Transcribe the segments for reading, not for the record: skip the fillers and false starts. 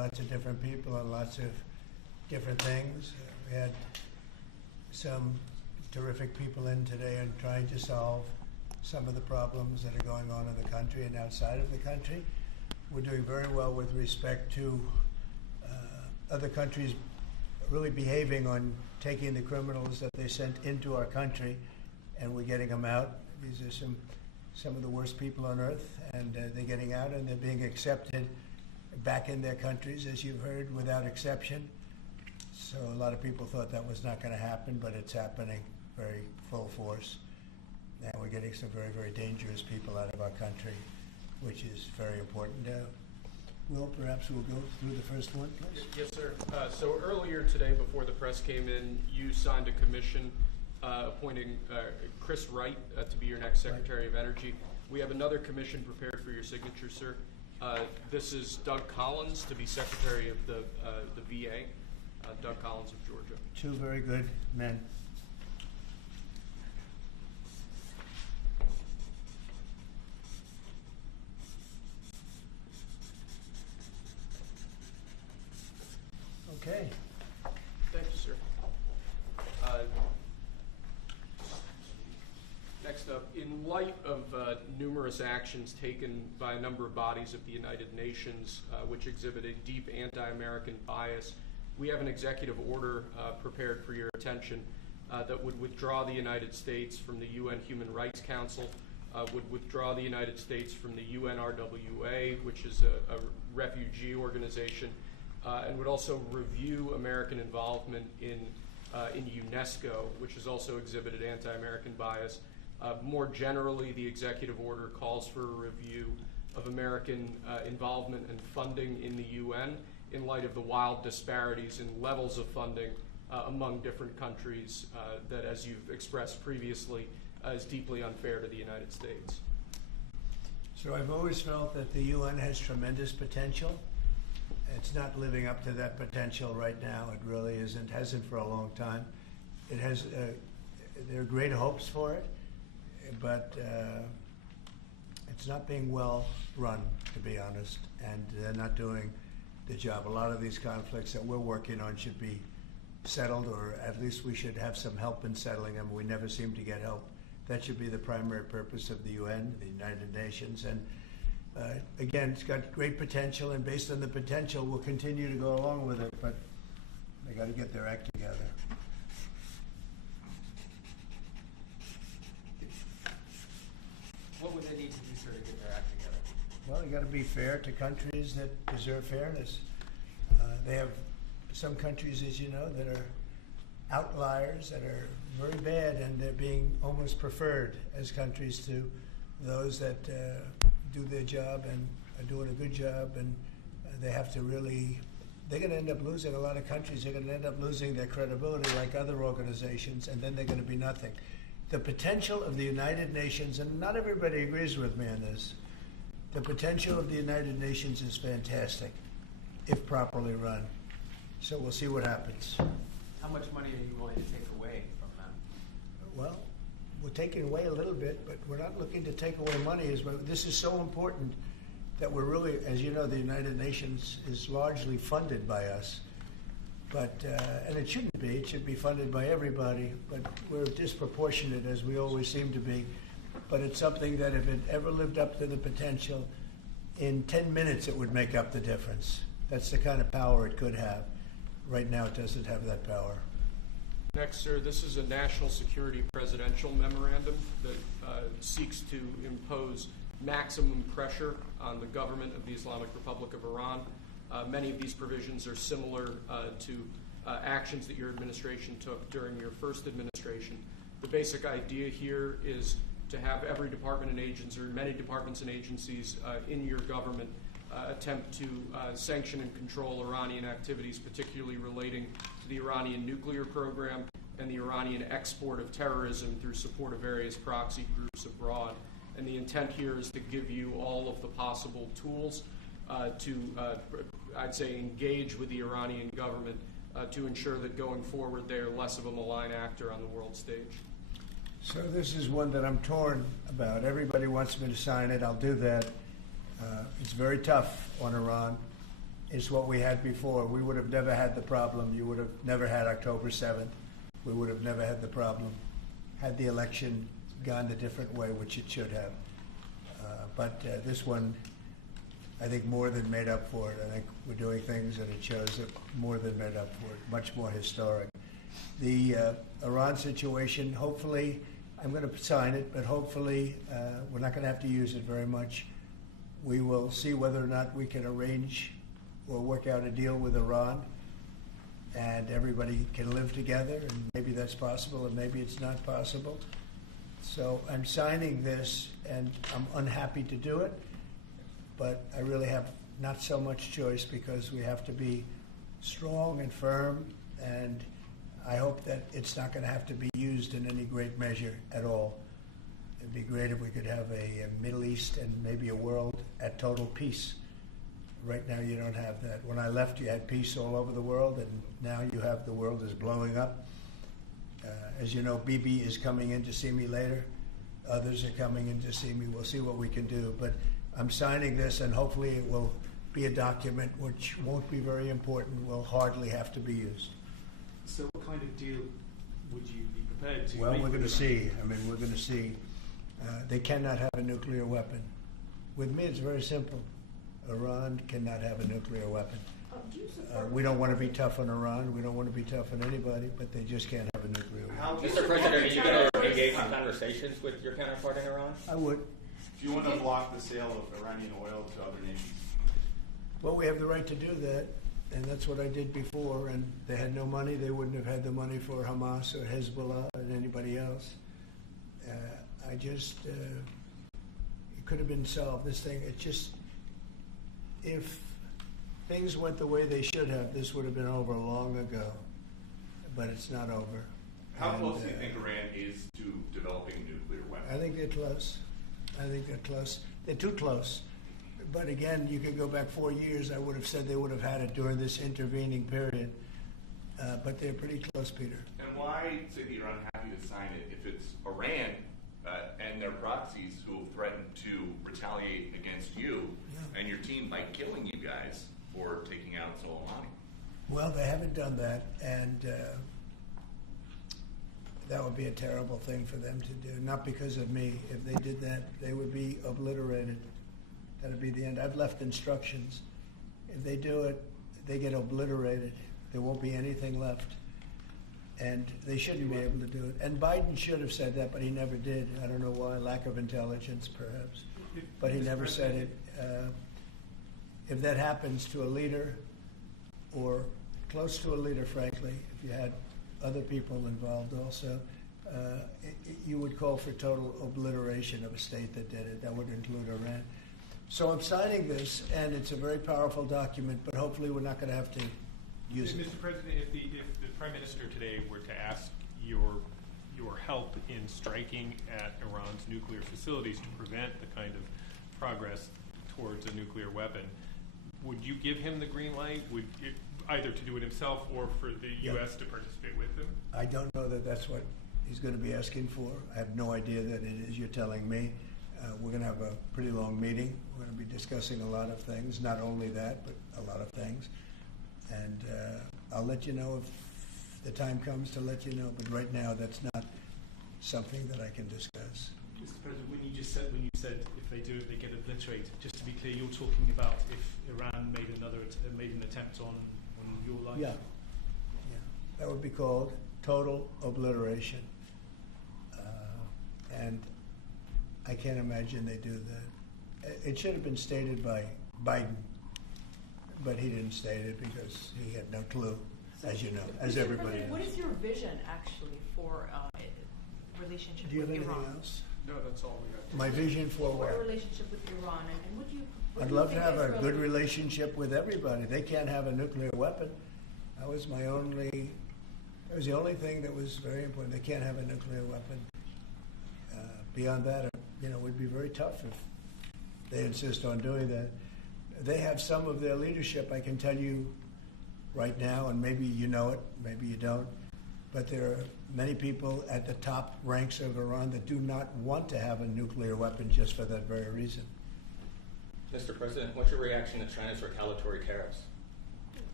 lots of different people on lots of different things. We had some terrific people in today and trying to solve some of the problems that are going on in the country and outside of the country. We're doing very well with respect to other countries really behaving on taking the criminals that they sent into our country, and we're getting them out. These are some of the worst people on earth, and they're getting out and they're being accepted back in their countries, as you've heard, without exception. So a lot of people thought that was not going to happen, but it's happening very full force. And we're getting some very, very dangerous people out of our country, which is very important. Will, perhaps we'll go through the first one, please. Yes, sir. So earlier today, before the press came in, you signed a commission appointing Chris Wright to be your next Secretary of Energy. We have another commission prepared for your signature, sir. This is Doug Collins to be Secretary of the VA. Doug Collins of Georgia. Two very good men. Okay. Thank you, sir. Next up, in light of numerous actions taken by a number of bodies of the United Nations which exhibit a deep anti-American bias, we have an executive order prepared for your attention that would withdraw the United States from the UN Human Rights Council, would withdraw the United States from the UNRWA, which is a refugee organization, and would also review American involvement in UNESCO, which has also exhibited anti-American bias. More generally, the executive order calls for a review of American involvement and funding in the UN in light of the wild disparities in levels of funding among different countries that, as you've expressed previously, is deeply unfair to the United States. So I've always felt that the UN has tremendous potential. It's not living up to that potential right now. It really isn't, hasn't for a long time. It has, there are great hopes for it, but it's not being well run, to be honest, and they're not doing the job. A lot of these conflicts that we're working on should be settled, or at least we should have some help in settling them. We never seem to get help. That should be the primary purpose of the UN, the United Nations, and again, it's got great potential, and based on the potential, we'll continue to go along with it, but they got to get their act together. What would they need to do, sir, to get their act together? Well, you got to be fair to countries that deserve fairness. They have some countries, as you know, that are outliers, that are very bad, and they're being almost preferred as countries to those that do their job and are doing a good job, and they have to really, they're going to end up losing, a lot of countries are going to end up losing their credibility like other organizations, and then they're going to be nothing. The potential of the United Nations, and not everybody agrees with me on this, the potential of the United Nations is fantastic if properly run. So we'll see what happens. How much money are you willing to take away from them? Well, we're taking away a little bit, but we're not looking to take away money. This is so important that we're really, as you know, the United Nations is largely funded by us. But, and it shouldn't be, it should be funded by everybody, but we're disproportionate, as we always seem to be. But it's something that if it ever lived up to the potential, in 10 minutes it would make up the difference. That's the kind of power it could have. Right now it doesn't have that power. Next, sir, this is a national security presidential memorandum that seeks to impose maximum pressure on the government of the Islamic Republic of Iran. Many of these provisions are similar to actions that your administration took during your first administration. The basic idea here is to have every department and agency, or many departments and agencies in your government attempt to sanction and control Iranian activities, particularly relating to the Iranian nuclear program and the Iranian export of terrorism through support of various proxy groups abroad. And the intent here is to give you all of the possible tools to, I'd say, engage with the Iranian government to ensure that going forward they are less of a malign actor on the world stage. So this is one that I'm torn about. Everybody wants me to sign it. I'll do that. It's very tough on Iran. is what we had before. We would have never had the problem. You would have never had October 7th. We would have never had the problem had the election gone a different way, which it should have. But this one, I think, more than made up for it. I think we're doing things, and it shows that more than made up for it, much more historic. The Iran situation, hopefully, I'm going to sign it, but hopefully we're not going to have to use it very much. We will see whether or not we can arrange or work out a deal with Iran, and everybody can live together, and maybe that's possible, and maybe it's not possible. So I'm signing this, and I'm unhappy to do it, but I really have not so much choice because we have to be strong and firm, and I hope that it's not going to have to be used in any great measure at all. It'd be great if we could have a Middle East and maybe a world at total peace. Right now you don't have that. When I left, you had peace all over the world, and now you have the world is blowing up. As you know, Bibi is coming in to see me later. Others are coming in to see me. We'll see what we can do. But I'm signing this, and hopefully it will be a document which won't be very important, will hardly have to be used. So what kind of deal would you be prepared to Well, make we're going to with see. I mean, we're going to see. They cannot have a nuclear weapon. With me, it's very simple. Iran cannot have a nuclear weapon. We don't want to be tough on Iran. We don't want to be tough on anybody, but they just can't have a nuclear weapon. Mr. President, are you going to engage in conversations with your counterpart in Iran? I would. Do you want to block the sale of Iranian oil to other nations? Well, we have the right to do that, and that's what I did before, and they had no money. They wouldn't have had the money for Hamas or Hezbollah or anybody else. It could have been solved. This thing, it just, if things went the way they should have, this would have been over long ago, but it's not over. How close do you think Iran is to developing a nuclear weapon? I think they're close. I think they're close. They're too close. But again, you could go back 4 years. I would have said they would have had it during this intervening period. But they're pretty close, Peter. And why say that you're unhappy to sign it if it's Iran and their proxies who have threatened to retaliate against you and your team by killing you guys for taking out Soleimani? Well, they haven't done that, and that would be a terrible thing for them to do. Not because of me. If they did that, they would be obliterated. That would be the end. I've left instructions. If they do it, they get obliterated. There won't be anything left. And they shouldn't be able to do it. And Biden should have said that, but he never did. I don't know why. Lack of intelligence, perhaps. But he never said it. If that happens to a leader, or close to a leader, frankly, if you had other people involved also, you would call for total obliteration of a state that did it. That would include Iran. So I'm signing this, and it's a very powerful document, but hopefully we're not going to have to use it. Mr. President, if the Prime Minister today were to ask your help in striking at Iran's nuclear facilities to prevent the kind of progress towards a nuclear weapon, would you give him the green light? Would it, either to do it himself or for the U.S. to participate with him? I don't know that that's what he's going to be asking for. I have no idea that it is. You're telling me. We're going to have a pretty long meeting. We're going to be discussing a lot of things, not only that, but a lot of things. And I'll let you know if the time comes to let you know. But right now, that's not something that I can discuss. Mr. President, when you said if they do it, they get obliterated. Just to be clear, you're talking about if Iran made an attempt on your life. Yeah. That would be called total obliteration. And I can't imagine they do that. It should have been stated by Biden, but he didn't state it because he had no clue, as you know, as everybody knows. What is your vision, actually, for relationship Do you have with anything Iran? else? No, that's all we have. My vision for For a what? relationship with Iran, and what do you? What I'd do you love to think have a Israel- good relationship with everybody. They can't have a nuclear weapon. That was the only thing that was very important. They can't have a nuclear weapon. Beyond that, it would be very tough if they insist on doing that. They have some of their leadership, I can tell you right now, and maybe you know it, maybe you don't, but there are many people at the top ranks of Iran that do not want to have a nuclear weapon just for that very reason. Mr. President, what's your reaction to China's retaliatory tariffs?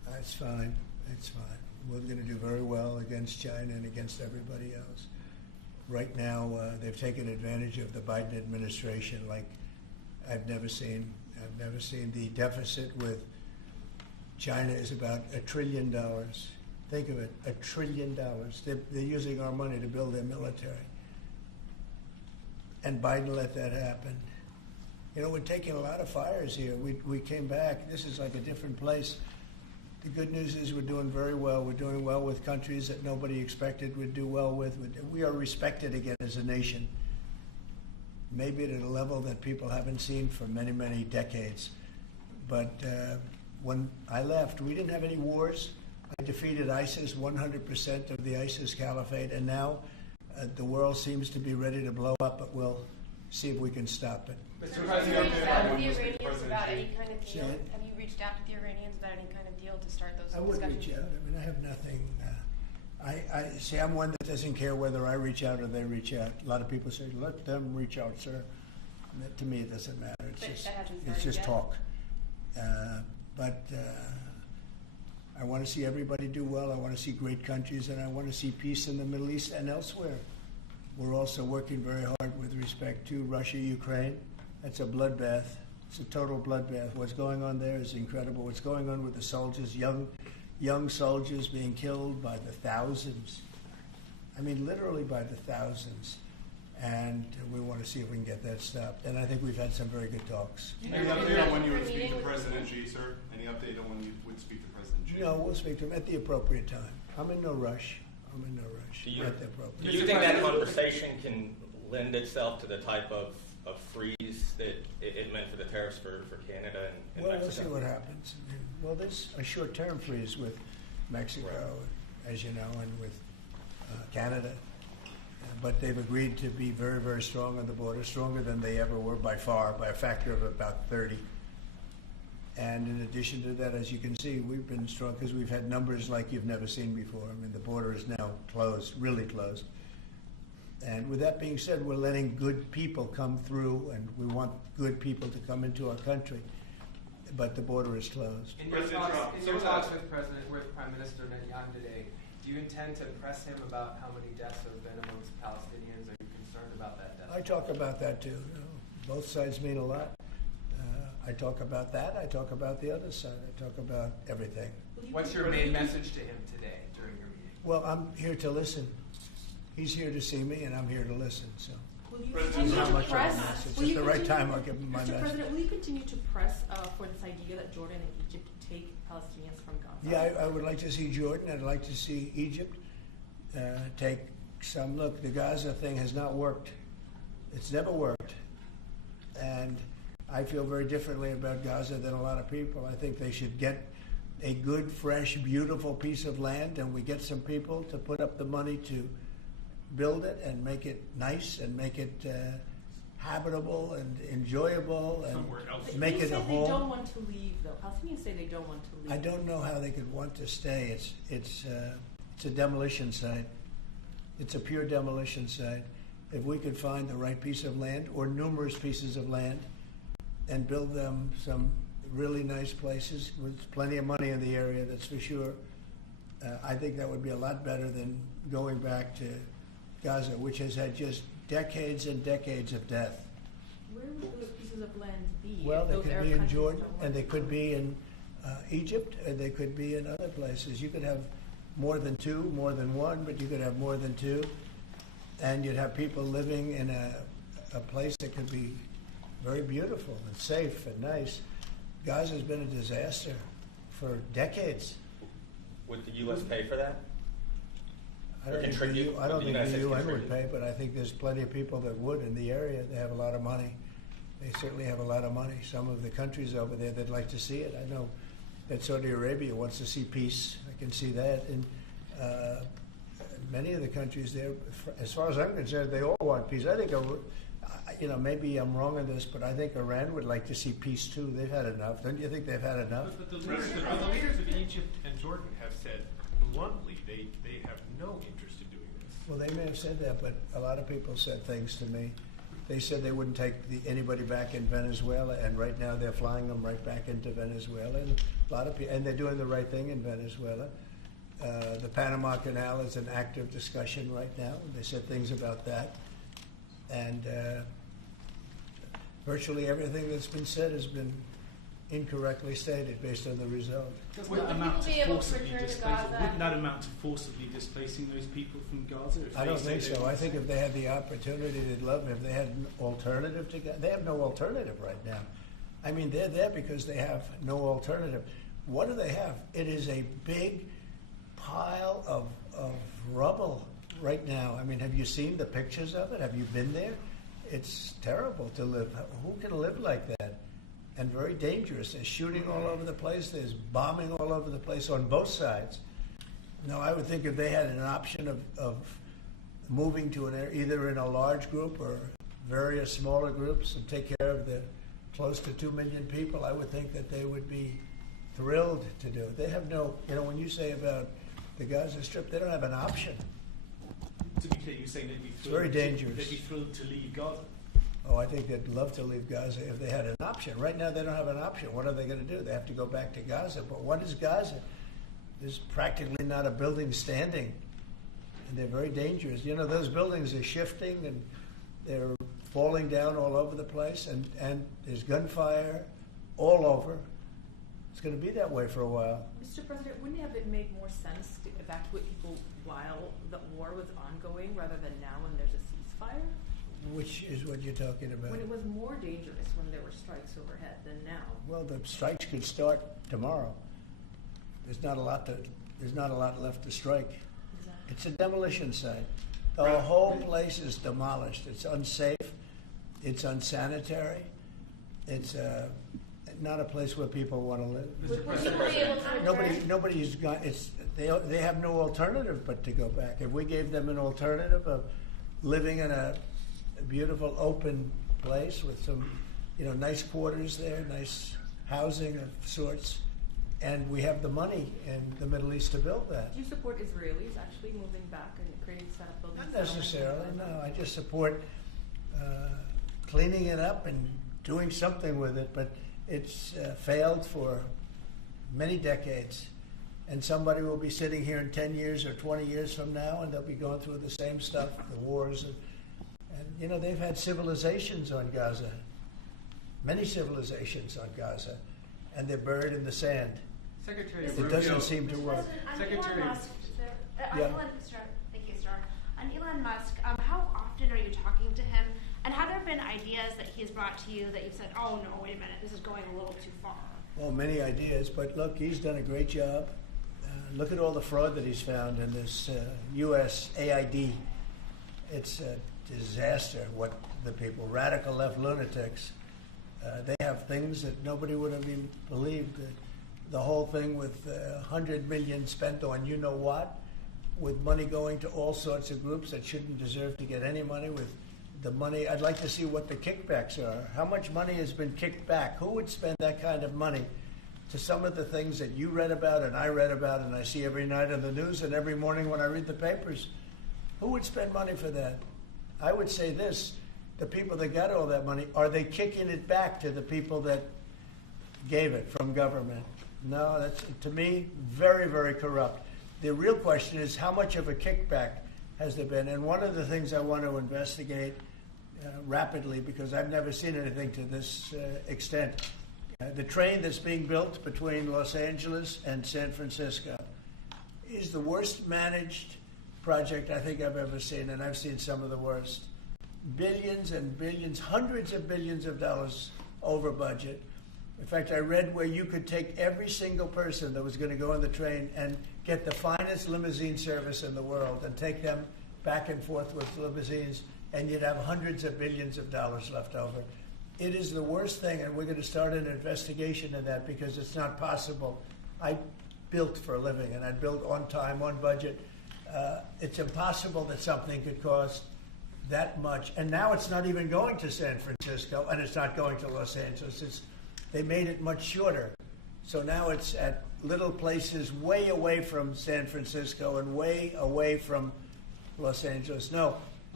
That's fine. It's fine. We're going to do very well against China and against everybody else. Right now, they've taken advantage of the Biden administration like I've never seen. I've never seen. The deficit with China is about $1 trillion. Think of it, $1 trillion. They're using our money to build their military. And Biden let that happen. You know, we're taking a lot of fires here. We came back. This is like a different place. The good news is we're doing very well. We're doing well with countries that nobody expected we'd do well with. We are respected again as a nation, maybe at a level that people haven't seen for many, many decades. But when I left, we didn't have any wars. I defeated ISIS, 100% of the ISIS caliphate, and now the world seems to be ready to blow up, but we'll see if we can stop it. Mr. Have you President, reached out to the Iranians about any kind of deal? Say it. Have you reached out to the Iranians about any kind of deal to start those I would discussions? reach out. I mean, I have nothing. I see. I'm one that doesn't care whether I reach out or they reach out. A lot of people say, "Let them reach out, sir." And that, to me, it doesn't matter. It's But just that hasn't it's started just yet? talk. But I want to see everybody do well. I want to see great countries, and I want to see peace in the Middle East and elsewhere. We're also working very hard with respect to Russia, Ukraine. That's a bloodbath. It's a total bloodbath. What's going on there is incredible. What's going on with the soldiers, young soldiers being killed by the thousands. I mean, literally by the thousands. And we want to see if we can get that stopped. And I think we've had some very good talks. Any update on when you would speak to President Xi, sir? Any update on when you would speak to President Xi? No, we'll speak to him at the appropriate time. I'm in no rush. Do you- At the appropriate Do you think that conversation can lend itself to the type of freeze that it meant for the tariffs for Canada and Well, Mexico? we'll see what happens. Well, there's a short-term freeze with Mexico, as you know, and with Canada. But they've agreed to be very, very strong on the border, stronger than they ever were by far, by a factor of about 30. And in addition to that, as you can see, we've been strong because we've had numbers like you've never seen before. I mean, the border is now closed, really closed. And with that being said, we're letting good people come through, and we want good people to come into our country. But the border is closed. in your President talks, Trump, in your so talks with Prime Minister Netanyahu today, do you intend to press him about how many deaths have been amongst Palestinians? Are you concerned about that death? I talk about that too. You know, both sides mean a lot. I talk about that. I talk about the other side. I talk about everything. What's your main message to him today during your meeting? Well, I'm here to listen. He's here to see me, and I'm here to listen. So Will you President, continue how to much of a press? message. Will At you the right continue- time, I'll give him my Mr. message. President, will you continue to press for this idea that Jordan and Egypt take Palestinians from Gaza? Yeah, I would like to see Jordan. I'd like to see Egypt take some look. The Gaza thing has not worked. It's never worked. And I feel very differently about Gaza than a lot of people. I think they should get a good, fresh, beautiful piece of land, and we get some people to put up the money to build it and make it nice and make it habitable and enjoyable and Somewhere else. But make they it say a they home. don't want to leave, though. Palestinians say they don't want to leave. I don't know how they could want to stay. It's a demolition site. It's a pure demolition site. If we could find the right piece of land or numerous pieces of land and build them some really nice places with plenty of money in the area, that's for sure, I think that would be a lot better than going back to Gaza, which has had just decades and decades of death. Where would those pieces of land be? Well, if they those could Arab be in countries Jordan, don't want and they to? could be in Egypt, and they could be in other places. You could have more than two, more than one, but you could have more than two. And you'd have people living in a place that could be very beautiful and safe and nice. Gaza's been a disaster for decades. Would the U.S. pay for that? I Or don't think contribute? I don't Would the think United the States UN would contribute? pay, but I think there's plenty of people that would in the area. They have a lot of money. They certainly have a lot of money. Some of the countries over there, they'd like to see it. I know that Saudi Arabia wants to see peace. I can see that. And many of the countries there, as far as I'm concerned, they all want peace. I think, maybe I'm wrong on this, but I think Iran would like to see peace too. They've had enough. Don't you think they've had enough? But the leaders of Egypt and Jordan have said bluntly they have no interest in doing this. Well, they may have said that, but a lot of people said things to me They said they wouldn't take anybody back in Venezuela, and right now they're flying them right back into Venezuela. And a lot of people, and they're doing the right thing in Venezuela. The Panama Canal is an active discussion right now. They said things about that, and virtually everything that's been said has been incorrectly stated based on the result. Will Doesn't that the amount people to be able to forcibly return to displacing? Gaza? Wouldn't that amount to forcibly displacing those people from Gaza? If I they don't say think they so. want I to think stay? if they had the opportunity, they'd love it. If they had an alternative to Gaza, they have no alternative right now. I mean, they're there because they have no alternative. What do they have? It is a big pile of rubble right now. I mean, have you seen the pictures of it? Have you been there? It's terrible to live. Who can live like that? And very dangerous. There's shooting all over the place. There's bombing all over the place on both sides. Now, I would think if they had an option of moving to either in a large group or various smaller groups and take care of the close to 2 million people, I would think that they would be thrilled to do it. They have no, when you say about the Gaza Strip, they don't have an option. To be clear, you're saying they'd be It's thrilled very dangerous. They'd be thrilled to leave Gaza. Oh, I think they'd love to leave Gaza if they had an option. Right now, they don't have an option. What are they going to do? They have to go back to Gaza. But what is Gaza? There's practically not a building standing. And they're very dangerous. Those buildings are shifting and they're falling down all over the place. And there's gunfire all over. It's going to be that way for a while. Mr. President, wouldn't it have made more sense to evacuate people while the war was ongoing rather than now when there's a ceasefire? Which is what you're talking about. When it was more dangerous when there were strikes overhead than now. Well, the strikes could start tomorrow. There's not a lot left to strike. Exactly. It's a demolition site. The whole place is demolished. It's unsafe. It's unsanitary. It's not a place where people want to live. Would people be able to return? Nobody's got. They have no alternative but to go back. If we gave them an alternative of living in a beautiful open place with some, nice quarters there, nice housing of sorts, and we have the money in the Middle East to build that. Do you support Israelis actually moving back and creating building Not settlements? necessarily, no. I just support cleaning it up and doing something with it, but it's failed for many decades. And somebody will be sitting here in 10 years or 20 years from now, and they'll be going through the same stuff, the wars. And they've had civilizations on Gaza, many civilizations on Gaza, and they're buried in the sand. Secretary It doesn't seem to work. Secretary. Elon Musk, Yeah. thank you, sir. On Elon Musk, how often are you talking to him? And have there been ideas that he's brought to you that you've said, oh no, wait a minute, this is going a little too far? Well, many ideas, but look, he's done a great job. Look at all the fraud that he's found in this USAID. It's a disaster what the people, radical left lunatics, they have things that nobody would have even believed. The whole thing with $100 million spent on you-know-what, with money going to all sorts of groups that shouldn't deserve to get any money, with the money. I'd like to see what the kickbacks are. How much money has been kicked back? Who would spend that kind of money to some of the things that you read about and I read about and I see every night in the news and every morning when I read the papers? Who would spend money for that? I would say this, the people that got all that money, are they kicking it back to the people that gave it from government? No, that's, to me, very, very corrupt. The real question is how much of a kickback has there been? And one of the things I want to investigate rapidly, because I've never seen anything to this extent, the train that's being built between Los Angeles and San Francisco is the worst managed project I think I've ever seen, and I've seen some of the worst. Billions and billions, hundreds of billions of dollars over budget. In fact, I read where you could take every single person that was going to go on the train and get the finest limousine service in the world and take them back and forth with limousines, and you'd have hundreds of billions of dollars left over. It is the worst thing, and we're going to start an investigation in that because it's not possible. I built for a living, and I built on time, on budget. It's impossible that something could cost that much. And now it's not even going to San Francisco, and it's not going to Los Angeles. They made it much shorter. So now it's at little places way away from San Francisco and way away from Los Angeles. No,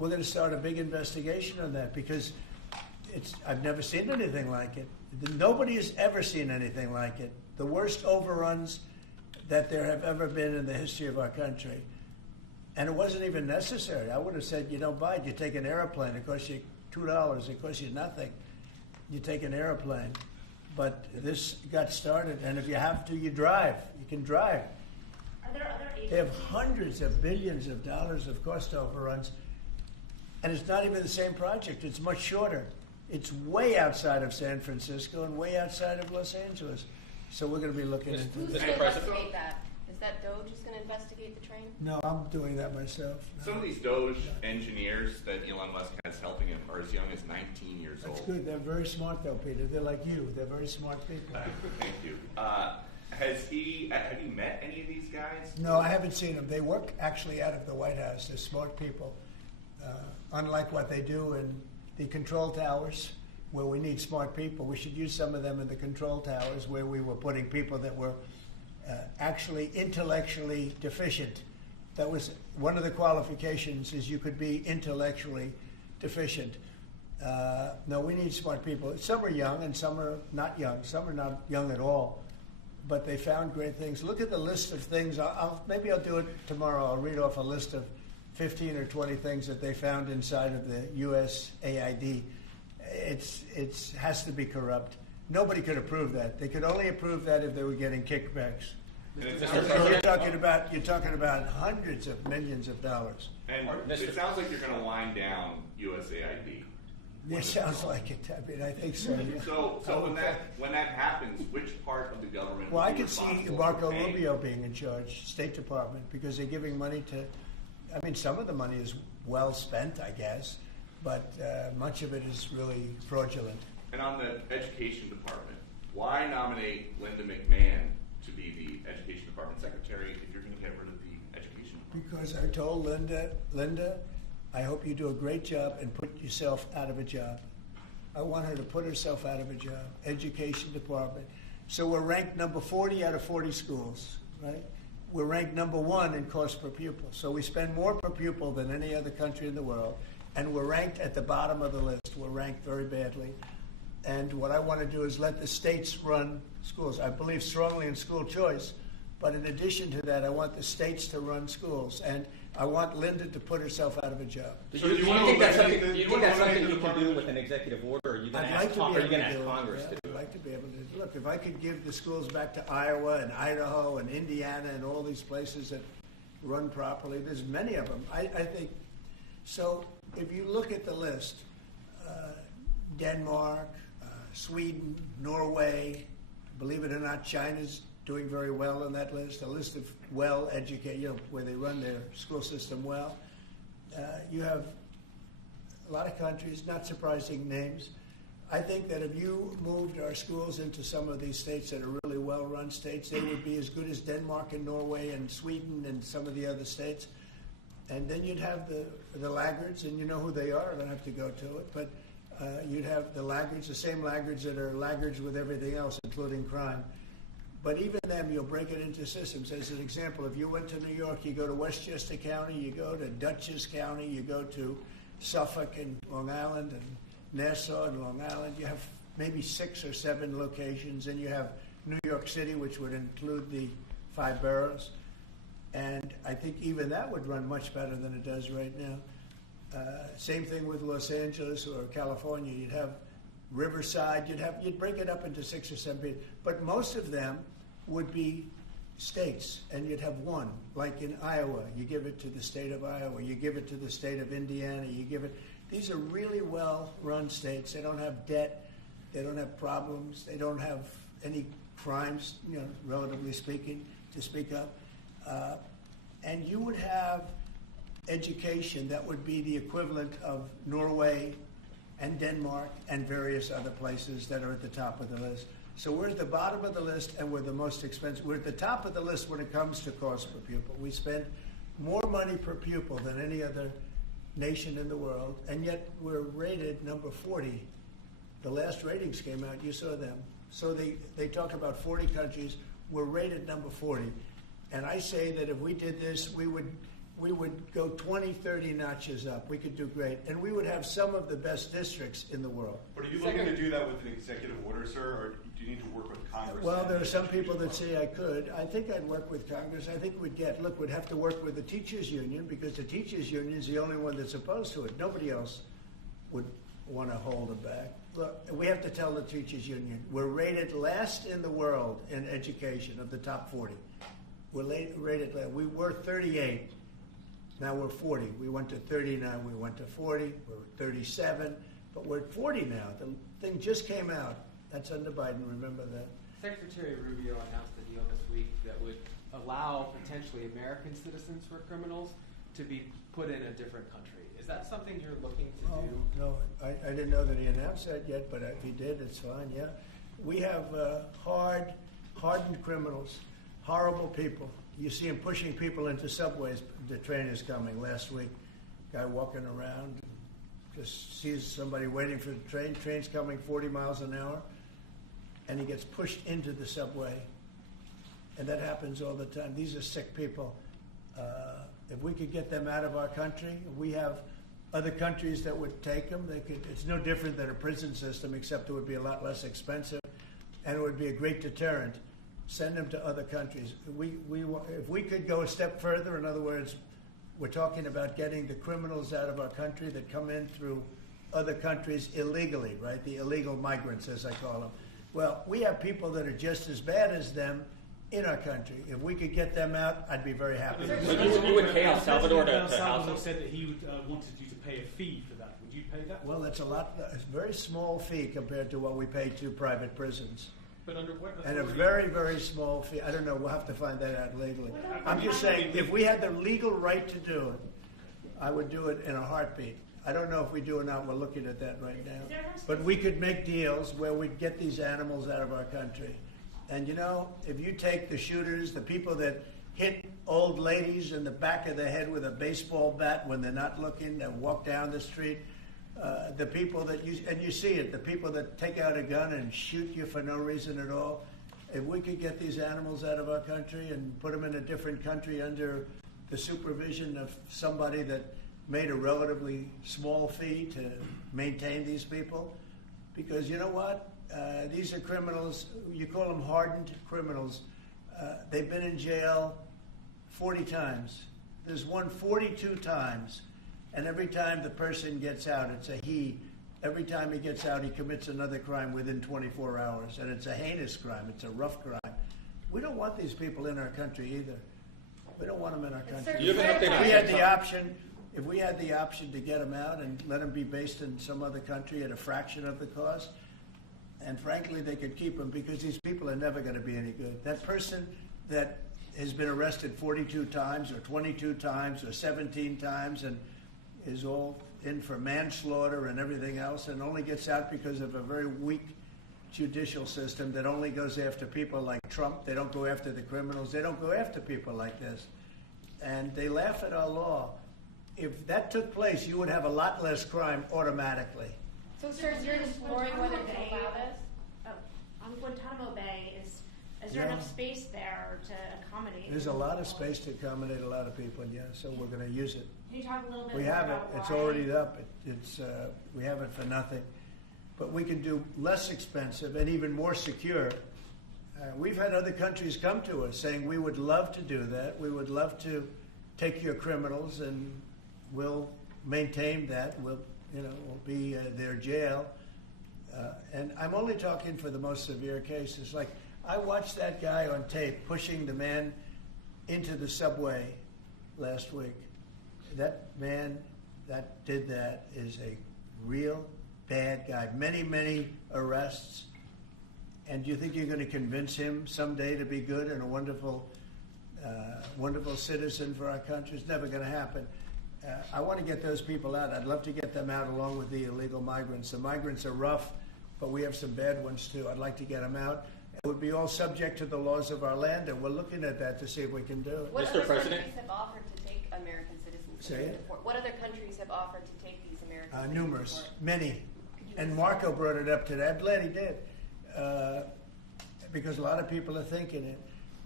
we're going to start a big investigation on that because I've never seen anything like it. Nobody has ever seen anything like it. The worst overruns that there have ever been in the history of our country. And it wasn't even necessary. I would have said, you don't buy it. You take an airplane. It costs you $2. It costs you nothing. You take an airplane. But this got started. And if you have to, you drive. You can drive. Are there other agencies? They have hundreds of billions of dollars of cost overruns. And it's not even the same project. It's much shorter. It's way outside of San Francisco and way outside of Los Angeles. So we're going to be looking into Who's this. going to investigate that? Is that Doge who's going to investigate the train? No, I'm doing that myself. No. Some of these Doge engineers that Elon Musk has helping him are as young as 19 years old. That's good. They're very smart, though, Peter. They're like you. They're very smart people. Thank you. Have you met any of these guys? No, I haven't seen them. They work actually out of the White House. They're smart people. Unlike what they do in the control towers, where we need smart people, we should use some of them in the control towers where we were putting people that were actually intellectually deficient. That was one of the qualifications, is you could be intellectually deficient. No, we need smart people. Some are young and some are not young. Some are not young at all. But they found great things. Look at the list of things. Maybe I'll do it tomorrow. I'll read off a list of 15 or 20 things that they found inside of the USAID. It has to be corrupt. Nobody could approve that. They could only approve that if they were getting kickbacks. You're talking about hundreds of millions of dollars. And it sounds like you're going to wind down USAID. It sounds like it. I mean, I think so. Yeah. So when that happens, which part of the government? Well, I will be could see responsible Marco for paying? Rubio being in charge, State Department, because they're giving money to. I mean, some of the money is well spent, I guess, but much of it is really fraudulent. And on the education department, why nominate Linda McMahon to be the education department secretary if you're going to get rid of the education department? Because I told Linda, I hope you do a great job and put yourself out of a job. I want her to put herself out of a job. Education department. So we're ranked number 40 out of 40 schools, right? We're ranked number 1 in cost per pupil. So we spend more per pupil than any other country in the world. And we're ranked at the bottom of the list. We're ranked very badly. And what I want to do is let the states run schools. I believe strongly in school choice. But in addition to that, I want the states to run schools. And I want Linda to put herself out of a job. Do you think that's something you can do with an executive order? Or are you going to ask Congress to do it? I'd like to be able to. Look, if I could give the schools back to Iowa and Idaho and Indiana and all these places that run properly, there's many of them. I think. So if you look at the list, Denmark, Sweden, Norway, believe it or not, China's doing very well on that list, a list of well-educated, where they run their school system well. You have a lot of countries, not surprising names. I think that if you moved our schools into some of these states that are really well-run states, they would be as good as Denmark and Norway and Sweden and some of the other states. And then you'd have the laggards, and you know who they are. I don't have to go to it. But you'd have the laggards, the same laggards that are laggards with everything else, including crime. But even them, you'll break it into systems. As an example, if you went to New York, you go to Westchester County, you go to Dutchess County, you go to Suffolk and Long Island and Nassau and Long Island. You have maybe 6 or 7 locations. And you have New York City, which would include the 5 boroughs. And I think even that would run much better than it does right now. Same thing with Los Angeles or California. You'd have Riverside. You'd break it up into 6 or 7. But most of them would be states, and you'd have one. Like in Iowa, you give it to the state of Iowa. You give it to the state of Indiana. You give it. These are really well-run states. They don't have debt. They don't have problems. They don't have any crimes, relatively speaking, to speak of. And you would have education that would be the equivalent of Norway and Denmark and various other places that are at the top of the list. So we're at the bottom of the list, and we're the most expensive. We're at the top of the list when it comes to cost per pupil. We spend more money per pupil than any other nation in the world, and yet we're rated number 40. The last ratings came out, you saw them. So they talk about 40 countries. We're rated number 40. And I say that if we did this, we we would go 20, 30 notches up. We could do great. And we would have some of the best districts in the world. But are you looking to do that with an executive order, sir, or do you need to work with Congress? Well, there are some people that say I could. I think I'd work with Congress. I think we'd have to work with the teachers union, because the teachers union is the only one that's opposed to it. Nobody else would want to hold it back. Look, we have to tell the teachers union, we're rated last in the world in education of the top 40. We're rated last. We were 38. Now we're 40. We went to 39. We went to 40. We're 37. But we're at 40 now. The thing just came out. That's under Biden. Remember that. Secretary Rubio announced a deal this week that would allow potentially American citizens who are criminals to be put in a different country. Is that something you're looking to do? No, I didn't know that he announced that yet, but if he did, it's fine, yeah. We have hardened criminals, horrible people. You see him pushing people into subways. The train is coming last week. Guy walking around, just sees somebody waiting for the train. Train's coming 40 miles an hour, and he gets pushed into the subway. And that happens all the time. These are sick people. If we could get them out of our country, we have other countries that would take them. It's no different than a prison system, except it would be a lot less expensive, and it would be a great deterrent. Send them to other countries. If we could go a step further, in other words, we're talking about getting the criminals out of our country that come in through other countries illegally, right? The illegal migrants, as I call them. Well, we have people that are just as bad as them in our country. If we could get them out, I'd be very happy. You would pay El Salvador to house Salvador them? said that he wanted you to pay a fee for that. Would you pay that? Well, that's a very small fee compared to what we pay to private prisons. But under what And a authority? very, very small fee. I don't know. We'll have to find that out legally. I'm just saying, if we had the legal right to do it, I would do it in a heartbeat. I don't know if we do or not. We're looking at that right now. But we could make deals where we'd get these animals out of our country. And you know, if you take the shooters, the people that hit old ladies in the back of the head with a baseball bat when they're not looking, that walk down the street, the people that you see it, the people that take out a gun and shoot you for no reason at all. If we could get these animals out of our country and put them in a different country under the supervision of somebody that made a relatively small fee to maintain these people, because you know what? These are criminals. You call them hardened criminals. They've been in jail 40 times. There's one 42 times. And every time the person gets out, it's a he. Every time he gets out, he commits another crime within 24 hours. And it's a heinous crime. It's a rough crime. We don't want these people in our country either. We don't want them in our country. You have an update on If we had the option to get them out and let them be based in some other country at a fraction of the cost, and frankly, they could keep them, because these people are never going to be any good. That person that has been arrested 42 times or 22 times or 17 times and is all in for manslaughter and everything else and only gets out because of a very weak judicial system that only goes after people like Trump. They don't go after the criminals. They don't go after people like this. And they laugh at our law. If that took place, you would have a lot less crime automatically. So, sir, you're exploring whether to allow this? On Guantanamo Bay, is there enough space there to accommodate? There's a lot of space to accommodate a lot of people, yeah, so we're going to use it. Can you talk a little bit We more have it. about It's why? already up. We have it for nothing. But we can do less expensive and even more secure. We've had other countries come to us saying, we would love to do that. We would love to take your criminals and we'll maintain that. We'll be their jail. And I'm only talking for the most severe cases. Like, I watched that guy on tape pushing the man into the subway last week. That man that did that is a real bad guy. Many, many arrests. And do you think you're going to convince him someday to be good and a wonderful citizen for our country? It's never going to happen. I want to get those people out. I'd love to get them out along with the illegal migrants. The migrants are rough, but we have some bad ones too. I'd like to get them out. It would be all subject to the laws of our land, and we're looking at that to see if we can do it. What Mr. other President? countries have offered to take American citizens? Say it? What other countries have offered to take these American citizens? Numerous, many. And Marco brought it up today. I'm glad he did, because a lot of people are thinking it.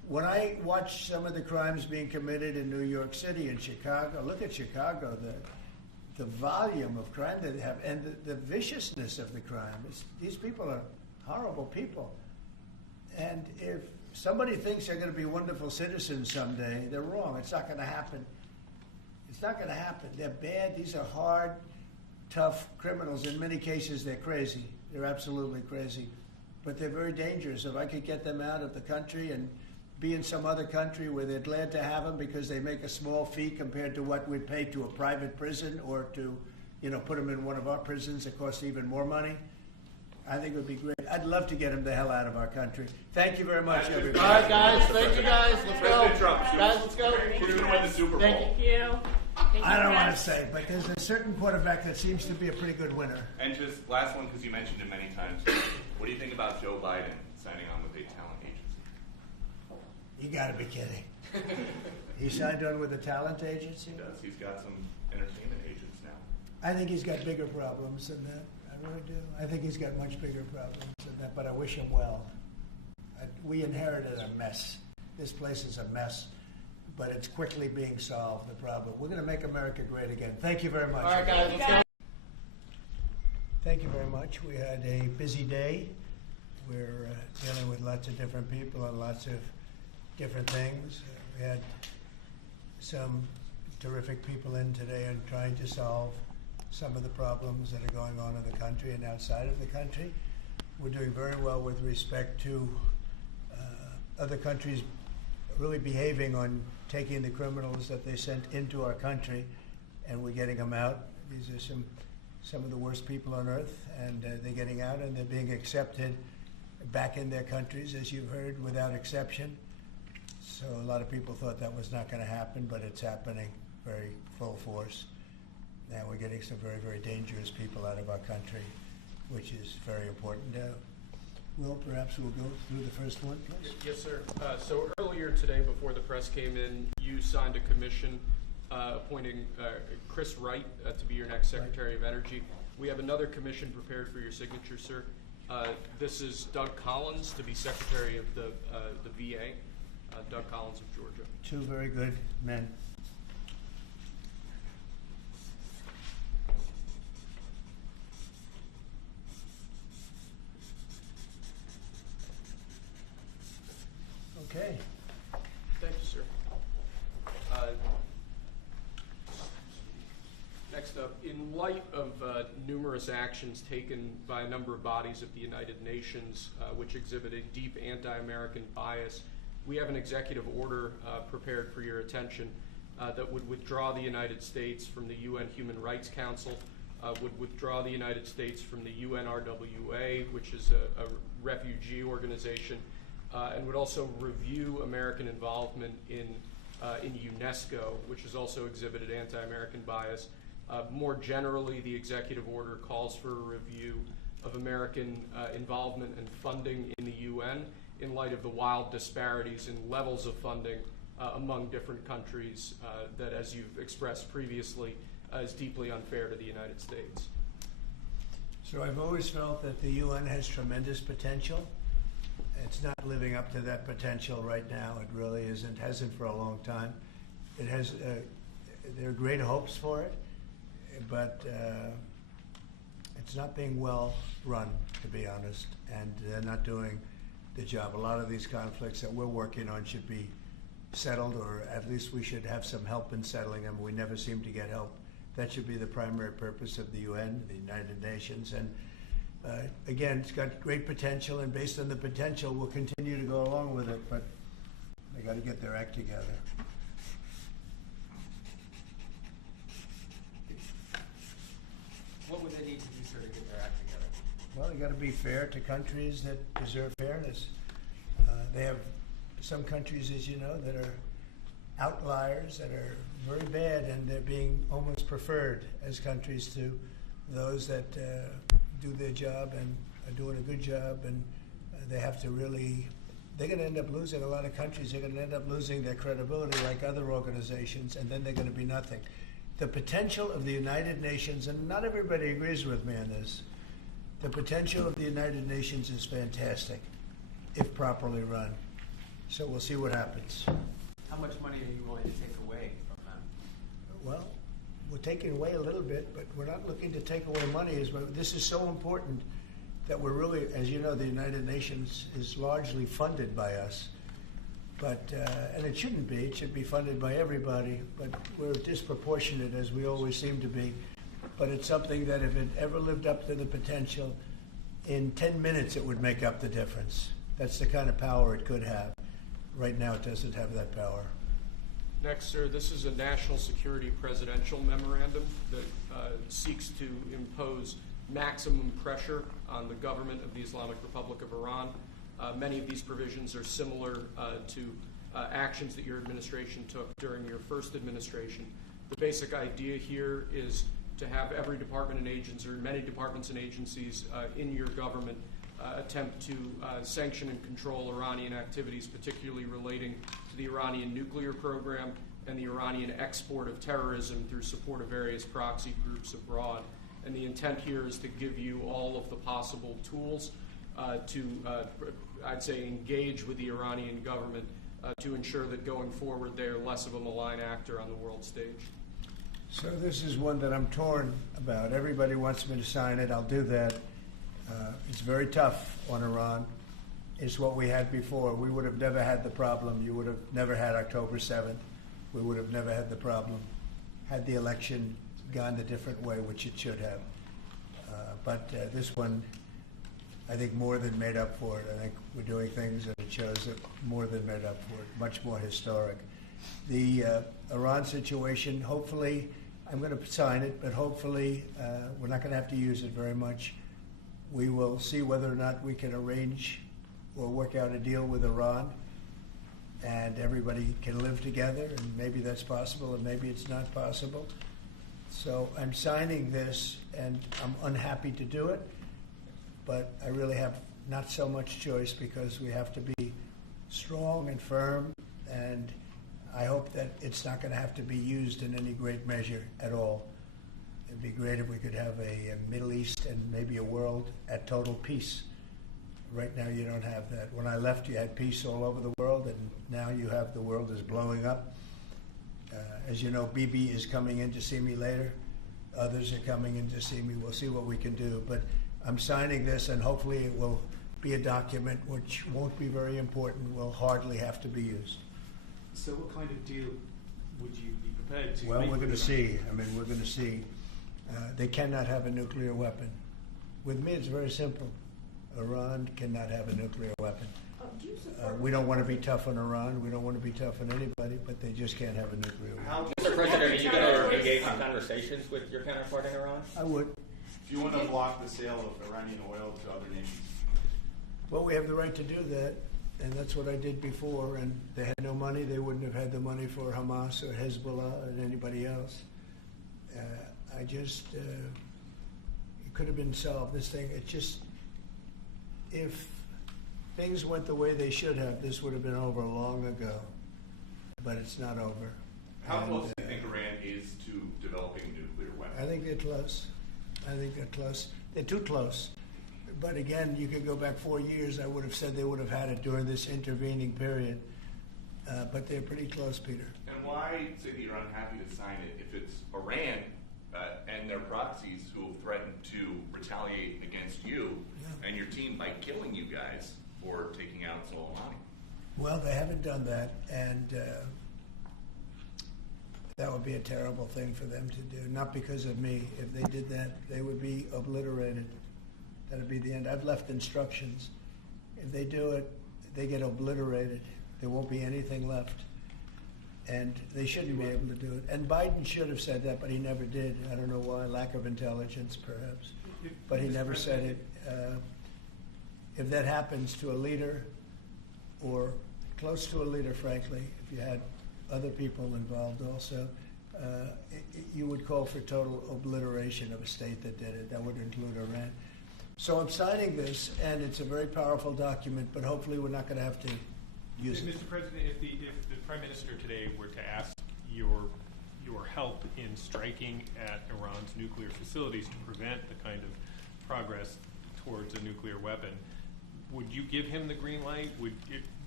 when I watch some of the crimes being committed in New York City and Chicago, look at Chicago, the volume of crime that they have and the viciousness of the crime. These people are horrible people. And if somebody thinks they're going to be wonderful citizens someday, they're wrong. It's not going to happen. It's not going to happen. They're bad. These are hard, tough criminals. In many cases, they're crazy. They're absolutely crazy. But they're very dangerous. If I could get them out of the country and be in some other country where they're glad to have them because they make a small fee compared to what we'd pay to a private prison or to, put them in one of our prisons that costs even more money, I think it would be great. I'd love to get them the hell out of our country. Thank you very much, everybody. All right, guys. Thank you, guys. Let's go. Guys, let's go. Who's going to win the Super Bowl? Thank you. I don't want to say, but there's a certain quarterback that seems to be a pretty good winner. And just last one, because you mentioned it many times. What do you think about Joe Biden signing on with a talent agency? You got to be kidding. He signed on with a talent agency? He does. He's got some entertainment agents now. I think he's got bigger problems than that. I really do. I think he's got much bigger problems than that, but I wish him well. We inherited a mess. This place is a mess, but it's quickly being solved, the problem. We're going to make America great again. Thank you very much. All right, guys, let's go. Thank you very much. We had a busy day. We're dealing with lots of different people and lots of different things. We had some terrific people in today and trying to solve some of the problems that are going on in the country and outside of the country. We're doing very well with respect to other countries really behaving on taking the criminals that they sent into our country, and we're getting them out. These are some of the worst people on earth, and they're getting out and they're being accepted back in their countries, as you've heard, without exception. So a lot of people thought that was not going to happen, but it's happening very full force. And we're getting some very, very dangerous people out of our country, which is very important. Will, perhaps we'll go through the first one, please. Yes, sir. So earlier today, before the press came in, you signed a commission appointing Chris Wright to be your next Secretary of Energy. We have another commission prepared for your signature, sir. This is Doug Collins to be Secretary of the VA. Doug Collins of Georgia. Two very good men. Okay. Thank you, sir. Next up, in light of numerous actions taken by a number of bodies of the United Nations which exhibit a deep anti-American bias, we have an executive order prepared for your attention that would withdraw the United States from the UN Human Rights Council, would withdraw the United States from the UNRWA, which is a refugee organization, and would also review American involvement in UNESCO, which has also exhibited anti-American bias. More generally, the executive order calls for a review of American involvement and funding in the UN in light of the wild disparities in levels of funding among different countries that, as you've expressed previously, is deeply unfair to the United States. So I've always felt that the UN has tremendous potential. It's not living up to that potential right now. It really isn't, hasn't for a long time. It has, there are great hopes for it, but it's not being well run, to be honest, and they're not doing the job. A lot of these conflicts that we're working on should be settled, or at least we should have some help in settling them. We never seem to get help. That should be the primary purpose of the UN, the United Nations. And again, it's got great potential, and based on the potential, we'll continue to go along with it, but they got to get their act together. What would they need to do, sir, to get their act together? Well, they got to be fair to countries that deserve fairness. They have some countries, as you know, that are outliers, that are very bad, and they're being almost preferred as countries to those that do their job and are doing a good job, and they have to really, they're going to end up losing, a lot of countries are going to end up losing their credibility like other organizations, and then they're going to be nothing. The potential of the United Nations, and not everybody agrees with me on this, the potential of the United Nations is fantastic if properly run. So we'll see what happens. How much money are you willing to take away from them? Well, we're taking away a little bit, but we're not looking to take away money. This is so important that we're really, as you know, the United Nations is largely funded by us. But, and it shouldn't be. It should be funded by everybody. But we're disproportionate, as we always seem to be. But it's something that if it ever lived up to the potential, in 10 minutes it would make up the difference. That's the kind of power it could have. Right now it doesn't have that power. Next, sir, this is a national security presidential memorandum that seeks to impose maximum pressure on the government of the Islamic Republic of Iran. Many of these provisions are similar to actions that your administration took during your first administration. The basic idea here is to have every department and agency, or many departments and agencies in your government attempt to sanction and control Iranian activities, particularly relating to the Iranian nuclear program and the Iranian export of terrorism through support of various proxy groups abroad. And the intent here is to give you all of the possible tools to, I'd say, engage with the Iranian government to ensure that going forward they're less of a malign actor on the world stage. So this is one that I'm torn about. Everybody wants me to sign it. I'll do that. It's very tough on Iran. It's what we had before. We would have never had the problem. You would have never had October 7th. We would have never had the problem had the election gone a different way, which it should have. But this one, I think, more than made up for it. I think we're doing things that it shows that more than made up for it, much more historic. The Iran situation, hopefully, I'm going to sign it, but hopefully we're not going to have to use it very much. We will see whether or not we can arrange or work out a deal with Iran, and everybody can live together, and maybe that's possible, and maybe it's not possible. So I'm signing this, and I'm unhappy to do it, but I really have not so much choice because we have to be strong and firm, and I hope that it's not going to have to be used in any great measure at all. It'd be great if we could have a Middle East and maybe a world at total peace. Right now you don't have that. When I left, you had peace all over the world, and now you have the world is blowing up. As you know, Bibi is coming in to see me later. Others are coming in to see me. We'll see what we can do. But I'm signing this, and hopefully it will be a document which won't be very important, will hardly have to be used. So what kind of deal would you be prepared to Well, make we're going to with see. I mean, we're going to see. They cannot have a nuclear weapon. With me, it's very simple. Iran cannot have a nuclear weapon. We don't want to be tough on Iran. We don't want to be tough on anybody, but they just can't have a nuclear weapon. Mr. President, are you going to engage in conversations with your counterpart in Iran? I would. Do you want to block the sale of Iranian oil to other nations? Well, we have the right to do that, and that's what I did before. And they had no money. They wouldn't have had the money for Hamas or Hezbollah and anybody else. It could have been solved. This thing, if things went the way they should have, this would have been over long ago. But it's not over. How close do you think Iran is to developing a nuclear weapon? I think they're close. They're too close. But again, you could go back 4 years. I would have said they would have had it during this intervening period. But they're pretty close, Peter. And why say that you're unhappy to sign it if it's Iran and their proxies who have threatened to retaliate against you and your team by killing you guys for taking out Soleimani? Well, they haven't done that, and that would be a terrible thing for them to do. Not because of me. If they did that, they would be obliterated. That would be the end. I've left instructions. If they do it, they get obliterated. There won't be anything left. And they shouldn't be able to do it. And Biden should have said that, but he never did. I don't know why. Lack of intelligence, perhaps. But he never said it. If that happens to a leader, or close to a leader, frankly, if you had other people involved also, you would call for total obliteration of a state that did it. That would include Iran. So I'm signing this, and it's a very powerful document, but hopefully we're not going to have to use it. Mr. President, if the Prime Minister today were to ask your help in striking at Iran's nuclear facilities to prevent the kind of progress towards a nuclear weapon, would you give him the green light?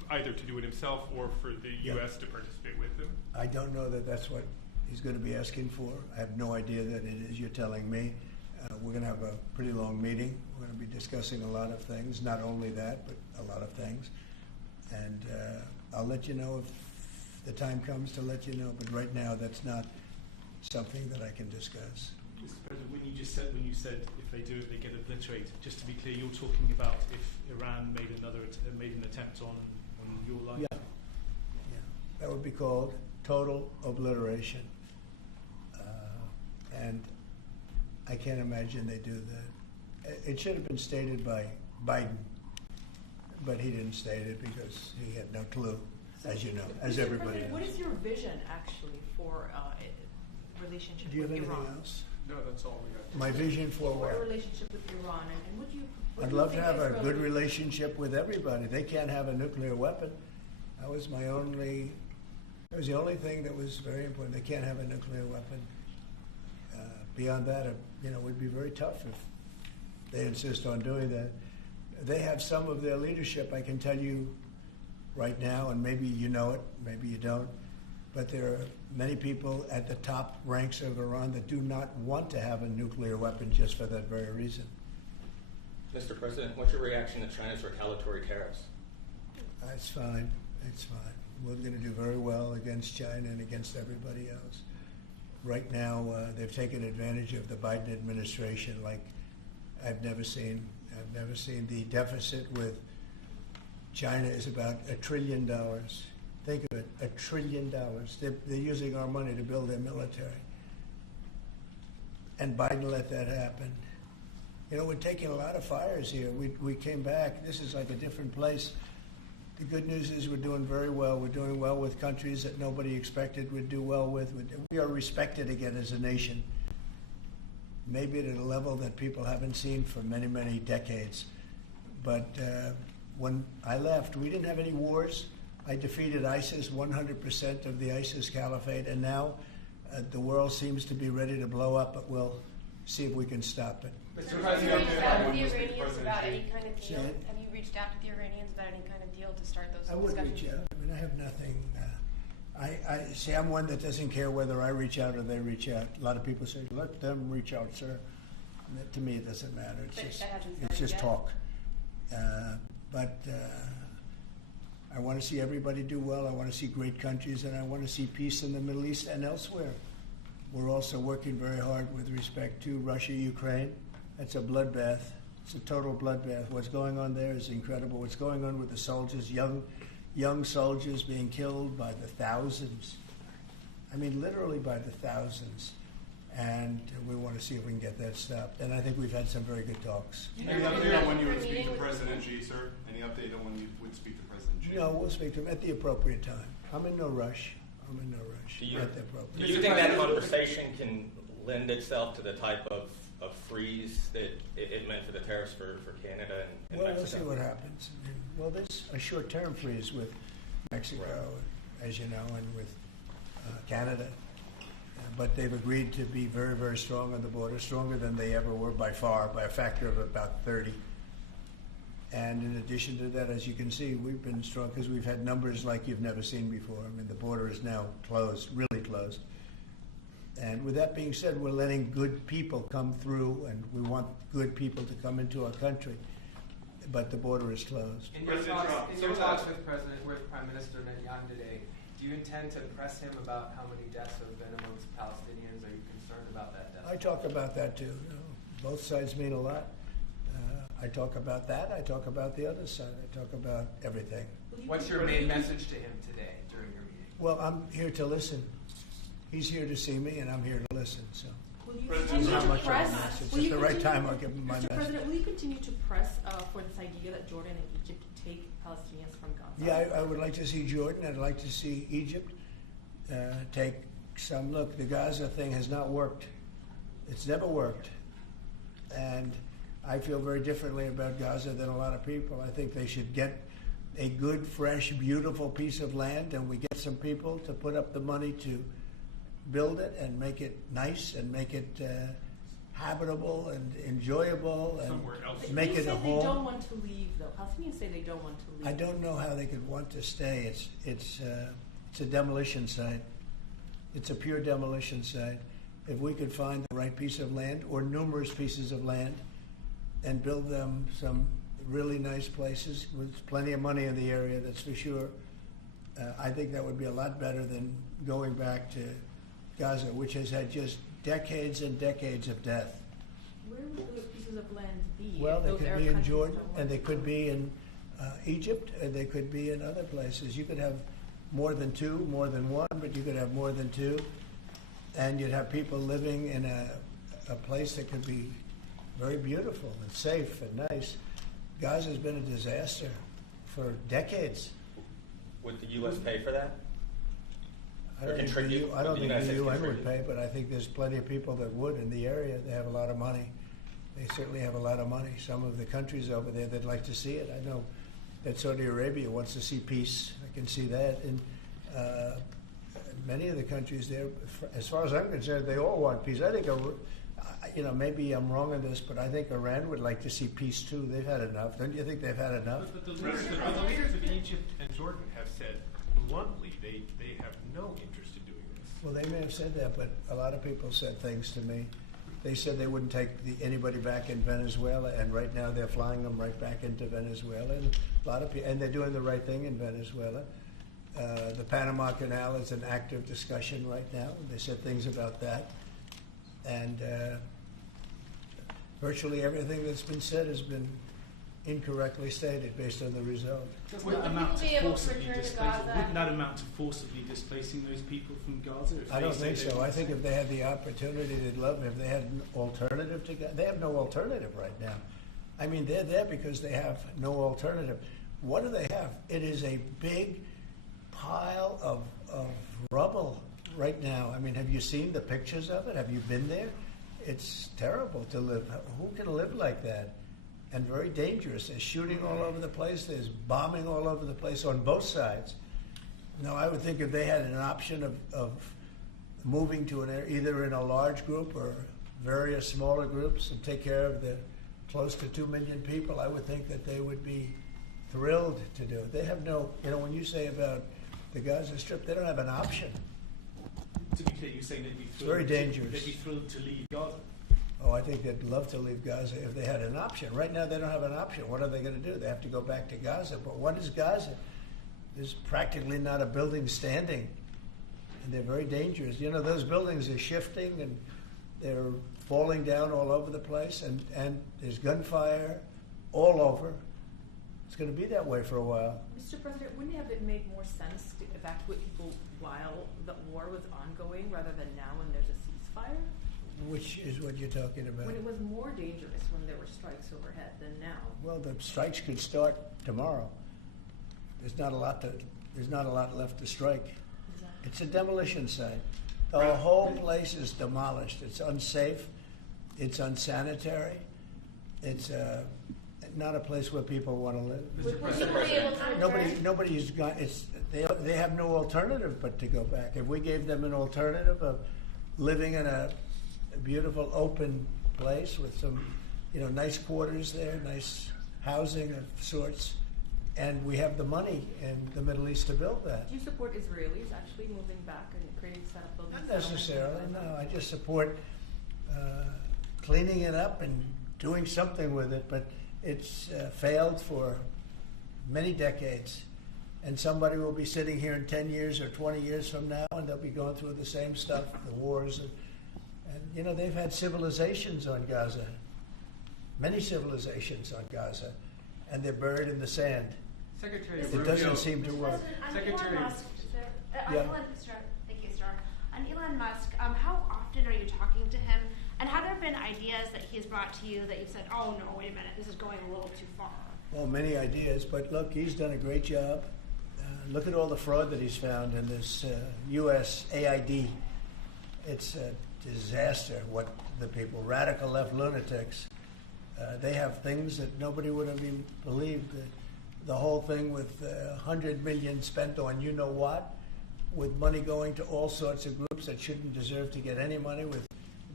either to do it himself or for the U.S. to participate with him? I don't know that that's what he's going to be asking for. I have no idea that it is. You're telling me. We're going to have a pretty long meeting. We're going to be discussing a lot of things, not only that, but a lot of things. And I'll let you know if the time comes to let you know. But right now, that's not something that I can discuss. Mr. President, when you said if they do it, they get obliterated. Just to be clear, you're talking about if Iran made an attempt on your life. Yeah, that would be called total obliteration. And I can't imagine they do that. It should have been stated by Biden, but he didn't state it because he had no clue, as you know, as everybody knows. What is your vision actually for relationship Do you have with anything Iran? else? No, that's all we got. My vision for For what? a relationship with Iran, and what do you? What I'd do you love to think have a Israel good would- relationship with everybody. They can't have a nuclear weapon. That was the only thing that was very important. They can't have a nuclear weapon. Beyond that, it would be very tough if they insist on doing that. They have some of their leadership, I can tell you right now, and maybe you know it, maybe you don't, but there are many people at the top ranks of Iran that do not want to have a nuclear weapon just for that very reason. Mr. President, what's your reaction to China's retaliatory tariffs? It's fine. It's fine. We're going to do very well against China and against everybody else. Right now, they've taken advantage of the Biden administration like I've never seen. I've never seen. The deficit with China is about $1 trillion. Think of it, $1 trillion. They're using our money to build their military. And Biden let that happen. We're taking a lot of fires here. We came back. This is like a different place. The good news is we're doing very well. We're doing well with countries that nobody expected we'd do well with. We are respected again as a nation, maybe at a level that people haven't seen for many, many decades. But when I left, we didn't have any wars. I defeated ISIS, 100% of the ISIS caliphate, and now the world seems to be ready to blow up, but we'll see if we can stop it. Mr. President, have you reached out to the Iranians about any kind of deal? Have you reached out to the Iranians about any kind of deal to start those I would discussions? reach out. I mean, I have nothing. I see. I'm one that doesn't care whether I reach out or they reach out. A lot of people say, "Let them reach out, sir." To me, it doesn't matter. But that hasn't It's started just yet? talk. But I want to see everybody do well. I want to see great countries, and I want to see peace in the Middle East and elsewhere. We're also working very hard with respect to Russia, Ukraine. It's a bloodbath. It's a total bloodbath. What's going on there is incredible. What's going on with the soldiers, young soldiers being killed by the thousands. I mean, literally by the thousands. And we want to see if we can get that stopped. And I think we've had some very good talks. Any update on when you would speak to President Xi, sir? Any update on when you would speak to President Xi? No, we'll speak to him at the appropriate time. I'm in no rush. Do you, At the appropriate do you think that conversation can lend itself to the type of freeze that it meant for the tariffs for Canada and Well, Mexico? we'll see what happens. Well, there's a short-term freeze with Mexico, as you know, and with Canada. But they've agreed to be very, very strong on the border, stronger than they ever were by far, by a factor of about 30. And in addition to that, as you can see, we've been strong because we've had numbers like you've never seen before. I mean, the border is now closed, really closed. And with that being said, we're letting good people come through, and we want good people to come into our country. But the border is closed. In your President talks, Trump, in your so talks fast. with Prime Minister Netanyahu today, do you intend to press him about how many deaths have been amongst Palestinians? Are you concerned about that death? I talk about that too. Both sides mean a lot. I talk about that. I talk about the other side. I talk about everything. What's your main message to him today during your meeting? Well, I'm here to listen. He's here to see me, and I'm here to listen. So, Will you President continue how to much of a press? message? Will At you the right continue- time, I'll give him my Mr. message. President, will you continue to press for this idea that Jordan and Egypt take Palestinians from Gaza? Yeah, I would like to see Jordan. I'd like to see Egypt take some look. The Gaza thing has not worked. It's never worked. And I feel very differently about Gaza than a lot of people. I think they should get a good, fresh, beautiful piece of land, and we get some people to put up the money to build it and make it nice and make it habitable and enjoyable and Somewhere else. make it a They say home. they don't want to leave, though. Palestinians say they don't want to leave. I don't know how they could want to stay. It's a demolition site. It's a pure demolition site. If we could find the right piece of land or numerous pieces of land and build them some really nice places with plenty of money in the area, that's for sure, I think that would be a lot better than going back to Gaza, which has had just decades and decades of death. Where would those pieces of land be? Well, if they those could Arab be in countries Jordan, don't want and they to could go? be in Egypt, and they could be in other places. You could have more than two, more than one, but you could have more than two, and you'd have people living in a place that could be very beautiful and safe and nice. Gaza's been a disaster for decades. Would the U.S. pay for that? I don't think contribute? I don't Would the think the United States UN would contribute? pay, but I think there's plenty of people that would in the area. They have a lot of money. They certainly have a lot of money. Some of the countries over there, they'd like to see it. I know that Saudi Arabia wants to see peace. I can see that. And many of the countries there, as far as I'm concerned, they all want peace. I think, maybe I'm wrong on this, but I think Iran would like to see peace too. They've had enough. Don't you think they've had enough? But the leaders of Egypt and Jordan have said bluntly they have no interest in doing this. Well, they may have said that, but a lot of people said things to me. They said they wouldn't take anybody back in Venezuela, and right now they're flying them right back into Venezuela. And a lot of people, and they're doing the right thing in Venezuela. The Panama Canal is an active discussion right now. They said things about that, and virtually everything that's been said has been incorrectly stated based on the result. Will Wouldn't that the amount people to be able to forcibly return to displacing? Gaza? Wouldn't that amount to forcibly displacing those people from Gaza? If I they don't say think they so. want I to think stay? if they had the opportunity, they'd love it. If they had an alternative to Gaza, they have no alternative right now. I mean, they're there because they have no alternative. What do they have? It is a big pile of rubble right now. I mean, have you seen the pictures of it? Have you been there? It's terrible to live. Who can live like that? And very dangerous. There's shooting all over the place. There's bombing all over the place on both sides. No, I would think if they had an option of moving to an area, either in a large group or various smaller groups, and take care of the close to 2 million people, I would think that they would be thrilled to do it. They have no, when you say about the Gaza Strip, they don't have an option. To be clear, you're saying they'd be thrilled. Very dangerous. They'd be thrilled to leave Gaza. Oh, I think they'd love to leave Gaza if they had an option. Right now, they don't have an option. What are they going to do? They have to go back to Gaza. But what is Gaza? There's practically not a building standing, and they're very dangerous. Those buildings are shifting, and they're falling down all over the place, and there's gunfire all over. It's going to be that way for a while. Mr. President, wouldn't it have made more sense to evacuate people while the war was ongoing rather than now when there's a ceasefire? Which is what you're talking about. When it was more dangerous when there were strikes overhead than now. Well, the strikes could start tomorrow. There's not a lot left to strike. Exactly. It's a demolition site. The whole place is demolished. It's unsafe. It's unsanitary. It's not a place where people want to live. Would people be able to return? Nobody's got. They have no alternative but to go back. If we gave them an alternative of living in a beautiful open place with some, nice quarters there, nice housing of sorts, and we have the money in the Middle East to build that. Do you support Israelis actually moving back and creating setup building? Not necessarily, no. I just support cleaning it up and doing something with it, but it's failed for many decades. And somebody will be sitting here in 10 years or 20 years from now, and they'll be going through the same stuff, the wars. And they've had civilizations on Gaza, many civilizations on Gaza, and they're buried in the sand. Secretary It Rubio, doesn't seem to work. Secretary- Elon Musk, Yeah. thank you, sir. On Elon Musk, how often are you talking to him? And have there been ideas that he's brought to you that you've said, oh no, wait a minute, this is going a little too far? Well, many ideas, but look, he's done a great job. Look at all the fraud that he's found in this USAID. It's a disaster what the people, radical left lunatics, they have things that nobody would have even believed. The whole thing with $100 million spent on you-know-what, with money going to all sorts of groups that shouldn't deserve to get any money, with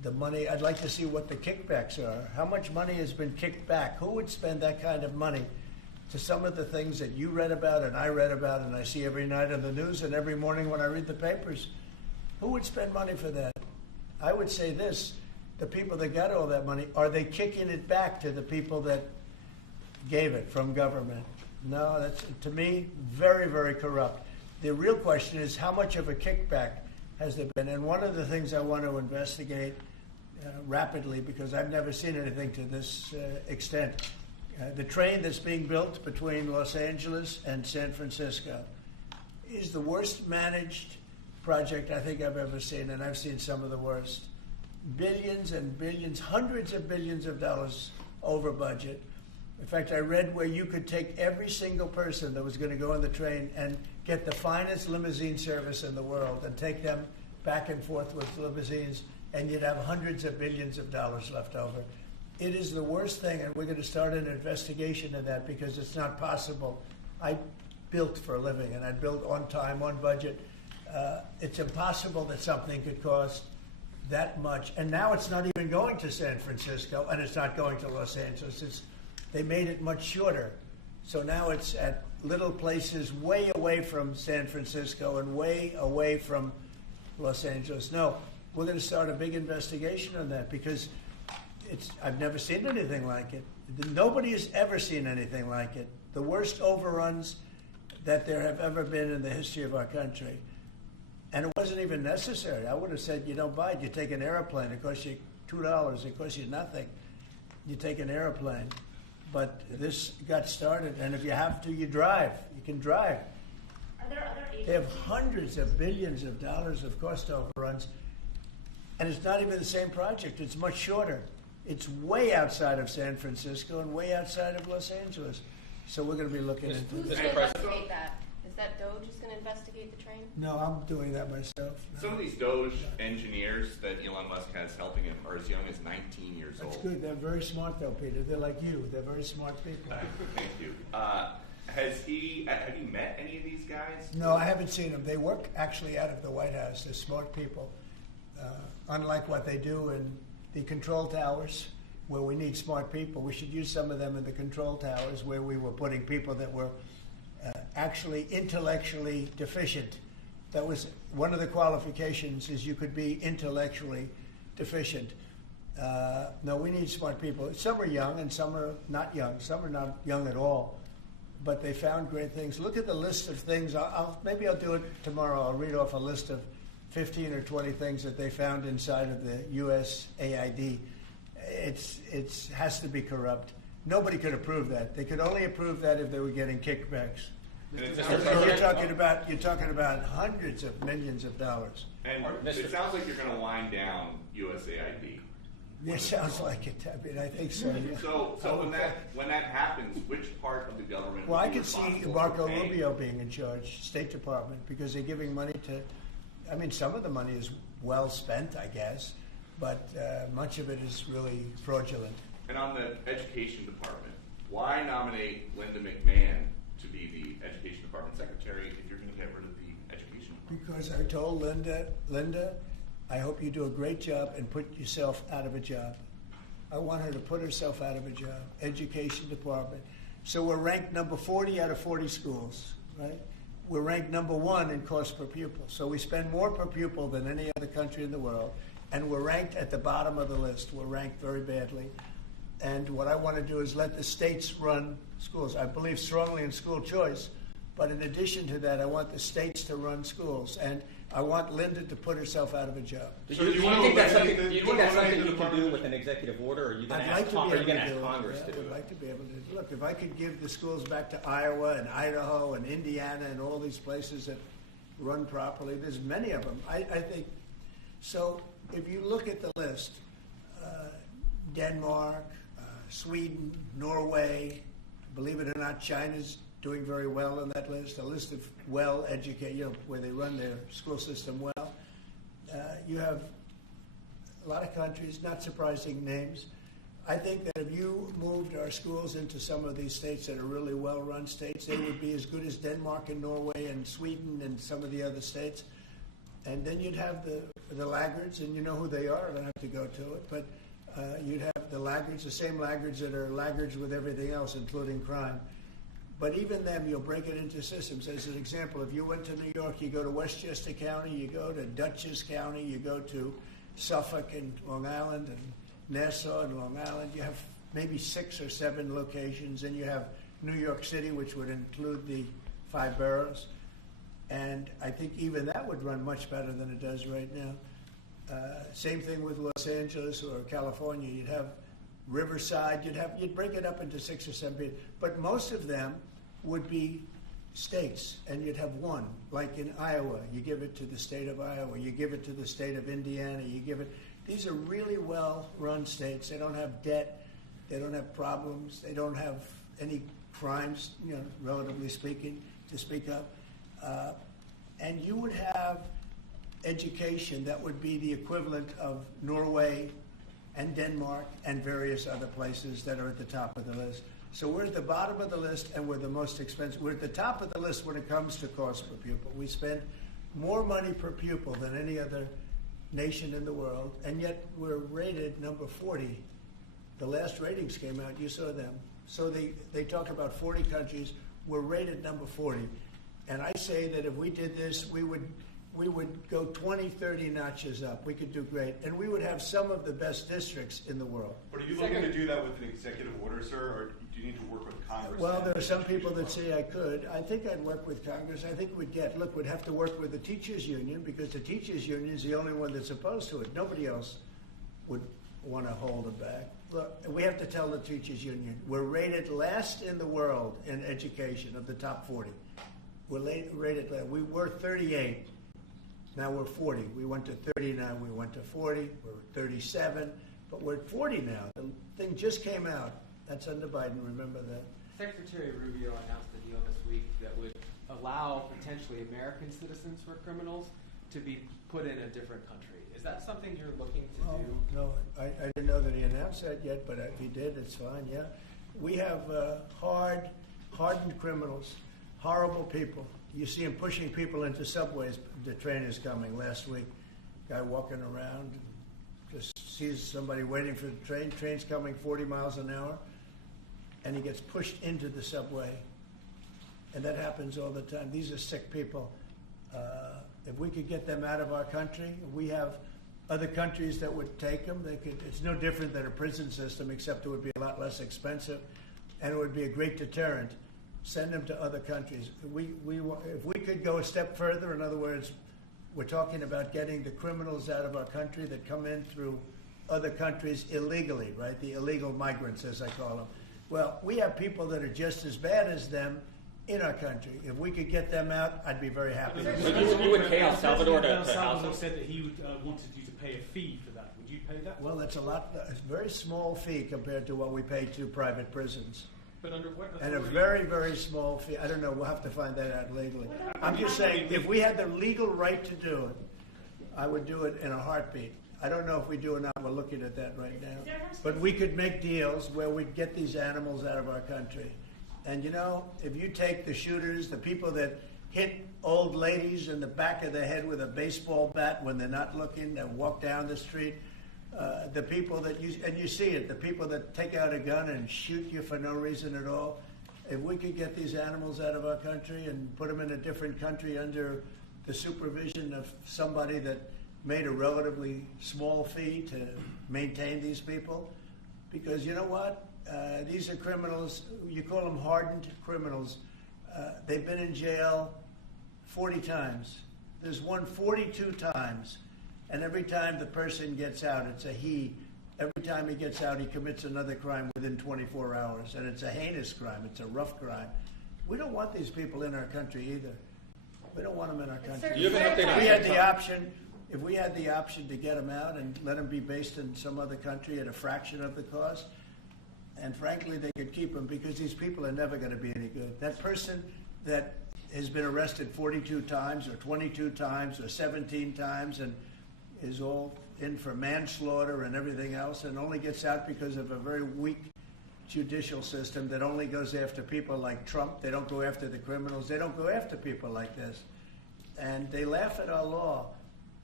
the money, I'd like to see what the kickbacks are. How much money has been kicked back? Who would spend that kind of money to some of the things that you read about and I read about and I see every night on the news and every morning when I read the papers? Who would spend money for that? I would say this, the people that got all that money, are they kicking it back to the people that gave it from government? No, that's, to me, very, very corrupt. The real question is, how much of a kickback has there been? And one of the things I want to investigate rapidly, because I've never seen anything to this extent, the train that's being built between Los Angeles and San Francisco is the worst managed project I think I've ever seen, and I've seen some of the worst. Billions and billions, hundreds of billions of dollars over budget. In fact, I read where you could take every single person that was going to go on the train and get the finest limousine service in the world and take them back and forth with limousines, and you'd have hundreds of billions of dollars left over. It is the worst thing, and we're going to start an investigation of that because it's not possible. I built for a living, and I built on time, on budget. It's impossible that something could cost that much. And now it's not even going to San Francisco, and it's not going to Los Angeles. They made it much shorter. So now it's at little places way away from San Francisco and way away from Los Angeles. No, we're going to start a big investigation on that because I've never seen anything like it. Nobody has ever seen anything like it. The worst overruns that there have ever been in the history of our country. And it wasn't even necessary. I would have said, you don't buy it. You take an airplane. It costs you $2. It costs you nothing. You take an airplane. But this got started, and if you have to, you drive. You can drive. Are there other agencies? They have hundreds of billions of dollars of cost overruns, and it's not even the same project. It's much shorter. It's way outside of San Francisco and way outside of Los Angeles. So we're going to be looking into Who's this. going to investigate that? Is that DOJ who's going to investigate the train? No, I'm doing that myself. Some of these Doge engineers that Elon Musk has helping him are as young as 19 years old. That's good. They're very smart, though, Peter. They're like you. They're very smart people. Thank you. Have you met any of these guys? No, I haven't seen them. They work actually out of the White House. They're smart people. Unlike what they do in the control towers, where we need smart people, we should use some of them in the control towers, where we were putting people that were actually intellectually deficient. That was one of the qualifications, is you could be intellectually deficient. No, we need smart people. Some are young and some are not young. Some are not young at all, but they found great things. Look at the list of things. Maybe I'll do it tomorrow. I'll read off a list of 15 or 20 things that they found inside of the USAID. It has to be corrupt. Nobody could approve that. They could only approve that if they were getting kickbacks. You're talking about hundreds of millions of dollars. And it sounds like you're going to wind down USAID. It sounds like it. I mean, I think so. Yeah. So when that happens, which part of the government? Well, I could see Marco Rubio being in charge, State Department, because they're giving money to. I mean, some of the money is well spent, I guess, but much of it is really fraudulent. And on the Education Department, why nominate Linda McMahon to be the Education Department Secretary if you're going to get rid of the Education Department? Because I told Linda, I hope you do a great job and put yourself out of a job. I want her to put herself out of a job. Education Department. So we're ranked number 40 out of 40 schools, right? We're ranked number 1 in cost per pupil. So we spend more per pupil than any other country in the world, and we're ranked at the bottom of the list. We're ranked very badly. And what I want to do is let the states run schools. I believe strongly in school choice, but in addition to that, I want the states to run schools, and I want Linda to put herself out of a job. Do you think that's something you can do with an executive order, or are you going to ask Congress to do it? I would like to be able to. Look, if I could give the schools back to Iowa and Idaho and Indiana and all these places that run properly, there's many of them. I think, so if you look at the list, Denmark, Sweden, Norway, believe it or not, China's doing very well on that list, a list of well-educated, where they run their school system well. You have a lot of countries, not surprising names. I think that if you moved our schools into some of these states that are really well-run states, they would be as good as Denmark and Norway and Sweden and some of the other states. And then you'd have the the laggards, and you know who they are. I don't have to go to it, but you'd have the laggards, the same laggards that are laggards with everything else, including crime. But even them, you'll break it into systems. As an example, if you went to New York, you go to Westchester County, you go to Dutchess County, you go to Suffolk and Long Island and Nassau and Long Island. You have maybe 6 or 7 locations, and you have New York City, which would include the 5 boroughs. And I think even that would run much better than it does right now. Same thing with Los Angeles or California. You'd have Riverside. You'd break it up into 6 or 7 people, but most of them would be states, and you'd have one. Like in Iowa, you give it to the state of Iowa. You give it to the state of Indiana. You give it. These are really well-run states. They don't have debt. They don't have problems. They don't have any crimes, relatively speaking, to speak of. And you would have education that would be the equivalent of Norway and Denmark and various other places that are at the top of the list. So we're at the bottom of the list, and we're the most expensive. We're at the top of the list when it comes to cost per pupil. We spend more money per pupil than any other nation in the world, and yet we're rated number 40. The last ratings came out, you saw them. So they talk about 40 countries. We're rated number 40. And I say that if we did this, we would go 20, 30 notches up. We could do great. And we would have some of the best districts in the world. But are you looking to do that with an executive order, sir, or do you need to work with Congress? Well, there are some people that say I could. I think I'd work with Congress. I think we'd have to work with the teachers union, because the teachers union is the only one that's opposed to it. Nobody else would want to hold it back. Look, we have to tell the teachers union, we're rated last in the world in education of the top 40. We're rated last. We were 38. Now we're 40. We went to 39. We went to 40. We're 37. But we're at 40 now. The thing just came out. That's under Biden. Remember that. Secretary Rubio announced a deal this week that would allow potentially American citizens who are criminals to be put in a different country. Is that something you're looking to do? No, I didn't know that he announced that yet, but if he did, it's fine, yeah. We have hardened criminals, horrible people. You see them pushing people into subways. The train is coming last week. Guy walking around, just sees somebody waiting for the train. Train's coming 40 miles an hour, and he gets pushed into the subway. And that happens all the time. These are sick people. If we could get them out of our country, we have other countries that would take them. It's no different than a prison system, except it would be a lot less expensive, and it would be a great deterrent. Send them to other countries. If we could go a step further, in other words, we're talking about getting the criminals out of our country that come in through other countries illegally, right? The illegal migrants, as I call them. Well, we have people that are just as bad as them in our country. If we could get them out, I'd be very happy. You would pay El Salvador to El Salvador house said that he wanted you to pay a fee for that. Would you pay that? Well, that's a very small fee compared to what we pay to private prisons. But under what And a very, very small fee. I don't know. We'll have to find that out legally. I'm just saying, if we had the legal right to do it, I would do it in a heartbeat. I don't know if we do or not. We're looking at that right now. But we could make deals where we'd get these animals out of our country. And if you take the shooters, the people that hit old ladies in the back of the head with a baseball bat when they're not looking, that walk down the street, the people that you see it, the people that take out a gun and shoot you for no reason at all. If we could get these animals out of our country and put them in a different country under the supervision of somebody that made a relatively small fee to maintain these people, because you know what? These are criminals. You call them hardened criminals. They've been in jail 40 times. There's one 42 times. And every time the person gets out, it's a he. Every time he gets out, he commits another crime within 24 hours. And it's a heinous crime. It's a rough crime. We don't want these people in our country either. We don't want them in our country. If we had the option to get them out and let them be based in some other country at a fraction of the cost, and frankly, they could keep them, because these people are never going to be any good. That person that has been arrested 42 times or 22 times or 17 times and is all in for manslaughter and everything else, and only gets out because of a very weak judicial system that only goes after people like Trump. They don't go after the criminals. They don't go after people like this. And they laugh at our law.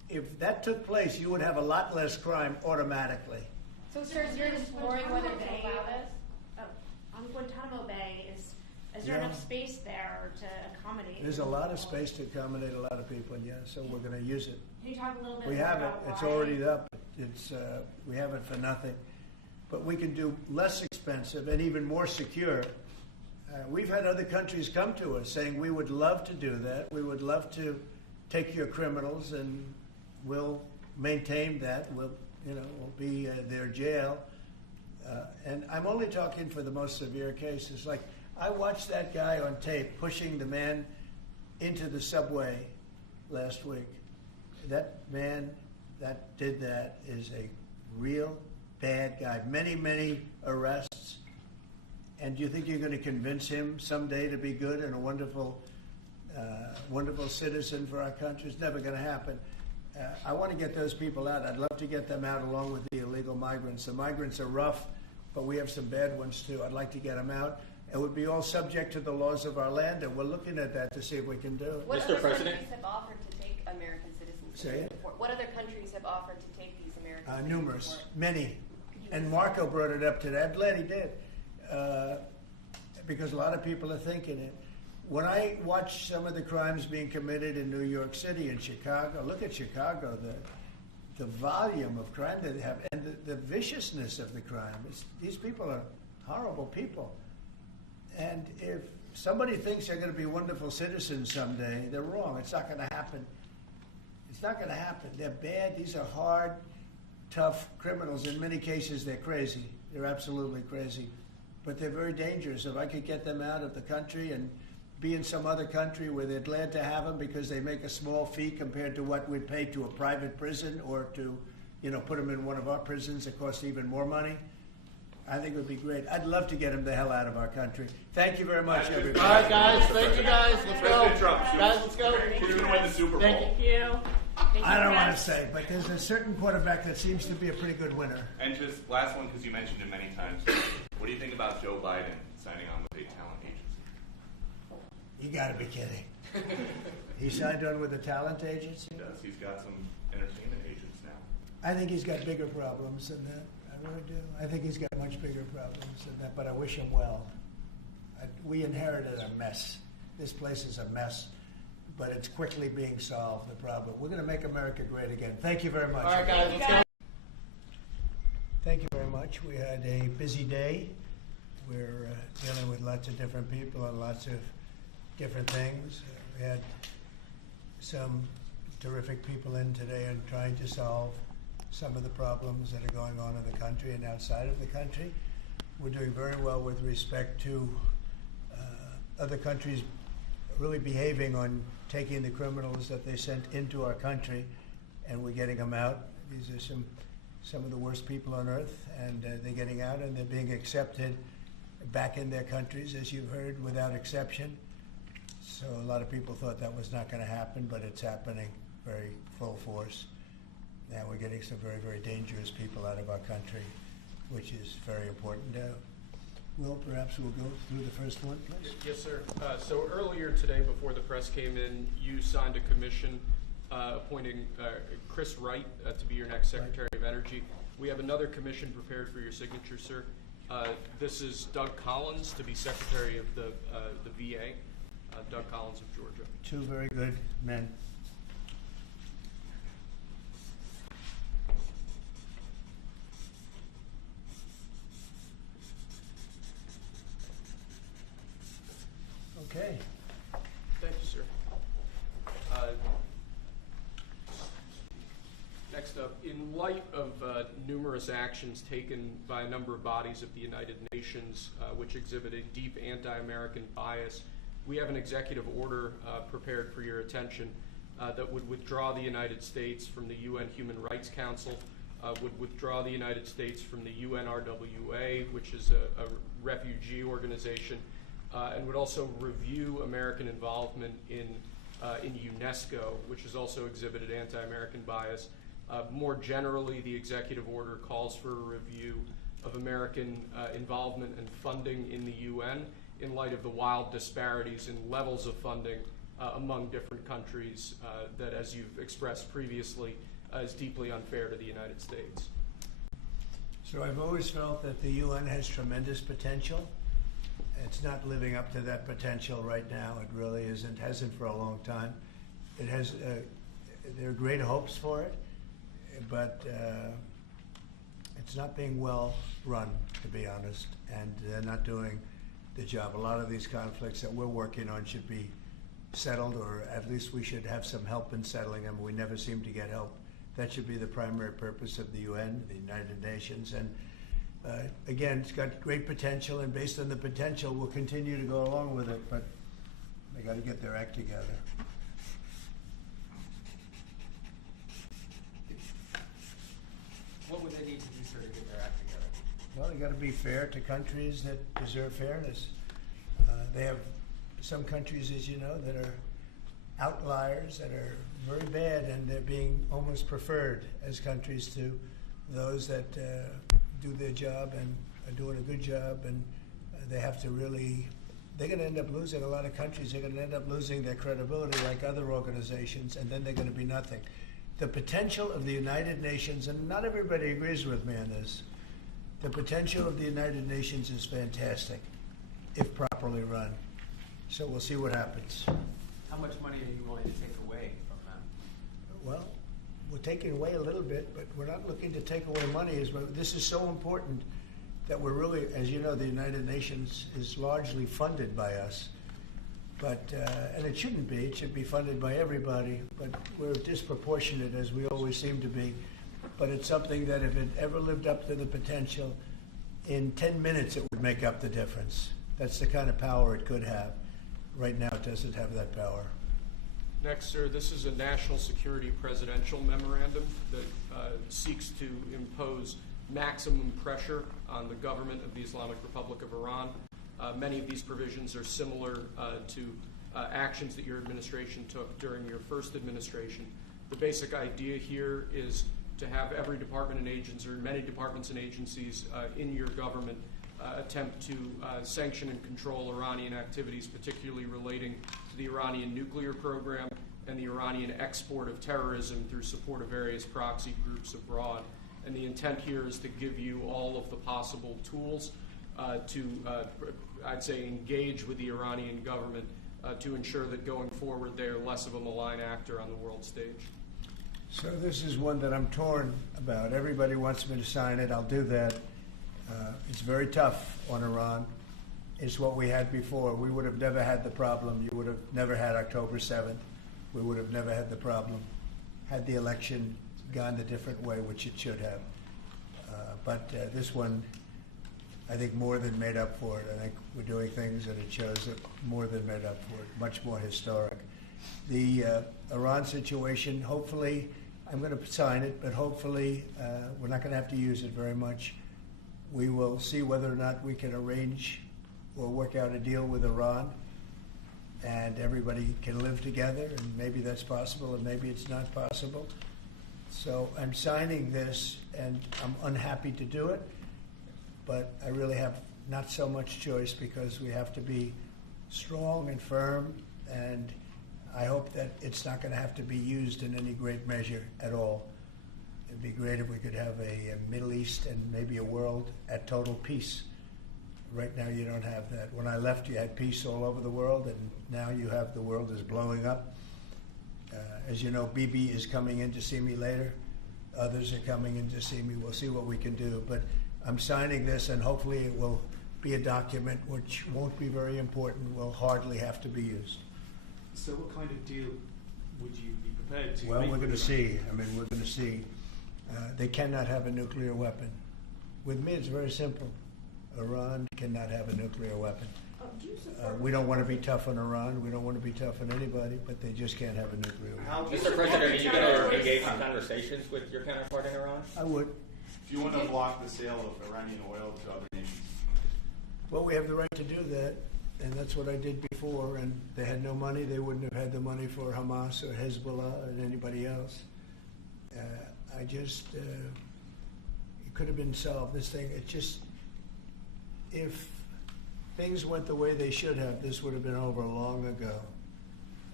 if that took place, you would have a lot less crime automatically. So, sir, you're exploring whether to allow this? On Guantanamo Bay, is there enough space there to accommodate? There's a lot of space to accommodate a lot of people, yeah, so we're going to use it. Can you talk a little bit We more have it. about It's why? already up. It's we have it for nothing. But we can do less expensive and even more secure. We've had other countries come to us saying we would love to do that. We would love to take your criminals and we'll maintain that. We'll be their jail. And I'm only talking for the most severe cases. Like I watched that guy on tape pushing the man into the subway last week. That man that did that is a real bad guy. Many, many arrests. And do you think you're going to convince him someday to be good and a wonderful, wonderful citizen for our country? It's never going to happen. I want to get those people out. I'd love to get them out along with the illegal migrants. The migrants are rough, but we have some bad ones too. I'd like to get them out. It would be all subject to the laws of our land, and we're looking at that to see if we can do it. What Mr. other President? countries have offered to take American citizens? Say it? What other countries have offered to take these American citizens? Numerous, many. And Marco brought it up today. I'm glad he did. Because a lot of people are thinking it. When I watch some of the crimes being committed in New York City and Chicago, look at Chicago, the volume of crime that they have and the viciousness of the crime. These people are horrible people. And if somebody thinks they're going to be wonderful citizens someday, they're wrong. It's not going to happen. It's not going to happen. They're bad. These are hard, tough criminals. In many cases, they're crazy. They're absolutely crazy. But they're very dangerous. If I could get them out of the country and be in some other country where they're glad to have them because they make a small fee compared to what we'd pay to a private prison or to, put them in one of our prisons that costs even more money, I think it would be great. I'd love to get them the hell out of our country. Thank you very much, everybody. All right, guys. Thank you, guys. Let's go. President Trump, Guys, let's go. Who's going to win the Super Bowl? Thank you. I don't want to say, but there's a certain quarterback that seems to be a pretty good winner. And just last one, because you mentioned it many times. What do you think about Joe Biden signing on with a talent agency? You got to be kidding. He signed on with a talent agency? He does. He's got some entertainment agents now. I think he's got bigger problems than that. I really do. I think he's got much bigger problems than that, but I wish him well. We inherited a mess. This place is a mess, but it's quickly being solved, the problem. We're going to make America great again. Thank you very much. All right, guys. Let's go. Thank you very much. We had a busy day. We're dealing with lots of different people and lots of different things. We had some terrific people in today and trying to solve some of the problems that are going on in the country and outside of the country. We're doing very well with respect to other countries really behaving on taking the criminals that they sent into our country, and we're getting them out. These are some of the worst people on earth, and they're getting out and they're being accepted back in their countries, as you've heard, without exception. So a lot of people thought that was not going to happen, but it's happening very full force. And we're getting some very, very dangerous people out of our country, which is very important. Will, perhaps we'll go through the first one, please. Yes, sir. So earlier today, before the press came in, you signed a commission appointing Chris Wright to be your next Secretary of Energy. We have another commission prepared for your signature, sir. This is Doug Collins to be Secretary of the VA. Doug Collins of Georgia. Two very good men. Okay. Thank you, sir. Next up, in light of numerous actions taken by a number of bodies of the United Nations which exhibit a deep anti-American bias, we have an executive order prepared for your attention that would withdraw the United States from the UN Human Rights Council, would withdraw the United States from the UNRWA, which is a refugee organization, and would also review American involvement in UNESCO, which has also exhibited anti-American bias. More generally, the executive order calls for a review of American involvement and funding in the UN in light of the wild disparities in levels of funding among different countries that, as you've expressed previously, is deeply unfair to the United States. So I've always felt that the UN has tremendous potential. It's not living up to that potential right now. It really isn't, hasn't for a long time. It has, there are great hopes for it, but it's not being well run, to be honest, and they're not doing the job. A lot of these conflicts that we're working on should be settled, or at least we should have some help in settling them. We never seem to get help. That should be the primary purpose of the UN, the United Nations. And again, it's got great potential, and based on the potential, we'll continue to go along with it, but they got to get their act together. What would they need to do, sir, to get their act together? Well, they got to be fair to countries that deserve fairness. They have some countries, as you know, that are outliers, that are very bad, and they're being almost preferred as countries to those that do their job and are doing a good job, and they have to really, they're going to end up losing, a lot of countries are going to end up losing their credibility like other organizations, and then they're going to be nothing. The potential of the United Nations, and not everybody agrees with me on this, the potential of the United Nations is fantastic if properly run. So we'll see what happens. How much money are you willing to take away from them? Well, we're taking away a little bit, but we're not looking to take away money. This is so important that we're really, as you know, the United Nations is largely funded by us. But, and it shouldn't be. It should be funded by everybody. But we're disproportionate, as we always seem to be. But it's something that if it ever lived up to the potential, in 10 minutes it would make up the difference. That's the kind of power it could have. Right now it doesn't have that power. Next, sir, this is a national security presidential memorandum that seeks to impose maximum pressure on the government of the Islamic Republic of Iran. Many of these provisions are similar to actions that your administration took during your first administration. The basic idea here is to have every department and agency, or many departments and agencies in your government attempt to sanction and control Iranian activities, particularly relating to the Iranian nuclear program and the Iranian export of terrorism through support of various proxy groups abroad. And the intent here is to give you all of the possible tools to, I'd say, engage with the Iranian government to ensure that going forward they are less of a malign actor on the world stage. So this is one that I'm torn about. Everybody wants me to sign it. I'll do that. It's very tough on Iran. It's what we had before. We would have never had the problem. You would have never had October 7th. We would have never had the problem had the election gone a different way, which it should have. But this one, I think, more than made up for it. I think we're doing things that it shows that more than made up for it, much more historic. The Iran situation, hopefully, I'm going to sign it, but hopefully we're not going to have to use it very much. We will see whether or not we can arrange or work out a deal with Iran, and everybody can live together, and maybe that's possible, and maybe it's not possible. So I'm signing this, and I'm unhappy to do it, but I really have not so much choice because we have to be strong and firm, and I hope that it's not going to have to be used in any great measure at all. It'd be great if we could have a Middle East and maybe a world at total peace. Right now you don't have that. When I left, you had peace all over the world, and now you have the world is blowing up. As you know, Bibi is coming in to see me later. Others are coming in to see me. We'll see what we can do. But I'm signing this, and hopefully it will be a document which won't be very important, will hardly have to be used. So what kind of deal would you be prepared to Well, make we're going to with see. I mean, we're going to see. They cannot have a nuclear weapon. With me, it's very simple. Iran cannot have a nuclear weapon. We don't want to be tough on Iran. We don't want to be tough on anybody, but they just can't have a nuclear weapon. Mr. President, are you going to engage in conversations with your counterpart in Iran? I would. Do you want to block the sale of Iranian oil to other nations? Well, we have the right to do that, and that's what I did before, and they had no money. They wouldn't have had the money for Hamas or Hezbollah or anybody else. It could have been solved. This thing, if things went the way they should have, this would have been over long ago.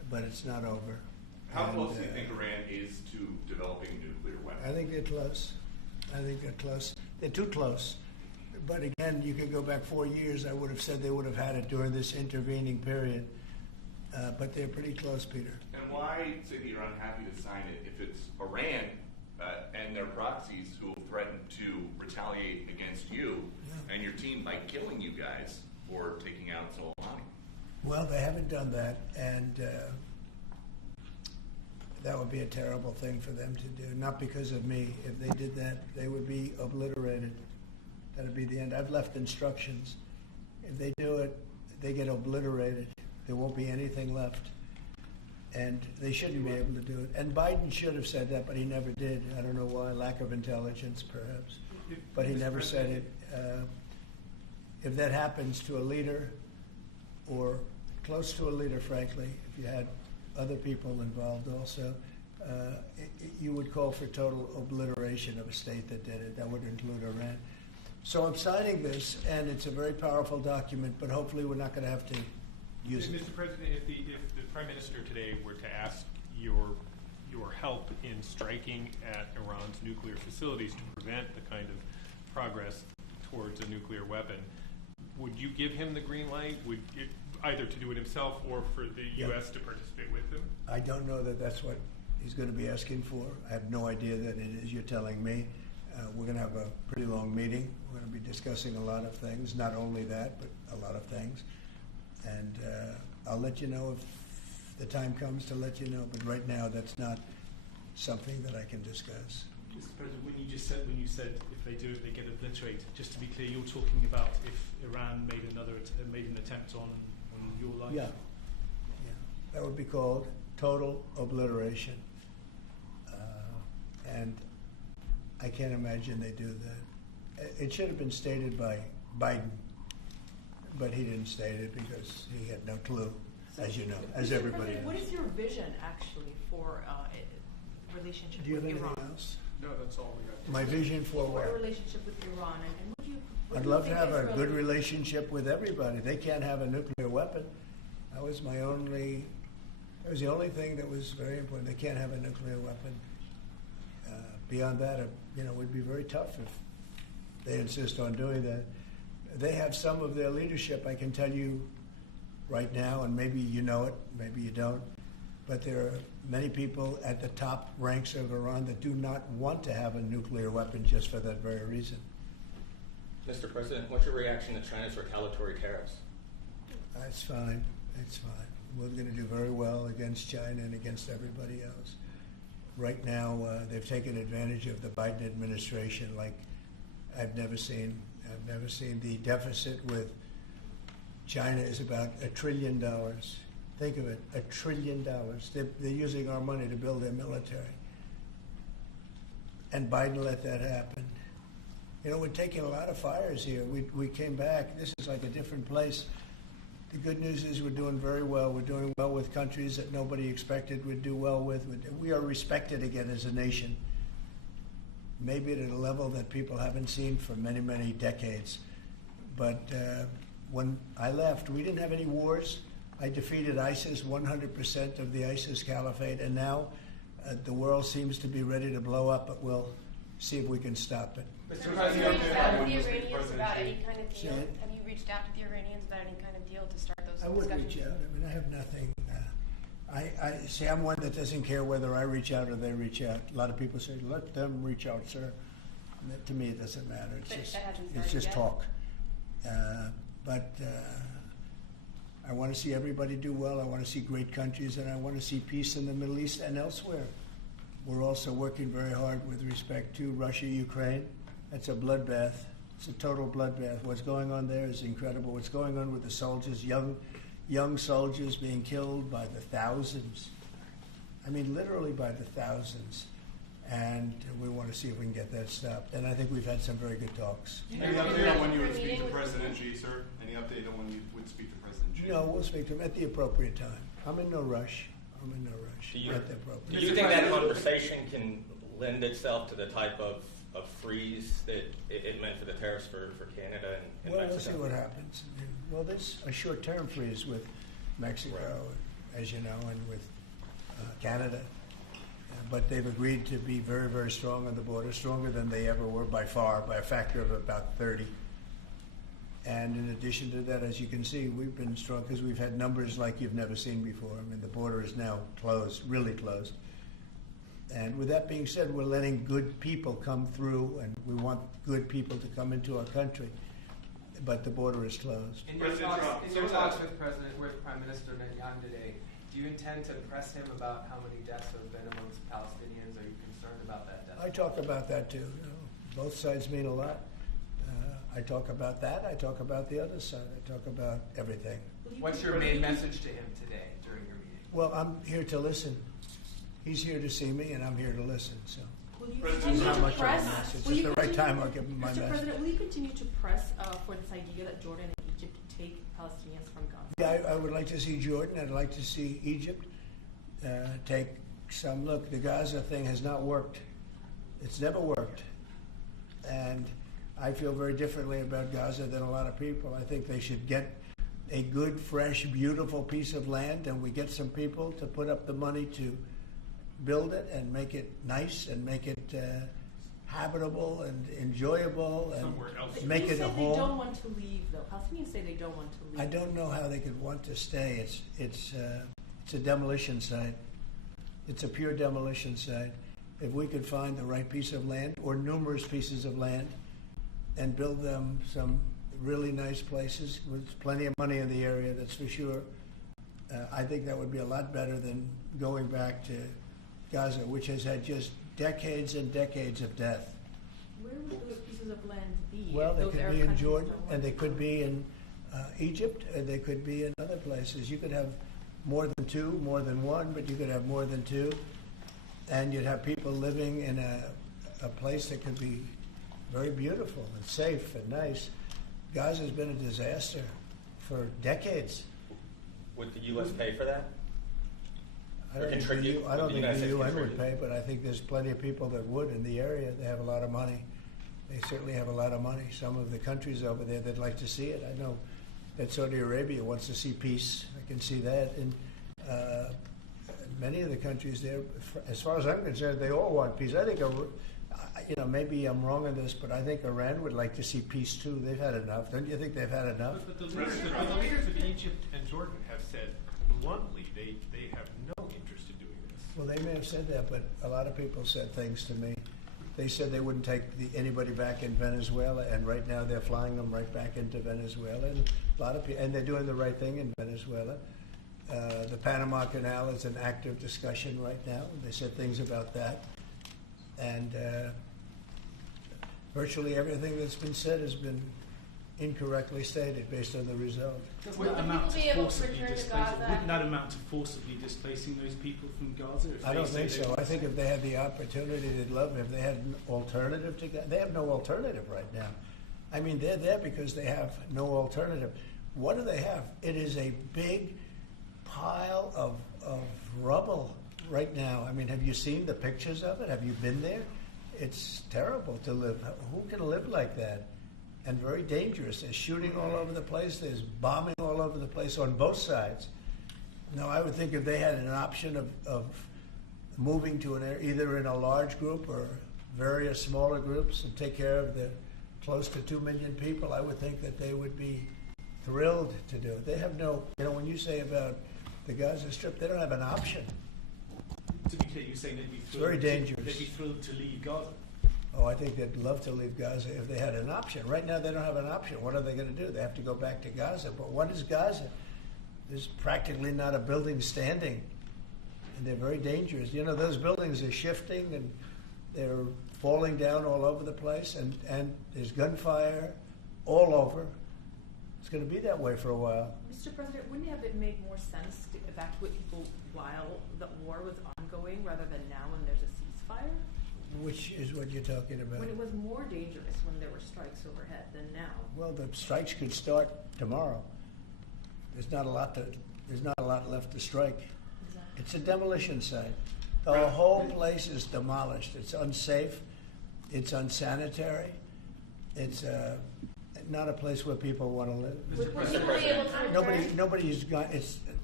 but it's not over. How And, close do you think Iran is to developing a nuclear weapon? I think they're close. I think they're close. They're too close. But again, you could go back 4 years. I would have said they would have had it during this intervening period. But they're pretty close, Peter. And why say that you're unhappy to sign it if it's Iran and their proxies who have threatened to retaliate against you and your team by killing you guys for taking out Soleimani? Well, they haven't done that, and that would be a terrible thing for them to do. Not because of me. If they did that, they would be obliterated. That would be the end. I've left instructions. If they do it, they get obliterated. There won't be anything left. And they shouldn't be able to do it. And Biden should have said that, but he never did. I don't know why. Lack of intelligence, perhaps. But he never said it. If that happens to a leader, or close to a leader, frankly, if you had other people involved also, you would call for total obliteration of a state that did it. That would include Iran. So I'm signing this, and it's a very powerful document, but hopefully we're not going to have to use it. Mr. President, if the Prime Minister today were to ask your help in striking at Iran's nuclear facilities to prevent the kind of progress towards a nuclear weapon, would you give him the green light? Would you, either to do it himself or for the U.S. to participate with him? I don't know that that's what he's going to be asking for. I have no idea that it is. You're telling me. We're going to have a pretty long meeting. We're going to be discussing a lot of things, not only that, but a lot of things. And I'll let you know if the time comes to let you know. But right now, that's not something that I can discuss. Mr. President, when you said if they do it, they get obliterated. Just to be clear, you're talking about if Iran made an attempt on your life. Yeah, that would be called total obliteration. And I can't imagine they do that. It should have been stated by Biden, but he didn't state it because he had no clue, as you know, as everybody knows. What is your vision, actually, for relationship Do you have with anything Iran? else? No, that's all we got. My vision for For what? a relationship with Iran, and what do you? What I'd do you love to think have a Israel- good relationship with everybody. They can't have a nuclear weapon. That was the only thing that was very important. They can't have a nuclear weapon. Beyond that, it would be very tough if they insist on doing that. They have some of their leadership, I can tell you right now, and maybe you know it, maybe you don't, but there are many people at the top ranks of Iran that do not want to have a nuclear weapon just for that very reason. Mr. President, what's your reaction to China's retaliatory tariffs? That's fine. That's fine. We're going to do very well against China and against everybody else. Right now, they've taken advantage of the Biden administration like I've never seen. I've never seen. The deficit with China is about $1 trillion. Think of it, $1 trillion. They're using our money to build their military. And Biden let that happen. We're taking a lot of fires here. We came back. This is like a different place. The good news is we're doing very well. We're doing well with countries that nobody expected we'd do well with. We are respected again as a nation, maybe at a level that people haven't seen for many, many decades. But when I left, we didn't have any wars. I defeated ISIS, 100% of the ISIS caliphate, and now the world seems to be ready to blow up, but we'll see if we can stop it. Mr. President, have you reached out to the Iranians about any kind of deal? Say it. Have you reached out to the Iranians about any kind of deal to start those I would discussions? reach out. I mean, I have nothing. I see. I'm one that doesn't care whether I reach out or they reach out. A lot of people say, "Let them reach out, sir." And that, to me, it doesn't matter. But It's that hasn't just started yet? talk. But I want to see everybody do well. I want to see great countries, and I want to see peace in the Middle East and elsewhere. We're also working very hard with respect to Russia, Ukraine. That's a bloodbath. It's a total bloodbath. What's going on there is incredible. What's going on with the soldiers, young soldiers being killed by the thousands. I mean, literally by the thousands. And we want to see if we can get that stopped. And I think we've had some very good talks. Any update on when you would speak to President Xi, sir? Any update on when you would speak to President Xi? No, we'll speak to him at the appropriate time. I'm in no rush. Do you, At the appropriate do you think that conversation can lend itself to the type of freeze that it meant for the tariffs for Canada and Well, Mexico? we'll see what happens. Well, there's a short-term freeze with Mexico as you know, and with Canada. But they've agreed to be very, very strong on the border, stronger than they ever were by far, by a factor of about 30. And in addition to that, as you can see, we've been strong because we've had numbers like you've never seen before. I mean, the border is now closed, really closed. And with that being said, we're letting good people come through, and we want good people to come into our country. But the border is closed. In your talks with Prime Minister Netanyahu today, do you intend to press him about how many deaths have been amongst Palestinians? Are you concerned about that death? I talk about that too. You know, both sides mean a lot. I talk about that. I talk about the other side. I talk about everything. What's your main message to him today during your meeting? Well, I'm here to listen. He's here to see me, and I'm here to listen. So. Will you It's not much of a message. It's the right time I'll give him my Mr. message. President, will you continue to press for this idea that Jordan and Egypt take Palestinians from Gaza? Yeah, I would like to see Jordan. I'd like to see Egypt take some look. The Gaza thing has not worked. It's never worked. And I feel very differently about Gaza than a lot of people. I think they should get a good, fresh, beautiful piece of land, and we get some people to put up the money to build it and make it nice and make it habitable and enjoyable and make it a home. They don't want to leave, though. Palestinians say they don't want to leave. I don't know how they could want to stay. It's a demolition site. It's a pure demolition site. If we could find the right piece of land or numerous pieces of land and build them some really nice places with plenty of money in the area, that's for sure, I think that would be a lot better than going back to Gaza, which has had just decades and decades of death. Where would those pieces of land be? Well, they Those could Arab be in countries Jordan, don't want and they to could be in Egypt, and they could be in other places. You could have more than two, more than one, but you could have more than two. And you'd have people living in a place that could be very beautiful and safe and nice. Gaza's been a disaster for decades. Would the U.S. pay for that? I don't think the UN would pay, but I think there's plenty of people that would in the area. They have a lot of money. They certainly have a lot of money. Some of the countries over there, they'd like to see it. I know that Saudi Arabia wants to see peace. I can see that. And many of the countries there, as far as I'm concerned, they all want peace. I think, maybe I'm wrong on this, but I think Iran would like to see peace too. They've had enough. Don't you think they've had enough? But the leaders of Egypt and Jordan have said bluntly they have no interest in doing this. Well, they may have said that, but a lot of people said things to me. They said they wouldn't take anybody back in Venezuela, and right now they're flying them right back into Venezuela. And a lot of people, and they're doing the right thing in Venezuela. The Panama Canal is an active discussion right now. They said things about that. And virtually everything that's been said has been incorrectly stated based on the result. Wouldn't that amount to forcibly displacing those people from Gaza? I don't think so. I think if they had the opportunity, they'd love it. If they had an alternative to Gaza, they have no alternative right now. I mean, they're there because they have no alternative. What do they have? It is a big pile of rubble right now. I mean, have you seen the pictures of it? Have you been there? It's terrible to live. Who can live like that? And very dangerous. There's shooting all over the place. There's bombing all over the place on both sides. Now, I would think if they had an option of moving to an area, either in a large group or various smaller groups, and take care of the close to 2 million people, I would think that they would be thrilled to do it. They have no, when you say about the Gaza Strip, they don't have an option. To be clear, you're saying they'd be thrilled, very dangerous. They'd be thrilled to leave Gaza. Oh, I think they'd love to leave Gaza if they had an option. Right now, they don't have an option. What are they going to do? They have to go back to Gaza. But what is Gaza? There's practically not a building standing, and they're very dangerous. Those buildings are shifting, and they're falling down all over the place, and there's gunfire all over. It's going to be that way for a while. Mr. President, wouldn't it have made more sense to evacuate people while the war was ongoing rather than now when there's a ceasefire? Which is what you're talking about? When it was more dangerous when there were strikes overhead than now. Well, the strikes could start tomorrow. There's not a lot left to strike. Exactly. It's a demolition site. The whole place is demolished. It's unsafe. It's unsanitary. It's not a place where people want to live. Would you be able to Nobody's gone.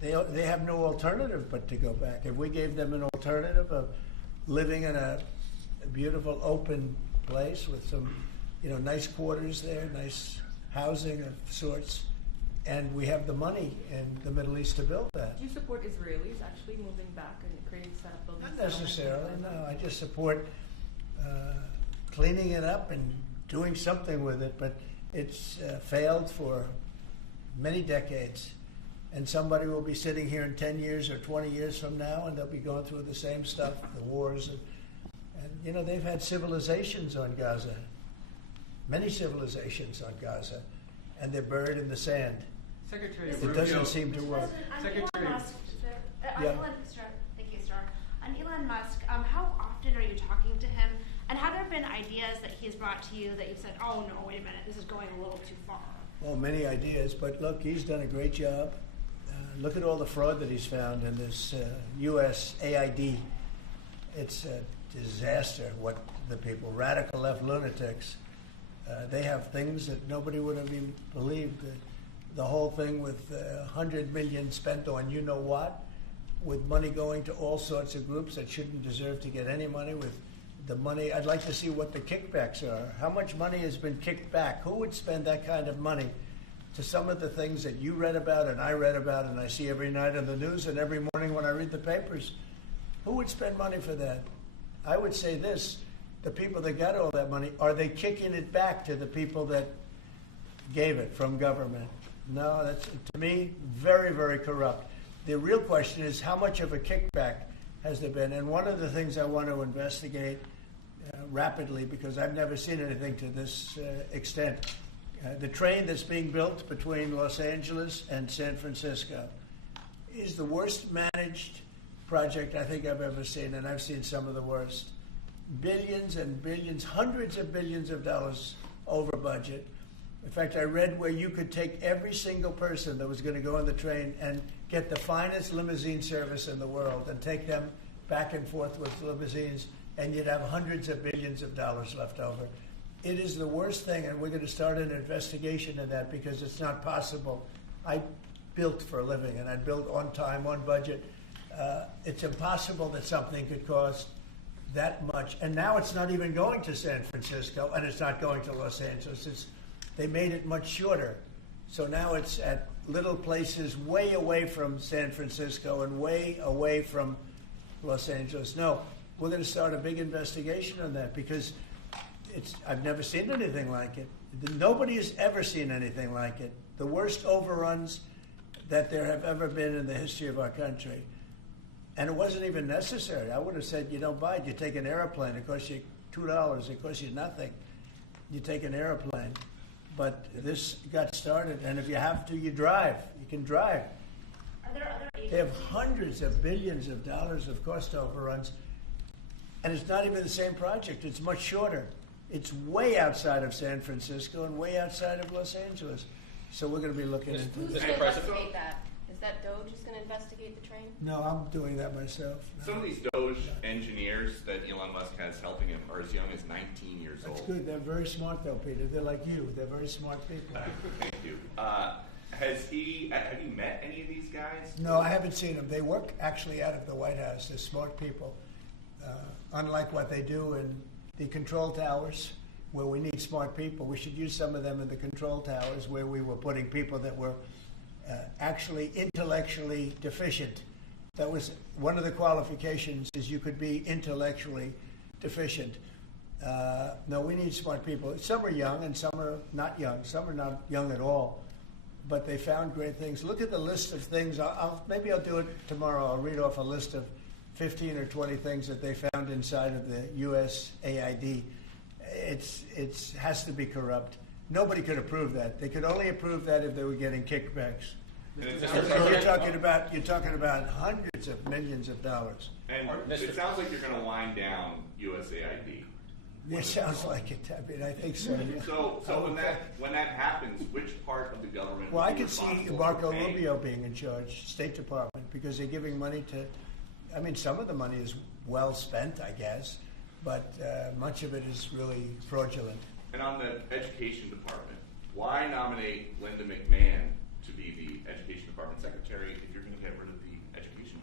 they have no alternative but to go back. If we gave them an alternative of living in a beautiful open place with some, nice quarters there, nice housing of sorts, and we have the money in the Middle East to build that. Do you support Israelis actually moving back and creating building? Not necessarily, no. I just support cleaning it up and doing something with it, but it's failed for many decades. And somebody will be sitting here in 10 years or 20 years from now, and they'll be going through the same stuff, the wars. And they've had civilizations on Gaza, many civilizations on Gaza, and they're buried in the sand. Secretary It doesn't seem to work. Secretary Yeah. Thank you, sir. On Elon Musk, how often are you talking to him? And have there been ideas that he's brought to you that you've said, oh no, wait a minute, this is going a little too far? Well, many ideas, but look, he's done a great job. Look at all the fraud that he's found in this USAID. It's a disaster what the people, radical left lunatics, they have things that nobody would have even believed. The whole thing with $100 million spent on you-know-what, with money going to all sorts of groups that shouldn't deserve to get any money, with the money. I'd like to see what the kickbacks are. How much money has been kicked back? Who would spend that kind of money to some of the things that you read about and I read about and I see every night in the news and every morning when I read the papers? Who would spend money for that? I would say this, the people that got all that money, are they kicking it back to the people that gave it from government? No, that's, to me, very, very corrupt. The real question is how much of a kickback has there been? And one of the things I want to investigate rapidly, because I've never seen anything to this extent, the train that's being built between Los Angeles and San Francisco is the worst managed project I think I've ever seen, and I've seen some of the worst. Billions and billions, hundreds of billions of dollars over budget. In fact, I read where you could take every single person that was going to go on the train and get the finest limousine service in the world and take them back and forth with limousines, and you'd have hundreds of billions of dollars left over. It is the worst thing, and we're going to start an investigation of that because it's not possible. I built for a living, and I built on time, on budget. It's impossible that something could cost that much. And now it's not even going to San Francisco, and it's not going to Los Angeles. They made it much shorter. So now it's at little places way away from San Francisco and way away from Los Angeles. No, we're going to start a big investigation on that because I've never seen anything like it. Nobody has ever seen anything like it. The worst overruns that there have ever been in the history of our country. And it wasn't even necessary. I would have said, you don't buy it. You take an airplane. It costs you $2. It costs you nothing. You take an airplane. But this got started, and if you have to, you drive. You can drive. Are there other agencies? They have hundreds of billions of dollars of cost overruns, and it's not even the same project. It's much shorter. It's way outside of San Francisco and way outside of Los Angeles. So we're going to be looking into Who's this. going to investigate that? Is that DOJ who's going to investigate the train? No, I'm doing that myself. No. Some of these Doge engineers that Elon Musk has helping him are as young as 19 years old. That's good. They're very smart, though, Peter. They're like you. They're very smart people. Thank you. Have you met any of these guys? No, I haven't seen them. They work actually out of the White House. They're smart people. Unlike what they do in the control towers, where we need smart people, we should use some of them in the control towers where we were putting people that were actually intellectually deficient. That was one of the qualifications, is you could be intellectually deficient. No, we need smart people. Some are young and some are not young. Some are not young at all. But they found great things. Look at the list of things. Maybe I'll do it tomorrow. I'll read off a list of 15 or 20 things that they found inside of the USAID. It has to be corrupt. Nobody could approve that. They could only approve that if they were getting kickbacks. So you're talking about hundreds of millions of dollars. And it sounds like you're going to wind down USAID. It sounds like it. I mean, I think so. Yeah. So when that happens, which part of the government? Well, I could see Marco Rubio being in charge, State Department, because they're giving money to. I mean, some of the money is well spent, I guess, but much of it is really fraudulent. And on the Education Department, why nominate Linda McMahon to be the Education Department Secretary if you're going to get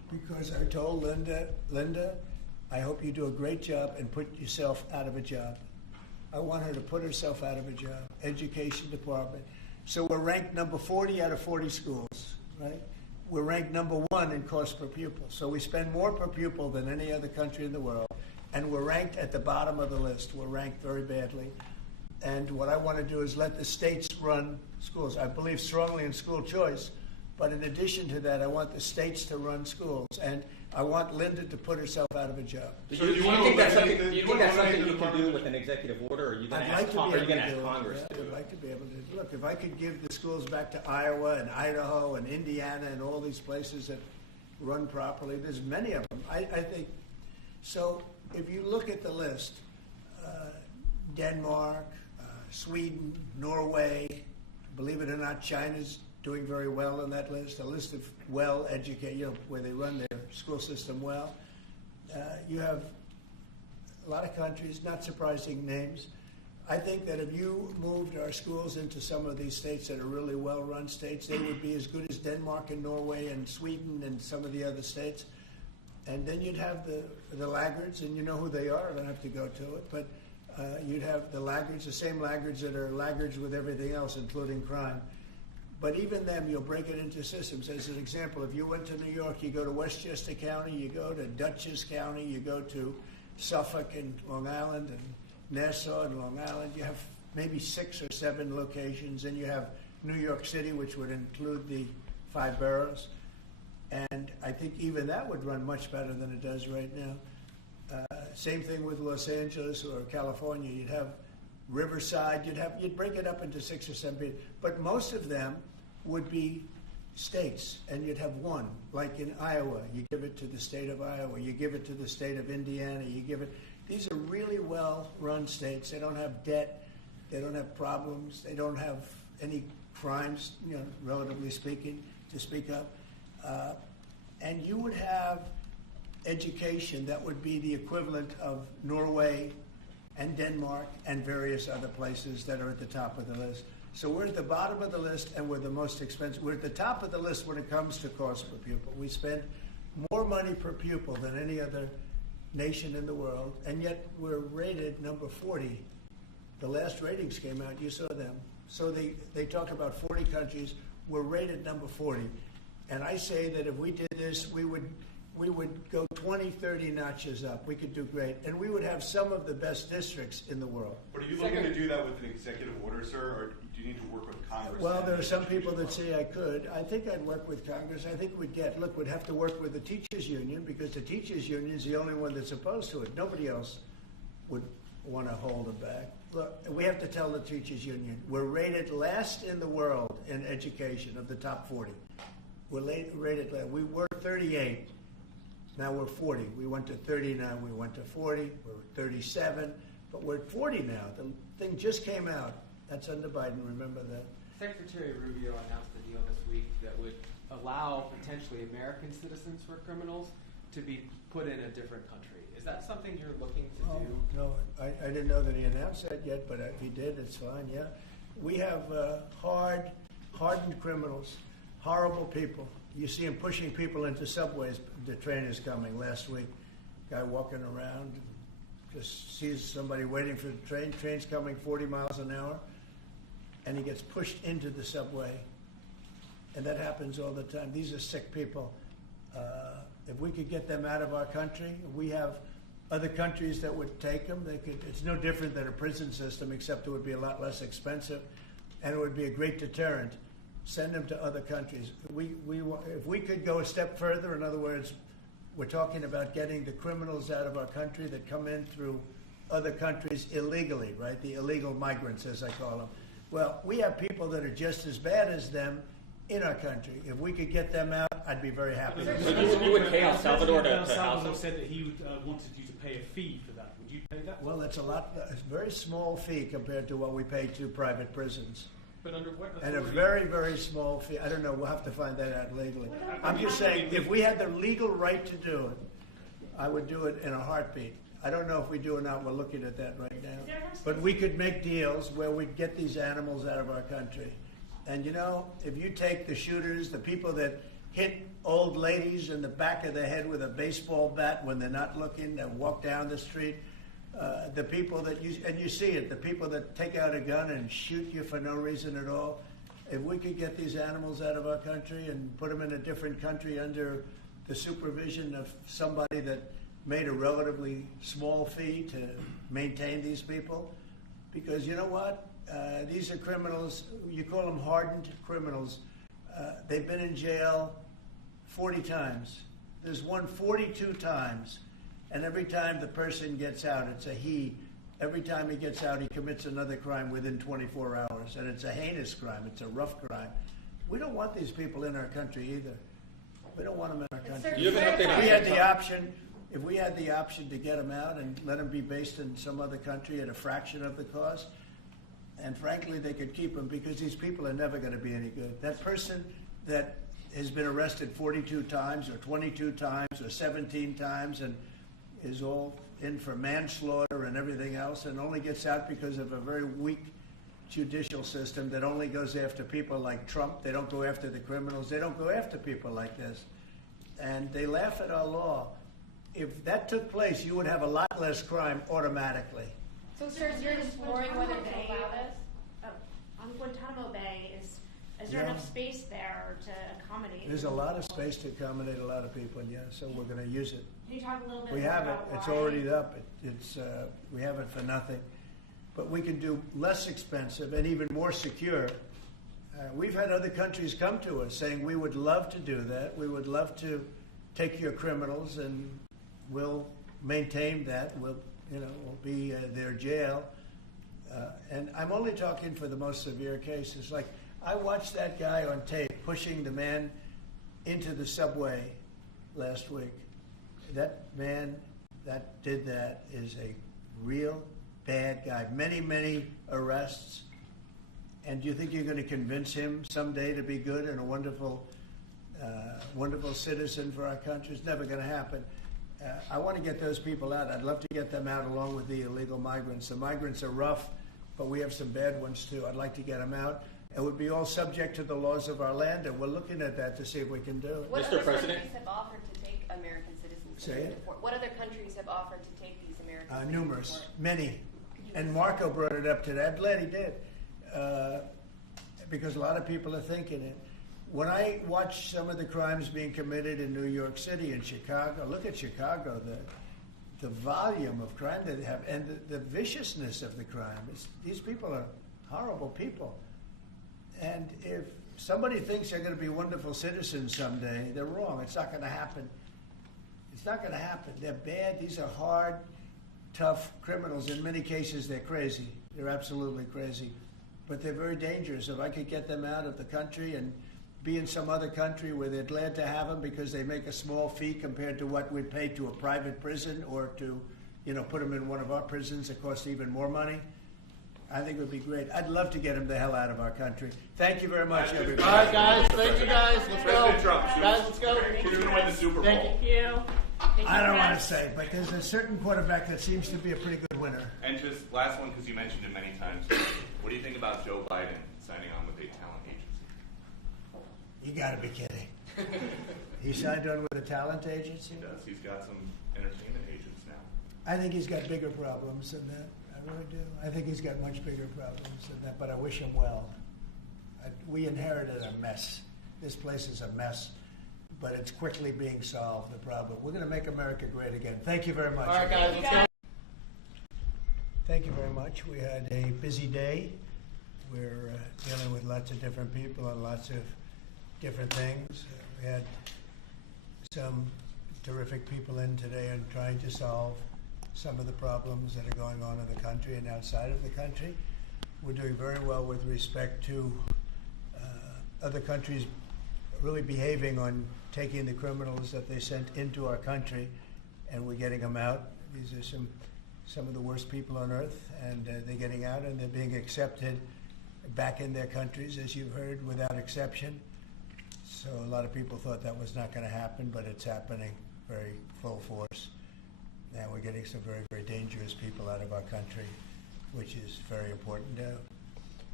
Because I told Linda, I hope you do a great job and put yourself out of a job. I want her to put herself out of a job. Education department. So we're ranked number 40 out of 40 schools, right? We're ranked number 1 in cost per pupil. So we spend more per pupil than any other country in the world. And we're ranked at the bottom of the list. We're ranked very badly. And what I want to do is let the states run schools. I believe strongly in school choice. But in addition to that, I want the states to run schools. And I want Linda to put herself out of a job. Do you think that's something you can do with an executive order, or are you going to ask Congress to do it? I'd like to be able to. Look, if I could give the schools back to Iowa and Idaho and Indiana and all these places that run properly, there's many of them. I think. So if you look at the list, Denmark, Sweden, Norway, believe it or not, China's doing very well on that list, a list of well-educated, where they run their school system well. You have a lot of countries, not surprising names. I think that if you moved our schools into some of these states that are really well-run states, they would be as good as Denmark and Norway and Sweden and some of the other states. And then you'd have the laggards, and you know who they are. I don't have to go to it. But you'd have the laggards, the same laggards that are laggards with everything else, including crime. But even them, you'll break it into systems. As an example, if you went to New York, you go to Westchester County, you go to Dutchess County, you go to Suffolk and Long Island and Nassau and Long Island. You have maybe 6 or 7 locations. And you have New York City, which would include the 5 boroughs. And I think even that would run much better than it does right now. Same thing with Los Angeles or California. You'd have Riverside, you'd break it up into 6 or 7, but most of them would be states, and you'd have one. Like in Iowa, you give it to the state of Iowa, you give it to the state of Indiana, you give it. These are really well-run states. They don't have debt, they don't have problems, they don't have any crimes, relatively speaking, to speak of. And you would have education that would be the equivalent of Norway and Denmark and various other places that are at the top of the list. So we're at the bottom of the list, and we're the most expensive. We're at the top of the list when it comes to cost per pupil. We spend more money per pupil than any other nation in the world, and yet we're rated number 40. The last ratings came out, you saw them. So they talk about 40 countries. We're rated number 40. And I say that if we did this, we would go 20, 30 notches up. We could do great. And we would have some of the best districts in the world. But are you looking to do that with an executive order, sir, or do you need to work with Congress? Well, there are some people that say I could. I think I'd work with Congress. I think we'd have to work with the teachers union, because the teachers union is the only one that's opposed to it. Nobody else would want to hold it back. Look, we have to tell the teachers union, we're rated last in the world in education of the top 40. We're rated last. We were 38. Now we're 40. We went to 39. We went to 40. We're 37. But we're at 40 now. The thing just came out. That's under Biden. Remember that. Secretary Rubio announced a deal this week that would allow potentially American citizens who are criminals to be put in a different country. Is that something you're looking to do? No, I didn't know that he announced that yet, but if he did, it's fine, yeah. We have hardened criminals, horrible people. You see them pushing people into subways. The train is coming. Last week, guy walking around, just sees somebody waiting for the train. Train's coming 40 miles an hour, and he gets pushed into the subway. And that happens all the time. These are sick people. If we could get them out of our country, we have other countries that would take them. It's no different than a prison system, except it would be a lot less expensive, and it would be a great deterrent. Send them to other countries. If we could go a step further, in other words, we're talking about getting the criminals out of our country that come in through other countries illegally, right? The illegal migrants, as I call them. Well, we have people that are just as bad as them in our country. If we could get them out, I'd be very happy. So you would pay El Salvador to El house Salvador them? said that he wanted you to pay a fee for that. Would you pay that? Well, it's a very small fee compared to what we pay to private prisons. But under what And a authority? very, very small fee. I don't know. We'll have to find that out legally. I'm just saying, if we had the legal right to do it, I would do it in a heartbeat. I don't know if we do or not. We're looking at that right now. But we could make deals where we'd get these animals out of our country. And, if you take the shooters, the people that hit old ladies in the back of the head with a baseball bat when they're not looking, and walk down the street. The people that you see it, the people that take out a gun and shoot you for no reason at all. If we could get these animals out of our country and put them in a different country under the supervision of somebody that made a relatively small fee to maintain these people, because you know what? These are criminals. You call them hardened criminals. They've been in jail 40 times. There's one 42 times. And every time the person gets out, it's a he. Every time he gets out, he commits another crime within 24 hours. And it's a heinous crime. It's a rough crime. We don't want these people in our country either. We don't want them in our country. If we had the option to get them out and let them be based in some other country at a fraction of the cost, and frankly, they could keep them, because these people are never going to be any good. That person that has been arrested 42 times or 22 times or 17 times and is all in for manslaughter and everything else, and only gets out because of a very weak judicial system that only goes after people like Trump. They don't go after the criminals. They don't go after people like this. And they laugh at our law. If that took place, you would have a lot less crime automatically. So, sir, you're exploring whether to allow this? On Guantanamo Bay, is there enough space there to accommodate? There's a lot of space to accommodate a lot of people, and so we're going to use it. Can you talk a little bit We more have it. about It's why? already up. We have it for nothing. But we can do less expensive and even more secure. We've had other countries come to us saying, we would love to do that. We would love to take your criminals and we'll maintain that. We'll be their jail. And I'm only talking for the most severe cases. Like, I watched that guy on tape pushing the man into the subway last week. That man that did that is a real bad guy. Many, many arrests. And do you think you're going to convince him someday to be good and a wonderful citizen for our country? It's never going to happen. I want to get those people out. I'd love to get them out along with the illegal migrants. The migrants are rough, but we have some bad ones too. I'd like to get them out. It would be all subject to the laws of our land, and we're looking at that to see if we can do it. What other countries have offered to take American citizens? Say it? What other countries have offered to take these American citizens? Numerous, many. And Marco brought it up today. I'm glad he did, because a lot of people are thinking it. When I watch some of the crimes being committed in New York City and Chicago, look at Chicago, the volume of crime that they have, and the viciousness of the crime. These people are horrible people. And if somebody thinks they're going to be wonderful citizens someday, they're wrong. It's not going to happen. It's not going to happen. They're bad. These are hard, tough criminals. In many cases, they're crazy. They're absolutely crazy. But they're very dangerous. If I could get them out of the country and be in some other country where they're glad to have them because they make a small fee compared to what we'd pay to a private prison, or to, put them in one of our prisons that costs even more money, I think it would be great. I'd love to get them the hell out of our country. Thank you very much, everybody. All right, guys. Thank you, guys. Let's go. Guys, let's go. Who's going to win the Super Bowl? Thank you. I don't want to say, but there's a certain quarterback that seems to be a pretty good winner. And just last one, because you mentioned it many times. What do you think about Joe Biden signing on with a talent agency? You got to be kidding. He signed on with a talent agency? He does. He's got some entertainment agents now. I think he's got bigger problems than that. I really do. I think he's got much bigger problems than that, but I wish him well. We inherited a mess. This place is a mess, but it's quickly being solved, the problem. We're going to make America great again. Thank you very much. All right, guys, let's go. Thank you very much. We had a busy day. We're dealing with lots of different people on lots of different things. We had some terrific people in today and trying to solve some of the problems that are going on in the country and outside of the country. We're doing very well with respect to other countries really behaving on taking the criminals that they sent into our country, and we're getting them out. These are some of the worst people on earth, and they're getting out and they're being accepted back in their countries, as you've heard, without exception. So a lot of people thought that was not going to happen, but it's happening very full force. And we're getting some very, very dangerous people out of our country, which is very important.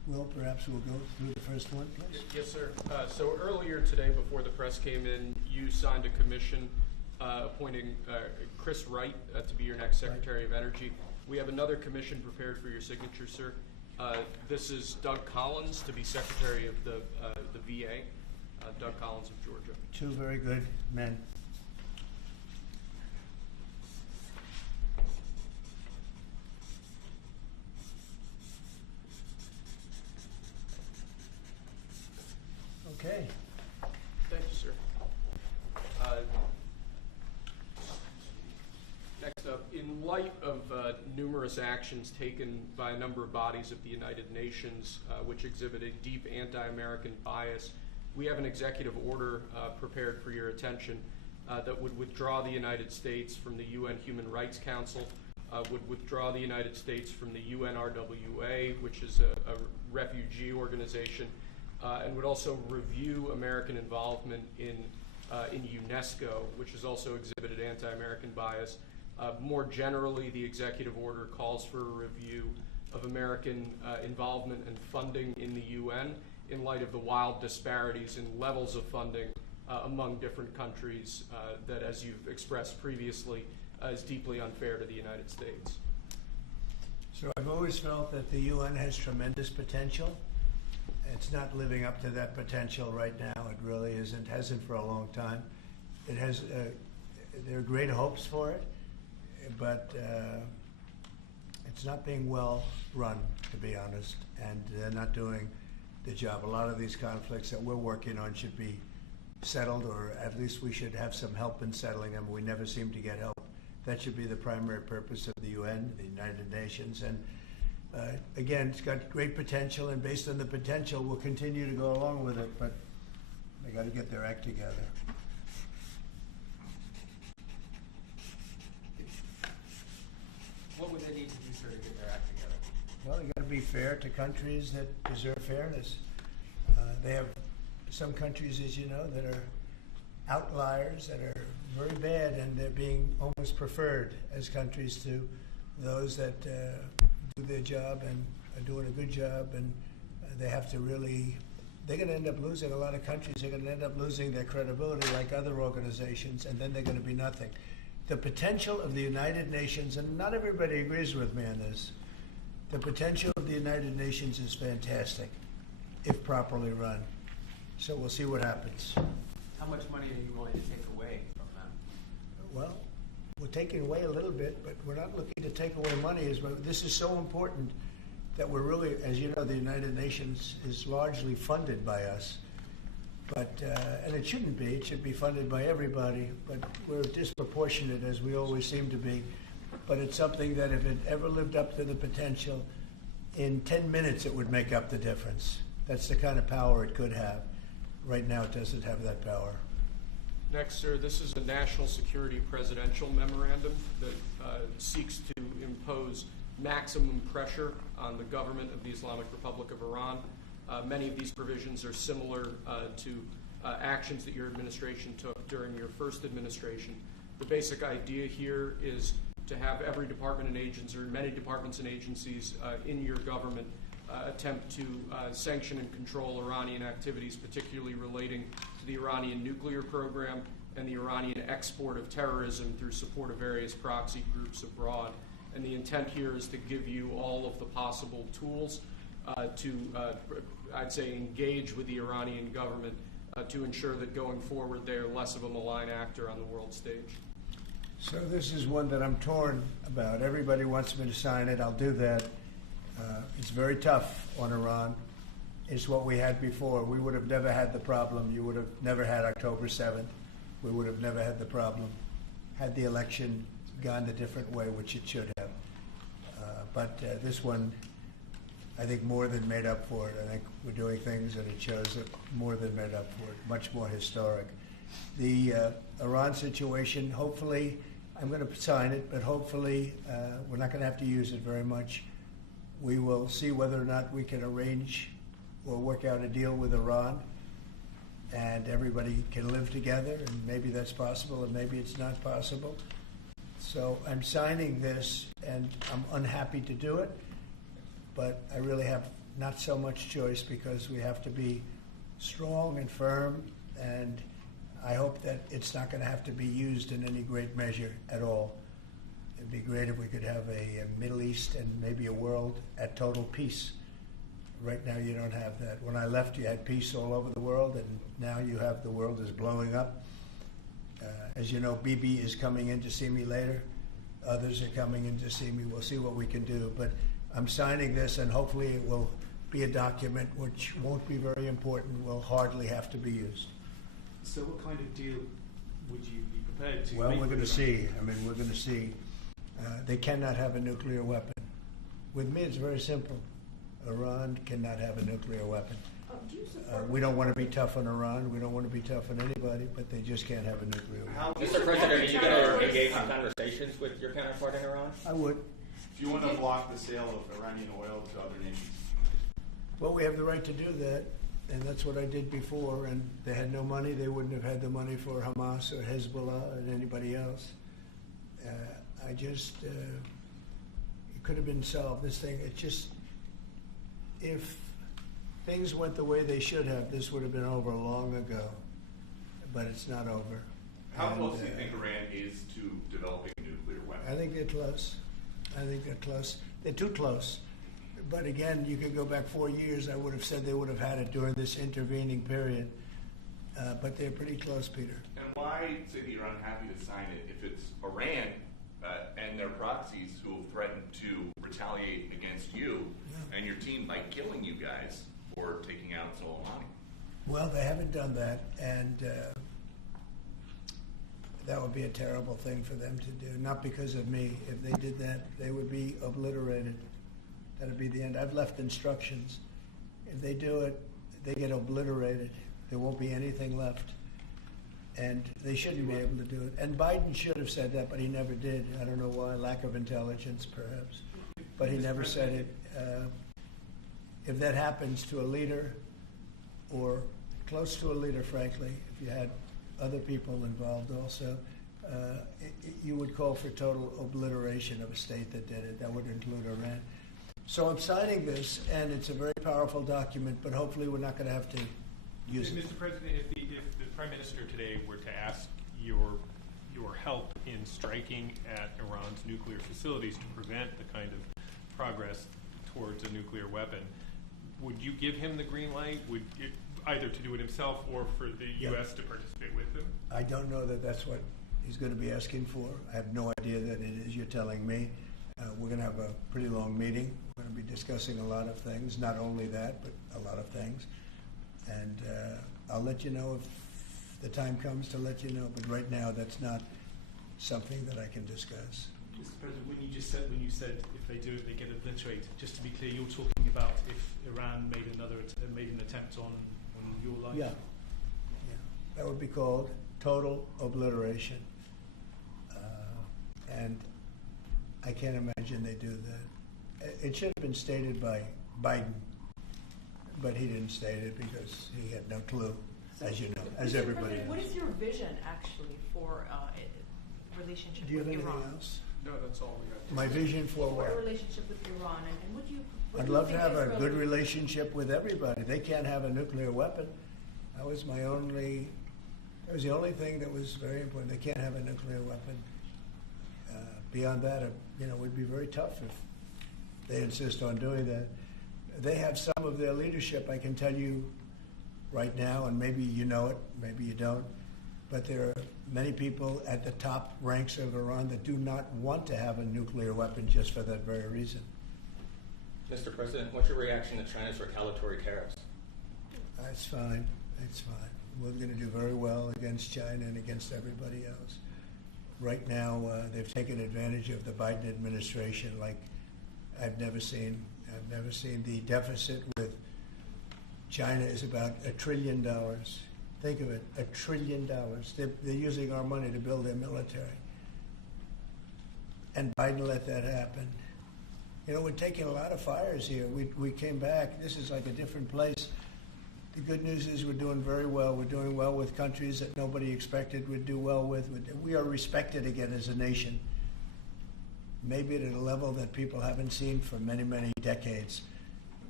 Will, perhaps we'll go through the first one, please. Yes, sir. So earlier today, before the press came in, you signed a commission appointing Chris Wright to be your next Secretary of Energy. We have another commission prepared for your signature, sir. This is Doug Collins to be Secretary of the VA, Doug Collins of Georgia. Two very good men. Okay. Thank you, sir. Next up, in light of numerous actions taken by a number of bodies of the United Nations which exhibit a deep anti-American bias, we have an executive order prepared for your attention that would withdraw the United States from the UN Human Rights Council, would withdraw the United States from the UNRWA, which is a refugee organization, and would also review American involvement in UNESCO, which has also exhibited anti-American bias. More generally, the executive order calls for a review of American involvement and funding in the UN in light of the wild disparities in levels of funding among different countries that, as you've expressed previously, is deeply unfair to the United States. So I've always felt that the UN has tremendous potential. It's not living up to that potential right now. It really isn't, hasn't for a long time. It has, there are great hopes for it, but it's not being well run, to be honest, and they're not doing the job. A lot of these conflicts that we're working on should be settled, or at least we should have some help in settling them. We never seem to get help. That should be the primary purpose of the UN, the United Nations, and again, it's got great potential, and based on the potential, we'll continue to go along with it, but they got to get their act together. What would they need to do, sir, to get their act together? Well, they got to be fair to countries that deserve fairness. They have some countries, as you know, that are outliers, that are very bad, and they're being almost preferred as countries to those that do their job and are doing a good job, and they have to really, they're going to end up losing, a lot of countries are going to end up losing their credibility like other organizations, and then they're going to be nothing. The potential of the United Nations, and not everybody agrees with me on this, the potential of the United Nations is fantastic if properly run. So we'll see what happens. How much money are you willing to take away from them? Well, we're taking away a little bit, but we're not looking to take away money. This is so important that we're really, as you know, the United Nations is largely funded by us. But, and it shouldn't be. It should be funded by everybody, but we're disproportionate, as we always seem to be. But it's something that if it ever lived up to the potential, in 10 minutes it would make up the difference. That's the kind of power it could have. Right now it doesn't have that power. Next, sir, this is a national security presidential memorandum that seeks to impose maximum pressure on the government of the Islamic Republic of Iran. Many of these provisions are similar to actions that your administration took during your first administration. The basic idea here is to have every department and agency, or many departments and agencies in your government attempt to sanction and control Iranian activities, particularly relating to the Iranian nuclear program and the Iranian export of terrorism through support of various proxy groups abroad. And the intent here is to give you all of the possible tools to, I'd say, engage with the Iranian government to ensure that going forward they're less of a malign actor on the world stage. So this is one that I'm torn about. Everybody wants me to sign it. I'll do that. It's very tough on Iran. It's what we had before. We would have never had the problem. You would have never had October 7th. We would have never had the problem had the election gone a different way, which it should have. But this one, I think, more than made up for it. I think we're doing things, and it shows that more than made up for it, much more historic. The Iran situation, hopefully, I'm going to sign it, but hopefully we're not going to have to use it very much. We will see whether or not we can arrange or work out a deal with Iran, and everybody can live together, and maybe that's possible, and maybe it's not possible. So I'm signing this, and I'm unhappy to do it, but I really have not so much choice because we have to be strong and firm, and I hope that it's not going to have to be used in any great measure at all. It'd be great if we could have a Middle East and maybe a world at total peace. Right now you don't have that. When I left, you had peace all over the world, and now you have the world is blowing up. As you know, Bibi is coming in to see me later. Others are coming in to see me. We'll see what we can do. But I'm signing this, and hopefully it will be a document which won't be very important, will hardly have to be used. So what kind of deal would you be prepared to Well, make we're going to with Iran? see. I mean, we're going to see. They cannot have a nuclear weapon. With me, it's very simple. Iran cannot have a nuclear weapon. Do you support We don't want to be tough on Iran. We don't want to be tough on anybody, but they just can't have a nuclear weapon. Mr. President, are you going to engage in conversations with your counterpart in Iran? I would. Do you want to block the sale of Iranian oil to other nations? Well, we have the right to do that, and that's what I did before. And they had no money. They wouldn't have had the money for Hamas or Hezbollah and anybody else. It could have been solved. This thing, if things went the way they should have, this would have been over long ago. But it's not over. How close do you think Iran is to developing a nuclear weapon? I think they're close. They're too close. But again, you could go back 4 years. I would have said they would have had it during this intervening period. But they're pretty close, Peter. And why say that you're unhappy to sign it if it's Iran and their proxies who have threatened to retaliate against you and your team by killing you guys for taking out Soleimani? Well, they haven't done that, and that would be a terrible thing for them to do. Not because of me. If they did that, they would be obliterated. That would be the end. I've left instructions. If they do it, they get obliterated. There won't be anything left. And they shouldn't be able to do it. And Biden should have said that, but he never did. I don't know why. Lack of intelligence, perhaps. But he never said it. If that happens to a leader, or close to a leader, frankly, if you had other people involved also, you would call for total obliteration of a state that did it. That would include Iran. So I'm signing this, and it's a very powerful document, but hopefully we're not going to have to use it. Mr. President, if the Prime Minister today were to ask your help in striking at Iran's nuclear facilities to prevent the kind of progress towards a nuclear weapon, would you give him the green light? Either to do it himself or for the U.S. to participate with him? I don't know that that's what he's going to be asking for. I have no idea that it is. You're telling me. We're going to have a pretty long meeting. We're going to be discussing a lot of things, not only that, but a lot of things. And I'll let you know if the time comes to let you know. But right now, that's not something that I can discuss. Mr. President, when you said if they do it, they get obliterated. Just to be clear, you're talking about if Iran made an attempt on your life. Yeah, that would be called total obliteration. And I can't imagine they do that. It should have been stated by Biden, but he didn't state it because he had no clue, as you know, as everybody knows. What is your vision, actually, for relationship Do you have with anything Iran? else? No, that's all we got. My vision for For a what? relationship with Iran, and what do you? I'd love to have a good relationship with everybody. They can't have a nuclear weapon. That was the only thing that was very important. They can't have a nuclear weapon. Beyond that, it would be very tough if they insist on doing that. They have some of their leadership, I can tell you right now, and maybe you know it, maybe you don't, but there are many people at the top ranks of Iran that do not want to have a nuclear weapon just for that very reason. Mr. President, what's your reaction to China's retaliatory tariffs? It's fine. It's fine. We're going to do very well against China and against everybody else. Right now, they've taken advantage of the Biden administration like I've never seen. I've never seen. The deficit with China is about $1 trillion. Think of it, $1 trillion. They're using our money to build their military. And Biden let that happen. We're taking a lot of fires here. We came back. This is like a different place. The good news is we're doing very well. We're doing well with countries that nobody expected we'd do well with. We are respected again as a nation, maybe at a level that people haven't seen for many, many decades.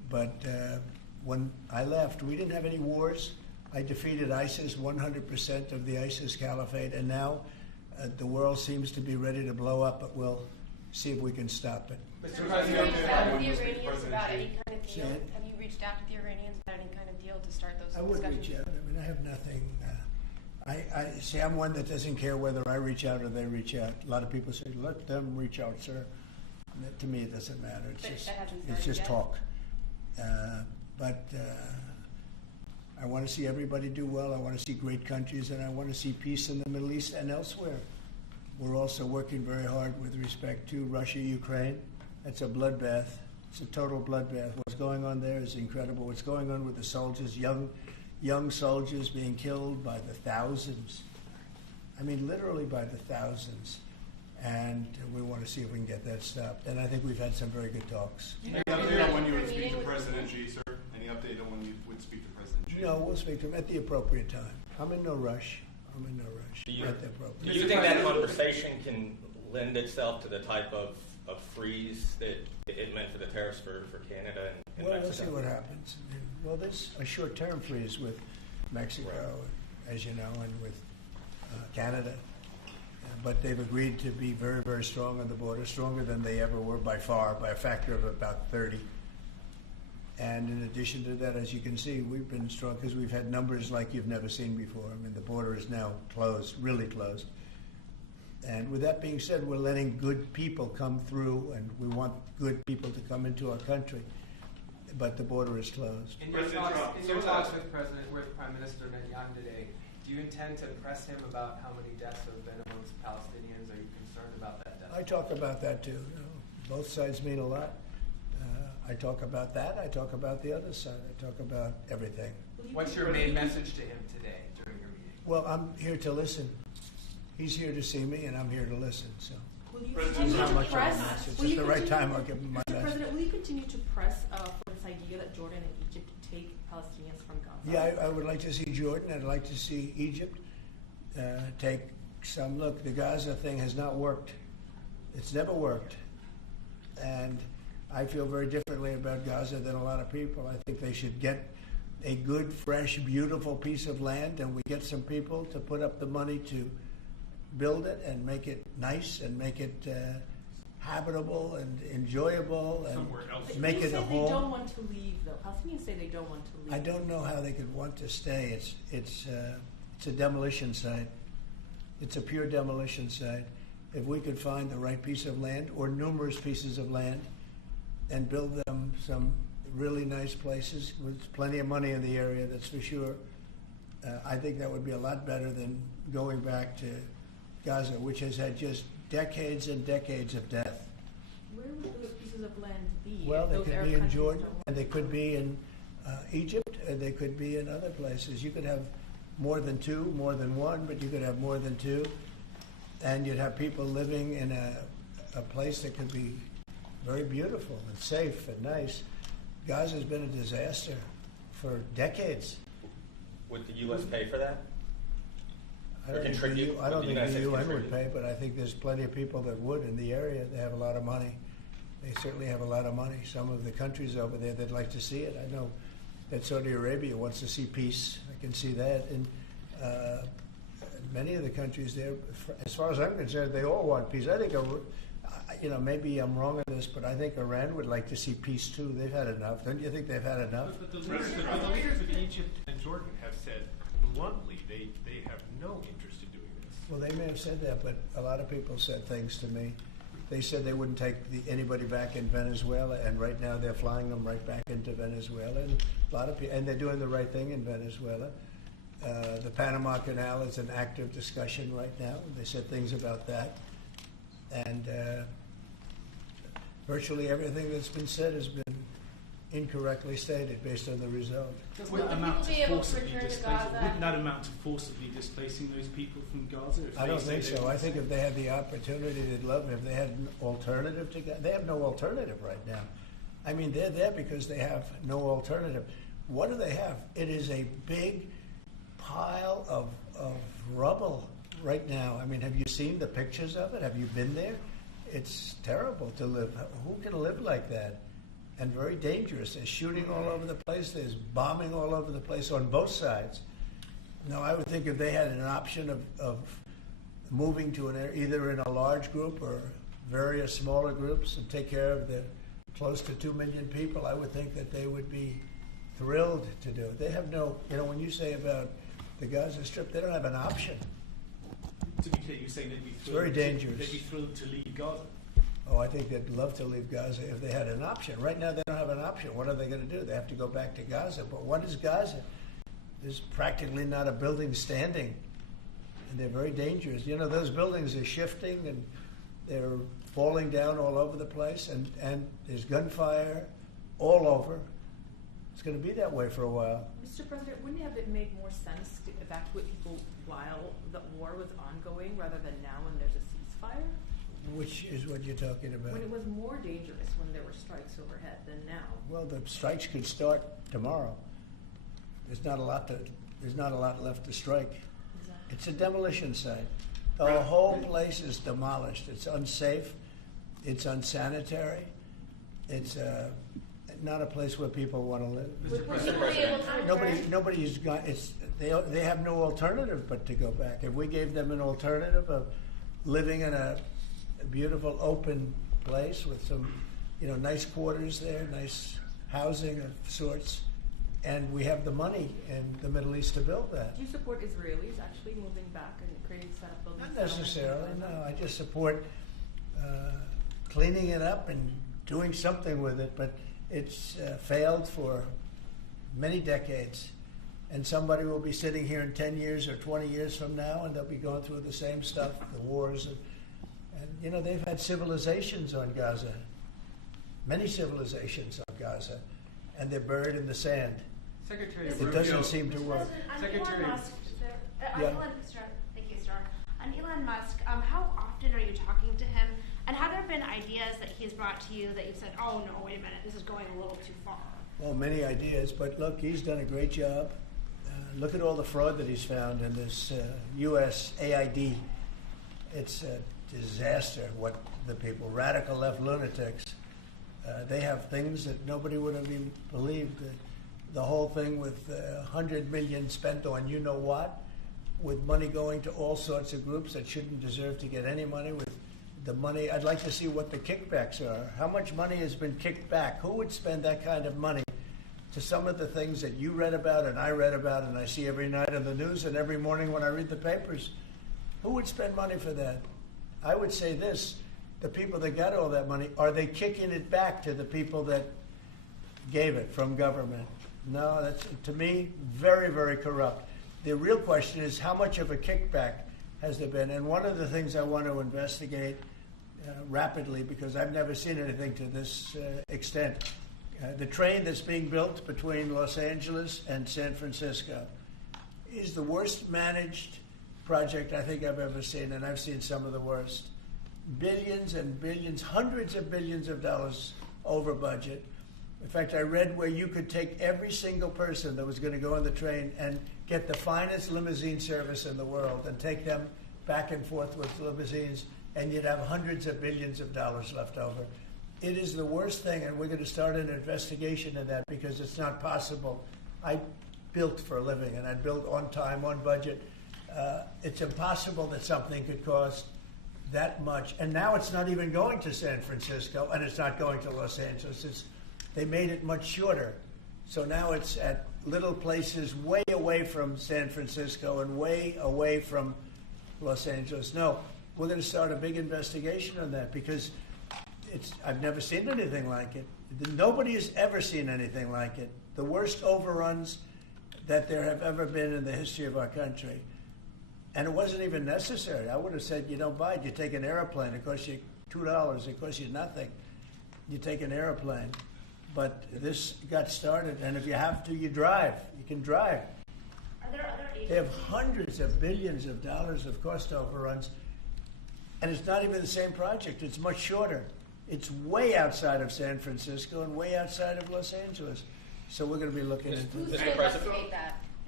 But when I left, we didn't have any wars. I defeated ISIS, 100% of the ISIS caliphate, and now the world seems to be ready to blow up, but we'll see if we can stop it. Mr. President, have you reached out to the Iranians about any kind of deal? Have you reached out to the Iranians about any kind of deal to start those I would discussions? reach out. I mean, I have nothing. I see. I'm one that doesn't care whether I reach out or they reach out. A lot of people say, "Let them reach out, sir." And to me, it doesn't matter. It's But just that hasn't it's started just yet. talk. But I want to see everybody do well. I want to see great countries, and I want to see peace in the Middle East and elsewhere. We're also working very hard with respect to Russia, Ukraine. It's a bloodbath. It's a total bloodbath. What's going on there is incredible. What's going on with the soldiers, young soldiers being killed by the thousands. I mean, literally by the thousands. And we want to see if we can get that stopped. And I think we've had some very good talks. Any update on when you would speak to President Xi, sir? Any update on when you would speak to President Xi? No, we'll speak to him at the appropriate time. I'm in no rush. Do you, At the appropriate do you think that conversation can lend itself to the type of freeze that it meant for the tariffs for Canada and Well, Mexico? we'll see what happens. Well, there's a short-term freeze with Mexico, as you know, and with Canada. But they've agreed to be very, very strong on the border, stronger than they ever were by far, by a factor of about 30. And in addition to that, as you can see, we've been strong because we've had numbers like you've never seen before. I mean, the border is now closed, really closed. And with that being said, we're letting good people come through, and we want good people to come into our country. But the border is closed. In your talks with Prime Minister Netanyahu today, do you intend to press him about how many deaths have been amongst Palestinians? Are you concerned about that death? I talk about that too. You know, both sides mean a lot. I talk about that. I talk about the other side. I talk about everything. What's your main message to him today during your meeting? Well, I'm here to listen. He's here to see me, and I'm here to listen. So, Will you it's continue not to much of a press? message. Will At you the right continue- time, I'll give him my Mr. message. President, will you continue to press for this idea that Jordan and Egypt take Palestinians from Gaza? Yeah, I would like to see Jordan. I'd like to see Egypt take some look. The Gaza thing has not worked. It's never worked. And I feel very differently about Gaza than a lot of people. I think they should get a good, fresh, beautiful piece of land, and we get some people to put up the money to build it and make it nice and make it habitable and enjoyable and Somewhere else. make it a They don't home. want to leave, though. Palestinians say they don't want to leave. I don't know how they could want to stay. It's a demolition site. It's a pure demolition site. If we could find the right piece of land or numerous pieces of land and build them some really nice places with plenty of money in the area, that's for sure, I think that would be a lot better than going back to Gaza, which has had just decades and decades of death. Where would those pieces of land be? Well, if they those could Arab be in countries Jordan, don't want and they to could go? be in Egypt, and they could be in other places. You could have more than two, more than one, but you could have more than two. And you'd have people living in a place that could be very beautiful and safe and nice. Gaza's been a disaster for decades. Would the U.S. pay for that? I Or don't think contribute? I don't Would the think United the States UN would contribute? pay, but I think there's plenty of people that would in the area. They have a lot of money. They certainly have a lot of money. Some of the countries over there, they'd like to see it. I know that Saudi Arabia wants to see peace. I can see that. And many of the countries there, as far as I'm concerned, they all want peace. I think, maybe I'm wrong on this, but I think Iran would like to see peace too. They've had enough. Don't you think they've had enough? But the leaders of Egypt and Jordan have said bluntly they have no interest in doing this. Well, they may have said that, but a lot of people said things to me. They said they wouldn't take anybody back in Venezuela, and right now they're flying them right back into Venezuela. And a lot of people, and they're doing the right thing in Venezuela. The Panama Canal is an active discussion right now. They said things about that, and virtually everything that's been said has been incorrectly stated based on the result. Would That amount people to be able to forcibly return to displacing? Gaza? Wouldn't that amount to forcibly displacing those people from Gaza? If I they don't say think they so. want I to think stay? if they had the opportunity, they'd love it. If they had an alternative to Gaza, they have no alternative right now. I mean, they're there because they have no alternative. What do they have? It is a big pile of rubble right now. I mean, have you seen the pictures of it? Have you been there? It's terrible to live. Who can live like that? and very dangerous. There's shooting all over the place. There's bombing all over the place on both sides. Now, I would think if they had an option of moving to an area, either in a large group or various smaller groups, and take care of the close to 2 million people, I would think that they would be thrilled to do it. They have no, when you say about the Gaza Strip, they don't have an option. To be clear, you're saying they'd be thrilled. It's very dangerous. They'd be thrilled to leave Gaza. Oh, I think they'd love to leave Gaza if they had an option. Right now, they don't have an option. What are they going to do? They have to go back to Gaza. But what is Gaza? There's practically not a building standing, and they're very dangerous. Those buildings are shifting, and they're falling down all over the place, and there's gunfire all over. It's going to be that way for a while. Mr. President, wouldn't it have made more sense to evacuate people while the war was ongoing rather than now when there's a ceasefire? Which is what you're talking about? When it was more dangerous when there were strikes overhead than now. Well, the strikes could start tomorrow. There's not a lot left to strike. Exactly. It's a demolition site. The whole place is demolished. It's unsafe. It's unsanitary. It's not a place where people want to live. Would people be able to return? Nobody's got. They have no alternative but to go back. If we gave them an alternative of living in a beautiful open place with some, nice quarters there, nice housing of sorts, and we have the money in the Middle East to build that. Do you support Israelis actually moving back and creating setup buildings? Not necessarily, no. I just support cleaning it up and doing something with it, but it's failed for many decades. And somebody will be sitting here in 10 years or 20 years from now, and they'll be going through the same stuff, the wars. And they've had civilizations on Gaza, many civilizations on Gaza, and they're buried in the sand. Secretary It Rubio. doesn't seem to work. Secretary. Elon Musk, Yeah. thank you, sir. On Elon Musk, how often are you talking to him? And have there been ideas that he's brought to you that you've said, oh no, wait a minute, this is going a little too far? Well, many ideas, but look, he's done a great job. Look at all the fraud that he's found in this USAID. It's a disaster what the people, radical left lunatics, they have things that nobody would have even believed. The whole thing with $100 million spent on you-know-what, with money going to all sorts of groups that shouldn't deserve to get any money. With the money, I'd like to see what the kickbacks are. How much money has been kicked back? Who would spend that kind of money to some of the things that you read about and I read about and I see every night on the news and every morning when I read the papers? Who would spend money for that? I would say this, the people that got all that money, are they kicking it back to the people that gave it from government? No, that's, to me, very, very corrupt. The real question is, how much of a kickback has there been? And one of the things I want to investigate rapidly, because I've never seen anything to this extent, the train that's being built between Los Angeles and San Francisco is the worst managed project I think I've ever seen, and I've seen some of the worst. Billions and billions, hundreds of billions of dollars over budget. In fact, I read where you could take every single person that was going to go on the train and get the finest limousine service in the world and take them back and forth with limousines, and you'd have hundreds of billions of dollars left over. It is the worst thing, and we're going to start an investigation of that because it's not possible. I built for a living, and I built on time, on budget. It's impossible that something could cost that much. And now it's not even going to San Francisco, and it's not going to Los Angeles. They made it much shorter. So now it's at little places way away from San Francisco and way away from Los Angeles. No, we're going to start a big investigation on that because I've never seen anything like it. Nobody has ever seen anything like it. The worst overruns that there have ever been in the history of our country. And it wasn't even necessary. I would have said, you don't buy it. You take an airplane. It costs you $2. It costs you nothing. You take an airplane. But this got started, and if you have to, you drive. You can drive. Are there other agencies? They have hundreds of billions of dollars of cost overruns, and it's not even the same project. It's much shorter. It's way outside of San Francisco and way outside of Los Angeles. So we're going to be looking into Who's this. going to investigate that? Is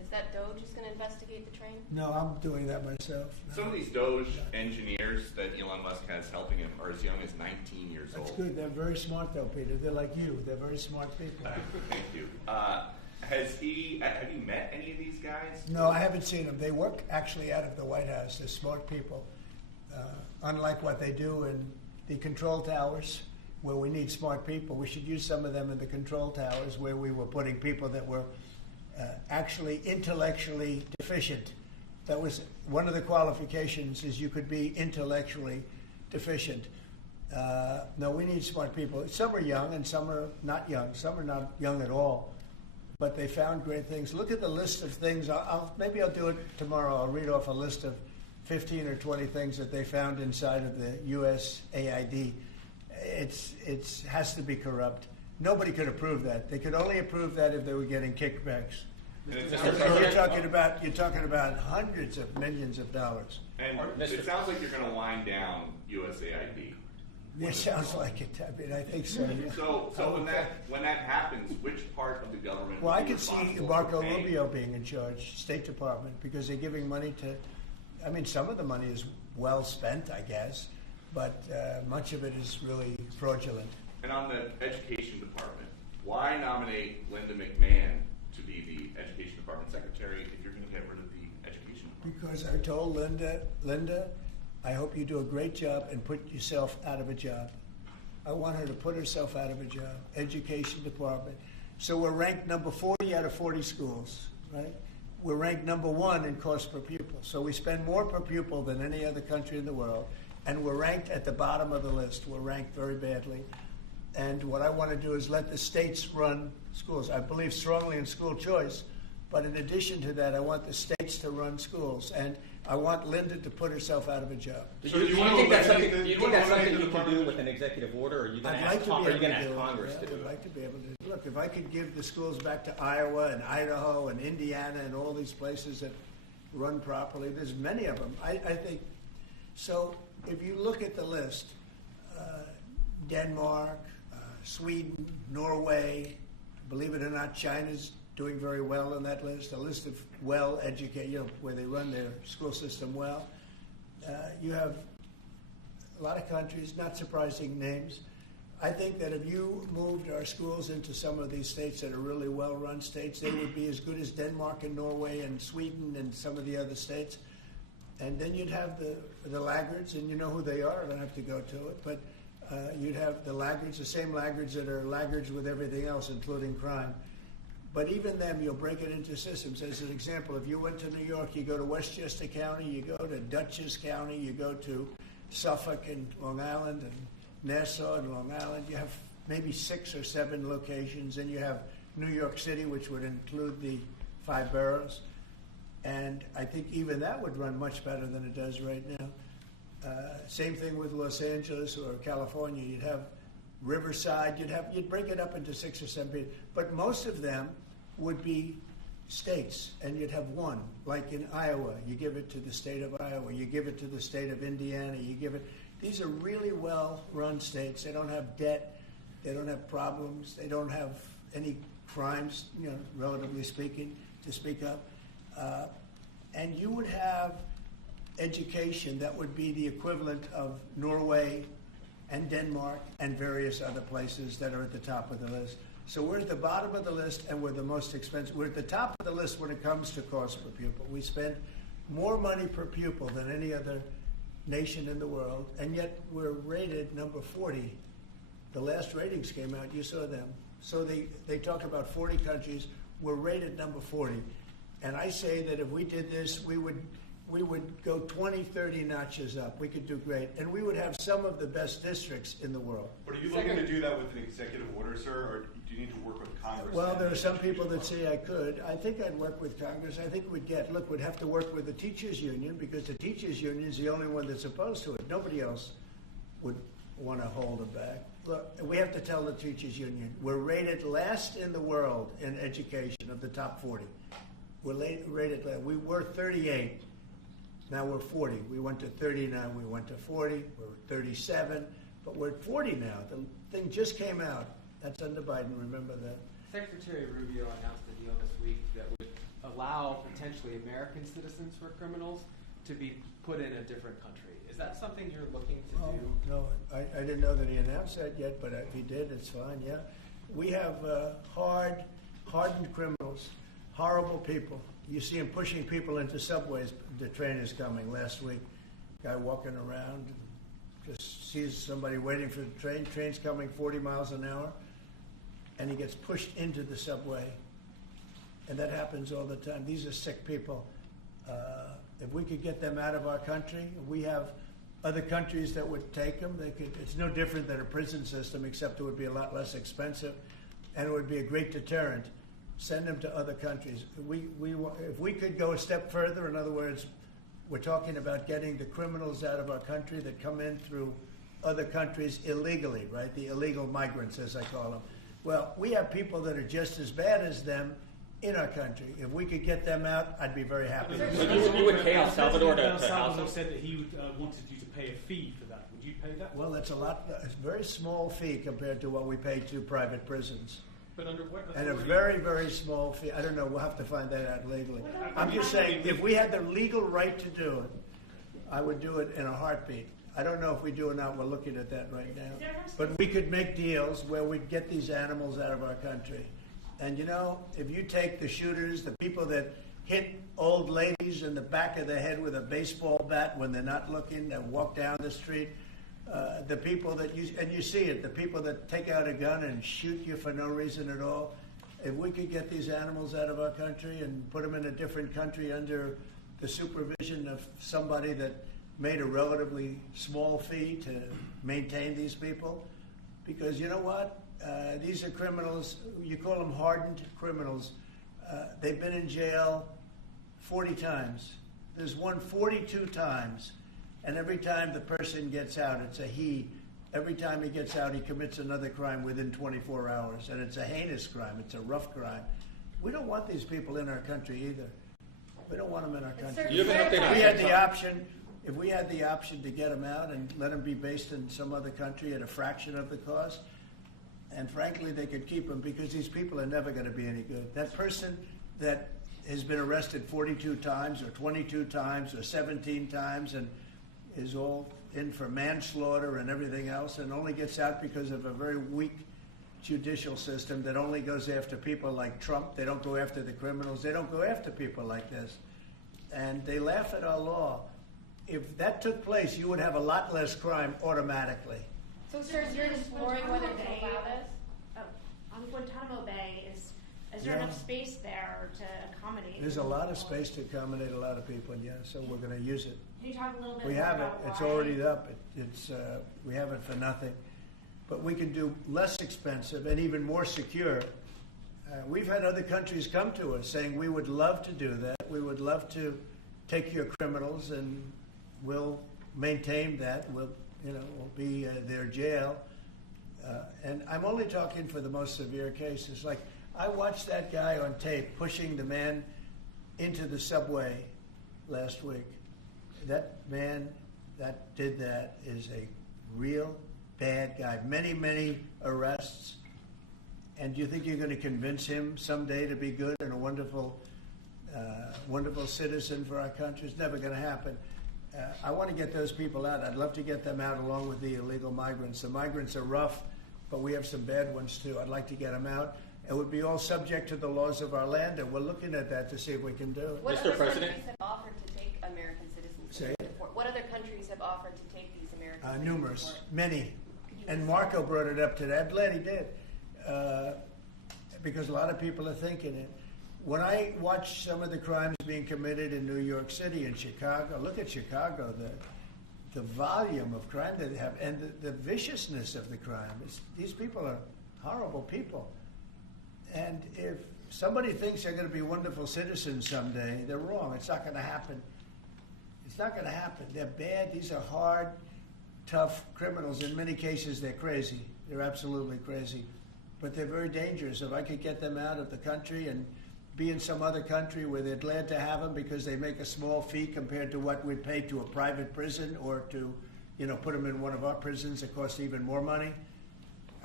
Is that DOJ just going to investigate the train? No, I'm doing that myself. No. Some of these Doge engineers that Elon Musk has helping him are as young as 19 years That's old. good. They're very smart, though, Peter. They're like you. They're very smart people. Thank you. Have you met any of these guys? No, I haven't seen them. They work actually out of the White House. They're smart people. Unlike what they do in the control towers, where we need smart people, we should use some of them in the control towers where we were putting people that were actually intellectually deficient. That was one of the qualifications, is you could be intellectually deficient. No, we need smart people. Some are young and some are not young. Some are not young at all. But they found great things. Look at the list of things. Maybe I'll do it tomorrow. I'll read off a list of 15 or 20 things that they found inside of the USAID. It has to be corrupt. Nobody could approve that. They could only approve that if they were getting kickbacks. And you're talking about hundreds of millions of dollars. And it sounds like you're going to wind down USAID. It sounds like it. I mean, I think so. Yeah. So when that happens, which part of the government? Well, I could see Marco Rubio being in charge, State Department, because they're giving money to. I mean, some of the money is well spent, I guess, but much of it is really fraudulent. And on the Education Department, why nominate Linda McMahon to be the Education Department Secretary if you're going to get rid of the Education Department? Because I told Linda, I hope you do a great job and put yourself out of a job. I want her to put herself out of a job. Education Department. So we're ranked number 40 out of 40 schools, right? We're ranked number 1 in cost per pupil. So we spend more per pupil than any other country in the world. And we're ranked at the bottom of the list. We're ranked very badly. And what I want to do is let the states run schools. I believe strongly in school choice. But in addition to that, I want the states to run schools. And I want Linda to put herself out of a job. So do you think that's something you can do with an executive order, or are you going to ask Congress to do it? I'd like to be able to. Look, if I could give the schools back to Iowa and Idaho and Indiana and all these places that run properly, there's many of them. I think. So if you look at the list, Denmark, Sweden, Norway, believe it or not, China's doing very well on that list, a list of well-educated, where they run their school system well. You have a lot of countries, not surprising names. I think that if you moved our schools into some of these states that are really well-run states, they would be as good as Denmark and Norway and Sweden and some of the other states. And then you'd have the laggards, and you know who they are. I don't have to go to it. But you'd have the laggards, the same laggards that are laggards with everything else, including crime. But even them, you'll break it into systems. As an example, if you went to New York, you go to Westchester County, you go to Dutchess County, you go to Suffolk and Long Island and Nassau and Long Island. You have maybe 6 or 7 locations. And you have New York City, which would include the 5 boroughs. And I think even that would run much better than it does right now. Same thing with Los Angeles or California. You'd have Riverside. You'd break it up into 6 or 7. But most of them would be states, and you'd have one. Like in Iowa, you give it to the state of Iowa. You give it to the state of Indiana. You give it. These are really well-run states. They don't have debt. They don't have problems. They don't have any crimes, relatively speaking, to speak of. And you would have education that would be the equivalent of Norway and Denmark and various other places that are at the top of the list. So we're at the bottom of the list, and we're the most expensive. We're at the top of the list when it comes to cost per pupil. We spend more money per pupil than any other nation in the world, and yet we're rated number 40. The last ratings came out, you saw them. So they talk about 40 countries. We're rated number 40. And I say that if we did this, we would go 20, 30 notches up. We could do great. And we would have some of the best districts in the world. But are you looking to do that with an executive order, sir, or do you need to work with Congress? Well, there are some people that say I could. I think I'd work with Congress. I think we'd have to work with the teachers union, because the teachers union is the only one that's opposed to it. Nobody else would want to hold it back. Look, we have to tell the teachers union, we're rated last in the world in education of the top 40. We're rated last. We were 38. Now we're 40. We went to 39. We went to 40. We're 37. But we're at 40 now. The thing just came out. That's under Biden. Remember that. Secretary Rubio announced a deal this week that would allow potentially American citizens who are criminals to be put in a different country. Is that something you're looking to do? No, I didn't know that he announced that yet, but if he did, it's fine, yeah. We have hardened criminals, horrible people. You see them pushing people into subways. The train is coming last week. Guy walking around, just sees somebody waiting for the train. Train's coming 40 miles an hour, and he gets pushed into the subway. And that happens all the time. These are sick people. If we could get them out of our country, we have other countries that would take them. It's no different than a prison system, except it would be a lot less expensive, and it would be a great deterrent. Send them to other countries. If we could go a step further, in other words, we're talking about getting the criminals out of our country that come in through other countries illegally, right? The illegal migrants, as I call them. Well, we have people that are just as bad as them in our country. If we could get them out, I'd be very happy. You would pay El Salvador to house them? Said that he wanted you to pay a fee for that. Would you pay that? Well, it's a very small fee compared to what we pay to private prisons. But under what authority? And a very, very small fee. I don't know. We'll have to find that out legally. I'm just saying, if we had the legal right to do it, I would do it in a heartbeat. I don't know if we do or not. We're looking at that right now. But we could make deals where we'd get these animals out of our country. And, you know, if you take the shooters, the people that hit old ladies in the back of the head with a baseball bat when they're not looking, that walk down the street, the people that you see it, the people that take out a gun and shoot you for no reason at all, if we could get these animals out of our country and put them in a different country under the supervision of somebody that made a relatively small fee to maintain these people, because you know what? These are criminals. You call them hardened criminals. They've been in jail 40 times. There's one 42 times. And every time the person gets out, it's a he. Every time he gets out, he commits another crime within 24 hours. And it's a heinous crime. It's a rough crime. We don't want these people in our country either. We don't want them in our country. If we had the option to get them out and let them be based in some other country at a fraction of the cost, and frankly, they could keep them because these people are never going to be any good. That person that has been arrested 42 times or 22 times or 17 times and is all in for manslaughter and everything else and only gets out because of a very weak judicial system that only goes after people like Trump. They don't go after the criminals. They don't go after people like this. And they laugh at our law. If that took place, you would have a lot less crime automatically. So, sir, you're exploring whether to allow this? On Guantanamo Bay, is there enough space there to accommodate? There's a lot of space to accommodate a lot of people, and so we're going to use it. Can you talk a little bit We more have it. about It's why? already up. We have it for nothing. But we can do less expensive and even more secure. We've had other countries come to us saying we would love to do that. We would love to take your criminals and we'll maintain that. We'll be their jail. And I'm only talking for the most severe cases. Like, I watched that guy on tape pushing the man into the subway last week. That man that did that is a real bad guy. Many, many arrests. And do you think you're going to convince him someday to be good and a wonderful citizen for our country? It's never going to happen. I want to get those people out. I'd love to get them out along with the illegal migrants. The migrants are rough, but we have some bad ones too. I'd like to get them out. It would be all subject to the laws of our land, and we're looking at that to see if we can do it. What other countries have offered to take American citizens? Say it. What other countries have offered to take these American citizens? Numerous, many. And Marco brought it up today. I'm glad he did, because a lot of people are thinking it. When I watch some of the crimes being committed in New York City and Chicago, look at Chicago, the volume of crime that they have and the viciousness of the crime. These people are horrible people. And if somebody thinks they're going to be wonderful citizens someday, they're wrong. It's not going to happen. It's not going to happen. They're bad. These are hard, tough criminals. In many cases, they're crazy. They're absolutely crazy. But they're very dangerous. If I could get them out of the country and be in some other country where they're glad to have them because they make a small fee compared to what we'd pay to a private prison or to, put them in one of our prisons that costs even more money,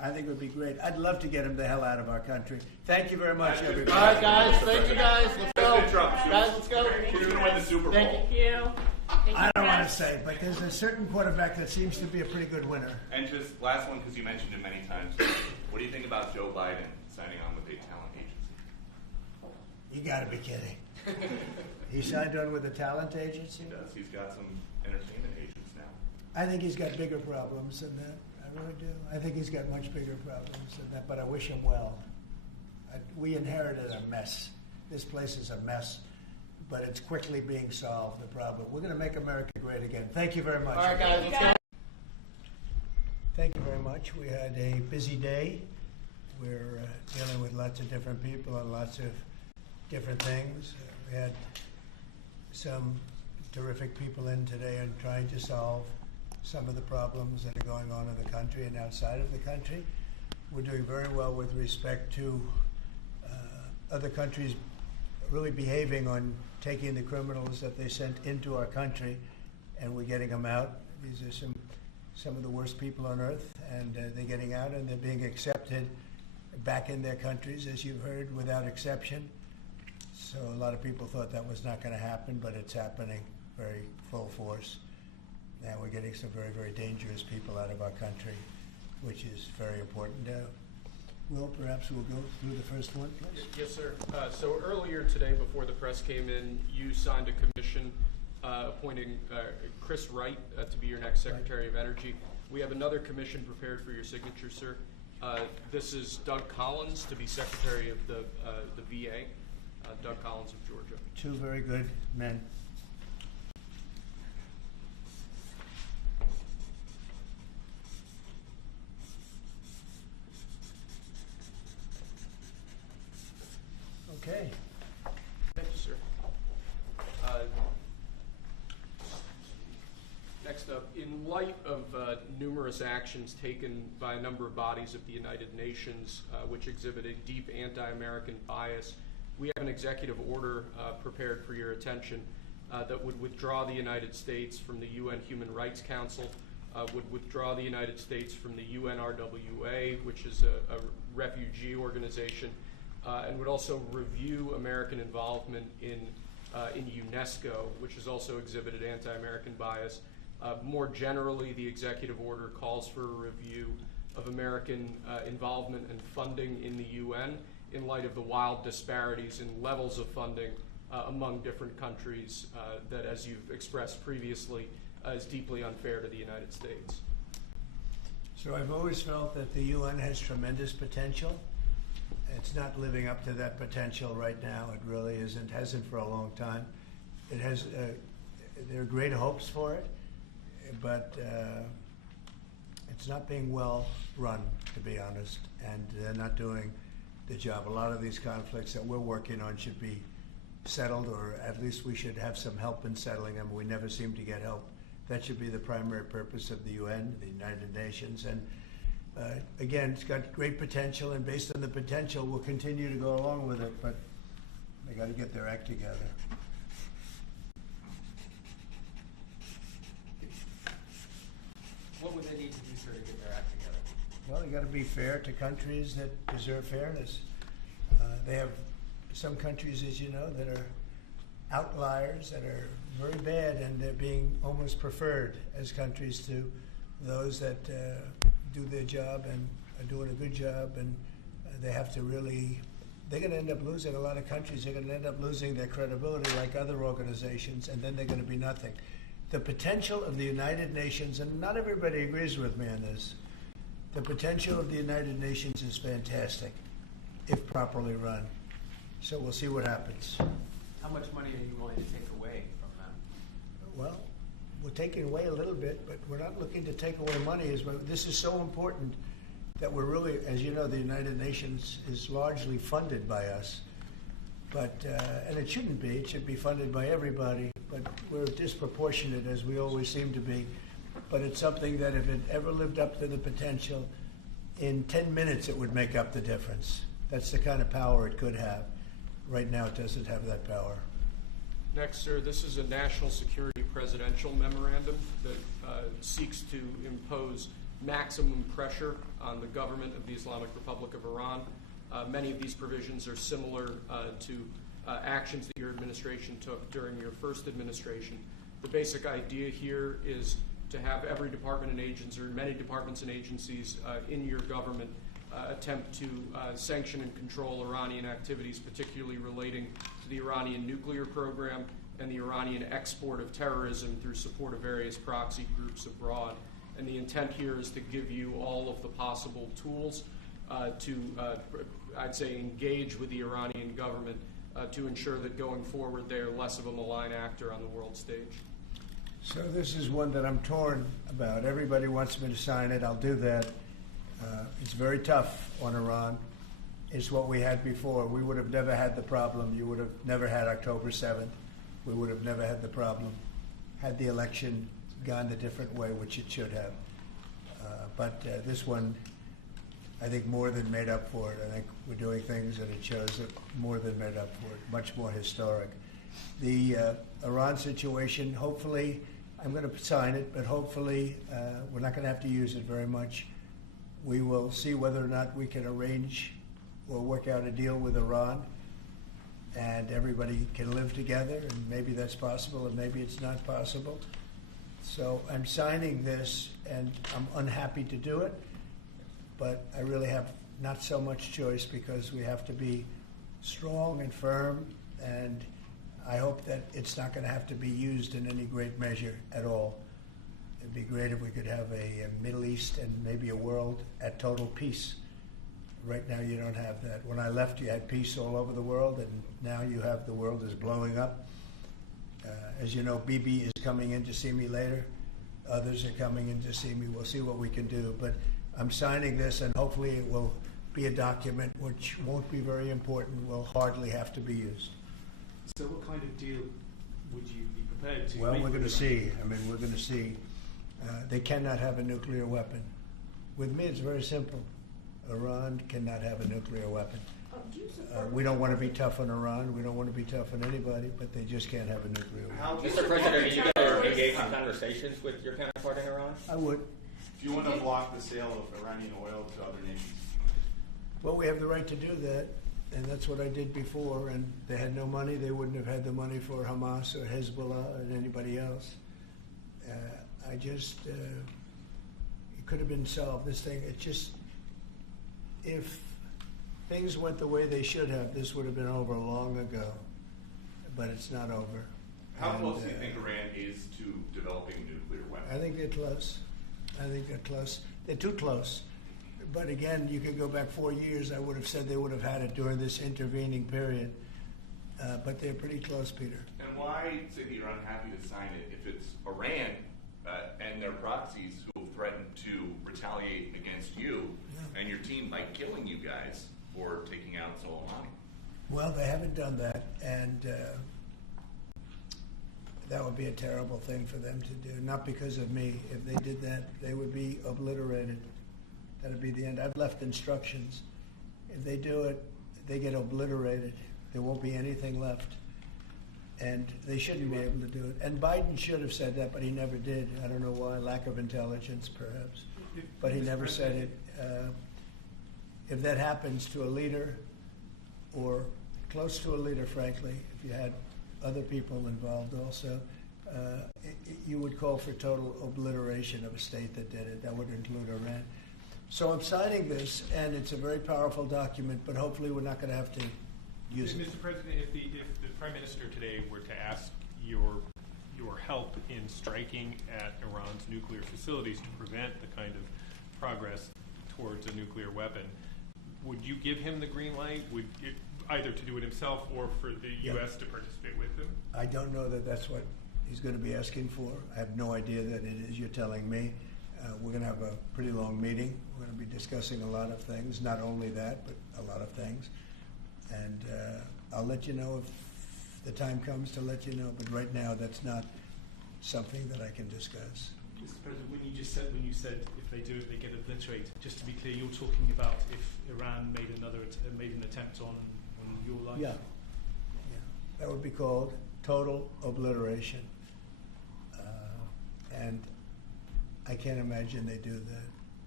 I think it would be great. I'd love to get him the hell out of our country. Thank you very much, everybody. All right, guys. Thank you, guys. Let's go. Guys, let's go. Who's going to win the Super Bowl? Thank you. I don't want to say, but there's a certain quarterback that seems to be a pretty good winner. And just last one, because you mentioned it many times. What do you think about Joe Biden signing on with a talent agency? You got to be kidding. He signed on with a talent agency? He does. He's got some entertainment agents now. I think he's got bigger problems than that. I really do. I think he's got much bigger problems than that, but I wish him well. We inherited a mess. This place is a mess, but it's quickly being solved, the problem. We're going to make America great again. Thank you very much. All right, guys, let's go. Thank you very much. We had a busy day. We're dealing with lots of different people and lots of different things. We had some terrific people in today and trying to solve some of the problems that are going on in the country and outside of the country. We're doing very well with respect to other countries really behaving on taking the criminals that they sent into our country, and we're getting them out. These are some of the worst people on earth, and they're getting out and they're being accepted back in their countries, as you've heard, without exception. So a lot of people thought that was not going to happen, but it's happening very full force. And we're getting some very, very dangerous people out of our country, which is very important. Will, perhaps we'll go through the first one, please. Yes, sir. So earlier today, before the press came in, you signed a commission appointing Chris Wright to be your next Secretary of Energy. We have another commission prepared for your signature, sir. This is Doug Collins to be Secretary of the VA. Doug Collins of Georgia. Two very good men. Okay. Thank you, sir. Next up, in light of numerous actions taken by a number of bodies of the United Nations which exhibit a deep anti-American bias, we have an executive order prepared for your attention that would withdraw the United States from the UN Human Rights Council, would withdraw the United States from the UNRWA, which is a refugee organization, and would also review American involvement in UNESCO, which has also exhibited anti-American bias. More generally, the executive order calls for a review of American involvement and funding in the UN in light of the wild disparities in levels of funding among different countries that, as you've expressed previously, is deeply unfair to the United States. So I've always felt that the UN has tremendous potential. It's not living up to that potential right now. It really isn't, hasn't for a long time. It has, there are great hopes for it, but it's not being well run, to be honest, and they're not doing the job. A lot of these conflicts that we're working on should be settled, or at least we should have some help in settling them. We never seem to get help. That should be the primary purpose of the UN, the United Nations. And again, it's got great potential, and based on the potential, we'll continue to go along with it, but they got to get their act together. What would they need to do, sir, to get their act together? Well, you got to be fair to countries that deserve fairness. They have some countries, as you know, that are outliers, that are very bad, and they're being almost preferred as countries to those that do their job and are doing a good job, and they have to really, they're going to end up losing, a lot of countries are going to end up losing their credibility like other organizations, and then they're going to be nothing. The potential of the United Nations, and not everybody agrees with me on this, the potential of the United Nations is fantastic if properly run. So we'll see what happens. How much money are you willing to take away from them? Well, we're taking away a little bit, but we're not looking to take away money. This is so important that we're really, as you know, the United Nations is largely funded by us. But, and it shouldn't be. It should be funded by everybody. But we're disproportionate, as we always seem to be. But it's something that if it ever lived up to the potential, in 10 minutes it would make up the difference. That's the kind of power it could have. Right now it doesn't have that power. Next, sir, this is a national security presidential memorandum that seeks to impose maximum pressure on the government of the Islamic Republic of Iran. Many of these provisions are similar to actions that your administration took during your first administration. The basic idea here is to have every department and agency, or many departments and agencies in your government attempt to sanction and control Iranian activities, particularly relating to the Iranian nuclear program and the Iranian export of terrorism through support of various proxy groups abroad. And the intent here is to give you all of the possible tools to, I'd say, engage with the Iranian government to ensure that going forward they are less of a malign actor on the world stage. So this is one that I'm torn about. Everybody wants me to sign it. I'll do that. It's very tough on Iran. It's what we had before. We would have never had the problem. You would have never had October 7th. We would have never had the problem had the election gone a different way, which it should have. But this one, I think, more than made up for it. I think we're doing things, and it shows that more than made up for it, much more historic. The Iran situation, hopefully, I'm going to sign it, but hopefully we're not going to have to use it very much. We will see whether or not we can arrange or work out a deal with Iran, and everybody can live together, and maybe that's possible, and maybe it's not possible. So I'm signing this, and I'm unhappy to do it, but I really have not so much choice because we have to be strong and firm, and I hope that it's not going to have to be used in any great measure at all. It'd be great if we could have a Middle East and maybe a world at total peace. Right now you don't have that. When I left, you had peace all over the world, and now you have the world is blowing up. As you know, Bibi is coming in to see me later. Others are coming in to see me. We'll see what we can do. But I'm signing this, and hopefully it will be a document which won't be very important, will hardly have to be used. So what kind of deal would you be prepared to Well, make we're going to with see. I mean, we're going to see. They cannot have a nuclear weapon. With me, it's very simple. Iran cannot have a nuclear weapon. We don't want to be tough on Iran. We don't want to be tough on anybody, but they just can't have a nuclear weapon. Mr. President, are you guys engaged in conversations with your counterpart in Iran? I would. Do you want to block the sale of Iranian oil to other nations? Well, we have the right to do that, and that's what I did before, and they had no money. They wouldn't have had the money for Hamas or Hezbollah or anybody else. It could have been solved, this thing. It just, if things went the way they should have, this would have been over long ago, but it's not over. How close do you think Iran is to developing a nuclear weapon? I think they're close. I think they're close. They're too close. But again, you could go back 4 years. I would have said they would have had it during this intervening period. But they're pretty close, Peter. And why say that you're unhappy to sign it if it's Iran and their proxies who have threatened to retaliate against you and your team by killing you guys for taking out Soleimani? Well, they haven't done that, and that would be a terrible thing for them to do. Not because of me. If they did that, they would be obliterated. That would be the end. I've left instructions. If they do it, they get obliterated. There won't be anything left. And they shouldn't be able to do it. And Biden should have said that, but he never did. I don't know why. Lack of intelligence, perhaps. But he never said it. If that happens to a leader, or close to a leader, frankly, if you had other people involved also, you would call for total obliteration of a state that did it. That would include Iran. So I'm signing this, and it's a very powerful document, but hopefully we're not going to have to use it. Mr. President, if the Prime Minister today were to ask your help in striking at Iran's nuclear facilities to prevent the kind of progress towards a nuclear weapon, would you give him the green light? Would you, either to do it himself or for the U.S. to participate with him? I don't know that that's what he's going to be asking for. I have no idea that it is. You're telling me. We're going to have a pretty long meeting. We're going to be discussing a lot of things, not only that, but a lot of things. And I'll let you know if the time comes to let you know. But right now, that's not something that I can discuss. Mr. President, when you said if they do it, they get obliterated. Just to be clear, you're talking about if Iran made an attempt on your life. Yeah, that would be called total obliteration. And I can't imagine they do that.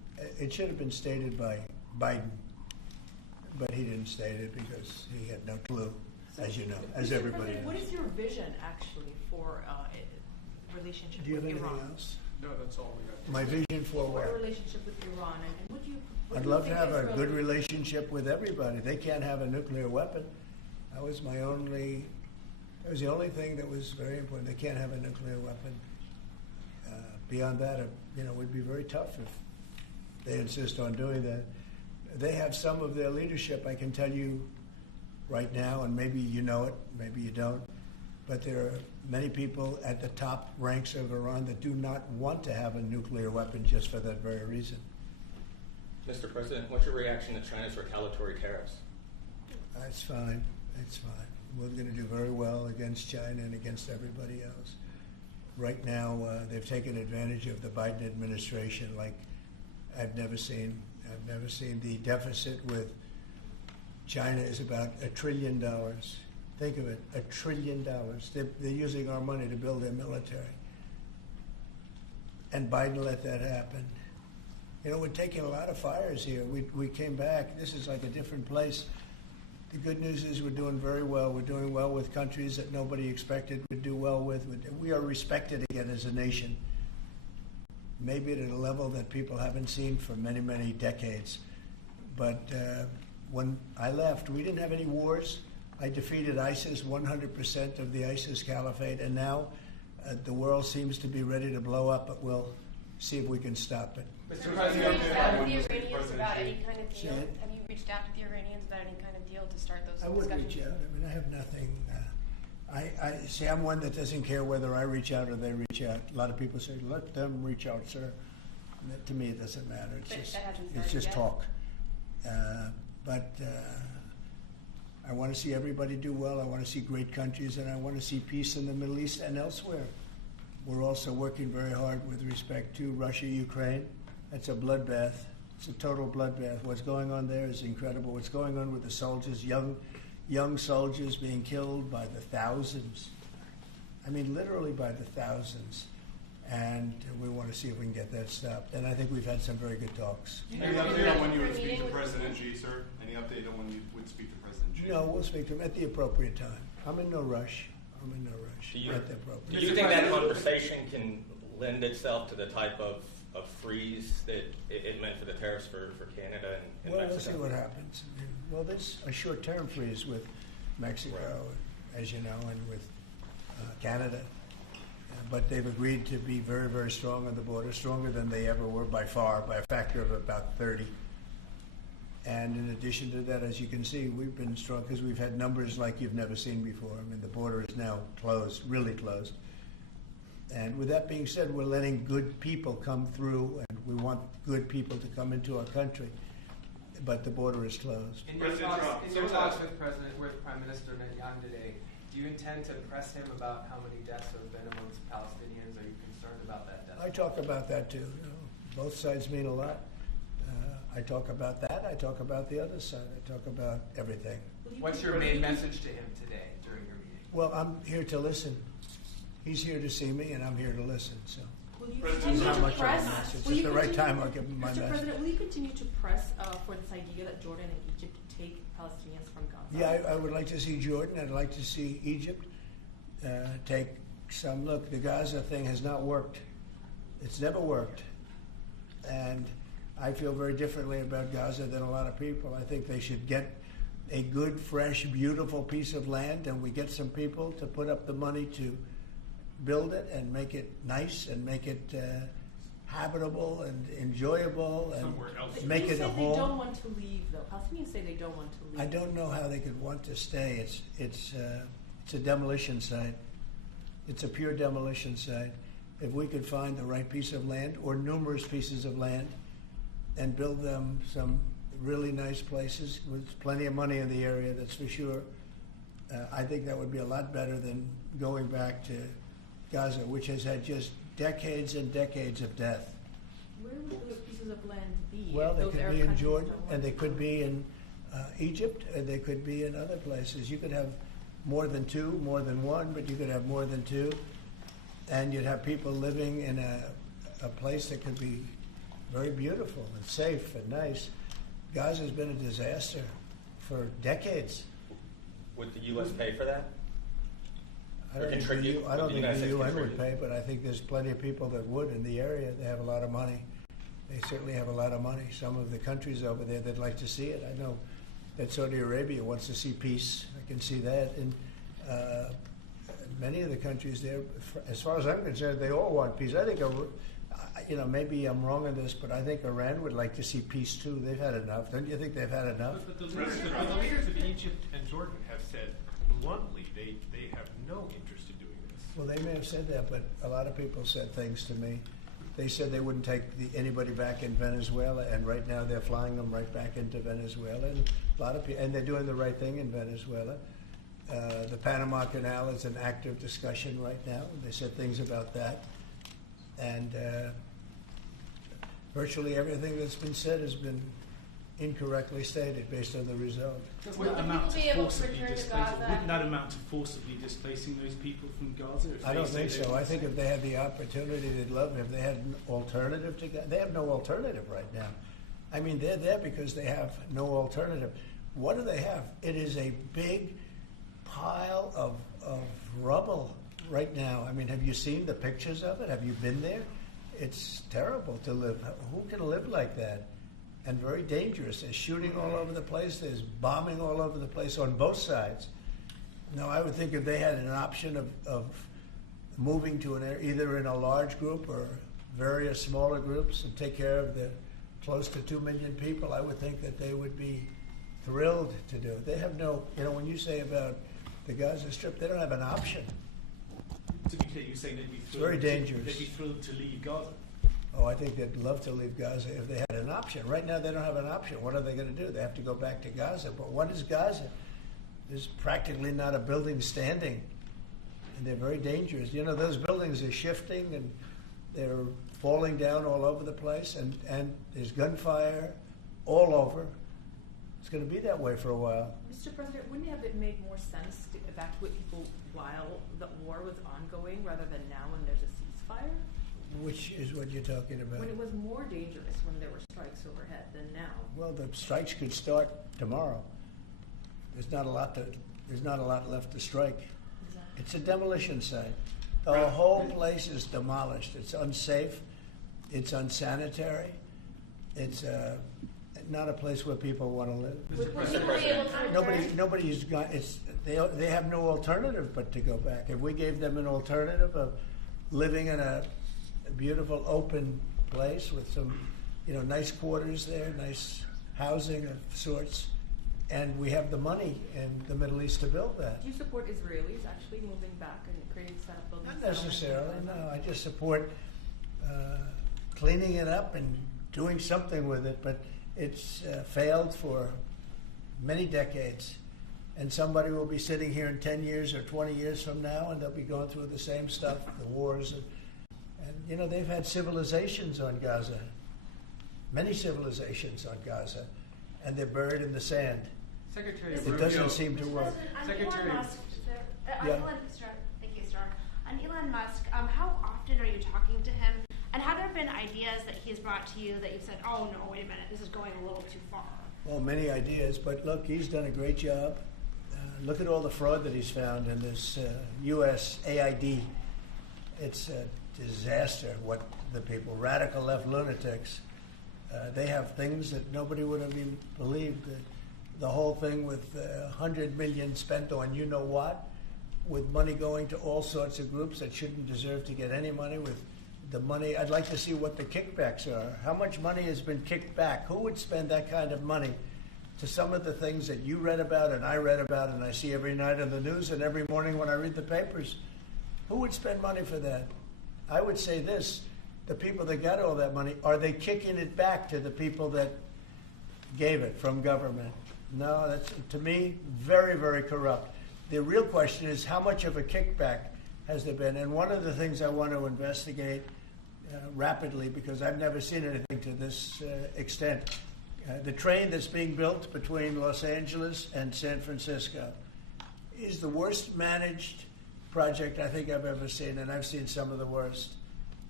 It should have been stated by Biden, but he didn't state it because he had no clue, as you know, as everybody knows. What is your vision actually for relationship Do you have with anything Iran? else? No, that's all we got. My vision for For a what? relationship with Iran, and would you? what I'd do you love to think have a Israel good would- relationship with everybody. They can't have a nuclear weapon. That was the only thing that was very important. They can't have a nuclear weapon. Beyond that, it would be very tough if they insist on doing that. They have some of their leadership, I can tell you right now, and maybe you know it, maybe you don't, but there are many people at the top ranks of Iran that do not want to have a nuclear weapon just for that very reason. Mr. President, what's your reaction to China's retaliatory tariffs? That's fine. That's fine. We're going to do very well against China and against everybody else. Right now, they've taken advantage of the Biden administration like I've never seen. I've never seen. The deficit with China is about $1 trillion. Think of it, $1 trillion. They're using our money to build their military. And Biden let that happen. We're taking a lot of fires here. We came back. This is like a different place. The good news is we're doing very well. We're doing well with countries that nobody expected we'd do well with. We are respected again as a nation, maybe at a level that people haven't seen for many, many decades. But when I left, we didn't have any wars. I defeated ISIS, 100% of the ISIS caliphate, and now the world seems to be ready to blow up, but we'll see if we can stop it. Mr. President, have you reached out to the Iranians about any kind of deal? Say it. Have you reached out to the Iranians about any kind of deal to start those I would discussions? reach out. I mean, I have nothing. See, I'm one that doesn't care whether I reach out or they reach out. A lot of people say, let them reach out, sir. And that, to me, it doesn't matter. But It's that hasn't just started yet? talk. But I want to see everybody do well. I want to see great countries, and I want to see peace in the Middle East and elsewhere. We're also working very hard with respect to Russia, Ukraine. That's a bloodbath. It's a total bloodbath. What's going on there is incredible. What's going on with the soldiers, young soldiers being killed by the thousands. I mean, literally by the thousands. And we want to see if we can get that stopped. And I think we've had some very good talks. Any update on when you would speak to President Xi, sir? Any update on when you would speak to President Xi? No, we'll speak to him at the appropriate time. I'm in no rush. Do you, At the appropriate do you think that conversation can lend itself to the type of freeze that it meant for the tariffs for Canada and Well, Mexico? we'll see what happens. Well, there's a short-term freeze with Mexico, as you know, and with Canada. But they've agreed to be very, very strong on the border, stronger than they ever were by far, by a factor of about 30. And in addition to that, as you can see, we've been strong because we've had numbers like you've never seen before. I mean, the border is now closed, really closed. And with that being said, we're letting good people come through, and we want good people to come into our country. But the border is closed. In your President Trump, talks with Prime Minister Netanyahu today, do you intend to press him about how many deaths have been amongst Palestinians? Are you concerned about that death? I talk about that too. Both sides mean a lot. I talk about that. I talk about the other side. I talk about everything. What's your main message to him today during your meeting? Well, I'm here to listen. He's here to see me, and I'm here to listen. So, Will you President continue not to much of a press? message. Will At you the right continue- time, I'll give him my Mr. message. President, will you continue to press for this idea that Jordan and Egypt take Palestinians from Gaza? yeah, I would like to see Jordan. I'd like to see Egypt take some look. The Gaza thing has not worked. It's never worked. And I feel very differently about Gaza than a lot of people. I think they should get a good, fresh, beautiful piece of land, and we get some people to put up the money to build it and make it nice and make it habitable and enjoyable and Somewhere else. make you it a say home. they don't want to leave, though. Palestinians say they don't want to leave. I don't know how they could want to stay. It's a demolition site. It's a pure demolition site. If we could find the right piece of land or numerous pieces of land and build them some really nice places with plenty of money in the area, that's for sure, I think that would be a lot better than going back to Gaza, which has had just decades and decades of death. Where would those pieces of land be? Well, if they those could Arab be in countries Jordan, don't want and they to? could be in Egypt, and they could be in other places. You could have more than two, more than one, but you could have more than two. And you'd have people living in a place that could be very beautiful and safe and nice. Gaza's been a disaster for decades. Would the U.S. pay for that? I don't think the UN would pay, but I think there's plenty of people that would in the area. They have a lot of money. They certainly have a lot of money. Some of the countries over there, they'd like to see it. I know that Saudi Arabia wants to see peace. I can see that. And many of the countries there, as far as I'm concerned, they all want peace. I think, maybe I'm wrong on this, but I think Iran would like to see peace too. They've had enough. Don't you think they've had enough? But the leaders of Egypt and Jordan have said bluntly they have no interest in doing this. Well, they may have said that, but a lot of people said things to me. They said they wouldn't take anybody back in Venezuela, and right now they're flying them right back into Venezuela. And a lot of people, and they're doing the right thing in Venezuela. The Panama Canal is an active discussion right now. They said things about that, and virtually everything that's been said has been incorrectly stated based on the result. Wouldn't that amount to forcibly displacing those people from Gaza? I don't think so. I think if they had the opportunity, they'd love it. If they had an alternative to Gaza, they have no alternative right now. I mean, they're there because they have no alternative. What do they have? It is a big pile of rubble right now. I mean, have you seen the pictures of it? Have you been there? It's terrible to live. Who can live like that? And very dangerous. There's shooting all over the place. There's bombing all over the place on both sides. Now, I would think if they had an option of moving to an area, either in a large group or various smaller groups, and take care of the close to 2 million people, I would think that they would be thrilled to do it. They have no, when you say about the Gaza Strip, they don't have an option. To be clear, you're saying they'd be thrilled. It's very dangerous. They'd be thrilled to leave Gaza. Oh, I think they'd love to leave Gaza if they had an option. Right now, they don't have an option. What are they going to do? They have to go back to Gaza. But what is Gaza? There's practically not a building standing, and they're very dangerous. Those buildings are shifting, and they're falling down all over the place, and there's gunfire all over. It's going to be that way for a while. Mr. President, wouldn't it have made more sense to evacuate people while the war was ongoing rather than now when there's a ceasefire? Which is what you're talking about? When it was more dangerous when there were strikes overhead than now. Well, the strikes could start tomorrow. There's not a lot left to strike. Exactly. It's a demolition site. The whole place is demolished. It's unsafe. It's unsanitary. It's not a place where people want to live. Nobody's got. They have no alternative but to go back. If we gave them an alternative of living in a beautiful open place with some, nice quarters there, nice housing of sorts, and we have the money in the Middle East to build that. Do you support Israelis actually moving back and creating buildings? Not necessarily, no. I just support cleaning it up and doing something with it, but it's failed for many decades. And somebody will be sitting here in 10 years or 20 years from now, and they'll be going through the same stuff, the wars. And they've had civilizations on Gaza, many civilizations on Gaza, and they're buried in the sand. Secretary It doesn't seem to work. Secretary Secretary. Thank you, sir. On Elon Musk, how often are you talking to him? And have there been ideas that he's brought to you that you've said, oh, no, wait a minute, this is going a little too far? Well, many ideas, but look, he's done a great job. Look at all the fraud that he's found in this USAID. It's a disaster what the people, radical left lunatics, they have things that nobody would have even believed. The whole thing with $100 million spent on you-know-what, with money going to all sorts of groups that shouldn't deserve to get any money, with the money. I'd like to see what the kickbacks are. How much money has been kicked back? Who would spend that kind of money to some of the things that you read about and I read about and I see every night in the news and every morning when I read the papers? Who would spend money for that? I would say this, the people that got all that money, are they kicking it back to the people that gave it from government? No, that's, to me, very, very corrupt. The real question is how much of a kickback has there been? And one of the things I want to investigate rapidly, because I've never seen anything to this extent, the train that's being built between Los Angeles and San Francisco is the worst managed project I think I've ever seen, and I've seen some of the worst.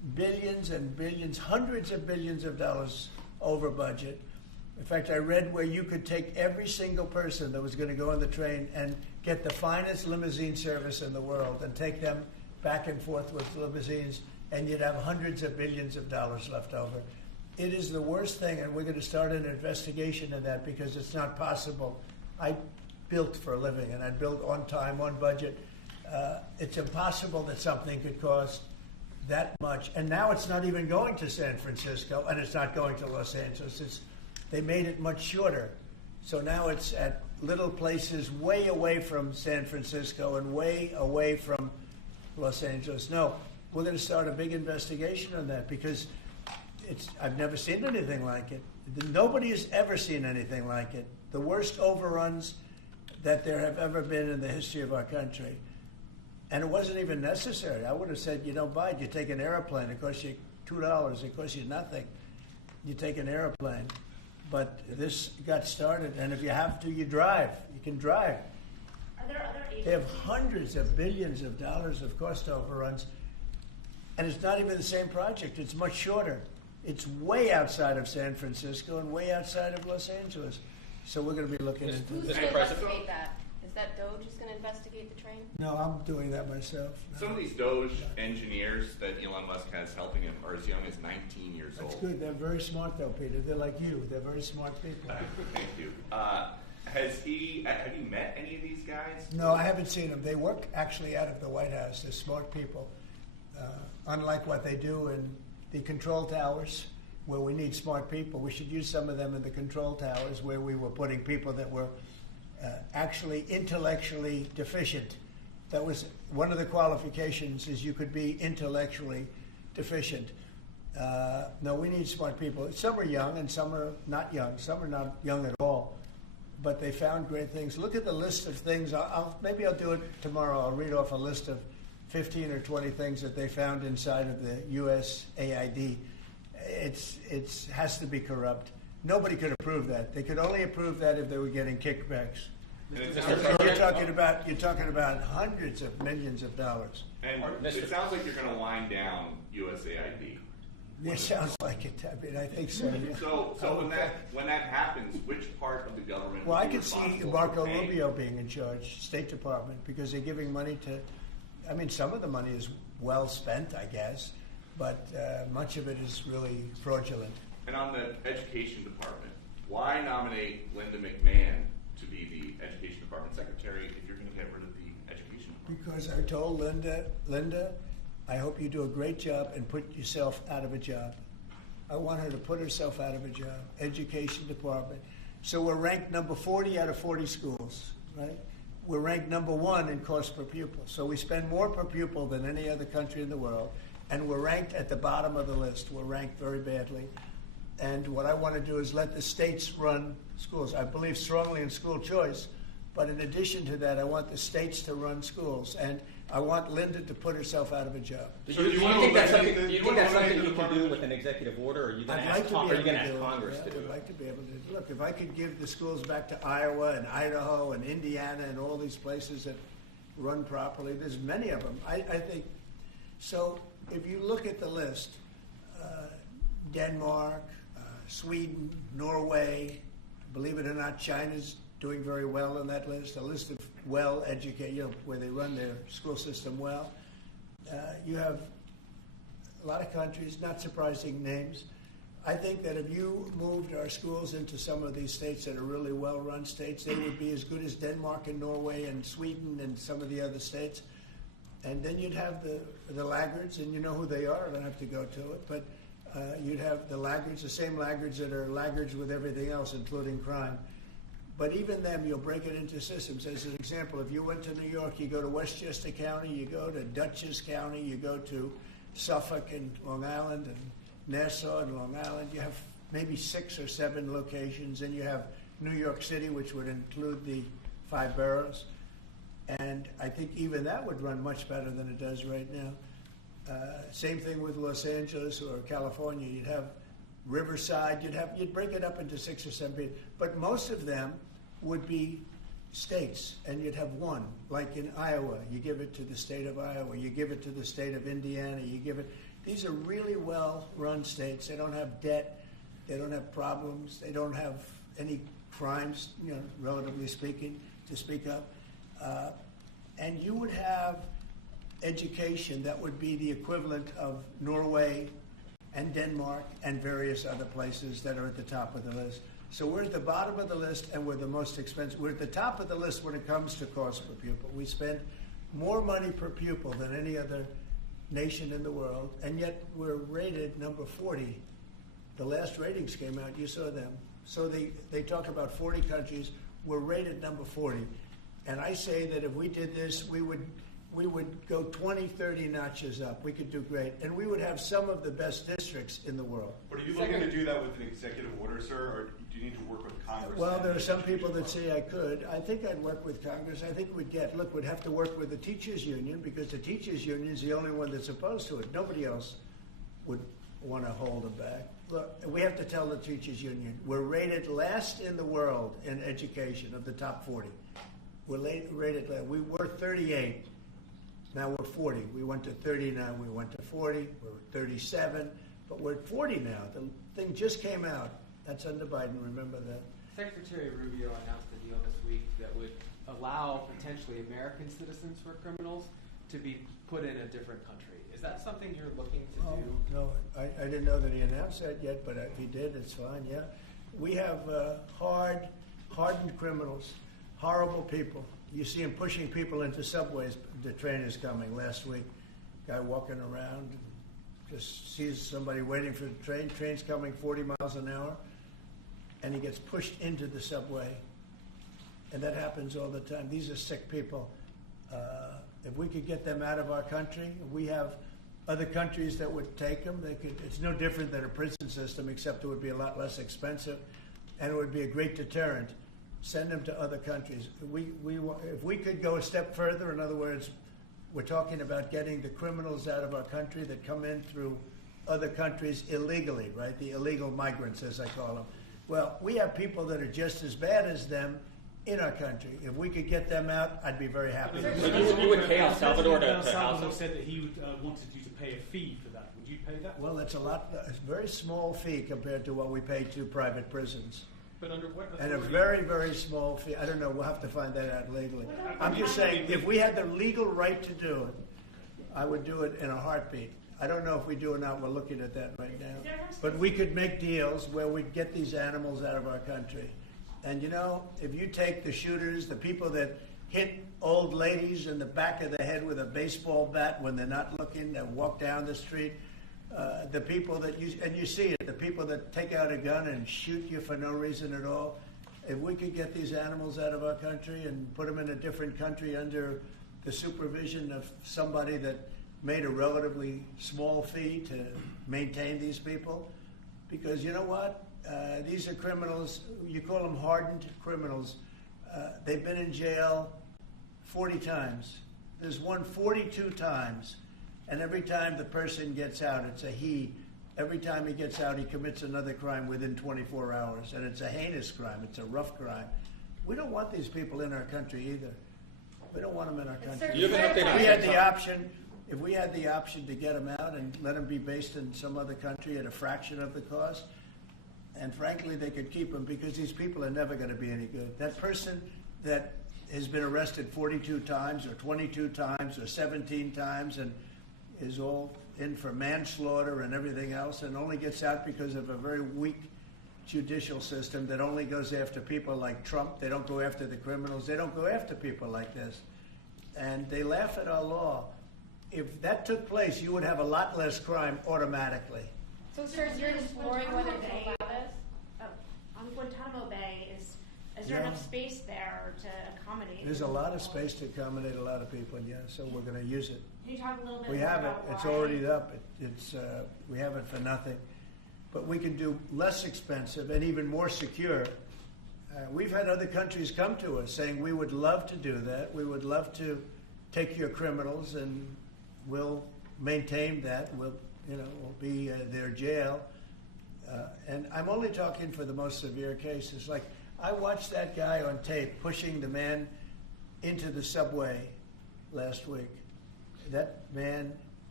billions and billions, hundreds of billions of dollars over budget. In fact, I read where you could take every single person that was going to go on the train and get the finest limousine service in the world and take them back and forth with limousines, and you'd have hundreds of billions of dollars left over. It is the worst thing, and we're going to start an investigation of that because it's not possible. I built for a living, and I built on time, on budget. It's impossible that something could cost that much. And now it's not even going to San Francisco, and it's not going to Los Angeles. They made it much shorter. So now it's at little places way away from San Francisco and way away from Los Angeles. No, we're going to start a big investigation on that because I've never seen anything like it. Nobody has ever seen anything like it. The worst overruns that there have ever been in the history of our country. And it wasn't even necessary. I would have said, you don't buy it. You take an airplane. It costs you $2. It costs you nothing. You take an airplane. But this got started, and if you have to, you drive. You can drive. Are there other agencies? They have hundreds of billions of dollars of cost overruns, and it's not even the same project. It's much shorter. It's way outside of San Francisco and way outside of Los Angeles. So we're going to be looking into Who's this. going to investigate that? Is that DOJ who's going to investigate the train? No, I'm doing that myself. No. Some of these Doge engineers that Elon Musk has helping him are as young as 19 years old. That's good. They're very smart, though, Peter. They're like you. They're very smart people. Thank you. Have you met any of these guys? No, I haven't seen them. They work actually out of the White House. They're smart people. Unlike what they do in the control towers, where we need smart people, we should use some of them in the control towers where we were putting people that were actually intellectually deficient. That was one of the qualifications, is you could be intellectually deficient. No, we need smart people. Some are young and some are not young. Some are not young at all. But they found great things. Look at the list of things. Maybe I'll do it tomorrow. I'll read off a list of 15 or 20 things that they found inside of the USAID. It has to be corrupt. Nobody could approve that. They could only approve that if they were getting kickbacks. You're talking about hundreds of millions of dollars. And it sounds like you're going to wind down USAID. It sounds like it. I mean, I think so. Yeah. So when that happens, which part of the government? Well, I could see Marco Rubio being in charge, State Department, because they're giving money to. I mean, some of the money is well spent, I guess, but much of it is really fraudulent. And on the Education Department, why nominate Linda McMahon to be the Education Department Secretary if you're going to get rid of the Education Department? Because I told Linda, I hope you do a great job and put yourself out of a job. I want her to put herself out of a job. Education Department. So we're ranked number 40 out of 40 schools, right? We're ranked number 1 in cost per pupil. So we spend more per pupil than any other country in the world, and we're ranked at the bottom of the list. We're ranked very badly. And what I want to do is let the states run schools. I believe strongly in school choice, but in addition to that, I want the states to run schools, and I want Linda to put herself out of a job. Do you think that's something you can do with an executive order, or are you going to ask Congress to do it? I'd like to be able to. Look, if I could give the schools back to Iowa and Idaho and Indiana and all these places that run properly, there's many of them. I think. So if you look at the list, Denmark, Sweden, Norway, believe it or not, China's doing very well on that list, a list of well-educated, where they run their school system well. You have a lot of countries, not surprising names. I think that if you moved our schools into some of these states that are really well-run states, they would be as good as Denmark and Norway and Sweden and some of the other states. And then you'd have the laggards, and you know who they are. I don't have to go to it, but you'd have the laggards, the same laggards that are laggards with everything else, including crime. But even them, you'll break it into systems. As an example, if you went to New York, you go to Westchester County, you go to Dutchess County, you go to Suffolk and Long Island and Nassau and Long Island. You have maybe 6 or 7 locations. And you have New York City, which would include the 5 boroughs. And I think even that would run much better than it does right now. Same thing with Los Angeles or California. You'd have Riverside. You'd break it up into 6 or 7, but most of them would be states, and you'd have one. Like in Iowa, you give it to the state of Iowa. You give it to the state of Indiana. You give it, These are really well-run states. They don't have debt. They don't have problems. They don't have any crimes, relatively speaking, to speak of. And you would have education that would be the equivalent of Norway and Denmark and various other places that are at the top of the list. So we're at the bottom of the list, and we're the most expensive. We're at the top of the list when it comes to cost per pupil. We spend more money per pupil than any other nation in the world, and yet we're rated number 40. The last ratings came out, you saw them. So they talk about 40 countries. We're rated number 40. And I say that if we did this, we would go 20, 30 notches up. We could do great. And we would have some of the best districts in the world. But are you looking to do that with an executive order, sir, or do you need to work with Congress? Well, there are some people that say I could. I think I'd work with Congress. I think we'd have to work with the teachers union, because the teachers union is the only one that's opposed to it. Nobody else would want to hold it back. Look, we have to tell the teachers union, we're rated last in the world in education of the top 40. We're rated last. We were 38. Now we're 40. We went to 39. We went to 40. We're 37. But we're at 40 now. The thing just came out. That's under Biden. Remember that. Secretary Rubio announced a deal this week that would allow potentially American citizens who are criminals to be put in a different country. Is that something you're looking to do? No, I didn't know that he announced that yet, but if he did, it's fine, yeah. We have hardened criminals, horrible people. You see them pushing people into subways. The train is coming last week. Guy walking around, just sees somebody waiting for the train. Train's coming 40 miles an hour, and he gets pushed into the subway. And that happens all the time. These are sick people. If we could get them out of our country, we have other countries that would take them. It's no different than a prison system, except it would be a lot less expensive, and it would be a great deterrent. Send them to other countries. If we could go a step further, in other words, we're talking about getting the criminals out of our country that come in through other countries illegally, right? The illegal migrants, as I call them. Well, we have people that are just as bad as them in our country. If we could get them out, I'd be very happy. So you would pay El Salvador to house Salvador them? said that he wanted you to pay a fee for that. Would you pay that? Well, it's a very small fee compared to what we pay to private prisons. But under what And a authority? very, very small fee. I don't know. We'll have to find that out legally. I'm just saying, if we had the legal right to do it, I would do it in a heartbeat. I don't know if we do or not. We're looking at that right now. But we could make deals where we'd get these animals out of our country. And if you take the shooters, the people that hit old ladies in the back of the head with a baseball bat when they're not looking, that walk down the street, the people that you see it, the people that take out a gun and shoot you for no reason at all. If we could get these animals out of our country and put them in a different country under the supervision of somebody that made a relatively small fee to maintain these people, because you know what? These are criminals. You call them hardened criminals. They've been in jail 40 times. There's one 42 times. And every time the person gets out, it's a he. Every time he gets out, he commits another crime within 24 hours. And it's a heinous crime. It's a rough crime. We don't want these people in our country either. We don't want them in our country. You have an update on If we had the option to get them out and let them be based in some other country at a fraction of the cost, and frankly, they could keep them, because these people are never going to be any good. That person that has been arrested 42 times or 22 times or 17 times and is all in for manslaughter and everything else and only gets out because of a very weak judicial system that only goes after people like Trump. They don't go after the criminals. They don't go after people like this. And they laugh at our law. If that took place, you would have a lot less crime automatically. So, sir, you're exploring whether to allow this? On Guantanamo Bay, is there enough space there to accommodate? There's a lot of space to accommodate a lot of people, yeah, so we're going to use it. Can you talk a little bit We more have it. about It's why? already up. We have it for nothing. But we can do less expensive and even more secure. We've had other countries come to us saying, we would love to do that. We would love to take your criminals and we'll maintain that. We'll be their jail. And I'm only talking for the most severe cases. Like, I watched that guy on tape pushing the man into the subway last week. That man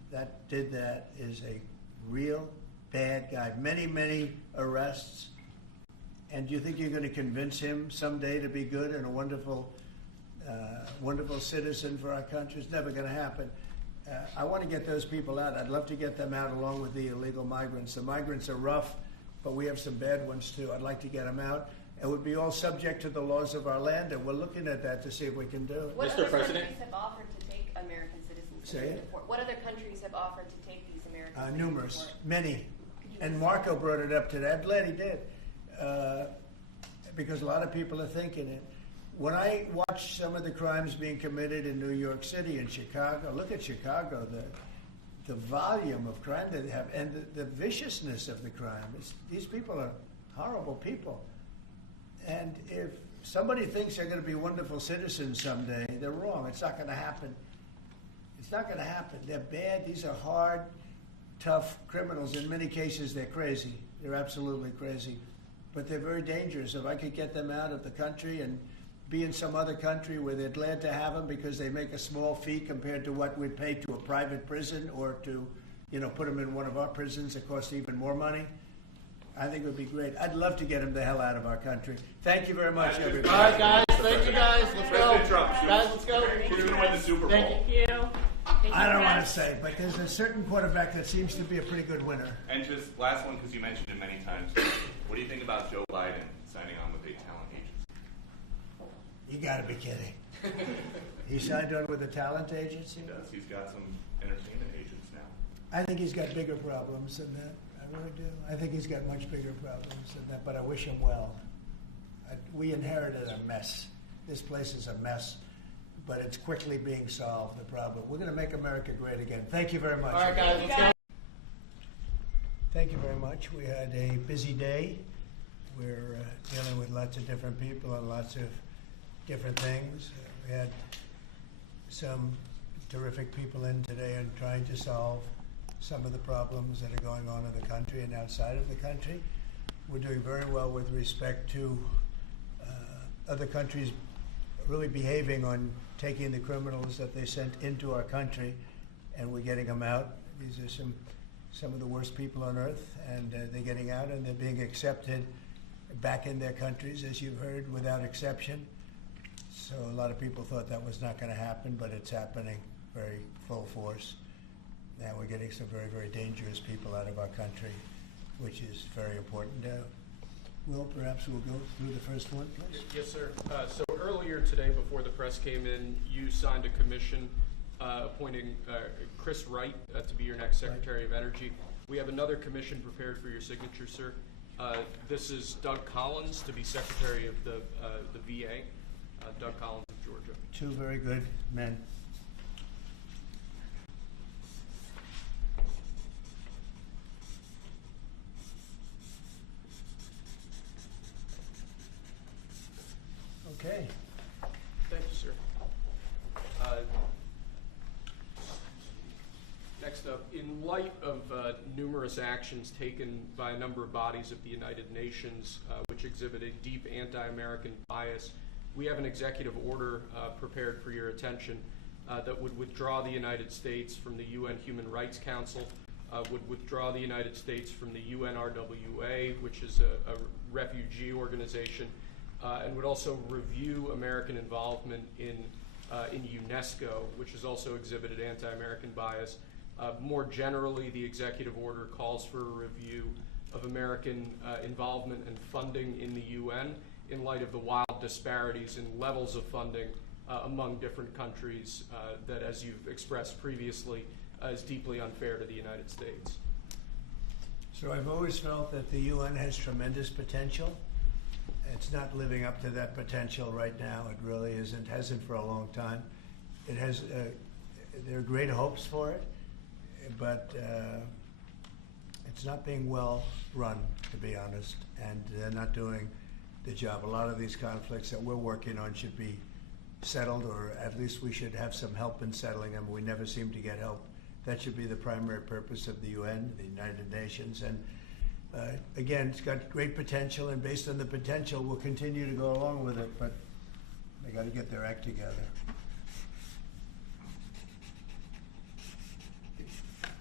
that did that is a real bad guy. Many, many arrests. And do you think you're going to convince him someday to be good and a wonderful, wonderful citizen for our country? It's never going to happen. I want to get those people out. I'd love to get them out along with the illegal migrants. The migrants are rough, but we have some bad ones too. I'd like to get them out. It would be all subject to the laws of our land, and we're looking at that to see if we can do it. What other countries have offered to take American citizens? Say it? What other countries have offered to take these American citizens? Numerous, many. And Marco brought it up today. I'm glad he did, because a lot of people are thinking it. When I watch some of the crimes being committed in New York City and Chicago, look at Chicago, the volume of crime that they have, and the viciousness of the crime. These people are horrible people. And if somebody thinks they're going to be wonderful citizens someday, they're wrong. It's not going to happen. It's not going to happen. They're bad. These are hard, tough criminals. In many cases, they're crazy. They're absolutely crazy. But they're very dangerous. If I could get them out of the country and be in some other country where they're glad to have them because they make a small fee compared to what we'd pay to a private prison, or to, put them in one of our prisons that costs even more money, I think it would be great. I'd love to get them the hell out of our country. Thank you very much, everybody. All right, guys. Thank you, guys. Let's go. Guys, let's go. Who's going to win the Super Bowl? Thank you. I don't want to say, but there's a certain quarterback that seems to be a pretty good winner. And just last one, because you mentioned it many times. What do you think about Joe Biden signing on with a talent agency? You got to be kidding. He signed on with a talent agency? He does. He's got some entertainment agents now. I think he's got bigger problems than that. I really do. I think he's got much bigger problems than that, but I wish him well. We inherited a mess. This place is a mess, but it's quickly being solved, the problem. We're going to make America great again. Thank you very much. All right, guys, let's go. Thank you very much. We had a busy day. We're dealing with lots of different people and lots of different things. We had some terrific people in today and trying to solve some of the problems that are going on in the country and outside of the country. We're doing very well with respect to other countries really behaving on taking the criminals that they sent into our country, and we're getting them out. These are some of the worst people on earth, and they're getting out and they're being accepted back in their countries, as you've heard, without exception. So a lot of people thought that was not going to happen, but it's happening very full force. Now we're getting some very, very dangerous people out of our country, which is very important. Will, perhaps we'll go through the first one, please. Yes, sir. So earlier today, before the press came in, you signed a commission appointing Chris Wright to be your next Secretary of Energy. We have another commission prepared for your signature, sir. This is Doug Collins to be Secretary of the VA. Doug Collins of Georgia. Two very good men. Okay. Thank you, sir. Next up, in light of numerous actions taken by a number of bodies of the United Nations which exhibit a deep anti-American bias, we have an executive order prepared for your attention that would withdraw the United States from the UN Human Rights Council, would withdraw the United States from the UNRWA, which is a refugee organization, and would also review American involvement in UNESCO, which has also exhibited anti-American bias. More generally, the executive order calls for a review of American involvement and funding in the UN in light of the wild disparities in levels of funding among different countries that, as you've expressed previously, is deeply unfair to the United States. So I've always felt that the UN has tremendous potential. It's not living up to that potential right now. It really isn't, hasn't for a long time. It has, there are great hopes for it, but it's not being well run, to be honest, and they're not doing the job. A lot of these conflicts that we're working on should be settled, or at least we should have some help in settling them. We never seem to get help. That should be the primary purpose of the UN, the United Nations. And again, it's got great potential, and based on the potential, we'll continue to go along with it, but they got to get their act together.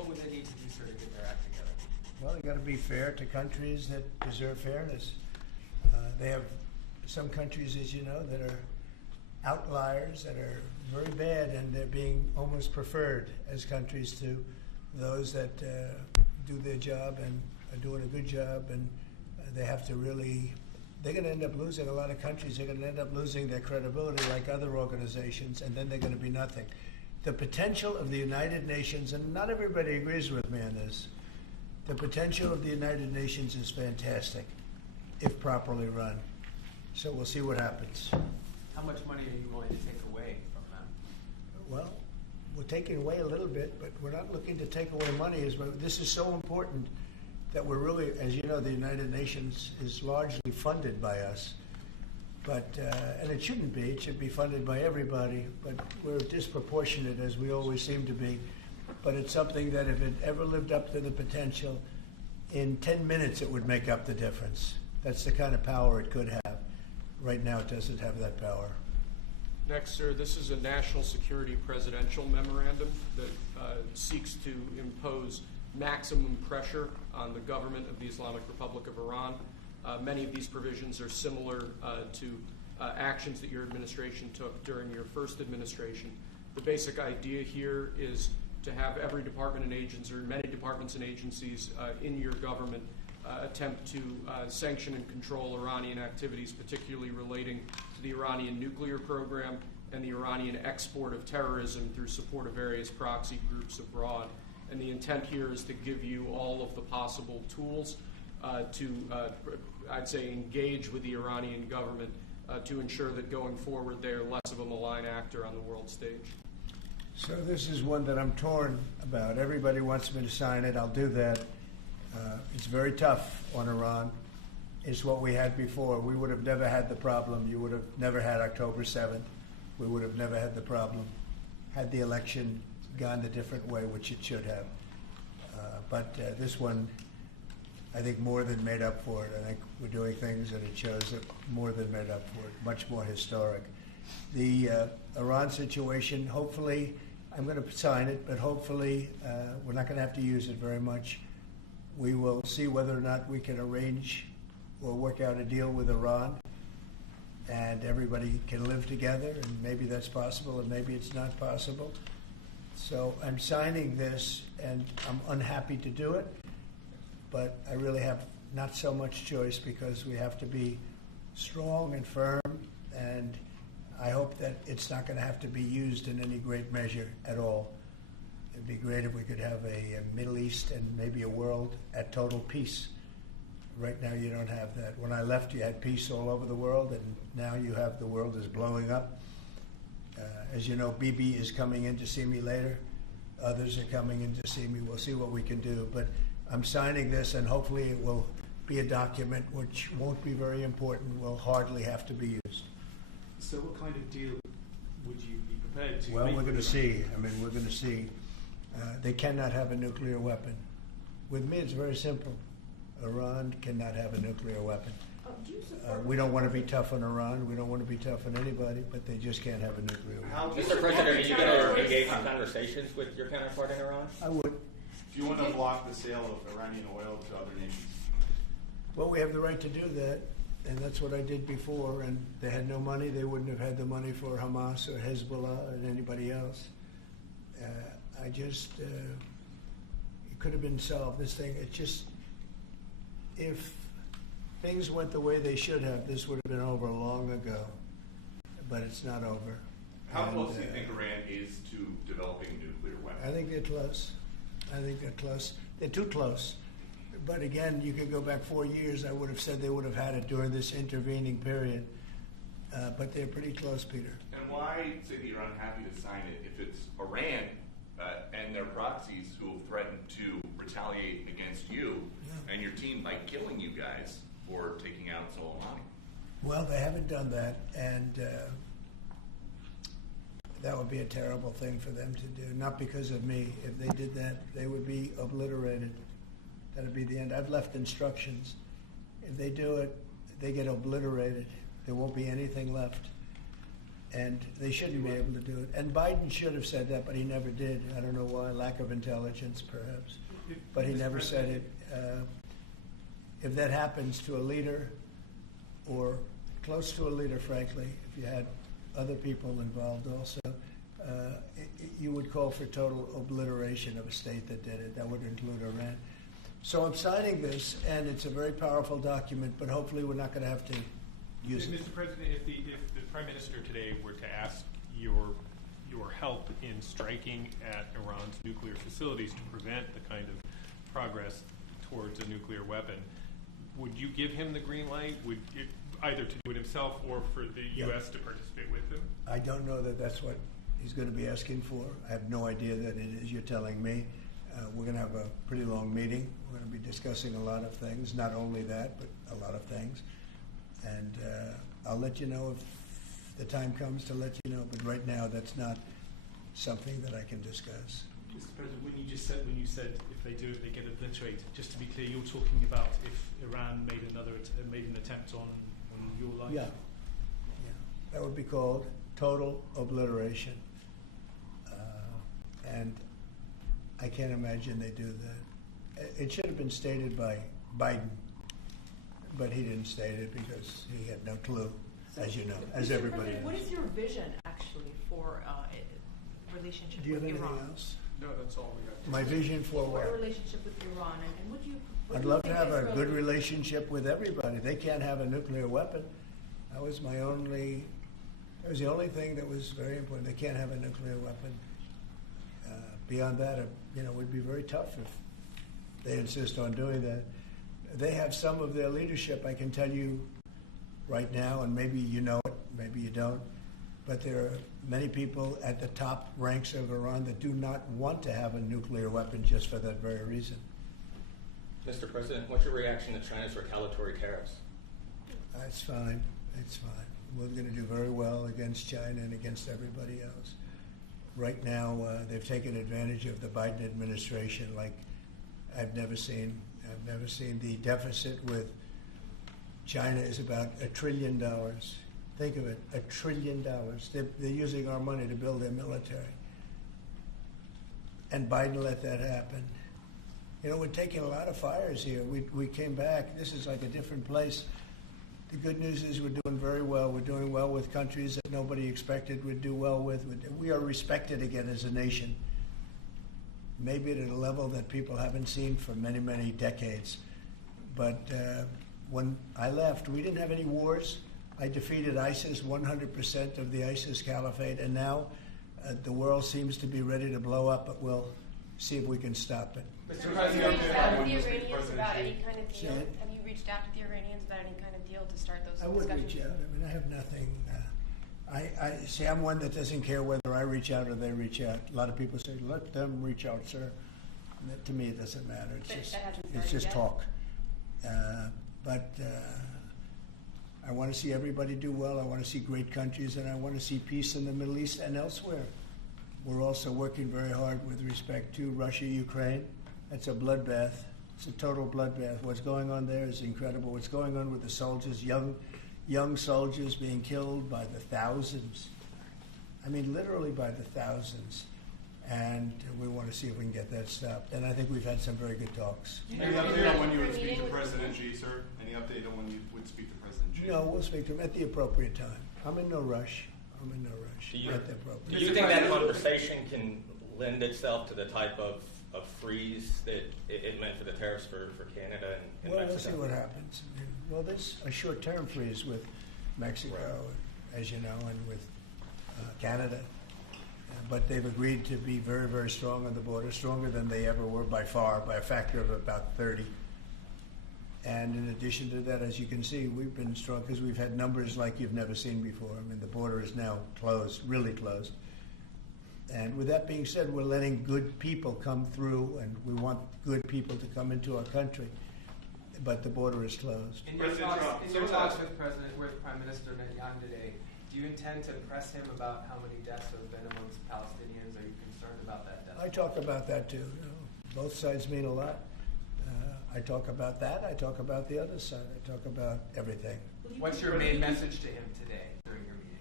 What would they need to do, sir, to get their act together? Well, they got to be fair to countries that deserve fairness. They have some countries, as you know, that are outliers, that are very bad, and they're being almost preferred as countries to those that do their job and are doing a good job, and they have to really, they're going to end up losing, a lot of countries are going to end up losing their credibility like other organizations, and then they're going to be nothing. The potential of the United Nations, and not everybody agrees with me on this, the potential of the United Nations is fantastic if properly run. So we'll see what happens. How much money are you willing to take away from them? Well, we're taking away a little bit, but we're not looking to take away money. This is so important that we're really, as you know, the United Nations is largely funded by us. But, and it shouldn't be. It should be funded by everybody. But we're disproportionate, as we always seem to be. But it's something that if it ever lived up to the potential, in 10 minutes it would make up the difference. That's the kind of power it could have. Right now it doesn't have that power. Next, sir, this is a national security presidential memorandum that seeks to impose maximum pressure on the government of the Islamic Republic of Iran. Many of these provisions are similar to actions that your administration took during your first administration. The basic idea here is to have every department and agency, or many departments and agencies in your government attempt to sanction and control Iranian activities, particularly relating to the Iranian nuclear program and the Iranian export of terrorism through support of various proxy groups abroad. And the intent here is to give you all of the possible tools to, I'd say, engage with the Iranian government to ensure that going forward they're less of a malign actor on the world stage. So this is one that I'm torn about. Everybody wants me to sign it. I'll do that. It's very tough on Iran. It's what we had before. We would have never had the problem. You would have never had October 7th. We would have never had the problem had the election gone a different way, which it should have. But this one, I think, more than made up for it. I think we're doing things, and it shows that more than made up for it, much more historic. The Iran situation, hopefully, I'm going to sign it, but hopefully we're not going to have to use it very much. We will see whether or not we can arrange or work out a deal with Iran, and everybody can live together, and maybe that's possible, and maybe it's not possible. So I'm signing this, and I'm unhappy to do it, but I really have not so much choice because we have to be strong and firm, and I hope that it's not going to have to be used in any great measure at all. It'd be great if we could have a Middle East and maybe a world at total peace. Right now you don't have that. When I left, you had peace all over the world, and now you have the world is blowing up. As you know, Bibi is coming in to see me later. Others are coming in to see me. We'll see what we can do. But I'm signing this, and hopefully it will be a document which won't be very important, will hardly have to be used. So what kind of deal would you be prepared to Well, make? we're going to see. I mean, we're going to see. They cannot have a nuclear weapon. With me, it's very simple. Iran cannot have a nuclear weapon. We don't want to be tough on Iran. We don't want to be tough on anybody, but they just can't have a nuclear weapon. Mr. President, are you going to engage in conversations with your counterpart in Iran? I would. Do you want to block the sale of Iranian oil to other nations? Well, we have the right to do that, and that's what I did before. And they had no money. They wouldn't have had the money for Hamas or Hezbollah and anybody else. It could have been solved. This thing, it just, if things went the way they should have, this would have been over long ago. But it's not over. How close do you think Iran is to developing a nuclear weapon? I think they're close. I think they're close. They're too close. But again, you could go back 4 years. I would have said they would have had it during this intervening period. But they're pretty close, Peter. And why say that you're unhappy to sign it if it's Iran and their proxies who have threatened to retaliate against you and your team by killing you guys for taking out Soleimani? Well, they haven't done that, and that would be a terrible thing for them to do. Not because of me. If they did that, they would be obliterated. That would be the end. I've left instructions. If they do it, they get obliterated. There won't be anything left. and they shouldn't be able to do it. And Biden should have said that, but he never did. I don't know why, lack of intelligence perhaps, but he never said it. If that happens to a leader or close to a leader, frankly, if you had other people involved also, you would call for total obliteration of a state that did it. That would include Iran. So I'm signing this, and it's a very powerful document, but hopefully we're not going to have to use it. Mr. President, if the Prime Minister today were to ask your help in striking at Iran's nuclear facilities to prevent the kind of progress towards a nuclear weapon, would you give him the green light? Either to do it himself or for the U.S. to participate with him? I don't know that that's what he's going to be asking for. I have no idea that it is. You're telling me. We're going to have a pretty long meeting. We're going to be discussing a lot of things, not only that, but a lot of things. And I'll let you know if the time comes to let you know. But right now, that's not something that I can discuss. Mr. President, when you said if they do it, they get obliterated. Just to be clear, you're talking about if Iran made an attempt on your life. Yeah, that would be called total obliteration. And I can't imagine they do that. It should have been stated by Biden, but he didn't state it because he had no clue, as you know, as Mr. everybody President, knows. what is your vision actually for relationship Do you have with anything Iran? else? No, that's all we got. My vision for For a what? relationship with Iran, and what do you? What I'd do you love to think have a Israel good would- relationship with everybody. They can't have a nuclear weapon. That was the only thing that was very important. They can't have a nuclear weapon. Beyond that, it would be very tough if they insist on doing that. They have some of their leadership, I can tell you right now, and maybe you know it, maybe you don't, but there are many people at the top ranks of Iran that do not want to have a nuclear weapon just for that very reason. Mr. President, what's your reaction to China's retaliatory tariffs? It's fine. It's fine. We're going to do very well against China and against everybody else. Right now, they've taken advantage of the Biden administration like I've never seen. I've never seen. The deficit with China is about $1 trillion. Think of it, $1 trillion. They're using our money to build their military. And Biden let that happen. We're taking a lot of fires here. We came back. This is like a different place. The good news is we're doing very well. We're doing well with countries that nobody expected we'd do well with. We are respected again as a nation, maybe at a level that people haven't seen for many, many decades. But when I left, we didn't have any wars. I defeated ISIS, 100% of the ISIS caliphate, and now the world seems to be ready to blow up, but we'll see if we can stop it. Mr. President, have you reached out to the Iranians about any kind of deal? Say it. Have you reached out to the Iranians about any kind of deal to start those I would discussions? reach out. I mean, I have nothing. I see. I'm one that doesn't care whether I reach out or they reach out. A lot of people say, "Let them reach out, sir." To me, it doesn't matter. It's But just that hasn't it's started just yet? talk. But I want to see everybody do well. I want to see great countries, and I want to see peace in the Middle East and elsewhere. We're also working very hard with respect to Russia, Ukraine. That's a bloodbath. It's a total bloodbath. What's going on there is incredible. What's going on with the soldiers, young soldiers being killed by the thousands. I mean, literally by the thousands. And we want to see if we can get that stopped. And I think we've had some very good talks. Any update on when you would speak to President Xi, sir? Any update on when you would speak to President Xi? No, we'll speak to him at the appropriate time. I'm in no rush. Do you, At the appropriate do you think that conversation can lend itself to the type of freeze that it meant for the tariffs for Canada and Well, Mexico? we'll see what happens. Well, there's a short-term freeze with Mexico, as you know, and with Canada. But they've agreed to be very, very strong on the border, stronger than they ever were by far, by a factor of about 30. And in addition to that, as you can see, we've been strong because we've had numbers like you've never seen before. I mean, the border is now closed, really closed. And with that being said, we're letting good people come through, and we want good people to come into our country. But the border is closed. In your talks with Prime Minister Netanyahu today, do you intend to press him about how many deaths have been amongst Palestinians? Are you concerned about that death? I talk about that too. Both sides mean a lot. I talk about that. I talk about the other side. I talk about everything. What's your main message to him today during your meeting?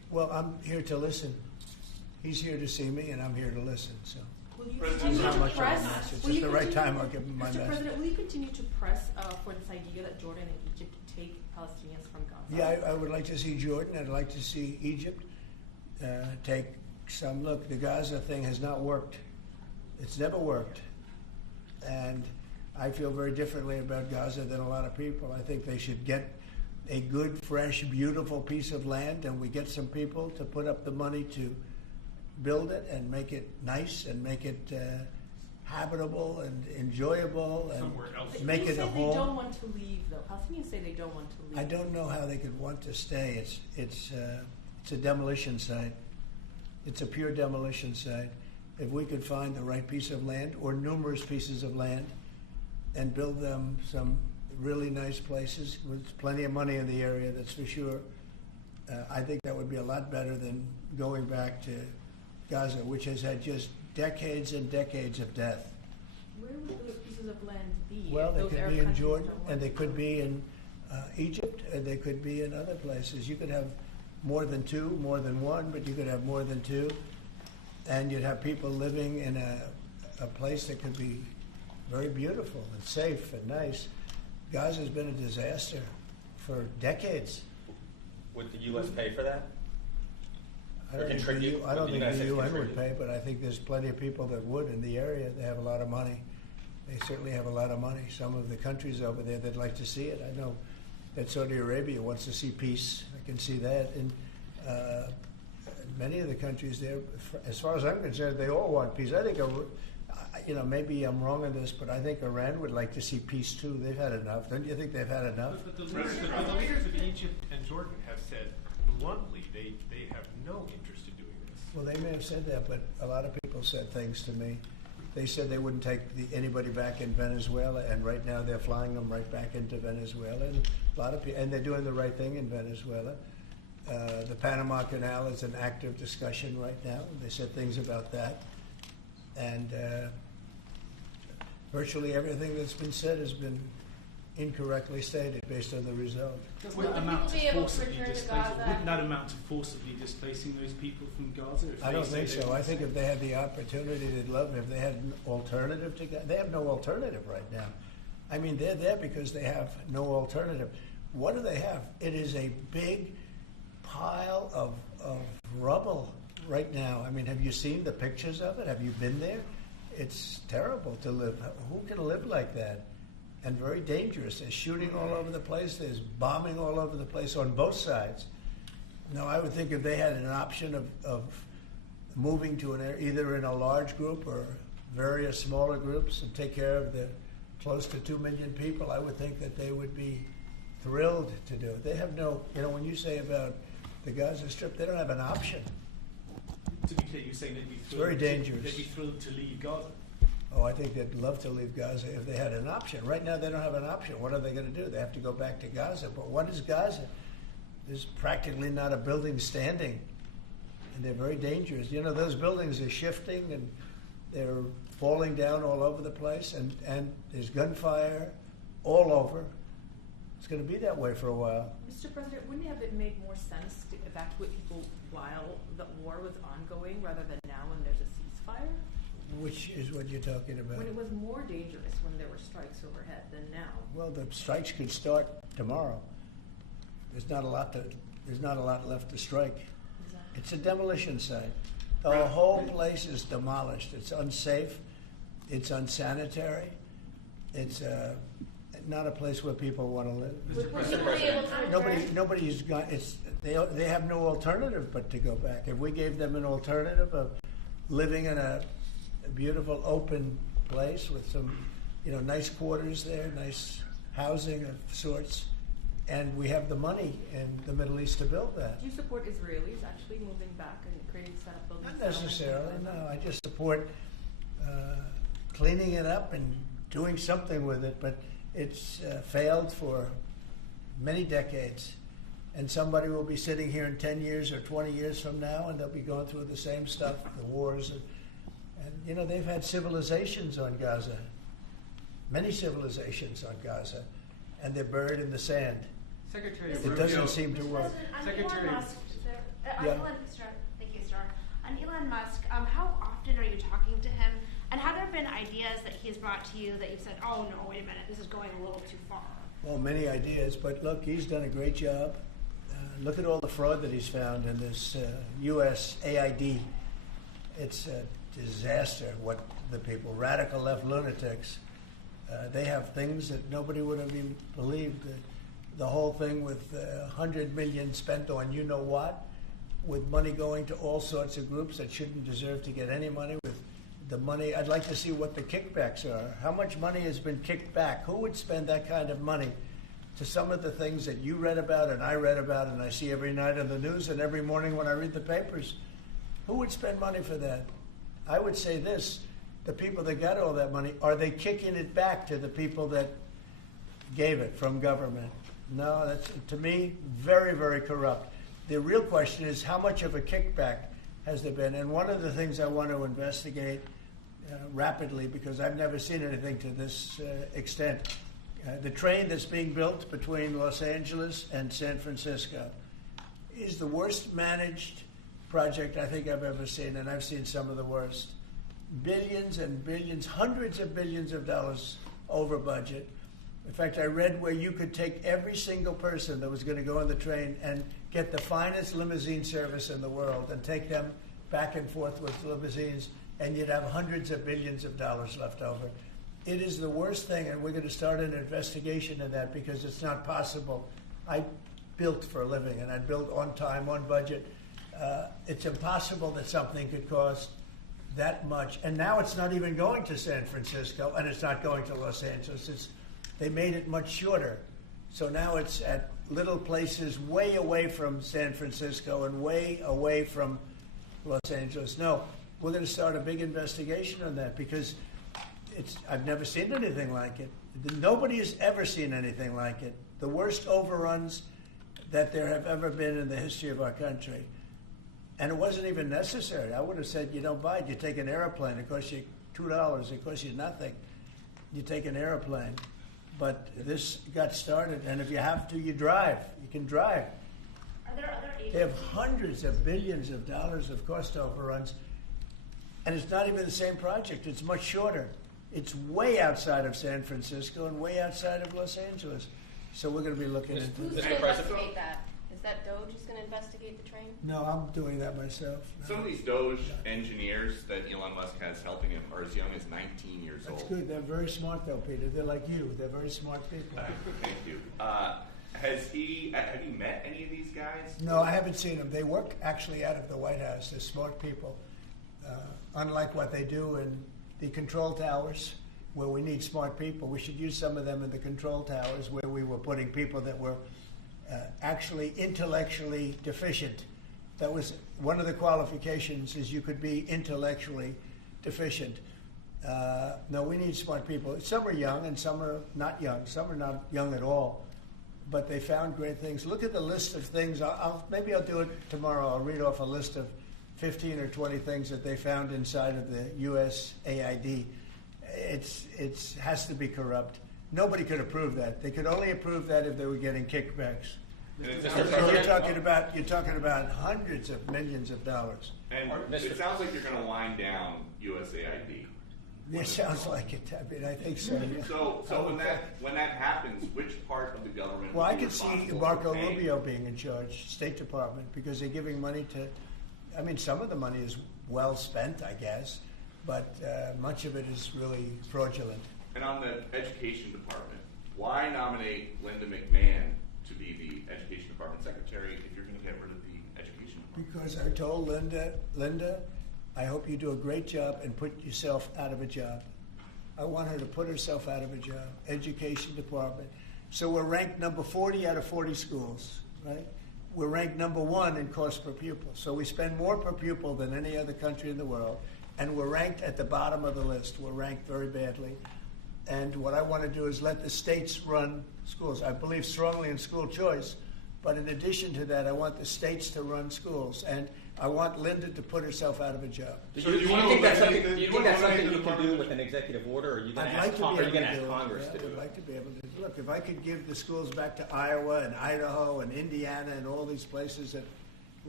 Well, I'm here to listen. He's here to see me, and I'm here to listen. So. Will you President, continue How to much of a press? message? Will At you the right continue- time, I'll give him my Mr. message. President, will you continue to press for this idea that Jordan and Egypt take Palestinians from Gaza? Yeah, I would like to see Jordan. I'd like to see Egypt take some look. The Gaza thing has not worked. It's never worked. And I feel very differently about Gaza than a lot of people. I think they should get a good, fresh, beautiful piece of land, and we get some people to put up the money to build it and make it nice and make it habitable and enjoyable and Somewhere else. make it a They home. don't want to leave, though. Palestinians say they don't want to leave. I don't know how they could want to stay. It's a demolition site. It's a pure demolition site. If we could find the right piece of land or numerous pieces of land and build them some really nice places with plenty of money in the area, that's for sure, I think that would be a lot better than going back to Gaza, which has had just decades and decades of death. Where would those pieces of land be? Well, if they those could Arab be in countries Jordan, don't want and they to could go? be in Egypt, and they could be in other places. You could have more than two, more than one, but you could have more than two. And you'd have people living in a place that could be very beautiful and safe and nice. Gaza's been a disaster for decades. Would the U.S. pay for that? I Or don't think contribute? I don't Would the think United the States UN would contribute? pay, but I think there's plenty of people that would in the area. They have a lot of money. They certainly have a lot of money. Some of the countries over there, they'd like to see it. I know that Saudi Arabia wants to see peace. I can see that. And many of the countries there, as far as I'm concerned, they all want peace. I think, maybe I'm wrong on this, but I think Iran would like to see peace too. They've had enough. Don't you think they've had enough? But the leaders of Egypt and Jordan have said bluntly they have no interest in doing this. Well, they may have said that, but a lot of people said things to me. They said they wouldn't take anybody back in Venezuela, and right now they're flying them right back into Venezuela. And a lot of people, and they're doing the right thing in Venezuela. The Panama Canal is an active discussion right now. They said things about that, and virtually everything that's been said has been incorrectly stated based on the result. Would That amount people to be able to forcibly return to displacing? Gaza? Wouldn't that amount to forcibly displacing those people from Gaza? If I they don't say think they so. want I to think stay? if they had the opportunity, they'd love it. If they had an alternative to Gaza, they have no alternative right now. I mean, they're there because they have no alternative. What do they have? It is a big pile of rubble right now. I mean, have you seen the pictures of it? Have you been there? It's terrible to live. Who can live like that? And very dangerous. There's shooting all over the place. There's bombing all over the place on both sides. No, I would think if they had an option of moving to an area, either in a large group or various smaller groups, and take care of the close to 2 million people, I would think that they would be thrilled to do it. They have no, when you say about the Gaza Strip, they don't have an option. To be clear, you're saying they'd be thrilled. very dangerous. They'd be thrilled to leave Gaza. Oh, I think they'd love to leave Gaza if they had an option. Right now, they don't have an option. What are they going to do? They have to go back to Gaza. But what is Gaza? There's practically not a building standing, and they're very dangerous. Those buildings are shifting, and they're falling down all over the place, and there's gunfire all over. It's going to be that way for a while. Mr. President, wouldn't it have made more sense to evacuate people while the war was ongoing rather than now when there's a ceasefire? Which is what you're talking about. When it was more dangerous when there were strikes overhead than now. Well, the strikes could start tomorrow. There's not a lot left to strike. Exactly. It's a demolition site. The whole place is demolished. It's unsafe. It's unsanitary. It's not a place where people want to live. Would people be able to return? Nobody's got. They have no alternative but to go back. If we gave them an alternative of living in a beautiful open place with some, nice quarters there, nice housing of sorts, and we have the money in the Middle East to build that. Do you support Israelis actually moving back and creating setup buildings? Not necessarily, no. I just support cleaning it up and doing something with it, but it's failed for many decades. And somebody will be sitting here in 10 years or 20 years from now, and they'll be going through the same stuff, the wars. And they've had civilizations on Gaza, many civilizations on Gaza, and they're buried in the sand. Secretary It Rubio, doesn't seem to work. President, Secretary- Elon Musk, Yeah. Thank you, Star. On Elon Musk, how often are you talking to him? And have there been ideas that he's brought to you that you've said, oh no, wait a minute, this is going a little too far? Well, many ideas, but look, he's done a great job. Look at all the fraud that he's found in this USAID. It's a disaster what the people, radical left lunatics, they have things that nobody would have even believed. The whole thing with $100 million spent on you know what, with money going to all sorts of groups that shouldn't deserve to get any money. With the money, I'd like to see what the kickbacks are. How much money has been kicked back? Who would spend that kind of money to some of the things that you read about and I read about and I see every night on the news and every morning when I read the papers? Who would spend money for that? I would say this, the people that got all that money, are they kicking it back to the people that gave it from government? No, that's, to me, very, very corrupt. The real question is, how much of a kickback has there been? And one of the things I want to investigate rapidly, because I've never seen anything to this extent, the train that's being built between Los Angeles and San Francisco is the worst managed project I think I've ever seen, and I've seen some of the worst. Billions and billions, hundreds of billions of dollars over budget. In fact, I read where you could take every single person that was going to go on the train and get the finest limousine service in the world and take them back and forth with limousines, and you'd have hundreds of billions of dollars left over. It is the worst thing, and we're going to start an investigation of that because it's not possible. I built for a living, and I built on time, on budget. It's impossible that something could cost that much. And now it's not even going to San Francisco, and it's not going to Los Angeles. They made it much shorter. So now it's at little places way away from San Francisco and way away from Los Angeles. No, we're going to start a big investigation on that because I've never seen anything like it. Nobody has ever seen anything like it. The worst overruns that there have ever been in the history of our country. And it wasn't even necessary. I would have said, you don't buy it. You take an airplane. It costs you $2. It costs you nothing. You take an airplane. But this got started, and if you have to, you drive. You can drive. Are there other agencies? They have hundreds of billions of dollars of cost overruns, and it's not even the same project. It's much shorter. It's way outside of San Francisco and way outside of Los Angeles. So we're going to be looking into Who's this. going to investigate that? Is that DOJ who's going to investigate the train? No, I'm doing that myself. Some of these Doge engineers that Elon Musk has helping him are as young as 19 years old. That's good. They're very smart, though, Peter. They're like you. They're very smart people. Thank you. Have you met any of these guys? No, I haven't seen them. They work actually out of the White House. They're smart people. Unlike what they do in the control towers, where we need smart people, we should use some of them in the control towers where we were putting people that were actually intellectually deficient. That was one of the qualifications, is you could be intellectually deficient. No, we need smart people. Some are young and some are not young. Some are not young at all, but they found great things. Look at the list of things. Maybe I'll do it tomorrow. I'll read off a list of 15 or 20 things that they found inside of the USAID. It has to be corrupt. Nobody could approve that. They could only approve that if they were getting kickbacks. So you're talking about hundreds of millions of dollars. And it sounds like you're going to wind down USAID. It sounds like it. I mean, I think so. Yeah. So when that happens, which part of the government? Well, I could see Marco Rubio being in charge, State Department, because they're giving money to. I mean, some of the money is well spent, I guess, but much of it is really fraudulent. And on the Education Department, why nominate Linda McMahon to be the Education Department Secretary if you're going to get rid of the Education Department? Because I told Linda, I hope you do a great job and put yourself out of a job. I want her to put herself out of a job. Education Department. So we're ranked number 40 out of 40 schools, right? We're ranked number 1 in cost per pupil. So we spend more per pupil than any other country in the world. And we're ranked at the bottom of the list. We're ranked very badly. And what I want to do is let the states run schools. I believe strongly in school choice. But in addition to that, I want the states to run schools. And I want Linda to put herself out of a job. Do you think that's something you can do with an executive order, or are you going to ask Congress to do it? I'd like to be able to. Look, if I could give the schools back to Iowa and Idaho and Indiana and all these places that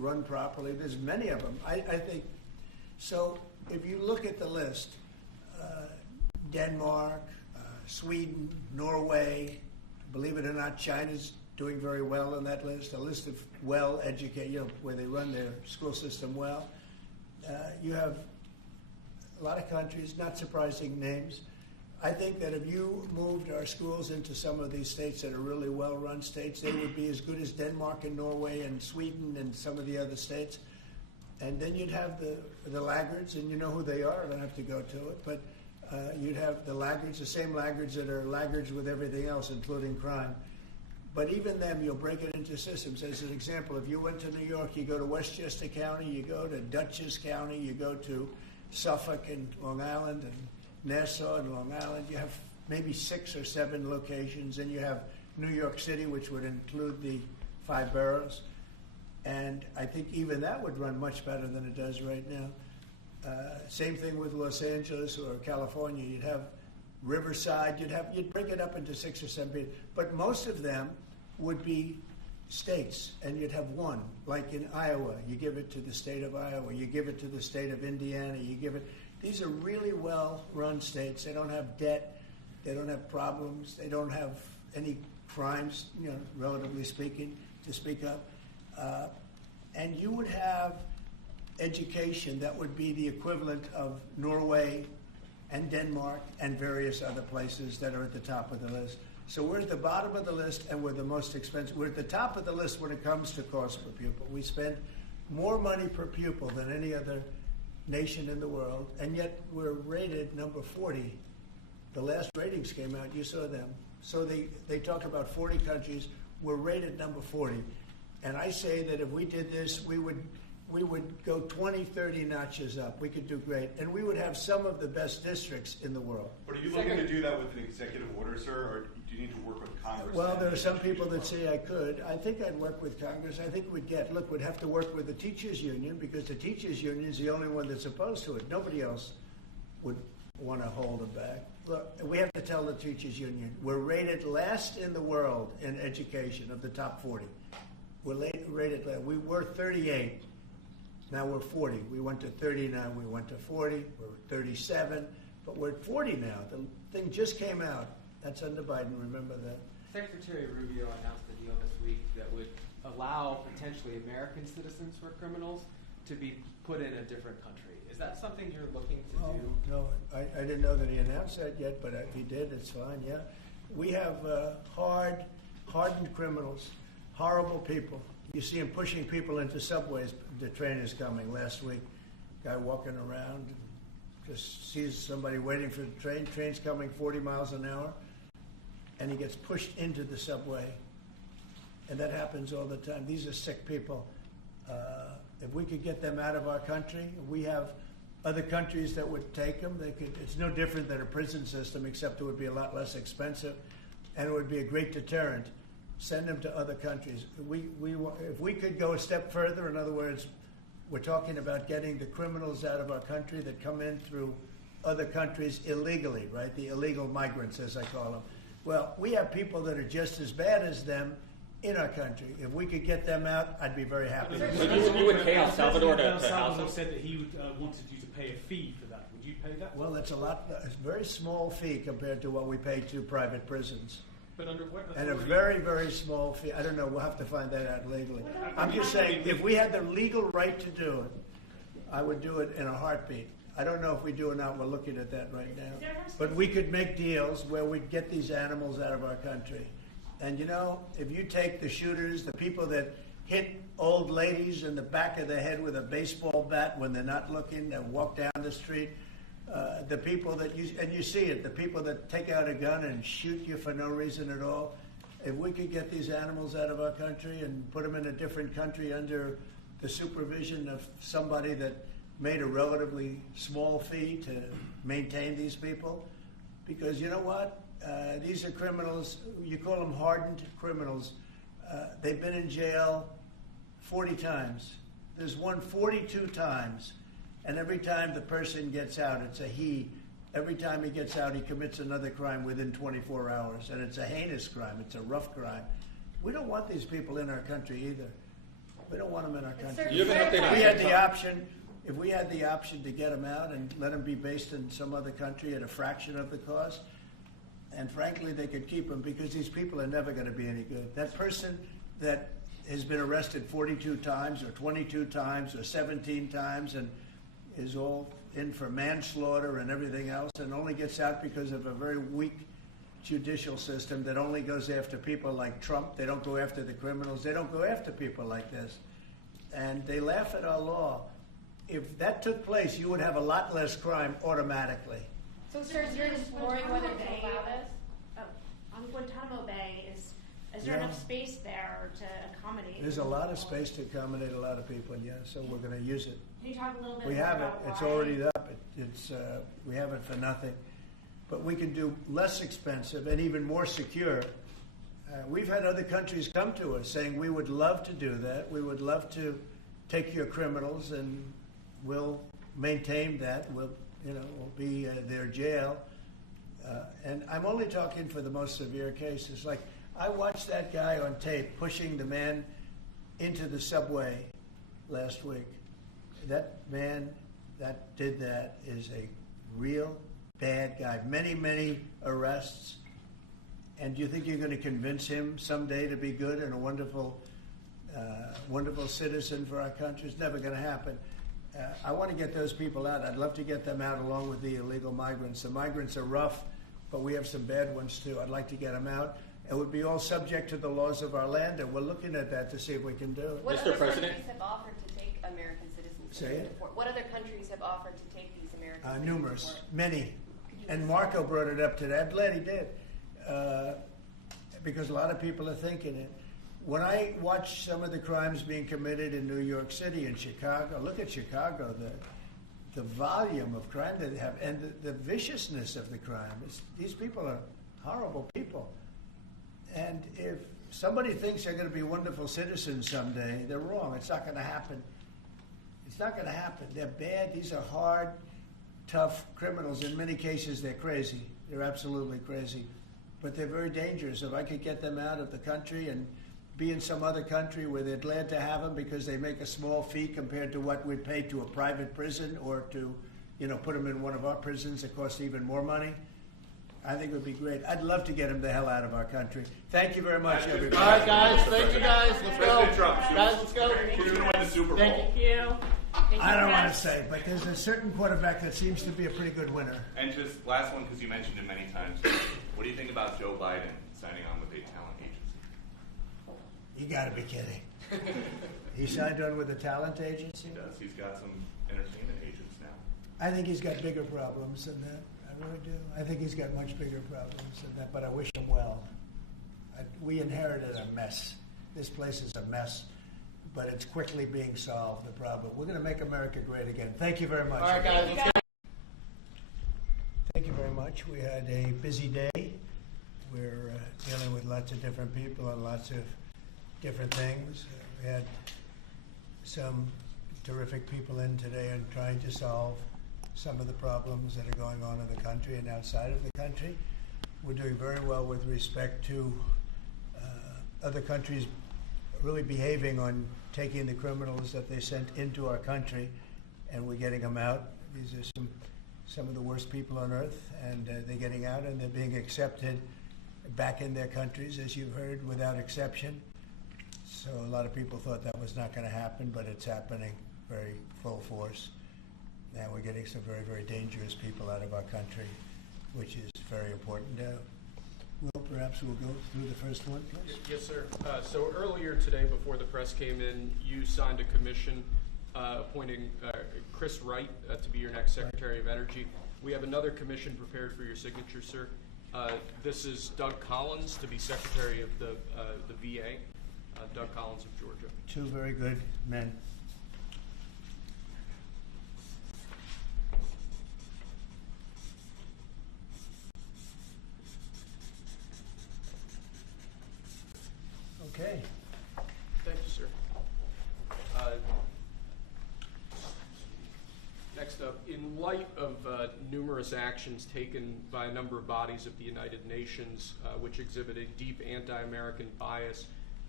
run properly. There's many of them. I think, so if you look at the list, Denmark, Sweden, Norway, believe it or not, China's doing very well on that list, a list of well-educated, where they run their school system well. You have a lot of countries, not surprising names. I think that if you moved our schools into some of these states that are really well-run states, they would be as good as Denmark and Norway and Sweden and some of the other states. And then you'd have the laggards, and you know who they are. I don't have to go to it. But you'd have the laggards, the same laggards that are laggards with everything else, including crime. But even them, you'll break it into systems. As an example, if you went to New York, you go to Westchester County, you go to Dutchess County, you go to Suffolk and Long Island and Nassau and Long Island. You have maybe 6 or 7 locations, and you have New York City, which would include the 5 boroughs. And I think even that would run much better than it does right now. Same thing with Los Angeles or California. You'd have Riverside. You'd break it up into 6 or 7, but most of them would be states, and you'd have one. Like in Iowa, you give it to the state of Iowa. You give it to the state of Indiana. You give it. These are really well-run states. They don't have debt. They don't have problems. They don't have any crimes, relatively speaking, to speak of. And you would have education that would be the equivalent of Norway and Denmark and various other places that are at the top of the list. So we're at the bottom of the list, and we're the most expensive. We're at the top of the list when it comes to cost per pupil. We spend more money per pupil than any other nation in the world, and yet we're rated number 40. The last ratings came out, you saw them. So they talk about 40 countries. We're rated number 40. And I say that if we did this, we would go 20, 30 notches up. We could do great. And we would have some of the best districts in the world. But are you looking to do that with an executive order, sir, or do you need to work with Congress? Well, there are some people that say I could. I think I'd work with Congress. I think we'd have to work with the teachers union, because the teachers union is the only one that's opposed to it. Nobody else would want to hold it back. Look, we have to tell the teachers union, we're rated last in the world in education of the top 40. We're rated last. We were 38. Now we're 40. We went to 39. We went to 40. We're 37. But we're at 40 now. The thing just came out. That's under Biden. Remember that. Secretary Rubio announced a deal this week that would allow potentially American citizens who are criminals to be put in a different country. Is that something you're looking to do? No, I didn't know that he announced that yet, but if he did, it's fine, yeah. We have hardened criminals, horrible people. You see them pushing people into subways. The train is coming. Last week, guy walking around, just sees somebody waiting for the train. Train's coming 40 miles an hour, and he gets pushed into the subway. And that happens all the time. These are sick people. If we could get them out of our country, we have other countries that would take them. It's no different than a prison system, except it would be a lot less expensive, and it would be a great deterrent. Send them to other countries. If we could go a step further, in other words, we're talking about getting the criminals out of our country that come in through other countries illegally, right? The illegal migrants, as I call them. Well, we have people that are just as bad as them in our country. If we could get them out, I'd be very happy. So you would pay El Salvador to El house Salvador them? said that he wanted you to pay a fee for that. Would you pay that? Well, it's a very small fee compared to what we pay to private prisons. But under what And a authority? very, very small fee. I don't know. We'll have to find that out legally. I'm just saying, if we had the legal right to do it, I would do it in a heartbeat. I don't know if we do or not. We're looking at that right now. But we could make deals where we'd get these animals out of our country. And if you take the shooters, the people that hit old ladies in the back of the head with a baseball bat when they're not looking and walk down the street, the people that you see it, the people that take out a gun and shoot you for no reason at all. If we could get these animals out of our country and put them in a different country under the supervision of somebody that made a relatively small fee to maintain these people, because you know what? These are criminals. You call them hardened criminals. They've been in jail 40 times. There's one 42 times. And every time the person gets out, it's a he. Every time he gets out, he commits another crime within 24 hours. And it's a heinous crime. It's a rough crime. We don't want these people in our country either. We don't want them in our country. You have an update on If we had TikTok? the option, if we had the option to get them out and let them be based in some other country at a fraction of the cost, and frankly, they could keep them because these people are never going to be any good. That person that has been arrested 42 times or 22 times or 17 times and is all in for manslaughter and everything else and only gets out because of a very weak judicial system that only goes after people like Trump. They don't go after the criminals. They don't go after people like this. And they laugh at our law. If that took place, you would have a lot less crime automatically. So, sir, you're exploring whether to allow this? On Guantanamo Bay, is there enough space there to accommodate? There's a lot of space to accommodate a lot of people, yeah, so we're going to use it. Can you talk a little bit We more have it. about It's why? already up. We have it for nothing. But we can do less expensive and even more secure. We've had other countries come to us saying, we would love to do that. We would love to take your criminals and we'll maintain that. We'll be their jail. And I'm only talking for the most severe cases. Like, I watched that guy on tape pushing the man into the subway last week. That man that did that is a real bad guy. Many, many arrests. And do you think you're going to convince him someday to be good and a wonderful citizen for our country? It's never going to happen. I want to get those people out. I'd love to get them out along with the illegal migrants. The migrants are rough, but we have some bad ones too. I'd like to get them out. It would be all subject to the laws of our land, and we're looking at that to see if we can do it. What other countries have offered to take American citizens? Say it? What other countries have offered to take these American citizens? Numerous, many. And Marco brought it up today. I'm glad he did, because a lot of people are thinking it. When I watch some of the crimes being committed in New York City and Chicago, look at Chicago, the volume of crime that they have, and the viciousness of the crime. These people are horrible people. And if somebody thinks they're going to be wonderful citizens someday, they're wrong. It's not going to happen. It's not going to happen. They're bad. These are hard, tough criminals. In many cases, they're crazy. They're absolutely crazy. But they're very dangerous. If I could get them out of the country and be in some other country where they're glad to have them because they make a small fee compared to what we'd pay to a private prison or to, put them in one of our prisons that costs even more money, I think it would be great. I'd love to get them the hell out of our country. Thank you very much, everybody. All right, guys. Thank you, guys. Let's go. Guys, let's go. Who's going to win the Super Bowl? Thank you. I don't want to say, but there's a certain quarterback that seems to be a pretty good winner. And just last one, because you mentioned it many times. What do you think about Joe Biden signing on with a talent agency? You got to be kidding. He signed on with a talent agency? He does. He's got some entertainment agents now. I think he's got bigger problems than that. I really do. I think he's got much bigger problems than that, but I wish him well. We inherited a mess. This place is a mess, but it's quickly being solved, the problem. We're going to make America great again. Thank you very much. All right, guys. Let's go. Thank you very much. We had a busy day. We're dealing with lots of different people on lots of different things. We had some terrific people in today and trying to solve some of the problems that are going on in the country and outside of the country. We're doing very well with respect to other countries really behaving on taking the criminals that they sent into our country, and we're getting them out. These are some of the worst people on earth, and they're getting out and they're being accepted back in their countries, as you've heard, without exception. So a lot of people thought that was not going to happen, but it's happening very full force. And we're getting some very, very dangerous people out of our country, which is very important. Will, perhaps we'll go through the first one, please. Yes, sir. So earlier today, before the press came in, you signed a commission appointing Chris Wright to be your next Secretary of Energy. We have another commission prepared for your signature, sir. This is Doug Collins to be Secretary of the VA. Doug Collins of Georgia. Two very good men. Okay. Thank you, sir. Next up, in light of numerous actions taken by a number of bodies of the United Nations which exhibit a deep anti-American bias,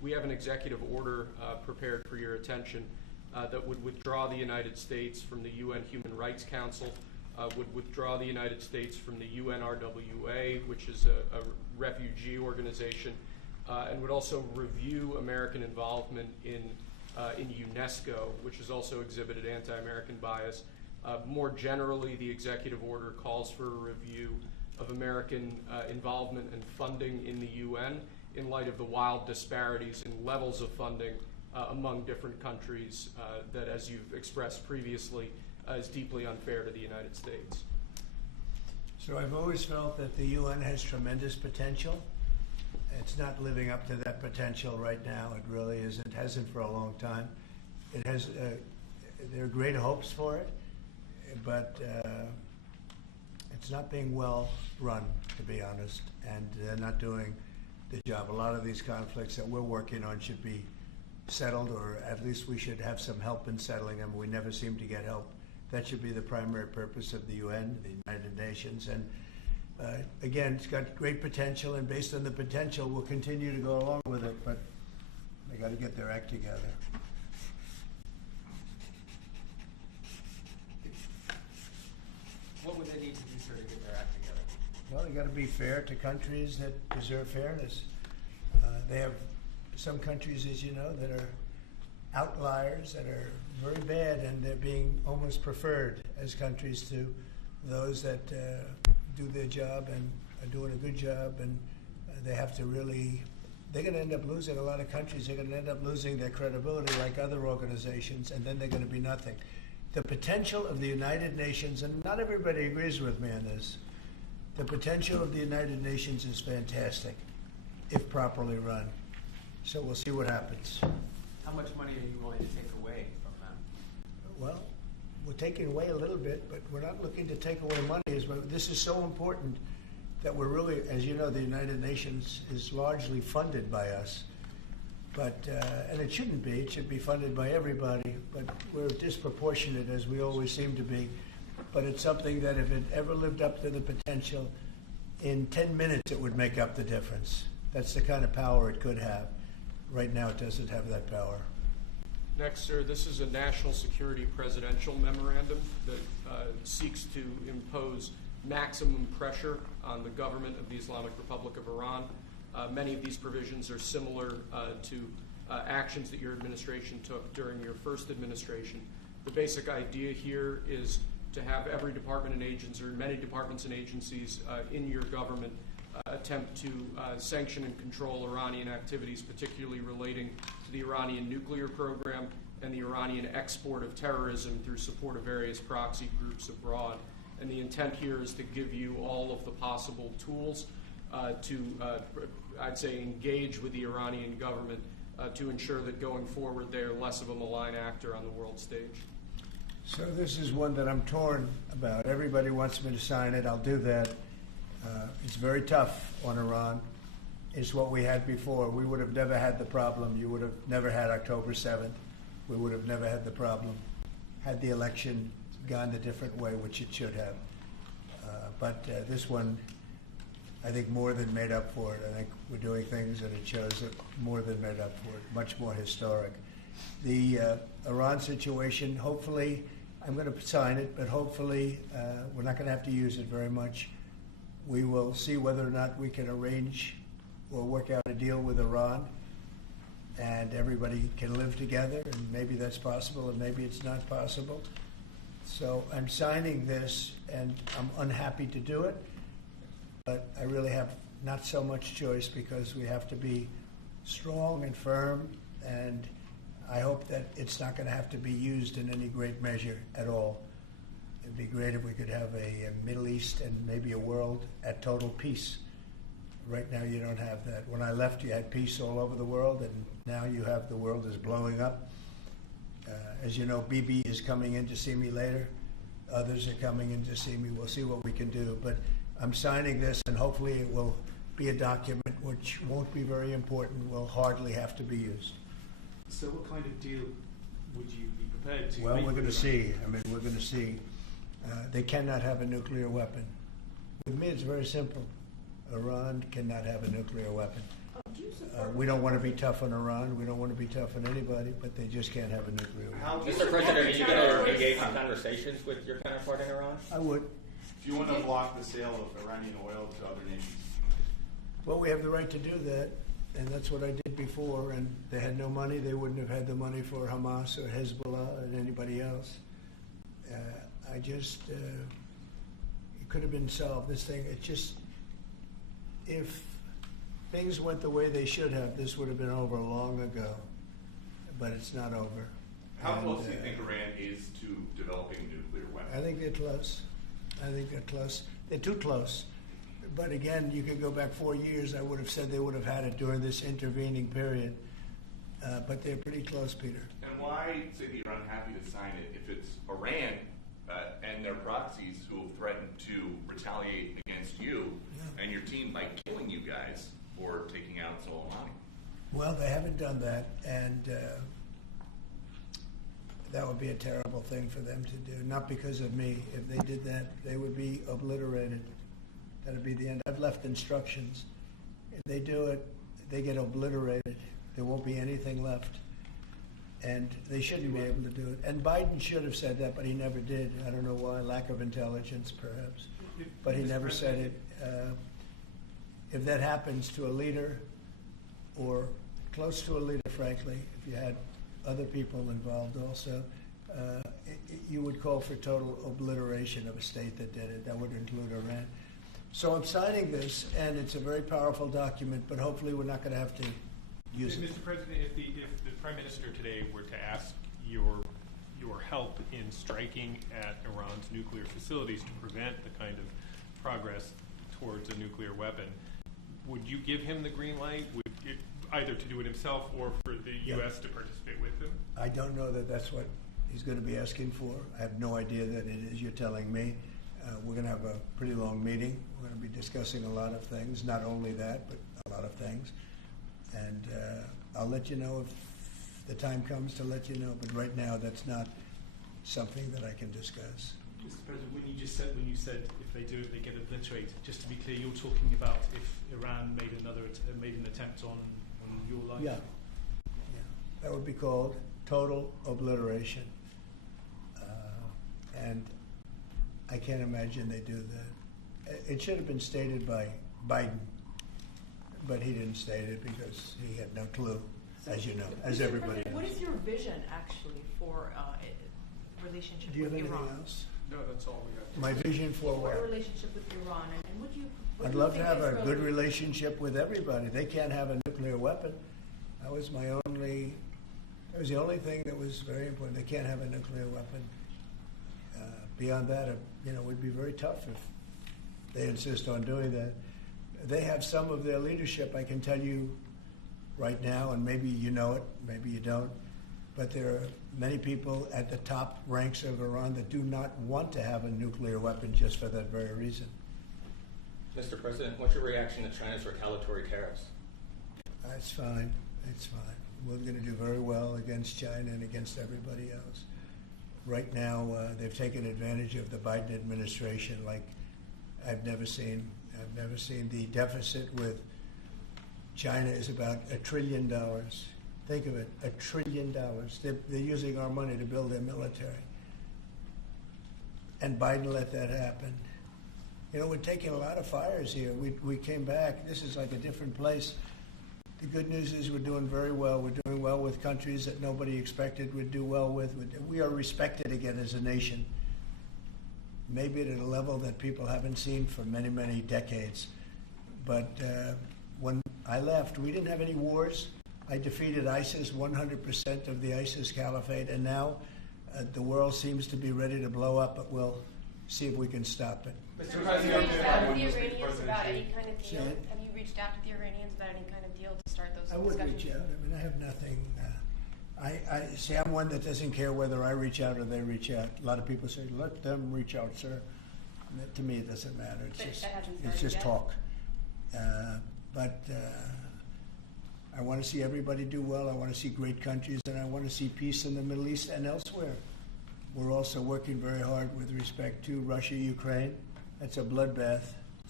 we have an executive order prepared for your attention that would withdraw the United States from the UN Human Rights Council, would withdraw the United States from the UNRWA, which is a refugee organization, and would also review American involvement in UNESCO, which has also exhibited anti-American bias. More generally, the executive order calls for a review of American involvement and funding in the UN in light of the wild disparities in levels of funding among different countries that, as you've expressed previously, is deeply unfair to the United States. So I've always felt that the UN has tremendous potential. It's not living up to that potential right now. It really isn't. It hasn't for a long time. It has. There are great hopes for it, but it's not being well run, to be honest, and they're not doing the job. A lot of these conflicts that we're working on should be settled, or at least we should have some help in settling them. We never seem to get help. That should be the primary purpose of the UN, the United Nations. And again, it's got great potential, and based on the potential, we'll continue to go along with it, but they got to get their act together. What would they need to do, sir, to get their act together? Well, they got to be fair to countries that deserve fairness. They have some countries, as you know, that are outliers, that are very bad, and they're being almost preferred as countries to those that do their job and are doing a good job, and they have to really, they're going to end up losing, a lot of countries are going to end up losing their credibility like other organizations, and then they're going to be nothing. The potential of the United Nations, and not everybody agrees with me on this, the potential of the United Nations is fantastic if properly run. So we'll see what happens. How much money are you willing to take away from them? Well, we're taking away a little bit, but we're not looking to take away money. This is so important that we're really, as you know, the United Nations is largely funded by us. But, and it shouldn't be. It should be funded by everybody. But we're disproportionate, as we always seem to be. But it's something that if it ever lived up to the potential, in 10 minutes it would make up the difference. That's the kind of power it could have. Right now it doesn't have that power. Next, sir, this is a national security presidential memorandum that seeks to impose maximum pressure on the government of the Islamic Republic of Iran. Many of these provisions are similar to actions that your administration took during your first administration. The basic idea here is to have every department and agency, or many departments and agencies in your government attempt to sanction and control Iranian activities, particularly relating to the Iranian nuclear program and the Iranian export of terrorism through support of various proxy groups abroad. And the intent here is to give you all of the possible tools to, I'd say, engage with the Iranian government to ensure that going forward they're less of a malign actor on the world stage. So this is one that I'm torn about. Everybody wants me to sign it. I'll do that. It's very tough on Iran. It's what we had before. We would have never had the problem. You would have never had October 7th. We would have never had the problem had the election gone a different way, which it should have. But this one, I think, more than made up for it. I think we're doing things that it shows that more than made up for it, much more historic. The Iran situation, hopefully, I'm going to sign it, but hopefully we're not going to have to use it very much. We will see whether or not we can arrange or work out a deal with Iran, and everybody can live together, and maybe that's possible, and maybe it's not possible. So I'm signing this, and I'm unhappy to do it, but I really have not so much choice because we have to be strong and firm, and I hope that it's not going to have to be used in any great measure at all. It'd be great if we could have a Middle East and maybe a world at total peace. Right now you don't have that. When I left, you had peace all over the world, and now you have the world is blowing up. As you know, Bibi is coming in to see me later. Others are coming in to see me. We'll see what we can do. But I'm signing this, and hopefully it will be a document which won't be very important, will hardly have to be used. So what kind of deal would you be prepared to Well, make we're going to with see. I mean, we're going to see. They cannot have a nuclear weapon. With me, it's very simple. Iran cannot have a nuclear weapon. Do you We don't want to be tough on Iran. We don't want to be tough on anybody, but they just can't have a nuclear weapon. Mr. President, are you going to engage in conversations with your counterpart in Iran? I would. Do you want to block the sale of Iranian oil to other nations? Well, we have the right to do that, and that's what I did before. And they had no money; they wouldn't have had the money for Hamas or Hezbollah and anybody else. It could have been solved. This thing, if things went the way they should have, this would have been over long ago. But it's not over. How close do you think Iran is to developing a nuclear weapon? I think they're close. They're too close. But again, you could go back 4 years. I would have said they would have had it during this intervening period. But they're pretty close, Peter. And why say that you're unhappy to sign it if it's Iran and their proxies who have threatened to retaliate against you and your team by killing you guys for taking out Soleimani? Well, they haven't done that, and that would be a terrible thing for them to do. Not because of me. If they did that, they would be obliterated. That would be the end. I've left instructions. If they do it, they get obliterated. There won't be anything left. And they shouldn't be able to do it. And Biden should have said that, but he never did. I don't know why. Lack of intelligence, perhaps. But he never said it. If that happens to a leader or close to a leader, frankly, if you had other people involved also, you would call for total obliteration of a state that did it. That would include Iran. So I'm signing this, and it's a very powerful document, but hopefully we're not going to have to use it. Mr. President, if the Prime Minister today were to ask your help in striking at Iran's nuclear facilities to prevent the kind of progress towards a nuclear weapon, would you give him the green light, either to do it himself or for the U.S. to participate with him? I don't know that that's what he's going to be asking for. I have no idea that it is. You're telling me. We're going to have a pretty long meeting. We're going to be discussing a lot of things, not only that, but a lot of things. And I'll let you know if the time comes to let you know. But right now, that's not something that I can discuss. Mr. President, when you said if they do it, they get obliterated. Just to be clear, you're talking about if Iran made an attempt on your life. Yeah, that would be called total obliteration. And I can't imagine they do that. It should have been stated by Biden, but he didn't state it because he had no clue, as you know, as everybody knows. What is your vision, actually, for relationship with Iran? Do you have anything else? No, that's all we got. My vision for what? For a relationship with Iran, and would you? I'd love to have a good relationship with everybody. They can't have a nuclear weapon. That was the only thing that was very important. They can't have a nuclear weapon. Beyond that, it would be very tough if they insist on doing that. They have some of their leadership, I can tell you right now, and maybe you know it, maybe you don't, but there are many people at the top ranks of Iran that do not want to have a nuclear weapon just for that very reason. Mr. President, what's your reaction to China's retaliatory tariffs? It's fine. It's fine. We're going to do very well against China and against everybody else. Right now, they've taken advantage of the Biden administration like I've never seen. I've never seen. The deficit with China is about $1 trillion. Think of it, $1 trillion. They're using our money to build their military. And Biden let that happen. We're taking a lot of fires here. We came back. This is like a different place. The good news is we're doing very well. We're doing well with countries that nobody expected we'd do well with. We are respected again as a nation, maybe at a level that people haven't seen for many, many decades. But when I left, we didn't have any wars. I defeated ISIS, 100% of the ISIS caliphate, and now the world seems to be ready to blow up, but we'll see if we can stop it. Mr. President, have you reached out to the Iranians about any kind of deal? Have you reached out to the Iranians about any kind of deal to start those discussions? I would reach out. I have nothing. I see. I'm one that doesn't care whether I reach out or they reach out. A lot of people say, "Let them reach out, sir." To me, it doesn't matter. It's just talk. But I want to see everybody do well. I want to see great countries, and I want to see peace in the Middle East and elsewhere. We're also working very hard with respect to Russia, Ukraine. That's a bloodbath.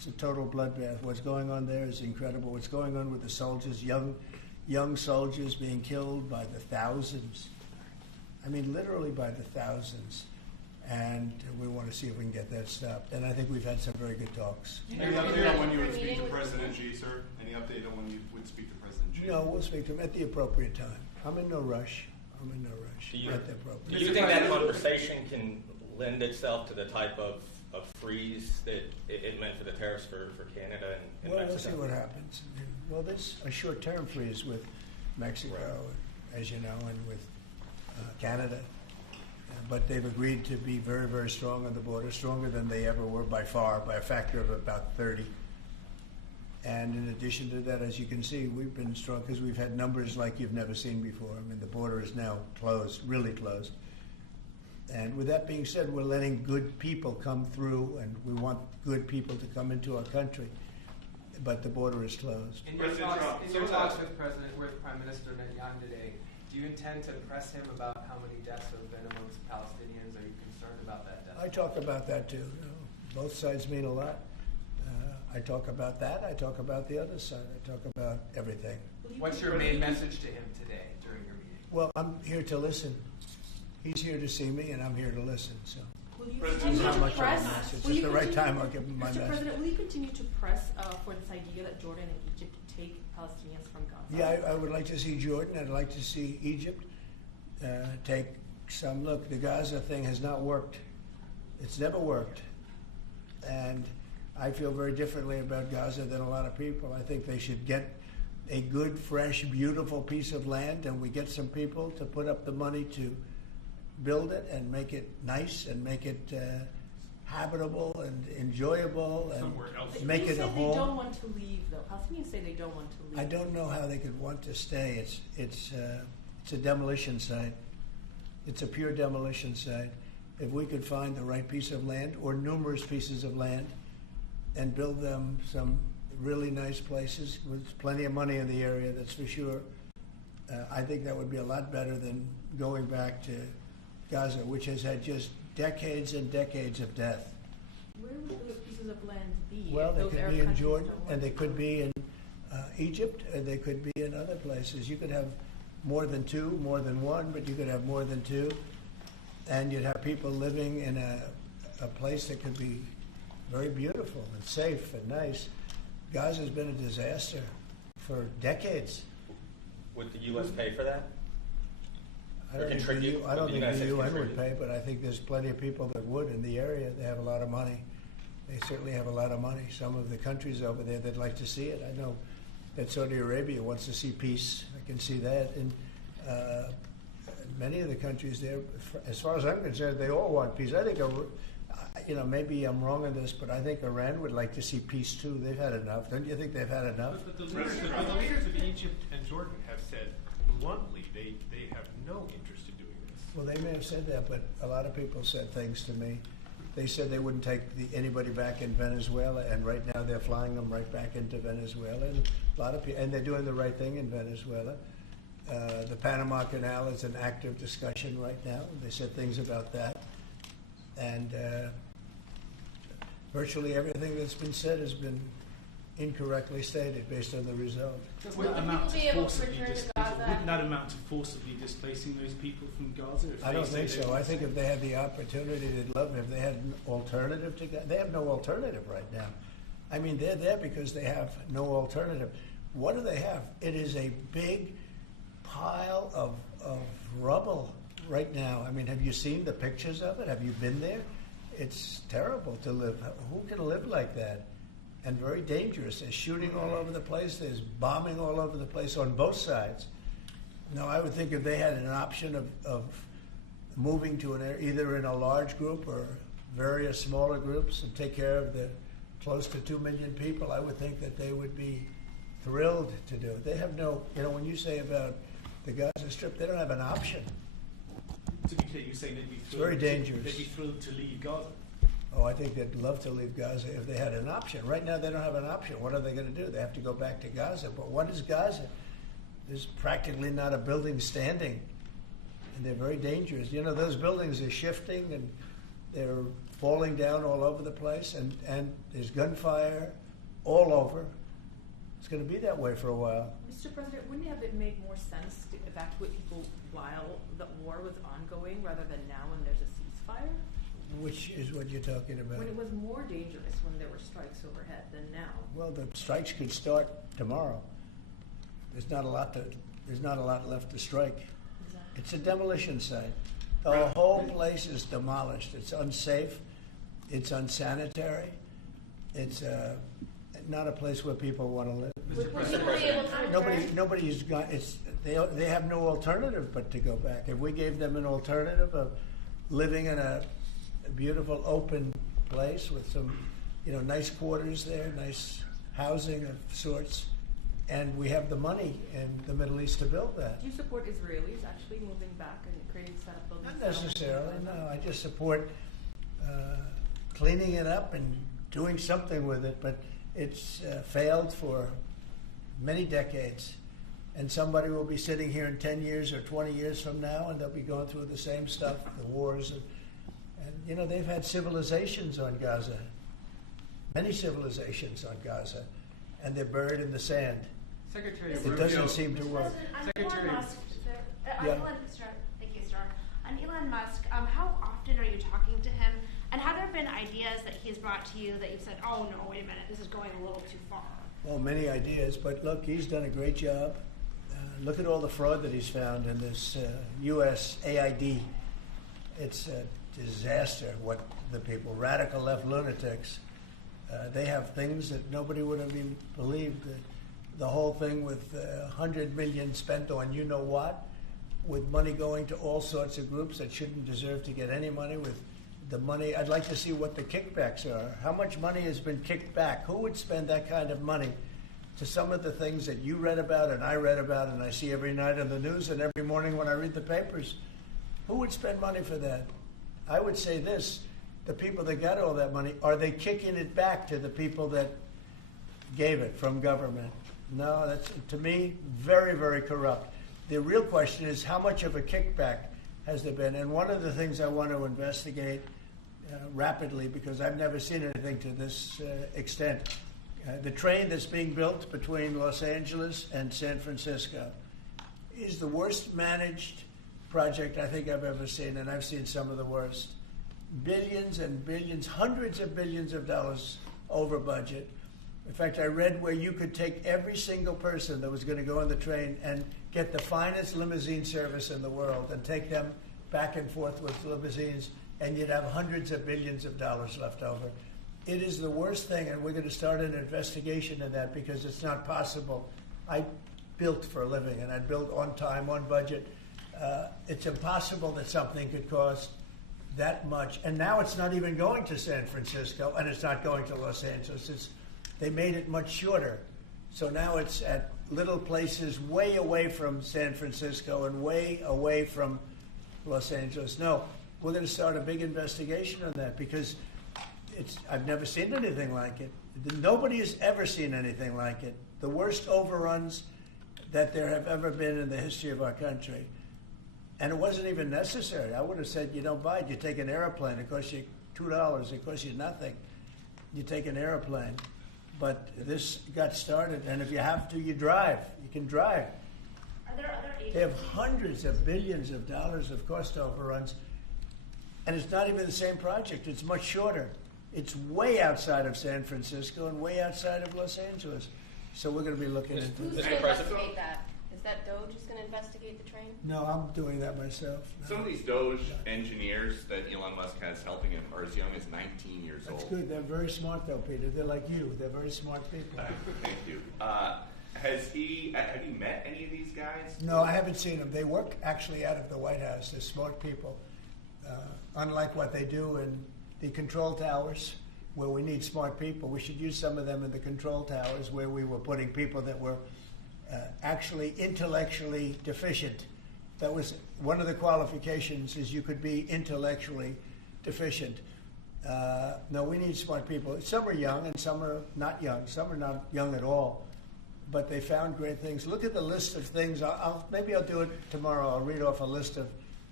It's a total bloodbath. What's going on there is incredible. What's going on with the soldiers, young soldiers being killed by the thousands. I mean, literally by the thousands. And we want to see if we can get that stopped. And I think we've had some very good talks. Any update on when you would speak to President Xi, sir? Any update on when you would speak to President Xi? No, we'll speak to him at the appropriate time. I'm in no rush. Do you, At the appropriate do you think that conversation can lend itself to the type of freeze that it meant for the tariffs for Canada and Well, Mexico? we'll see what happens. Well, there's a short-term freeze with Mexico, as you know, and with Canada. But they've agreed to be very, very strong on the border, stronger than they ever were by far, by a factor of about 30. And in addition to that, as you can see, we've been strong because we've had numbers like you've never seen before. I mean, the border is now closed, really closed. And with that being said, we're letting good people come through, and we want good people to come into our country. But the border is closed. In your talks with Prime Minister Netanyahu today, do you intend to press him about how many deaths have been amongst Palestinians? Are you concerned about that death? I talk about that too. You know, both sides mean a lot. I talk about that. I talk about the other side. I talk about everything. What's your main message to him today during your meeting? Well, I'm here to listen. He's here to see me, and I'm here to listen. So, will you this is continue how to much press? of a message. Will At you the right continue- time, I'll give him my Mr. message. President, will you continue to press for this idea that Jordan and Egypt take Palestinians from Gaza? Yeah, I would like to see Jordan. I'd like to see Egypt take some look. The Gaza thing has not worked. It's never worked. And I feel very differently about Gaza than a lot of people. I think they should get a good, fresh, beautiful piece of land, and we get some people to put up the money to build it and make it nice and make it habitable and enjoyable and Somewhere else. make it a home. They don't want to leave, though. Palestinians say they don't want to leave. I don't know how they could want to stay. It's a demolition site. It's a pure demolition site. If we could find the right piece of land or numerous pieces of land and build them some really nice places with plenty of money in the area, that's for sure, I think that would be a lot better than going back to Gaza, which has had just decades and decades of death. Where would those pieces of land be? Well, if they those could Arab be in countries Jordan, don't want and they to? could be in Egypt, and they could be in other places. You could have more than two, more than one, but you could have more than two. And you'd have people living in a place that could be very beautiful and safe and nice. Gaza's been a disaster for decades. Would the U.S. pay for that? I don't think the UN would pay, but I think there's plenty of people that would in the area. They have a lot of money. They certainly have a lot of money. Some of the countries over there, they'd like to see it. I know that Saudi Arabia wants to see peace. I can see that. And many of the countries there, as far as I'm concerned, they all want peace. I think, maybe I'm wrong on this, but I think Iran would like to see peace too. They've had enough. Don't you think they've had enough? But the leaders of Egypt and Jordan have said bluntly they have no interest in doing this. Well, they may have said that, but a lot of people said things to me. They said they wouldn't take anybody back in Venezuela, and right now they're flying them right back into Venezuela. And a lot of people, and they're doing the right thing in Venezuela. The Panama Canal is an active discussion right now. They said things about that. And virtually everything that's been said has been incorrectly stated based on the result. Wouldn't that amount to forcibly displacing those people from Gaza? I don't think so. I think if they had the opportunity, they'd love it. If they had an alternative to Gaza, they have no alternative right now. I mean, they're there because they have no alternative. What do they have? It is a big pile of rubble right now. I mean, have you seen the pictures of it? Have you been there? It's terrible to live. Who can live like that? And very dangerous. There's shooting all over the place. There's bombing all over the place on both sides. No, I would think if they had an option of moving to either in a large group or various smaller groups and take care of the close to 2 million people, I would think that they would be thrilled to do it. They have no, when you say about the Gaza Strip, they don't have an option. To be clear, you're saying they'd be thrilled. It's very dangerous. They'd be thrilled to leave Gaza. Oh, I think they'd love to leave Gaza if they had an option. Right now, they don't have an option. What are they going to do? They have to go back to Gaza. But what is Gaza? There's practically not a building standing, and they're very dangerous. Those buildings are shifting, and They're falling down all over the place, and there's gunfire all over. It's going to be that way for a while. Mr. President, wouldn't it have made more sense to evacuate people while the war was ongoing rather than now when there's a ceasefire? Which is what you're talking about. When it was more dangerous when there were strikes overhead than now. Well, the strikes could start tomorrow. There's not a lot left to strike. Exactly. It's a demolition site. The whole place is demolished. It's unsafe. It's unsanitary. It's not a place where people want to live. Would people be able to return? Nobody's got. They have no alternative but to go back. If we gave them an alternative of living in a beautiful open place with some, nice quarters there, nice housing of sorts, and we have the money in the Middle East to build that. Do you support Israelis actually moving back and creating setup buildings? Not necessarily, no. I just support cleaning it up and doing something with it, but it's failed for many decades. And somebody will be sitting here in 10 years or 20 years from now, and they'll be going through the same stuff, the wars. And they've had civilizations on Gaza, many civilizations on Gaza, and they're buried in the sand. Secretary It doesn't seem to work. Secretary. Elon Musk, thank you, sir. On Elon Musk, how often are you talking to him? And have there been ideas that he's brought to you that you've said, oh no, wait a minute, this is going a little too far? Well, many ideas, but look, he's done a great job. Look at all the fraud that he's found in this USAID. It's a disaster what the people, radical left lunatics, they have things that nobody would have even believed. The whole thing with $100 million spent on you-know-what, with money going to all sorts of groups that shouldn't deserve to get any money, with the money. I'd like to see what the kickbacks are. How much money has been kicked back? Who would spend that kind of money to some of the things that you read about and I read about and I see every night on the news and every morning when I read the papers? Who would spend money for that? I would say this, the people that got all that money, are they kicking it back to the people that gave it from government? No, that's, to me, very, very corrupt. The real question is, how much of a kickback has there been? And one of the things I want to investigate rapidly, because I've never seen anything to this extent, the train that's being built between Los Angeles and San Francisco is the worst managed project I think I've ever seen, and I've seen some of the worst. Billions and billions, hundreds of billions of dollars over budget. In fact, I read where you could take every single person that was going to go on the train and get the finest limousine service in the world and take them back and forth with limousines, and you'd have hundreds of billions of dollars left over. It is the worst thing, and we're going to start an investigation of that because it's not possible. I built for a living, and I built on time, on budget. It's impossible that something could cost that much. And now it's not even going to San Francisco, and it's not going to Los Angeles. They made it much shorter. So now it's at little places way away from San Francisco and way away from Los Angeles. No, we're going to start a big investigation on that because I've never seen anything like it. Nobody has ever seen anything like it. The worst overruns that there have ever been in the history of our country. And it wasn't even necessary. I would have said, you don't buy it. You take an airplane. It costs you $2. It costs you nothing. You take an airplane. But this got started, and if you have to, you drive. You can drive. Are there other agencies? They have hundreds of billions of dollars of cost overruns, and it's not even the same project. It's much shorter. It's way outside of San Francisco and way outside of Los Angeles. So we're going to be looking into Who's this. going to investigate that? Is that DOJ who's going to investigate the train? No, I'm doing that myself. No. Some of these Doge engineers that Elon Musk has helping him are as young as 19 years old. That's good. They're very smart, though, Peter. They're like you. They're very smart people. Thank you. Have you met any of these guys? No, I haven't seen them. They work actually out of the White House. They're smart people. Unlike what they do in the control towers, where we need smart people, we should use some of them in the control towers where we were putting people that were actually intellectually deficient. That was one of the qualifications, is you could be intellectually deficient. No, we need smart people. Some are young and some are not young. Some are not young at all. But they found great things. Look at the list of things. Maybe I'll do it tomorrow. I'll read off a list of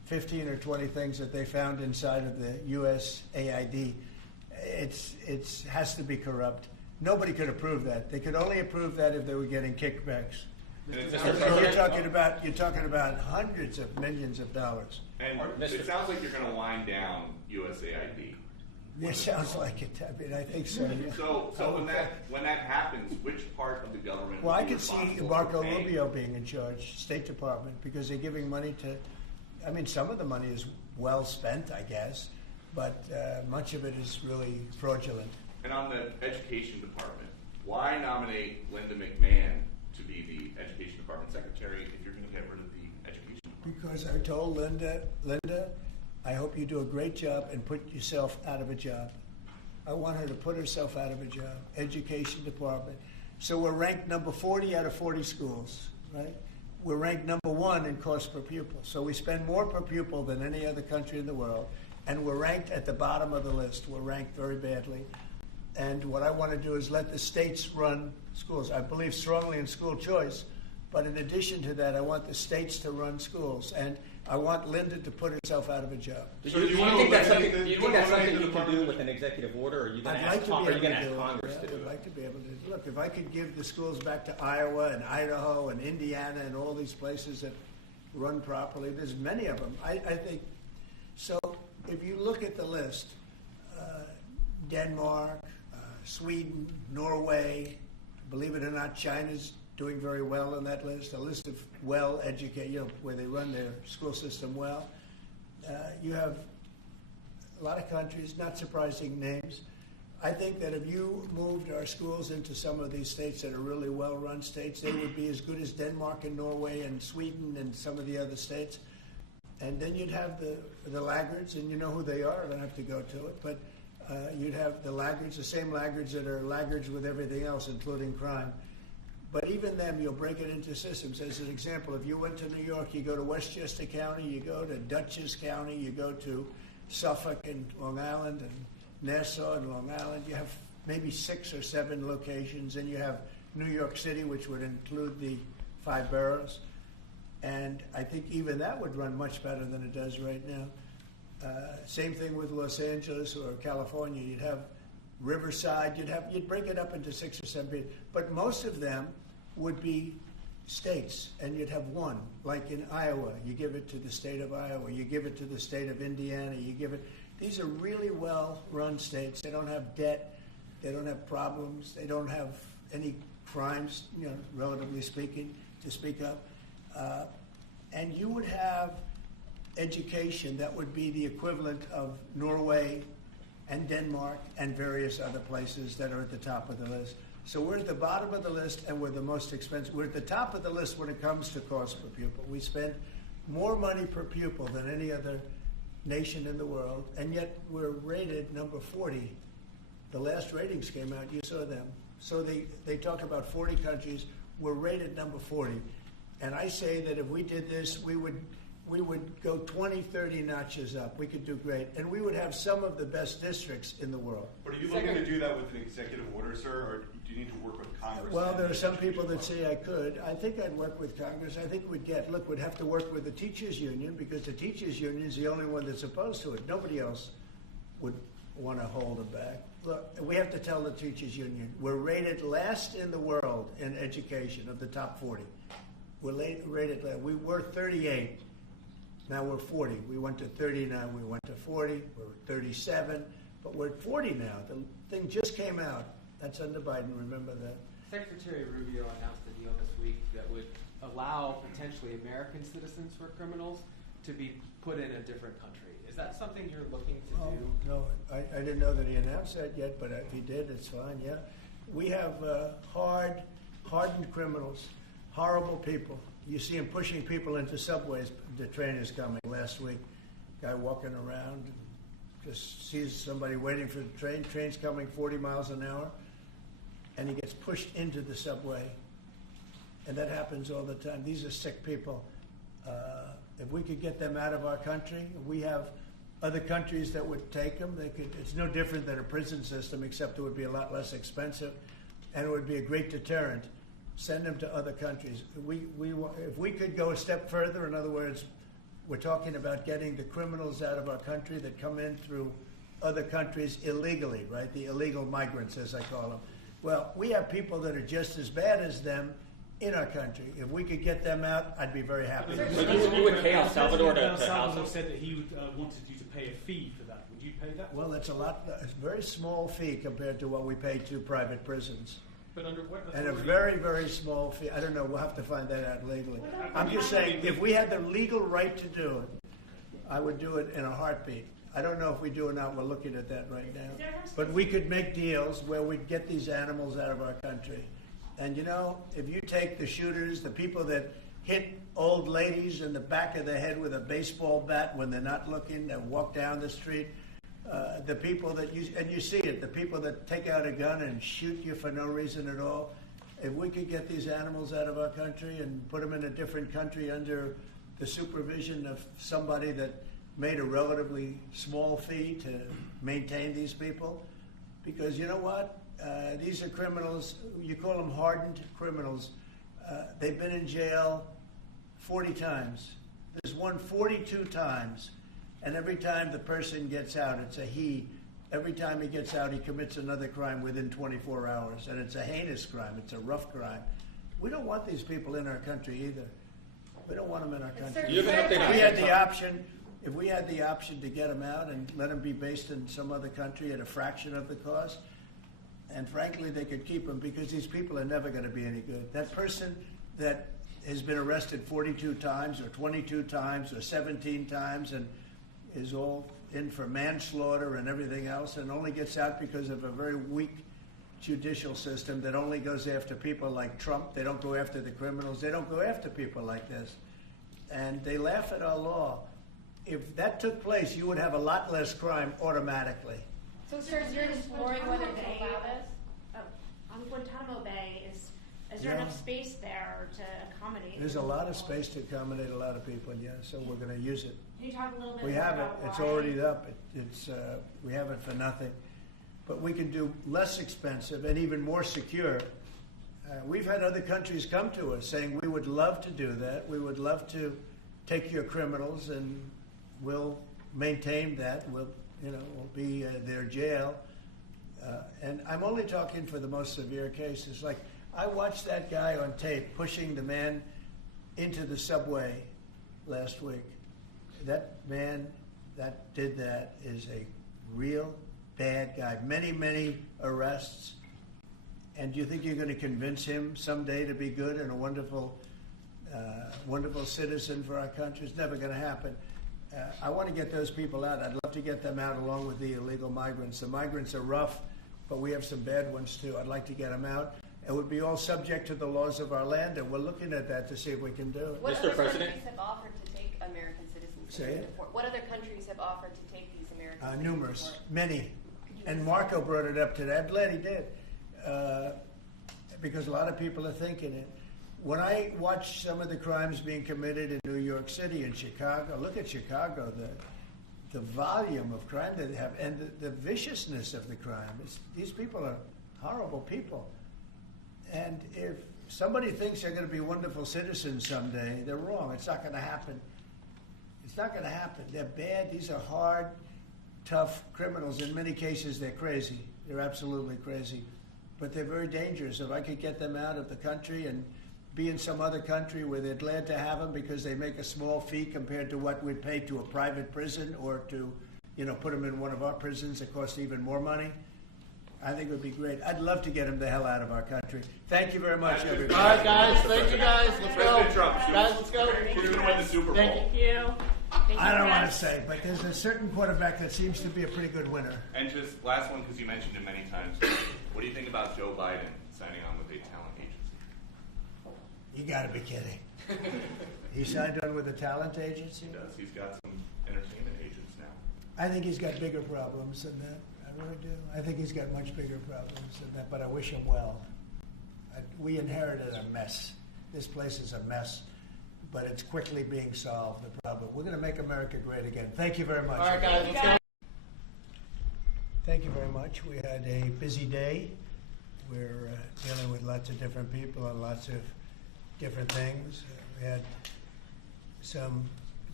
15 or 20 things that they found inside of the USAID. It has to be corrupt. Nobody could approve that. They could only approve that if they were getting kickbacks. So you're talking about hundreds of millions of dollars. And it sounds like you're going to wind down USAID. It sounds like it. I mean, I think so. Yeah. So when that happens, which part of the government? Well, I could see Marco Rubio being in charge, State Department, because they're giving money to. I mean, some of the money is well spent, I guess, but much of it is really fraudulent. And on the Education Department, why nominate Linda McMahon to be the Education Department Secretary if you're going to get rid of the Education Department? Because I told Linda, I hope you do a great job and put yourself out of a job. I want her to put herself out of a job. Education Department. So we're ranked number 40 out of 40 schools, right? We're ranked number 1 in cost per pupil. So we spend more per pupil than any other country in the world. And we're ranked at the bottom of the list. We're ranked very badly. And what I want to do is let the states run schools. I believe strongly in school choice. But in addition to that, I want the states to run schools. And I want Linda to put herself out of a job. Do you think that's something you can do with an executive order, or are you going to ask Congress to do it? I'd like to be able to. Look, if I could give the schools back to Iowa and Idaho and Indiana and all these places that run properly, there's many of them. I think, so if you look at the list, Denmark, Sweden, Norway, believe it or not, China's doing very well on that list, a list of well-educated, where they run their school system well. You have a lot of countries, not surprising names. I think that if you moved our schools into some of these states that are really well-run states, they would be as good as Denmark and Norway and Sweden and some of the other states. And then you'd have the laggards, and you know who they are. I don't have to go to it. But you'd have the laggards, the same laggards that are laggards with everything else, including crime. But even them, you'll break it into systems. As an example, if you went to New York, you go to Westchester County, you go to Dutchess County, you go to Suffolk and Long Island and Nassau and Long Island. You have maybe 6 or 7 locations. And you have New York City, which would include the 5 boroughs. And I think even that would run much better than it does right now. Same thing with Los Angeles or California. You'd have Riverside, you'd break it up into 6 or 7, but most of them would be states, and you'd have one. Like in Iowa, you give it to the state of Iowa, you give it to the state of Indiana, you give it. These are really well-run states. They don't have debt, they don't have problems, they don't have any crimes, relatively speaking, to speak of. And you would have education that would be the equivalent of Norway and Denmark and various other places that are at the top of the list. So we're at the bottom of the list, and we're the most expensive. We're at the top of the list when it comes to cost per pupil. We spend more money per pupil than any other nation in the world, and yet we're rated number 40. The last ratings came out, you saw them. So they talk about 40 countries. We're rated number 40. And I say that if we did this, we would go 20, 30 notches up. We could do great. And we would have some of the best districts in the world. But are you looking to do that with an executive order, sir, or do you need to work with Congress? Well, there are some people that say I could. I think I'd work with Congress. I think we'd have to work with the teachers union, because the teachers union is the only one that's opposed to it. Nobody else would want to hold it back. Look, we have to tell the teachers union, we're rated last in the world in education of the top 40. We're rated last. We were 38. Now we're 40. We went to 39. We went to 40. We're 37. But we're at 40 now. The thing just came out. That's under Biden. Remember that. Secretary Rubio announced a deal this week that would allow potentially American citizens who are criminals to be put in a different country. Is that something you're looking to do? No, I didn't know that he announced that yet, but if he did, it's fine, yeah. We have hardened criminals, horrible people. You see them pushing people into subways. The train is coming. Last week, guy walking around, just sees somebody waiting for the train. Train's coming 40 miles an hour, and he gets pushed into the subway. And that happens all the time. These are sick people. If we could get them out of our country, we have other countries that would take them. It's no different than a prison system, except it would be a lot less expensive, and it would be a great deterrent. Send them to other countries. If we could go a step further, in other words, We're talking about getting the criminals out of our country that come in through other countries illegally, right? The illegal migrants, as I call them. Well, we have people that are just as bad as them in our country. If we could get them out, I'd be very happy. So you would pay El Salvador to house Salvador them? said that he wanted you to pay a fee for that. Would you pay that? Well, it's a very small fee compared to what we pay to private prisons. But under what And a authority? very, very small fee. I don't know. We'll have to find that out legally. I'm just saying, if we had the legal right to do it, I would do it in a heartbeat. I don't know if we do or not. We're looking at that right now. But we could make deals where we'd get these animals out of our country. And you know, if you take the shooters, the people that hit old ladies in the back of the head with a baseball bat when they're not looking, that walk down the street, the people that you see it, the people that take out a gun and shoot you for no reason at all. If we could get these animals out of our country and put them in a different country under the supervision of somebody that made a relatively small fee to maintain these people, because you know what? These are criminals. You call them hardened criminals. They've been in jail 40 times. There's one 42 times. And every time the person gets out, it's a he. Every time he gets out, he commits another crime within 24 hours. And it's a heinous crime. It's a rough crime. We don't want these people in our country either. We don't want them in our country. You have an update on If we had the option to get them out and let them be based in some other country at a fraction of the cost, and frankly, they could keep them because these people are never going to be any good. That person that has been arrested 42 times or 22 times or 17 times and is all in for manslaughter and everything else and only gets out because of a very weak judicial system that only goes after people like Trump. They don't go after the criminals. They don't go after people like this. And they laugh at our law. If that took place, you would have a lot less crime automatically. So, sir, you're exploring whether to allow this? On Guantanamo Bay, is there enough space there to accommodate? There's a lot of space to accommodate a lot of people, yeah, so we're going to use it. Can you talk a little bit We more have it. about It's why? already up. We have it for nothing. But we can do less expensive and even more secure. We've had other countries come to us saying, we would love to do that. We would love to take your criminals and we'll maintain that. We'll be their jail. And I'm only talking for the most severe cases. Like, I watched that guy on tape pushing the man into the subway last week. That man that did that is a real bad guy. Many, many arrests. And do you think you're going to convince him someday to be good and a wonderful citizen for our country? It's never going to happen. I want to get those people out. I'd love to get them out along with the illegal migrants. The migrants are rough, but we have some bad ones too. I'd like to get them out. It would be all subject to the laws of our land, and we're looking at that to see if we can do it. What Mr. other President? countries have offered to take American citizens? Say it? What other countries have offered to take these American citizens? Numerous, many. And Marco brought it up today. I'm glad he did, because a lot of people are thinking it. When I watch some of the crimes being committed in New York City and Chicago, look at Chicago, the volume of crime that they have, and the viciousness of the crime. These people are horrible people. And if somebody thinks they're going to be wonderful citizens someday, they're wrong. It's not going to happen. It's not going to happen. They're bad. These are hard, tough criminals. In many cases, they're crazy. They're absolutely crazy. But they're very dangerous. If I could get them out of the country and be in some other country where they're glad to have them because they make a small fee compared to what we'd pay to a private prison or to, put them in one of our prisons that costs even more money, I think it would be great. I'd love to get them the hell out of our country. Thank you very much, everybody. All right, guys. Thank you, guys. Let's go. President Trump, Guys, let's go. who's going to win the Super Bowl? Thank you. I don't want to say, but there's a certain quarterback that seems to be a pretty good winner. And just last one, because you mentioned it many times. What do you think about Joe Biden signing on with a talent agency? You got to be kidding. He signed on with a talent agency? He does. He's got some entertainment agents now. I think he's got bigger problems than that. I really do. I think he's got much bigger problems than that, but I wish him well. We inherited a mess. This place is a mess, but it's quickly being solved, the problem. We're going to make America great again. Thank you very much. All right, guys, let's go. Thank you very much. We had a busy day. We're dealing with lots of different people on lots of different things. We had some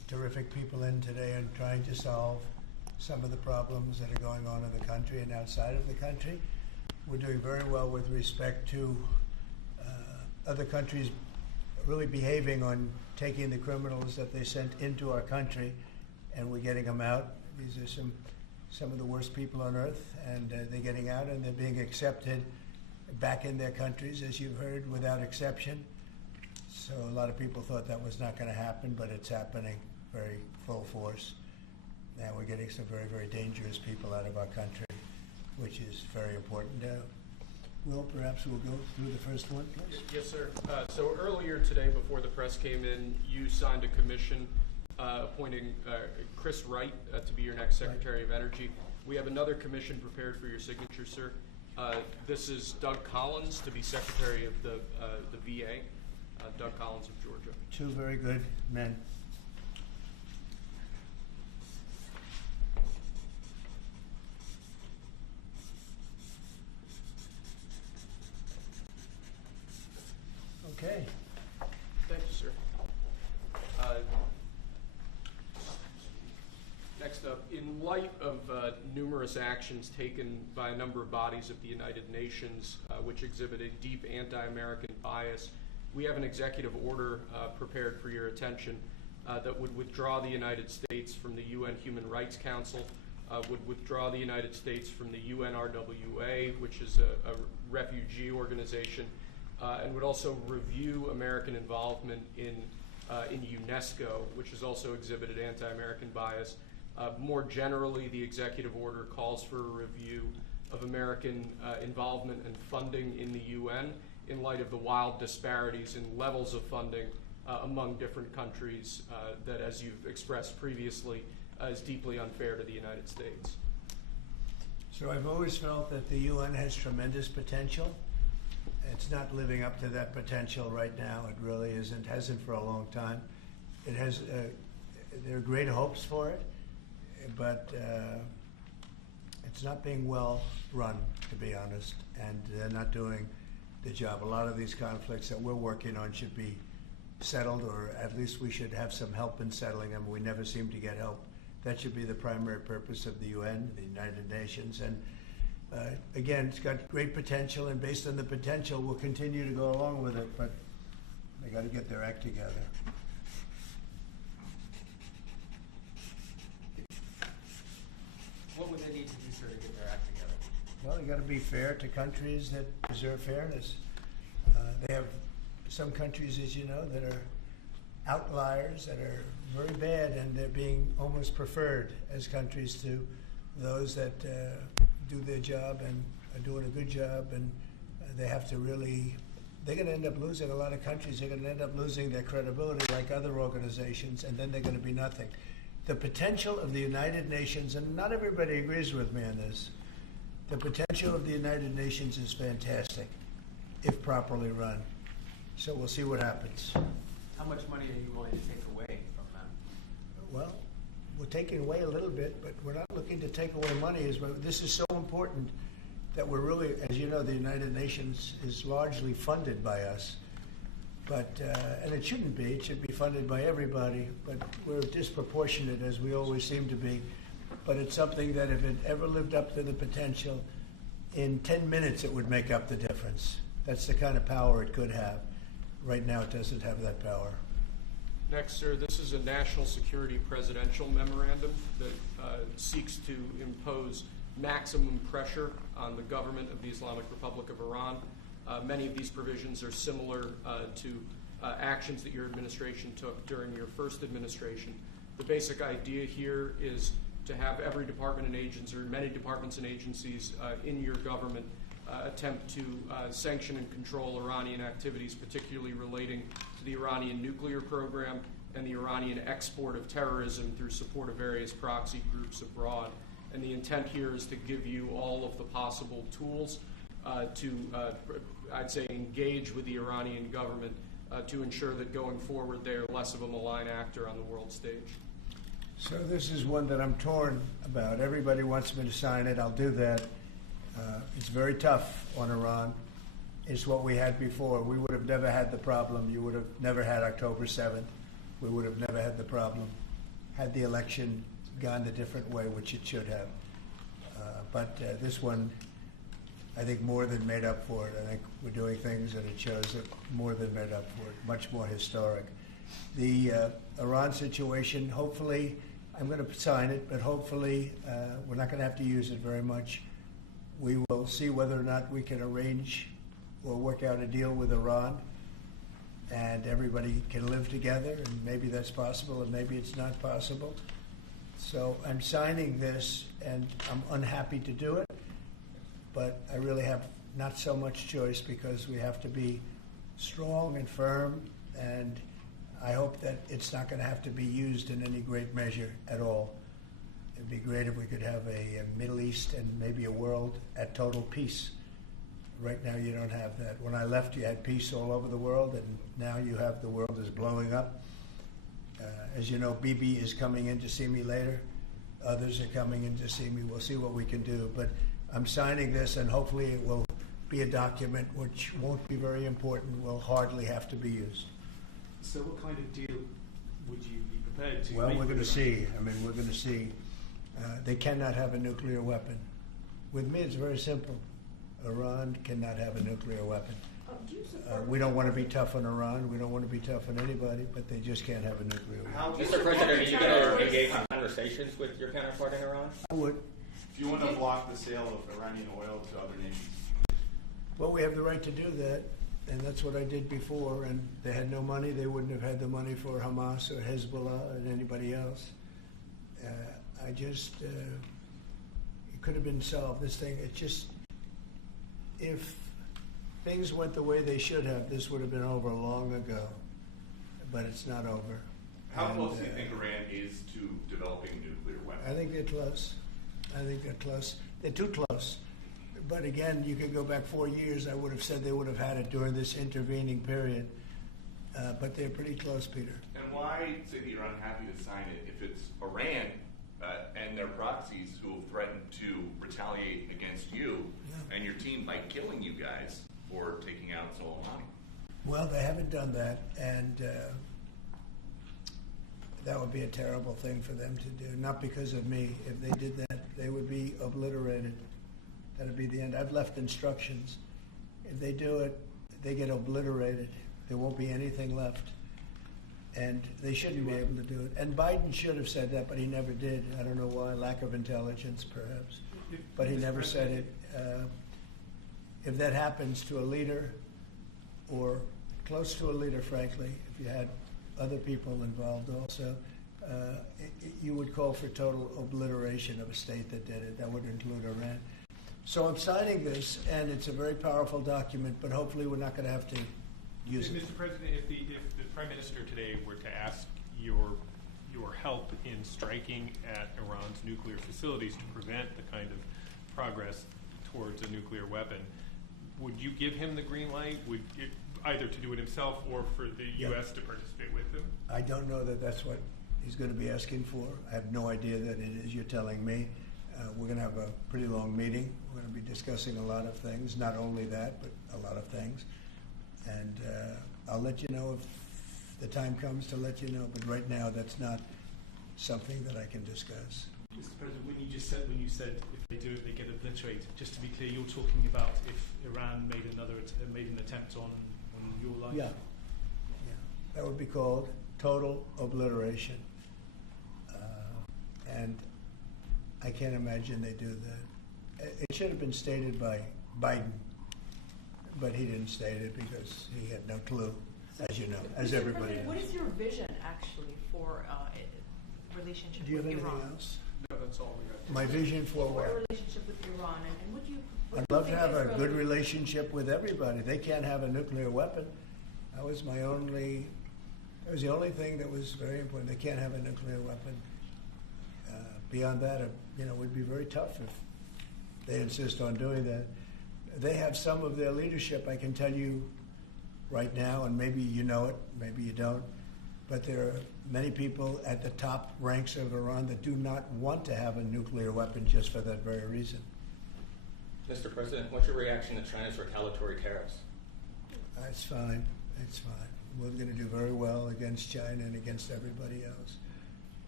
terrific people in today and trying to solve some of the problems that are going on in the country and outside of the country. We're doing very well with respect to other countries really behaving on taking the criminals that they sent into our country, and we're getting them out. These are some of the worst people on earth, and they're getting out and they're being accepted back in their countries, as you've heard, without exception. So a lot of people thought that was not going to happen, but it's happening very full force. And we're getting some very, very dangerous people out of our country, which is very important. Will, perhaps we'll go through the first one, please. Yes, sir. So earlier today, before the press came in, you signed a commission appointing Chris Wright to be your next Secretary of Energy. We have another commission prepared for your signature, sir. This is Doug Collins to be Secretary of the VA, Doug Collins of Georgia. Two very good men. Okay. Thank you, sir. Next up, in light of numerous actions taken by a number of bodies of the United Nations which exhibit a deep anti-American bias, we have an executive order prepared for your attention that would withdraw the United States from the UN Human Rights Council, would withdraw the United States from the UNRWA, which is a refugee organization, and would also review American involvement in UNESCO, which has also exhibited anti-American bias. More generally, the executive order calls for a review of American involvement and funding in the UN in light of the wild disparities in levels of funding among different countries that, as you've expressed previously, is deeply unfair to the United States. So I've always felt that the UN has tremendous potential. It's not living up to that potential right now. It really isn't, hasn't for a long time. It has, there are great hopes for it, but it's not being well run, to be honest, and they're not doing the job. A lot of these conflicts that we're working on should be settled, or at least we should have some help in settling them. We never seem to get help. That should be the primary purpose of the UN, the United Nations, and again, it's got great potential, and based on the potential, we'll continue to go along with it, but they got to get their act together. What would they need to do, sir, to get their act together? Well, they got to be fair to countries that preserve fairness. They have some countries, as you know, that are outliers, that are very bad, and they're being almost preferred as countries to those that do their job and are doing a good job, and they have to really, they're going to end up losing, a lot of countries are going to end up losing their credibility like other organizations, and then they're going to be nothing. The potential of the United Nations, and not everybody agrees with me on this, the potential of the United Nations is fantastic if properly run. So we'll see what happens. How much money are you willing to take away from them? Well, we're taking away a little bit, but we're not looking to take away money. This is so important that we're really, as you know, the United Nations is largely funded by us. But, and it shouldn't be. It should be funded by everybody, but we're disproportionate, as we always seem to be. But it's something that if it ever lived up to the potential, in 10 minutes it would make up the difference. That's the kind of power it could have. Right now it doesn't have that power. Next, sir, this is a national security presidential memorandum that seeks to impose maximum pressure on the government of the Islamic Republic of Iran. Many of these provisions are similar to actions that your administration took during your first administration. The basic idea here is to have every department and agency, or many departments and agencies in your government attempt to sanction and control Iranian activities, particularly relating to the Iranian nuclear program and the Iranian export of terrorism through support of various proxy groups abroad. And the intent here is to give you all of the possible tools to, I'd say, engage with the Iranian government to ensure that going forward they are less of a malign actor on the world stage. So this is one that I'm torn about. Everybody wants me to sign it. I'll do that. It's very tough on Iran. It's what we had before. We would have never had the problem. You would have never had October 7th. We would have never had the problem. had the election gone the different way, which it should have. But this one, I think, more than made up for it. I think we're doing things, and it shows that more than made up for it, much more historic. The Iran situation, hopefully, I'm going to sign it, but hopefully we're not going to have to use it very much. We will see whether or not we can arrange or work out a deal with Iran, and everybody can live together, and maybe that's possible, and maybe it's not possible. So I'm signing this, and I'm unhappy to do it, but I really have not so much choice because we have to be strong and firm, and I hope that it's not going to have to be used in any great measure at all. It'd be great if we could have a Middle East and maybe a world at total peace. Right now you don't have that. When I left, you had peace all over the world, and now you have the world is blowing up. As you know, Bibi is coming in to see me later. Others are coming in to see me. We'll see what we can do. But I'm signing this, and hopefully it will be a document which won't be very important, will hardly have to be used. So what kind of deal would you be prepared to Well, make? we're going to see. I mean, we're going to see. They cannot have a nuclear weapon. With me, it's very simple. Iran cannot have a nuclear weapon. We don't want to be tough on Iran. We don't want to be tough on anybody, but they just can't have a nuclear weapon. Mr. President, are you going to engage in conversations with your counterpart in Iran? I would. Do you want to block the sale of Iranian oil to other nations? Well, we have the right to do that, and that's what I did before. And they had no money. They wouldn't have had the money for Hamas or Hezbollah and anybody else. It could have been solved. This thing, it just, if things went the way they should have, this would have been over long ago. But it's not over. How close do you think Iran is to developing a nuclear weapon? I think they're close. I think they're close. They're too close. But again, you could go back 4 years. I would have said they would have had it during this intervening period. But they're pretty close, Peter. And why say that you're unhappy to sign it if it's Iran and their proxies who have threatened to retaliate against you and your team by killing you guys for taking out Soleimani? Well, they haven't done that, and that would be a terrible thing for them to do. Not because of me. If they did that, they would be obliterated. That would be the end. I've left instructions. If they do it, they get obliterated. There won't be anything left. And they shouldn't be able to do it. And Biden should have said that, but he never did. I don't know why. Lack of intelligence, perhaps. But he never said it. If that happens to a leader, or close to a leader, frankly, if you had other people involved also, you would call for total obliteration of a state that did it. That would include Iran. So I'm signing this, and it's a very powerful document, but hopefully we're not going to have to use it. Mr. President, if the Prime Minister today were to ask your help in striking at Iran's nuclear facilities to prevent the kind of progress towards a nuclear weapon, would you give him the green light? Would you, either to do it himself or for the U.S. to participate with him? I don't know that that's what he's going to be asking for. I have no idea that it is. You're telling me. We're going to have a pretty long meeting. We're going to be discussing a lot of things, not only that, but a lot of things. And I'll let you know if the time comes to let you know. But right now, that's not something that I can discuss. Mr. President, when you said if they do it, they get obliterated. Just to be clear, you're talking about if Iran made an attempt on your life. Yeah, that would be called total obliteration. And I can't imagine they do that. It should have been stated by Biden, but he didn't state it because he had no clue, as you know, as everybody knows. What is your vision, actually, for relationship with Iran? Do you have anything else? No, that's all we got. My vision for what? For a relationship with Iran, and would you? I'd love to have a good relationship with everybody. They can't have a nuclear weapon. That was the only thing that was very important. They can't have a nuclear weapon. Beyond that, it would be very tough if they insist on doing that. They have some of their leadership, I can tell you right now, and maybe you know it, maybe you don't, but there are many people at the top ranks of Iran that do not want to have a nuclear weapon just for that very reason. Mr. President, what's your reaction to China's retaliatory tariffs? It's fine. It's fine. We're going to do very well against China and against everybody else.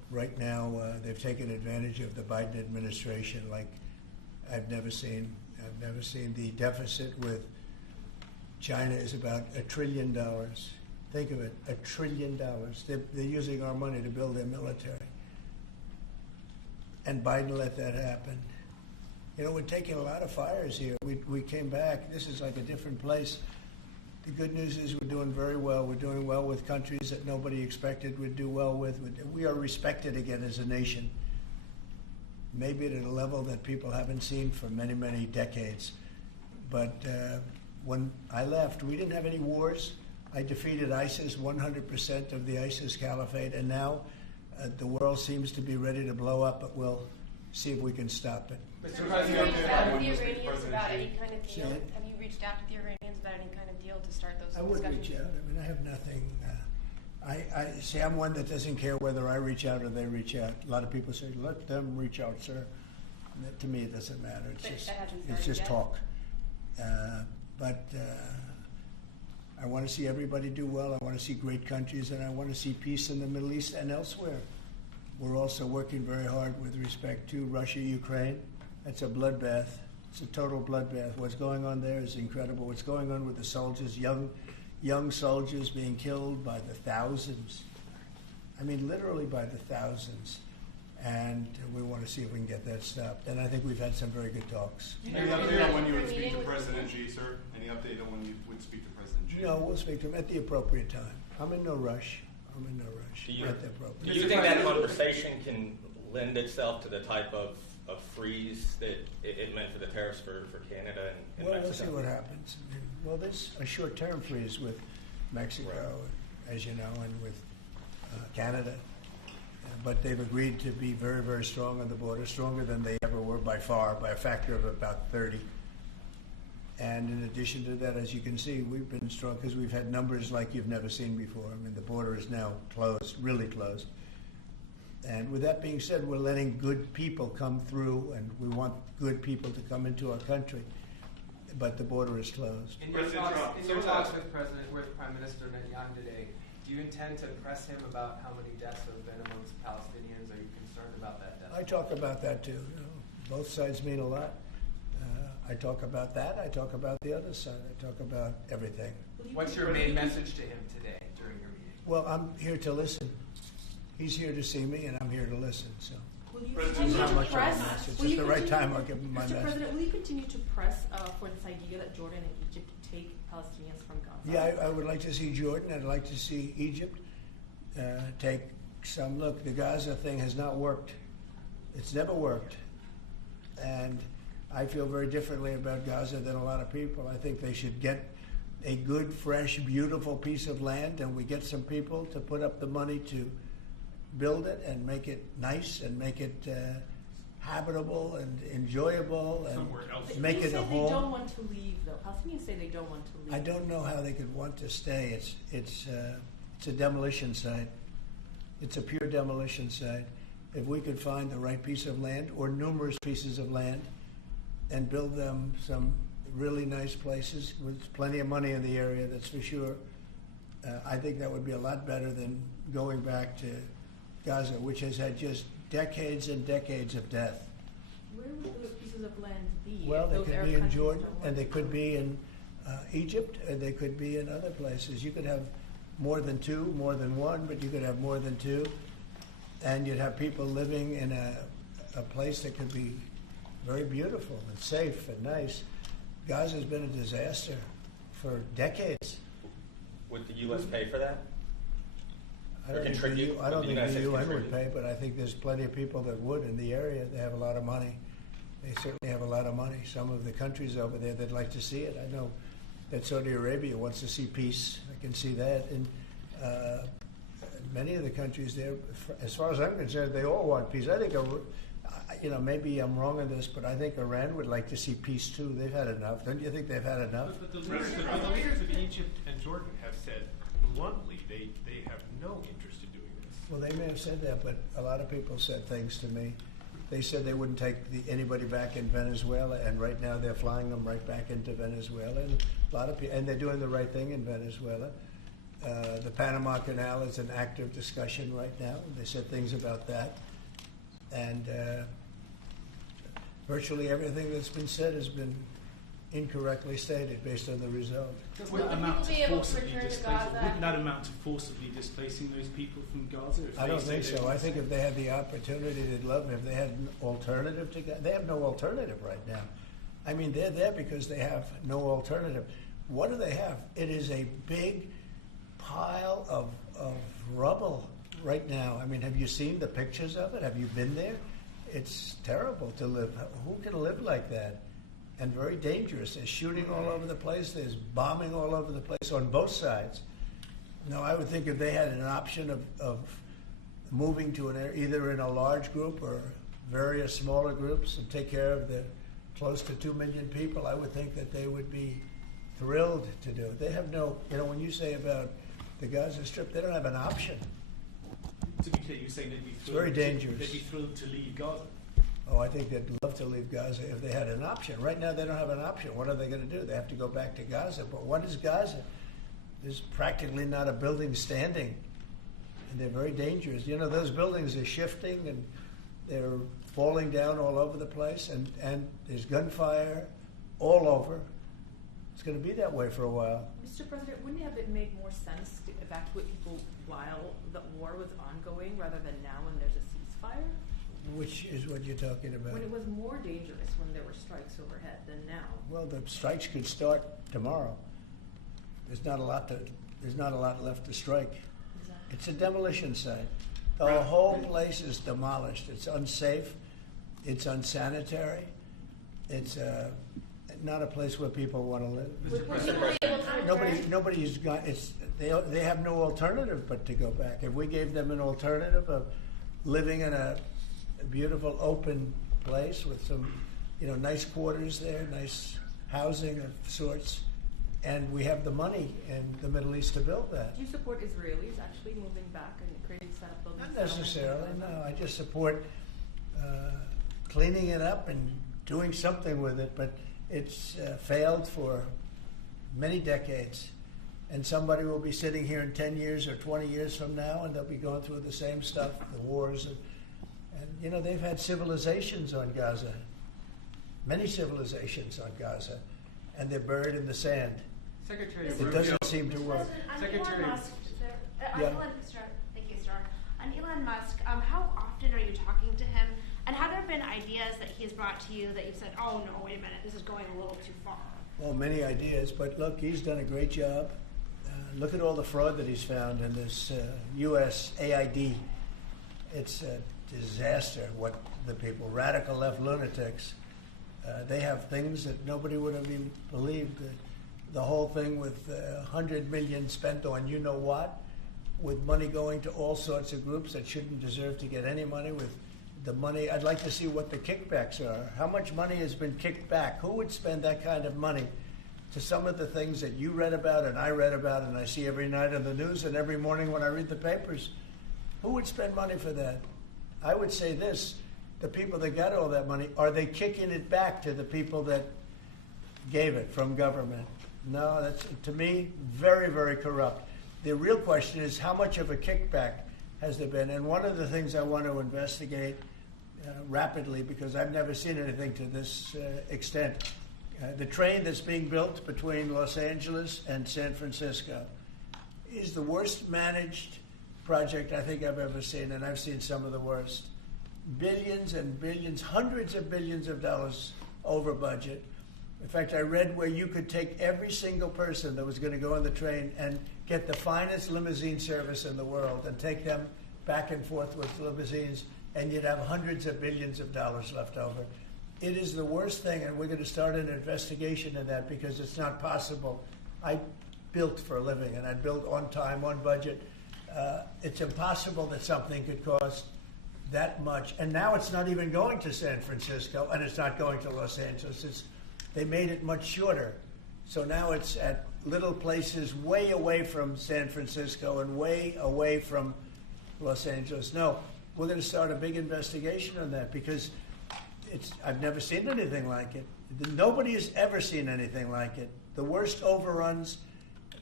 right now, they've taken advantage of the Biden administration like I've never seen. I've never seen. The deficit with China is about $1 trillion. Think of it, $1 trillion. They're using our money to build their military. And Biden let that happen. You know, we're taking a lot of fires here. We came back. This is like a different place. The good news is we're doing very well. We're doing well with countries that nobody expected we'd do well with. We are respected again as a nation, maybe at a level that people haven't seen for many, many decades. But when I left, we didn't have any wars. I defeated ISIS, 100% of the ISIS caliphate, and now the world seems to be ready to blow up, but we'll see if we can stop it. Mr. President, have you reached out to the Iranians about any kind of deal? Have you reached out to the Iranians about any kind of deal to start those discussions? I would reach out. I mean, I have nothing. I see. I'm one that doesn't care whether I reach out or they reach out. A lot of people say, "Let them reach out, sir." And that, to me, it doesn't matter. It's just talk. But I want to see everybody do well. I want to see great countries, and I want to see peace in the Middle East and elsewhere. We're also working very hard with respect to Russia, Ukraine. That's a bloodbath. It's a total bloodbath. What's going on there is incredible. What's going on with the soldiers, young soldiers being killed by the thousands. I mean, literally by the thousands. And we want to see if we can get that stopped. And I think we've had some very good talks. Any update on when you would speak to President Xi, sir? Any update on when you would speak to President Xi? No, we'll speak to him at the appropriate time. I'm in no rush. Do you, at the appropriate do you think that conversation can lend itself to the type of freeze that it meant for the tariffs for Canada and Mexico? Mexico? We'll see what happens. Well, there's a short-term freeze with Mexico, as you know, and with Canada. But they've agreed to be very, very strong on the border, stronger than they ever were by far, by a factor of about 30. And in addition to that, as you can see, we've been strong because we've had numbers like you've never seen before. I mean, the border is now closed, really closed. And with that being said, we're letting good people come through, and we want good people to come into our country. But the border is closed. In your talks with Prime Minister Netanyahu today, do you intend to press him about how many deaths have been amongst Palestinians? Are you concerned about that death? I talk about that too. You know, both sides mean a lot. I talk about that. I talk about the other side. I talk about everything. What's your main message to him today during your meeting? Well, I'm here to listen. He's here to see me, and I'm here to listen. So. Will you continue to press? It's just the right time. I'll give him my message. Mr. President, will you continue to press for this idea that Jordan and Egypt take Palestinians from Gaza? Yeah, I would like to see Jordan. I'd like to see Egypt take some look. The Gaza thing has not worked. It's never worked, and I feel very differently about Gaza than a lot of people. I think they should get a good, fresh, beautiful piece of land, and we get some people to put up the money to build it and make it nice and make it habitable and enjoyable and make it a home. They don't want to leave, though. Palestinians say they don't want to leave. I don't know how they could want to stay. It's a demolition site. It's a pure demolition site. If we could find the right piece of land or numerous pieces of land and build them some really nice places with plenty of money in the area, that's for sure, I think that would be a lot better than going back to Gaza, which has had just decades and decades of death. Where would those pieces of land be? Well, they could be in Jordan, and they could be in Egypt, and they could be in other places. You could have more than two, more than one, but you could have more than two, and you'd have people living in a place that could be very beautiful and safe and nice. Gaza's been a disaster for decades. Would the U.S. pay for that? I don't think the UN would pay, but I think there's plenty of people that would in the area. They have a lot of money. They certainly have a lot of money. Some of the countries over there, they'd like to see it. I know that Saudi Arabia wants to see peace. I can see that. And many of the countries there, as far as I'm concerned, they all want peace. I think, maybe I'm wrong on this, but I think Iran would like to see peace too. They've had enough. Don't you think they've had enough? But the leaders of Egypt and Jordan have said bluntly they have no interest in doing this. Well, they may have said that, but a lot of people said things to me. They said they wouldn't take anybody back in Venezuela, and right now they're flying them right back into Venezuela. And a lot of people, and they're doing the right thing in Venezuela. The Panama Canal is an active discussion right now. They said things about that. And virtually everything that's been said has been incorrectly stated based on the result. Wouldn't that amount to forcibly displacing those people from Gaza? I don't think so. I think if they had the opportunity, they'd love it. If they had an alternative to Gaza, they have no alternative right now. I mean, they're there because they have no alternative. What do they have? It is a big pile of rubble right now. I mean, have you seen the pictures of it? Have you been there? It's terrible to live. Who can live like that? And very dangerous. There's shooting all over the place. There's bombing all over the place on both sides. No, I would think if they had an option of moving to either in a large group or various smaller groups and take care of the close to 2 million people, I would think that they would be thrilled to do it. They have no, when you say about the Gaza Strip, they don't have an option. To be clear, you're saying they'd be thrilled. It's very dangerous. They'd be thrilled to leave Gaza. Oh, I think they'd love to leave Gaza if they had an option. Right now, they don't have an option. What are they going to do? They have to go back to Gaza. But what is Gaza? There's practically not a building standing, and they're very dangerous. Those buildings are shifting, and they're falling down all over the place, and there's gunfire all over. It's going to be that way for a while. Mr. President, wouldn't it have made more sense to evacuate people while the war was ongoing rather than now when there's a ceasefire? Which is what you're talking about? When it was more dangerous when there were strikes overhead than now. Well, the strikes could start tomorrow. There's not a lot left to strike. Exactly. It's a demolition site. The whole place is demolished. It's unsafe. It's unsanitary. It's not a place where people want to live. Nobody's got. They have no alternative but to go back. If we gave them an alternative of living in a beautiful open place with some, nice quarters there, nice housing of sorts, and we have the money in the Middle East to build that. Do you support Israelis actually moving back and creating settlements? Not necessarily, no. I just support cleaning it up and doing something with it, but it's failed for many decades. And somebody will be sitting here in 10 years or 20 years from now, and they'll be going through the same stuff, the wars. And they've had civilizations on Gaza, many civilizations on Gaza, and they're buried in the sand. Secretary It doesn't seem to work. Secretary. Elon Musk, thank you, sir. On Elon Musk, how often are you talking to him? And have there been ideas that he's brought to you that you've said, oh no, wait a minute, this is going a little too far? Well, many ideas, but look, he's done a great job. Look at all the fraud that he's found in this USAID. It's a disaster what the people, radical left lunatics, they have things that nobody would have even believed. The whole thing with $100 million spent on you-know-what, with money going to all sorts of groups that shouldn't deserve to get any money, with the money. I'd like to see what the kickbacks are. How much money has been kicked back? Who would spend that kind of money to some of the things that you read about and I read about and I see every night on the news and every morning when I read the papers? Who would spend money for that? I would say this, the people that got all that money, are they kicking it back to the people that gave it from government? No, that's, to me, very, very corrupt. The real question is how much of a kickback has there been? And one of the things I want to investigate rapidly, because I've never seen anything to this extent, the train that's being built between Los Angeles and San Francisco is the worst managed project I think I've ever seen, and I've seen some of the worst. Billions and billions, hundreds of billions of dollars over budget. In fact, I read where you could take every single person that was going to go on the train and get the finest limousine service in the world and take them back and forth with limousines, and you'd have hundreds of billions of dollars left over. It is the worst thing, and we're going to start an investigation of that because it's not possible. I built for a living, and I built on time, on budget. It's impossible that something could cost that much. And now it's not even going to San Francisco, and it's not going to Los Angeles. They made it much shorter. So now it's at little places way away from San Francisco and way away from Los Angeles. No, we're going to start a big investigation on that because I've never seen anything like it. Nobody has ever seen anything like it. The worst overruns,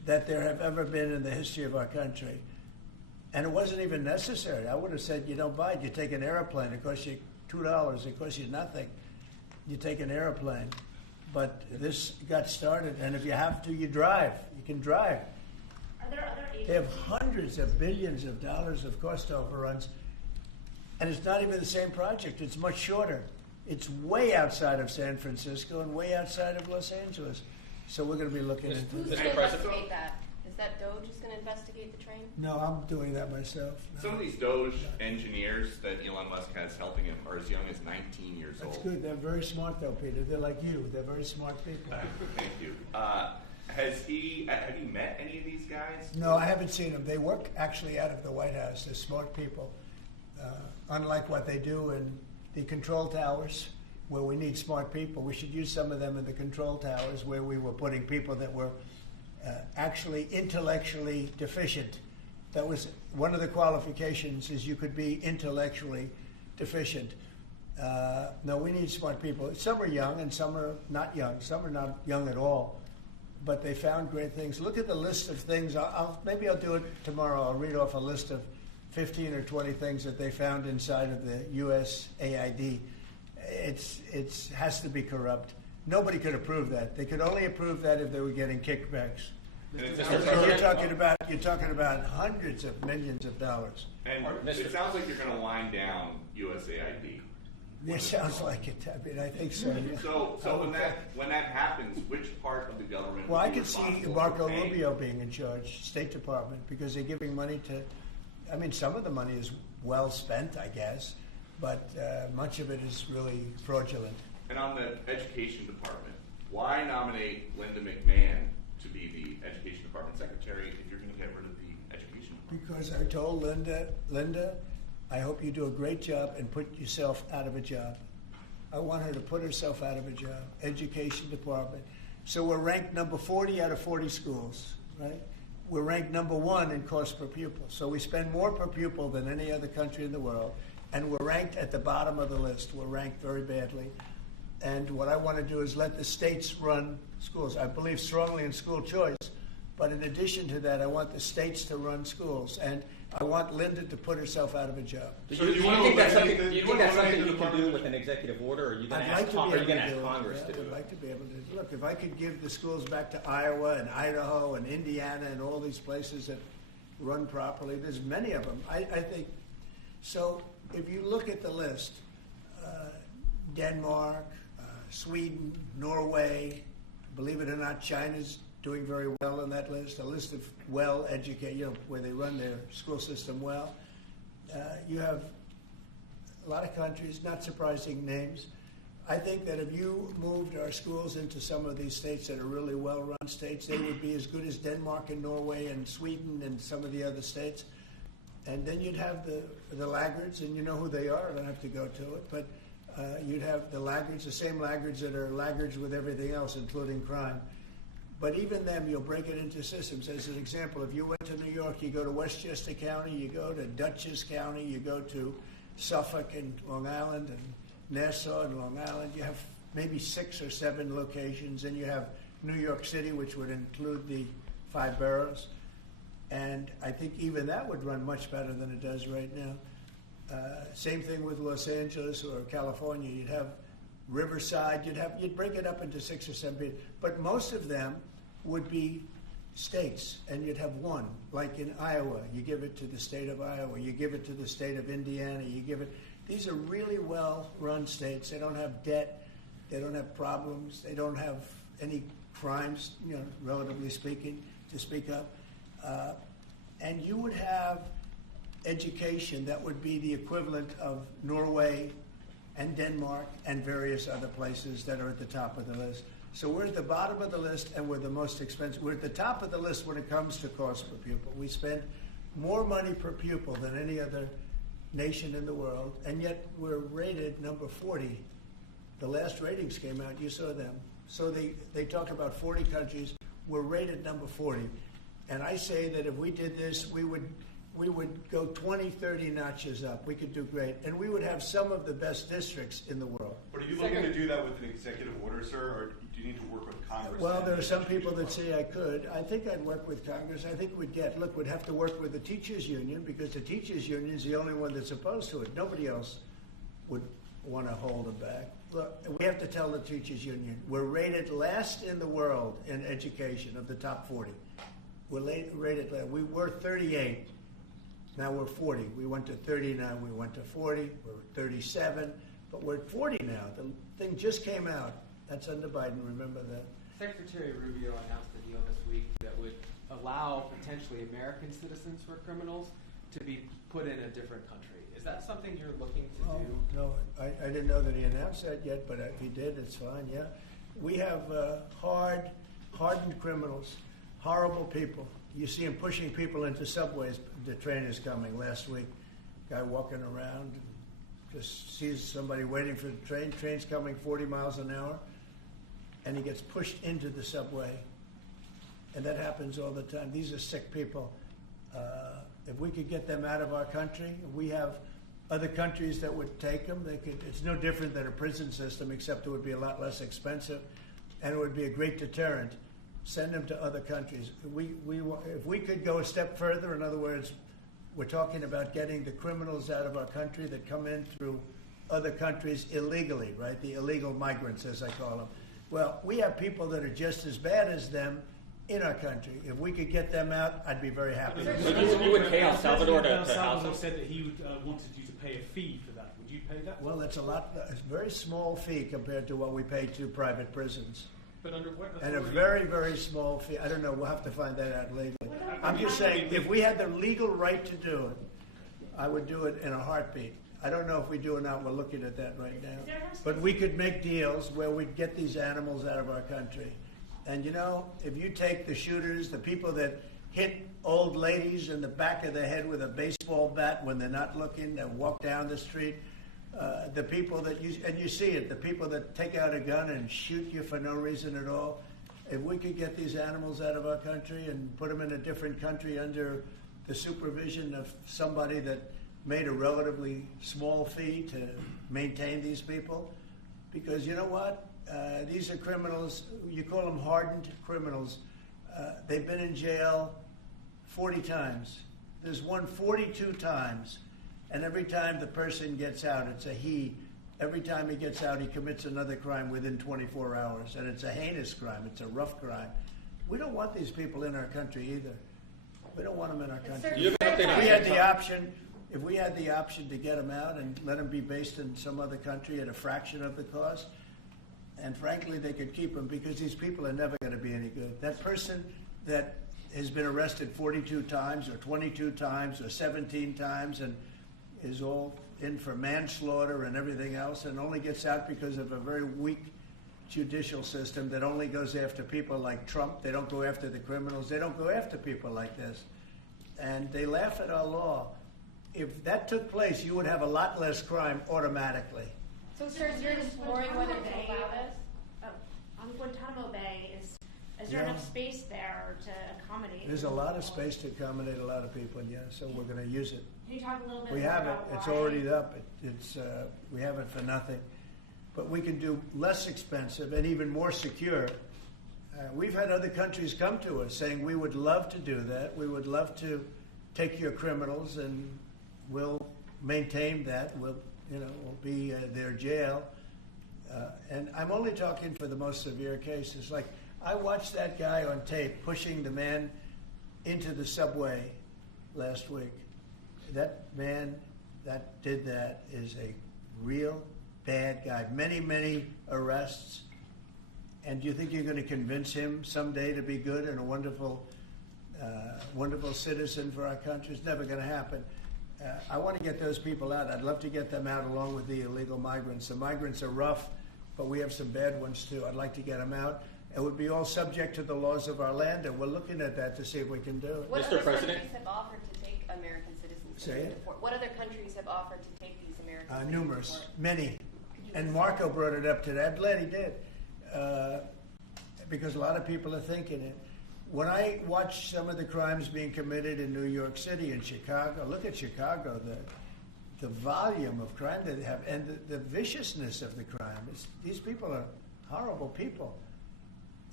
that there have ever been in the history of our country. And it wasn't even necessary. I would have said, you don't buy it. You take an airplane. It costs you $2. It costs you nothing. You take an airplane. But this got started, and if you have to, you drive. You can drive. Are there other agencies? They have hundreds of billions of dollars of cost overruns, and it's not even the same project. It's much shorter. It's way outside of San Francisco and way outside of Los Angeles. So we're going to be looking into Who's this. going to investigate that? Is that DOGE who's going to investigate the train? No, I'm doing that myself. No. Some of these Doge engineers that Elon Musk has helping him are as young as 19 years old. That's good. They're very smart, though, Peter. They're like you. They're very smart people. Thank you. Have you met any of these guys? No, I haven't seen them. They work actually out of the White House. They're smart people. Unlike what they do in the control towers, where we need smart people, we should use some of them in the control towers, where we were putting people that were actually intellectually deficient. That was one of the qualifications, is you could be intellectually deficient. No, we need smart people. Some are young and some are not young. Some are not young at all. But they found great things. Look at the list of things. Maybe I'll do it tomorrow. I'll read off a list of 15 or 20 things that they found inside of the USAID. It has to be corrupt. Nobody could approve that. They could only approve that if they were getting kickbacks. You're talking about hundreds of millions of dollars. And it sounds like you're going to wind down USAID. It sounds like it. I mean, I think so. Yeah. So when that happens, which part of the government? Well, I could see Marco Rubio being in charge, State Department, because they're giving money to. I mean, some of the money is well spent, I guess, but much of it is really fraudulent. And on the Education Department, why nominate Linda McMahon to be the Education Department Secretary if you're going to get rid of the Education Department? Because I told Linda, I hope you do a great job and put yourself out of a job. I want her to put herself out of a job. Education Department. So we're ranked number 40 out of 40 schools, right? We're ranked number 1 in cost per pupil. So we spend more per pupil than any other country in the world. And we're ranked at the bottom of the list. We're ranked very badly. And what I want to do is let the states run schools. I believe strongly in school choice. But in addition to that, I want the states to run schools. And I want Linda to put herself out of a job. So do you think that's something you can do with an executive order, or are you going to ask Congress to do it? I'd like to be able to. Look, if I could give the schools back to Iowa and Idaho and Indiana and all these places that run properly, there's many of them. I think. So if you look at the list, Denmark, Sweden, Norway, believe it or not, China's doing very well on that list, a list of well-educated, where they run their school system well. You have a lot of countries, not surprising names. I think that if you moved our schools into some of these states that are really well-run states, they would be as good as Denmark and Norway and Sweden and some of the other states. And then you'd have the laggards, and you know who they are. I don't have to go to it. But you'd have the laggards, the same laggards that are laggards with everything else, including crime. But even them, you'll break it into systems. As an example, if you went to New York, you go to Westchester County, you go to Dutchess County, you go to Suffolk and Long Island and Nassau and Long Island. You have maybe 6 or 7 locations. And you have New York City, which would include the 5 boroughs. And I think even that would run much better than it does right now. Same thing with Los Angeles or California. You'd have Riverside, you'd break it up into 6 or 7, but most of them would be states, and you'd have one. Like in Iowa, you give it to the state of Iowa, you give it to the state of Indiana, these are really well-run states. They don't have debt, they don't have problems, they don't have any crimes, relatively speaking, to speak of. And you would have education that would be the equivalent of Norway and Denmark and various other places that are at the top of the list. So we're at the bottom of the list, and we're the most expensive. We're at the top of the list when it comes to cost per pupil. We spend more money per pupil than any other nation in the world, and yet we're rated number 40. The last ratings came out, you saw them. So they talk about 40 countries. We're rated number 40. And I say that if we did this, we would go 20, 30 notches up. We could do great. And we would have some of the best districts in the world. But are you looking to do that with an executive order, sir? Or Do you need to work with Congress? Well, there are some people that say I could. I think I'd work with Congress. I think we'd have to work with the teachers union, because the teachers union is the only one that's opposed to it. Nobody else would want to hold it back. Look, we have to tell the teachers union, we're rated last in the world in education of the top 40. We're rated last. We were 38. Now we're 40. We went to 39. We went to 40. We're 37. But we're at 40 now. The thing just came out. That's under Biden. Remember that. Secretary Rubio announced a deal this week that would allow potentially American citizens who are criminals to be put in a different country. Is that something you're looking to do? No, I didn't know that he announced that yet, but if he did, it's fine, yeah. We have hardened criminals, horrible people. You see them pushing people into subways. The train is coming. Last week, guy walking around, just sees somebody waiting for the train. Train's coming 40 miles an hour, and he gets pushed into the subway. And that happens all the time. These are sick people. If we could get them out of our country, we have other countries that would take them. It's no different than a prison system, except it would be a lot less expensive, and it would be a great deterrent. Send them to other countries. If we could go a step further, in other words, we're talking about getting the criminals out of our country that come in through other countries illegally, right? The illegal migrants, as I call them. Well, we have people that are just as bad as them in our country. If we could get them out, I'd be very happy. So you would pay El Salvador to house Salvador them? said that he wanted you to pay a fee for that. Would you pay that? Well, it's a very small fee compared to what we pay to private prisons. But under what And a authority? very, very small fee. I don't know. We'll have to find that out legally. I'm just saying, if we had the legal right to do it, I would do it in a heartbeat. I don't know if we do or not. We're looking at that right now. But we could make deals where we'd get these animals out of our country. And you know, if you take the shooters, the people that hit old ladies in the back of the head with a baseball bat when they're not looking and walk down the street, the people that you see it, the people that take out a gun and shoot you for no reason at all, if we could get these animals out of our country and put them in a different country under the supervision of somebody that made a relatively small fee to maintain these people, because you know what? These are criminals. You call them hardened criminals. They've been in jail 40 times. There's one 42 times. And every time the person gets out, it's a he. Every time he gets out, he commits another crime within 24 hours. And it's a heinous crime. It's a rough crime. We don't want these people in our country either. We don't want them in our country. If we had the option to get them out and let them be based in some other country at a fraction of the cost, and frankly, they could keep them, because these people are never going to be any good. That person that has been arrested 42 times or 22 times or 17 times and is all in for manslaughter and everything else and only gets out because of a very weak judicial system that only goes after people like Trump. They don't go after the criminals. They don't go after people like this. And they laugh at our law. If that took place, you would have a lot less crime automatically. So, sir, you're exploring whether to allow this? On Guantanamo Bay, is there enough space there to accommodate? There's a lot of space to accommodate a lot of people, yeah, so we're going to use it. Can you talk a little bit We more have it. about It's why? already up. We have it for nothing. But we can do less expensive and even more secure. We've had other countries come to us saying, we would love to do that. We would love to take your criminals and we'll maintain that. We'll be their jail. And I'm only talking for the most severe cases. Like, I watched that guy on tape pushing the man into the subway last week. That man that did that is a real bad guy. Many, many arrests. And do you think you're going to convince him someday to be good and a wonderful citizen for our country? It's never going to happen. I want to get those people out. I'd love to get them out along with the illegal migrants. The migrants are rough, but we have some bad ones too. I'd like to get them out. It would be all subject to the laws of our land, and we're looking at that to see if we can do it. What other countries have offered to take American citizens? Say it? What other countries have offered to take these American citizens? Numerous, many. And Marco brought it up today. I'm glad he did, because a lot of people are thinking it. When I watch some of the crimes being committed in New York City and Chicago, look at Chicago, the volume of crime that they have and the viciousness of the crime. These people are horrible people.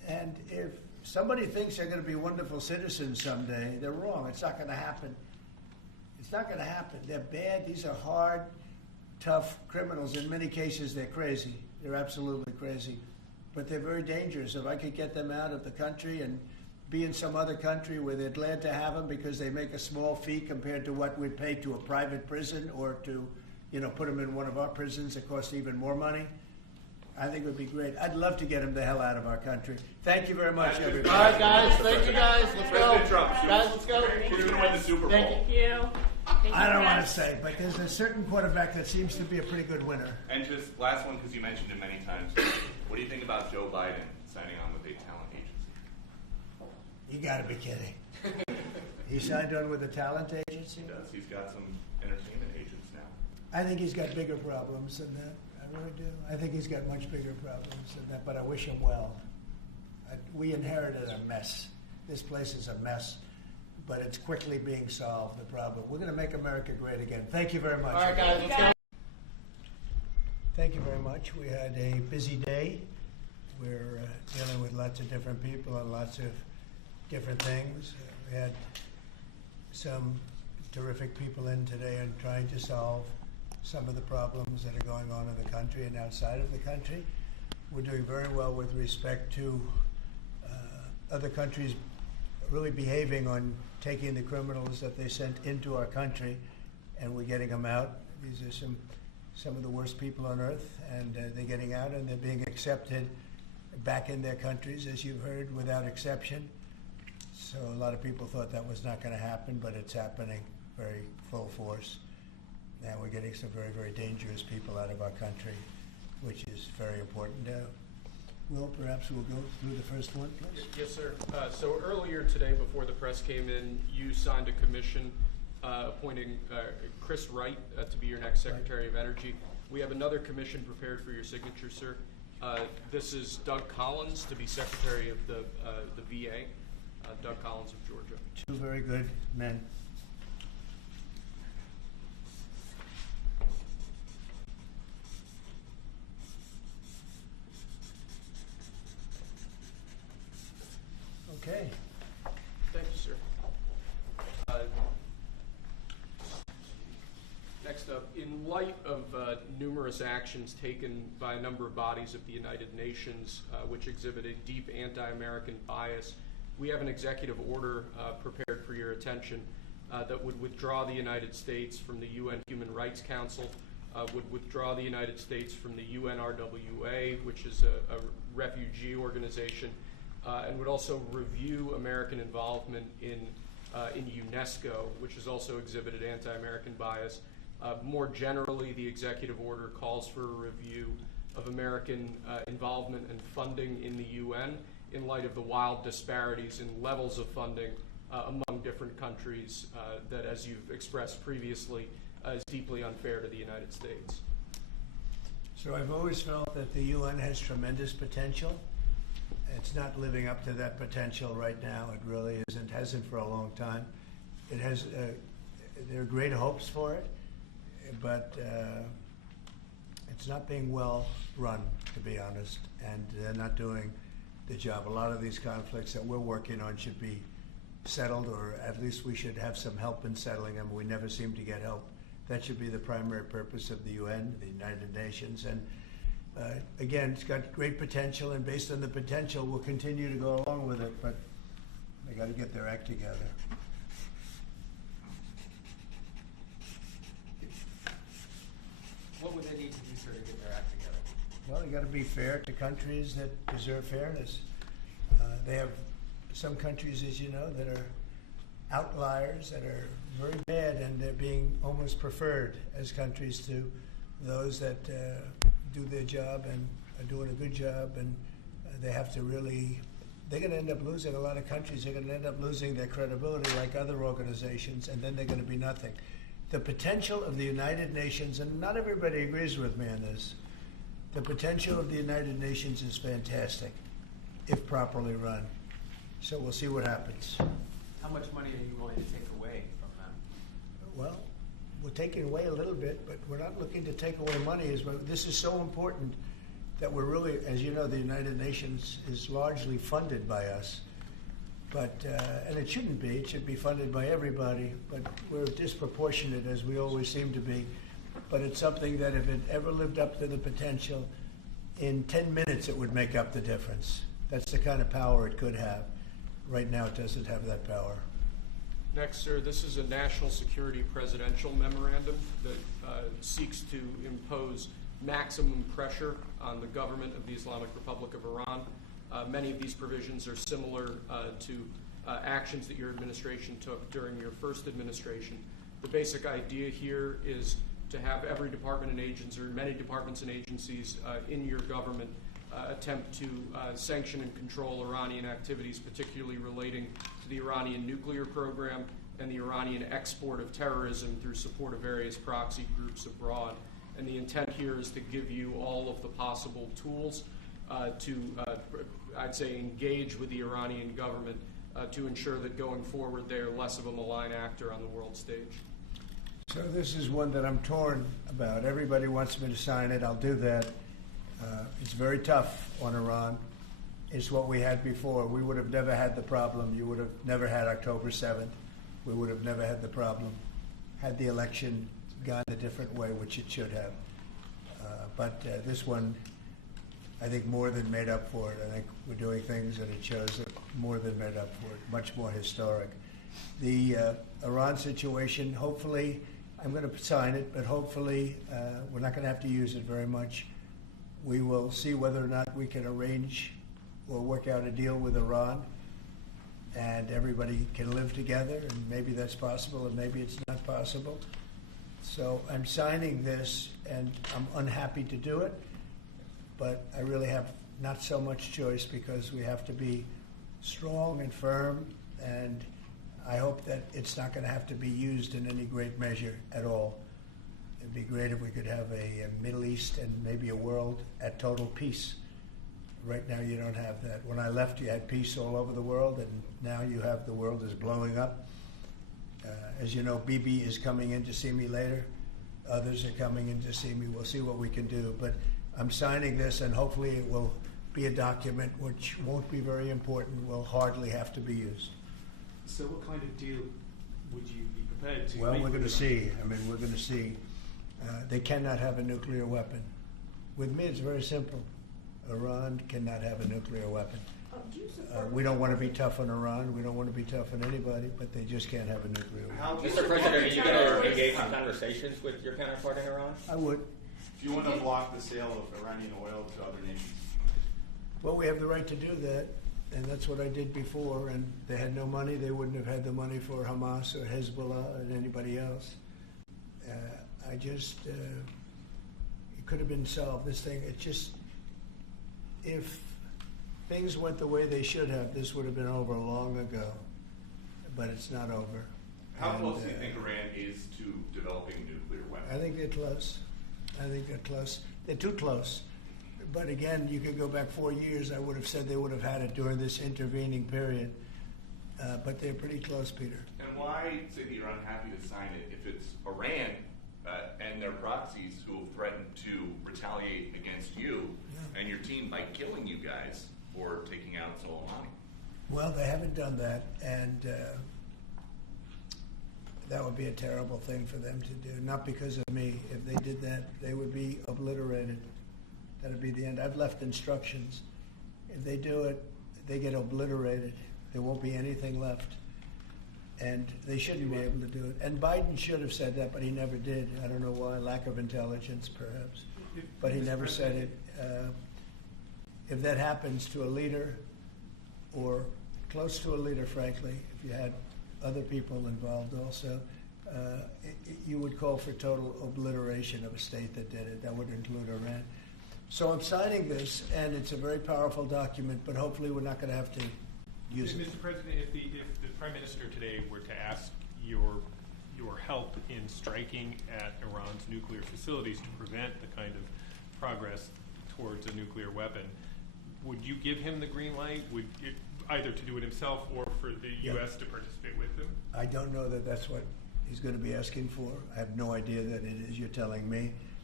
And if somebody thinks they're going to be wonderful citizens someday, they're wrong. It's not going to happen. It's not going to happen. They're bad. These are hard, tough criminals. In many cases, they're crazy. They're absolutely crazy. But they're very dangerous. If I could get them out of the country and be in some other country where they're glad to have them because they make a small fee compared to what we'd pay to a private prison or to, put them in one of our prisons that costs even more money, I think it would be great. I'd love to get them the hell out of our country. Thank you very much, everybody. All right, guys. Thank you, guys. Let's go. Guys, let's go. Who's going to win the Super Bowl? Thank you. I don't want to say, but there's a certain quarterback that seems to be a pretty good winner. And just last one, because you mentioned it many times. What do you think about Joe Biden signing on with a talent agency? You got to be kidding. He signed on with a talent agency? He does. He's got some entertainment agents now. I think he's got bigger problems than that. I really do. I think he's got much bigger problems than that, but I wish him well. We inherited a mess. This place is a mess, but it's quickly being solved, the problem. We're going to make America great again. Thank you very much. All right, guys, let's go. Thank you very much. We had a busy day. We're dealing with lots of different people and lots of different things. We had some terrific people in today and trying to solve some of the problems that are going on in the country and outside of the country. We're doing very well with respect to other countries really behaving on taking the criminals that they sent into our country, and we're getting them out. These are some of the worst people on earth, and they're getting out and they're being accepted back in their countries, as you've heard, without exception. So a lot of people thought that was not going to happen, but it's happening very full force. And we're getting some very, very dangerous people out of our country, which is very important. Will, perhaps we'll go through the first one, please. Yes, sir. So earlier today, before the press came in, you signed a commission appointing Chris Wright to be your next Secretary of Energy. We have another commission prepared for your signature, sir. This is Doug Collins to be Secretary of the VA. Doug Collins of Georgia. Two very good men. Okay. Thank you, sir. Next up, in light of numerous actions taken by a number of bodies of the United Nations which exhibit a deep anti-American bias, we have an executive order prepared for your attention that would withdraw the United States from the UN Human Rights Council, would withdraw the United States from the UNRWA, which is a refugee organization, and would also review American involvement in UNESCO, which has also exhibited anti-American bias. More generally, the executive order calls for a review of American involvement and funding in the UN in light of the wild disparities in levels of funding among different countries that, as you've expressed previously, is deeply unfair to the United States. So I've always felt that the UN has tremendous potential. It's not living up to that potential right now. It really isn't, hasn't for a long time. It has, there are great hopes for it, but it's not being well run, to be honest, and they're not doing the job. A lot of these conflicts that we're working on should be settled, or at least we should have some help in settling them. We never seem to get help. That should be the primary purpose of the UN, the United Nations. And again, it's got great potential, and based on the potential, we'll continue to go along with it, but they got to get their act together. What would they need to do, sir, to get their act together? Well, they got to be fair to countries that deserve fairness. They have some countries, as you know, that are outliers, that are very bad, and they're being almost preferred as countries to those that do their job and are doing a good job, and they have to really, they're going to end up losing, a lot of countries, they're going to end up losing their credibility like other organizations, and then they're going to be nothing. The potential of the United Nations, and not everybody agrees with me on this, the potential of the United Nations is fantastic if properly run. So we'll see what happens. How much money are you willing to take away from them? Well, we're taking away a little bit, but we're not looking to take away money. This is so important that we're really, as you know, the United Nations is largely funded by us. But, and it shouldn't be, it should be funded by everybody, but we're disproportionate as we always seem to be. But it's something that if it ever lived up to the potential, in 10 minutes it would make up the difference. That's the kind of power it could have. Right now it doesn't have that power. Next, sir, this is a national security presidential memorandum that seeks to impose maximum pressure on the government of the Islamic Republic of Iran. Many of these provisions are similar to actions that your administration took during your first administration. The basic idea here is to have every department and agency, or many departments and agencies in your government attempt to sanction and control Iranian activities, particularly relating to the Iranian nuclear program and the Iranian export of terrorism through support of various proxy groups abroad. And the intent here is to give you all of the possible tools to, I'd say, engage with the Iranian government to ensure that going forward they are less of a malign actor on the world stage. So this is one that I'm torn about. Everybody wants me to sign it. I'll do that. It's very tough on Iran. It's what we had before. We would have never had the problem. You would have never had October 7th. We would have never had the problem had the election gone a different way, which it should have. But this one, I think, more than made up for it. I think we're doing things, and it shows that more than made up for it, much more historic. The Iran situation, hopefully, I'm going to sign it, but hopefully we're not going to have to use it very much. We will see whether or not we can arrange or work out a deal with Iran, and everybody can live together, and maybe that's possible, and maybe it's not possible. So I'm signing this, and I'm unhappy to do it, but I really have not so much choice because we have to be strong and firm, and I hope that it's not going to have to be used in any great measure at all. It'd be great if we could have a Middle East and maybe a world at total peace. Right now you don't have that. When I left, you had peace all over the world, and now you have the world is blowing up. As you know, Bibi is coming in to see me later. Others are coming in to see me. We'll see what we can do. But I'm signing this, and hopefully it will be a document which won't be very important, will hardly have to be used. So what kind of deal would you be prepared to Well, make we're going to with Iran? see. I mean, we're going to see. They cannot have a nuclear weapon. With me, it's very simple. Iran cannot have a nuclear weapon. We don't want to be tough on Iran. We don't want to be tough on anybody, but they just can't have a nuclear weapon. Mr. President, are you going to engage in conversations with your counterpart in Iran? I would. Do you want to block the sale of Iranian oil to other nations? Well, we have the right to do that, and that's what I did before, and they had no money. They wouldn't have had the money for Hamas or Hezbollah and anybody else. It could have been solved. This thing, if things went the way they should have, this would have been over long ago, but it's not over. How close do you think Iran is to developing a nuclear weapon? I think they're close. They're too close. But again, you could go back 4 years. I would have said they would have had it during this intervening period. But they're pretty close, Peter. And why say that you're unhappy to sign it if it's Iran and their proxies who have threatened to retaliate against you and your team by killing you guys or taking out Soleimani? Well, they haven't done that, and that would be a terrible thing for them to do. Not because of me. If they did that, they would be obliterated. That would be the end. I've left instructions. If they do it, they get obliterated. There won't be anything left. And they shouldn't be able to do it. And Biden should have said that, but he never did. I don't know why. Lack of intelligence, perhaps. But he never said it. If that happens to a leader, or close to a leader, frankly, if you had other people involved also, you would call for total obliteration of a state that did it. That would include Iran. So I'm signing this, and it's a very powerful document, but hopefully we're not going to have to use it. Mr. President, if the Prime Minister today were to ask your help in striking at Iran's nuclear facilities to prevent the kind of progress towards a nuclear weapon, would you give him the green light? Would it, either to do it himself or for the U.S. to participate with him? I don't know that that's what he's going to be asking for. I have no idea that it is. You're telling me.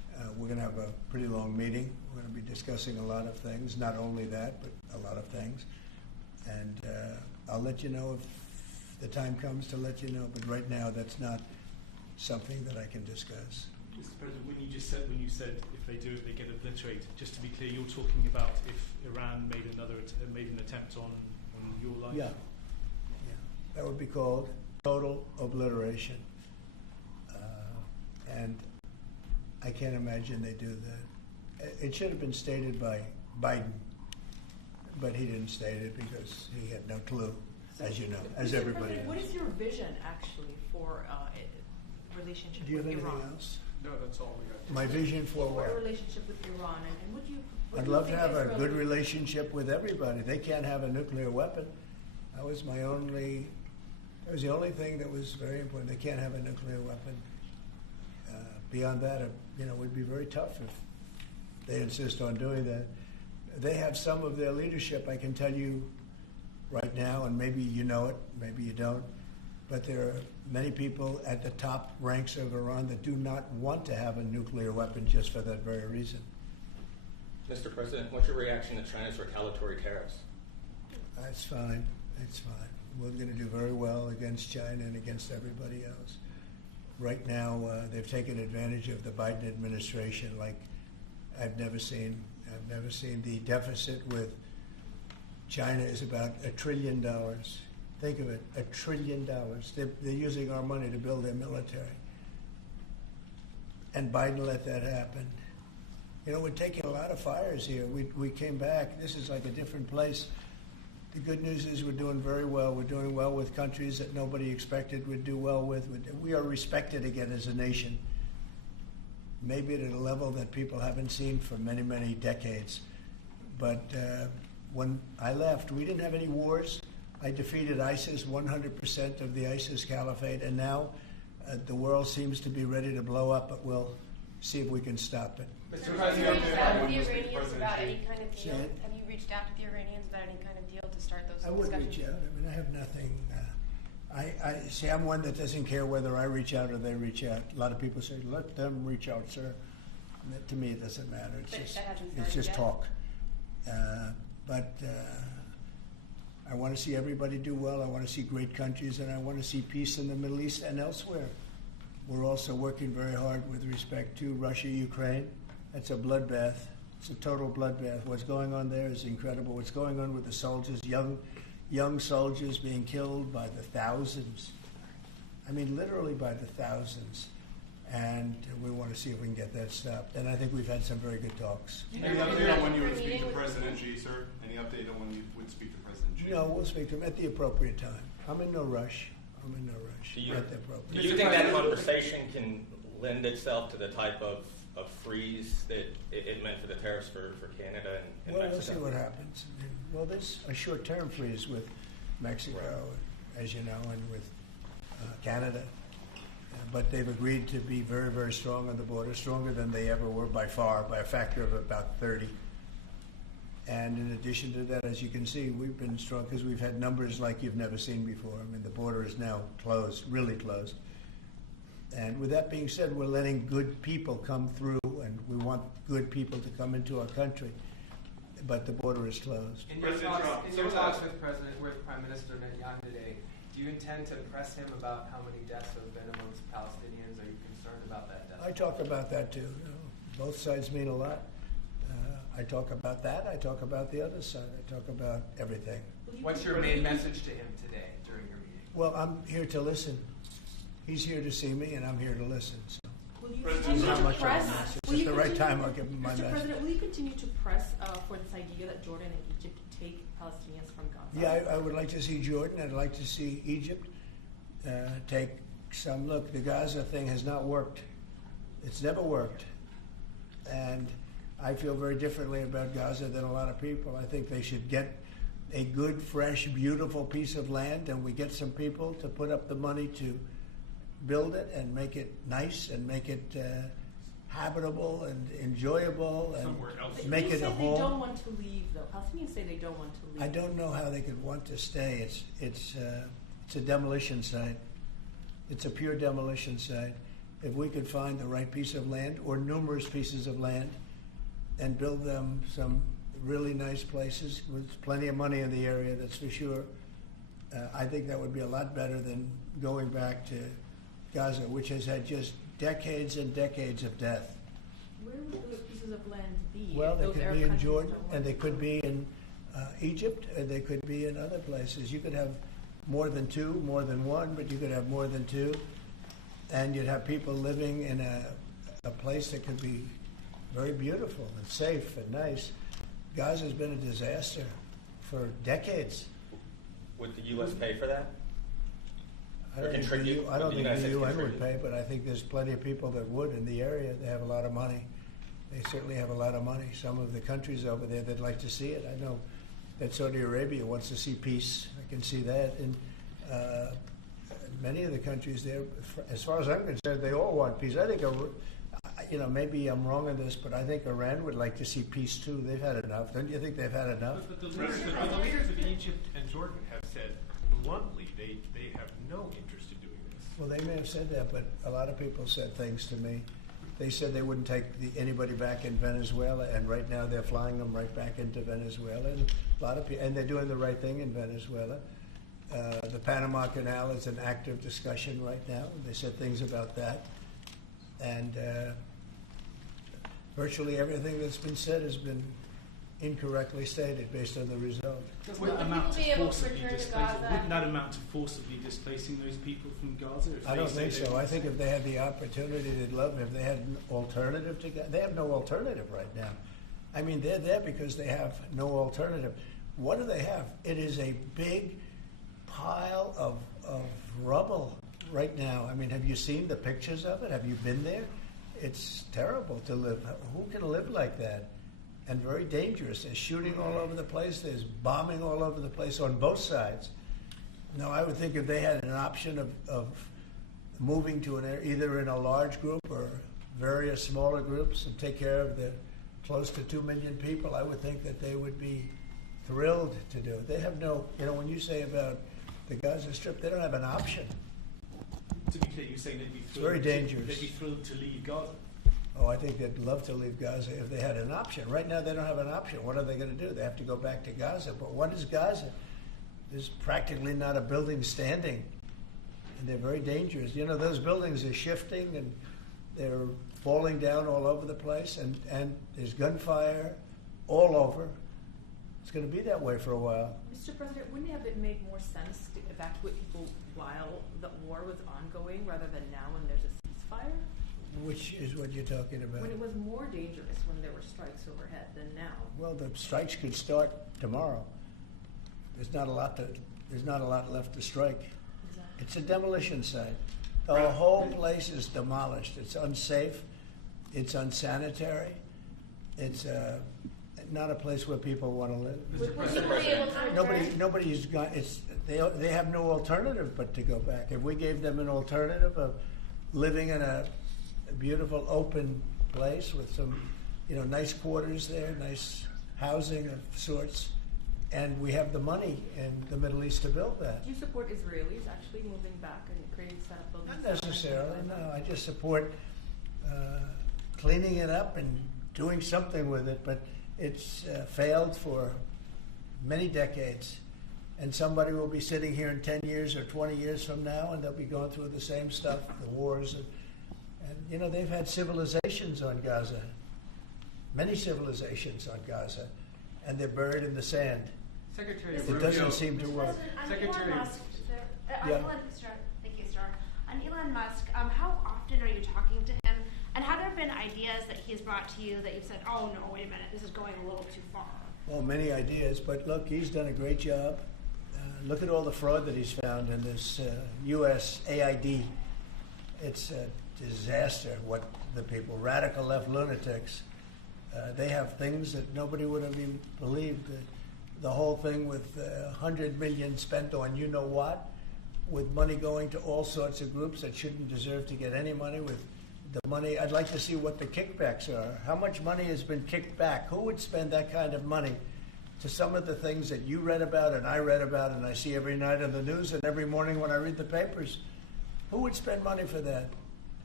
We're going to have a pretty long meeting. We're going to be discussing a lot of things, not only that, but a lot of things. And I'll let you know if the time comes to let you know, but right now that's not something that I can discuss. Mr. President, when you said if they do it, they get obliterated. Just to be clear, you're talking about if Iran made an attempt on your life. Yeah, that would be called total obliteration. And I can't imagine they do that. It should have been stated by Biden, but he didn't state it because he had no clue, as you know, as everybody knows. What is your vision actually for relationship Do you have with anything Iran? else? No, that's all we got. My vision for For what? a relationship with Iran, and what do you? I'd love to have a good relationship with everybody. They can't have a nuclear weapon. That was the only thing that was very important. They can't have a nuclear weapon. Beyond that, it would be very tough if they insist on doing that. They have some of their leadership, I can tell you right now, and maybe you know it, maybe you don't, but there are many people at the top ranks of Iran that do not want to have a nuclear weapon just for that very reason. Mr. President, what's your reaction to China's retaliatory tariffs? That's fine. It's fine. We're going to do very well against China and against everybody else. Right now, they've taken advantage of the Biden administration like I've never seen. I've never seen. The deficit with China is about $1 trillion. Think of it, $1 trillion. They're using our money to build their military. And Biden let that happen. We're taking a lot of fires here. We came back. This is like a different place. The good news is we're doing very well. We're doing well with countries that nobody expected we'd do well with. We are respected again as a nation, maybe at a level that people haven't seen for many, many decades. But when I left, we didn't have any wars. I defeated ISIS, 100% of the ISIS caliphate, and now the world seems to be ready to blow up, but we'll see if we can stop it. Mr. President, have you reached out to the Iranians about any kind of deal? Have you reached out to the Iranians about any kind of deal to start those discussions? I would reach out. I have nothing. I see. I'm one that doesn't care whether I reach out or they reach out. A lot of people say, "Let them reach out, sir." And to me, it doesn't matter. It's just talk. But I want to see everybody do well. I want to see great countries, and I want to see peace in the Middle East and elsewhere. We're also working very hard with respect to Russia, Ukraine. That's a bloodbath. It's a total bloodbath. What's going on there is incredible. What's going on with the soldiers, young soldiers being killed by the thousands. I mean, literally by the thousands. And we want to see if we can get that stopped. And I think we've had some very good talks. Any update on when you would speak to President Xi, sir? Any update on when you would speak to President Xi? No, we'll speak to him at the appropriate time. I'm in no rush. Do you, At the appropriate do you think that conversation can lend itself to the type of freeze that it meant for the tariffs for Canada and Well, Mexico? we'll see what happens. Well, there's a short-term freeze with Mexico, as you know, and with Canada. But they've agreed to be very, very strong on the border, stronger than they ever were by far, by a factor of about 30. And in addition to that, as you can see, we've been strong because we've had numbers like you've never seen before. I mean, the border is now closed, really closed. And with that being said, we're letting good people come through, and we want good people to come into our country. But the border is closed. In your talks with Prime Minister Netanyahu today, do you intend to press him about how many deaths have been amongst Palestinians? Are you concerned about that death? I talk about that too. Both sides mean a lot. I talk about that. I talk about the other side. I talk about everything. What's your main message to him today during your meeting? Well, I'm here to listen. He's here to see me, and I'm here to listen. So. Will you continue to press? At the right time, I'll give him my message. Mr. President, will you continue to press for this idea that Jordan and Egypt take Palestinians from Gaza? Yeah, I would like to see Jordan. I'd like to see Egypt take some. Look, the Gaza thing has not worked. It's never worked. And I feel very differently about Gaza than a lot of people. I think they should get a good, fresh, beautiful piece of land, and we get some people to put up the money to build it and make it nice and make it habitable and enjoyable and make it a home. They don't want to leave, though. Palestinians say they don't want to leave. I don't know how they could want to stay. It's a demolition site. It's a pure demolition site. if we could find the right piece of land or numerous pieces of land and build them some really nice places with plenty of money in the area, that's for sure. I think that would be a lot better than going back to Gaza, which has had just decades and decades of death. Where would those pieces of land be? Well, they Those could Arab be in countries Jordan, don't want and they to could go. be in Egypt, and they could be in other places. You could have more than two, more than one, but you could have more than two, and you'd have people living in a place that could be very beautiful and safe and nice. Gaza's been a disaster for decades. Would the U.S. pay for that? I Or don't think contribute? I don't Would the think United the States UN would contribute? pay, but I think there's plenty of people that would in the area. They have a lot of money. They certainly have a lot of money. Some of the countries over there, they'd like to see it. I know that Saudi Arabia wants to see peace. I can see that. And many of the countries there, as far as I'm concerned, they all want peace. I think, maybe I'm wrong on this, but I think Iran would like to see peace too. They've had enough. Don't you think they've had enough? But the leaders of Egypt and Jordan have said bluntly they have no interest in doing this. Well, they may have said that, but a lot of people said things to me. They said they wouldn't take anybody back in Venezuela, and right now they're flying them right back into Venezuela. And a lot of people, and they're doing the right thing in Venezuela. The Panama Canal is an active discussion right now. They said things about that, and virtually everything that's been said has been incorrectly stated based on the result. Will the people be able to return to Gaza? Wouldn't that amount to forcibly displacing those people from Gaza? If I don't they think say they so. want I think if they had the opportunity, they'd love it. If they had an alternative to Gaza, they have no alternative right now. I mean, they're there because they have no alternative. What do they have? It is a big pile of rubble right now. I mean, have you seen the pictures of it? Have you been there? It's terrible to live. Who can live like that? And very dangerous. There's shooting all over the place. There's bombing all over the place on both sides. Now, I would think if they had an option of moving to an area, either in a large group or various smaller groups, and take care of the close to 2 million people, I would think that they would be thrilled to do it. They have no, when you say about the Gaza Strip, they don't have an option. To be clear, you're saying they'd be thrilled. Very dangerous. They'd be thrilled to leave Gaza. Oh, I think they'd love to leave Gaza if they had an option. Right now, they don't have an option. What are they going to do? They have to go back to Gaza. But what is Gaza? There's practically not a building standing, and they're very dangerous. Those buildings are shifting, and they're falling down all over the place, and there's gunfire all over. It's going to be that way for a while. Mr. President, wouldn't it have made more sense to evacuate people while the war was ongoing rather than now when there's a ceasefire? Which is what you're talking about. When it was more dangerous when there were strikes overhead than now. Well, the strikes could start tomorrow. There's not a lot left to strike. Exactly. It's a demolition site. The whole place is demolished. It's unsafe. It's unsanitary. It's not a place where people want to live. Would people be able to return? Nobody's got. They have no alternative but to go back. If we gave them an alternative of living in a beautiful open place with some, nice quarters there, nice housing of sorts, and we have the money in the Middle East to build that. Do you support Israelis actually moving back and creating setup buildings? Not necessarily, no. I just support cleaning it up and doing something with it, but it's failed for many decades. And somebody will be sitting here in 10 years or 20 years from now, and they'll be going through the same stuff, the wars. And they've had civilizations on Gaza, many civilizations on Gaza, and they're buried in the sand. Secretary It Rubio. doesn't seem to work. Secretary. Thank you, Star. On Elon Musk, how often are you talking to him? And have there been ideas that he's brought to you that you've said, oh no, wait a minute, this is going a little too far? Well, many ideas, but look, he's done a great job. Look at all the fraud that he's found in this USAID. It's a disaster what the people, radical left lunatics, they have things that nobody would have even believed. The whole thing with $100 million spent on you-know-what, with money going to all sorts of groups that shouldn't deserve to get any money, with the money. I'd like to see what the kickbacks are. How much money has been kicked back? Who would spend that kind of money to some of the things that you read about and I read about and I see every night on the news and every morning when I read the papers? Who would spend money for that?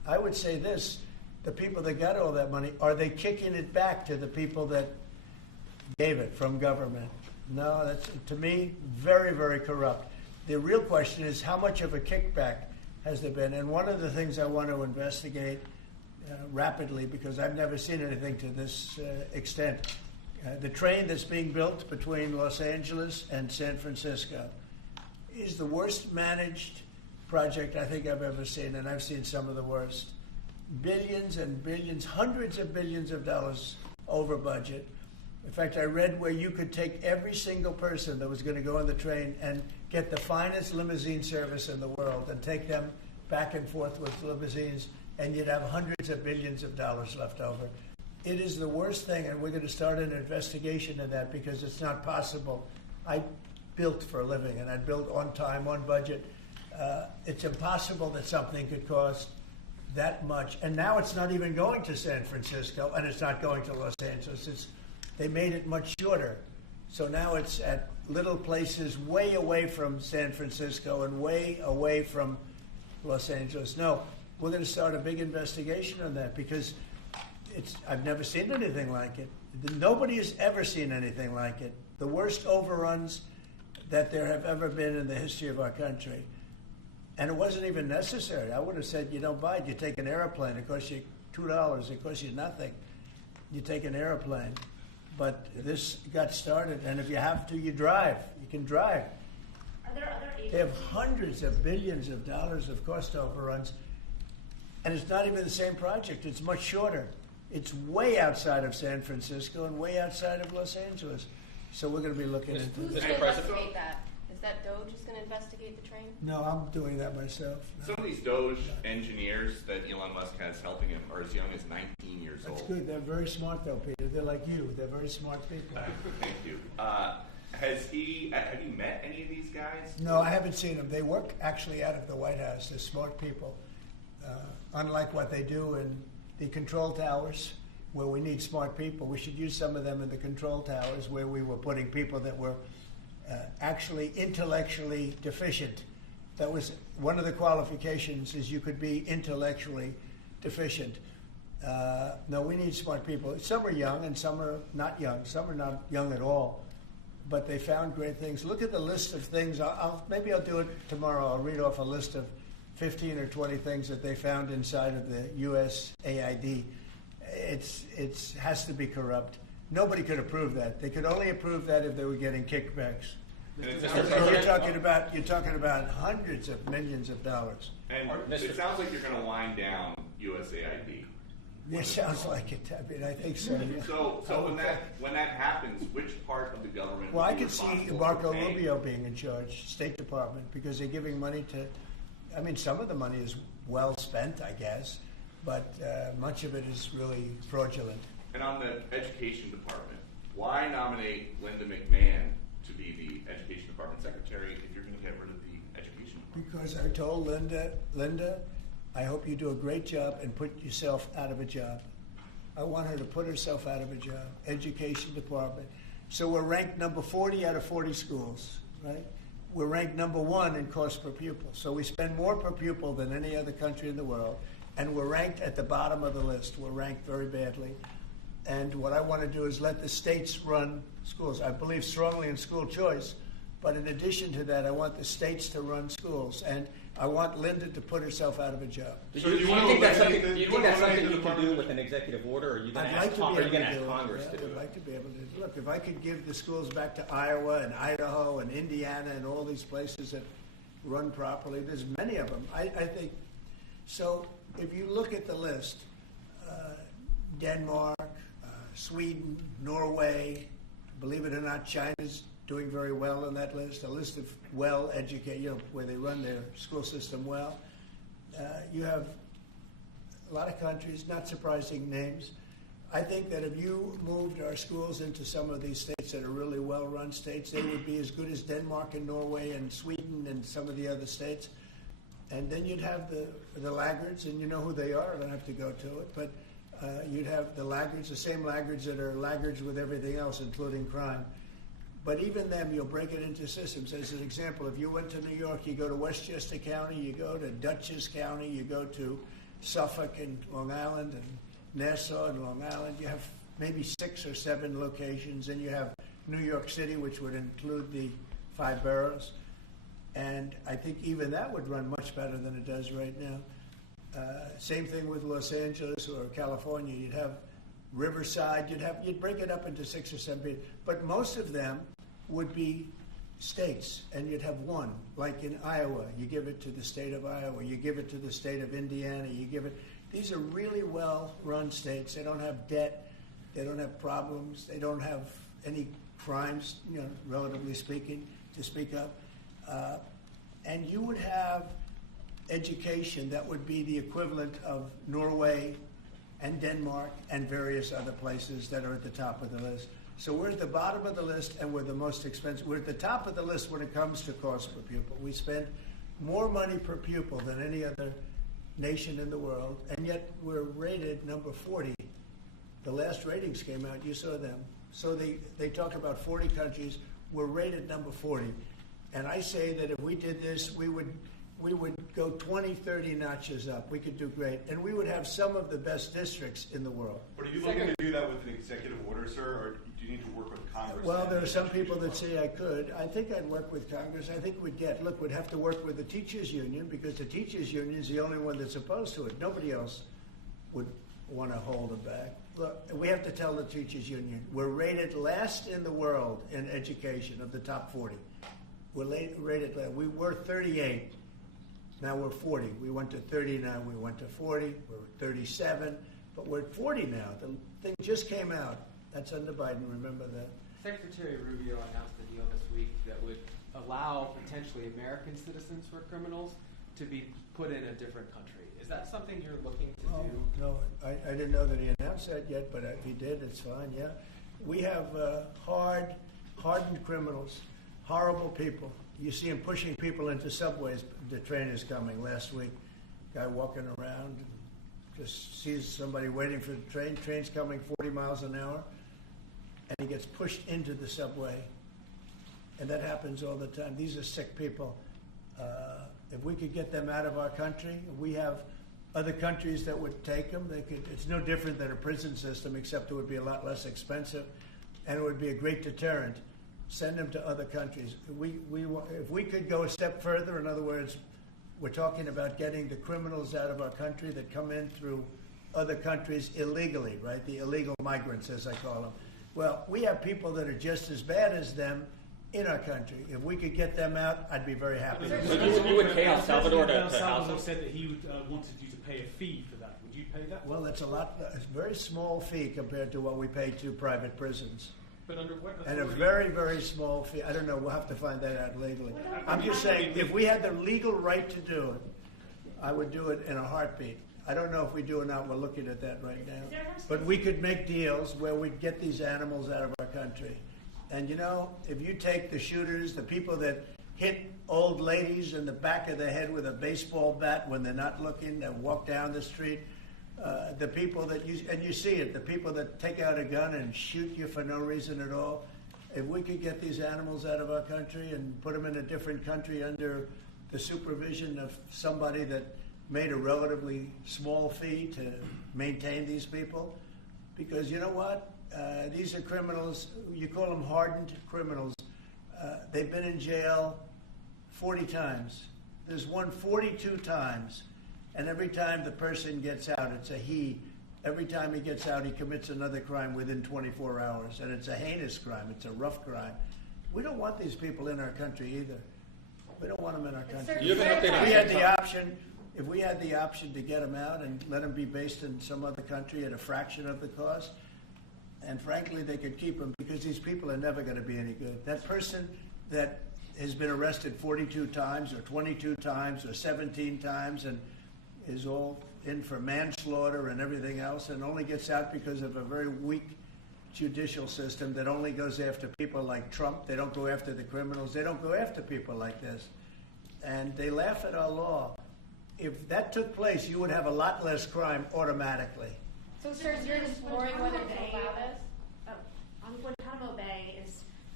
I would say this, the people that got all that money, are they kicking it back to the people that gave it from government? No, that's, to me, very, very corrupt. The real question is, how much of a kickback has there been? And one of the things I want to investigate rapidly, because I've never seen anything to this extent, the train that's being built between Los Angeles and San Francisco is the worst managed project I think I've ever seen, and I've seen some of the worst. Billions and billions, hundreds of billions of dollars over budget. In fact, I read where you could take every single person that was going to go on the train and get the finest limousine service in the world and take them back and forth with limousines, and you'd have hundreds of billions of dollars left over. It is the worst thing, and we're going to start an investigation of that because it's not possible. I built for a living, and I built on time, on budget. It's impossible that something could cost that much. And now it's not even going to San Francisco, and it's not going to Los Angeles. They made it much shorter. So now it's at little places way away from San Francisco and way away from Los Angeles. No, we're going to start a big investigation on that because I've never seen anything like it. Nobody has ever seen anything like it. The worst overruns that there have ever been in the history of our country. And it wasn't even necessary. I would have said, you don't buy it. You take an airplane. It costs you $2. It costs you nothing. You take an airplane. But this got started, and if you have to, you drive. You can drive. Are there other agencies? They have hundreds of billions of dollars of cost overruns, and it's not even the same project. It's much shorter. It's way outside of San Francisco and way outside of Los Angeles. So we're going to be looking into Who's this. going to investigate that? Is that DOGE who's going to investigate the train? No, I'm doing that myself. No. Some of these Doge engineers that Elon Musk has helping him are as young as 19 years old. That's good. They're very smart, though, Peter. They're like you. They're very smart people. Thank you. Have you met any of these guys? No, I haven't seen them. They work actually out of the White House. They're smart people. Unlike what they do in the control towers, where we need smart people, we should use some of them in the control towers where we were putting people that were actually intellectually deficient. That was one of the qualifications, is you could be intellectually deficient. No, we need smart people. Some are young and some are not young. Some are not young at all. But they found great things. Look at the list of things. Maybe I'll do it tomorrow. I'll read off a list of 15 or 20 things that they found inside of the USAID. It has to be corrupt. Nobody could approve that. They could only approve that if they were getting kickbacks. And you're talking about hundreds of millions of dollars. And it sounds like you're going to wind down USAID. It sounds like it. I mean, I think so. Yeah. So when that happens, which part of the government? Well, I could see Marco Rubio being in charge, State Department, because they're giving money to. I mean, some of the money is well spent, I guess, but much of it is really fraudulent. And on the Education Department, why nominate Linda McMahon to be the Education Department Secretary if you're going to get rid of the Education Department? Because I told Linda, I hope you do a great job and put yourself out of a job. I want her to put herself out of a job. Education Department. So we're ranked number 40 out of 40 schools, right? We're ranked number 1 in cost per pupil. So we spend more per pupil than any other country in the world. And we're ranked at the bottom of the list. We're ranked very badly. And what I want to do is let the states run schools. I believe strongly in school choice. But in addition to that, I want the states to run schools. And I want Linda to put herself out of a job. So do you think that's something you can do with an executive order, or are you going to ask Congress to do it? I'd like to be able to. Look, if I could give the schools back to Iowa and Idaho and Indiana and all these places that run properly, there's many of them. I think. So if you look at the list, Denmark, Sweden, Norway, believe it or not, China's doing very well on that list, a list of well-educated, where they run their school system well. You have a lot of countries, not surprising names. I think that if you moved our schools into some of these states that are really well-run states, they would be as good as Denmark and Norway and Sweden and some of the other states. And then you'd have the laggards, and you know who they are. I don't have to go to it. But you'd have the laggards, the same laggards that are laggards with everything else, including crime. But even them, you'll break it into systems. As an example, if you went to New York, you go to Westchester County, you go to Dutchess County, you go to Suffolk and Long Island and Nassau and Long Island. You have maybe 6 or 7 locations, and you have New York City, which would include the 5 boroughs. And I think even that would run much better than it does right now. Same thing with Los Angeles or California. You'd have Riverside. You'd break it up into 6 or 7, but most of them would be states, and you'd have one. Like in Iowa, you give it to the state of Iowa. You give it to the state of Indiana. You give it. These are really well-run states. They don't have debt. They don't have problems. They don't have any crimes, relatively speaking, to speak of. And you would have education that would be the equivalent of Norway and Denmark and various other places that are at the top of the list. So we're at the bottom of the list, and we're the most expensive. We're at the top of the list when it comes to cost per pupil. We spend more money per pupil than any other nation in the world, and yet we're rated number 40. The last ratings came out, you saw them. So they talk about 40 countries. We're rated number 40. And I say that if we did this, we would go 20, 30 notches up. We could do great. And we would have some of the best districts in the world. But are you looking to do that with an executive order, sir, or do you need to work with Congress? Well, there are some people that say I could. I think I'd work with Congress. I think we'd have to work with the teachers union, because the teachers union is the only one that's opposed to it. Nobody else would want to hold it back. Look, we have to tell the teachers union, we're rated last in the world in education of the top 40. We're rated last. We were 38. Now we're 40. We went to 39. We went to 40. We're 37. But we're at 40 now. The thing just came out. That's under Biden. Remember that. Secretary Rubio announced a deal this week that would allow potentially American citizens who are criminals to be put in a different country. Is that something you're looking to do? No, I didn't know that he announced that yet, but if he did, it's fine, yeah. We have hardened criminals, horrible people. You see him pushing people into subways. The train is coming. Last week, guy walking around, just sees somebody waiting for the train. Train's coming 40 miles an hour, and he gets pushed into the subway. And that happens all the time. These are sick people. If we could get them out of our country, we have other countries that would take them. It's no different than a prison system, except it would be a lot less expensive, and it would be a great deterrent. Send them to other countries. If we could go a step further, in other words, we're talking about getting the criminals out of our country that come in through other countries illegally, right? The illegal migrants, as I call them. Well, we have people that are just as bad as them in our country. If we could get them out, I'd be very happy. So you would pay El Salvador to house them? Said that he would wanted you to pay a fee for that. Would you pay that? Well, it's a very small fee compared to what we pay to private prisons. But under what and a very, very small fee. I don't know. We'll have to find that out legally. I'm just saying, if we had the legal right to do it, I would do it in a heartbeat. I don't know if we do or not. We're looking at that right now. But we could make deals where we'd get these animals out of our country. And, if you take the shooters, the people that hit old ladies in the back of the head with a baseball bat when they're not looking, that walk down the street, the people that you see it, the people that take out a gun and shoot you for no reason at all. If we could get these animals out of our country and put them in a different country under the supervision of somebody that made a relatively small fee to maintain these people, because you know what? These are criminals. You call them hardened criminals. They've been in jail 40 times. There's one 42 times. And every time the person gets out, it's a he. Every time he gets out, he commits another crime within 24 hours. And it's a heinous crime. It's a rough crime. We don't want these people in our country either. We don't want them in our country. If we had the option to get them out and let them be based in some other country at a fraction of the cost, and frankly, they could keep them, because these people are never going to be any good. That person that has been arrested 42 times or 22 times or 17 times and is all in for manslaughter and everything else, and only gets out because of a very weak judicial system that only goes after people like Trump. They don't go after the criminals. They don't go after people like this. And they laugh at our law. If that took place, you would have a lot less crime automatically. So, sir, you're exploring whether to allow this? Guantanamo Bay is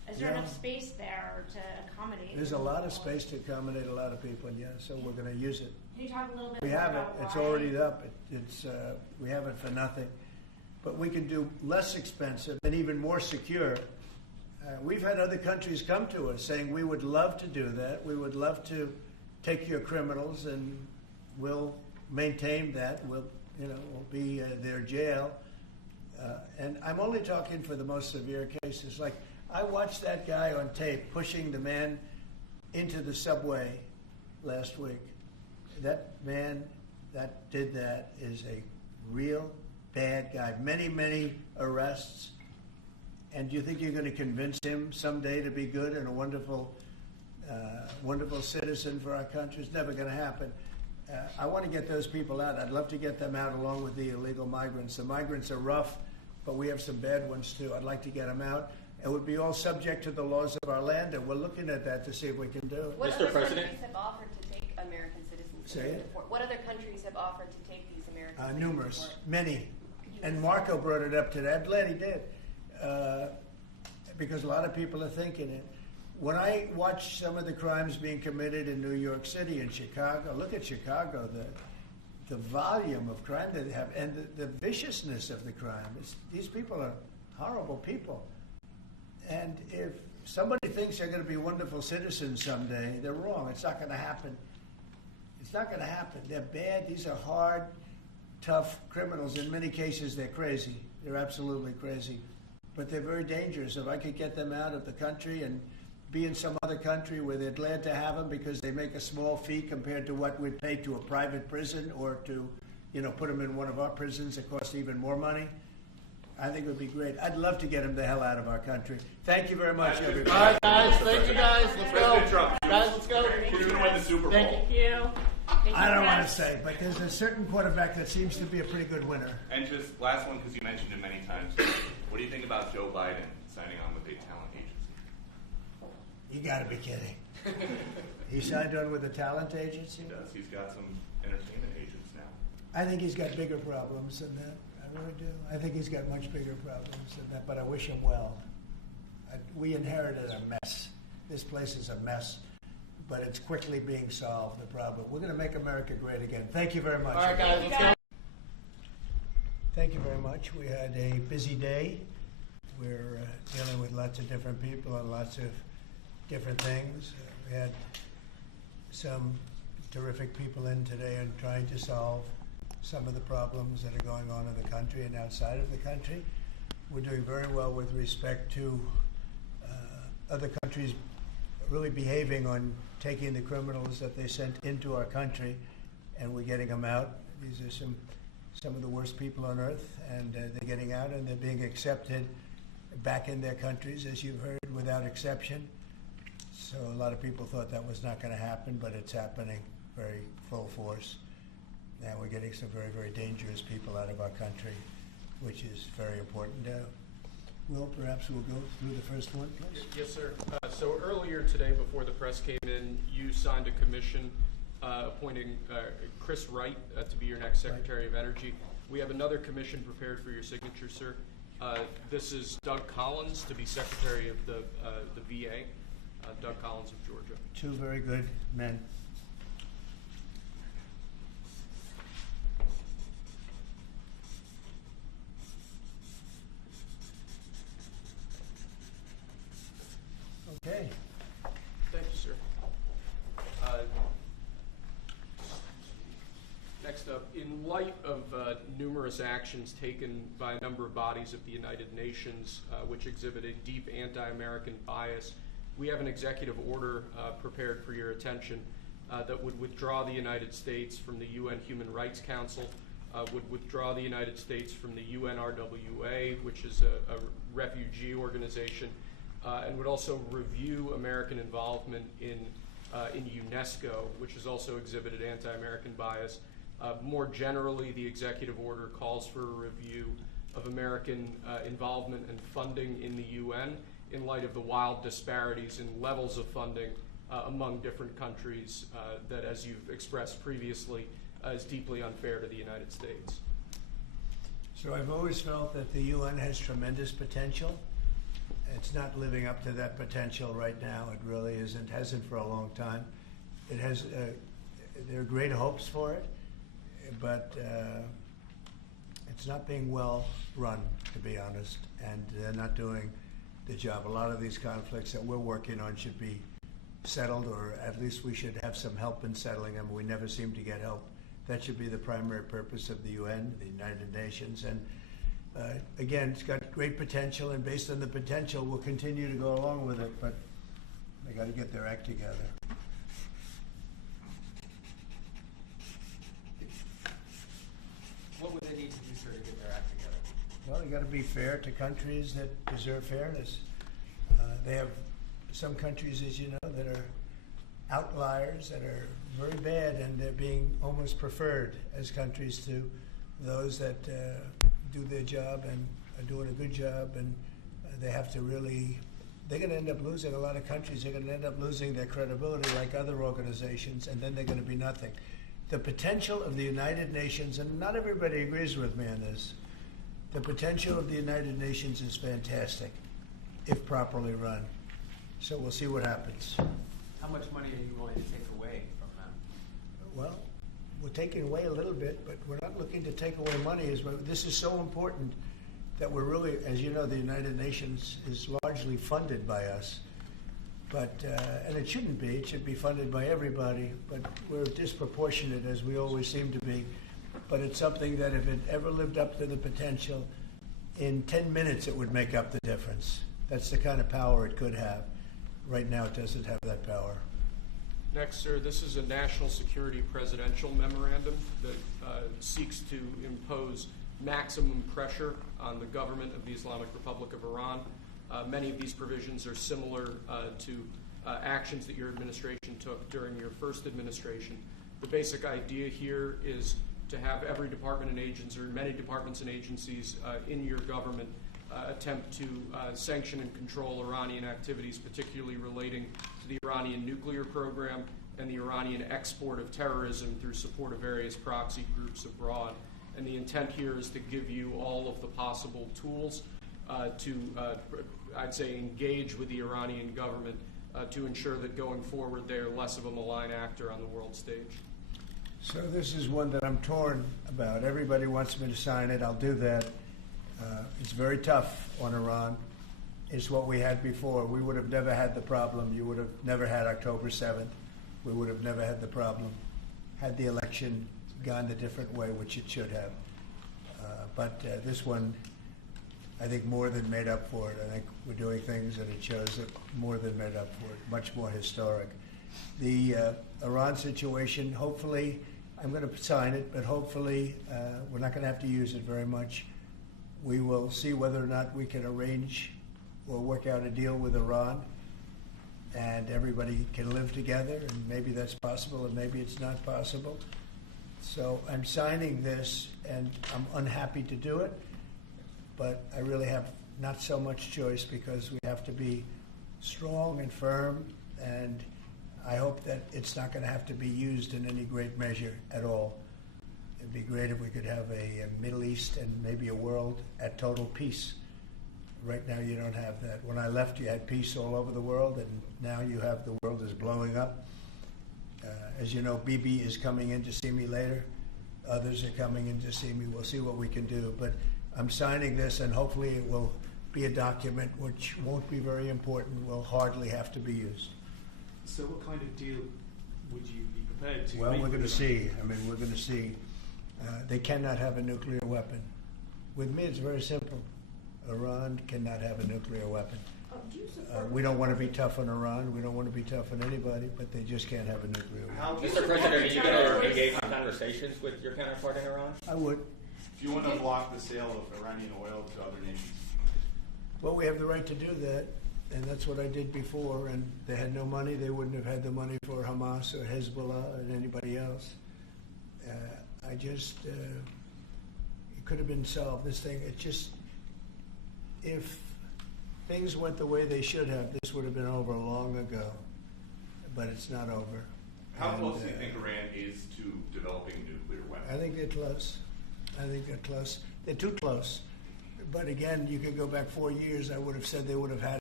Is there enough space there to accommodate? There's a lot of space to accommodate a lot of people, yeah, so we're going to use it. Can you talk a little bit We more have it. about It's why? already up. We have it for nothing. But we can do less expensive and even more secure. We've had other countries come to us saying, we would love to do that. We would love to take your criminals and we'll maintain that. We'll be their jail. And I'm only talking for the most severe cases. Like, I watched that guy on tape pushing the man into the subway last week. That man that did that is a real bad guy. Many, many arrests. And do you think you're going to convince him someday to be good and a wonderful citizen for our country? It's never going to happen. I want to get those people out. I'd love to get them out along with the illegal migrants. The migrants are rough, but we have some bad ones too. I'd like to get them out. It would be all subject to the laws of our land, and we're looking at that to see if we can do it. What other countries have offered to take American citizens? Say it? What other countries have offered to take these American citizens? Numerous, many. And Marco brought it up today. I'm glad he did, because a lot of people are thinking it. When I watch some of the crimes being committed in New York City and Chicago, look at Chicago, the volume of crime that they have, and the viciousness of the crime. These people are horrible people. And if somebody thinks they're going to be wonderful citizens someday, they're wrong. It's not going to happen. It's not going to happen. They're bad. These are hard, tough criminals. In many cases, they're crazy. They're absolutely crazy. But they're very dangerous. If I could get them out of the country and be in some other country where they're glad to have them because they make a small fee compared to what we'd pay to a private prison or to, put them in one of our prisons that cost even more money, I think it would be great. I'd love to get them the hell out of our country. Thank you very much, everybody. All right, guys. Thank you, guys. Let's go. Guys, let's go. Who's going to win the Super Bowl? Thank you. I don't want to say, but there's a certain quarterback that seems to be a pretty good winner. And just last one, because you mentioned it many times. What do you think about Joe Biden signing on with a talent agency? You got to be kidding. He signed on with a talent agency? He does. He's got some entertainment agents now. I think he's got bigger problems than that. I really do. I think he's got much bigger problems than that, but I wish him well. We inherited a mess. This place is a mess, but it's quickly being solved, the problem. We're going to make America great again. Thank you very much. All right, guys, let's go. Thank you very much. We had a busy day. We're dealing with lots of different people and lots of different things. We had some terrific people in today and trying to solve some of the problems that are going on in the country and outside of the country. We're doing very well with respect to other countries really behaving on taking the criminals that they sent into our country, and we're getting them out. These are some of the worst people on earth, and they're getting out and they're being accepted back in their countries, as you've heard, without exception. So a lot of people thought that was not going to happen, but it's happening very full force. And we're getting some very, very dangerous people out of our country, which is very important. Will, perhaps we'll go through the first one, please. Yes, sir. So earlier today, before the press came in, you signed a commission appointing Chris Wright to be your next Secretary of Energy. We have another commission prepared for your signature, sir. This is Doug Collins to be Secretary of the VA. Doug Collins of Georgia. Two very good men. Okay. Thank you, sir. Next up, in light of numerous actions taken by a number of bodies of the United Nations which exhibit a deep anti-American bias, we have an executive order prepared for your attention that would withdraw the United States from the UN Human Rights Council, would withdraw the United States from the UNRWA, which is a refugee organization, and would also review American involvement in UNESCO, which has also exhibited anti-American bias. More generally, the executive order calls for a review of American involvement and funding in the UN in light of the wild disparities in levels of funding among different countries that, as you've expressed previously, is deeply unfair to the United States. So I've always felt that the UN has tremendous potential, It's not living up to that potential right now. It really isn't. Hasn't for a long time. It has. There are great hopes for it, but it's not being well run, to be honest, and they're not doing the job. A lot of these conflicts that we're working on should be settled, or at least we should have some help in settling them. We never seem to get help. That should be the primary purpose of the UN, the United Nations, and again, it's got great potential, and based on the potential, we'll continue to go along with it, but they got to get their act together. What would they need to do, sir, to get their act together? Well, they got to be fair to countries that deserve fairness. They have some countries, as you know, that are outliers, that are very bad, and they're being almost preferred as countries to those that do their job and are doing a good job, and they have to really, they're going to end up losing, a lot of countries are going to end up losing their credibility like other organizations, and then they're going to be nothing. The potential of the United Nations, and not everybody agrees with me on this, the potential of the United Nations is fantastic if properly run. So we'll see what happens. How much money are you willing to take away from them? Well, we're taking away a little bit, but we're not looking to take away money. This is so important that we're really, as you know, the United Nations is largely funded by us. But, and it shouldn't be. It should be funded by everybody. But we're disproportionate, as we always seem to be. But it's something that if it ever lived up to the potential, in 10 minutes it would make up the difference. That's the kind of power it could have. Right now it doesn't have that power. Next, sir, this is a national security presidential memorandum that seeks to impose maximum pressure on the government of the Islamic Republic of Iran. Many of these provisions are similar to actions that your administration took during your first administration. The basic idea here is to have every department and agency, or many departments and agencies in your government attempt to sanction and control Iranian activities, particularly relating to the Iranian nuclear program and the Iranian export of terrorism through support of various proxy groups abroad. And the intent here is to give you all of the possible tools to, I'd say, engage with the Iranian government to ensure that going forward they are less of a malign actor on the world stage. So this is one that I'm torn about. Everybody wants me to sign it. I'll do that. It's very tough on Iran. It's what we had before. We would have never had the problem. You would have never had October 7th. We would have never had the problem had the election gone a different way, which it should have. But this one, I think, more than made up for it. I think we're doing things, and it shows that more than made up for it, much more historic. The Iran situation, hopefully, I'm going to sign it, but hopefully we're not going to have to use it very much. We will see whether or not we can arrange or work out a deal with Iran, and everybody can live together, and maybe that's possible, and maybe it's not possible. So I'm signing this, and I'm unhappy to do it, but I really have not so much choice because we have to be strong and firm, and I hope that it's not going to have to be used in any great measure at all. It'd be great if we could have a Middle East and maybe a world at total peace. Right now you don't have that. When I left, you had peace all over the world, and now you have the world is blowing up. As you know, Bibi is coming in to see me later. Others are coming in to see me. We'll see what we can do. But I'm signing this, and hopefully it will be a document which won't be very important, will hardly have to be used. So what kind of deal would you be prepared to Well, make? we're going to see. I mean, we're going to see. They cannot have a nuclear weapon. With me, it's very simple. Iran cannot have a nuclear weapon. We don't want to be tough on Iran. We don't want to be tough on anybody, but they just can't have a nuclear weapon. Mr. President, are you going to engage in conversations with your counterpart in Iran? I would. Do you want to block the sale of Iranian oil to other nations? Well, we have the right to do that, and that's what I did before, and they had no money. They wouldn't have had the money for Hamas or Hezbollah or anybody else. It could have been solved, this thing. It just, if things went the way they should have, this would have been over long ago, but it's not over. How close do you think Iran is to developing a nuclear weapon? I think they're close. They're too close. But again, you could go back 4 years, I would have said they would have had it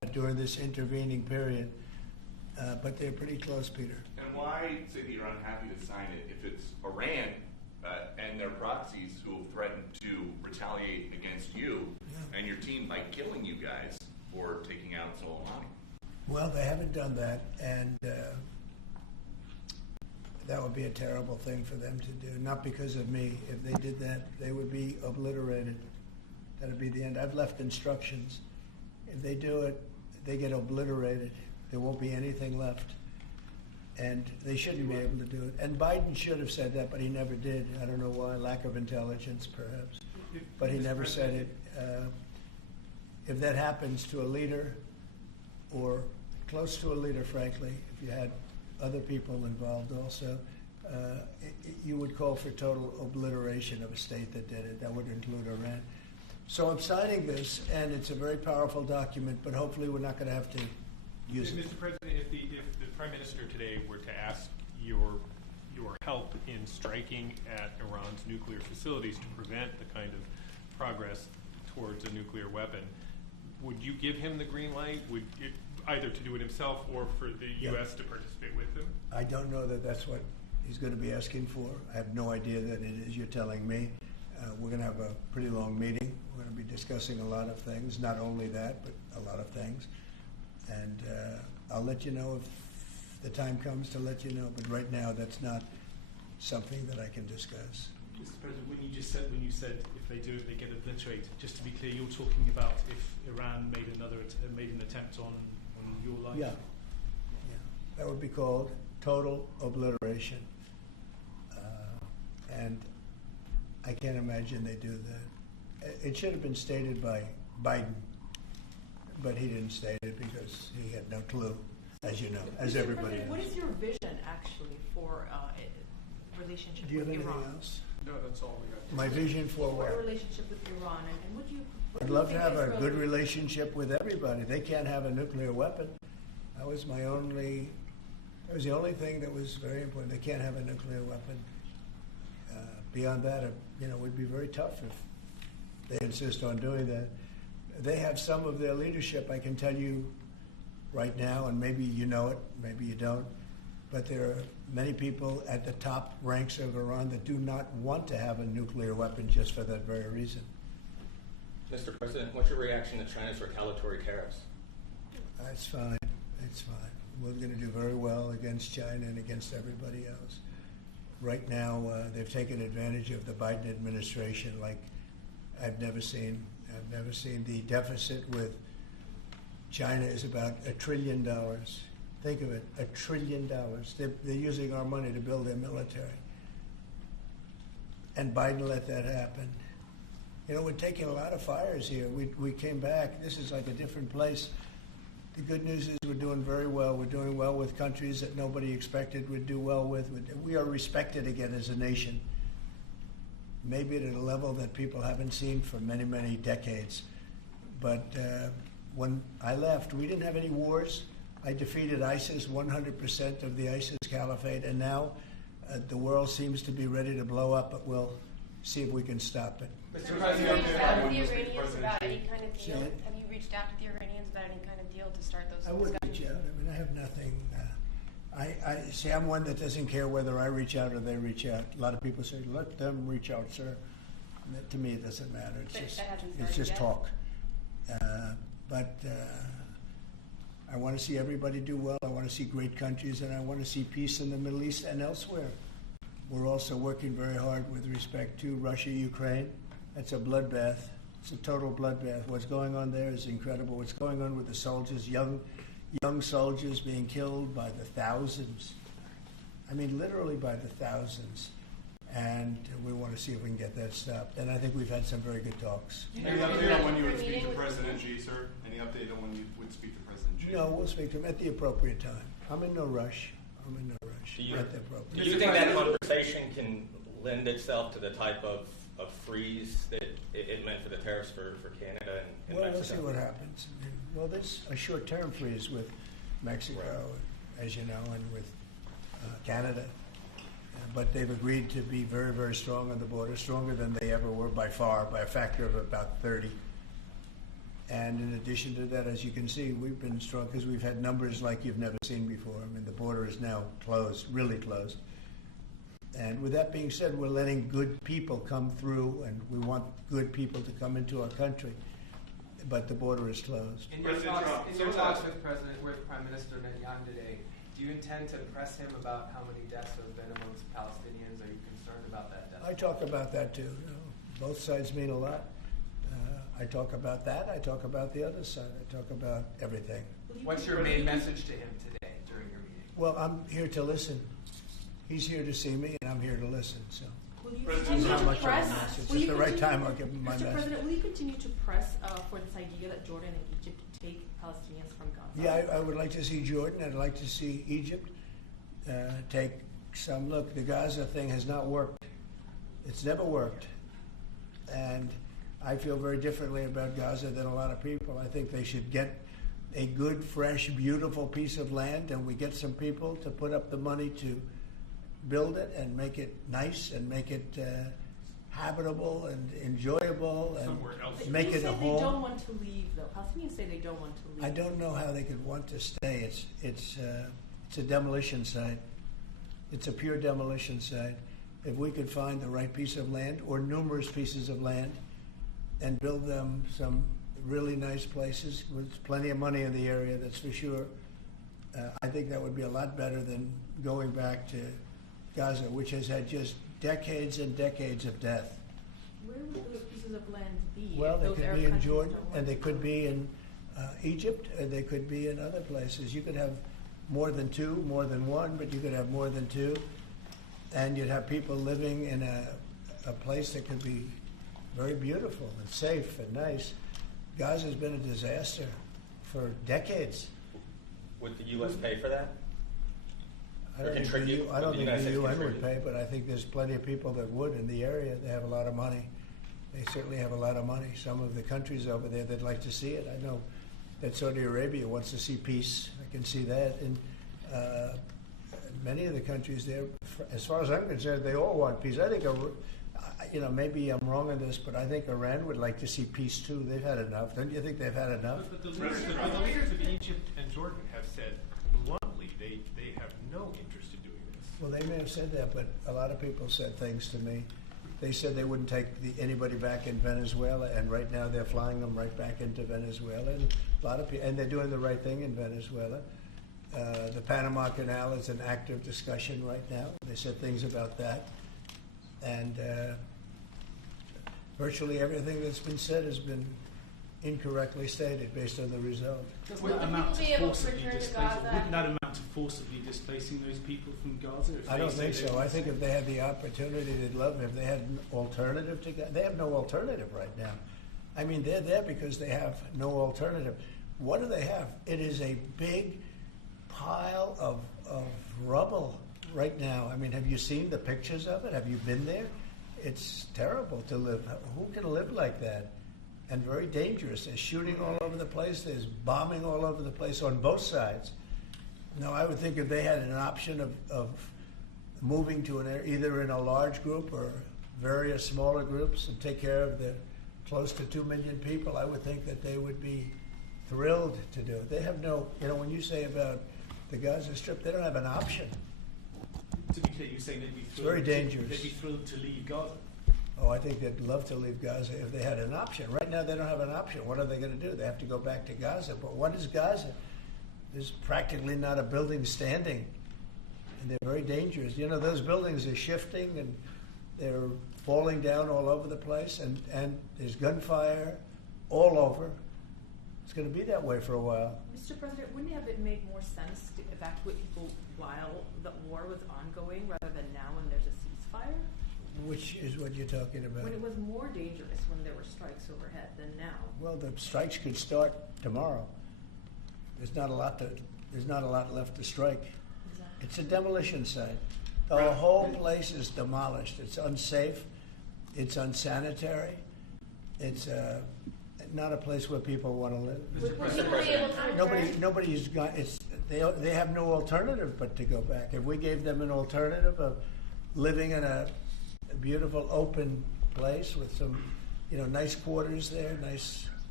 during this intervening period, but they're pretty close, Peter. And why say that you're unhappy to sign it if it's Iran and their proxies who have threatened to retaliate against you and your team by killing you guys for taking out Soleimani? Well, they haven't done that, and that would be a terrible thing for them to do. Not because of me. If they did that, they would be obliterated. That would be the end. I've left instructions. If they do it, they get obliterated. There won't be anything left. And they shouldn't be able to do it. And Biden should have said that, but he never did. I don't know why. Lack of intelligence, perhaps. But he never said it. If that happens to a leader, or close to a leader, frankly, if you had other people involved also, you would call for total obliteration of a state that did it. That would include Iran. So I'm signing this, and it's a very powerful document, but hopefully we're not going to have to use it. Mr. President, if the Prime Minister today were to ask your help in striking at Iran's nuclear facilities to prevent the kind of progress towards a nuclear weapon, would you give him the green light? Would it, either to do it himself or for the U.S. to participate with him? I don't know that that's what he's going to be asking for. I have no idea that it is. You're telling me. We're going to have a pretty long meeting. We're going to be discussing a lot of things, not only that, but a lot of things. And I'll let you know if the time comes to let you know. But right now, that's not something that I can discuss. Mr. President, when you said if they do it, they get obliterated. Just to be clear, you're talking about if Iran made an attempt on your life. Yeah, that would be called total obliteration. And I can't imagine they do that. It should have been stated by Biden, but he didn't state it because he had no clue, as you know, as everybody knows. What is your vision, actually, for relationship with Iran? Do you have anything else? No, that's all we got. My vision for what? Relationship with Iran, and would you? I'd love to have a good relationship with everybody. They can't have a nuclear weapon. That was the only thing that was very important. They can't have a nuclear weapon. Beyond that, it would be very tough if they insist on doing that. They have some of their leadership, I can tell you right now, and maybe you know it, maybe you don't, but there are many people at the top ranks of Iran that do not want to have a nuclear weapon just for that very reason. Mr. President, what's your reaction to China's retaliatory tariffs? That's fine. It's fine. We're going to do very well against China and against everybody else. Right now, they've taken advantage of the Biden administration like I've never seen. I've never seen. The deficit with China is about $1 trillion. Think of it, $1 trillion. They're using our money to build their military. And Biden let that happen. We're taking a lot of fires here. We came back. This is like a different place. The good news is we're doing very well. We're doing well with countries that nobody expected we'd do well with. We are respected again as a nation, maybe at a level that people haven't seen for many, many decades. But when I left, we didn't have any wars. I defeated ISIS, 100% of the ISIS caliphate, and now the world seems to be ready to blow up, but we'll see if we can stop it. Mr. President, have you reached out to the Iranians about any kind of deal? Have you reached out to the Iranians about any kind of deal to start those I would discussions? reach out. I mean, I have nothing. I see. I'm one that doesn't care whether I reach out or they reach out. A lot of people say, "Let them reach out, sir." And that, to me, it doesn't matter. It's just talk. But I want to see everybody do well. I want to see great countries, and I want to see peace in the Middle East and elsewhere. We're also working very hard with respect to Russia, Ukraine. That's a bloodbath. It's a total bloodbath. What's going on there is incredible. What's going on with the soldiers, young soldiers being killed by the thousands. I mean, literally by the thousands. And we want to see if we can get that stopped. And I think we've had some very good talks. Any update on when you would speak to President Xi, sir? Any update on when you would speak to President Xi? No, we'll speak to him at the appropriate time. I'm in no rush. Do you, at the appropriate do you think that conversation can lend itself to the type of freeze that it meant for the tariffs for Canada and Well, Mexico? we'll see what happens. Well, there's a short-term freeze with Mexico, as you know, and with Canada. But they've agreed to be very, very strong on the border, stronger than they ever were by far, by a factor of about 30. And in addition to that, as you can see, we've been strong because we've had numbers like you've never seen before. I mean, the border is now closed, really closed. And with that being said, we're letting good people come through, and we want good people to come into our country. But the border is closed. In your talks with Prime Minister Netanyahu today, do you intend to press him about how many deaths have been amongst Palestinians? Are you concerned about that death? I talk about that too. Both sides mean a lot. I talk about that. I talk about the other side. I talk about everything. What's your main message to him today during your meeting? Well, I'm here to listen. He's here to see me, and I'm here to listen. So. Will you continue to press? It's just the right time I'll give him my message. Mr. President, will you continue to press for this idea that Jordan and Egypt take Palestinians from Gaza? Yeah, I would like to see Jordan. I'd like to see Egypt take some. Look, the Gaza thing has not worked. It's never worked. And I feel very differently about Gaza than a lot of people. I think they should get a good, fresh, beautiful piece of land, and we get some people to put up the money to build it and make it nice and make it habitable and enjoyable and make it a home. They don't want to leave, though. Palestinians say they don't want to leave. I don't know how they could want to stay. It's a demolition site. It's a pure demolition site. If we could find the right piece of land or numerous pieces of land and build them some really nice places with plenty of money in the area, that's for sure, I think that would be a lot better than going back to Gaza, which has had just decades and decades of death. Where would those pieces of land be? Well, they could be in Jordan, and they could be in Egypt, and they could be in other places. You could have more than two, more than one, but you could have more than two. And you'd have people living in a place that could be very beautiful and safe and nice. Gaza's been a disaster for decades. Would the U.S. pay for that? I don't think the UN would pay, but I think there's plenty of people that would in the area. They have a lot of money. They certainly have a lot of money. Some of the countries over there, they'd like to see it. I know that Saudi Arabia wants to see peace. I can see that. And many of the countries there, as far as I'm concerned, they all want peace. I think, maybe I'm wrong on this, but I think Iran would like to see peace too. They've had enough. Don't you think they've had enough? But the leaders of Egypt and Jordan have said bluntly they have no interest in doing this. Well, they may have said that, but a lot of people said things to me. They said they wouldn't take anybody back in Venezuela, and right now they're flying them right back into Venezuela. And a lot of people, and they're doing the right thing in Venezuela. The Panama Canal is an active discussion right now. They said things about that. And virtually everything that's been said has been incorrectly stated based on the result. Wouldn't that amount to forcibly displacing those people from Gaza? I don't think so. I think if they had the opportunity, they'd love it. If they had an alternative to Gaza, they have no alternative right now. I mean, they're there because they have no alternative. What do they have? It is a big pile of rubble right now. I mean, have you seen the pictures of it? Have you been there? It's terrible to live. Who can live like that? And very dangerous. There's shooting all over the place. There's bombing all over the place on both sides. Now, I would think if they had an option of moving to either in a large group or various smaller groups and take care of the close to 2 million people, I would think that they would be thrilled to do it. They have no, when you say about the Gaza Strip, they don't have an option. To be clear, you're saying they'd be thrilled. It's very dangerous. They'd be thrilled to leave Gaza. Oh, I think they'd love to leave Gaza if they had an option. Right now, they don't have an option. What are they going to do? They have to go back to Gaza. But what is Gaza? There's practically not a building standing, and they're very dangerous. Those buildings are shifting, and they're falling down all over the place, and there's gunfire all over. It's going to be that way for a while. Mr. President, wouldn't it have made more sense to evacuate people while the war was ongoing rather than now when there's a ceasefire? Which is what you're talking about? When it was more dangerous when there were strikes overhead than now. Well, the strikes could start tomorrow. There's not a lot left to strike. Exactly. It's a demolition site. The whole place is demolished. It's unsafe. It's unsanitary. It's not a place where people want to live. Nobody's got. They have no alternative but to go back. If we gave them an alternative of living in a beautiful open place with some, nice quarters there, nice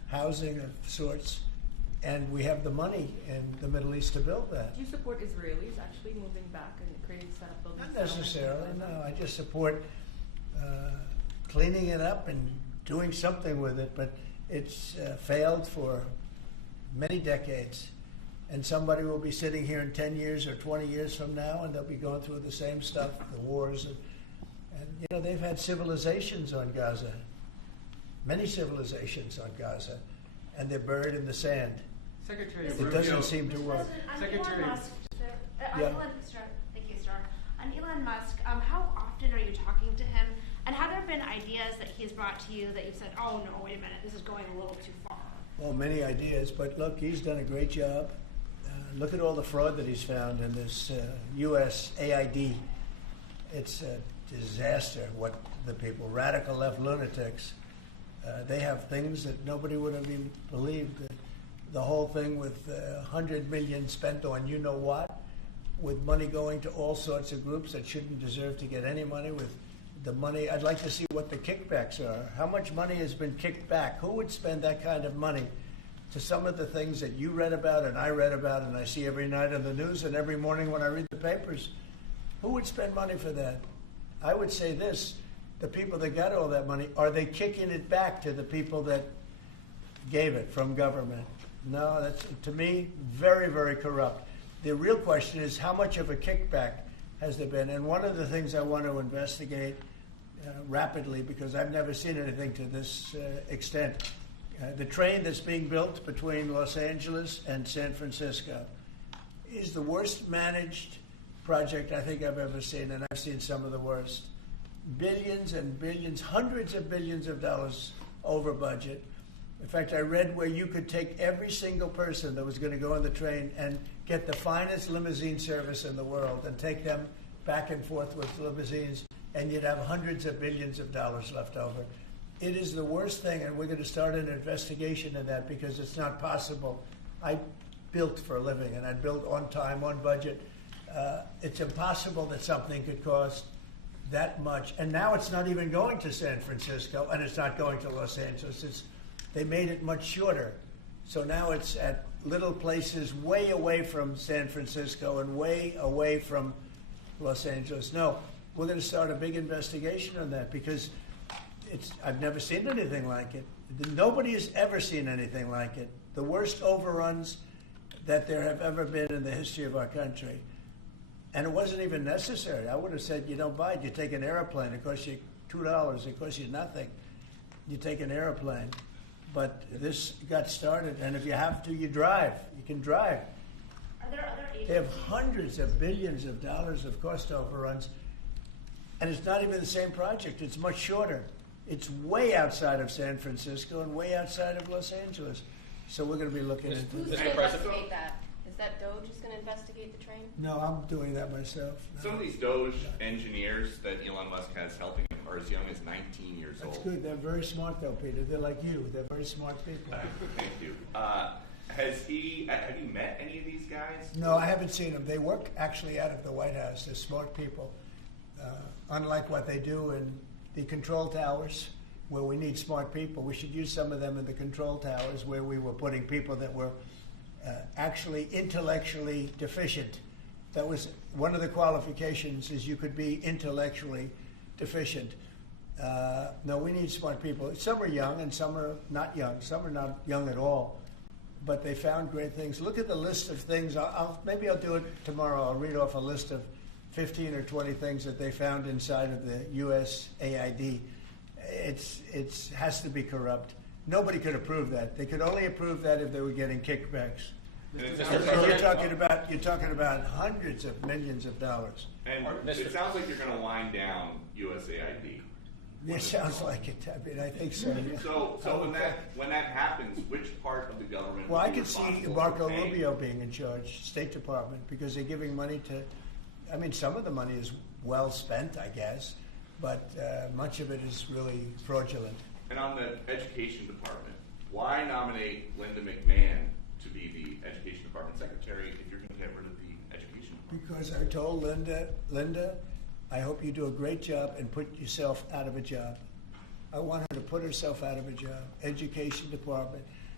housing of sorts, and we have the money in the Middle East to build that. Do you support Israelis actually moving back and creating building Not settlements in necessarily, Gaza? no. I just support cleaning it up and doing something with it, but it's failed for many decades. And somebody will be sitting here in 10 years or 20 years from now, and they'll be going through the same stuff, the wars. And you know, they've had civilizations on Gaza, many civilizations on Gaza, and they're buried in the sand. Secretary It doesn't seem to work. Secretary. Yeah. Thank you, sir. On Elon Musk, how often are you talking to him? And have there been ideas that he's brought to you that you've said, oh no, wait a minute, this is going a little too far? Well, many ideas, but look, he's done a great job. Look at all the fraud that he's found in this USAID. It's a disaster what the people, radical left lunatics, they have things that nobody would have even believed. The whole thing with $100 million spent on you know what, with money going to all sorts of groups that shouldn't deserve to get any money, with the money. I'd like to see what the kickbacks are. How much money has been kicked back? Who would spend that kind of money to some of the things that you read about and I read about and I see every night on the news and every morning when I read the papers? Who would spend money for that? I would say this, the people that got all that money, are they kicking it back to the people that gave it from government? No, that's, to me, very, very corrupt. The real question is how much of a kickback has there been? And one of the things I want to investigate rapidly, because I've never seen anything to this extent, the train that's being built between Los Angeles and San Francisco is the worst managed project I think I've ever seen, and I've seen some of the worst. Billions and billions, hundreds of billions of dollars over budget. In fact, I read where you could take every single person that was going to go on the train and get the finest limousine service in the world and take them back and forth with limousines, and you'd have hundreds of billions of dollars left over. It is the worst thing, and we're going to start an investigation of that because it's not possible. I built for a living, and I built on time, on budget. It's impossible that something could cost that much. And now it's not even going to San Francisco, and it's not going to Los Angeles. They made it much shorter. So now it's at little places way away from San Francisco and way away from Los Angeles. No, we're going to start a big investigation on that because I've never seen anything like it. Nobody has ever seen anything like it. The worst overruns that there have ever been in the history of our country. And it wasn't even necessary. I would have said, you don't buy it. You take an airplane. It costs you $2. It costs you nothing. You take an airplane. But this got started, and if you have to, you drive. You can drive. Are there other agencies? They have hundreds of billions of dollars of cost overruns, and it's not even the same project. It's much shorter. It's way outside of San Francisco and way outside of Los Angeles. So we're going to be looking into Who's this. going to investigate that? Is that DOJ who's going to investigate the train? No, I'm doing that myself. Some of these Doge engineers that Elon Musk has helping him are as young as 19 years old. That's good. They're very smart, though, Peter. They're like you. They're very smart people. Thank you. Have you met any of these guys? No, I haven't seen them. They work actually out of the White House. They're smart people. Unlike what they do in the control towers, where we need smart people, we should use some of them in the control towers where we were putting people that were actually intellectually deficient. That was one of the qualifications, is you could be intellectually deficient. No, we need smart people. Some are young and some are not young. Some are not young at all. But they found great things. Look at the list of things. Maybe I'll do it tomorrow. I'll read off a list of 15 or 20 things that they found inside of the USAID. It has to be corrupt. Nobody could approve that. They could only approve that if they were getting kickbacks. You're talking about hundreds of millions of dollars. And it sounds like you're going to wind down USAID. It sounds like it. I mean, I think so. Yeah. So when that happens, which part of the government? Well, I could see Marco Rubio being in charge, State Department, because they're giving money to. I mean, some of the money is well spent, I guess, but much of it is really fraudulent. And on the Education Department, why nominate Linda McMahon to be the Education Department Secretary if you're going to get rid of the Education Department? Because I told Linda, I hope you do a great job and put yourself out of a job. I want her to put herself out of a job. Education Department.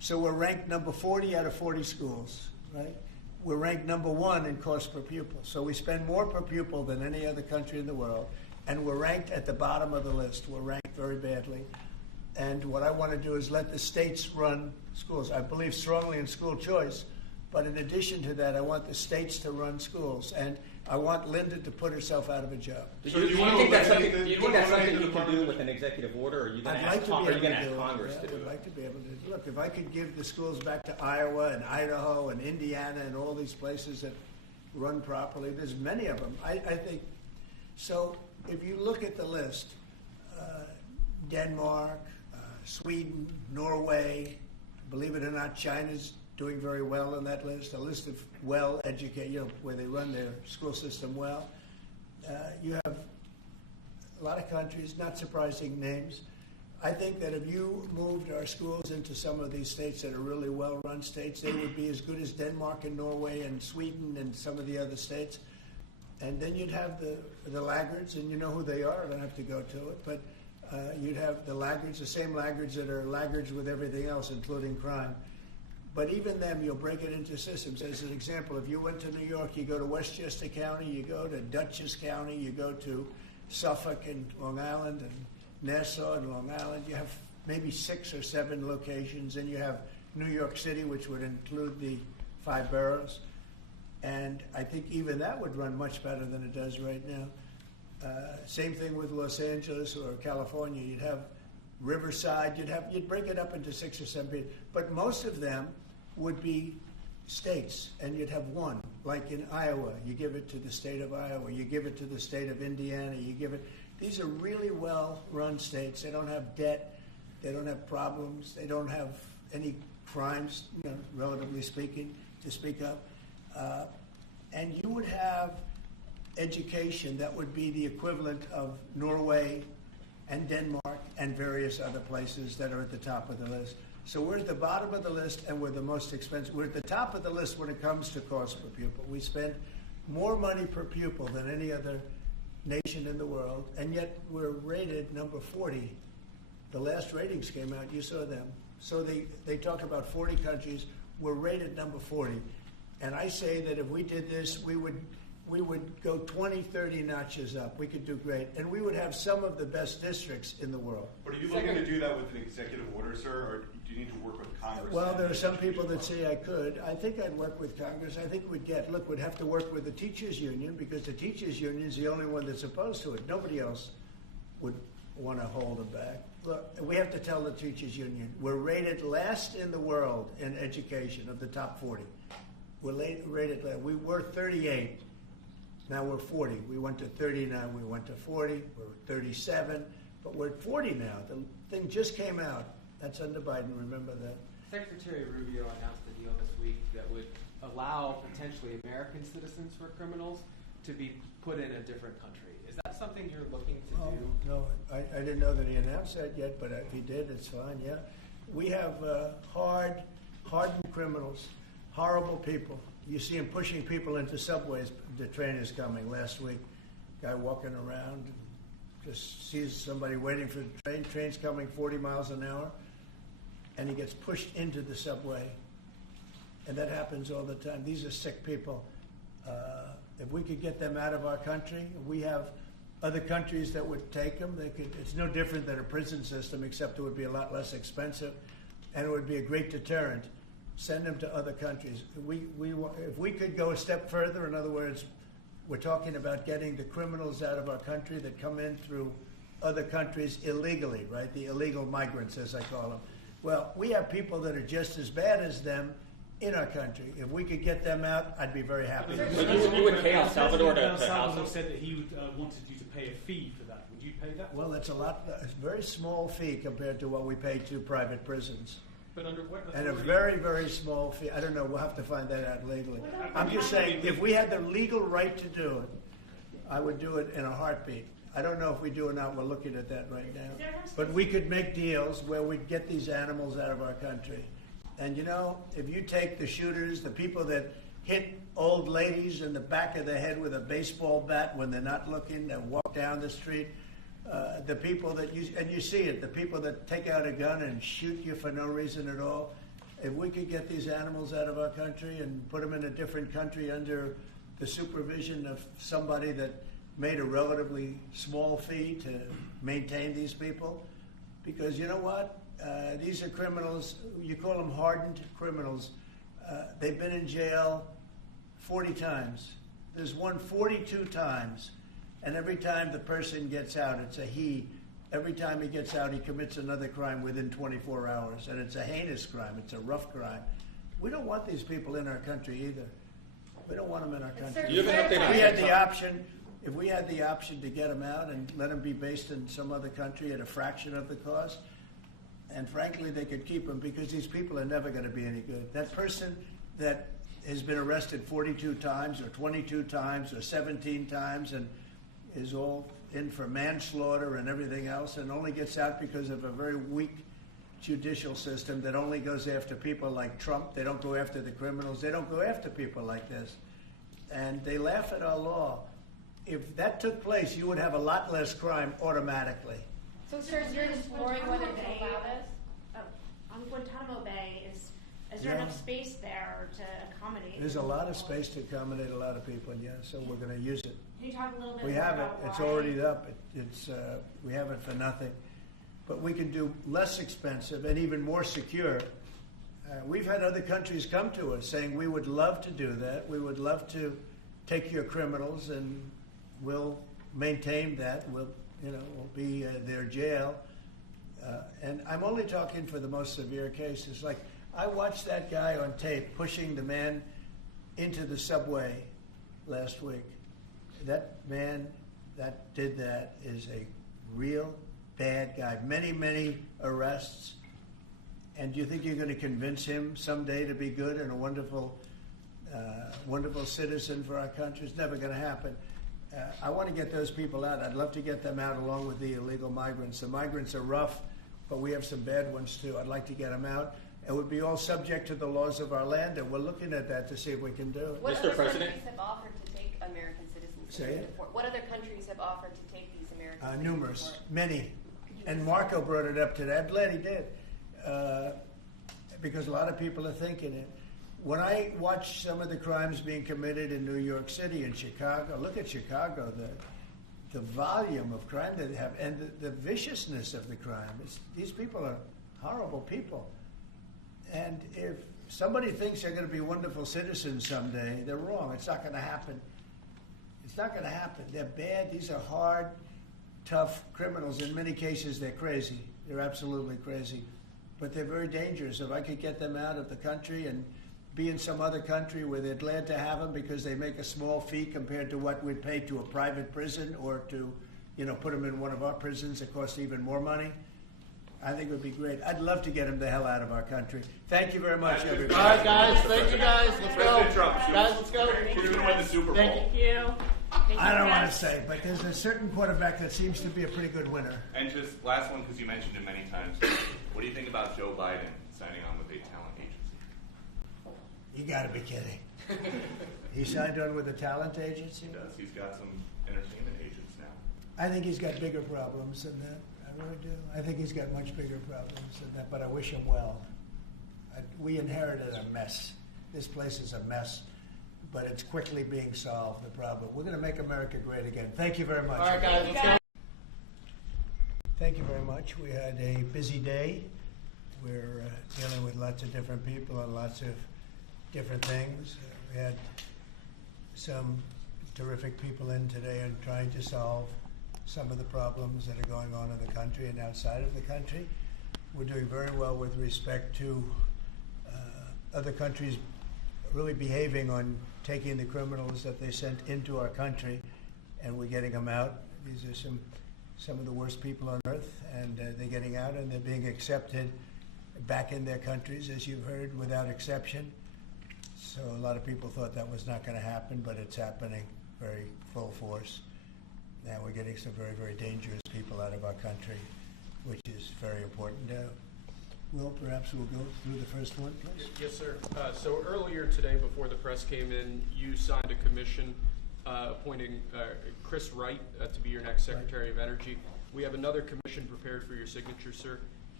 So we're ranked number 40 out of 40 schools, right? We're ranked number 1 in cost per pupil. So we spend more per pupil than any other country in the world, and we're ranked at the bottom of the list. We're ranked very badly. And what I want to do is let the states run schools. I believe strongly in school choice, but in addition to that, I want the states to run schools, and I want Linda to put herself out of a job. Do you think that's something you can do with an executive order, or are you going to ask Congress to do it? I would like to be able to. Look, if I could give the schools back to Iowa and Idaho and Indiana and all these places that run properly, there's many of them. I think, so if you look at the list, Denmark, Sweden, Norway, believe it or not, China's doing very well on that list, a list of well-educated, where they run their school system well. You have a lot of countries, not surprising names. I think that if you moved our schools into some of these states that are really well-run states, they would be as good as Denmark and Norway and Sweden and some of the other states. And then you'd have the laggards, and you know who they are. I don't have to go to it. But you'd have the laggards, the same laggards that are laggards with everything else, including crime. But even them, you'll break it into systems. As an example, if you went to New York, you go to Westchester County, you go to Dutchess County, you go to Suffolk and Long Island and Nassau and Long Island. You have maybe 6 or 7 locations, and you have New York City, which would include the 5 boroughs. And I think even that would run much better than it does right now. Same thing with Los Angeles or California. You'd have Riverside. You'd break it up into 6 or 7, but most of them would be states, and you'd have one. Like in Iowa, you give it to the state of Iowa. You give it to the state of Indiana. You give it. These are really well-run states. They don't have debt. They don't have problems. They don't have any crimes, relatively speaking, to speak of. And you would have education that would be the equivalent of Norway and Denmark and various other places that are at the top of the list. So we're at the bottom of the list, and we're the most expensive. We're at the top of the list when it comes to cost per pupil. We spend more money per pupil than any other nation in the world, and yet we're rated number 40. The last ratings came out, you saw them. So they talk about 40 countries. We're rated number 40. And I say that if we did this, we would go 20, 30 notches up. We could do great. And we would have some of the best districts in the world. But are you looking to do that with an executive order, sir, or do you need to work with Congress? Well, there are some people that say I could. I think I'd work with Congress. I think we'd have to work with the teachers union, because the teachers union is the only one that's opposed to it. Nobody else would want to hold it back. Look, we have to tell the teachers union, we're rated last in the world in education of the top 40. We're rated last. We were 38. Now we're 40. We went to 39. We went to 40. We're 37. But we're at 40 now. The thing just came out. That's under Biden. Remember that. Secretary Rubio announced a deal this week that would allow potentially American citizens who are criminals to be put in a different country. Is that something you're looking to do? No, I didn't know that he announced that yet, but if he did, it's fine, yeah. We have hardened criminals, horrible people. You see them pushing people into subways. The train is coming. Last week, guy walking around, just sees somebody waiting for the train. Train's coming 40 miles an hour, and he gets pushed into the subway. And that happens all the time. These are sick people. If we could get them out of our country, we have other countries that would take them. It's no different than a prison system, except it would be a lot less expensive, and it would be a great deterrent. Send them to other countries. If we could go a step further, in other words, we're talking about getting the criminals out of our country that come in through other countries illegally, right? The illegal migrants, as I call them. Well, we have people that are just as bad as them in our country. If we could get them out, I'd be very happy. You would pay El Salvador to house Salvador them? said that he wanted you to pay a fee for that. Would you pay that? Well, it's a very small fee compared to what we pay to private prisons. But under what And a authority? very, very small fee. I don't know. We'll have to find that out legally. I'm just saying, if we had the legal right to do it, I would do it in a heartbeat. I don't know if we do or not. We're looking at that right now. But we could make deals where we'd get these animals out of our country. And if you take the shooters, the people that hit old ladies in the back of the head with a baseball bat when they're not looking and walk down the street, the people that you see it, the people that take out a gun and shoot you for no reason at all, If we could get these animals out of our country and put them in a different country under the supervision of somebody that made a relatively small fee to maintain these people, because you know what? These are criminals. You call them hardened criminals. They've been in jail 40 times. There's one 42 times. And every time the person gets out, it's a he. Every time he gets out, he commits another crime within 24 hours. And it's a heinous crime. It's a rough crime. We don't want these people in our country either. We don't want them in our country. You have an update on If we had the option to get them out and let them be based in some other country at a fraction of the cost, and frankly, they could keep them because these people are never going to be any good. That person that has been arrested 42 times or 22 times or 17 times and is all in for manslaughter and everything else and only gets out because of a very weak judicial system that only goes after people like Trump. They don't go after the criminals. They don't go after people like this. And they laugh at our law. If that took place, you would have a lot less crime automatically. So, sir, you're exploring whether to allow this? On Guantanamo Bay, is there enough space there to accommodate? There's a lot of space to accommodate a lot of people, yeah, so we're going to use it. Can you talk a little bit We more have it. about It's why? already up. We have it for nothing. But we can do less expensive and even more secure. We've had other countries come to us saying, we would love to do that. We would love to take your criminals and we'll maintain that. We'll be their jail. And I'm only talking for the most severe cases. Like, I watched that guy on tape pushing the man into the subway last week. That man that did that is a real bad guy. Many, many arrests. And do you think you're going to convince him someday to be good and a wonderful, wonderful citizen for our country? It's never going to happen. I want to get those people out. I'd love to get them out along with the illegal migrants. The migrants are rough, but we have some bad ones too. I'd like to get them out. It would be all subject to the laws of our land, and we're looking at that to see if we can do it. What Mr. other President? countries have offered to take American citizens? Say it? What other countries have offered to take these American citizens? Numerous, many. And Marco brought it up today. I'm glad he did, because a lot of people are thinking it. When I watch some of the crimes being committed in New York City and Chicago, look at Chicago, the volume of crime that they have, and the viciousness of the crime. These people are horrible people. And if somebody thinks they're going to be wonderful citizens someday, they're wrong. It's not going to happen. It's not going to happen. They're bad. These are hard, tough criminals. In many cases, they're crazy. They're absolutely crazy. But they're very dangerous. If I could get them out of the country and be in some other country where they're glad to have them because they make a small fee compared to what we'd pay to a private prison or to, put them in one of our prisons that costs even more money, I think it would be great. I'd love to get them the hell out of our country. Thank you very much, everybody. All right, guys. Thank you, guys. Let's go. President Trump, Guys, let's go. who's going to win the Super Bowl? Thank you. I don't want to say, but there's a certain quarterback that seems to be a pretty good winner. And just last one, because you mentioned it many times. What do you think about Joe Biden signing on with a talent agency? You got to be kidding. He signed on with a talent agency? He does. He's got some entertainment agents now. I think he's got bigger problems than that. I really do. I think he's got much bigger problems than that, but I wish him well. We inherited a mess. This place is a mess, but it's quickly being solved, the problem. We're going to make America great again. Thank you very much. All right, guys, let's go. Thank you very much. We had a busy day. We're dealing with lots of different people on lots of different things. We had some terrific people in today and trying to solve some of the problems that are going on in the country and outside of the country. We're doing very well with respect to other countries really behaving on taking the criminals that they sent into our country, and we're getting them out. These are some of the worst people on earth, and they're getting out and they're being accepted back in their countries, as you've heard, without exception. So a lot of people thought that was not going to happen, but it's happening very full force. Now we're getting some very, very dangerous people out of our country, which is very important. Will, perhaps we'll go through the first one, please. Yes, sir. So earlier today, before the press came in, you signed a commission appointing Chris Wright to be your next Secretary of Energy. We have another commission prepared for your signature, sir.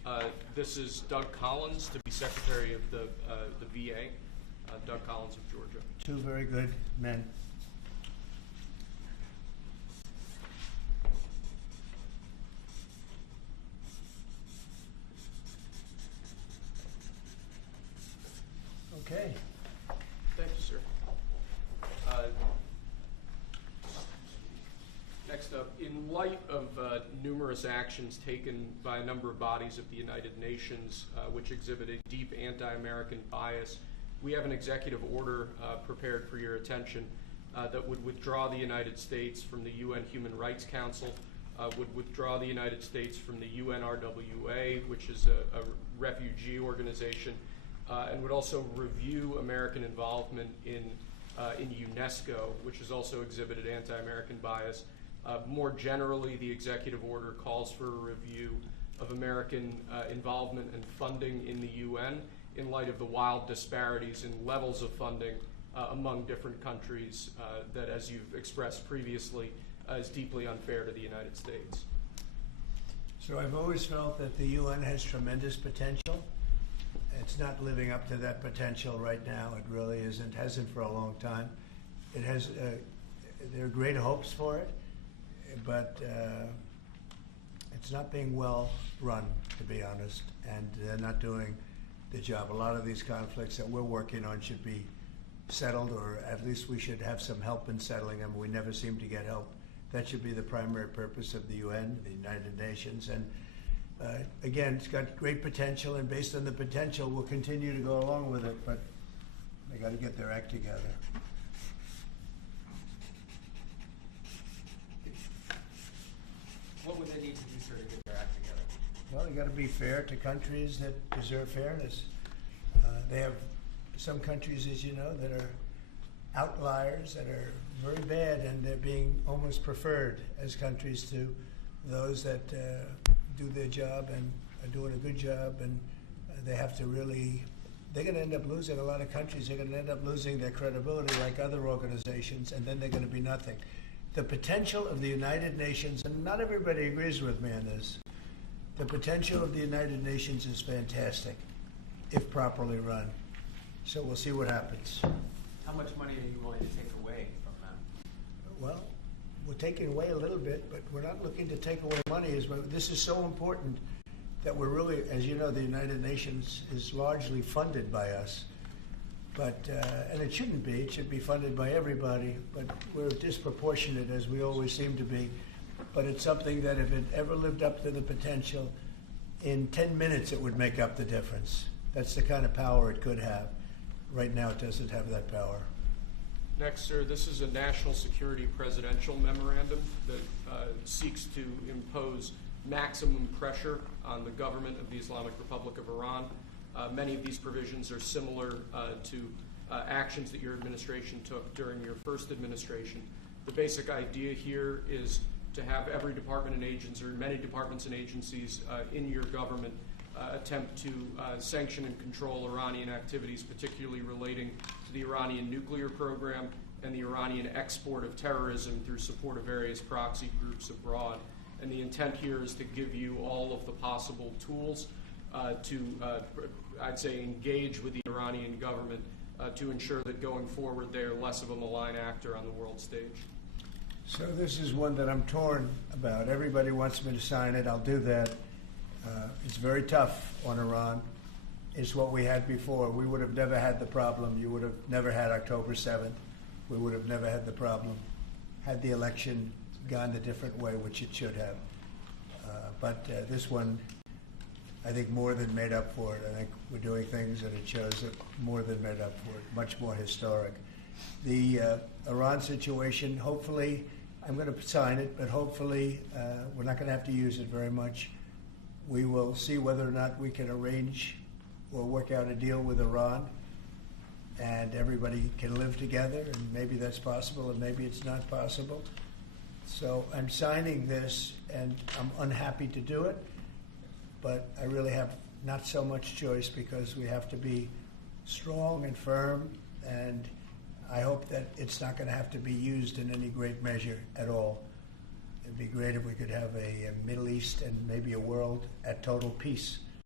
This is Doug Collins, to be Secretary of the VA. Doug Collins of Georgia. Two very good men. Okay. Thank you, sir. Next up, in light of numerous actions taken by a number of bodies of the United Nations which exhibit a deep anti-American bias, we have an executive order prepared for your attention that would withdraw the United States from the UN Human Rights Council, would withdraw the United States from the UNRWA, which is a refugee organization, and would also review American involvement in UNESCO, which has also exhibited anti-American bias. More generally, the executive order calls for a review of American involvement and funding in the UN in light of the wild disparities in levels of funding among different countries that, as you've expressed previously, is deeply unfair to the United States. So I've always felt that the UN has tremendous potential. It's not living up to that potential right now. It really isn't, hasn't for a long time. It has, there are great hopes for it, but it's not being well run, to be honest, and they're not doing the job. A lot of these conflicts that we're working on should be settled, or at least we should have some help in settling them. We never seem to get help. That should be the primary purpose of the UN, the United Nations. And again, it's got great potential, and based on the potential, we'll continue to go along with it, but they got to get their act together. What would they need to do, sir, to get their act together? Well, they got to be fair to countries that deserve fairness. They have some countries, as you know, that are outliers, that are very bad, and they're being almost preferred as countries to those that do their job and are doing a good job, and they have to really, they're going to end up losing, a lot of countries are going to end up losing their credibility like other organizations, and then they're going to be nothing. The potential of the United Nations, and not everybody agrees with me on this, the potential of the United Nations is fantastic if properly run. So we'll see what happens. How much money are you willing to take away from them? Well, we're taking away a little bit, but we're not looking to take away money. This is so important that we're really, as you know, the United Nations is largely funded by us. But, and it shouldn't be. It should be funded by everybody, but we're disproportionate, as we always seem to be. But it's something that if it ever lived up to the potential, in 10 minutes it would make up the difference. That's the kind of power it could have. Right now it doesn't have that power. Next, sir, this is a national security presidential memorandum that seeks to impose maximum pressure on the government of the Islamic Republic of Iran. Many of these provisions are similar to actions that your administration took during your first administration. The basic idea here is to have every department and agency, or many departments and agencies in your government attempt to sanction and control Iranian activities, particularly relating to the Iranian nuclear program and the Iranian export of terrorism through support of various proxy groups abroad. And the intent here is to give you all of the possible tools to, I'd say, engage with the Iranian government to ensure that going forward they're less of a malign actor on the world stage. So this is one that I'm torn about. Everybody wants me to sign it. I'll do that. It's very tough on Iran. It's what we had before. We would have never had the problem. You would have never had October 7th. We would have never had the problem had the election gone the different way, which it should have. But this one, I think, more than made up for it. I think we're doing things that it shows that more than made up for it, much more historic. The Iran situation, hopefully, I'm going to sign it, but hopefully we're not going to have to use it very much. We will see whether or not we can arrange or work out a deal with Iran, and everybody can live together, and maybe that's possible, and maybe it's not possible. So I'm signing this, and I'm unhappy to do it, but I really have not so much choice because we have to be strong and firm, and I hope that it's not going to have to be used in any great measure at all. It'd be great if we could have a Middle East and maybe a world at total peace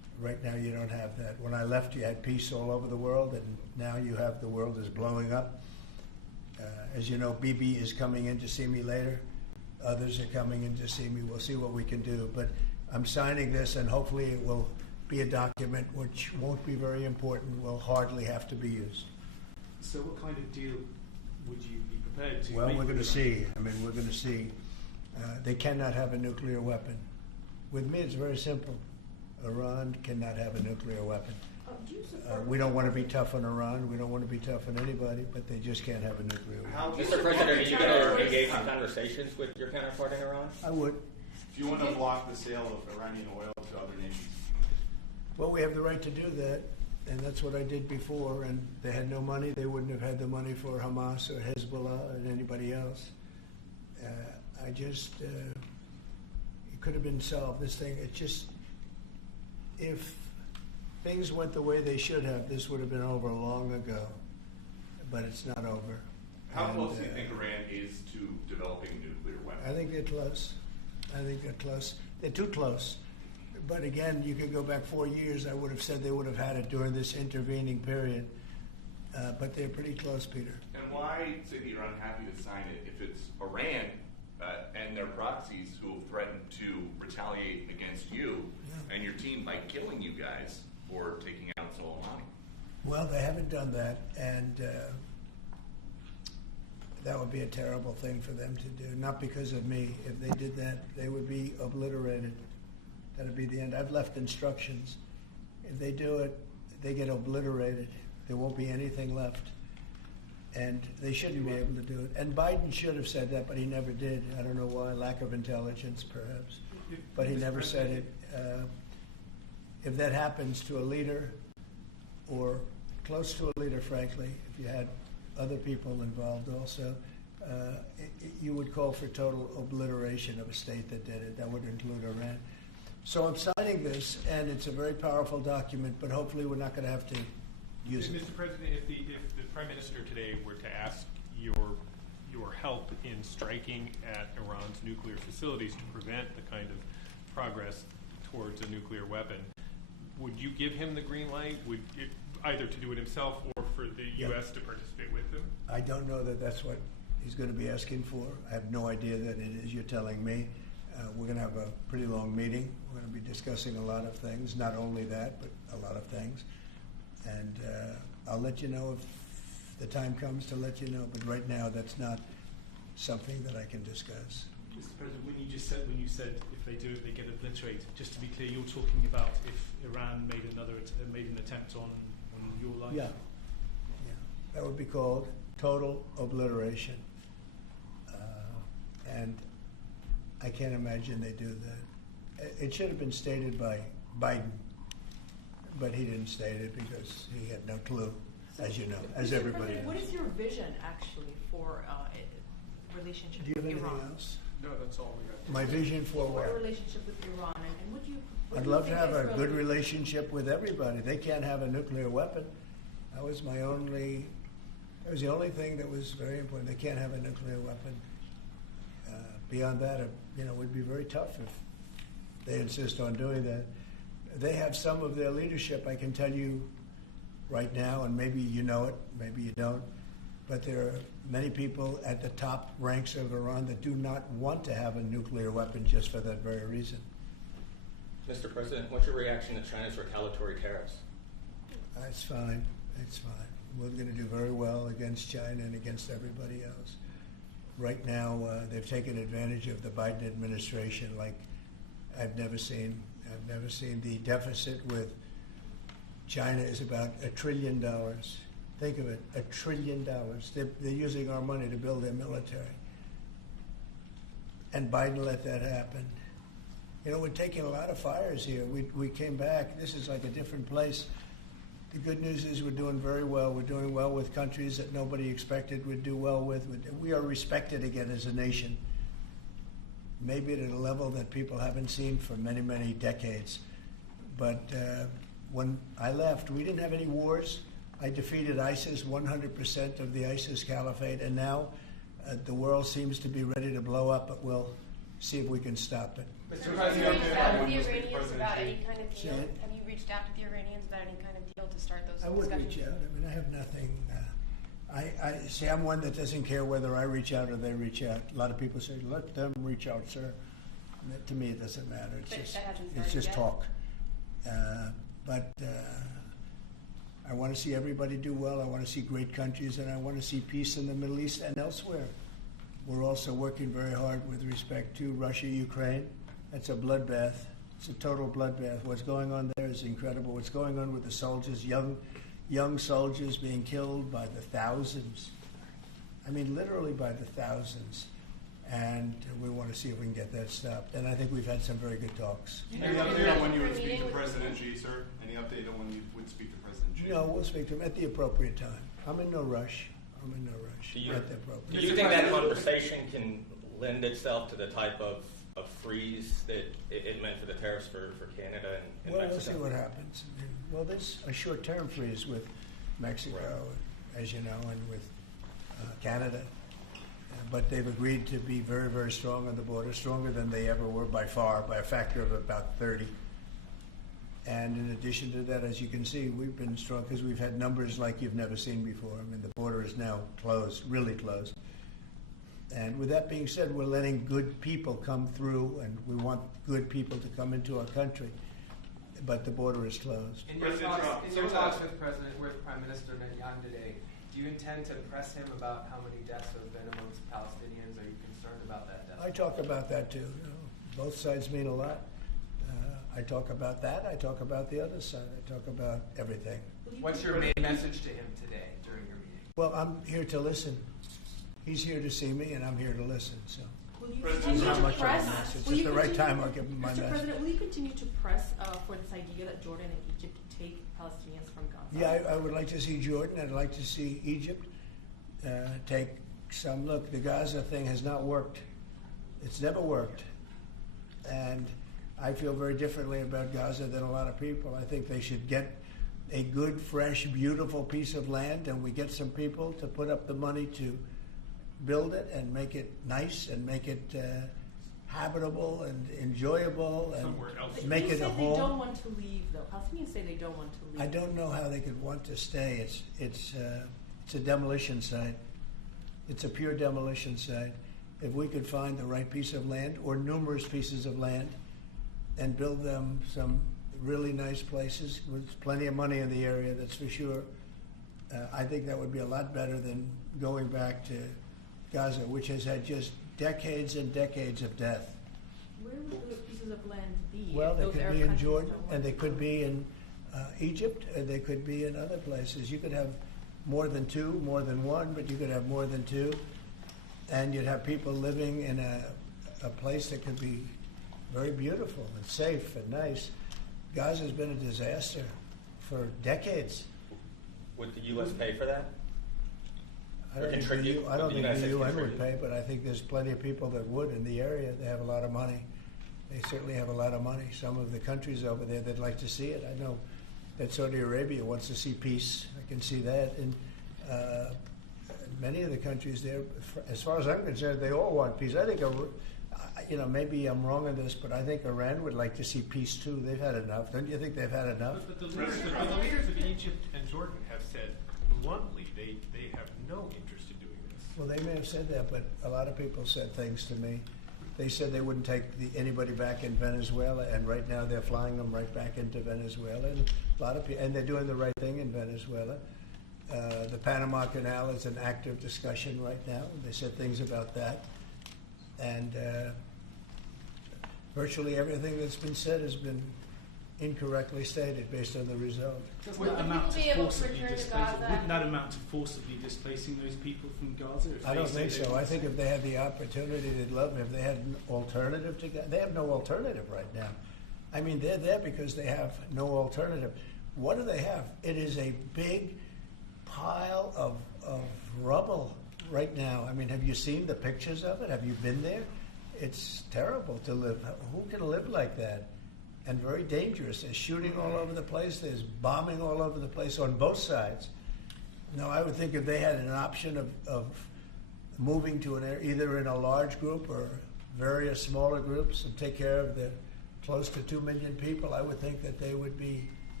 right now you don't have that. When I left, you had peace all over the world, and now you have the world is blowing up. As you know, Bibi is coming in to see me later. Others are coming in to see me. We'll see what we can do. But I'm signing this, and hopefully it will be a document which won't be very important, will hardly have to be used. So what kind of deal would you be prepared to Well, make? we're going to see. I mean, we're going to see. They cannot have a nuclear weapon. With me, it's very simple. Iran cannot have a nuclear weapon. We don't want to be tough on Iran. We don't want to be tough on anybody, but they just can't have a nuclear weapon. Mr. President, are you going to engage in conversations with your counterpart in Iran? I would. Do you want to block the sale of Iranian oil to other nations? Well, we have the right to do that, and that's what I did before. And they had no money. They wouldn't have had the money for Hamas or Hezbollah and anybody else. It could have been solved. This thing, if things went the way they should have, this would have been over long ago. But it's not over. How close do you think Iran is to developing a nuclear weapon? I think they're close. They're too close. But again, you could go back 4 years. I would have said they would have had it during this intervening period. But they're pretty close, Peter. And why say that you're unhappy to sign it if it's Iran and their proxies who have threatened to retaliate against you and your team by killing you guys for taking out Soleimani? Well, they haven't done that, and that would be a terrible thing for them to do. Not because of me. If they did that, they would be obliterated. That would be the end. I've left instructions. If they do it, they get obliterated. There won't be anything left. And they shouldn't be able to do it. And Biden should have said that, but he never did. I don't know why. Lack of intelligence, perhaps. But he never said it. If that happens to a leader, or close to a leader, frankly, if you had other people involved also, you would call for total obliteration of a state that did it. That would include Iran. So I'm signing this, and it's a very powerful document, but hopefully we're not going to have to use it. Mr. President, if the Prime Minister today were to ask your help in striking at Iran's nuclear facilities to prevent the kind of progress towards a nuclear weapon, would you give him the green light? Either to do it himself or for the U.S. to participate with him? I don't know that that's what he's going to be asking for. I have no idea that it is. You're telling me. We're going to have a pretty long meeting. We're going to be discussing a lot of things, not only that, but a lot of things. And I'll let you know if the time comes to let you know. But right now, that's not something that I can discuss. Mr. President, when you said if they do it, they get obliterated. Just to be clear, you're talking about if Iran made an attempt on your life. Yeah, that would be called total obliteration. And I can't imagine they do that. It should have been stated by Biden, but he didn't state it because he had no clue, as you know, as everybody knows. What is your vision, actually, for relationship Do you have with anything Iran? else? No, that's all we got. My vision for For a what? relationship with Iran, and what do you? I'd love to have a good relationship with everybody. They can't have a nuclear weapon. That was the only thing that was very important. They can't have a nuclear weapon. Beyond that, it would be very tough if they insist on doing that. They have some of their leadership, I can tell you right now, and maybe you know it, maybe you don't, but there are many people at the top ranks of Iran that do not want to have a nuclear weapon just for that very reason. Mr. President, what's your reaction to China's retaliatory tariffs? It's fine. It's fine. We're going to do very well against China and against everybody else. Right now, they've taken advantage of the Biden administration like I've never seen. I've never seen. The deficit with China is about $1 trillion. Think of it, $1 trillion. They're using our money to build their military. And Biden let that happen. We're taking a lot of fires here. We came back. This is like a different place. The good news is we're doing very well. We're doing well with countries that nobody expected we'd do well with. We are respected again as a nation, maybe at a level that people haven't seen for many, many decades. But when I left, we didn't have any wars. I defeated ISIS, 100% of the ISIS caliphate, and now the world seems to be ready to blow up, but we'll see if we can stop it. Have you reached out to the Iranians about any kind of deal? Have you reached out to the Iranians about any kind of deal to start those I would discussions? reach out. I mean, I have nothing. I see. I'm one that doesn't care whether I reach out or they reach out. A lot of people say, "Let them reach out, sir." To me, it doesn't matter. It's But just that hasn't it's started just yet? talk. But I want to see everybody do well. I want to see great countries, and I want to see peace in the Middle East and elsewhere. We're also working very hard with respect to Russia, Ukraine. That's a bloodbath. It's a total bloodbath. What's going on there is incredible. What's going on with the soldiers, young soldiers being killed by the thousands. I mean, literally by the thousands. And we want to see if we can get that stopped. And I think we've had some very good talks. Any update on when you would speak to President Xi, sir? Any update on when you would speak to President Xi? No, we'll speak to him at the appropriate time. I'm in no rush. Do you, At the appropriate do you think that conversation can lend itself to the type of freeze that it meant for the tariffs for Canada and Well, Mexico? we'll see what happens. Well, there's a short-term freeze with Mexico, as you know, and with Canada. But they've agreed to be very, very strong on the border, stronger than they ever were by far, by a factor of about 30. And in addition to that, as you can see, we've been strong because we've had numbers like you've never seen before. I mean, the border is now closed, really closed. And with that being said, we're letting good people come through, and we want good people to come into our country. But the border is closed. In your talks with Prime Minister Netanyahu today, do you intend to press him about how many deaths there have been amongst Palestinians? Are you concerned about that death? I talk about that too. Both sides mean a lot. I talk about that. I talk about the other side. I talk about everything. What's your main message to him today during your meeting? Well, I'm here to listen. He's here to see me, and I'm here to listen. So, Will you this is continue how to much of a press? message. Will At you the right continue- time, I'll give him my Mr. message. President, will you continue to press for this idea that Jordan and Egypt take Palestinians from Gaza? Yeah, I would like to see Jordan. I'd like to see Egypt take some look. The Gaza thing has not worked. It's never worked. And I feel very differently about Gaza than a lot of people. I think they should get a good, fresh, beautiful piece of land, and we get some people to put up the money to build it and make it nice and make it habitable and enjoyable and Somewhere else. make it a home. They don't want to leave, though. Palestinians say they don't want to leave. I don't know how they could want to stay. It's a demolition site. It's a pure demolition site. If we could find the right piece of land or numerous pieces of land and build them some really nice places with plenty of money in the area, that's for sure, I think that would be a lot better than going back to Gaza, which has had just decades and decades of death. Where would those pieces of land be? Well, if they those could Arab be in countries Jordan, don't want and they to could go? be in Egypt, and they could be in other places. You could have more than two, more than one, but you could have more than two. And you'd have people living in a place that could be very beautiful and safe and nice. Gaza's been a disaster for decades. Would the U.S. pay for that? I don't think the United States UN would contribute? pay, but I think there's plenty of people that would in the area. They have a lot of money. They certainly have a lot of money. Some of the countries over there, they'd like to see it. I know that Saudi Arabia wants to see peace. I can see that. And many of the countries there, as far as I'm concerned, they all want peace. I think, maybe I'm wrong on this, but I think Iran would like to see peace too. They've had enough. Don't you think they've had enough? But the leaders of Egypt and Jordan have said bluntly they have no interest in doing this. Well, they may have said that, but a lot of people said things to me. They said they wouldn't take anybody back in Venezuela, and right now they're flying them right back into Venezuela. And a lot of people, and they're doing the right thing in Venezuela. The Panama Canal is an active discussion right now. They said things about that, and virtually everything that's been said has been incorrectly stated based on the result. Would That amount to people be able to forcibly return to displacing? Gaza? Wouldn't that amount to forcibly displacing those people from Gaza? If I they don't say think they so. want I to think stay? if they had the opportunity, they'd love it. If they had an alternative to Gaza, they have no alternative right now. I mean, they're there because they have no alternative. What do they have? It is a big pile of rubble right now. I mean, have you seen the pictures of it? Have you been there? It's terrible to live. Who can live like that? And very dangerous. There's shooting all over the place. There's bombing all over the place on both sides. No, I would think if they had an option of moving to an area, either in a large group or various smaller groups, and take care of the close to 2 million people, I would think that they would be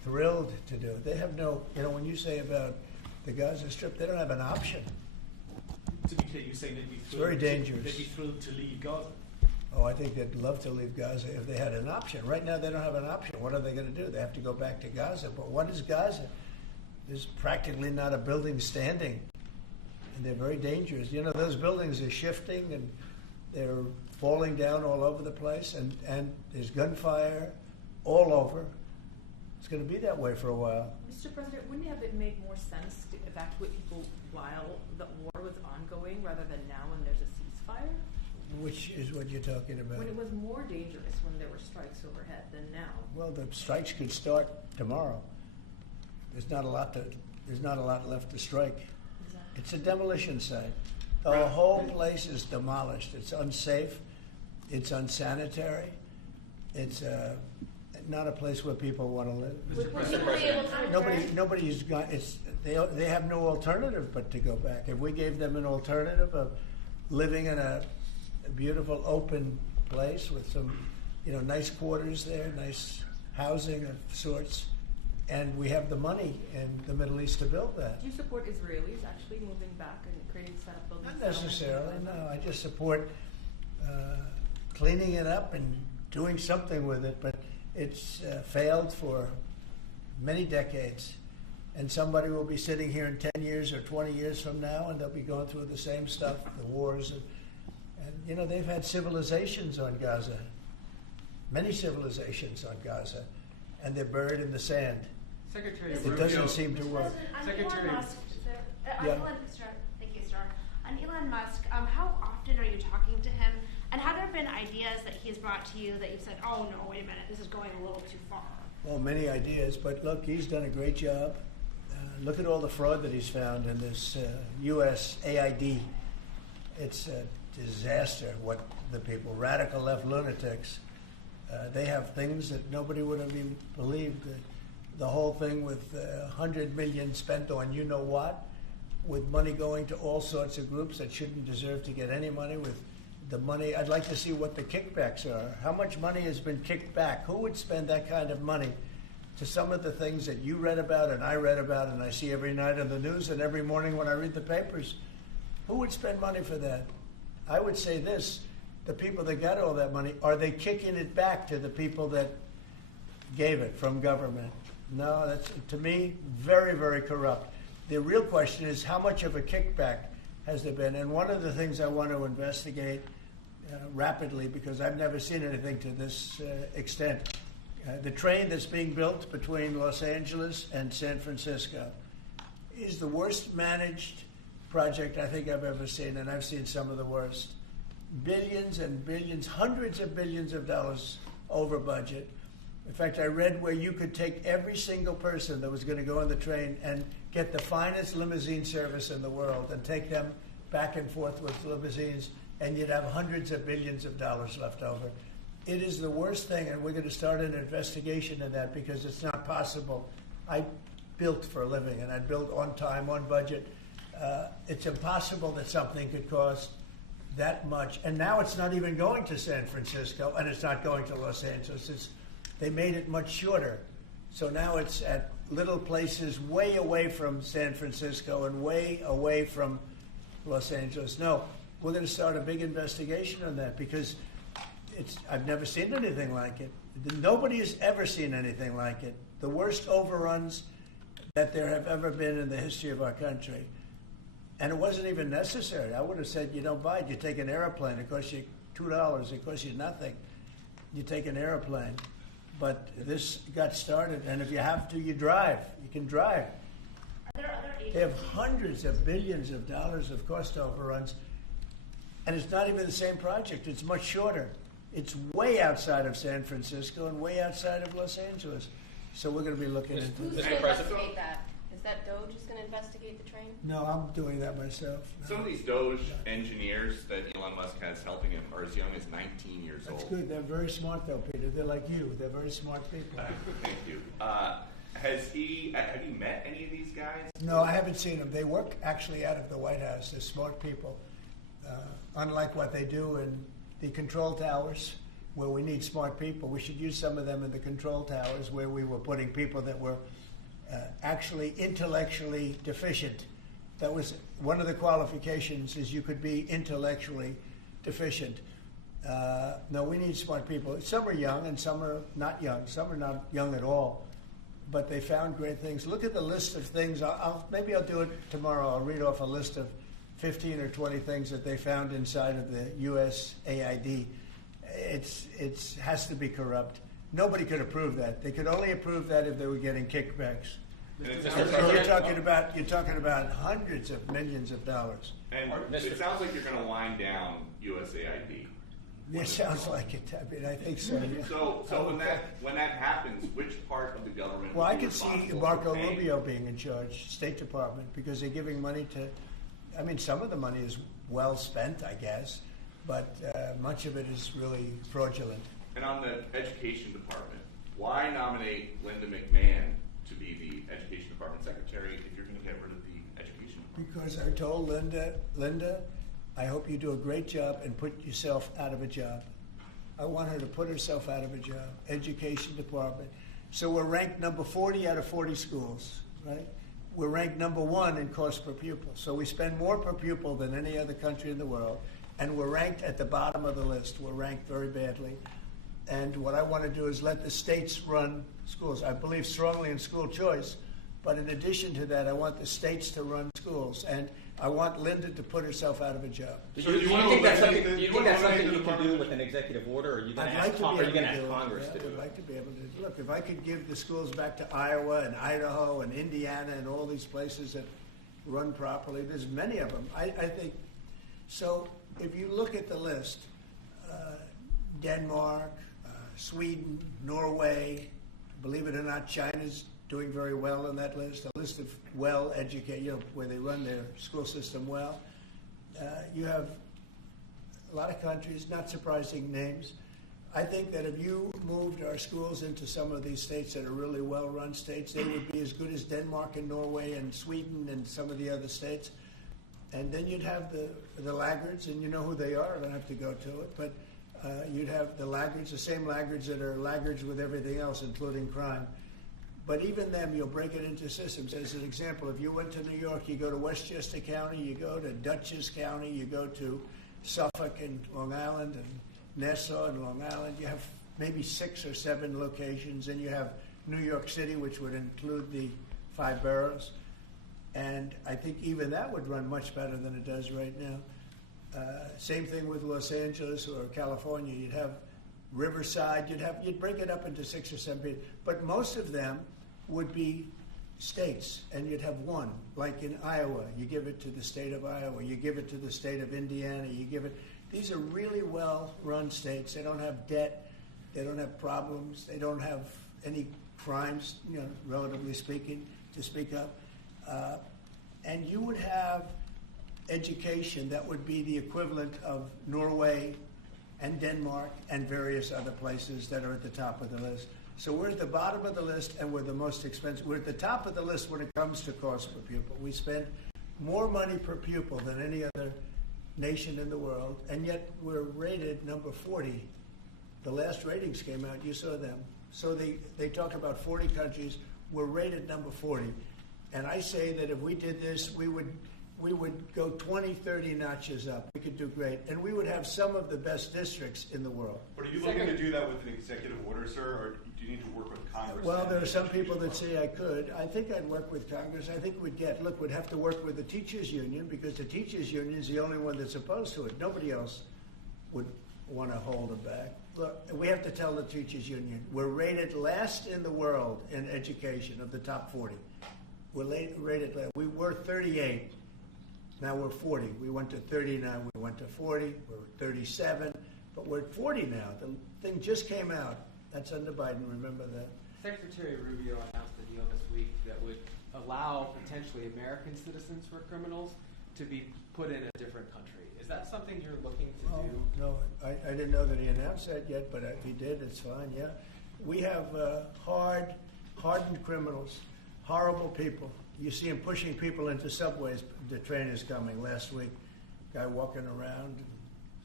thrilled to do it. They have no, when you say about the Gaza Strip, they don't have an option. To be clear, you're saying they'd be thrilled. It's very dangerous. They'd be thrilled to leave Gaza. Oh, I think they'd love to leave Gaza if they had an option. Right now, they don't have an option. What are they going to do? They have to go back to Gaza. But what is Gaza? There's practically not a building standing, and they're very dangerous. Those buildings are shifting, and they're falling down all over the place, and there's gunfire all over. It's going to be that way for a while. Mr. President, wouldn't it have made more sense to evacuate people while the war was ongoing rather than now when there's a ceasefire? Which is what you're talking about? When it was more dangerous when there were strikes overhead than now. Well, the strikes could start tomorrow. There's not a lot left to strike. Exactly. It's a demolition site. The whole place is demolished. It's unsafe. It's unsanitary. It's not a place where people want to live. Would people be able to return? Nobody's got. They have no alternative but to go back. If we gave them an alternative of living in a beautiful open place with some, nice quarters there, nice housing of sorts, and we have the money in the Middle East to build that. Do you support Israelis actually moving back and creating setup buildings? Not necessarily, no. I just support cleaning it up and doing something with it, but it's failed for many decades. And somebody will be sitting here in 10 years or 20 years from now, and they'll be going through the same stuff, the wars. And they've had civilizations on Gaza, many civilizations on Gaza, and they're buried in the sand. Secretary It doesn't seem to work. Secretary. Elon Musk, thank you, sir. On Elon Musk, how often are you talking to him? And have there been ideas that he's brought to you that you've said, oh, no, wait a minute, this is going a little too far? Well, many ideas, but look, he's done a great job. Look at all the fraud that he's found in this USAID. It's a disaster what the people, radical left lunatics, they have things that nobody would have even believed. The whole thing with $100 million spent on you-know-what, with money going to all sorts of groups that shouldn't deserve to get any money, with the money. I'd like to see what the kickbacks are. How much money has been kicked back? Who would spend that kind of money to some of the things that you read about and I read about and I see every night on the news and every morning when I read the papers? Who would spend money for that? I would say this, the people that got all that money, are they kicking it back to the people that gave it from government? No, that's, to me, very, very corrupt. The real question is, how much of a kickback has there been? And one of the things I want to investigate rapidly, because I've never seen anything to this extent, the train that's being built between Los Angeles and San Francisco is the worst managed project I think I've ever seen, and I've seen some of the worst. Billions and billions, hundreds of billions of dollars over budget. In fact, I read where you could take every single person that was going to go on the train and get the finest limousine service in the world and take them back and forth with limousines, and you'd have hundreds of billions of dollars left over. It is the worst thing, and we're going to start an investigation in that because it's not possible. I built for a living, and I built on time, on budget. It's impossible that something could cost that much. And now it's not even going to San Francisco, and it's not going to Los Angeles. They made it much shorter. So now it's at little places way away from San Francisco and way away from Los Angeles. No, we're going to start a big investigation on that because I've never seen anything like it. Nobody has ever seen anything like it. The worst overruns that there have ever been in the history of our country. And it wasn't even necessary. I would have said, you don't buy it. You take an airplane. It costs you $2. It costs you nothing. You take an airplane. But this got started, and if you have to, you drive. You can drive. Are there other agencies? They have hundreds of billions of dollars of cost overruns, and it's not even the same project. It's much shorter. It's way outside of San Francisco and way outside of Los Angeles. So we're going to be looking into Who's this. going to investigate that? Is that DOJ who's going to investigate the train? No, I'm doing that myself. Some of these Doge engineers that Elon Musk has helping him are as young as 19 years old. That's good. They're very smart, though, Peter. They're like you. They're very smart people. Thank you. Have you met any of these guys? No, I haven't seen them. They work actually out of the White House. They're smart people. Unlike what they do in the control towers where we need smart people. We should use some of them in the control towers where we were putting people that were actually intellectually deficient. That was one of the qualifications, is you could be intellectually deficient. No, we need smart people. Some are young and some are not young. Some are not young at all, but they found great things. Look at the list of things. Maybe I'll do it tomorrow. I'll read off a list of 15 or 20 things that they found inside of the USAID. It has to be corrupt. Nobody could approve that. They could only approve that if they were getting kickbacks. You're talking about hundreds of millions of dollars. And it sounds like you're going to wind down USAID. It sounds like it. I mean, I think so. Yeah. So when that happens, which part of the government? Well, I could see Marco Rubio being in charge, State Department, because they're giving money to. I mean, some of the money is well spent, I guess, but much of it is really fraudulent. And on the Education Department, why nominate Linda McMahon to be the Education Department Secretary if you're going to get rid of the Education Department? Because I told Linda, I hope you do a great job and put yourself out of a job. I want her to put herself out of a job. Education Department. So we're ranked number 40 out of 40 schools, right? We're ranked number 1 in cost per pupil. So we spend more per pupil than any other country in the world, and we're ranked at the bottom of the list. We're ranked very badly. And what I want to do is let the states run schools. I believe strongly in school choice, but in addition to that, I want the states to run schools, and I want Linda to put herself out of a job. Do you think that's something you can do with an executive order, or are you going to ask Congress to do it? I'd like to be able to. Look, if I could give the schools back to Iowa and Idaho and Indiana and all these places that run properly, there's many of them. I think, so if you look at the list, Denmark, Sweden, Norway, believe it or not, China's doing very well on that list, a list of well-educated, where they run their school system well. You have a lot of countries, not surprising names. I think that if you moved our schools into some of these states that are really well-run states, they would be as good as Denmark and Norway and Sweden and some of the other states. And then you'd have the laggards, and you know who they are. I don't have to go to it, but you'd have the laggards, the same laggards that are laggards with everything else, including crime. But even them, you'll break it into systems. As an example, if you went to New York, you go to Westchester County, you go to Dutchess County, you go to Suffolk and Long Island and Nassau and Long Island. You have maybe 6 or 7 locations, and you have New York City, which would include the 5 boroughs. And I think even that would run much better than it does right now. Same thing with Los Angeles or California. You'd have Riverside. You'd break it up into 6 or 7, but most of them would be states, and you'd have one. Like in Iowa, you give it to the state of Iowa. You give it to the state of Indiana. You give it. These are really well-run states. They don't have debt. They don't have problems. They don't have any crimes, relatively speaking, to speak of. And you would have education that would be the equivalent of Norway and Denmark and various other places that are at the top of the list. So we're at the bottom of the list, and we're the most expensive. We're at the top of the list when it comes to cost per pupil. We spend more money per pupil than any other nation in the world, and yet we're rated number 40. The last ratings came out, you saw them. So they talk about 40 countries. We're rated number 40. And I say that if we did this, we would go 20, 30 notches up. We could do great. And we would have some of the best districts in the world. But are you looking to do that with an executive order, sir, or do you need to work with Congress? Well, there are some people that say I could. I think I'd work with Congress. I think we'd have to work with the teachers union, because the teachers union is the only one that's opposed to it. Nobody else would want to hold it back. Look, we have to tell the teachers union, we're rated last in the world in education of the top 40. We're rated last. We were 38. Now we're 40. We went to 39. We went to 40. We're 37. But we're at 40 now. The thing just came out. That's under Biden. Remember that. Secretary Rubio announced a deal this week that would allow potentially American citizens who are criminals to be put in a different country. Is that something you're looking to do? No, I didn't know that he announced that yet, but if he did, it's fine, yeah. We have hardened criminals, horrible people. You see them pushing people into subways. The train is coming last week. Guy walking around,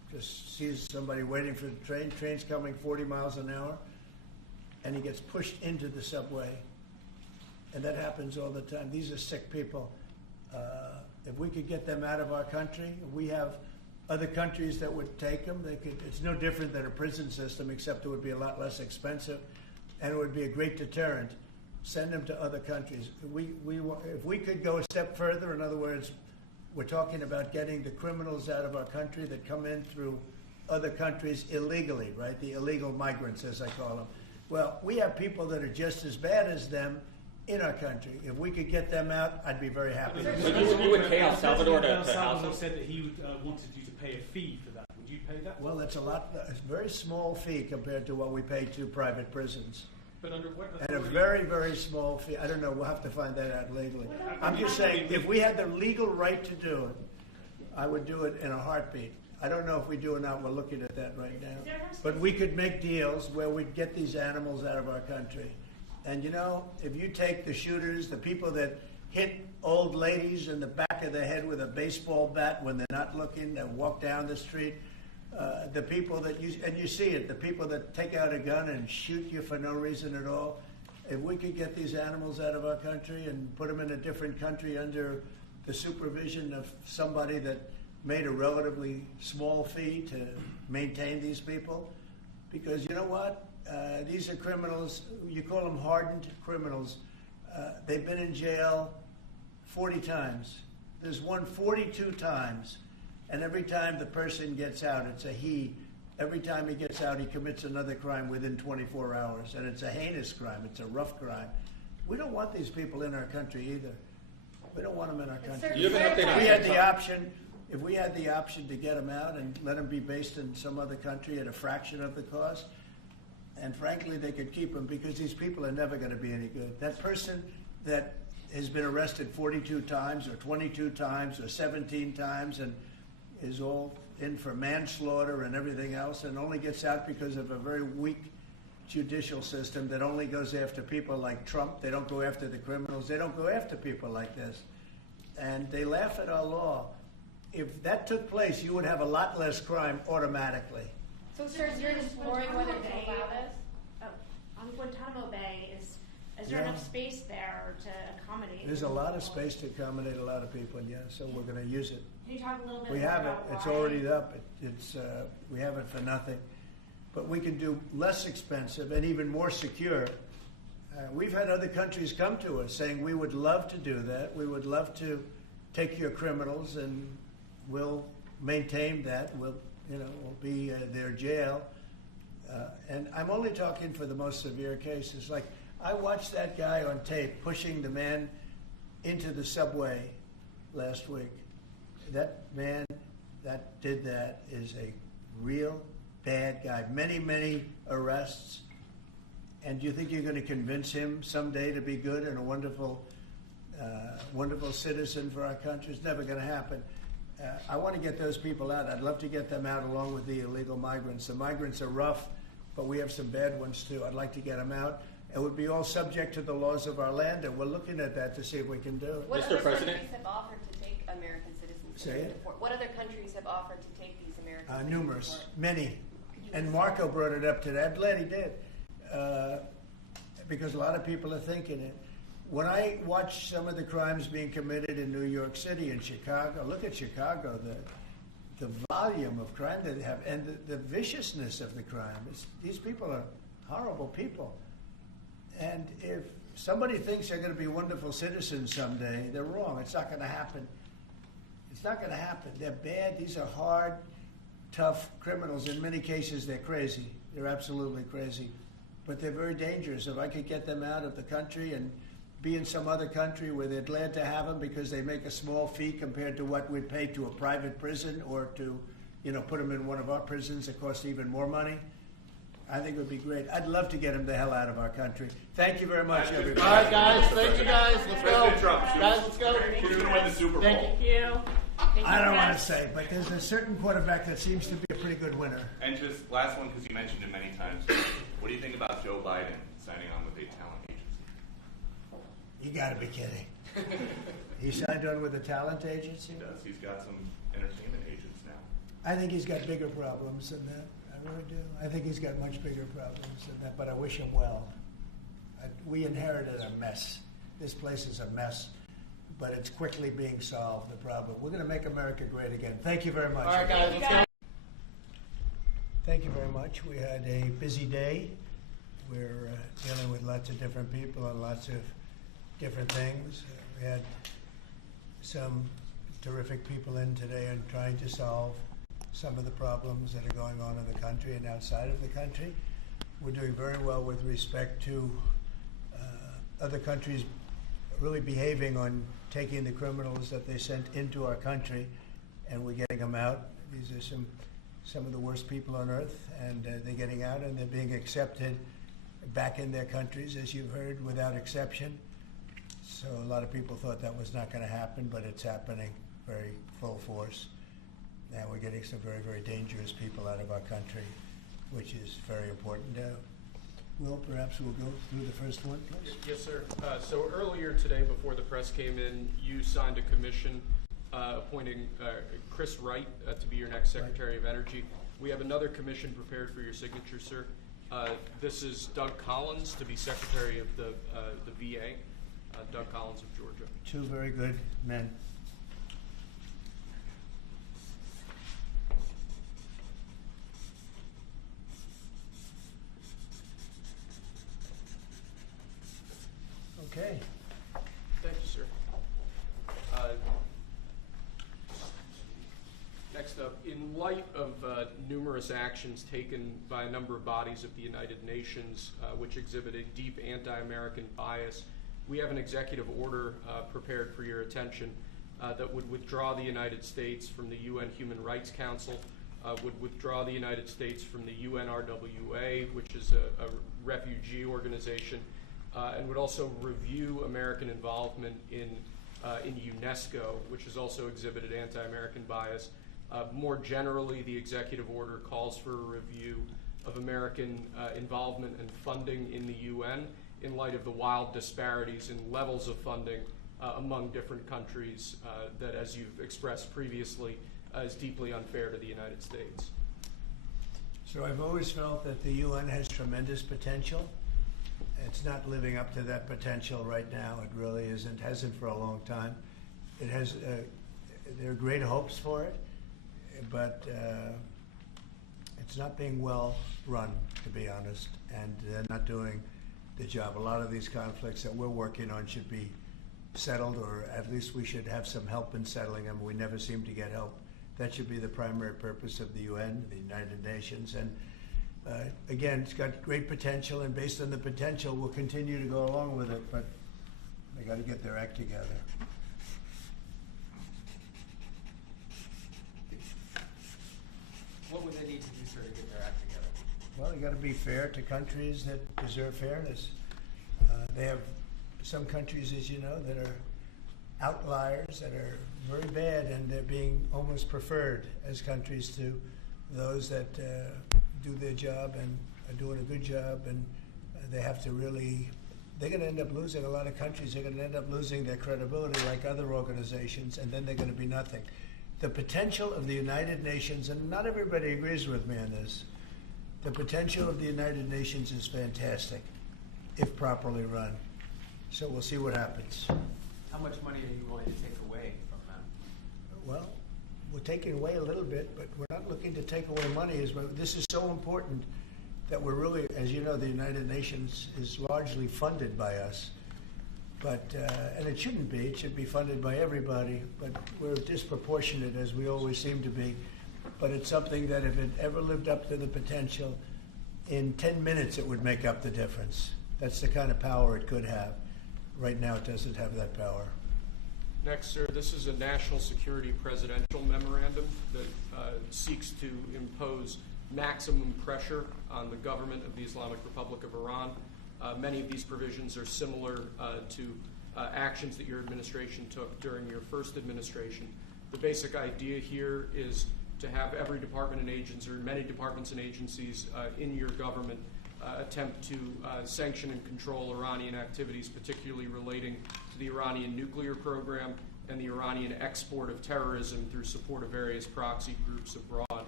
just sees somebody waiting for the train's coming 40 miles an hour, and he gets pushed into the subway. And that happens all the time. These are sick people. If we could get them out of our country, we have other countries that would take them. It's no different than a prison system, except it would be a lot less expensive, and it would be a great deterrent. Send them to other countries. If we could go a step further, in other words, we're talking about getting the criminals out of our country that come in through other countries illegally, right? The illegal migrants, as I call them. Well, we have people that are just as bad as them in our country. If we could get them out, I'd be very happy. So you would pay El Salvador to El house Salvador them? said that he wanted you to pay a fee for that. Would you pay that? Well, it's a very small fee compared to what we pay to private prisons. But under what And a authority? very, very small fee. I don't know. We'll have to find that out legally. I'm just saying, if we had the legal right to do it, I would do it in a heartbeat. I don't know if we do or not. We're looking at that right now. But we could make deals where we'd get these animals out of our country. And you know, if you take the shooters, the people that hit old ladies in the back of the head with a baseball bat when they're not looking and walk down the street, the people that you see it, the people that take out a gun and shoot you for no reason at all, if we could get these animals out of our country and put them in a different country under the supervision of somebody that made a relatively small fee to maintain these people, because you know what? These are criminals. You call them hardened criminals. They've been in jail 40 times. There's one 42 times. And every time the person gets out, it's a he. Every time he gets out, he commits another crime within 24 hours. And it's a heinous crime. It's a rough crime. We don't want these people in our country either. We don't want them in our country. You have an update on If we had the option to get them out and let them be based in some other country at a fraction of the cost, and frankly, they could keep them because these people are never going to be any good. That person that has been arrested 42 times or 22 times or 17 times and is all in for manslaughter and everything else and only gets out because of a very weak judicial system that only goes after people like Trump. They don't go after the criminals. They don't go after people like this. And they laugh at our law. If that took place, you would have a lot less crime automatically. So, sir, you're exploring whether to allow this? On Guantanamo Bay, is there enough space there to accommodate? There's a lot of space to accommodate a lot of people, yeah, so we're going to use it. Can you talk a little bit We more have it. about It's why? already up. We have it for nothing. But we can do less expensive and even more secure. We've had other countries come to us saying, we would love to do that. We would love to take your criminals and we'll maintain that. We'll be their jail. And I'm only talking for the most severe cases. Like, I watched that guy on tape pushing the man into the subway last week. That man that did that is a real bad guy. Many, many arrests. And do you think you're going to convince him someday to be good and a wonderful citizen for our country? It's never going to happen. I want to get those people out. I'd love to get them out along with the illegal migrants. The migrants are rough, but we have some bad ones too. I'd like to get them out. It would be all subject to the laws of our land, and we're looking at that to see if we can do it. What Mr. other President? countries have offered to take American citizens? Say it? What other countries have offered to take these American citizens? Numerous, many. And Marco brought it up today. I'm glad he did, because a lot of people are thinking it. When I watch some of the crimes being committed in New York City and Chicago, look at Chicago, the volume of crime that they have, and the viciousness of the crime. These people are horrible people. And if somebody thinks they're going to be wonderful citizens someday, they're wrong. It's not going to happen. It's not going to happen. They're bad. These are hard, tough criminals. In many cases, they're crazy. They're absolutely crazy. But they're very dangerous. If I could get them out of the country and be in some other country where they're glad to have them because they make a small fee compared to what we'd pay to a private prison or to, put them in one of our prisons that costs even more money, I think it would be great. I'd love to get them the hell out of our country. Thank you very much, everybody. All right, guys. Thank you, guys. Let's go. Guys, let's go. Who's going to win the Super Bowl? Thank you. I don't want to say, but there's a certain quarterback that seems to be a pretty good winner. And just last one, because you mentioned it many times. What do you think about Joe Biden signing on with a talent agency? You got to be kidding. He signed on with a talent agency? He does. He's got some entertainment agents now. I think he's got bigger problems than that. I really do. I think he's got much bigger problems than that, but I wish him well. We inherited a mess. This place is a mess, but it's quickly being solved, the problem. We're going to make America great again. Thank you very much. All right, guys, let's go. Thank you very much. We had a busy day. We're dealing with lots of different people and lots of different things. We had some terrific people in today and trying to solve some of the problems that are going on in the country and outside of the country. We're doing very well with respect to other countries really behaving on taking the criminals that they sent into our country, and we're getting them out. These are some of the worst people on earth, and they're getting out and they're being accepted back in their countries, as you've heard, without exception. So a lot of people thought that was not going to happen, but it's happening very full force. And we're getting some very, very dangerous people out of our country, which is very important. Will, perhaps we'll go through the first one, please. Yes, sir. So earlier today, before the press came in, you signed a commission appointing Chris Wright to be your next Secretary of Energy. We have another commission prepared for your signature, sir. This is Doug Collins to be Secretary of the VA, Doug Collins of Georgia. Two very good men. Okay. Thank you, sir. Next up, in light of numerous actions taken by a number of bodies of the United Nations which exhibit a deep anti-American bias, we have an executive order prepared for your attention that would withdraw the United States from the UN Human Rights Council, would withdraw the United States from the UNRWA, which is a refugee organization, and would also review American involvement in UNESCO, which has also exhibited anti-American bias. More generally, the executive order calls for a review of American involvement and funding in the UN in light of the wild disparities in levels of funding among different countries that, as you've expressed previously, is deeply unfair to the United States. So I've always felt that the UN has tremendous potential. It's not living up to that potential right now. It really isn't, hasn't for a long time. It has, there are great hopes for it, but it's not being well run, to be honest, and they're not doing the job. A lot of these conflicts that we're working on should be settled, or at least we should have some help in settling them. We never seem to get help. That should be the primary purpose of the UN, the United Nations, and again, it's got great potential, and based on the potential, we'll continue to go along with it, but they got to get their act together. What would they need to do, sir, to get their act together? Well, they got to be fair to countries that deserve fairness. They have some countries, as you know, that are outliers, that are very bad, and they're being almost preferred as countries to those that do their job and are doing a good job, and they have to really, they're going to end up losing, a lot of countries are going to end up losing their credibility like other organizations, and then they're going to be nothing. The potential of the United Nations, and not everybody agrees with me on this, the potential of the United Nations is fantastic if properly run. So we'll see what happens. How much money are you going to take away from them? Well, we're taking away a little bit, but we're not looking to take away money. This is so important that we're really, as you know, the United Nations is largely funded by us. But, and it shouldn't be. It should be funded by everybody, but we're disproportionate, as we always seem to be. But it's something that if it ever lived up to the potential, in 10 minutes it would make up the difference. That's the kind of power it could have. Right now it doesn't have that power. Next, sir, this is a national security presidential memorandum that seeks to impose maximum pressure on the government of the Islamic Republic of Iran. Many of these provisions are similar to actions that your administration took during your first administration. The basic idea here is to have every department and agency, or many departments and agencies in your government attempt to sanction and control Iranian activities, particularly relating to the Iranian nuclear program and the Iranian export of terrorism through support of various proxy groups abroad.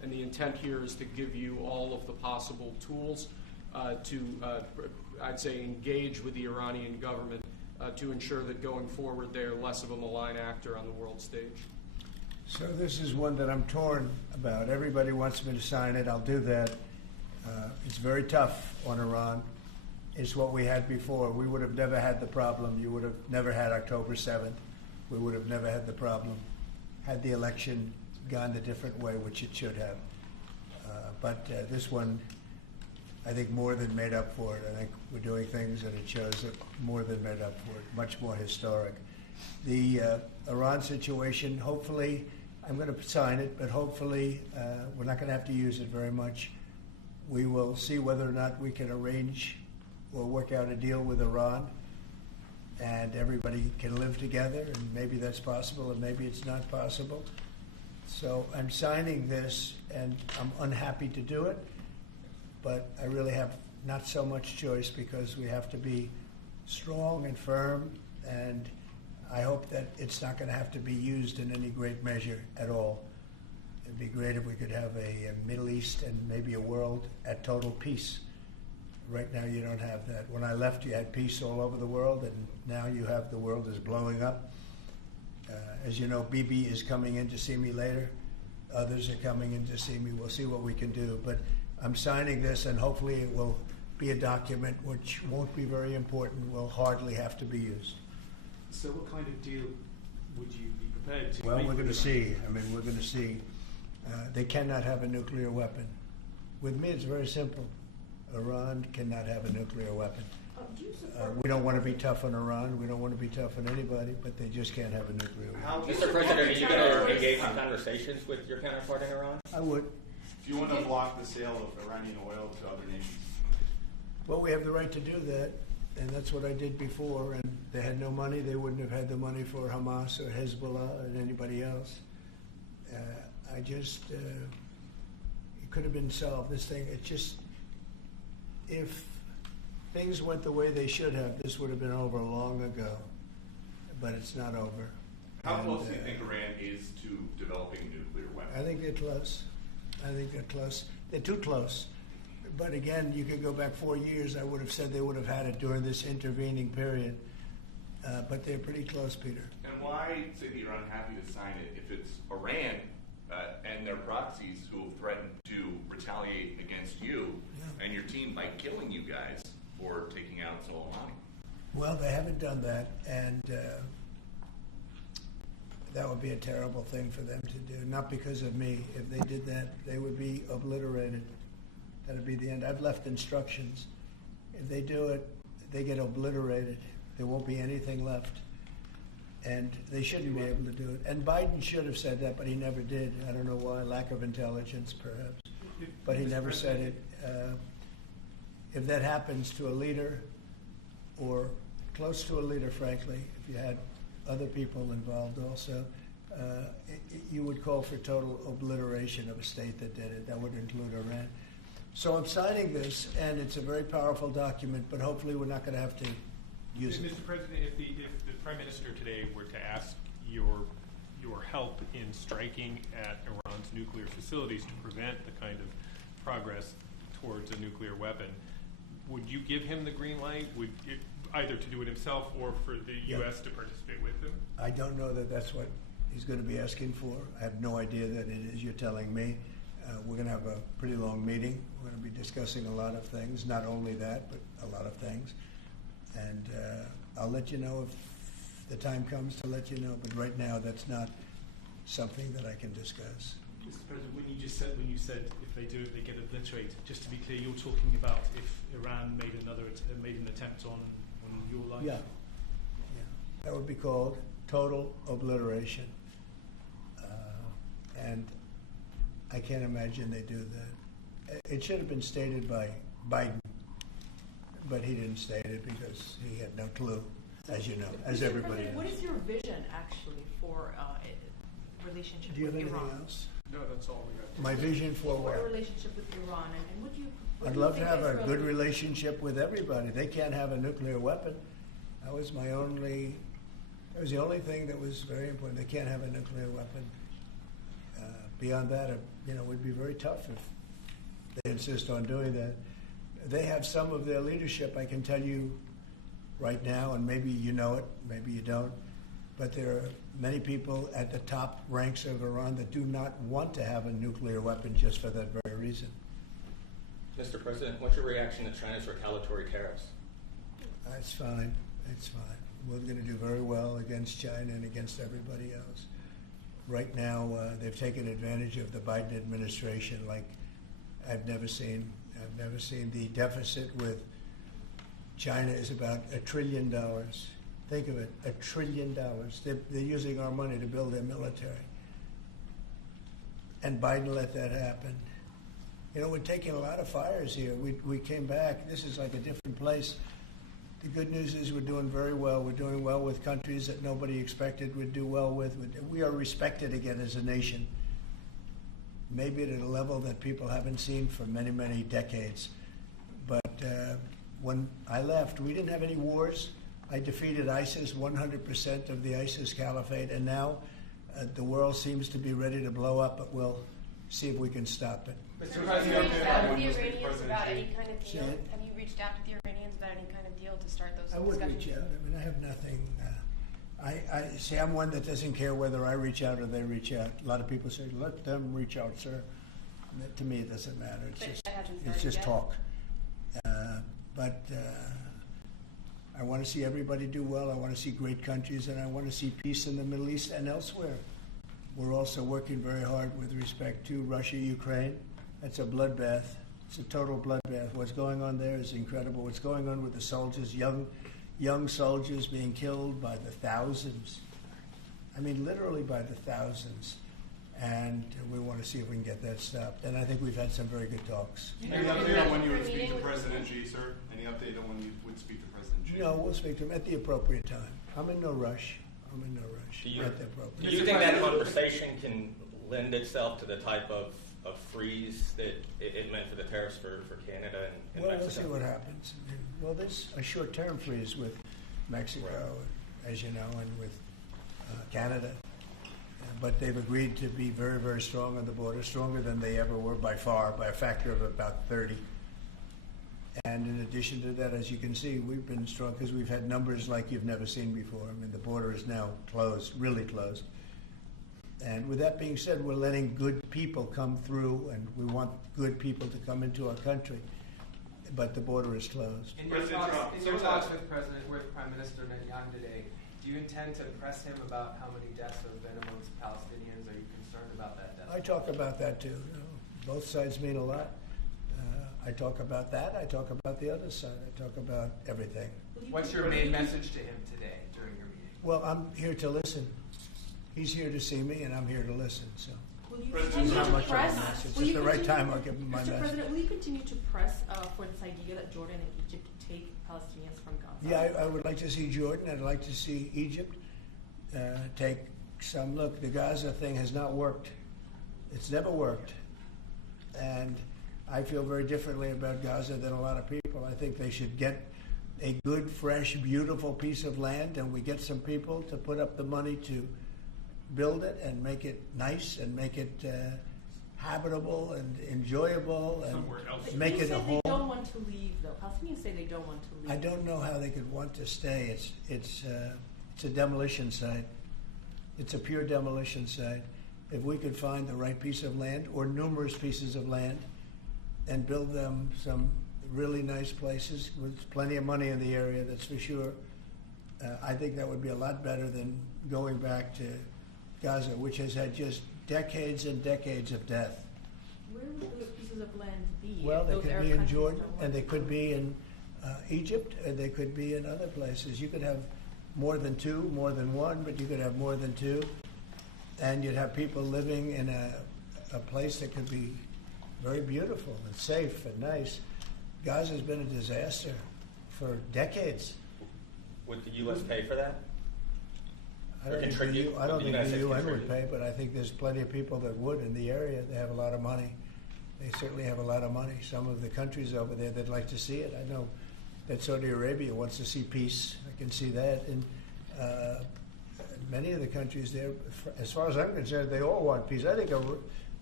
And the intent here is to give you all of the possible tools I'd say, engage with the Iranian government to ensure that going forward they're less of a malign actor on the world stage. So this is one that I'm torn about. Everybody wants me to sign it. I'll do that. It's very tough on Iran. It's what we had before. We would have never had the problem. You would have never had October 7th. We would have never had the problem had the election gone a different way, which it should have. But this one, I think, more than made up for it. I think we're doing things, and it shows that more than made up for it, much more historic. The Iran situation, hopefully, I'm going to sign it, but hopefully we're not going to have to use it very much. We will see whether or not we can arrange or work out a deal with Iran, and everybody can live together, and maybe that's possible, and maybe it's not possible. So I'm signing this, and I'm unhappy to do it, but I really have not so much choice because we have to be strong and firm, and I hope that it's not going to have to be used in any great measure at all. It'd be great if we could have a Middle East and maybe a world at total peace. Right now you don't have that. When I left, you had peace all over the world, and now you have the world is blowing up. As you know, Bibi is coming in to see me later. Others are coming in to see me. We'll see what we can do. But I'm signing this, and hopefully it will be a document which won't be very important, will hardly have to be used. So what kind of deal would you be prepared to Well, make we're going to with see. I mean, we're going to see. They cannot have a nuclear weapon. With me, it's very simple. Iran cannot have a nuclear weapon. We don't want to be tough on Iran. We don't want to be tough on anybody, but they just can't have a nuclear weapon. Mr. President, are you going to engage in conversations with your counterpart in Iran? I would. Do you want to block the sale of Iranian oil to other nations? Well, we have the right to do that, and that's what I did before. And they had no money. They wouldn't have had the money for Hamas or Hezbollah and anybody else. It could have been solved. This thing, if things went the way they should have, this would have been over long ago. But it's not over. How close do you think Iran is to developing a nuclear weapon? I think they're close. They're too close. But again, you could go back 4 years. I would have said they would have had it during this intervening period. But they're pretty close, Peter. And why say that you're unhappy to sign it if it's Iran and their proxies who have threatened to retaliate against you and your team by killing you guys for taking out Soleimani? Well, they haven't done that, and that would be a terrible thing for them to do. Not because of me. If they did that, they would be obliterated. That would be the end. I've left instructions. If they do it, they get obliterated. There won't be anything left. And they shouldn't be able to do it. And Biden should have said that, but he never did. I don't know why. Lack of intelligence, perhaps. But he never said it. If that happens to a leader, or close to a leader, frankly, if you had other people involved also, you would call for total obliteration of a state that did it. That would include Iran. So I'm signing this, and it's a very powerful document, but hopefully we're not going to have to use it. Mr. President, if the Prime Minister today were to ask your help in striking at Iran's nuclear facilities to prevent the kind of progress towards a nuclear weapon, would you give him the green light? Either to do it himself or for the U.S. to participate with him? I don't know that that's what he's going to be asking for. I have no idea that it is. You're telling me. We're going to have a pretty long meeting. We're going to be discussing a lot of things, not only that, but a lot of things. And I'll let you know if the time comes to let you know. But right now, that's not something that I can discuss. Mr. President, when you said if they do it, they get obliterated. Just to be clear, you're talking about if Iran made an attempt on your life. Yeah. That would be called total obliteration. And I can't imagine they do that. It should have been stated by Biden, but he didn't state it because he had no clue, as you know, as everybody knows. What is your vision, actually, for relationship with Iran? Do you have anything else? No, that's all we got. My vision for For what? a relationship with Iran, and what do you? I'd love to have a good relationship with everybody. They can't have a nuclear weapon. That was the only thing that was very important. They can't have a nuclear weapon. Beyond that, would be very tough if they insist on doing that. They have some of their leadership, I can tell you right now, and maybe you know it, maybe you don't, but there are many people at the top ranks of Iran that do not want to have a nuclear weapon just for that very reason. Mr. President, what's your reaction to China's retaliatory tariffs? It's fine. It's fine. We're going to do very well against China and against everybody else. Right now, they've taken advantage of the Biden administration like I've never seen. I've never seen. The deficit with China is about $1 trillion. Think of it, $1 trillion. They're using our money to build their military. And Biden let that happen. We're taking a lot of fires here. We came back. This is like a different place. The good news is we're doing very well. We're doing well with countries that nobody expected we'd do well with. We are respected again as a nation, maybe at a level that people haven't seen for many, many decades. But when I left, we didn't have any wars. I defeated ISIS, 100% of the ISIS caliphate, and now the world seems to be ready to blow up, but we'll see if we can stop it. Mr. President, have you reached out to the Iranians about any kind of deal? Have you reached out to the Iranians about any kind of deal to start those discussions? I would reach out. I mean, I have nothing. I see. I'm one that doesn't care whether I reach out or they reach out. A lot of people say, "Let them reach out, sir." To me, it doesn't matter. It's just talk. But I want to see everybody do well. I want to see great countries, and I want to see peace in the Middle East and elsewhere. We're also working very hard with respect to Russia, Ukraine. It's a bloodbath. It's a total bloodbath. What's going on there is incredible. What's going on with the soldiers, young soldiers being killed by the thousands. I mean, literally by the thousands. And we want to see if we can get that stopped. And I think we've had some very good talks. Any update on when you would speak to President Xi, sir? Any update on when you would speak to President Xi? No, we'll speak to him at the appropriate time. I'm in no rush. Do you, at the appropriate do you think that conversation can lend itself to the type of freeze that it meant for the tariffs for Canada and Mexico? Mexico? We'll see what happens. Well, there's a short-term freeze with Mexico, as you know, and with Canada. But they've agreed to be very, very strong on the border, stronger than they ever were by far, by a factor of about 30. And in addition to that, as you can see, we've been strong because we've had numbers like you've never seen before. I mean, the border is now closed, really closed. And with that being said, we're letting good people come through, and we want good people to come into our country. But the border is closed. In your talks with Prime Minister Netanyahu today, do you intend to press him about how many deaths have been amongst Palestinians? Are you concerned about that death? I talk about that too. Both sides mean a lot. I talk about that. I talk about the other side. I talk about everything. What's your main message to him today during your meeting? Well, I'm here to listen. He's here to see me, and I'm here to listen. So, will you continue to press? At the right time, I'll give him my message. Mr. President, will you continue to press for this idea that Jordan and Egypt take Palestinians from Gaza? Yeah, I would like to see Jordan. I'd like to see Egypt take some. Look, the Gaza thing has not worked. It's never worked, and I feel very differently about Gaza than a lot of people. I think they should get a good, fresh, beautiful piece of land, and we get some people to put up the money to build it and make it nice and make it habitable and enjoyable and make it a home. They don't want to leave, though. Palestinians say they don't want to leave. I don't know how they could want to stay. It's a demolition site. It's a pure demolition site. If we could find the right piece of land or numerous pieces of land and build them some really nice places with plenty of money in the area, that's for sure. I think that would be a lot better than going back to Gaza, which has had just decades and decades of death. Where would those pieces of land be? Well, they could be in Jordan, and they could be in Egypt, and they could be in other places. You could have more than two, more than one, but you could have more than two. And you'd have people living in a place that could be very beautiful and safe and nice. Gaza's been a disaster for decades. Would the U.S. pay for that? I don't think the UN would pay, but I think there's plenty of people that would in the area. They have a lot of money. They certainly have a lot of money. Some of the countries over there, they'd like to see it. I know that Saudi Arabia wants to see peace. I can see that. And many of the countries there, as far as I'm concerned, they all want peace.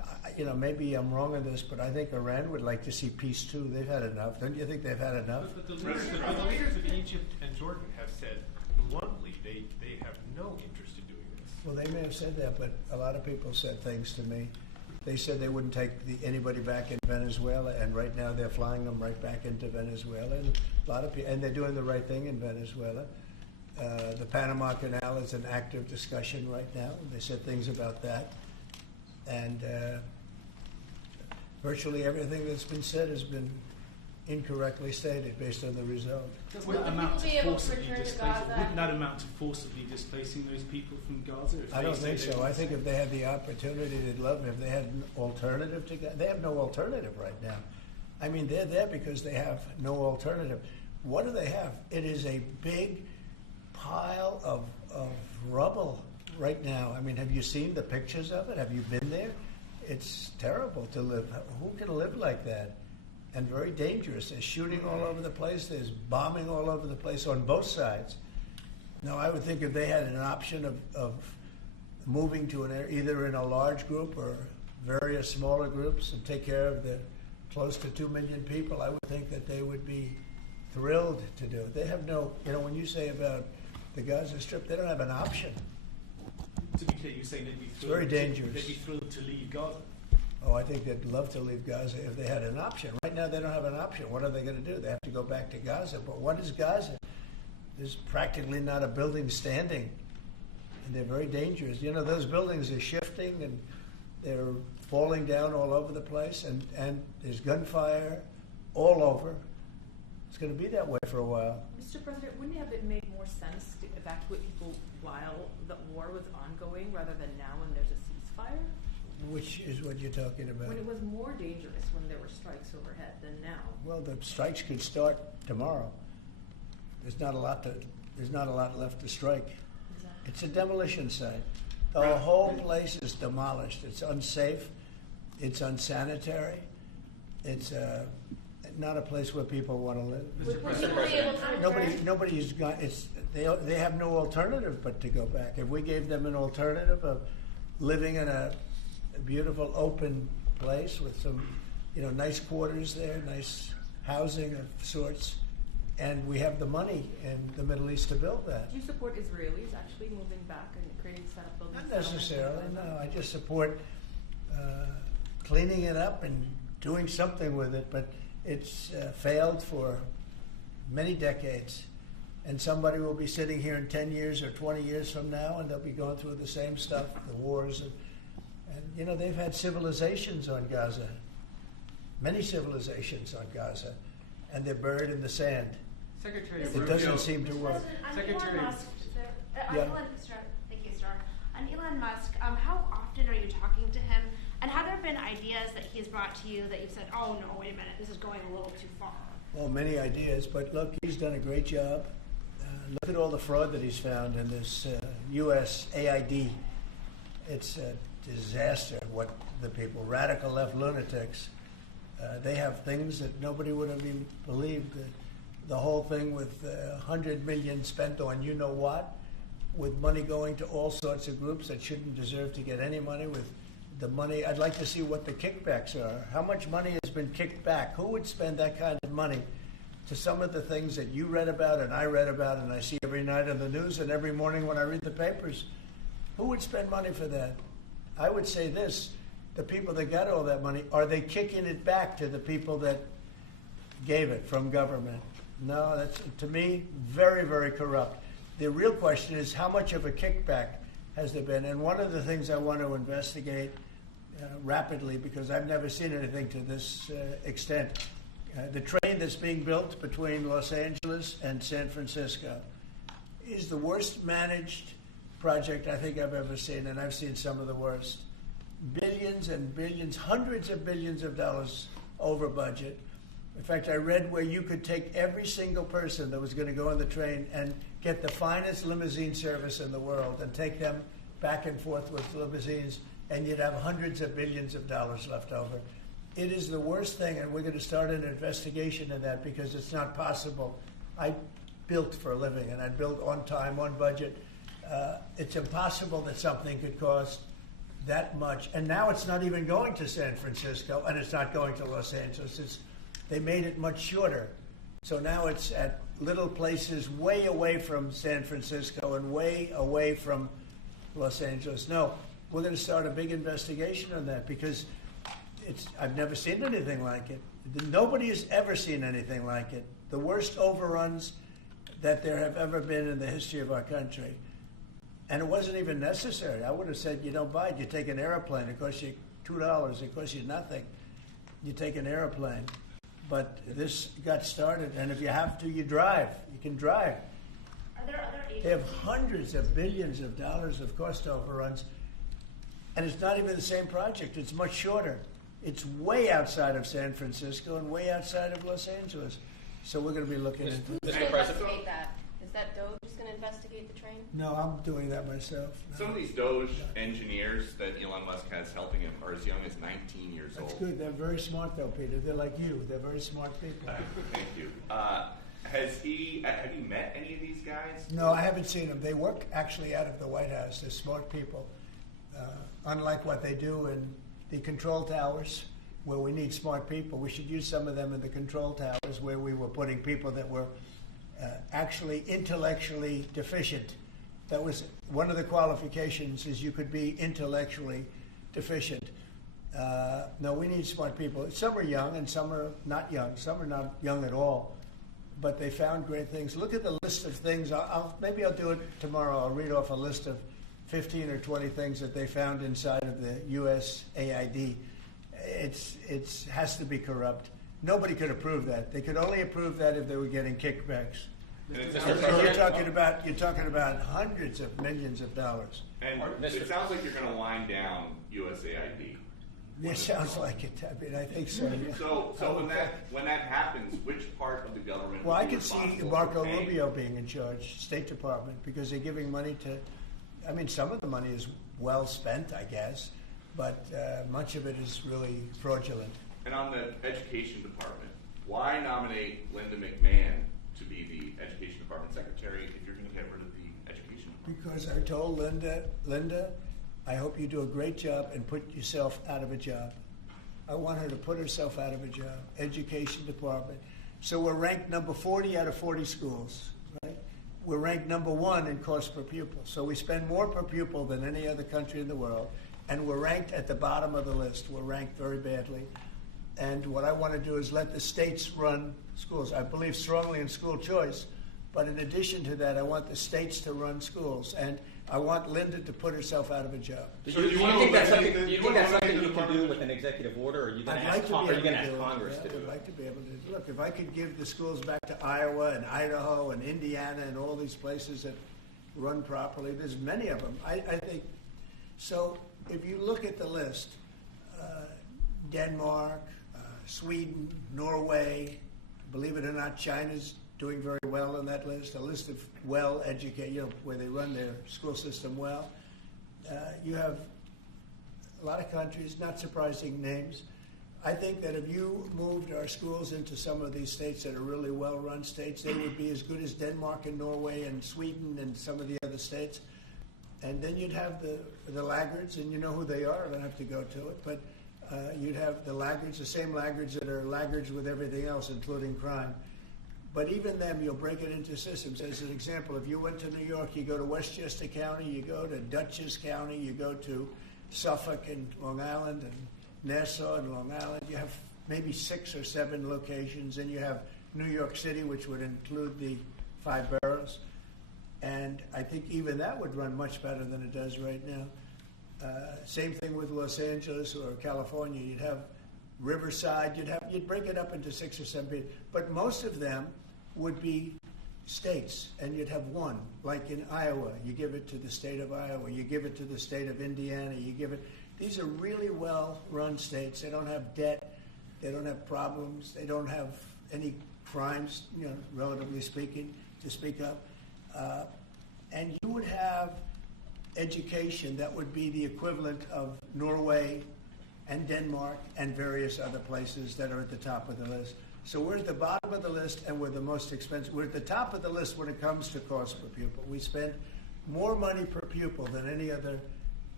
maybe I'm wrong on this, but I think Iran would like to see peace too. They've had enough. Don't you think they've had enough? But the leaders of Egypt and Jordan have said bluntly they have no interest in doing this. Well, they may have said that, but a lot of people said things to me. They said they wouldn't take anybody back in Venezuela, and right now they're flying them right back into Venezuela. And a lot of people, and they're doing the right thing in Venezuela. The Panama Canal is an active discussion right now. They said things about that, and virtually everything that's been said has been incorrectly stated based on the result. Wouldn't that amount to forcibly Wouldn't that amount to forcibly displacing those people from Gaza? I don't think so. I think if they had the opportunity, they'd love it. If they had an alternative to Gaza, they have no alternative right now. I mean, they're there because they have no alternative. What do they have? It is a big pile of rubble right now. I mean, have you seen the pictures of it? Have you been there? It's terrible to live. Who can live like that? And very dangerous. There's shooting all over the place. There's bombing all over the place on both sides. Now, I would think if they had an option of moving to an area, either in a large group or various smaller groups, and take care of the close to 2 million people, I would think that they would be thrilled to do it. They have no, when you say about the Gaza Strip, they don't have an option. To be clear, you're saying they'd be thrilled. It's very dangerous. They'd be thrilled to leave Gaza. Oh, I think they'd love to leave Gaza if they had an option. Right now, they don't have an option. What are they going to do? They have to go back to Gaza. But what is Gaza? There's practically not a building standing, and they're very dangerous. Those buildings are shifting, and they're falling down all over the place, and there's gunfire all over. It's going to be that way for a while. Mr. President, wouldn't it have made more sense to evacuate people while the war was ongoing rather than now when there's a ceasefire? Which is what you're talking about? When it was more dangerous when there were strikes overhead than now. Well, the strikes could start tomorrow. There's not a lot left to strike. Exactly. It's a demolition site. The whole place is demolished. It's unsafe. It's unsanitary. It's not a place where people want to live. Would people be able to return? Nobody's got. They have no alternative but to go back. If we gave them an alternative of living in a beautiful open place with some, nice quarters there, nice housing of sorts, and we have the money in the Middle East to build that. Do you support Israelis actually moving back and creating setup buildings? Not necessarily, no. I just support cleaning it up and doing something with it, but it's failed for many decades. And somebody will be sitting here in 10 years or 20 years from now, and they'll be going through the same stuff, the wars. And they've had civilizations on Gaza, many civilizations on Gaza, and they're buried in the sand. Secretary It Rubio, doesn't seem to work. Secretary, Thank you, Star. On Elon Musk, how often are you talking to him? And have there been ideas that he's brought to you that you've said, oh no, wait a minute, this is going a little too far? Well, many ideas, but look, he's done a great job. Look at all the fraud that he's found in this USAID. It's a disaster what the people, radical left lunatics, they have things that nobody would have even believed. The whole thing with $100 million spent on you-know-what, with money going to all sorts of groups that shouldn't deserve to get any money, with the money. I'd like to see what the kickbacks are. How much money has been kicked back? Who would spend that kind of money to some of the things that you read about and I read about and I see every night on the news and every morning when I read the papers? Who would spend money for that? I would say this, the people that got all that money, are they kicking it back to the people that gave it from government? No, that's, to me, very, very corrupt. The real question is, how much of a kickback has there been? And one of the things I want to investigate rapidly, because I've never seen anything to this extent, the train that's being built between Los Angeles and San Francisco is the worst managed project I think I've ever seen, and I've seen some of the worst. Billions and billions, hundreds of billions of dollars over budget. In fact, I read where you could take every single person that was going to go on the train and get the finest limousine service in the world and take them back and forth with limousines, and you'd have hundreds of billions of dollars left over. It is the worst thing, and we're going to start an investigation of that because it's not possible. I built for a living, and I built on time, on budget. It's impossible that something could cost that much. And now it's not even going to San Francisco, and it's not going to Los Angeles. They made it much shorter. So now it's at little places way away from San Francisco and way away from Los Angeles. No, we're going to start a big investigation on that because I've never seen anything like it. Nobody has ever seen anything like it. The worst overruns that there have ever been in the history of our country. And it wasn't even necessary. I would have said, you don't buy it. You take an airplane. It costs you $2. It costs you nothing. You take an airplane. But this got started, and if you have to, you drive. You can drive. Are there other agencies? They have hundreds of billions of dollars of cost overruns, and it's not even the same project. It's much shorter. It's way outside of San Francisco and way outside of Los Angeles. So we're going to be looking into Who's going to investigate that? Is that DOJ who's going to investigate the train? No, I'm doing that myself. No. Some of these Doge engineers that Elon Musk has helping him are as young as 19 years old. That's good. They're very smart, though, Peter. They're like you. They're very smart people. Thank you. Have you met any of these guys? No, I haven't seen them. They work actually out of the White House. They're smart people. Unlike what they do in the control towers, where we need smart people, we should use some of them in the control towers where we were putting people that were actually intellectually deficient. That was one of the qualifications, is you could be intellectually deficient. No, we need smart people. Some are young and some are not young. Some are not young at all. But they found great things. Look at the list of things. Maybe I'll do it tomorrow. I'll read off a list of 15 or 20 things that they found inside of the USAID. It has to be corrupt. Nobody could approve that. They could only approve that if they were getting kickbacks. You're talking about hundreds of millions of dollars. And it sounds like you're going to wind down USAID. It sounds like it. I mean, I think so. Yeah. So when that happens, which part of the government? Well, I could see Marco Rubio being in charge, State Department, because they're giving money to. I mean, some of the money is well spent, I guess, but much of it is really fraudulent. And on the education department, why nominate Linda McMahon to be the education department secretary if you're going to get rid of the education department? Because I told Linda, I hope you do a great job and put yourself out of a job. I want her to put herself out of a job. Education department. So we're ranked number 40 out of 40 schools, right? We're ranked number 1 in cost per pupil. So we spend more per pupil than any other country in the world. And we're ranked at the bottom of the list. We're ranked very badly. And what I want to do is let the states run schools. I believe strongly in school choice. But in addition to that, I want the states to run schools. And I want Linda to put herself out of a job. So do you think that's something you can do with an executive order, or are you going to ask Congress to do it? I would like to be able to. Look, if I could give the schools back to Iowa and Idaho and Indiana and all these places that run properly, there's many of them. I think. So if you look at the list, Denmark, Sweden, Norway, believe it or not, China's doing very well on that list, a list of well-educated, where they run their school system well. You have a lot of countries, not surprising names. I think that if you moved our schools into some of these states that are really well-run states, they would be as good as Denmark and Norway and Sweden and some of the other states. And then you'd have the laggards, and you know who they are. I don't have to go to it. But you'd have the laggards, the same laggards that are laggards with everything else, including crime. But even them, you'll break it into systems. As an example, if you went to New York, you go to Westchester County, you go to Dutchess County, you go to Suffolk and Long Island and Nassau and Long Island. You have maybe 6 or 7 locations, and you have New York City, which would include the 5 boroughs. And I think even that would run much better than it does right now. Same thing with Los Angeles or California. You'd have Riverside. You'd break it up into 6 or 7, but most of them would be states, and you'd have one. Like in Iowa, you give it to the state of Iowa. You give it to the state of Indiana. You give it. These are really well-run states. They don't have debt. They don't have problems. They don't have any crimes, relatively speaking, to speak of. And you would have education that would be the equivalent of Norway and Denmark and various other places that are at the top of the list. So we're at the bottom of the list, and we're the most expensive. We're at the top of the list when it comes to cost per pupil. We spend more money per pupil than any other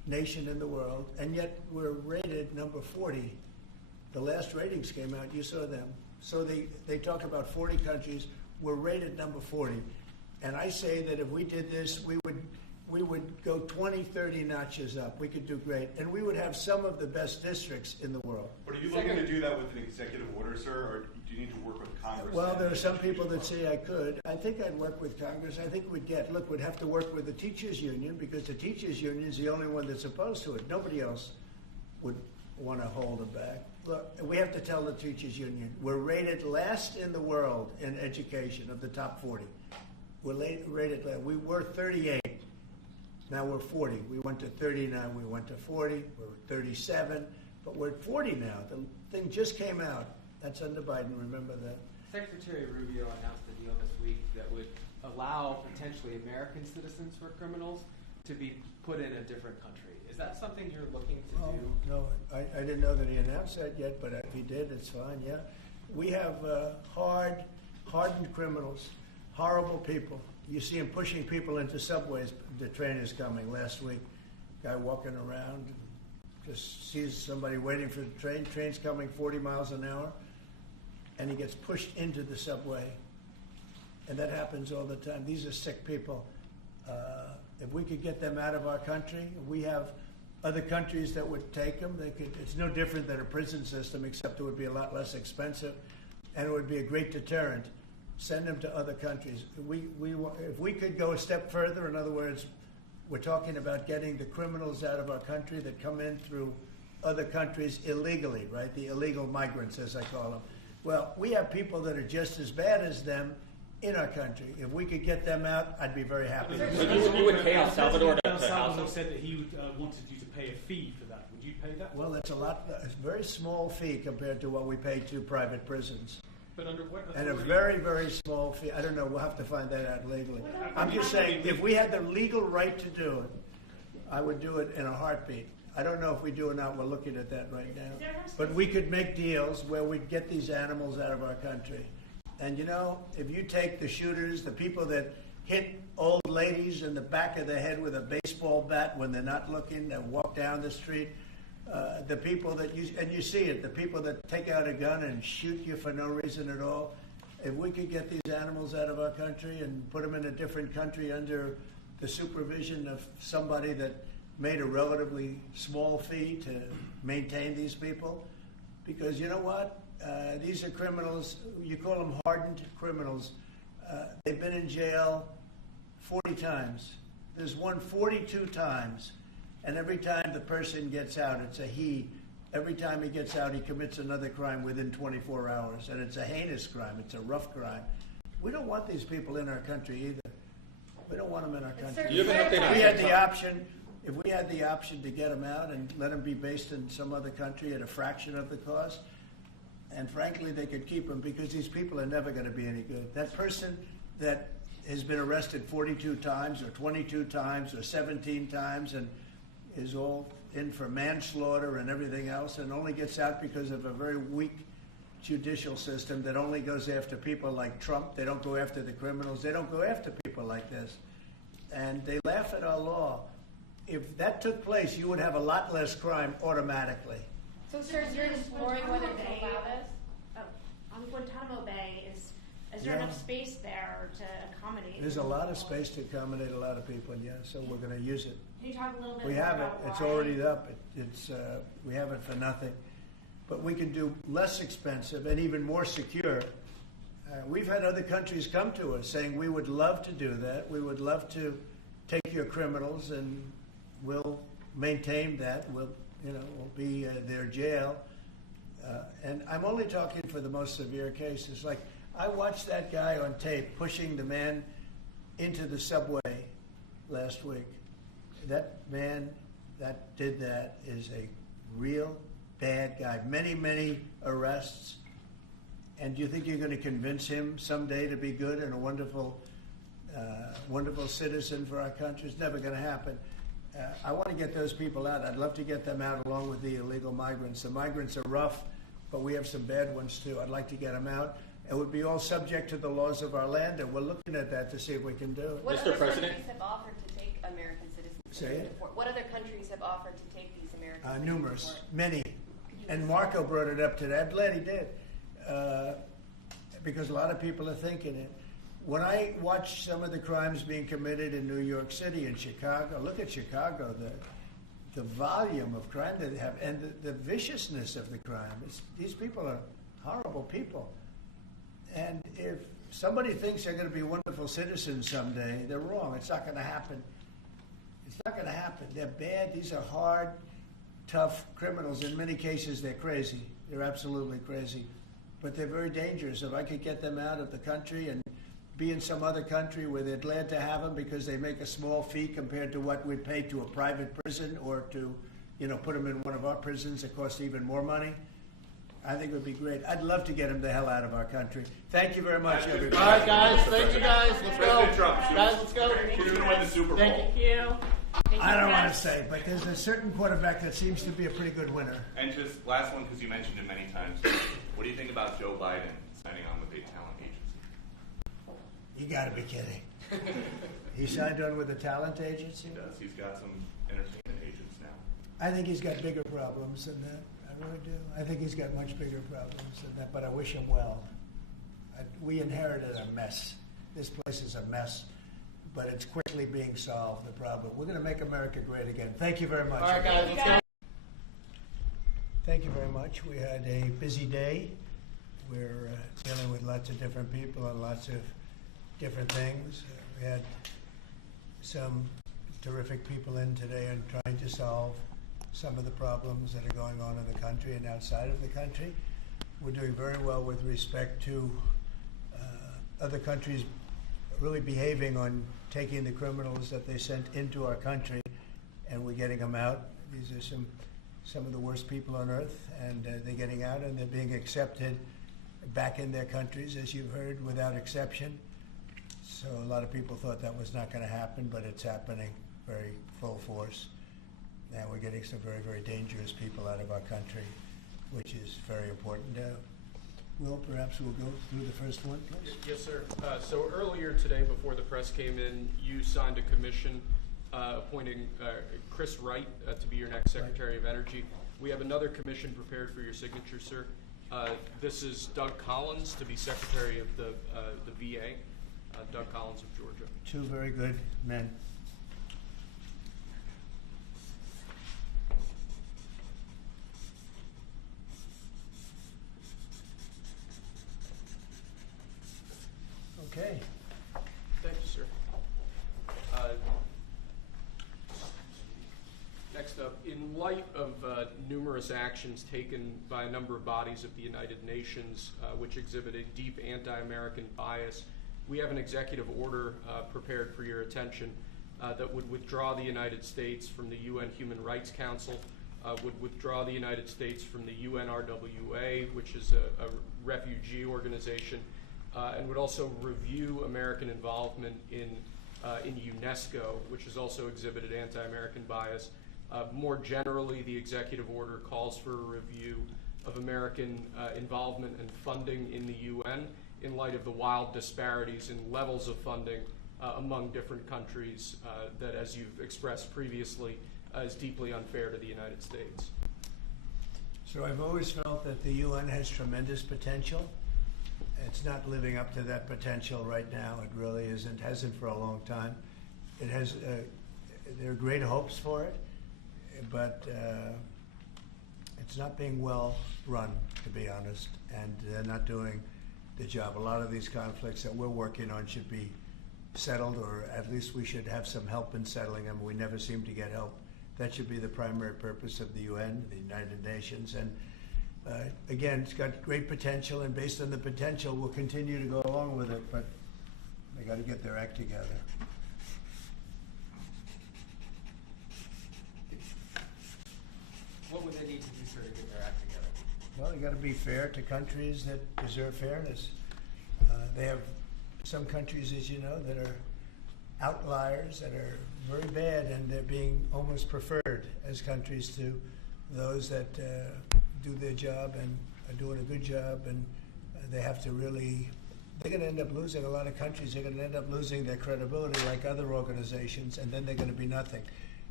nation in the world, and yet we're rated number 40. The last ratings came out, you saw them. So they talk about 40 countries, we're rated number 40. And I say that if we did this, we would go 20, 30 notches up. We could do great. And we would have some of the best districts in the world. But are you looking to do that with an executive order, sir, or do you need to work with Congress? Well, there are some people that say I could. I think I'd work with Congress. I think we'd have to work with the teachers union, because the teachers union is the only one that's opposed to it. Nobody else would want to hold it back. Look, we have to tell the teachers union, we're rated last in the world in education of the top 40. We're rated last. We were 38. Now we're 40. We went to 39. We went to 40. We're 37. But we're at 40 now. The thing just came out. That's under Biden. Remember that. Secretary Rubio announced a deal this week that would allow potentially American citizens who are criminals to be put in a different country. Is that something you're looking to do? No, I didn't know that he announced that yet, but if he did, it's fine, yeah. We have hardened criminals, horrible people. You see them pushing people into subways. The train is coming last week. Guy walking around, just sees somebody waiting for the train. Train's coming 40 miles an hour, and he gets pushed into the subway. And that happens all the time. These are sick people. If we could get them out of our country, we have other countries that would take them. It's no different than a prison system, except it would be a lot less expensive, and it would be a great deterrent. Send them to other countries. If we could go a step further, in other words, we're talking about getting the criminals out of our country that come in through other countries illegally, right? The illegal migrants, as I call them. Well, we have people that are just as bad as them in our country. If we could get them out, I'd be very happy. So you would pay El Salvador to El house Salvador them? said that he wanted you to pay a fee for that. Would you pay that? Well, it's a very small fee compared to what we pay to private prisons. But under what And a authority? very, very small fee. I don't know. We'll have to find that out legally. I'm just saying, if we had the legal right to do it, I would do it in a heartbeat. I don't know if we do or not. We're looking at that right now. But we could make deals where we'd get these animals out of our country. And you know, if you take the shooters, the people that hit old ladies in the back of the head with a baseball bat when they're not looking and walk down the street, the people that you see it, the people that take out a gun and shoot you for no reason at all, if we could get these animals out of our country and put them in a different country under the supervision of somebody that made a relatively small fee to maintain these people, because you know what? These are criminals. You call them hardened criminals. They've been in jail 40 times. There's one 42 times. And every time the person gets out, it's a he. Every time he gets out, he commits another crime within 24 hours. And it's a heinous crime. It's a rough crime. We don't want these people in our country either. We don't want them in our country. You have an update on If we had the option to get them out and let them be based in some other country at a fraction of the cost, and frankly, they could keep them, because these people are never going to be any good. That person that has been arrested 42 times or 22 times or 17 times and is all in for manslaughter and everything else and only gets out because of a very weak judicial system that only goes after people like Trump. They don't go after the criminals. They don't go after people like this. And they laugh at our law. If that took place, you would have a lot less crime automatically. So, sir, you're exploring whether to allow this? On Guantanamo Bay, is there enough space there to accommodate? There's a lot of space to accommodate a lot of people, yeah, so we're going to use it. Can you talk a little bit We more have it. about It's why? already up. We have it for nothing. But we can do less expensive and even more secure. We've had other countries come to us saying, we would love to do that. We would love to take your criminals and we'll maintain that. We'll be their jail. And I'm only talking for the most severe cases. Like, I watched that guy on tape pushing the man into the subway last week. That man that did that is a real bad guy. Many, many arrests. And do you think you're going to convince him someday to be good and a wonderful citizen for our country? It's never going to happen. I want to get those people out. I'd love to get them out along with the illegal migrants. The migrants are rough, but we have some bad ones too. I'd like to get them out. It would be all subject to the laws of our land, and we're looking at that to see if we can do it. What Mr. other President? countries have offered to take American citizens Say it? What other countries have offered to take these Americans? Numerous, many. And Marco brought it up today. I'm glad he did, because a lot of people are thinking it. When I watch some of the crimes being committed in New York City and Chicago, look at Chicago, the volume of crime that they have, and the viciousness of the crime. These people are horrible people. And if somebody thinks they're going to be wonderful citizens someday, they're wrong. It's not going to happen. It's not going to happen. They're bad. These are hard, tough criminals. In many cases, they're crazy. They're absolutely crazy. But they're very dangerous. If I could get them out of the country and be in some other country where they're glad to have them because they make a small fee compared to what we'd pay to a private prison, or to, put them in one of our prisons that costs even more money, I think it would be great. I'd love to get them the hell out of our country. Thank you very much, everybody. All right, guys. Thank you, guys. Let's go. Guys, let's go. Who's going to win the Super Bowl? Thank you. I don't want to say, but there's a certain quarterback that seems to be a pretty good winner. And just last one, because you mentioned it many times. What do you think about Joe Biden signing on with a talent agency? You got to be kidding. He signed on with a talent agency? He does. He's got some entertainment agents now. I think he's got bigger problems than that. I really do. I think he's got much bigger problems than that, but I wish him well. We inherited a mess. This place is a mess, but it's quickly being solved, the problem. We're going to make America great again. Thank you very much. All right, guys, let's go. Thank you very much. We had a busy day. We're dealing with lots of different people and lots of different things. We had some terrific people in today and trying to solve some of the problems that are going on in the country and outside of the country. We're doing very well with respect to other countries really behaving on taking the criminals that they sent into our country, and we're getting them out. These are some of the worst people on earth, and they're getting out and they're being accepted back in their countries, as you've heard, without exception. So a lot of people thought that was not going to happen, but it's happening very full force. And we're getting some very, very dangerous people out of our country, which is very important. Will, perhaps we'll go through the first one, please. Yes, sir. So earlier today, before the press came in, you signed a commission appointing Chris Wright to be your next Secretary of Energy. We have another commission prepared for your signature, sir. This is Doug Collins to be Secretary of the VA. Doug Collins of Georgia. Two very good men. Okay. Thank you, sir. Next up, in light of numerous actions taken by a number of bodies of the United Nations which exhibit a deep anti-American bias, we have an executive order prepared for your attention that would withdraw the United States from the UN Human Rights Council, would withdraw the United States from the UNRWA, which is a refugee organization, and would also review American involvement in UNESCO, which has also exhibited anti-American bias. More generally, the executive order calls for a review of American involvement and funding in the UN in light of the wild disparities in levels of funding among different countries that, as you've expressed previously, is deeply unfair to the United States. So I've always felt that the UN has tremendous potential. It's not living up to that potential right now. It really isn't, hasn't for a long time. It has, there are great hopes for it, but it's not being well run, to be honest, and they're not doing the job. A lot of these conflicts that we're working on should be settled, or at least we should have some help in settling them. We never seem to get help. That should be the primary purpose of the UN, the United Nations. And again, it's got great potential, and based on the potential, we'll continue to go along with it, but they got to get their act together. What would they need to do, sir, to get their act together? Well, you got to be fair to countries that deserve fairness. They have some countries, as you know, that are outliers, that are very bad, and they're being almost preferred as countries to those that do their job and are doing a good job, and they have to really, they're going to end up losing, a lot of countries, they're going to end up losing their credibility like other organizations, and then they're going to be nothing.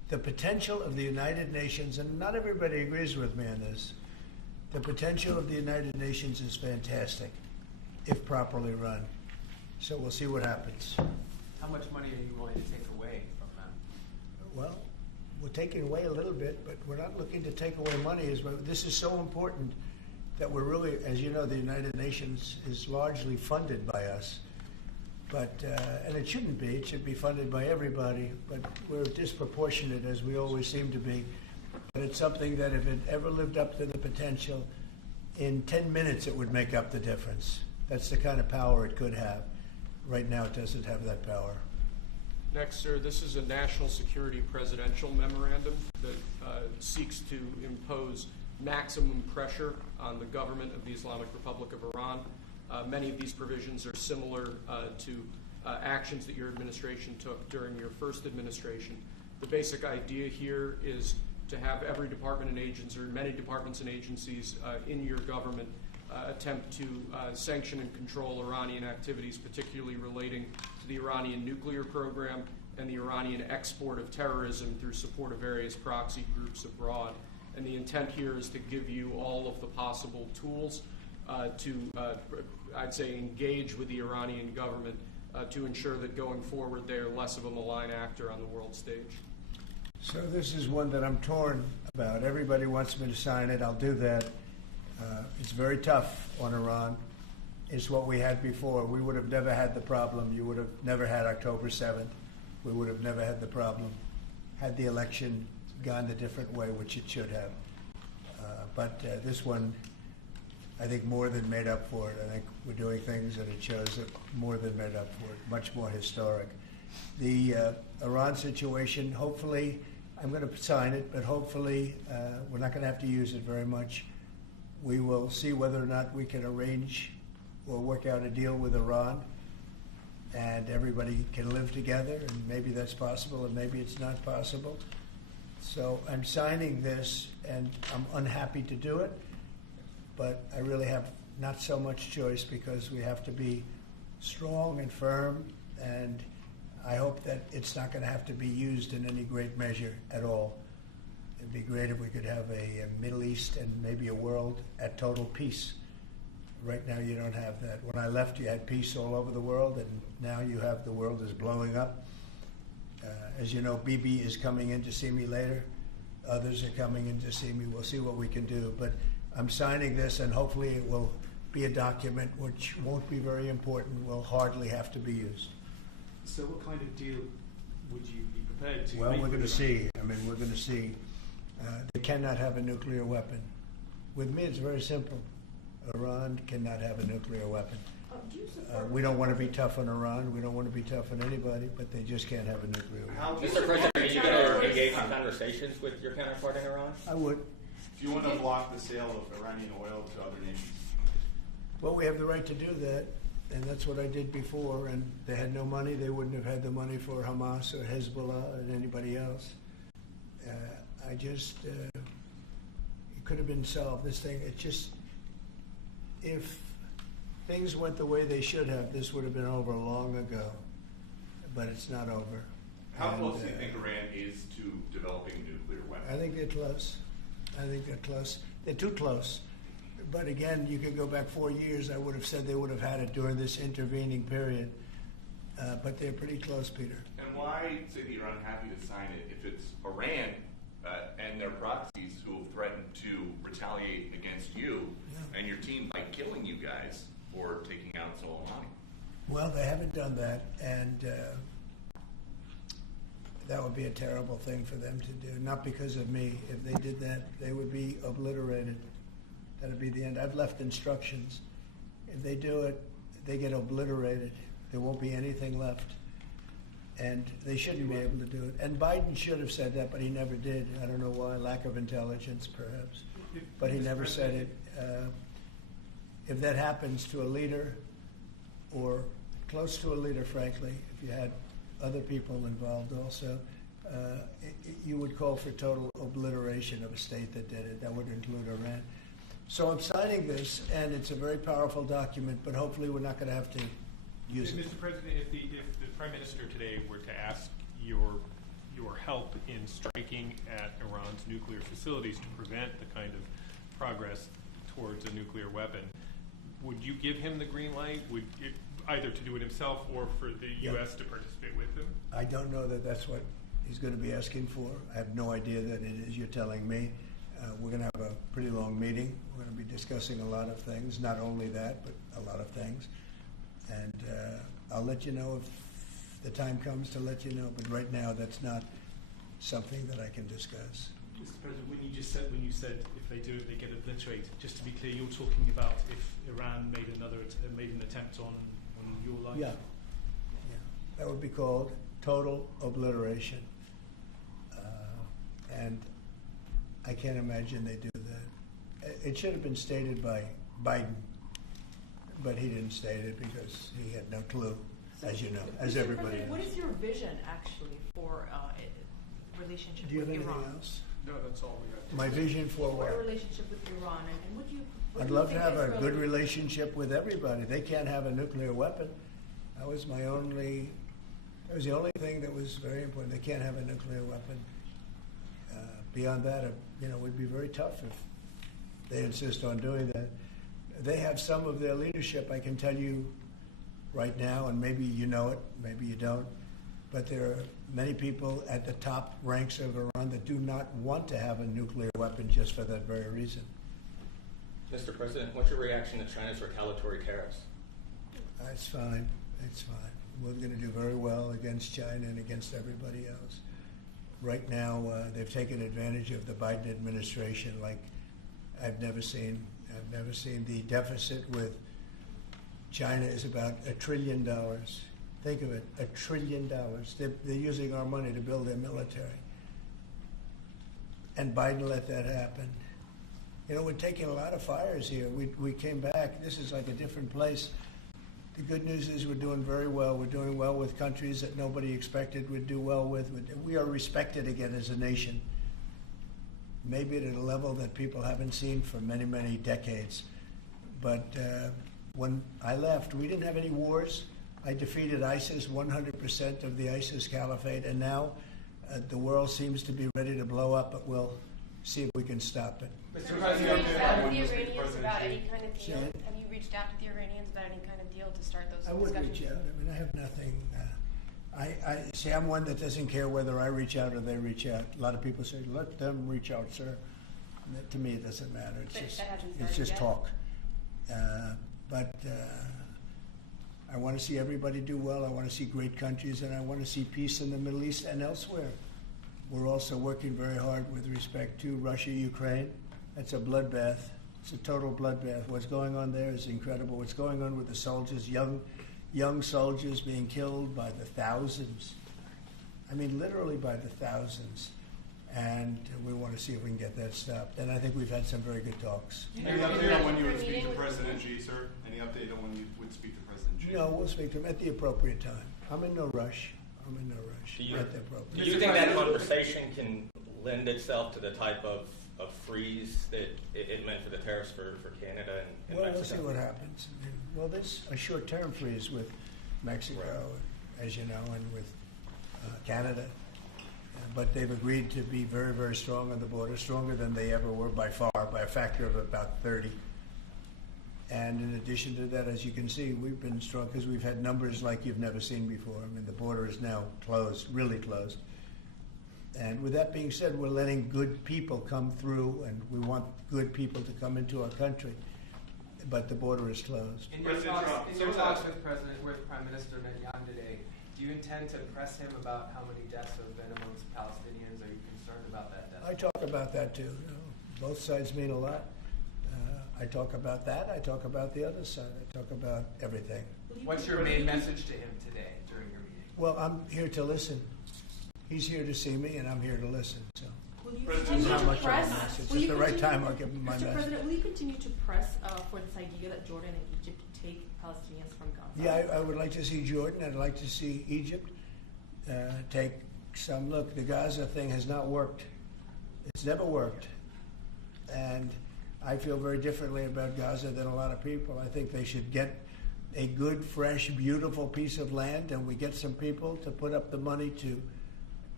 the potential of the United Nations, and not everybody agrees with me on this, the potential of the United Nations is fantastic if properly run. So we'll see what happens. How much money are you willing to take away from them? Well, we're taking away a little bit, but we're not looking to take away money. This is so important that we're really, as you know, the United Nations is largely funded by us. But, and it shouldn't be. It should be funded by everybody. But we're disproportionate, as we always seem to be. But it's something that if it ever lived up to the potential, in 10 minutes it would make up the difference. That's the kind of power it could have. Right now it doesn't have that power. Next, sir, this is a national security presidential memorandum that seeks to impose maximum pressure on the government of the Islamic Republic of Iran. Many of these provisions are similar to actions that your administration took during your first administration. The basic idea here is to have every department and agency, or many departments and agencies in your government attempt to sanction and control Iranian activities, particularly relating to the Iranian nuclear program and the Iranian export of terrorism through support of various proxy groups abroad. And the intent here is to give you all of the possible tools to, I'd say, engage with the Iranian government to ensure that going forward they are less of a malign actor on the world stage. So this is one that I'm torn about. Everybody wants me to sign it. I'll do that. It's very tough on Iran. It's what we had before. We would have never had the problem. You would have never had October 7th. We would have never had the problem had the election gone a different way, which it should have. But this one, I think, more than made up for it. I think we're doing things that it shows that more than made up for it, much more historic. The Iran situation, hopefully, I'm going to sign it, but hopefully we're not going to have to use it very much. We will see whether or not we can arrange or work out a deal with Iran, and everybody can live together, and maybe that's possible, and maybe it's not possible. So I'm signing this, and I'm unhappy to do it, but I really have not so much choice because we have to be strong and firm, and I hope that it's not going to have to be used in any great measure at all. It'd be great if we could have a Middle East and maybe a world at total peace. Right now you don't have that. When I left, you had peace all over the world, and now you have the world is blowing up. As you know, Bibi is coming in to see me later. Others are coming in to see me. We'll see what we can do. But I'm signing this, and hopefully it will be a document which won't be very important, will hardly have to be used. So what kind of deal would you be prepared to Well, make we're going to with see. I mean, we're going to see. They cannot have a nuclear weapon. With me, it's very simple. Iran cannot have a nuclear weapon. We don't want to be tough on Iran. We don't want to be tough on anybody, but they just can't have a nuclear weapon. Mr. President, are you going to engage in conversations with your counterpart in Iran? I would. Do you want to block the sale of Iranian oil to other nations? Well, we have the right to do that, and that's what I did before, and they had no money. They wouldn't have had the money for Hamas or Hezbollah or anybody else. It could have been solved. This thing, if things went the way they should have, this would have been over long ago, but it's not over. How close do you think Iran is to developing a nuclear weapon? I think they're close. They're too close. But again, you could go back 4 years. I would have said they would have had it during this intervening period. But they're pretty close, Peter. And why say that you're unhappy to sign it if it's Iran and their proxies who have threatened to retaliate against you and your team by killing you guys for taking out Soleimani? Well, they haven't done that, and that would be a terrible thing for them to do. Not because of me. If they did that, they would be obliterated. That would be the end. I've left instructions. If they do it, they get obliterated. There won't be anything left. And they shouldn't be able to do it. And Biden should have said that, but he never did. I don't know why. Lack of intelligence, perhaps. But he never said it. If that happens to a leader, or close to a leader, frankly, if you had other people involved also, you would call for total obliteration of a state that did it. That would include Iran. So I'm signing this, and it's a very powerful document, but hopefully we're not going to have to use it. Mr. President, if the Prime Minister today were to ask your your help in striking at Iran's nuclear facilities to prevent the kind of progress towards a nuclear weapon. Would you give him the green light? Would it, either to do it himself or for the U.S. to participate with him? I don't know that that's what he's going to be asking for. I have no idea that it is. You're telling me. We're going to have a pretty long meeting. We're going to be discussing a lot of things, not only that, but a lot of things. And I'll let you know if the time comes to let you know. But right now, that's not something that I can discuss. Mr. President, when you said if they do it, they get obliterated. Just to be clear, you're talking about if Iran made an attempt on your life. Yeah, that would be called total obliteration. And I can't imagine they do that. It should have been stated by Biden, but he didn't state it because he had no clue, as you know, as everybody knows. What is your vision actually for relationship Do you have with anything Iran? else? No, that's all we have. My vision for what? A relationship with Iran, and what do you? What I'd do you love to think have is a really- good relationship with everybody. They can't have a nuclear weapon. That was the only thing that was very important. They can't have a nuclear weapon. Beyond that, it would be very tough if they insist on doing that. They have some of their leadership, I can tell you right now, and maybe you know it, maybe you don't, but there are many people at the top ranks of Iran that do not want to have a nuclear weapon just for that very reason. Mr. President, what's your reaction to China's retaliatory tariffs? It's fine. It's fine. We're going to do very well against China and against everybody else. Right now, they've taken advantage of the Biden administration like I've never seen. I've never seen. The deficit with China is about $1 trillion. Think of it, $1 trillion. They're using our money to build their military. And Biden let that happen. We're taking a lot of fires here. We came back. This is like a different place. The good news is we're doing very well. We're doing well with countries that nobody expected we'd do well with. We are respected again as a nation, maybe at a level that people haven't seen for many, many decades. But when I left, we didn't have any wars. I defeated ISIS, 100% of the ISIS caliphate, and now the world seems to be ready to blow up, but we'll see if we can stop it. Mr. President, have you reached out to the Iranians about any kind of deal? Have you reached out to the Iranians about any kind of deal to start those I would discussions? reach out. I mean, I have nothing. I see. I'm one that doesn't care whether I reach out or they reach out. A lot of people say, "Let them reach out, sir." And that, to me, it doesn't matter. It's just talk. But I want to see everybody do well. I want to see great countries, and I want to see peace in the Middle East and elsewhere. We're also working very hard with respect to Russia, Ukraine. That's a bloodbath. It's a total bloodbath. What's going on there is incredible. What's going on with the soldiers, young soldiers being killed by the thousands. I mean, literally by the thousands. And we want to see if we can get that stopped. And I think we've had some very good talks. Any update on when you would speak to President Xi, sir? Any update on when you would speak to President Xi? No, we'll speak to him at the appropriate time. I'm in no rush. Do you, At the appropriate do you think that conversation can lend itself to the type of freeze that it meant for the tariffs for Canada and Well, Mexico? we'll see what happens. Well, there's a short-term freeze with Mexico, as you know, and with Canada. But they've agreed to be very, very strong on the border, stronger than they ever were by far, by a factor of about 30. And in addition to that, as you can see, we've been strong because we've had numbers like you've never seen before. I mean, the border is now closed, really closed. And with that being said, we're letting good people come through, and we want good people to come into our country. But the border is closed. In your talks with Prime Minister Netanyahu today, do you intend to press him about how many deaths have been amongst Palestinians? Are you concerned about that death? I talk about that too. Both sides mean a lot. I talk about that. I talk about the other side. I talk about everything. What's your main message to him today during your meeting? Well, I'm here to listen. He's here to see me, and I'm here to listen. So, Will you there's continue not to much of a press? message. Will At you the right continue- time, I'll give him my Mr. message. President, will you continue to press for this idea that Jordan and Egypt take Palestinians from Gaza? Yeah, I would like to see Jordan. I'd like to see Egypt take some look. The Gaza thing has not worked. It's never worked. And I feel very differently about Gaza than a lot of people. I think they should get a good, fresh, beautiful piece of land, and we get some people to put up the money to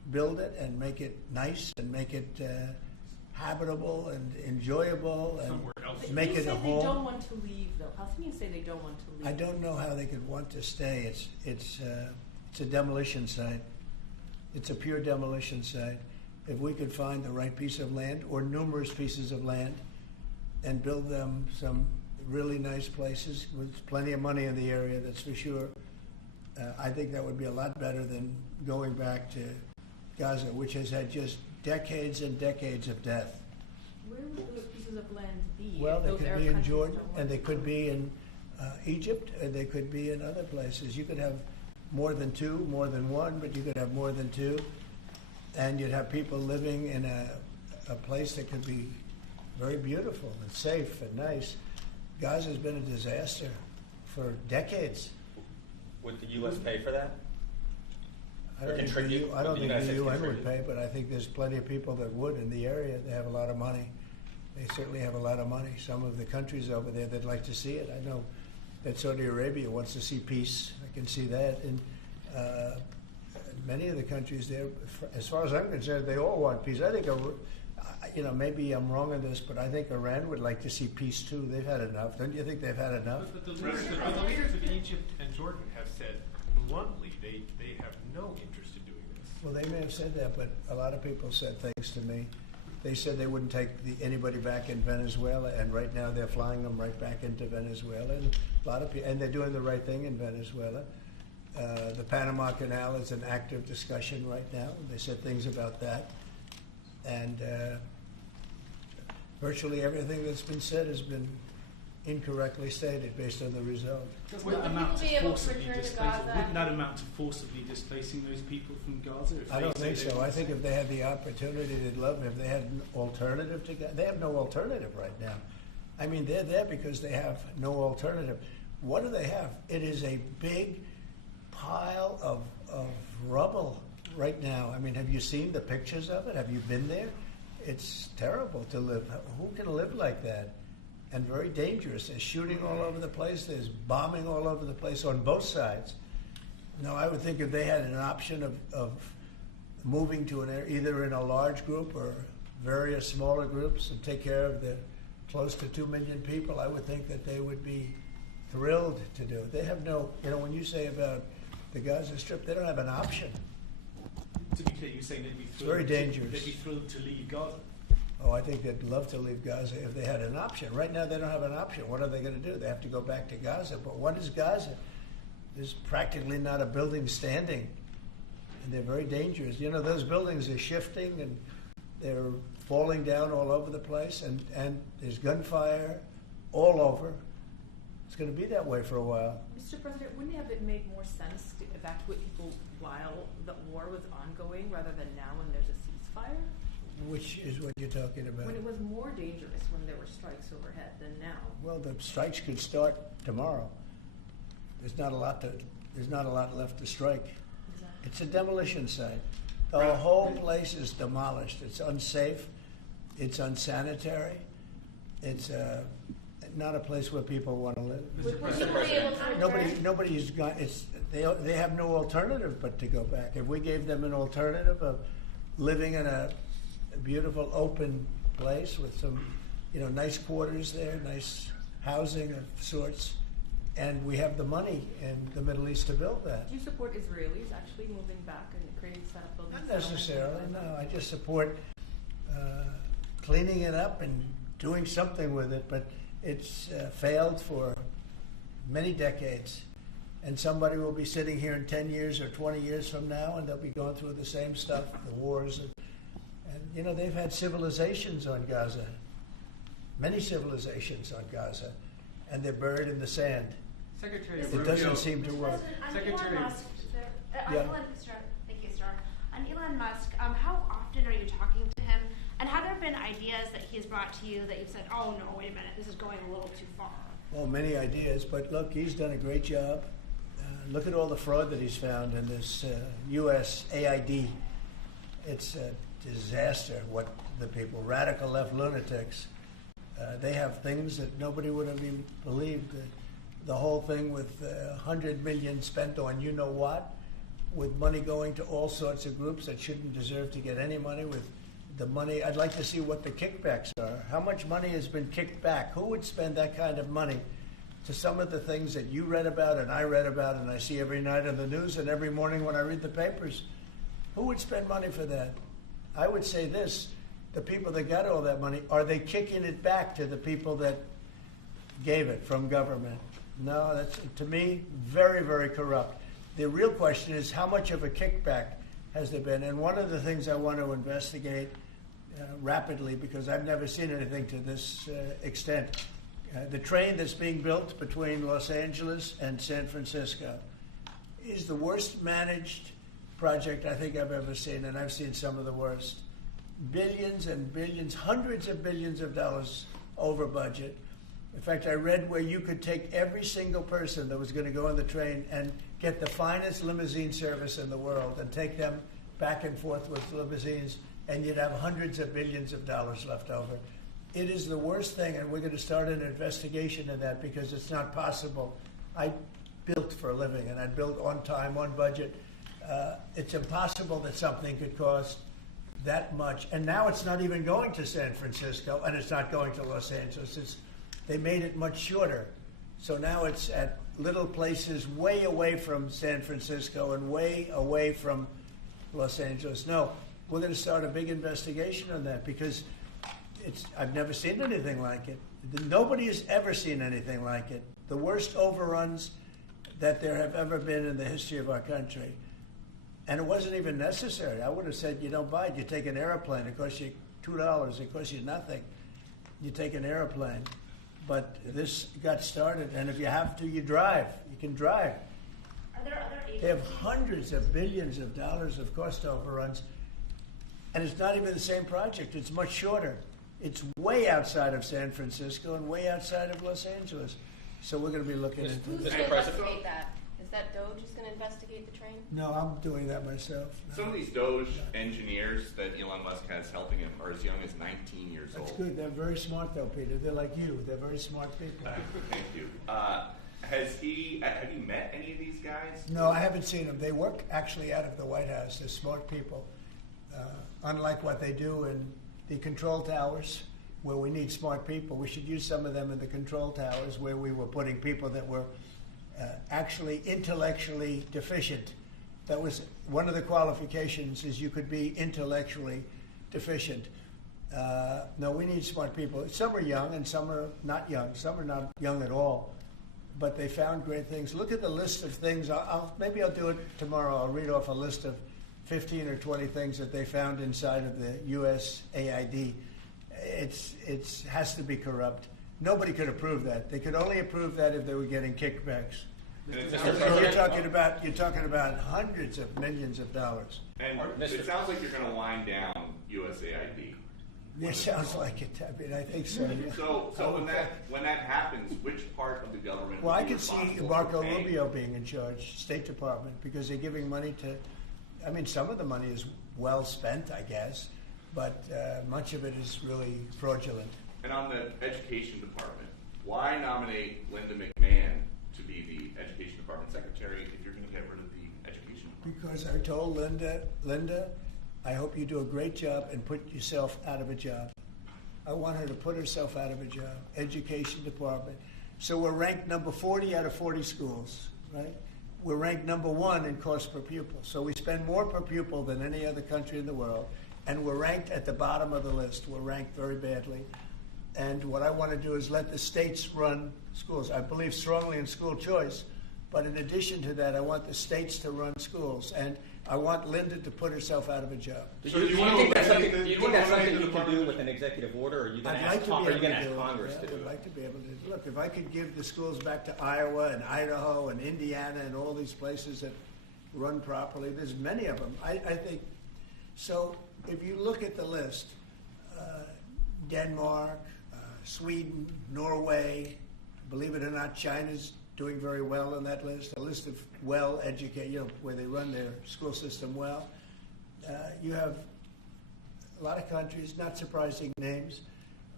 build it and make it nice and make it habitable and enjoyable and Somewhere else. make it a You say they home. don't want to leave, though. How can you say they don't want to leave? I don't know how they could want to stay. It's a demolition site. It's a pure demolition site. If we could find the right piece of land or numerous pieces of land and build them some really nice places with plenty of money in the area, that's for sure, I think that would be a lot better than going back to Gaza, which has had just decades and decades of death. Where would those pieces of land be? Well, if they those could Arab be in countries Jordan, don't want and they to? could be in Egypt, and they could be in other places. You could have more than two, more than one, but you could have more than two, and you'd have people living in a place that could be very beautiful and safe and nice. Gaza's been a disaster for decades. Would the U.S. pay for that? I Or don't think contribute? I don't Would the think United the States UN would contribute? pay, but I think there's plenty of people that would in the area. They have a lot of money. They certainly have a lot of money. Some of the countries over there, they'd like to see it. I know that Saudi Arabia wants to see peace. I can see that. And many of the countries there, as far as I'm concerned, they all want peace. I think, maybe I'm wrong on this, but I think Iran would like to see peace too. They've had enough. Don't you think they've had enough? But the leaders of Egypt and Jordan have said bluntly they have no interest in doing this. Well, they may have said that, but a lot of people said things to me. They said they wouldn't take anybody back in Venezuela, and right now they're flying them right back into Venezuela. And a lot of people, and they're doing the right thing in Venezuela. The Panama Canal is an active discussion right now. They said things about that, and virtually everything that's been said has been incorrectly stated based on the result. Will the people be able to return to Gaza? Wouldn't that amount to forcibly displacing those people from Gaza? If I don't they think say they so. want I to think stay? if they had the opportunity, they'd love it. If they had an alternative to Gaza, they have no alternative right now. I mean, they're there because they have no alternative. What do they have? It is a big pile of rubble right now. I mean, have you seen the pictures of it? Have you been there? It's terrible to live. Who can live like that? And very dangerous. There's shooting all over the place. There's bombing all over the place on both sides. No, I would think if they had an option of moving to an area, either in a large group or various smaller groups, and take care of the close to 2 million people, I would think that they would be thrilled to do it. They have no, when you say about the Gaza Strip, they don't have an option. To be clear, you're saying they'd be It's thrilled. very dangerous. They'd be thrilled to leave Gaza. Oh, I think they'd love to leave Gaza if they had an option. Right now, they don't have an option. What are they going to do? They have to go back to Gaza. But what is Gaza? There's practically not a building standing, and they're very dangerous. Those buildings are shifting, and they're falling down all over the place, and there's gunfire all over. It's going to be that way for a while. Mr. President, wouldn't it have made more sense to evacuate people while the war was ongoing rather than now when there's a ceasefire? Which is what you're talking about. When it was more dangerous when there were strikes overhead than now. Well, the strikes could start tomorrow. There's not a lot left to strike. Exactly. It's a demolition site. The whole place is demolished. It's unsafe. It's unsanitary. It's not a place where people want to live. Would people be able to return? Nobody's got. They have no alternative but to go back. If we gave them an alternative of living in a beautiful open place with some, nice quarters there, nice housing of sorts, and we have the money in the Middle East to build that. Do you support Israelis actually moving back and creating building Not settlements in necessarily, Gaza? no. I just support cleaning it up and doing something with it, but it's failed for many decades. And somebody will be sitting here in 10 years or 20 years from now, and they'll be going through the same stuff, the wars. And they've had civilizations on Gaza, many civilizations on Gaza, and they're buried in the sand. Secretary It doesn't seem to work. Secretary. Thank you, sir. On Elon Musk, how often are you talking to him? And have there been ideas that he's brought to you that you've said, oh no, wait a minute, this is going a little too far? Well, many ideas, but look, he's done a great job. Look at all the fraud that he's found in this USAID. It's a disaster what the people, radical left lunatics, they have things that nobody would have even believed. The whole thing with $100 million spent on you know what, with money going to all sorts of groups that shouldn't deserve to get any money, with the money. I'd like to see what the kickbacks are. How much money has been kicked back? Who would spend that kind of money to some of the things that you read about and I read about and I see every night on the news and every morning when I read the papers? Who would spend money for that? I would say this, the people that got all that money, are they kicking it back to the people that gave it from government? No, that's, to me, very, very corrupt. The real question is, how much of a kickback has there been? And one of the things I want to investigate rapidly, because I've never seen anything to this extent, the train that's being built between Los Angeles and San Francisco is the worst managed project I think I've ever seen, and I've seen some of the worst. Billions and billions, hundreds of billions of dollars over budget. In fact, I read where you could take every single person that was going to go on the train and get the finest limousine service in the world and take them back and forth with limousines, and you'd have hundreds of billions of dollars left over. It is the worst thing, and we're going to start an investigation of that because it's not possible. I built for a living, and I built on time, on budget. It's impossible that something could cost that much. And now it's not even going to San Francisco, and it's not going to Los Angeles. They made it much shorter. So now it's at little places way away from San Francisco and way away from Los Angeles. No, we're going to start a big investigation on that because I've never seen anything like it. Nobody has ever seen anything like it. The worst overruns that there have ever been in the history of our country. And it wasn't even necessary. I would have said, you don't buy it. You take an airplane. It costs you $2. It costs you nothing. You take an airplane. But this got started, and if you have to, you drive. You can drive. Are there other agencies? They have hundreds of billions of dollars of cost overruns, and it's not even the same project. It's much shorter. It's way outside of San Francisco and way outside of Los Angeles. So we're going to be looking into Who's this. going to investigate that? Is that DOJ who's going to investigate the train? No, I'm doing that myself. No. Some of these Doge engineers that Elon Musk has helping him are as young as 19 years old. That's good. They're very smart, though, Peter. They're like you. They're very smart people. Thank you. Have you met any of these guys? No, I haven't seen them. They work actually out of the White House. They're smart people. Unlike what they do in the control towers, where we need smart people, we should use some of them in the control towers where we were putting people that were actually intellectually deficient. That was one of the qualifications, is you could be intellectually deficient. No, we need smart people. Some are young and some are not young. Some are not young at all. But they found great things. Look at the list of things. Maybe I'll do it tomorrow. I'll read off a list of 15 or 20 things that they found inside of the USAID. It has to be corrupt. Nobody could approve that. They could only approve that if they were getting kickbacks. You're talking about hundreds of millions of dollars. And it sounds like you're going to wind down USAID. It sounds like it. I mean, I think so. Yeah. So when that happens, which part of the government? Well, I could see Marco Rubio being in charge, State Department, because they're giving money to. I mean, some of the money is well spent, I guess, but much of it is really fraudulent. And on the Education Department, why nominate Linda McMahon to be the Education Department Secretary if you're going to get rid of the Education Department? Because I told Linda, I hope you do a great job and put yourself out of a job. I want her to put herself out of a job. Education Department. So we're ranked number 40 out of 40 schools, right? We're ranked number 1 in cost per pupil. So we spend more per pupil than any other country in the world, and we're ranked at the bottom of the list. We're ranked very badly. And what I want to do is let the states run schools. I believe strongly in school choice, but in addition to that, I want the states to run schools, and I want Linda to put herself out of a job. So do you think that's something you can do with an executive order, or are you going to ask Congress to do it? I would like to be able to. Look, if I could give the schools back to Iowa and Idaho and Indiana and all these places that run properly, there's many of them. I think. So if you look at the list, Denmark, Sweden, Norway, believe it or not, China's doing very well on that list, a list of well-educated, where they run their school system well. You have a lot of countries, not surprising names.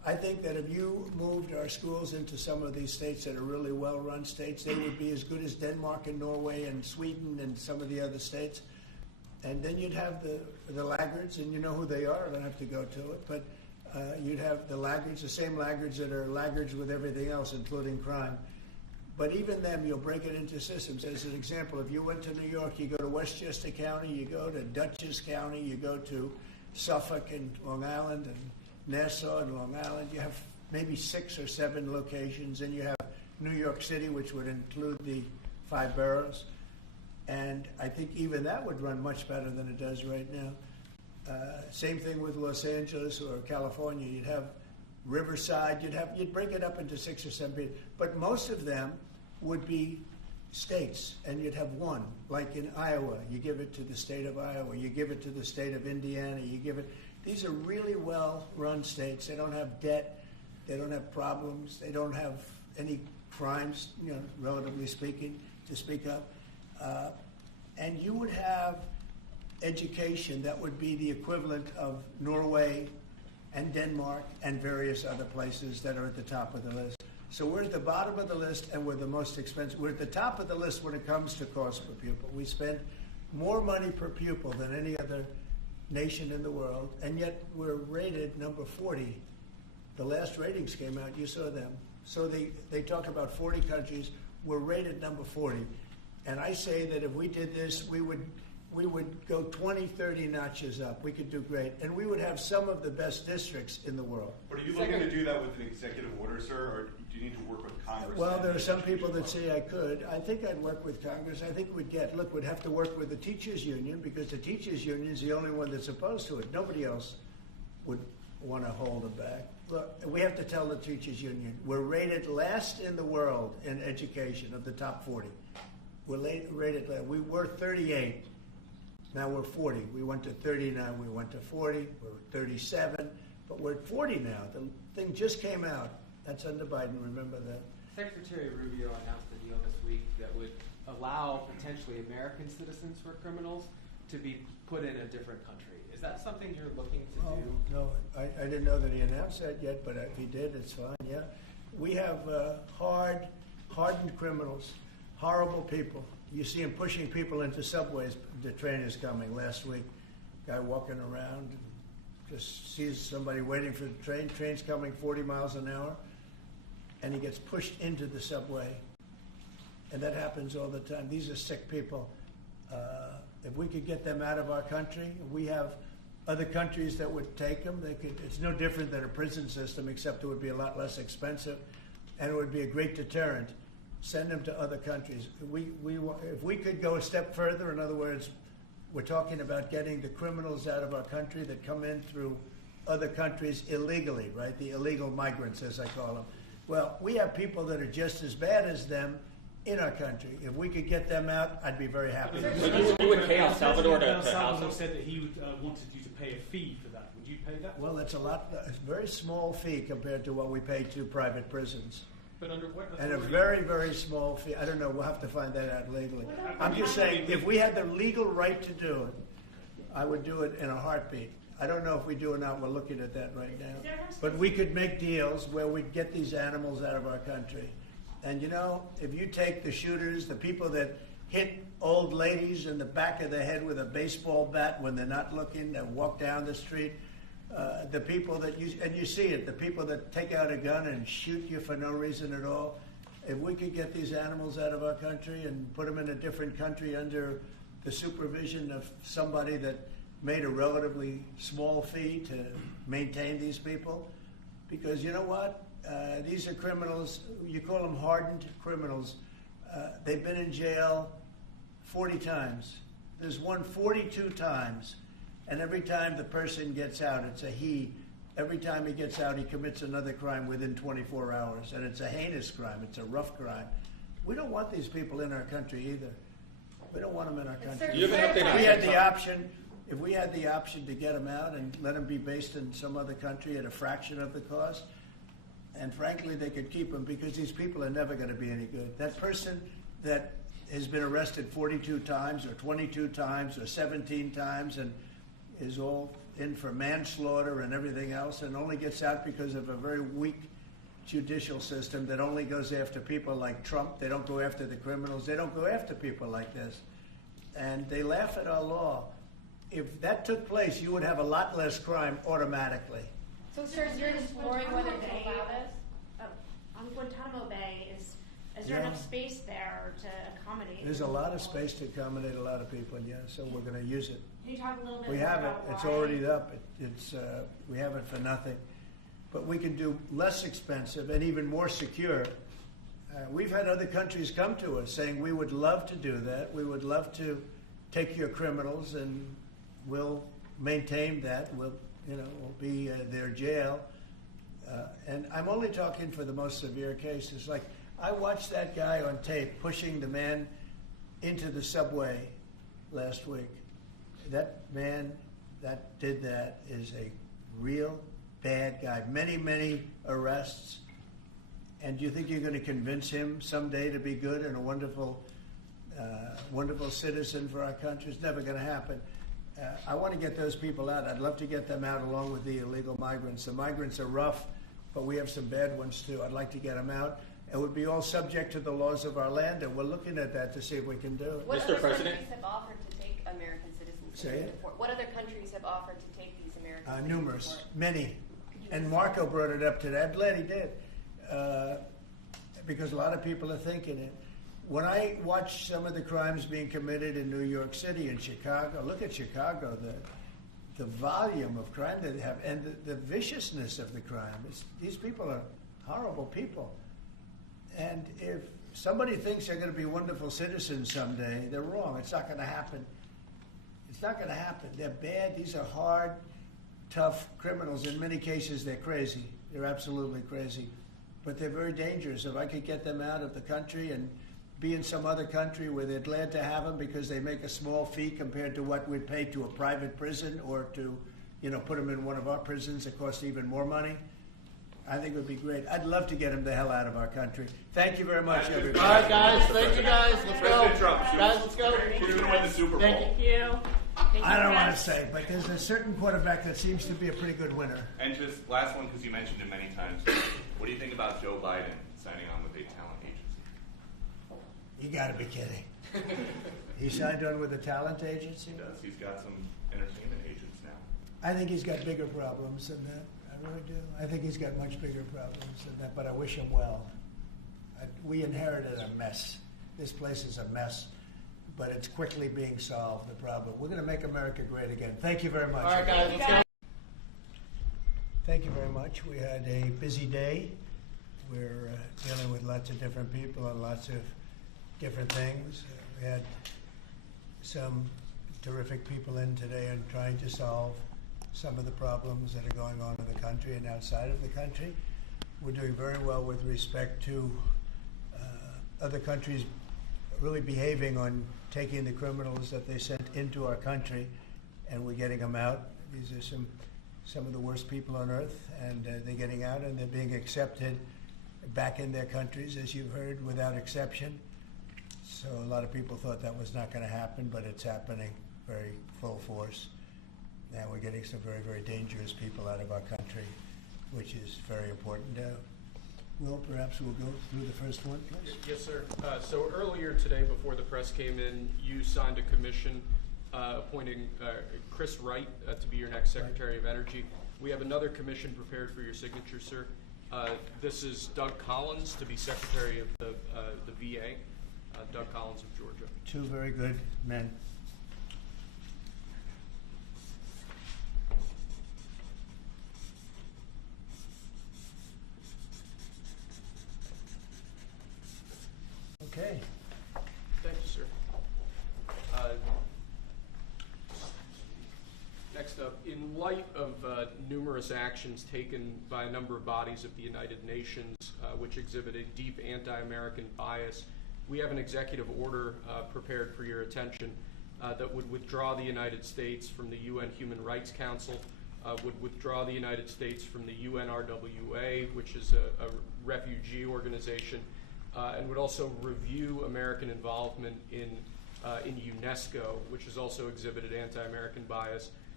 I think that if you moved our schools into some of these states that are really well-run states, they would be as good as Denmark and Norway and Sweden and some of the other states. And then you'd have the laggards, and you know who they are. I don't have to go to it. But you'd have the laggards, the same laggards that are laggards with everything else, including crime. But even them, you'll break it into systems. As an example, if you went to New York, you go to Westchester County, you go to Dutchess County, you go to Suffolk and Long Island and Nassau and Long Island. You have maybe 6 or 7 locations. And you have New York City, which would include the 5 boroughs. And I think even that would run much better than it does right now. Same thing with Los Angeles or California. You'd have Riverside. You'd break it up into 6 or 7, but most of them would be states, and you'd have one. Like in Iowa, you give it to the state of Iowa. You give it to the state of Indiana. You give it. These are really well-run states. They don't have debt. They don't have problems. They don't have any crimes, relatively speaking, to speak of. And you would have education that would be the equivalent of Norway and Denmark and various other places that are at the top of the list. So we're at the bottom of the list, and we're the most expensive. We're at the top of the list when it comes to cost per pupil. We spend more money per pupil than any other nation in the world, and yet we're rated number 40. The last ratings came out, you saw them. So they talk about 40 countries. We're rated number 40. And I say that if we did this, we would go 20, 30 notches up. We could do great. And we would have some of the best districts in the world. But are you looking to do that with an executive order, sir, or do you need to work with Congress? Well, there are some people that say I could. I think I'd work with Congress. I think we'd have to work with the teachers union, because the teachers union is the only one that's opposed to it. Nobody else would want to hold it back. Look, we have to tell the teachers union, we're rated last in the world in education of the top 40. We're rated last. We were 38. Now we're 40. We went to 39. We went to 40. We're 37. But we're at 40 now. The thing just came out. That's under Biden. Remember that. Secretary Rubio announced a deal this week that would allow potentially American citizens who are criminals to be put in a different country. Is that something you're looking to do? No, I didn't know that he announced that yet, but if he did, it's fine, yeah. We have hardened criminals, horrible people. You see them pushing people into subways. The train is coming last week. Guy walking around, just sees somebody waiting for the train. Train's coming 40 miles an hour, and he gets pushed into the subway. And that happens all the time. These are sick people. If we could get them out of our country, we have other countries that would take them. It's no different than a prison system, except it would be a lot less expensive, and it would be a great deterrent. Send them to other countries. If we could go a step further, in other words, we're talking about getting the criminals out of our country that come in through other countries illegally, right? The illegal migrants, as I call them. Well, we have people that are just as bad as them in our country. If we could get them out, I'd be very happy. So you would pay El Salvador to house them? said that he wanted you to pay a fee for that. Would you pay that? Well, it's a very small fee compared to what we pay to private prisons. But under what And a authority? very, very small fee. I don't know. We'll have to find that out legally. I'm just saying, if we had the legal right to do it, I would do it in a heartbeat. I don't know if we do or not. We're looking at that right now. But we could make deals where we'd get these animals out of our country. And if you take the shooters, the people that hit old ladies in the back of the head with a baseball bat when they're not looking, and walk down the street, the people that you see it, the people that take out a gun and shoot you for no reason at all. If we could get these animals out of our country and put them in a different country under the supervision of somebody that made a relatively small fee to maintain these people, because you know what? These are criminals. You call them hardened criminals. They've been in jail 40 times. There's one 42 times. And every time the person gets out, it's a he. Every time he gets out, he commits another crime within 24 hours. And it's a heinous crime. It's a rough crime. We don't want these people in our country either. We don't want them in our country. You have an update on If we had the option to get them out and let them be based in some other country at a fraction of the cost, and frankly, they could keep them, because these people are never going to be any good. That person that has been arrested 42 times or 22 times or 17 times and is all in for manslaughter and everything else, and only gets out because of a very weak judicial system that only goes after people like Trump. They don't go after the criminals. They don't go after people like this. And they laugh at our law. If that took place, you would have a lot less crime automatically. So, sir, you're exploring whether to allow this? On Guantanamo Bay, is there enough space there to accommodate? There's a lot of space to accommodate a lot of people, yeah, so we're going to use it. Can you talk a little bit We more have it. about It's why? already up. We have it for nothing. But we can do less expensive and even more secure. We've had other countries come to us saying, we would love to do that. We would love to take your criminals and we'll maintain that. We'll be their jail. And I'm only talking for the most severe cases. Like, I watched that guy on tape pushing the man into the subway last week. That man that did that is a real bad guy. Many, many arrests. And do you think you're going to convince him someday to be good and a wonderful citizen for our country? It's never going to happen. I want to get those people out. I'd love to get them out along with the illegal migrants. The migrants are rough, but we have some bad ones too. I'd like to get them out. It would be all subject to the laws of our land, and we're looking at that to see if we can do it. What other countries have offered to take American citizens? Say it? What other countries have offered to take these American citizens? Numerous, many. And Marco brought it up today. I'm glad he did, because a lot of people are thinking it. When I watch some of the crimes being committed in New York City and Chicago, look at Chicago, the volume of crime that they have, and the viciousness of the crime. These people are horrible people. And if somebody thinks they're going to be wonderful citizens someday, they're wrong. It's not going to happen. It's not going to happen. They're bad. These are hard, tough criminals. In many cases, they're crazy. They're absolutely crazy. But they're very dangerous. If I could get them out of the country and be in some other country where they're glad to have them because they make a small fee compared to what we'd pay to a private prison or to, put them in one of our prisons that costs even more money, I think it would be great. I'd love to get them the hell out of our country. Thank you very much, everybody. All right, guys. Thank you, guys. Let's go. Guys, let's go. Who's going to win the Super Bowl? Thank you. I don't want to say, but there's a certain quarterback that seems to be a pretty good winner. And just last one, because you mentioned it many times. What do you think about Joe Biden signing on with a talent agency? You got to be kidding. He signed on with a talent agency? He does. He's got some entertainment agents now. I think he's got bigger problems than that. I really do. I think he's got much bigger problems than that, but I wish him well. We inherited a mess. This place is a mess, but it's quickly being solved, the problem. We're going to make America great again. Thank you very much. All right, guys, let's go. Thank you very much. We had a busy day. We're dealing with lots of different people and lots of different things. We had some terrific people in today and trying to solve some of the problems that are going on in the country and outside of the country. We're doing very well with respect to other countries really behaving on taking the criminals that they sent into our country, and we're getting them out. These are some of the worst people on earth, and they're getting out and they're being accepted back in their countries, as you've heard, without exception. So a lot of people thought that was not going to happen, but it's happening very full force. And we're getting some very, very dangerous people out of our country, which is very important. Will, perhaps we'll go through the first one, please. Yes, sir. So earlier today, before the press came in, you signed a commission appointing Chris Wright to be your next Secretary of Energy. We have another commission prepared for your signature, sir. This is Doug Collins to be Secretary of the VA. Doug Collins of Georgia. Two very good men. Okay. Thank you, sir. Next up, in light of numerous actions taken by a number of bodies of the United Nations which exhibit a deep anti-American bias, we have an executive order prepared for your attention that would withdraw the United States from the UN Human Rights Council, would withdraw the United States from the UNRWA, which is a refugee organization, and would also review American involvement in UNESCO, which has also exhibited anti-American bias.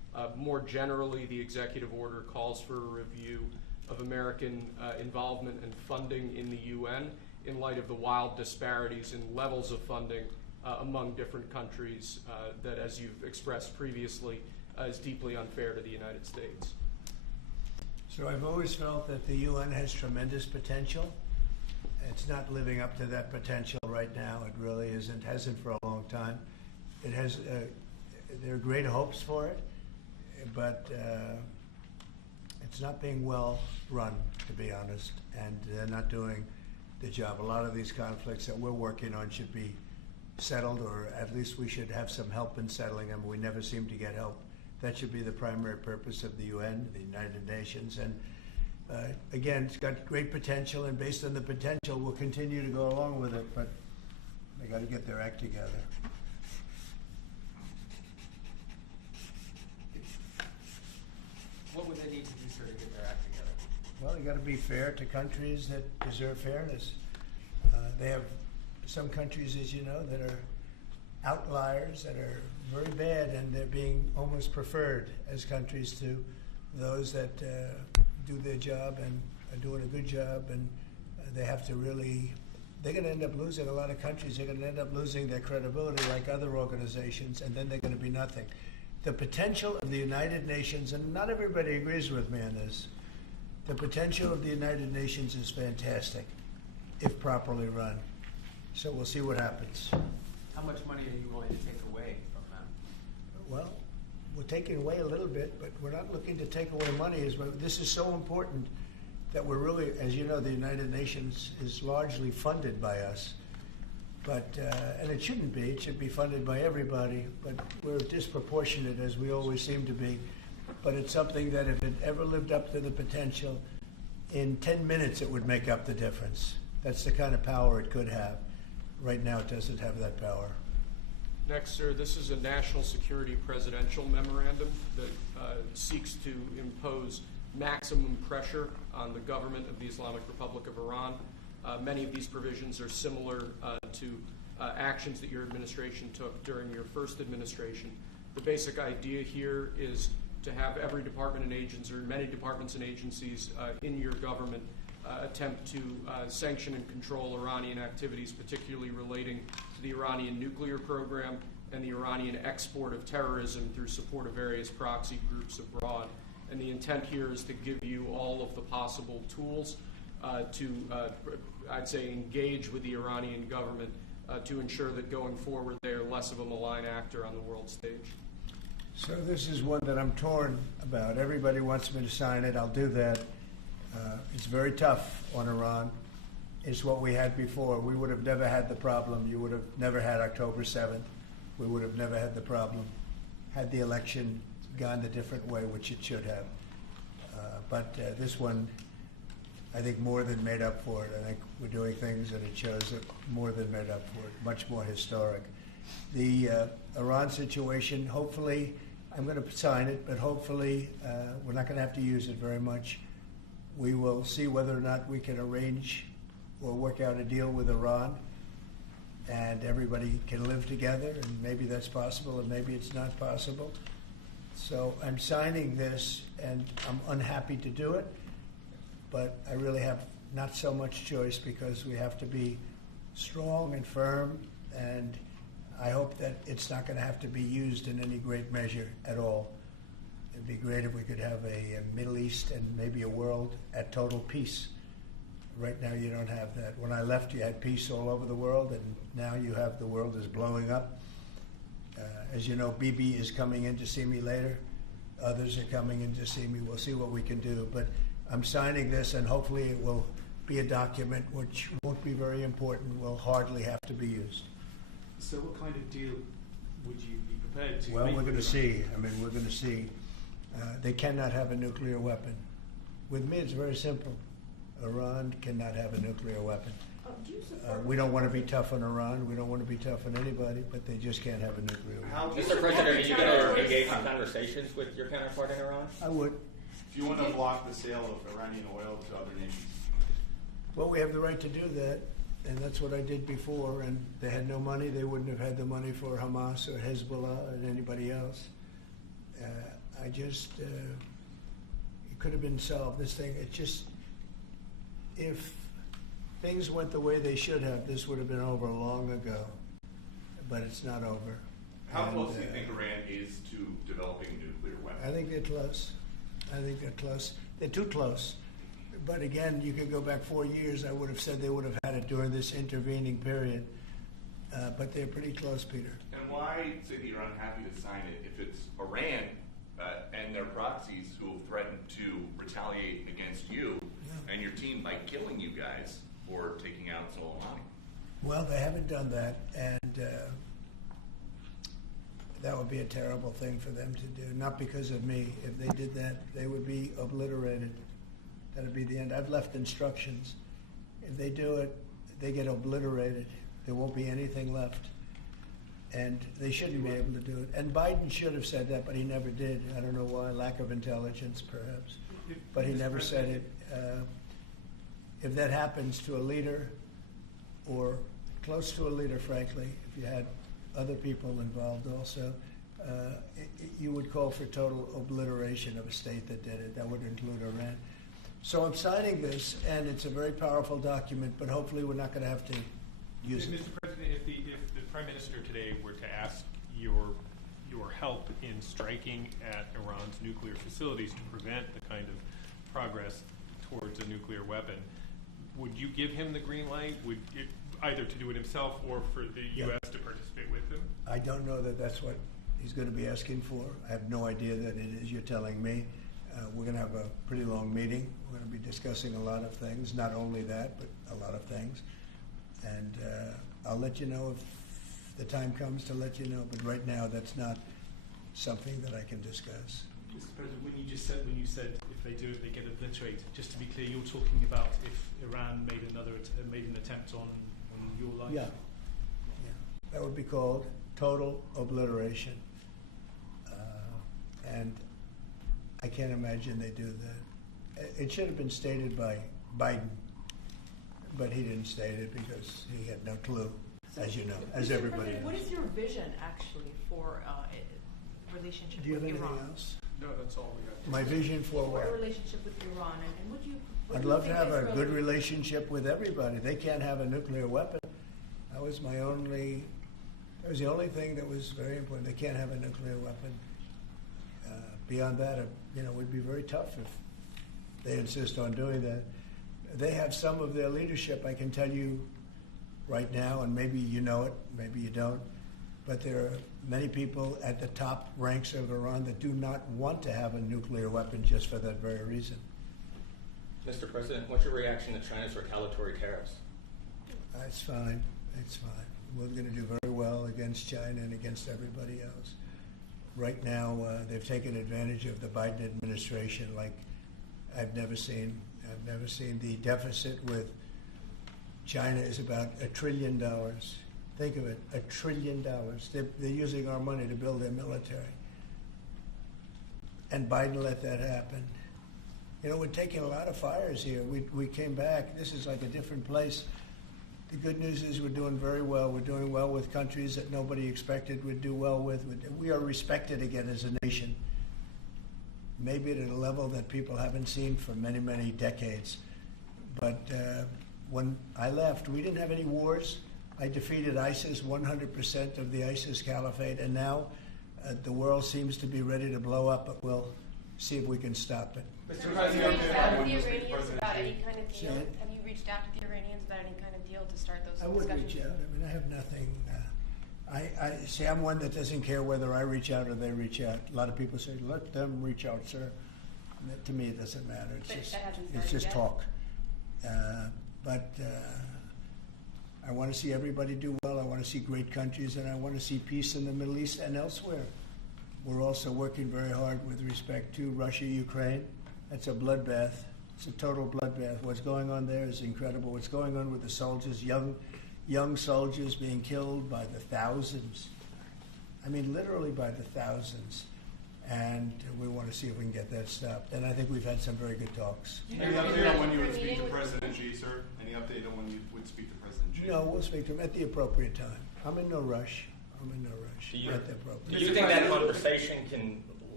More generally, the executive order calls for a review of American involvement and funding in the UN in light of the wild disparities in levels of funding among different countries that, as you've expressed previously, is deeply unfair to the United States. So I've always felt that the UN has tremendous potential. It's not living up to that potential right now. It really isn't, hasn't for a long time. It has, there are great hopes for it, but it's not being well run, to be honest, and they're not doing the job. A lot of these conflicts that we're working on should be settled, or at least we should have some help in settling them. We never seem to get help. That should be the primary purpose of the UN, the United Nations. And again, it's got great potential, and based on the potential, we'll continue to go along with it, but they got to get their act together. What would they need to do, sir, to get their act together? Well, you got to be fair to countries that deserve fairness. They have some countries, as you know, that are outliers, that are very bad, and they're being almost preferred as countries to those that do their job and are doing a good job, and they have to really, they're going to end up losing, a lot of countries, they're going to end up losing their credibility like other organizations, and then they're going to be nothing. The potential of the United Nations, and not everybody agrees with me on this, the potential of the United Nations is fantastic if properly run. So we'll see what happens. How much money are you willing to take away from them? Well, we're taking away a little bit, but we're not looking to take away money. This is so important that we're really, as you know, the United Nations is largely funded by us. But, and it shouldn't be. It should be funded by everybody, but we're disproportionate, as we always seem to be. But it's something that if it ever lived up to the potential, in 10 minutes it would make up the difference. That's the kind of power it could have. Right now it doesn't have that power. Next, sir, this is a national security presidential memorandum that seeks to impose maximum pressure on the government of the Islamic Republic of Iran. Many of these provisions are similar to actions that your administration took during your first administration. The basic idea here is to have every department and agency, or many departments and agencies in your government attempt to sanction and control Iranian activities, particularly relating to the Iranian nuclear program and the Iranian export of terrorism through support of various proxy groups abroad. And the intent here is to give you all of the possible tools to, I'd say, engage with the Iranian government to ensure that going forward they are less of a malign actor on the world stage. So this is one that I'm torn about. Everybody wants me to sign it. I'll do that. It's very tough on Iran. It's what we had before. We would have never had the problem. You would have never had October 7th. We would have never had the problem had the election gone a different way, which it should have. But this one, I think, more than made up for it. I think we're doing things that it shows that more than made up for it, much more historic. The Iran situation, hopefully, I'm going to sign it, but hopefully we're not going to have to use it very much. We will see whether or not we can arrange or work out a deal with Iran, and everybody can live together, and maybe that's possible, and maybe it's not possible. So I'm signing this, and I'm unhappy to do it, but I really have not so much choice because we have to be strong and firm, and I hope that it's not going to have to be used in any great measure at all. It'd be great if we could have a Middle East and maybe a world at total peace. Right now you don't have that. When I left, you had peace all over the world, and now you have the world is blowing up. As you know, Bibi is coming in to see me later. Others are coming in to see me. We'll see what we can do. But I'm signing this, and hopefully it will be a document which won't be very important, will hardly have to be used. So what kind of deal would you be prepared to Well, make? we're going to see. I mean, we're going to see. They cannot have a nuclear weapon. With me, it's very simple. Iran cannot have a nuclear weapon. We don't want to be tough on Iran. We don't want to be tough on anybody, but they just can't have a nuclear weapon. Mr. President, are you going to engage in conversations with your counterpart in Iran? I would. Do you want to block the sale of Iranian oil to other nations? Well, we have the right to do that, and that's what I did before, and they had no money. They wouldn't have had the money for Hamas or Hezbollah or anybody else. I just, it could have been solved. This thing, it just, if things went the way they should have, this would have been over long ago. But it's not over. How close do you think Iran is to developing a nuclear weapon? I think they're close. I think they're close. They're too close. But again, you could go back 4 years, I would have said they would have had it during this intervening period. But they're pretty close, Peter. And why say that you're unhappy to sign it if it's Iran and their proxies who have threatened to retaliate against you and your team by killing you guys or taking out Soleimani? Well, they haven't done that, and that would be a terrible thing for them to do. Not because of me. If they did that, they would be obliterated. That would be the end. I've left instructions. If they do it, they get obliterated. There won't be anything left. And they shouldn't be able to do it. And Biden should have said that, but he never did. I don't know why. Lack of intelligence, perhaps. But he never said it. If that happens to a leader, or close to a leader, frankly, if you had other people involved also, you would call for total obliteration of a state that did it. That would include Iran. So I'm signing this, and it's a very powerful document, but hopefully we're not going to have to use it. Mr. President, if the Prime Minister today were to ask your help in striking at Iran's nuclear facilities to prevent the kind of progress towards a nuclear weapon, would you give him the green light? Would it, either to do it himself or for the U.S. to participate with him? I don't know that that's what he's going to be asking for. I have no idea that it is. You're telling me. We're going to have a pretty long meeting. We're going to be discussing a lot of things, not only that, but a lot of things. And I'll let you know if the time comes to let you know. But right now, that's not something that I can discuss. Mr. President, when you said if they do it, they get obliterated. Just to be clear, you're talking about if Iran made an attempt on your life. Yeah, that would be called total obliteration. And I can't imagine they do that. It should have been stated by Biden, but he didn't state it because he had no clue, as you know, as everybody knows. What is your vision actually for relationship with Iran? Do you have anything else? No, that's all we got. My vision for For what? a relationship with Iran, and would you? I'd love to have a good relationship with everybody. They can't have a nuclear weapon. That was the only thing that was very important. They can't have a nuclear weapon. Beyond that, it would be very tough if they insist on doing that. They have some of their leadership, I can tell you right now, and maybe you know it, maybe you don't, but there are many people at the top ranks of Iran that do not want to have a nuclear weapon just for that very reason. Mr. President, what's your reaction to China's retaliatory tariffs? It's fine. It's fine. We're going to do very well against China and against everybody else. Right now, they've taken advantage of the Biden administration like I've never seen. I've never seen. The deficit with China is about $1 trillion. Think of it, $1 trillion. They're using our money to build their military. And Biden let that happen. We're taking a lot of fires here. We came back. This is like a different place. The good news is we're doing very well. We're doing well with countries that nobody expected we'd do well with. We are respected again as a nation, maybe at a level that people haven't seen for many, many decades. But when I left, we didn't have any wars. I defeated ISIS, 100% of the ISIS caliphate, and now the world seems to be ready to blow up, but we'll see if we can stop it. Mr. President, have you reached out to the Iranians about any kind of deal? Have you reached out to the Iranians about any kind of deal to start those discussions? I would reach out. I have nothing. I see. I'm one that doesn't care whether I reach out or they reach out. A lot of people say, "Let them reach out, sir." To me, it doesn't matter. It's just talk. But I want to see everybody do well. I want to see great countries, and I want to see peace in the Middle East and elsewhere. We're also working very hard with respect to Russia, Ukraine. That's a bloodbath. It's a total bloodbath. What's going on there is incredible. What's going on with the soldiers, young soldiers being killed by the thousands. I mean, literally by the thousands. And we want to see if we can get that stopped. And I think we've had some very good talks. Any update on when you would speak to President Xi, sir? Any update on when you would speak to President Xi? No, we'll speak to him at the appropriate time. I'm in no rush. Do you think that conversation can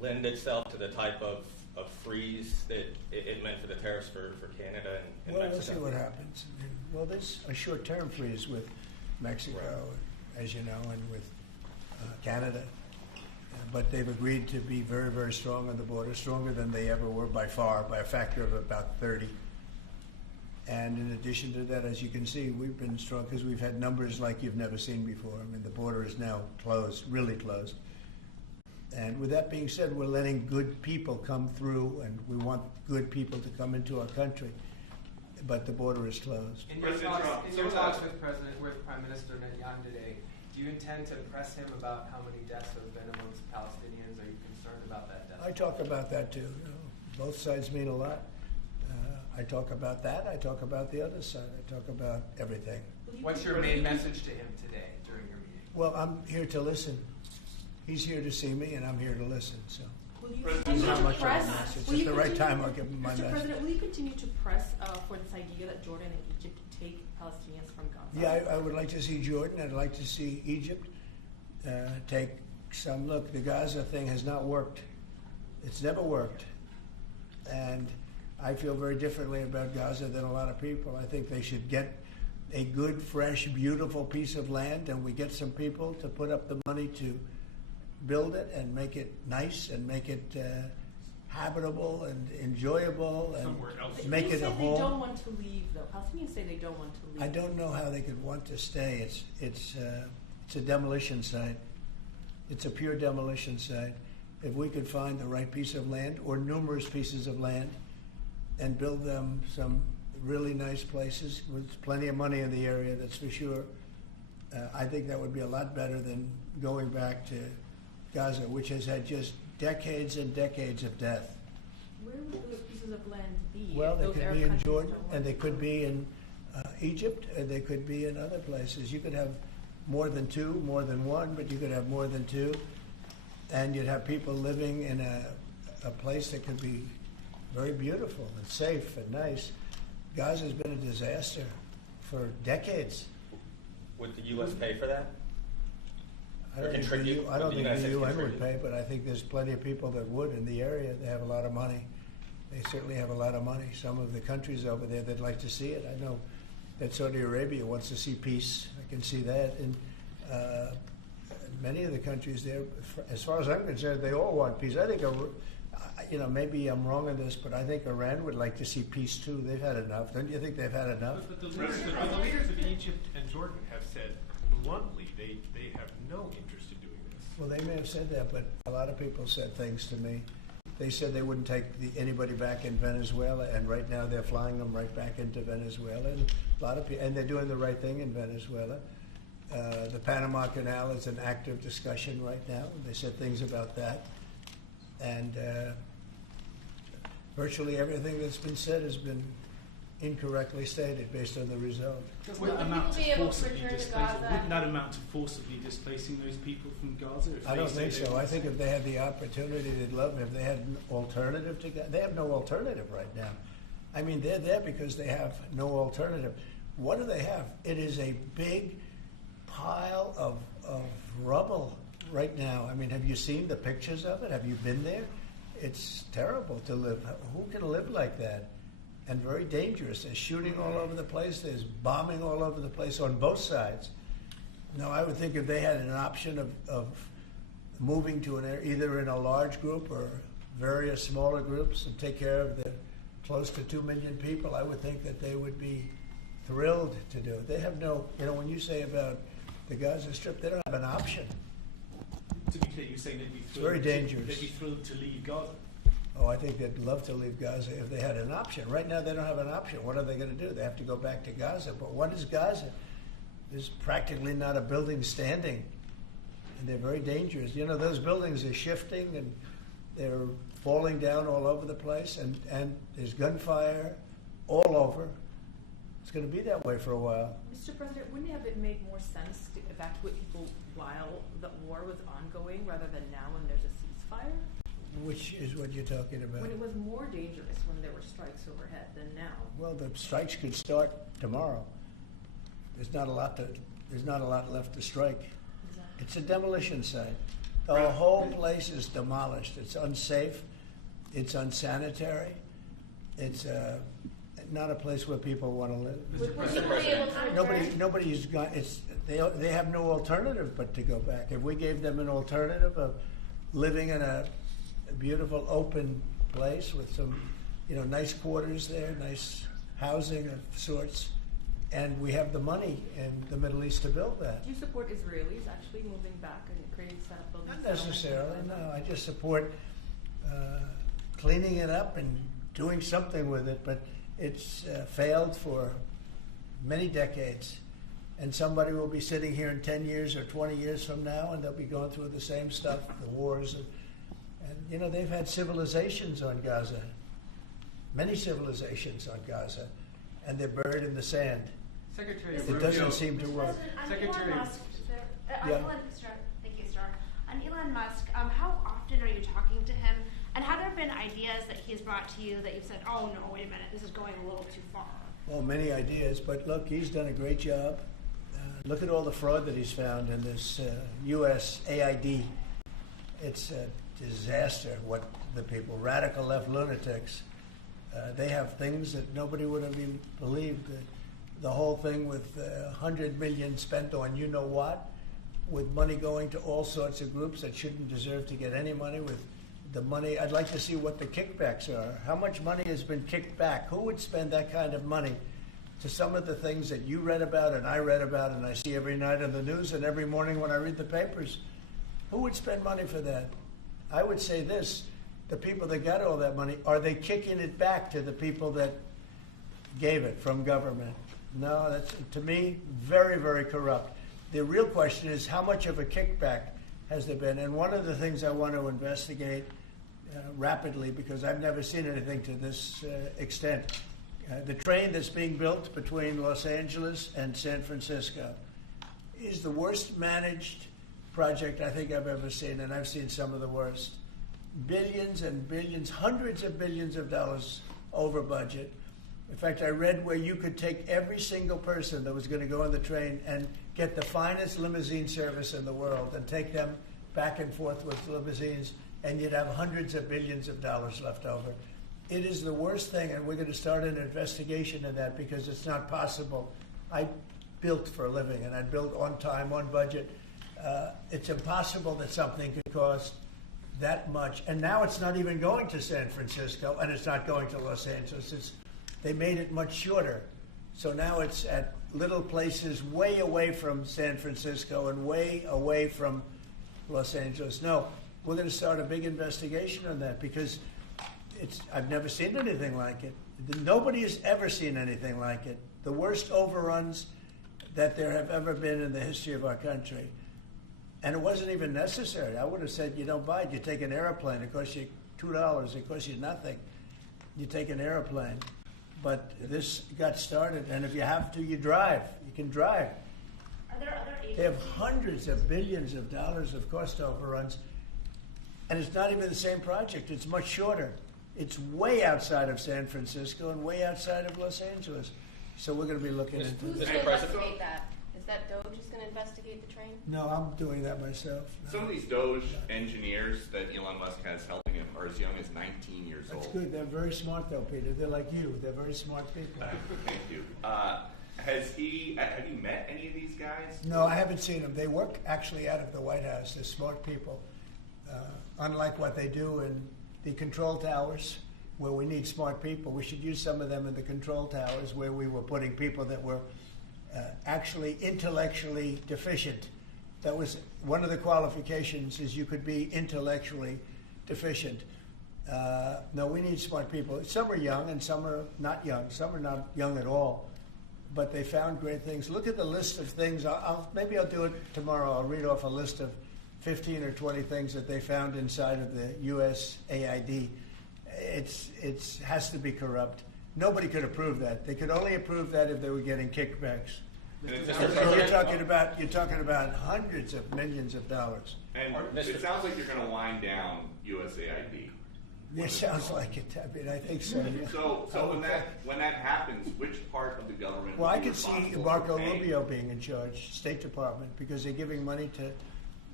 lend itself to the type of freeze that it meant for the tariffs for Canada and Well, Mexico? we'll see what happens. Well, there's a short-term freeze with Mexico, as you know, and with Canada. But they've agreed to be very, very strong on the border, stronger than they ever were by far, by a factor of about 30. And in addition to that, as you can see, we've been strong because we've had numbers like you've never seen before. I mean, the border is now closed, really closed. And with that being said, we're letting good people come through, and we want good people to come into our country. But the border is closed. In your talks with Prime Minister Netanyahu today, do you intend to press him about how many deaths have been amongst Palestinians? Are you concerned about that death? I talk about that too. You know, both sides mean a lot. I talk about that. I talk about the other side. I talk about everything. What's your main message to him today during your meeting? Well, I'm here to listen. He's here to see me, and I'm here to listen. So, will you it's continue not to much of a press? message. Will At you the right continue- time, I'll give him my Mr. message. President, will you continue to press for this idea that Jordan and Egypt take Palestinians from Gaza? Yeah, I would like to see Jordan. I'd like to see Egypt take some look. The Gaza thing has not worked. It's never worked. And I feel very differently about Gaza than a lot of people. I think they should get a good, fresh, beautiful piece of land, and we get some people to put up the money to build it and make it nice and make it habitable and enjoyable and make it a home. They don't want to leave, though. Palestinians say they don't want to leave. I don't know how they could want to stay. It's a demolition site. It's a pure demolition site. If we could find the right piece of land or numerous pieces of land and build them some really nice places with plenty of money in the area, that's for sure, I think that would be a lot better than going back to Gaza, which has had just decades and decades of death. Where would those pieces of land be? Well, they Those could Arab be in countries Jordan, don't want and they to could go. be in Egypt, and they could be in other places. You could have more than two, more than one, but you could have more than two, and you'd have people living in a place that could be very beautiful and safe and nice. Gaza's been a disaster for decades. Would the U.S. pay for that? I don't think the UN would pay, but I think there's plenty of people that would in the area. They have a lot of money. They certainly have a lot of money. Some of the countries over there, they'd like to see it. I know that Saudi Arabia wants to see peace. I can see that. And many of the countries there, as far as I'm concerned, they all want peace. I think, maybe I'm wrong on this, but I think Iran would like to see peace too. They've had enough. Don't you think they've had enough? But the leaders of Egypt and Jordan have said bluntly they have no interest in doing this. Well, they may have said that, but a lot of people said things to me. They said they wouldn't take anybody back in Venezuela, and right now they're flying them right back into Venezuela. And a lot of people, and they're doing the right thing in Venezuela. The Panama Canal is an active discussion right now. They said things about that, and virtually everything that's been said has been incorrectly stated based on the result. Will people be able to return to Gaza? Wouldn't that amount to forcibly displacing those people from Gaza? I don't think so. I think if they had the opportunity, they'd love it. If they had an alternative to Gaza, they have no alternative right now. I mean, they're there because they have no alternative. What do they have? It is a big pile of rubble right now. I mean, have you seen the pictures of it? Have you been there? It's terrible to live. Who can live like that? And very dangerous. There's shooting all over the place. There's bombing all over the place on both sides. Now, I would think if they had an option of moving to an area, either in a large group or various smaller groups, and take care of the close to 2 million people, I would think that they would be thrilled to do it. They have no, when you say about the Gaza Strip, they don't have an option. To be clear, you're saying they'd be thrilled. It's very dangerous. They'd be thrilled to leave Gaza. Oh, I think they'd love to leave Gaza if they had an option. Right now, they don't have an option. What are they going to do? They have to go back to Gaza. But what is Gaza? There's practically not a building standing, and they're very dangerous. Those buildings are shifting, and they're falling down all over the place, and there's gunfire all over. It's going to be that way for a while. Mr. President, wouldn't it have made more sense to evacuate people while the war was ongoing rather than now when there's a ceasefire? Which is what you're talking about? When it was more dangerous when there were strikes overhead than now. Well, the strikes could start tomorrow. There's not a lot left to strike. Exactly. It's a demolition site. The whole place is demolished. It's unsafe. It's unsanitary. It's not a place where people want to live. Would people be able to return? Nobody's got. They have no alternative but to go back. If we gave them an alternative of living in a beautiful open place with some, nice quarters there, nice housing of sorts, and we have the money in the Middle East to build that. Do you support Israelis actually moving back and creating building? Not necessarily. No, I just support cleaning it up and doing something with it. But it's failed for many decades. And somebody will be sitting here in 10 years or 20 years from now, and they'll be going through the same stuff, the wars. And they've had civilizations on Gaza, many civilizations on Gaza, and they're buried in the sand. Secretary It Rubio. doesn't seem to work. Secretary. Thank you, Star. On Elon Musk, how often are you talking to him? And have there been ideas that he's brought to you that you've said, oh no, wait a minute, this is going a little too far? Well, many ideas, but look, he's done a great job. Look at all the fraud that he's found in this USAID. It's a disaster what the people, radical left lunatics, they have things that nobody would have even believed. The whole thing with $100 million spent on you-know-what, with money going to all sorts of groups that shouldn't deserve to get any money, with the money. I'd like to see what the kickbacks are. How much money has been kicked back? Who would spend that kind of money to some of the things that you read about and I read about and I see every night on the news and every morning when I read the papers? Who would spend money for that? I would say this, the people that got all that money, are they kicking it back to the people that gave it from government? No, that's, to me, very, very corrupt. The real question is, how much of a kickback has there been? And one of the things I want to investigate rapidly, because I've never seen anything to this extent, the train that's being built between Los Angeles and San Francisco is the worst managed project I think I've ever seen, and I've seen some of the worst. Billions and billions, hundreds of billions of dollars over budget. In fact, I read where you could take every single person that was going to go on the train and get the finest limousine service in the world and take them back and forth with limousines, and you'd have hundreds of billions of dollars left over. It is the worst thing, and we're going to start an investigation of that because it's not possible. I built for a living, and I built on time, on budget. It's impossible that something could cost that much. And now it's not even going to San Francisco, and it's not going to Los Angeles. They made it much shorter. So now it's at little places way away from San Francisco and way away from Los Angeles. No, we're going to start a big investigation on that because I've never seen anything like it. Nobody has ever seen anything like it. The worst overruns that there have ever been in the history of our country. And it wasn't even necessary. I would have said, you don't buy it. You take an airplane. It costs you $2. It costs you nothing. You take an airplane. But this got started, and if you have to, you drive. You can drive. Are there other agencies? They have hundreds of billions of dollars of cost overruns, and it's not even the same project. It's much shorter. It's way outside of San Francisco and way outside of Los Angeles. So we're going to be looking into Who's this. going to investigate that? Is that Doge who's going to investigate the train? No, I'm doing that myself. No. Some of these Doge engineers that Elon Musk has helping him are as young as 19 years old. That's good. They're very smart, though, Peter. They're like you. They're very smart people. Thank you. Have you met any of these guys? No, I haven't seen them. They work actually out of the White House. They're smart people. Unlike what they do in the control towers, where we need smart people, we should use some of them in the control towers where we were putting people that were actually intellectually deficient. That was one of the qualifications, is you could be intellectually deficient. No, we need smart people. Some are young and some are not young. Some are not young at all. But they found great things. Look at the list of things. Maybe I'll do it tomorrow. I'll read off a list of 15 or 20 things that they found inside of the USAID. It has to be corrupt. Nobody could approve that. They could only approve that if they were getting kickbacks. And you're talking about hundreds of millions of dollars. And it sounds like you're going to wind down USAID. It sounds like it. I mean, I think so. Yeah. So when that happens, which part of the government? Well, I could see Marco Rubio being in charge, State Department, because they're giving money to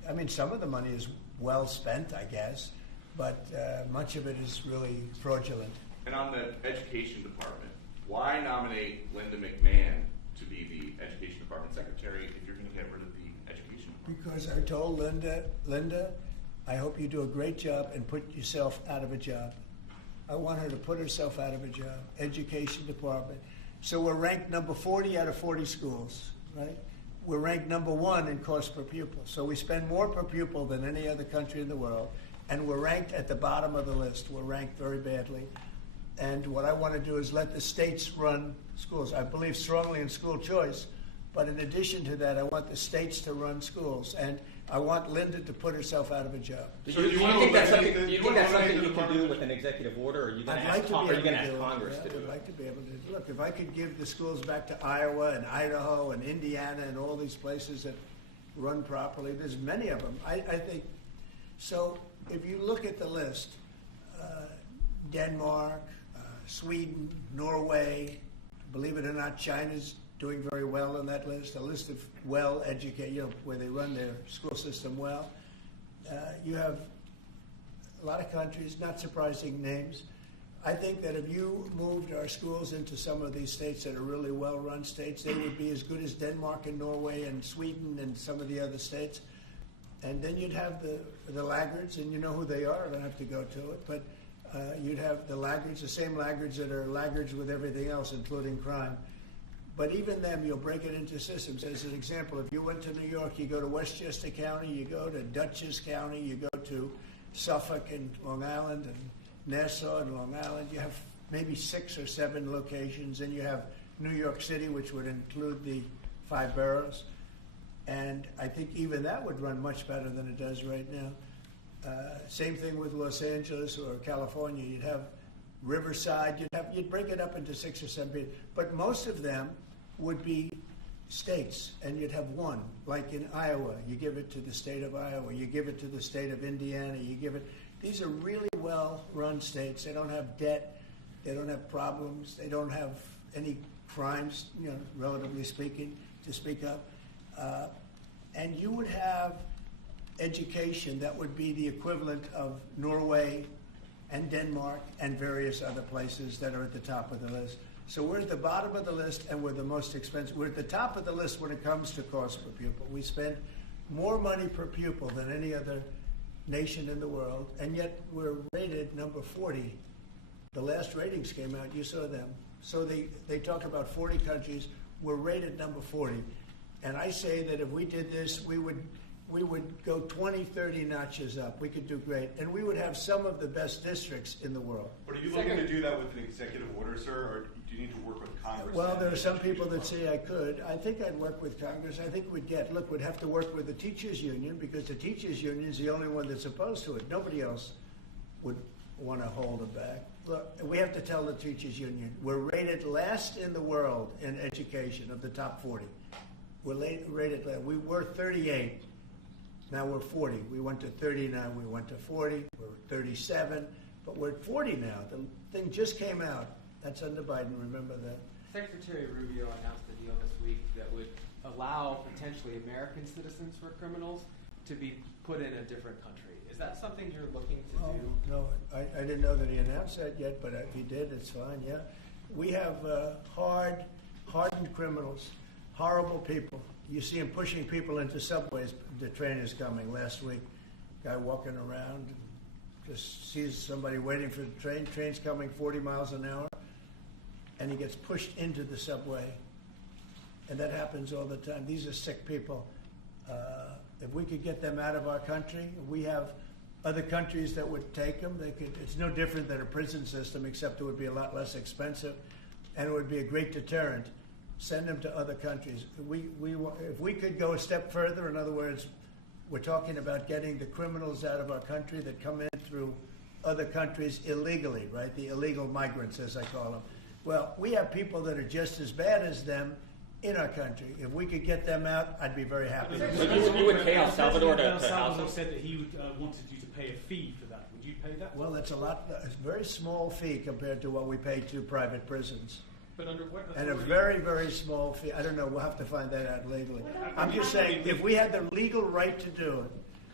I mean, some of the money is well spent, I guess, but much of it is really fraudulent. And on the education department, why nominate Linda McMahon to be the education department secretary if you're going to get rid of the education department? Because I told Linda, I hope you do a great job and put yourself out of a job. I want her to put herself out of a job. Education department. So we're ranked number 40 out of 40 schools, right? We're ranked number 1 in cost per pupil. So we spend more per pupil than any other country in the world. And we're ranked at the bottom of the list. We're ranked very badly. And what I want to do is let the states run schools. I believe strongly in school choice. But in addition to that, I want the states to run schools. And I want Linda to put herself out of a job. Do you think that's something you can do with an executive order, or are you going to ask Congress to do it? I'd like to be able to. Look, if I could give the schools back to Iowa and Idaho and Indiana and all these places that run properly, there's many of them. I think. So if you look at the list, Denmark, Sweden, Norway, believe it or not, China's doing very well on that list, a list of well-educated, where they run their school system well. You have a lot of countries, not surprising names. I think that if you moved our schools into some of these states that are really well-run states, they would be as good as Denmark and Norway and Sweden and some of the other states. And then you'd have the laggards, and you know who they are. I don't have to go to it. But you'd have the laggards, the same laggards that are laggards with everything else, including crime. But even them, you'll break it into systems. As an example, if you went to New York, you go to Westchester County, you go to Dutchess County, you go to Suffolk and Long Island and Nassau and Long Island. You have maybe 6 or 7 locations. And you have New York City, which would include the 5 boroughs. And I think even that would run much better than it does right now. Same thing with Los Angeles or California. You'd have Riverside. You'd break it up into 6 or 7. But most of them would be states, and you'd have one. Like in Iowa, you give it to the state of Iowa. You give it to the state of Indiana. You give it. These are really well-run states. They don't have debt. They don't have problems. They don't have any crimes, relatively speaking, to speak of. And you would have education that would be the equivalent of Norway and Denmark and various other places that are at the top of the list. So we're at the bottom of the list, and we're the most expensive. We're at the top of the list when it comes to cost per pupil. We spend more money per pupil than any other nation in the world, and yet we're rated number 40. The last ratings came out, you saw them. So they talk about 40 countries. We're rated number 40. And I say that if we did this, we would go 20, 30 notches up. We could do great. And we would have some of the best districts in the world. But are you looking to do that with an executive order, sir, or do you need to work with Congress? Well, there are some people that say I could. I think I'd work with Congress. I think we'd have to work with the teachers union, because the teachers union is the only one that's opposed to it. Nobody else would want to hold it back. Look, we have to tell the teachers union, we're rated last in the world in education of the top 40. We're rated last. We were 38. Now we're 40. We went to 39. We went to 40. We're 37. But we're at 40 now. The thing just came out. That's under Biden. Remember that. Secretary Rubio announced a deal this week that would allow potentially American citizens who are criminals to be put in a different country. Is that something you're looking to do? No, I didn't know that he announced that yet, but if he did, it's fine, yeah. We have hardened criminals, horrible people. You see them pushing people into subways. The train is coming last week. Guy walking around, just sees somebody waiting for the train. Train's coming 40 miles an hour, and he gets pushed into the subway. And that happens all the time. These are sick people. If we could get them out of our country, we have other countries that would take them. It's no different than a prison system, except it would be a lot less expensive, and it would be a great deterrent. Send them to other countries. If we could go a step further, in other words, we're talking about getting the criminals out of our country that come in through other countries illegally, right? The illegal migrants, as I call them. Well, we have people that are just as bad as them in our country. If we could get them out, I'd be very happy. You would pay El Salvador to house them? El Salvador said that he wanted you to pay a fee for that. Would you pay that? Well, that's a very small fee compared to what we pay to private prisons. But under what authority? And a very, very small fee. I don't know. We'll have to find that out legally. I'm just saying, if we had the legal right to do it,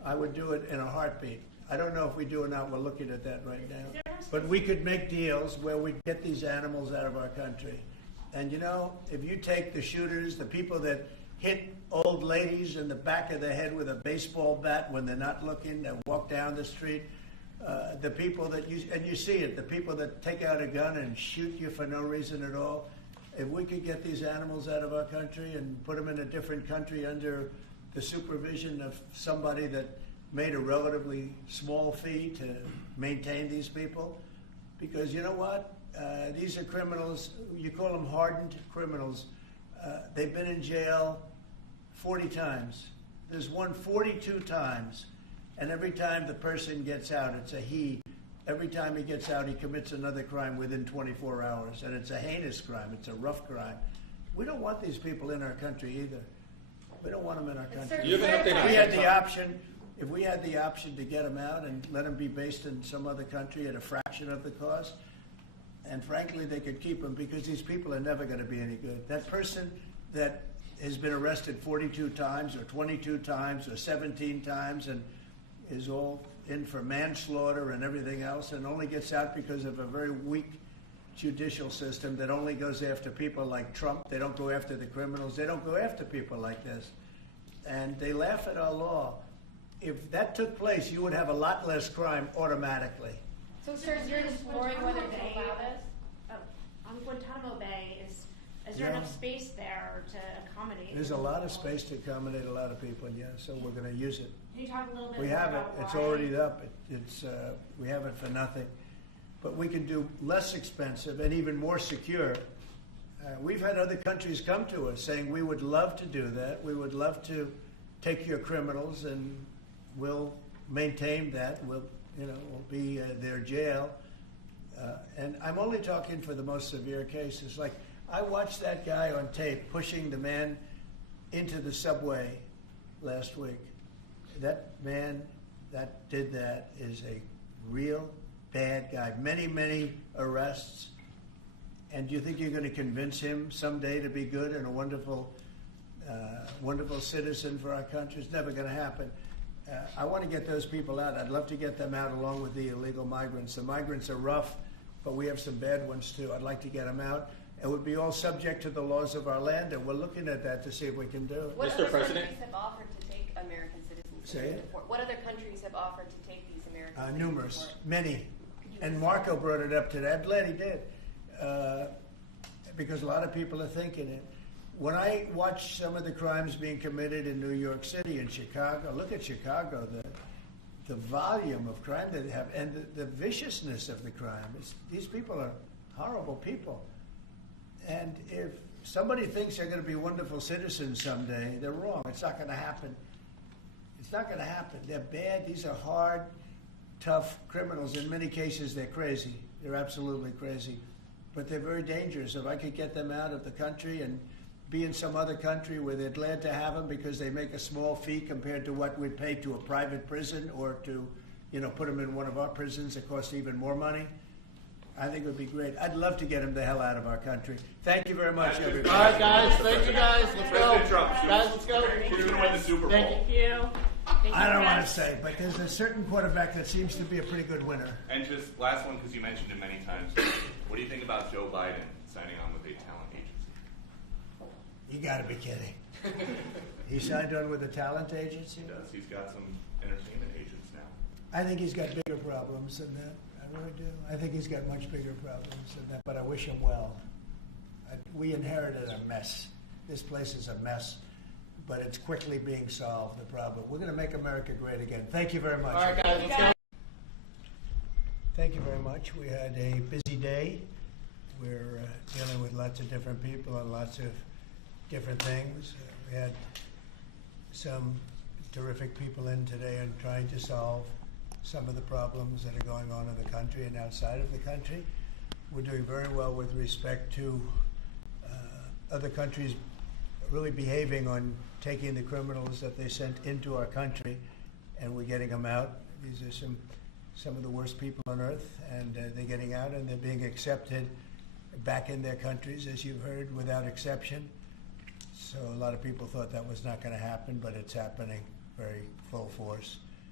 I would do it in a heartbeat. I don't know if we do or not. We're looking at that right now. But we could make deals where we get these animals out of our country. And you know, if you take the shooters, the people that hit old ladies in the back of the head with a baseball bat when they're not looking, that walk down the street, the people that you see it, the people that take out a gun and shoot you for no reason at all. If we could get these animals out of our country and put them in a different country under the supervision of somebody that made a relatively small fee to maintain these people, because you know what? These are criminals. You call them hardened criminals. They've been in jail 40 times. There's one 42 times. And every time the person gets out, it's a he. Every time he gets out, he commits another crime within 24 hours. And it's a heinous crime. It's a rough crime. We don't want these people in our country either. We don't want them in our country. If we had the option to get them out and let them be based in some other country at a fraction of the cost, and frankly, they could keep them because these people are never going to be any good. That person that has been arrested 42 times or 22 times or 17 times and is all in for manslaughter and everything else and only gets out because of a very weak judicial system that only goes after people like Trump. They don't go after the criminals. They don't go after people like this. And they laugh at our law. If that took place, you would have a lot less crime automatically. So, sir, you're exploring whether to allow this? On Guantanamo Bay, is there enough space there to accommodate? There's a lot of space to accommodate a lot of people, yeah, so we're going to use it. Can you talk a little bit We more have it. about It's why? already up. We have it for nothing. But we can do less expensive and even more secure. We've had other countries come to us saying, we would love to do that. We would love to take your criminals and we'll maintain that. We'll be their jail. And I'm only talking for the most severe cases. Like, I watched that guy on tape pushing the man into the subway last week. That man that did that is a real bad guy. Many, many arrests. And do you think you're going to convince him someday to be good and a wonderful citizen for our country? It's never going to happen. I want to get those people out. I'd love to get them out along with the illegal migrants. The migrants are rough, but we have some bad ones too. I'd like to get them out. It would be all subject to the laws of our land, and we're looking at that to see if we can do it. What other countries have offered to take American citizens? Say it? What other countries have offered to take these American citizens? Numerous, many. And Marco brought it up today. I'm glad he did, because a lot of people are thinking it. When I watch some of the crimes being committed in New York City and Chicago, look at Chicago, the volume of crime that they have and the viciousness of the crime. These people are horrible people. And if somebody thinks they're going to be wonderful citizens someday, they're wrong. It's not going to happen. It's not going to happen. They're bad. These are hard, tough criminals. In many cases, they're crazy. They're absolutely crazy. But they're very dangerous. If I could get them out of the country and be in some other country where they're glad to have them because they make a small fee compared to what we'd pay to a private prison or to, put them in one of our prisons that costs even more money, I think it would be great. I'd love to get them the hell out of our country. Thank you very much, everybody. All right, guys. Thank you, guys. Let's go. Guys, let's go. Who's going to win the Super Bowl? Thank you. I don't want to say, but there's a certain quarterback that seems to be a pretty good winner. And just last one, because you mentioned it many times. What do you think about Joe Biden signing on with a talent agency? You got to be kidding. He signed on with a talent agency? He does. He's got some entertainment agents now. I think he's got bigger problems than that. I really do. I think he's got much bigger problems than that, but I wish him well. We inherited a mess. This place is a mess, but it's quickly being solved, the problem. We're going to make America great again. Thank you very much. All right, guys, let's go. Thank you very much. We had a busy day. We're dealing with lots of different people and lots of different things. We had some terrific people in today and trying to solve some of the problems that are going on in the country and outside of the country. We're doing very well with respect to other countries really behaving on taking the criminals that they sent into our country, and we're getting them out. These are some of the worst people on earth, and they're getting out and they're being accepted back in their countries, as you've heard, without exception. So a lot of people thought that was not going to happen, but it's happening very full force.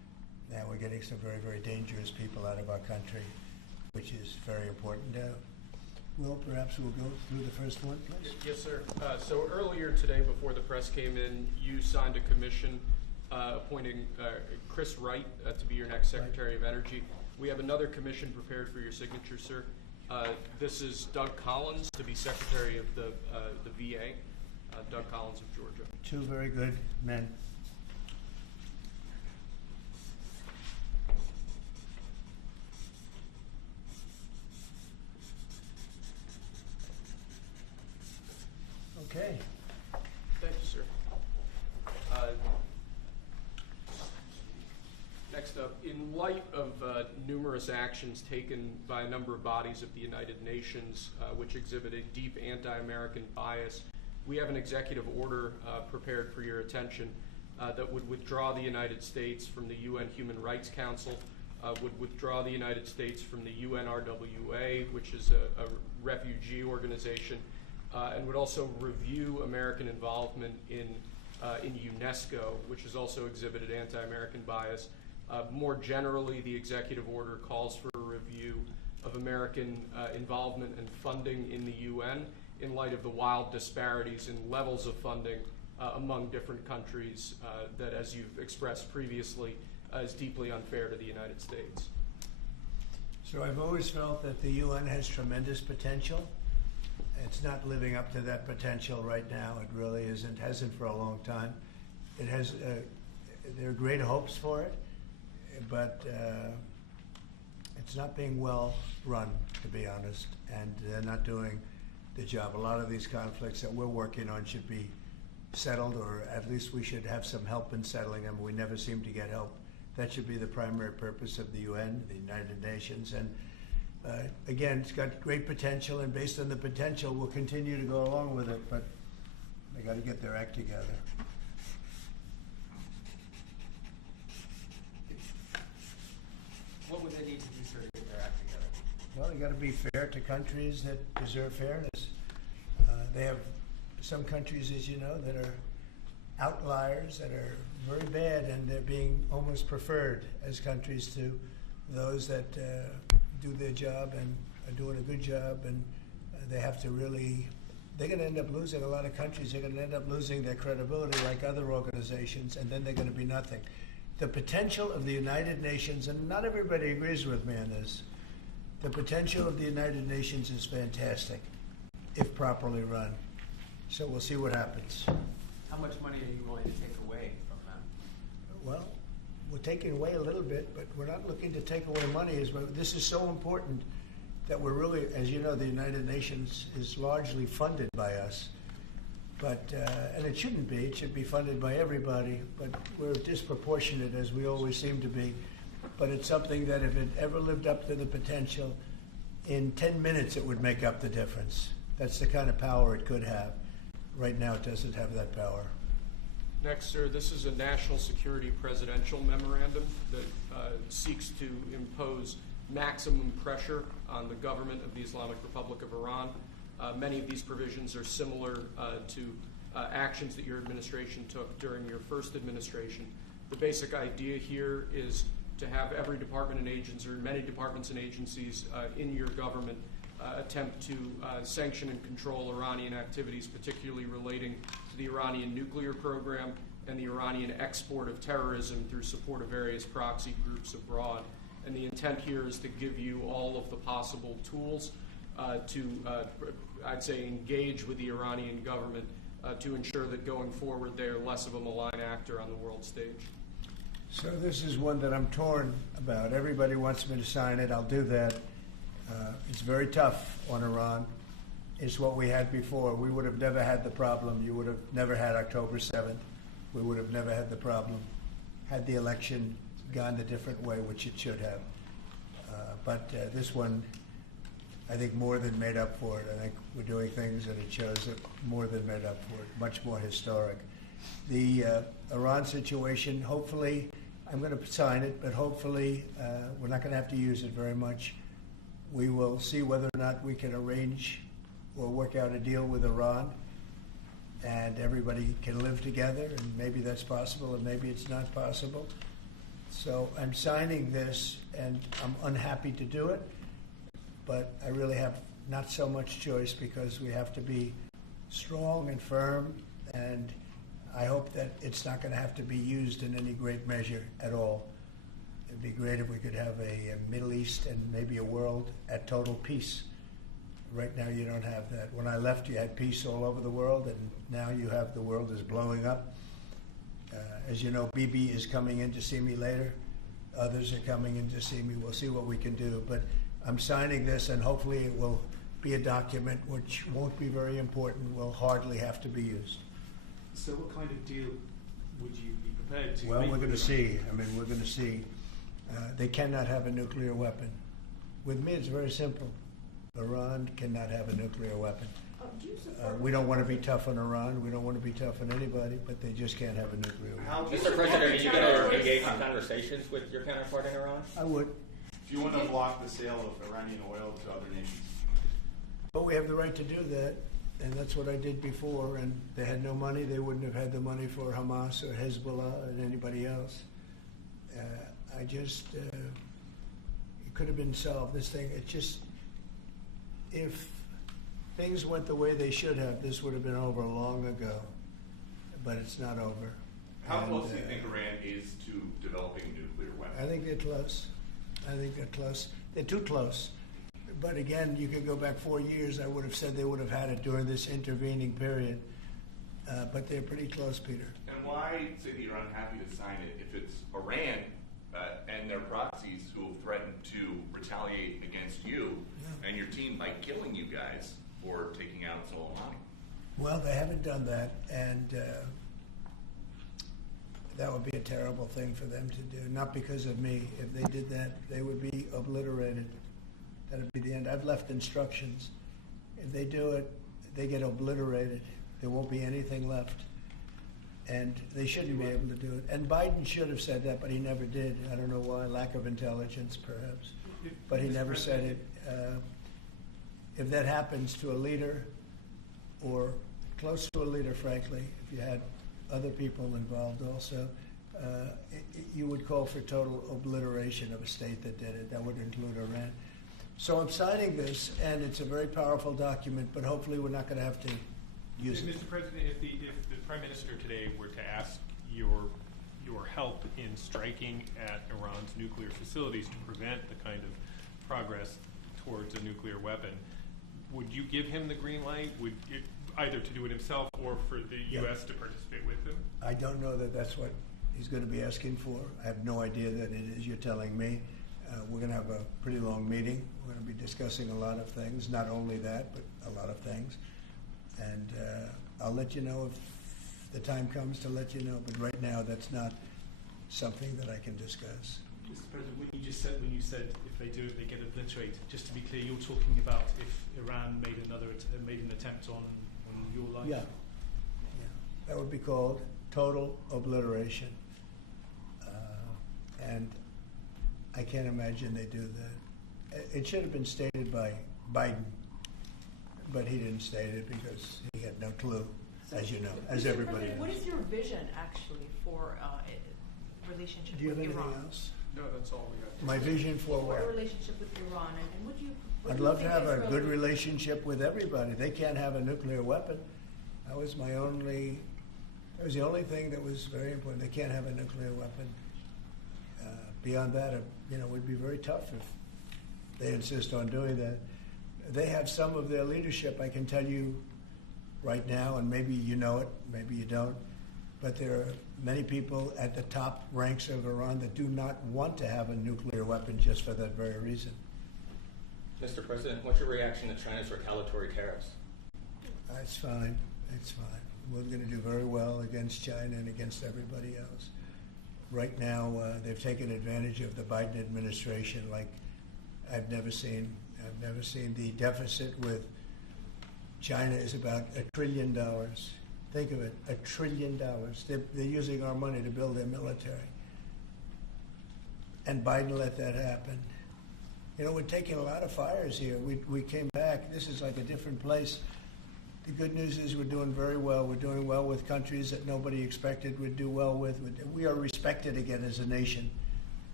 and we're getting some very, very dangerous people out of our country, which is very important. Will, perhaps we'll go through the first one, please. Yes, sir. So earlier today, before the press came in, you signed a commission appointing Chris Wright to be your next Secretary of Energy. We have another commission prepared for your signature, sir. This is Doug Collins to be Secretary of the VA, Doug Collins of Georgia. Two very good men. Okay. Thank you, sir. Next up, in light of numerous actions taken by a number of bodies of the United Nations which exhibit a deep anti-American bias, we have an executive order prepared for your attention that would withdraw the United States from the UN Human Rights Council, would withdraw the United States from the UNRWA, which is a refugee organization, and would also review American involvement in UNESCO, which has also exhibited anti-American bias. More generally, the executive order calls for a review of American involvement and funding in the UN in light of the wild disparities in levels of funding among different countries that, as you've expressed previously, is deeply unfair to the United States. So I've always felt that the UN has tremendous potential. It's not living up to that potential right now. It really isn't, hasn't for a long time. It has, there are great hopes for it, but it's not being well run, to be honest, and they're not doing the job. A lot of these conflicts that we're working on should be settled, or at least we should have some help in settling them. We never seem to get help. That should be the primary purpose of the UN, the United Nations, and again, it's got great potential, and based on the potential, we'll continue to go along with it, but they got to get their act together. What would they need to do, sir, to get their act together? Well, they got to be fair to countries that deserve fairness. They have some countries, as you know, that are outliers, that are very bad, and they're being almost preferred as countries to those that do their job and are doing a good job, and they have to really, they're going to end up losing a lot of countries. They're going to end up losing their credibility like other organizations, and then they're going to be nothing. The potential of the United Nations, and not everybody agrees with me on this, the potential of the United Nations is fantastic if properly run. So we'll see what happens. How much money are you willing to take away from them? Well, we're taking away a little bit, but we're not looking to take away money. This is so important that we're really, as you know, the United Nations is largely funded by us. But, and it shouldn't be. It should be funded by everybody, but we're disproportionate, as we always seem to be. But it's something that if it ever lived up to the potential, in 10 minutes it would make up the difference. That's the kind of power it could have. Right now it doesn't have that power. Next, sir, this is a national security presidential memorandum that seeks to impose maximum pressure on the government of the Islamic Republic of Iran. Many of these provisions are similar to actions that your administration took during your first administration. The basic idea here is to have every department and agency, or many departments and agencies in your government attempt to sanction and control Iranian activities, particularly relating to the Iranian nuclear program and the Iranian export of terrorism through support of various proxy groups abroad. And the intent here is to give you all of the possible tools to, I'd say, engage with the Iranian government to ensure that going forward they are less of a malign actor on the world stage. So this is one that I'm torn about. Everybody wants me to sign it. I'll do that. It's very tough on Iran. It's what we had before. We would have never had the problem. You would have never had October 7th. We would have never had the problem had the election gone a different way, which it should have. But this one, I think, more than made up for it. I think we're doing things, and it shows that more than made up for it, much more historic. The Iran situation, hopefully, I'm going to sign it, but hopefully we're not going to have to use it very much. We will see whether or not we can arrange or work out a deal with Iran, and everybody can live together, and maybe that's possible, and maybe it's not possible. So I'm signing this, and I'm unhappy to do it, but I really have not so much choice because we have to be strong and firm, and I hope that it's not going to have to be used in any great measure at all. It'd be great if we could have a Middle East and maybe a world at total peace. Right now you don't have that. When I left, you had peace all over the world, and now you have the world is blowing up. As you know, Bibi is coming in to see me later. Others are coming in to see me. We'll see what we can do. But I'm signing this, and hopefully it will be a document which won't be very important, will hardly have to be used. So what kind of deal would you be prepared to Well, make we're going to with see. I mean, we're going to see. They cannot have a nuclear weapon. With me, it's very simple. Iran cannot have a nuclear weapon. We don't want to be tough on Iran. We don't want to be tough on anybody, but they just can't have a nuclear weapon. Mr. President, are you going to engage in conversations with your counterpart in Iran? I would. Do you want to block the sale of Iranian oil to other nations? But we have the right to do that, and that's what I did before, and they had no money. They wouldn't have had the money for Hamas or Hezbollah and anybody else. It could have been solved, this thing. It just, if things went the way they should have, this would have been over long ago, but it's not over. How close do you think Iran is to developing a nuclear weapon? I think they're close. They're too close. But again, you could go back 4 years. I would have said they would have had it during this intervening period. But they're pretty close, Peter. And why say that you're unhappy to sign it if it's Iran and their proxies who have threatened to retaliate against you and your team by killing you guys for taking out Soleimani? Well, they haven't done that, and that would be a terrible thing for them to do. Not because of me. If they did that, they would be obliterated. That would be the end. I've left instructions. If they do it, they get obliterated. There won't be anything left. And they shouldn't be able to do it. And Biden should have said that, but he never did. I don't know why. Lack of intelligence, perhaps. But he never said it. If that happens to a leader, or close to a leader, frankly, if you had other people involved also, you would call for total obliteration of a state that did it. That would include Iran. So I'm signing this, and it's a very powerful document, but hopefully we're not going to have to use it. Mr. President, if the Prime Minister today were to ask your help in striking at Iran's nuclear facilities to prevent the kind of progress towards a nuclear weapon, would you give him the green light? Would you, either to do it himself or for the U.S. to participate with him? I don't know that that's what he's going to be asking for. I have no idea that it is. You're telling me. We're going to have a pretty long meeting. We're going to be discussing a lot of things, not only that, but a lot of things. And I'll let you know if the time comes to let you know. But right now, that's not something that I can discuss. Mr. President, when you said if they do it, they get obliterated. Just to be clear, you're talking about if Iran made an attempt on your life. Yeah, that would be called total obliteration. And I can't imagine they do that. It should have been stated by Biden, but he didn't state it because he had no clue, as you know, as everybody knows. What is your vision, actually, for a relationship Do you have with anything Iran? else? No, that's all we got. My vision for For a what? relationship with Iran, and would you? I'd love to have a good relationship with everybody. They can't have a nuclear weapon. That was the only thing that was very important. They can't have a nuclear weapon. Beyond that, it would be very tough if they insist on doing that. They have some of their leadership, I can tell you right now, and maybe you know it, maybe you don't, but there are many people at the top ranks of Iran that do not want to have a nuclear weapon just for that very reason. Mr. President, what's your reaction to China's retaliatory tariffs? It's fine. It's fine. We're going to do very well against China and against everybody else. Right now, they've taken advantage of the Biden administration like I've never seen. I've never seen. The deficit with China is about $1 trillion. Think of it, $1 trillion. They're using our money to build their military. And Biden let that happen. We're taking a lot of fires here. We came back. This is like a different place. The good news is we're doing very well. We're doing well with countries that nobody expected we'd do well with. We are respected again as a nation.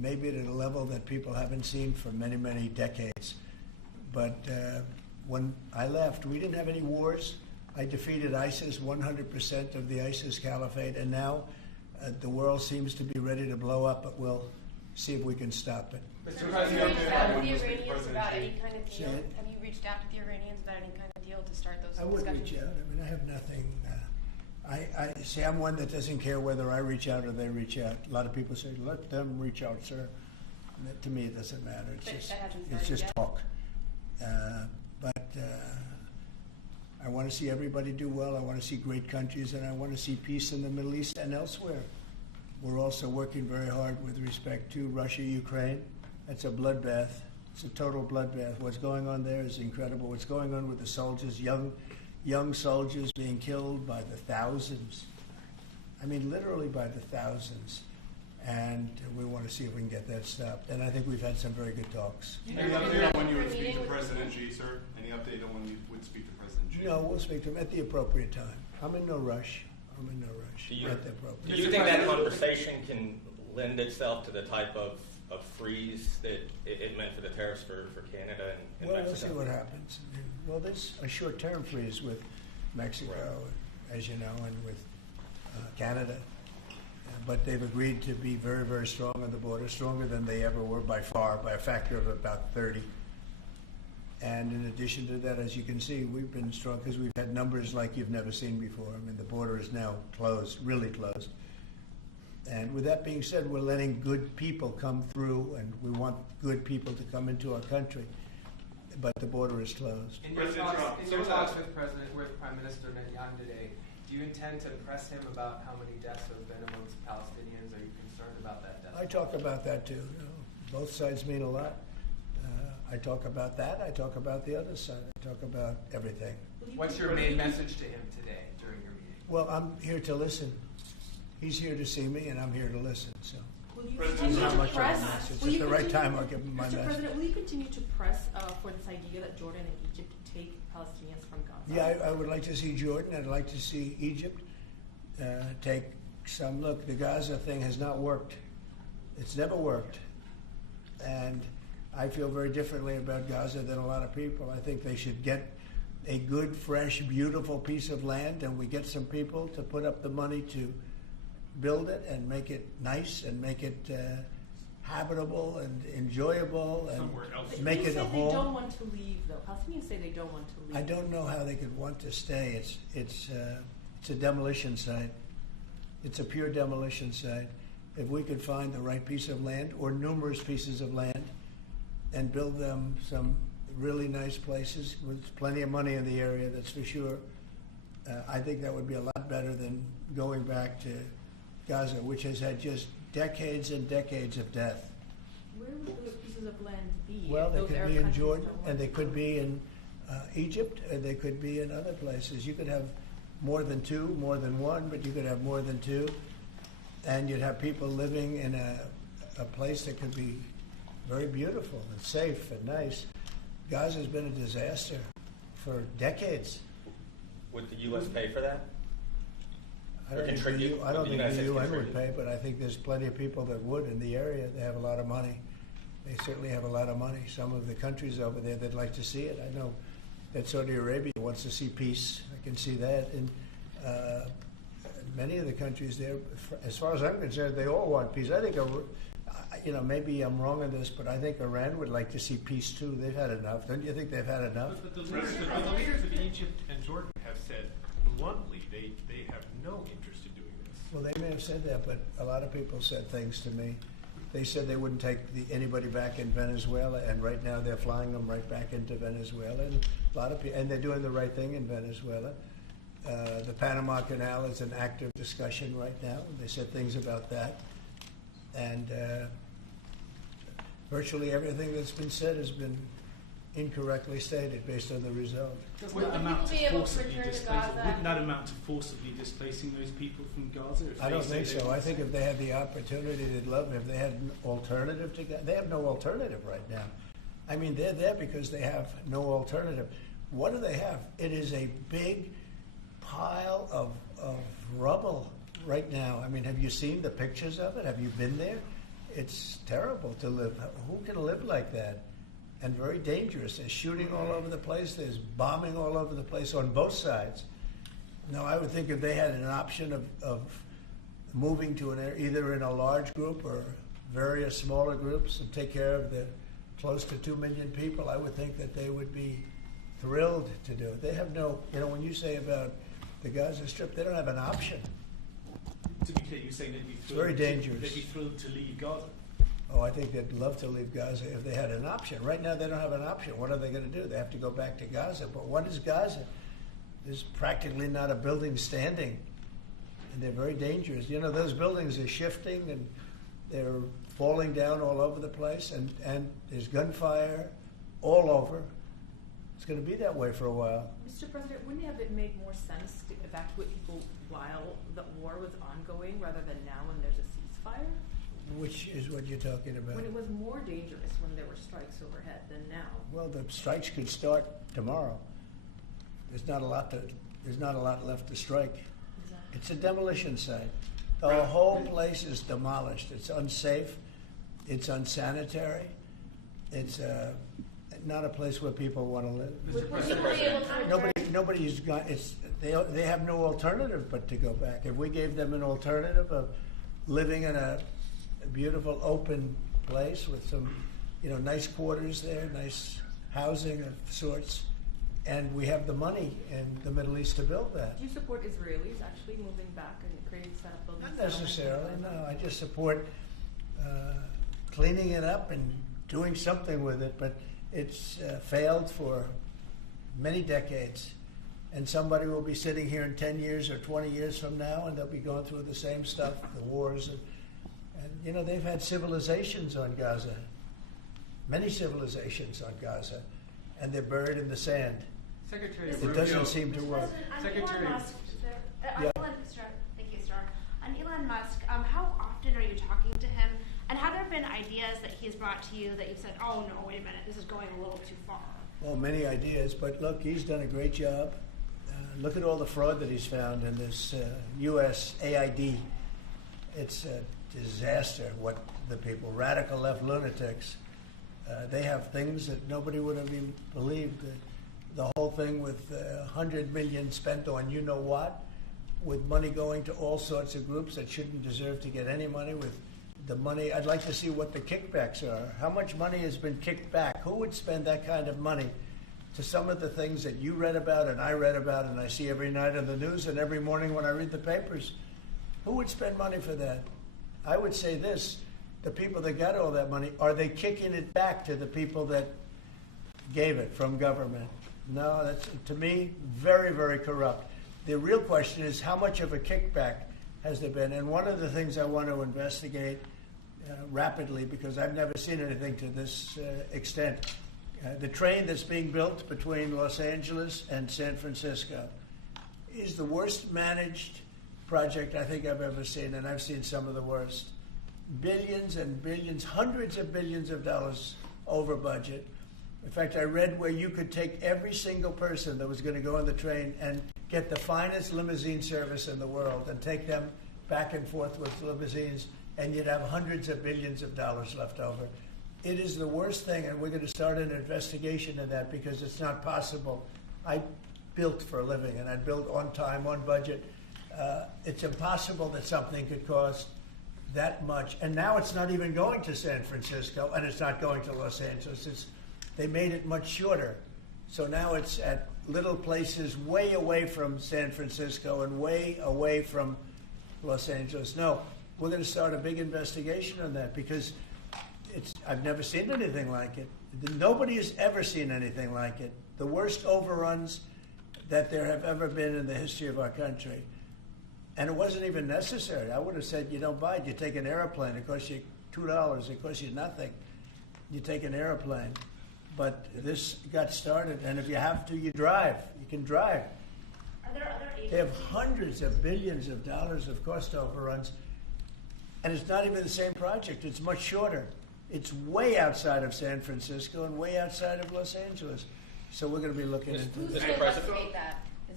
maybe at a level that people haven't seen for many, many decades. But when I left, we didn't have any wars. I defeated ISIS, 100% of the ISIS caliphate, and now the world seems to be ready to blow up, but we'll see if we can stop it. Have you reached out to the Iranians about any kind of deal? Have you reached out to the Iranians about any kind of deal to start those I would discussions? reach out. I mean, I have nothing. I see. I'm one that doesn't care whether I reach out or they reach out. A lot of people say, "Let them reach out, sir." And that, to me, it doesn't matter. It's just talk. But I want to see everybody do well. I want to see great countries, and I want to see peace in the Middle East and elsewhere. We're also working very hard with respect to Russia, Ukraine. That's a bloodbath. It's a total bloodbath. What's going on there is incredible. What's going on with the soldiers, young soldiers being killed by the thousands. I mean, literally by the thousands. And we want to see if we can get that stopped. And I think we've had some very good talks. Any update on when you would speak to President Xi, sir? Any update on when you would speak to President Xi? No, we'll speak to him at the appropriate time. I'm in no rush. Do you, at the appropriate do you think that conversation can lend itself to the type of freeze that it meant for the tariffs for Canada and Well, Mexico? we'll see what happens. Well, there's a short-term freeze with Mexico, as you know, and with Canada. But they've agreed to be very, very strong on the border, stronger than they ever were by far, by a factor of about 30. And in addition to that, as you can see, we've been strong because we've had numbers like you've never seen before. I mean, the border is now closed, really closed. And with that being said, we're letting good people come through, and we want good people to come into our country. But the border is closed. In your talks with Prime Minister Netanyahu today, do you intend to press him about how many deaths there have been amongst Palestinians? Are you concerned about that death? I talk about that too. You know, both sides mean a lot. I talk about that. I talk about the other side. I talk about everything. What's your main message to him today during your meeting? Well, I'm here to listen. He's here to see me, and I'm here to listen. So. Will you There's not much of a message. At the right time, I'll give him my Mr. message. President, will you continue to press for this idea that Jordan and Egypt take Palestinians from Gaza? Yeah, I would like to see Jordan. I'd like to see Egypt take some look. The Gaza thing has not worked. It's never worked. And I feel very differently about Gaza than a lot of people. I think they should get a good, fresh, beautiful piece of land, and we get some people to put up the money to build it and make it nice and make it habitable and enjoyable and make it a home. They don't want to leave, though. Palestinians say they don't want to leave. I don't know how they could want to stay. It's a demolition site. It's a pure demolition site. If we could find the right piece of land or numerous pieces of land and build them some really nice places with plenty of money in the area, that's for sure, I think that would be a lot better than going back to Gaza, which has had just decades and decades of death. Where would those pieces of land be? Well, they Those could Arab be in countries Jordan, don't want and they to could be in Egypt, and they could be in other places. You could have more than two, more than one, but you could have more than two. And you'd have people living in a place that could be very beautiful and safe and nice. Gaza's been a disaster for decades. Would the U.S. pay for that? I don't think the UN would pay, but I think there's plenty of people that would in the area. They have a lot of money. They certainly have a lot of money. Some of the countries over there, they'd like to see it. I know that Saudi Arabia wants to see peace. I can see that. And many of the countries there, as far as I'm concerned, they all want peace. I think, maybe I'm wrong on this, but I think Iran would like to see peace too. They've had enough. Don't you think they've had enough? But the leaders of Egypt and Jordan have said bluntly they have no interest in doing this. Well, they may have said that, but a lot of people said things to me. They said they wouldn't take anybody back in Venezuela, and right now they're flying them right back into Venezuela. And a lot of people, and they're doing the right thing in Venezuela. The Panama Canal is an active discussion right now. They said things about that, and virtually everything that's been said has been incorrectly stated based on the result. Wouldn't that amount to forcibly displacing those people from Gaza? I don't think so. I think if they had the opportunity, they'd love it. If they had an alternative to Gaza, they have no alternative right now. I mean, they're there because they have no alternative. What do they have? It is a big pile of rubble right now. I mean, have you seen the pictures of it? Have you been there? it's terrible to live. Who can live like that? And very dangerous. There's shooting all over the place. There's bombing all over the place on both sides. Now, I would think if they had an option of moving to either in a large group or various smaller groups and take care of the close to 2 million people, I would think that they would be thrilled to do it. They have no, when you say about the Gaza Strip, they don't have an option. To be clear, you're saying they'd be It's very dangerous. They'd be thrilled to leave Gaza. Oh, I think they'd love to leave Gaza if they had an option. Right now, they don't have an option. What are they going to do? They have to go back to Gaza. But what is Gaza? There's practically not a building standing, and they're very dangerous. Those buildings are shifting, and they're falling down all over the place, and there's gunfire all over. It's going to be that way for a while. Mr. President, wouldn't it have made more sense to evacuate people while the war was ongoing rather than now when there's a ceasefire? Which is what you're talking about? When it was more dangerous when there were strikes overhead than now. Well, the strikes could start tomorrow. There's not a lot left to strike. Exactly. It's a demolition site. The whole place is demolished. It's unsafe. It's unsanitary. It's not a place where people want to live. Nobody's got. They have no alternative but to go back. If we gave them an alternative of living in a beautiful open place with some, nice quarters there, nice housing of sorts, and we have the money in the Middle East to build that. Do you support Israelis actually moving back and creating buildings? Not necessarily, no. I just support cleaning it up and doing something with it, but it's failed for many decades. And somebody will be sitting here in 10 years or 20 years from now, and they'll be going through the same stuff, the wars. And they've had civilizations on Gaza, many civilizations on Gaza, and they're buried in the sand. Secretary It doesn't seem to work. Secretary. Thank you, sir. On Elon Musk, how often are you talking to him? And have there been ideas that he's brought to you that you've said, oh, no, wait a minute, this is going a little too far? Well, many ideas, but look, he's done a great job. Look at all the fraud that he's found in this USAID. It's a disaster what the people, radical left lunatics, they have things that nobody would have even believed. The whole thing with $100 million spent on you-know-what, with money going to all sorts of groups that shouldn't deserve to get any money, with the money. I'd like to see what the kickbacks are. How much money has been kicked back? Who would spend that kind of money to some of the things that you read about and I read about and I see every night in the news and every morning when I read the papers? Who would spend money for that? I would say this, the people that got all that money, are they kicking it back to the people that gave it from government? No, that's, to me, very, very corrupt. The real question is how much of a kickback has there been? And one of the things I want to investigate rapidly, because I've never seen anything to this extent, the train that's being built between Los Angeles and San Francisco is the worst managed project I think I've ever seen, and I've seen some of the worst. Billions and billions, hundreds of billions of dollars over budget. In fact, I read where you could take every single person that was going to go on the train and get the finest limousine service in the world and take them back and forth with limousines, and you'd have hundreds of billions of dollars left over. It is the worst thing, and we're going to start an investigation of that because it's not possible. I built for a living, and I built on time, on budget. It's impossible that something could cost that much. And now it's not even going to San Francisco, and it's not going to Los Angeles. They made it much shorter. So now it's at little places way away from San Francisco and way away from Los Angeles. No, we're going to start a big investigation on that because I've never seen anything like it. Nobody has ever seen anything like it. The worst overruns that there have ever been in the history of our country. And it wasn't even necessary. I would have said, you don't buy it. You take an airplane. It costs you $2. It costs you nothing. You take an airplane. But this got started, and if you have to, you drive. You can drive. Are there other agencies? They have hundreds of billions of dollars of cost overruns, and it's not even the same project. It's much shorter. It's way outside of San Francisco and way outside of Los Angeles. So we're going to be looking into Who's this. going to investigate that? Is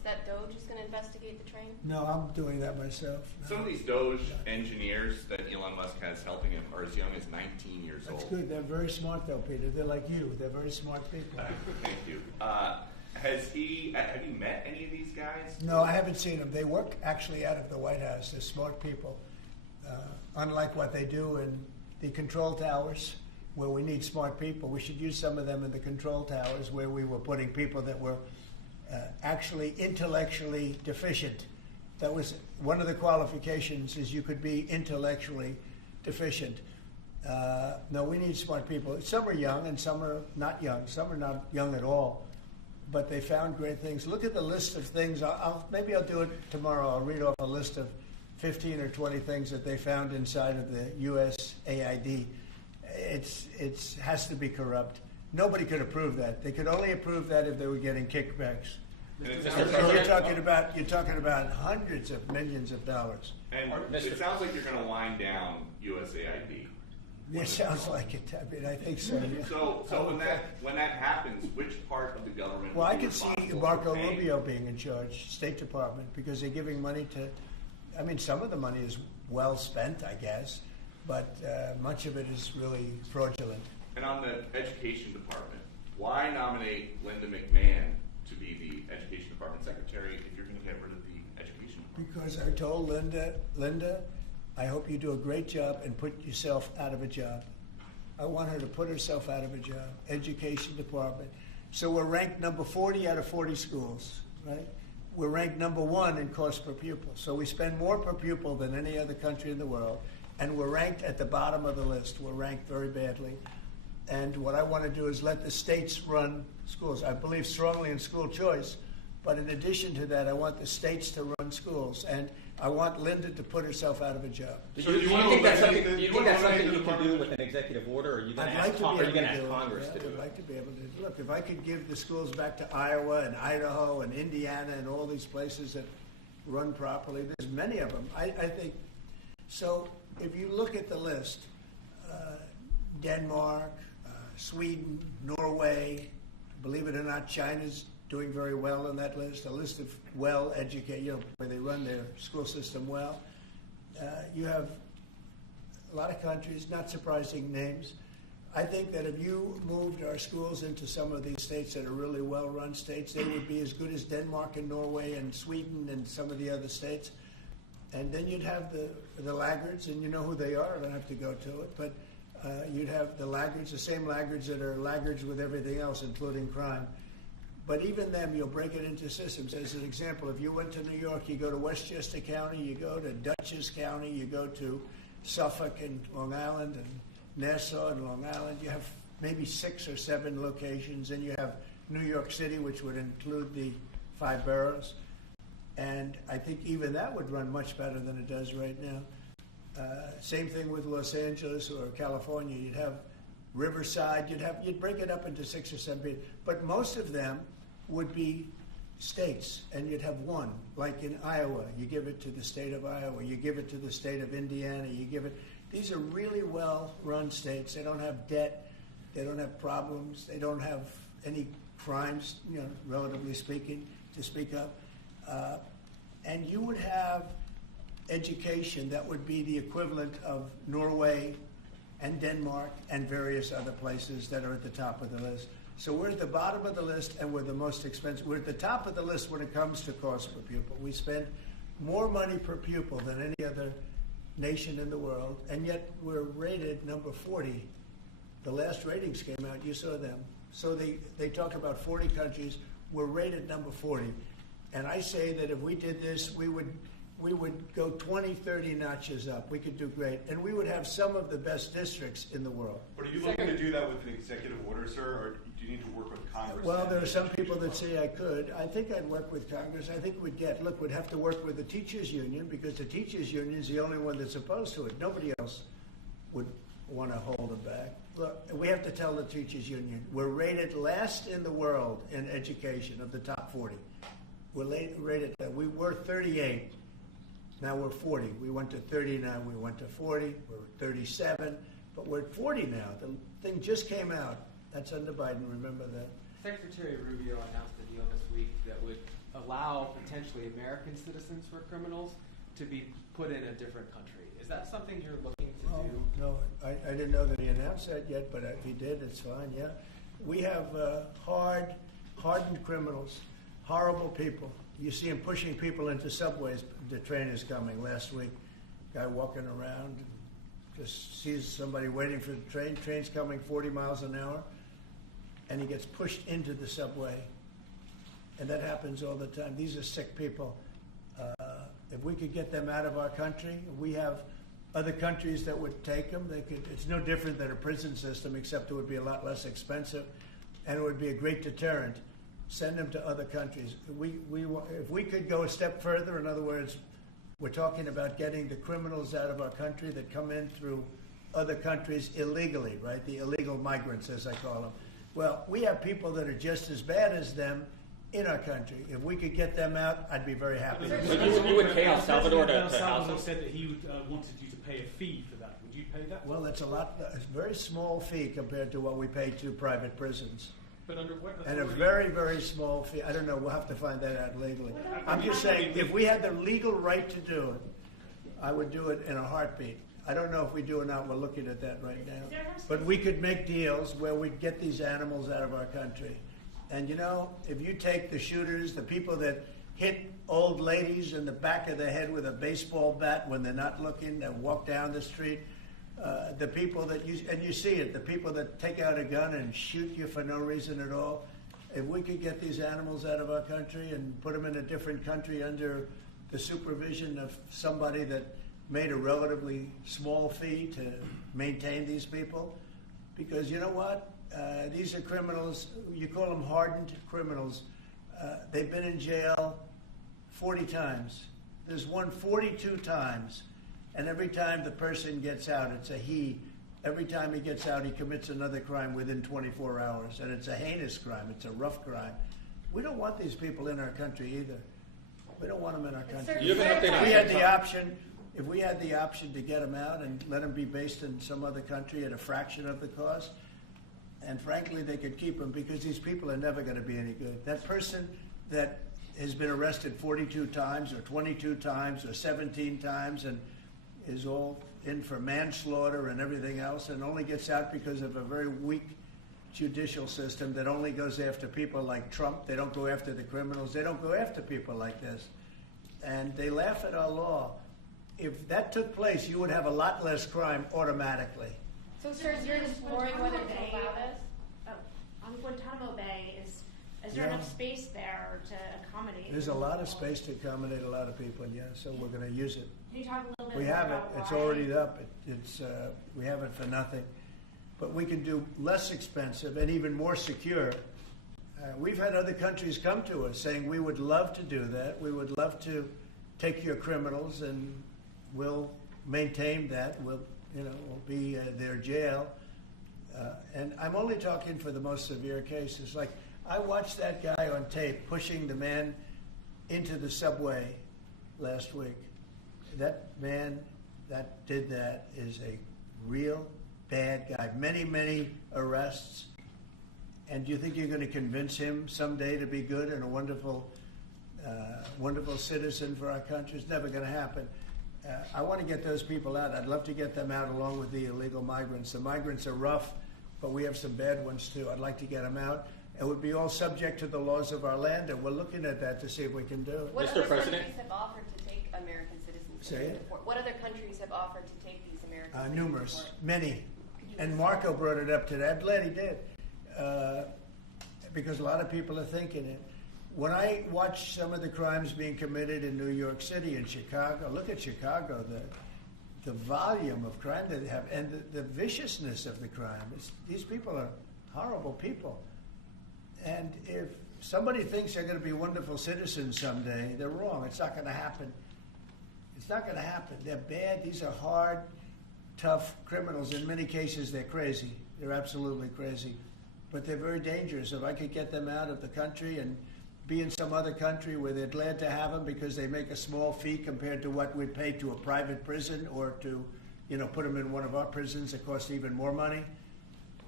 that DOGE is going to investigate the train? No, I'm doing that myself. No. Some of these Doge engineers that Elon Musk has helping him are as young as 19 years old. That's good. They're very smart, though, Peter. They're like you. They're very smart people. Thank you. Have you met any of these guys? No, I haven't seen them. They work actually out of the White House. They're smart people. Unlike what they do in the control towers, where we need smart people, we should use some of them in the control towers, where we were putting people that were actually intellectually deficient. That was one of the qualifications, is you could be intellectually deficient. No, we need smart people. Some are young and some are not young. Some are not young at all. But they found great things. Look at the list of things. Maybe I'll do it tomorrow. I'll read off a list of 15 or 20 things that they found inside of the USAID. It has to be corrupt. Nobody could approve that. They could only approve that if they were getting kickbacks. So you're talking about hundreds of millions of dollars. And it sounds like you're going to wind down USAID. It sounds like it. I mean, I think so. Yeah. So when that happens, which part of the government? Well, I could see Marco Rubio being in charge, State Department, because they're giving money to. I mean, some of the money is well spent, I guess, but much of it is really fraudulent. And on the Education Department, why nominate Linda McMahon to be the Education Department Secretary if you're going to get rid of the Education Department? Because I told Linda, I hope you do a great job and put yourself out of a job. I want her to put herself out of a job. Education Department. So we're ranked number 40 out of 40 schools, right? We're ranked number 1 in cost per pupil. So we spend more per pupil than any other country in the world. And we're ranked at the bottom of the list. We're ranked very badly. And what I want to do is let the states run schools. I believe strongly in school choice. But in addition to that, I want the states to run schools. And I want Linda to put herself out of a job. Do you think that's something you can do with an executive order, or are you going to ask Congress to do it? I'd like to be able to. Look, if I could give the schools back to Iowa and Idaho and Indiana and all these places that run properly, there's many of them. I think. So if you look at the list, Denmark, Sweden, Norway, believe it or not, China's doing very well on that list, a list of well-educated, where they run their school system well. You have a lot of countries, not surprising names. I think that if you moved our schools into some of these states that are really well-run states, they would be as good as Denmark and Norway and Sweden and some of the other states. And then you'd have the laggards, and you know who they are. I don't have to go to it. But you'd have the laggards, the same laggards that are laggards with everything else, including crime. But even them, you'll break it into systems. As an example, if you went to New York, you go to Westchester County, you go to Dutchess County, you go to Suffolk and Long Island and Nassau and Long Island. You have maybe 6 or 7 locations. And you have New York City, which would include the 5 boroughs. And I think even that would run much better than it does right now. Same thing with Los Angeles or California. You'd have Riverside. You'd break it up into 6 or 7. But most of them would be states, and you'd have one. Like in Iowa, you give it to the state of Iowa. You give it to the state of Indiana. You give it. These are really well-run states. They don't have debt. They don't have problems. They don't have any crimes, relatively speaking, to speak of. And you would have education that would be the equivalent of Norway and Denmark and various other places that are at the top of the list. So we're at the bottom of the list, and we're the most expensive. We're at the top of the list when it comes to cost per pupil. We spend more money per pupil than any other nation in the world, and yet we're rated number 40. The last ratings came out, you saw them. So they talk about 40 countries. We're rated number 40. And I say that if we did this, we would go 20, 30 notches up. We could do great. And we would have some of the best districts in the world. But are you looking to do that with an executive order, sir, or do you need to work with Congress? Well, there are some people that say I could. I think I'd work with Congress. I think we'd have to work with the teachers union, because the teachers union is the only one that's opposed to it. Nobody else would want to hold it back. Look, we have to tell the teachers union, we're rated last in the world in education of the top 40. We're rated, we were 38. Now we're 40. We went to 39. We went to 40. We're 37. But we're at 40 now. The thing just came out. That's under Biden. Remember that. Secretary Rubio announced a deal this week that would allow potentially American citizens who are criminals to be put in a different country. Is that something you're looking to do? No, I didn't know that he announced that yet, but if he did, it's fine, yeah. We have hardened criminals, horrible people. You see them pushing people into subways. The train is coming. Last week, guy walking around, just sees somebody waiting for the train. Train's coming 40 miles an hour, and he gets pushed into the subway. And that happens all the time. These are sick people. If we could get them out of our country, we have other countries that would take them. It's no different than a prison system, except it would be a lot less expensive, and it would be a great deterrent. Send them to other countries. If we could go a step further, in other words, we're talking about getting the criminals out of our country that come in through other countries illegally, right? The illegal migrants, as I call them. Well, we have people that are just as bad as them in our country. If we could get them out, I'd be very happy. You would pay El Salvador to house them? Said that he wanted you to pay a fee for that. Would you pay that? Well, it's a very small fee compared to what we pay to private prisons. But under what And a authority? very, very small fee. I don't know. We'll have to find that out legally. I'm just saying, if we had the legal right to do it, I would do it in a heartbeat. I don't know if we do or not. We're looking at that right now. But we could make deals where we'd get these animals out of our country. And you know, if you take the shooters, the people that hit old ladies in the back of the head with a baseball bat when they're not looking, that walk down the street, the people that you see it, the people that take out a gun and shoot you for no reason at all. If we could get these animals out of our country and put them in a different country under the supervision of somebody that made a relatively small fee to maintain these people, because you know what? These are criminals. You call them hardened criminals. They've been in jail 40 times. There's one 42 times. And every time the person gets out, it's a he. Every time he gets out, he commits another crime within 24 hours. And it's a heinous crime. It's a rough crime. We don't want these people in our country either. We don't want them in our country. If we had the option to get them out and let them be based in some other country at a fraction of the cost, and frankly, they could keep them because these people are never going to be any good. That person that has been arrested 42 times or 22 times or 17 times and is all in for manslaughter and everything else and only gets out because of a very weak judicial system that only goes after people like Trump. They don't go after the criminals. They don't go after people like this. And they laugh at our law. If that took place, you would have a lot less crime automatically. So, sir, you're exploring whether to allow this? On Guantanamo Bay, is there enough space there to accommodate? There's a lot of space to accommodate a lot of people, yeah, so we're going to use it. Can you talk a little bit We more have it. about It's why? already up. We have it for nothing. But we can do less expensive and even more secure. We've had other countries come to us saying, we would love to do that. We would love to take your criminals and we'll maintain that. We'll be their jail. And I'm only talking for the most severe cases. Like, I watched that guy on tape pushing the man into the subway last week. That man that did that is a real bad guy. Many, many arrests. And do you think you're going to convince him someday to be good and a wonderful, wonderful citizen for our country? It's never going to happen. I want to get those people out. I'd love to get them out along with the illegal migrants. The migrants are rough, but we have some bad ones too. I'd like to get them out. It would be all subject to the laws of our land, and we're looking at that to see if we can do it. What other countries have offered to take American citizens? Say it? What other countries have offered to take these American citizens? Numerous, many. And Marco brought it up today. I'm glad he did, because a lot of people are thinking it. When I watch some of the crimes being committed in New York City and Chicago, look at Chicago, the volume of crime that they have, and the viciousness of the crime. These people are horrible people. And if somebody thinks they're going to be wonderful citizens someday, they're wrong. It's not going to happen. It's not going to happen. They're bad. These are hard, tough criminals. In many cases, they're crazy. They're absolutely crazy. But they're very dangerous. If I could get them out of the country and be in some other country where they're glad to have them because they make a small fee compared to what we'd pay to a private prison or to, put them in one of our prisons that cost even more money,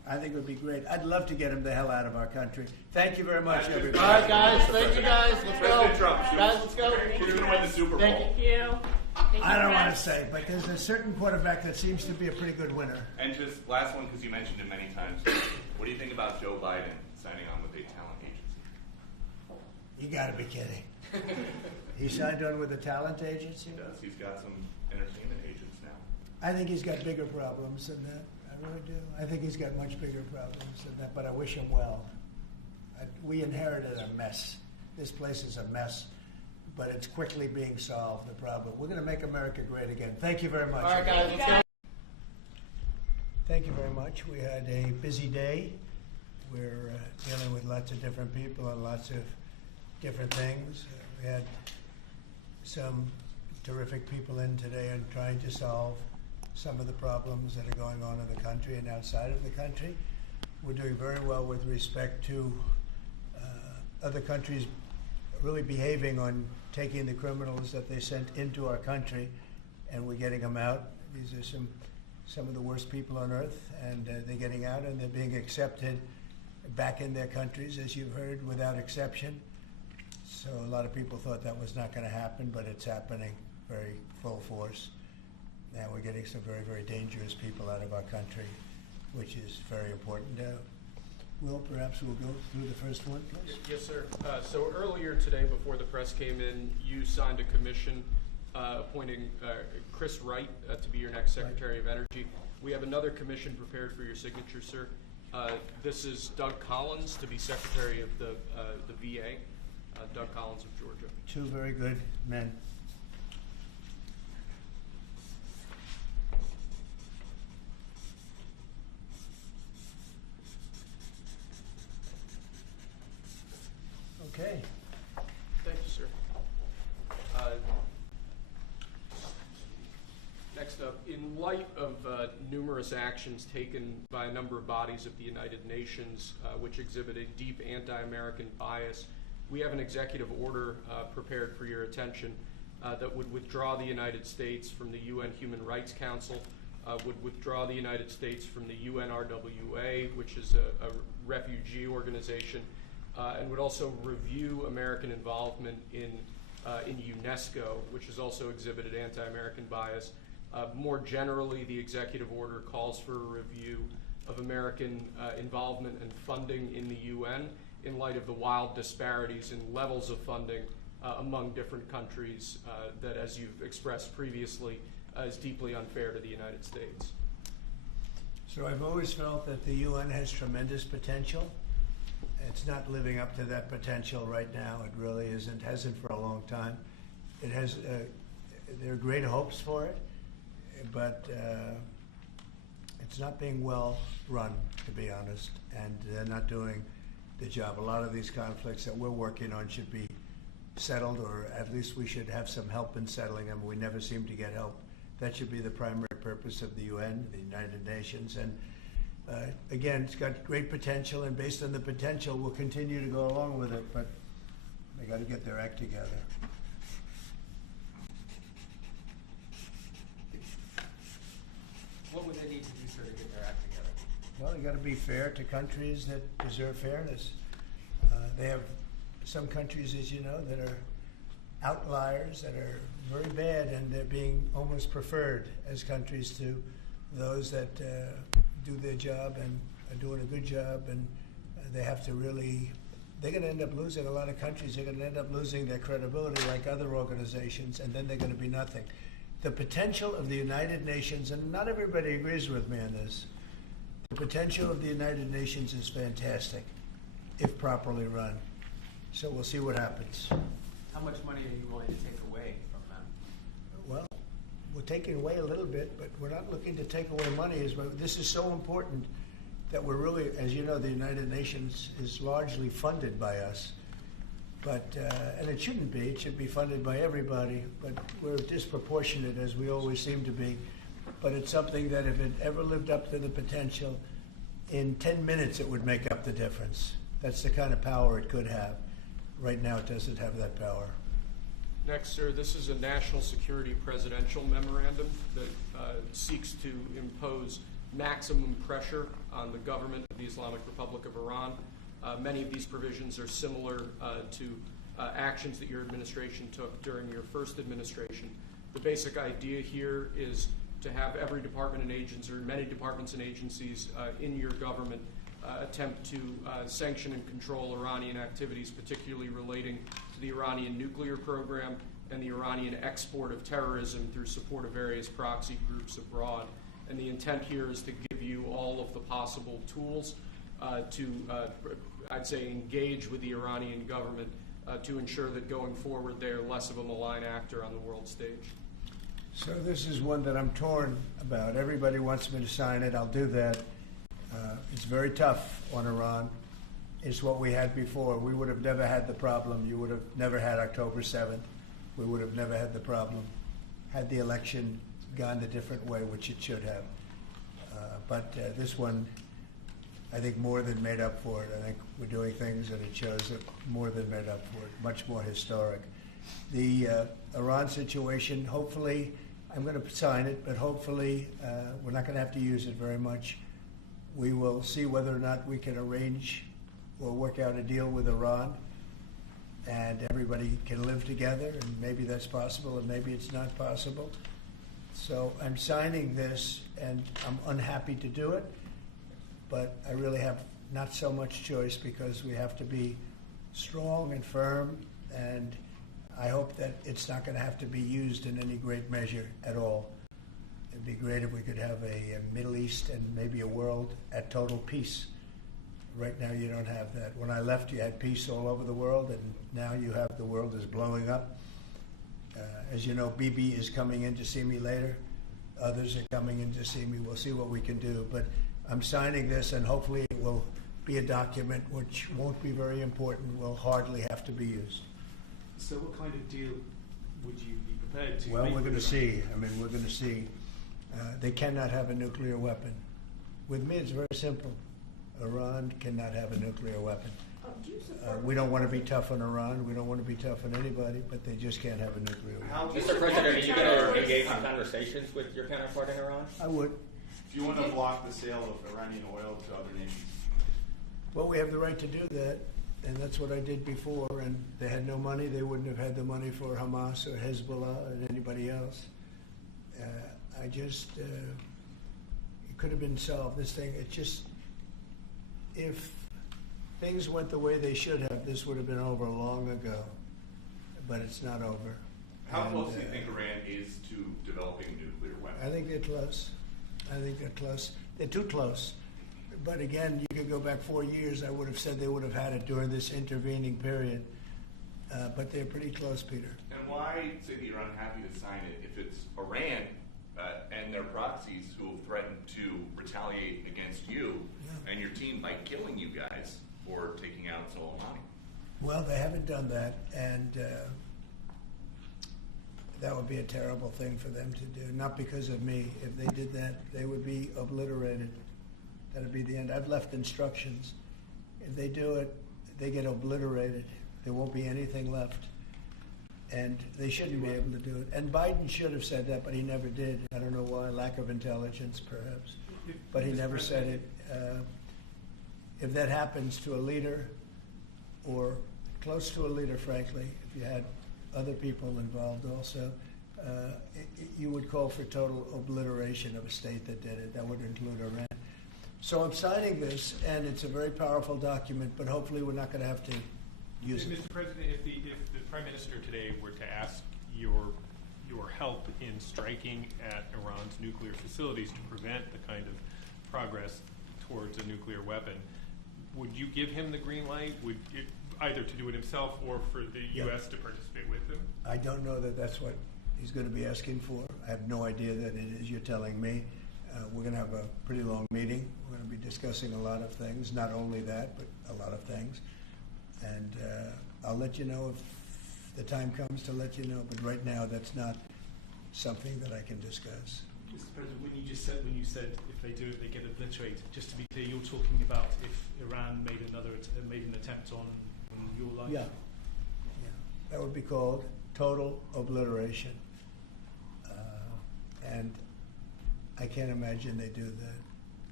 I think it would be great. I'd love to get him the hell out of our country. Thank you very much, everybody. All right, guys. Thank you, guys. Let's go. President Trump, Guys, let's go. who's going to win the Super Bowl? Thank you. I don't want to say, but there's a certain quarterback that seems to be a pretty good winner. And just last one, because you mentioned it many times. What do you think about Joe Biden signing on with a talent agency? You got to be kidding. He signed on with a talent agency? He does. He's got some entertainment agents now. I think he's got bigger problems than that. I really do. I think he's got much bigger problems than that, but I wish him well. We inherited a mess. This place is a mess, but it's quickly being solved, the problem. We're going to make America great again. Thank you very much. All right, guys, let's go. Thank you very much. We had a busy day. We're dealing with lots of different people and lots of different things. We had some terrific people in today and trying to solve some of the problems that are going on in the country and outside of the country. We're doing very well with respect to other countries really behaving on taking the criminals that they sent into our country, and we're getting them out. These are some of the worst people on earth, and they're getting out and they're being accepted back in their countries, as you've heard, without exception. So a lot of people thought that was not going to happen, but it's happening very full force. And we're getting some very, very dangerous people out of our country, which is very important. Will, perhaps we'll go through the first one, please. Yes, sir. So earlier today, before the press came in, you signed a commission appointing Chris Wright to be your next Secretary of Energy. We have another commission prepared for your signature, sir. This is Doug Collins to be Secretary of the VA. Doug Collins of Georgia. Two very good men. Okay. Thank you, sir. Next up, in light of numerous actions taken by a number of bodies of the United Nations which exhibit a deep anti-American bias, we have an executive order prepared for your attention that would withdraw the United States from the UN Human Rights Council, would withdraw the United States from the UNRWA, which is a refugee organization, and would also review American involvement in UNESCO, which has also exhibited anti-American bias. More generally, the executive order calls for a review of American involvement and funding in the UN in light of the wild disparities in levels of funding among different countries that, as you've expressed previously, is deeply unfair to the United States. So I've always felt that the UN has tremendous potential. It's not living up to that potential right now. It really isn't, hasn't for a long time. It has, there are great hopes for it, but it's not being well run, to be honest, and they're not doing the job. A lot of these conflicts that we're working on should be settled, or at least we should have some help in settling them. We never seem to get help. That should be the primary purpose of the UN, the United Nations, and again, it's got great potential, and based on the potential, we'll continue to go along with it, but they got to get their act together. What would they need to do, sir, to get their act together? Well, they got to be fair to countries that deserve fairness. They have some countries, as you know, that are outliers, that are very bad, and they're being almost preferred as countries to those that do their job and are doing a good job, and they have to really, they're going to end up losing, a lot of countries, they're going to end up losing their credibility like other organizations, and then they're going to be nothing. The potential of the United Nations, and not everybody agrees with me on this, the potential of the United Nations is fantastic if properly run. So we'll see what happens. How much money are you willing to take away from them? Well, we're taking away a little bit, but we're not looking to take away money. This is so important that we're really, as you know, the United Nations is largely funded by us. But, and it shouldn't be. It should be funded by everybody, but we're disproportionate, as we always seem to be. But it's something that if it ever lived up to the potential, in 10 minutes it would make up the difference. That's the kind of power it could have. Right now it doesn't have that power. Next, sir, this is a national security presidential memorandum that seeks to impose maximum pressure on the government of the Islamic Republic of Iran. Many of these provisions are similar to actions that your administration took during your first administration. The basic idea here is to have every department and agency, or many departments and agencies in your government attempt to sanction and control Iranian activities, particularly relating to the Iranian nuclear program and the Iranian export of terrorism through support of various proxy groups abroad. And the intent here is to give you all of the possible tools to, I'd say, engage with the Iranian government to ensure that going forward they're less of a malign actor on the world stage. So this is one that I'm torn about. Everybody wants me to sign it. I'll do that. It's very tough on Iran. It's what we had before. We would have never had the problem. You would have never had October 7th. We would have never had the problem had the election gone a different way, which it should have. But this one, I think, more than made up for it. I think we're doing things that it shows that more than made up for it, much more historic. The Iran situation, hopefully, I'm going to sign it, but hopefully we're not going to have to use it very much. We will see whether or not we can arrange or work out a deal with Iran, and everybody can live together, and maybe that's possible, and maybe it's not possible. So I'm signing this, and I'm unhappy to do it, but I really have not so much choice because we have to be strong and firm, and I hope that it's not going to have to be used in any great measure at all. It'd be great if we could have a Middle East and maybe a world at total peace. Right now you don't have that. When I left, you had peace all over the world, and now you have the world is blowing up. As you know, Bibi is coming in to see me later. Others are coming in to see me. We'll see what we can do. But I'm signing this, and hopefully it will be a document which won't be very important, will hardly have to be used. So what kind of deal would you be prepared to Well, make we're going to with Iran? see. I mean, we're going to see. They cannot have a nuclear weapon. With me, it's very simple. Iran cannot have a nuclear weapon. We don't want to be tough on Iran. We don't want to be tough on anybody, but they just can't have a nuclear weapon. Mr. President, are you going to engage in conversations with your counterpart in Iran? I would. Do you want to block the sale of Iranian oil to other nations? Well, we have the right to do that, and that's what I did before. And they had no money. They wouldn't have had the money for Hamas or Hezbollah or anybody else. It could have been solved. This thing, if things went the way they should have, this would have been over long ago. But it's not over. How close do you think Iran is to developing a nuclear weapon? I think they're close. They're too close. But again, you could go back 4 years. I would have said they would have had it during this intervening period. But they're pretty close, Peter. And why say that you're unhappy to sign it if it's Iran and their proxies who have threatened to retaliate against you and your team by killing you guys or taking out Soleimani? Well, they haven't done that, and that would be a terrible thing for them to do. Not because of me. If they did that, they would be obliterated. That would be the end. I've left instructions. If they do it, they get obliterated. There won't be anything left. And they shouldn't be able to do it. And Biden should have said that, but he never did. I don't know why. Lack of intelligence, perhaps. But he never said it. If that happens to a leader, or close to a leader, frankly, if you had other people involved also, you would call for total obliteration of a state that did it. That would include Iran. So I'm signing this, and it's a very powerful document, but hopefully we're not going to have to use it. Mr. President, if the Prime Minister today were to ask your help in striking at Iran's nuclear facilities to prevent the kind of progress towards a nuclear weapon, would you give him the green light? Would it, either to do it himself or for the U.S. to participate with him? I don't know that that's what he's going to be asking for. I have no idea that it is. You're telling me. We're going to have a pretty long meeting. We're going to be discussing a lot of things, not only that, but a lot of things. And I'll let you know if the time comes to let you know. But right now, that's not something that I can discuss. Mr. President, when you said if they do it, they get obliterated. Just to be clear, you're talking about if Iran made an attempt on your life. Yeah, that would be called total obliteration. And I can't imagine they do that.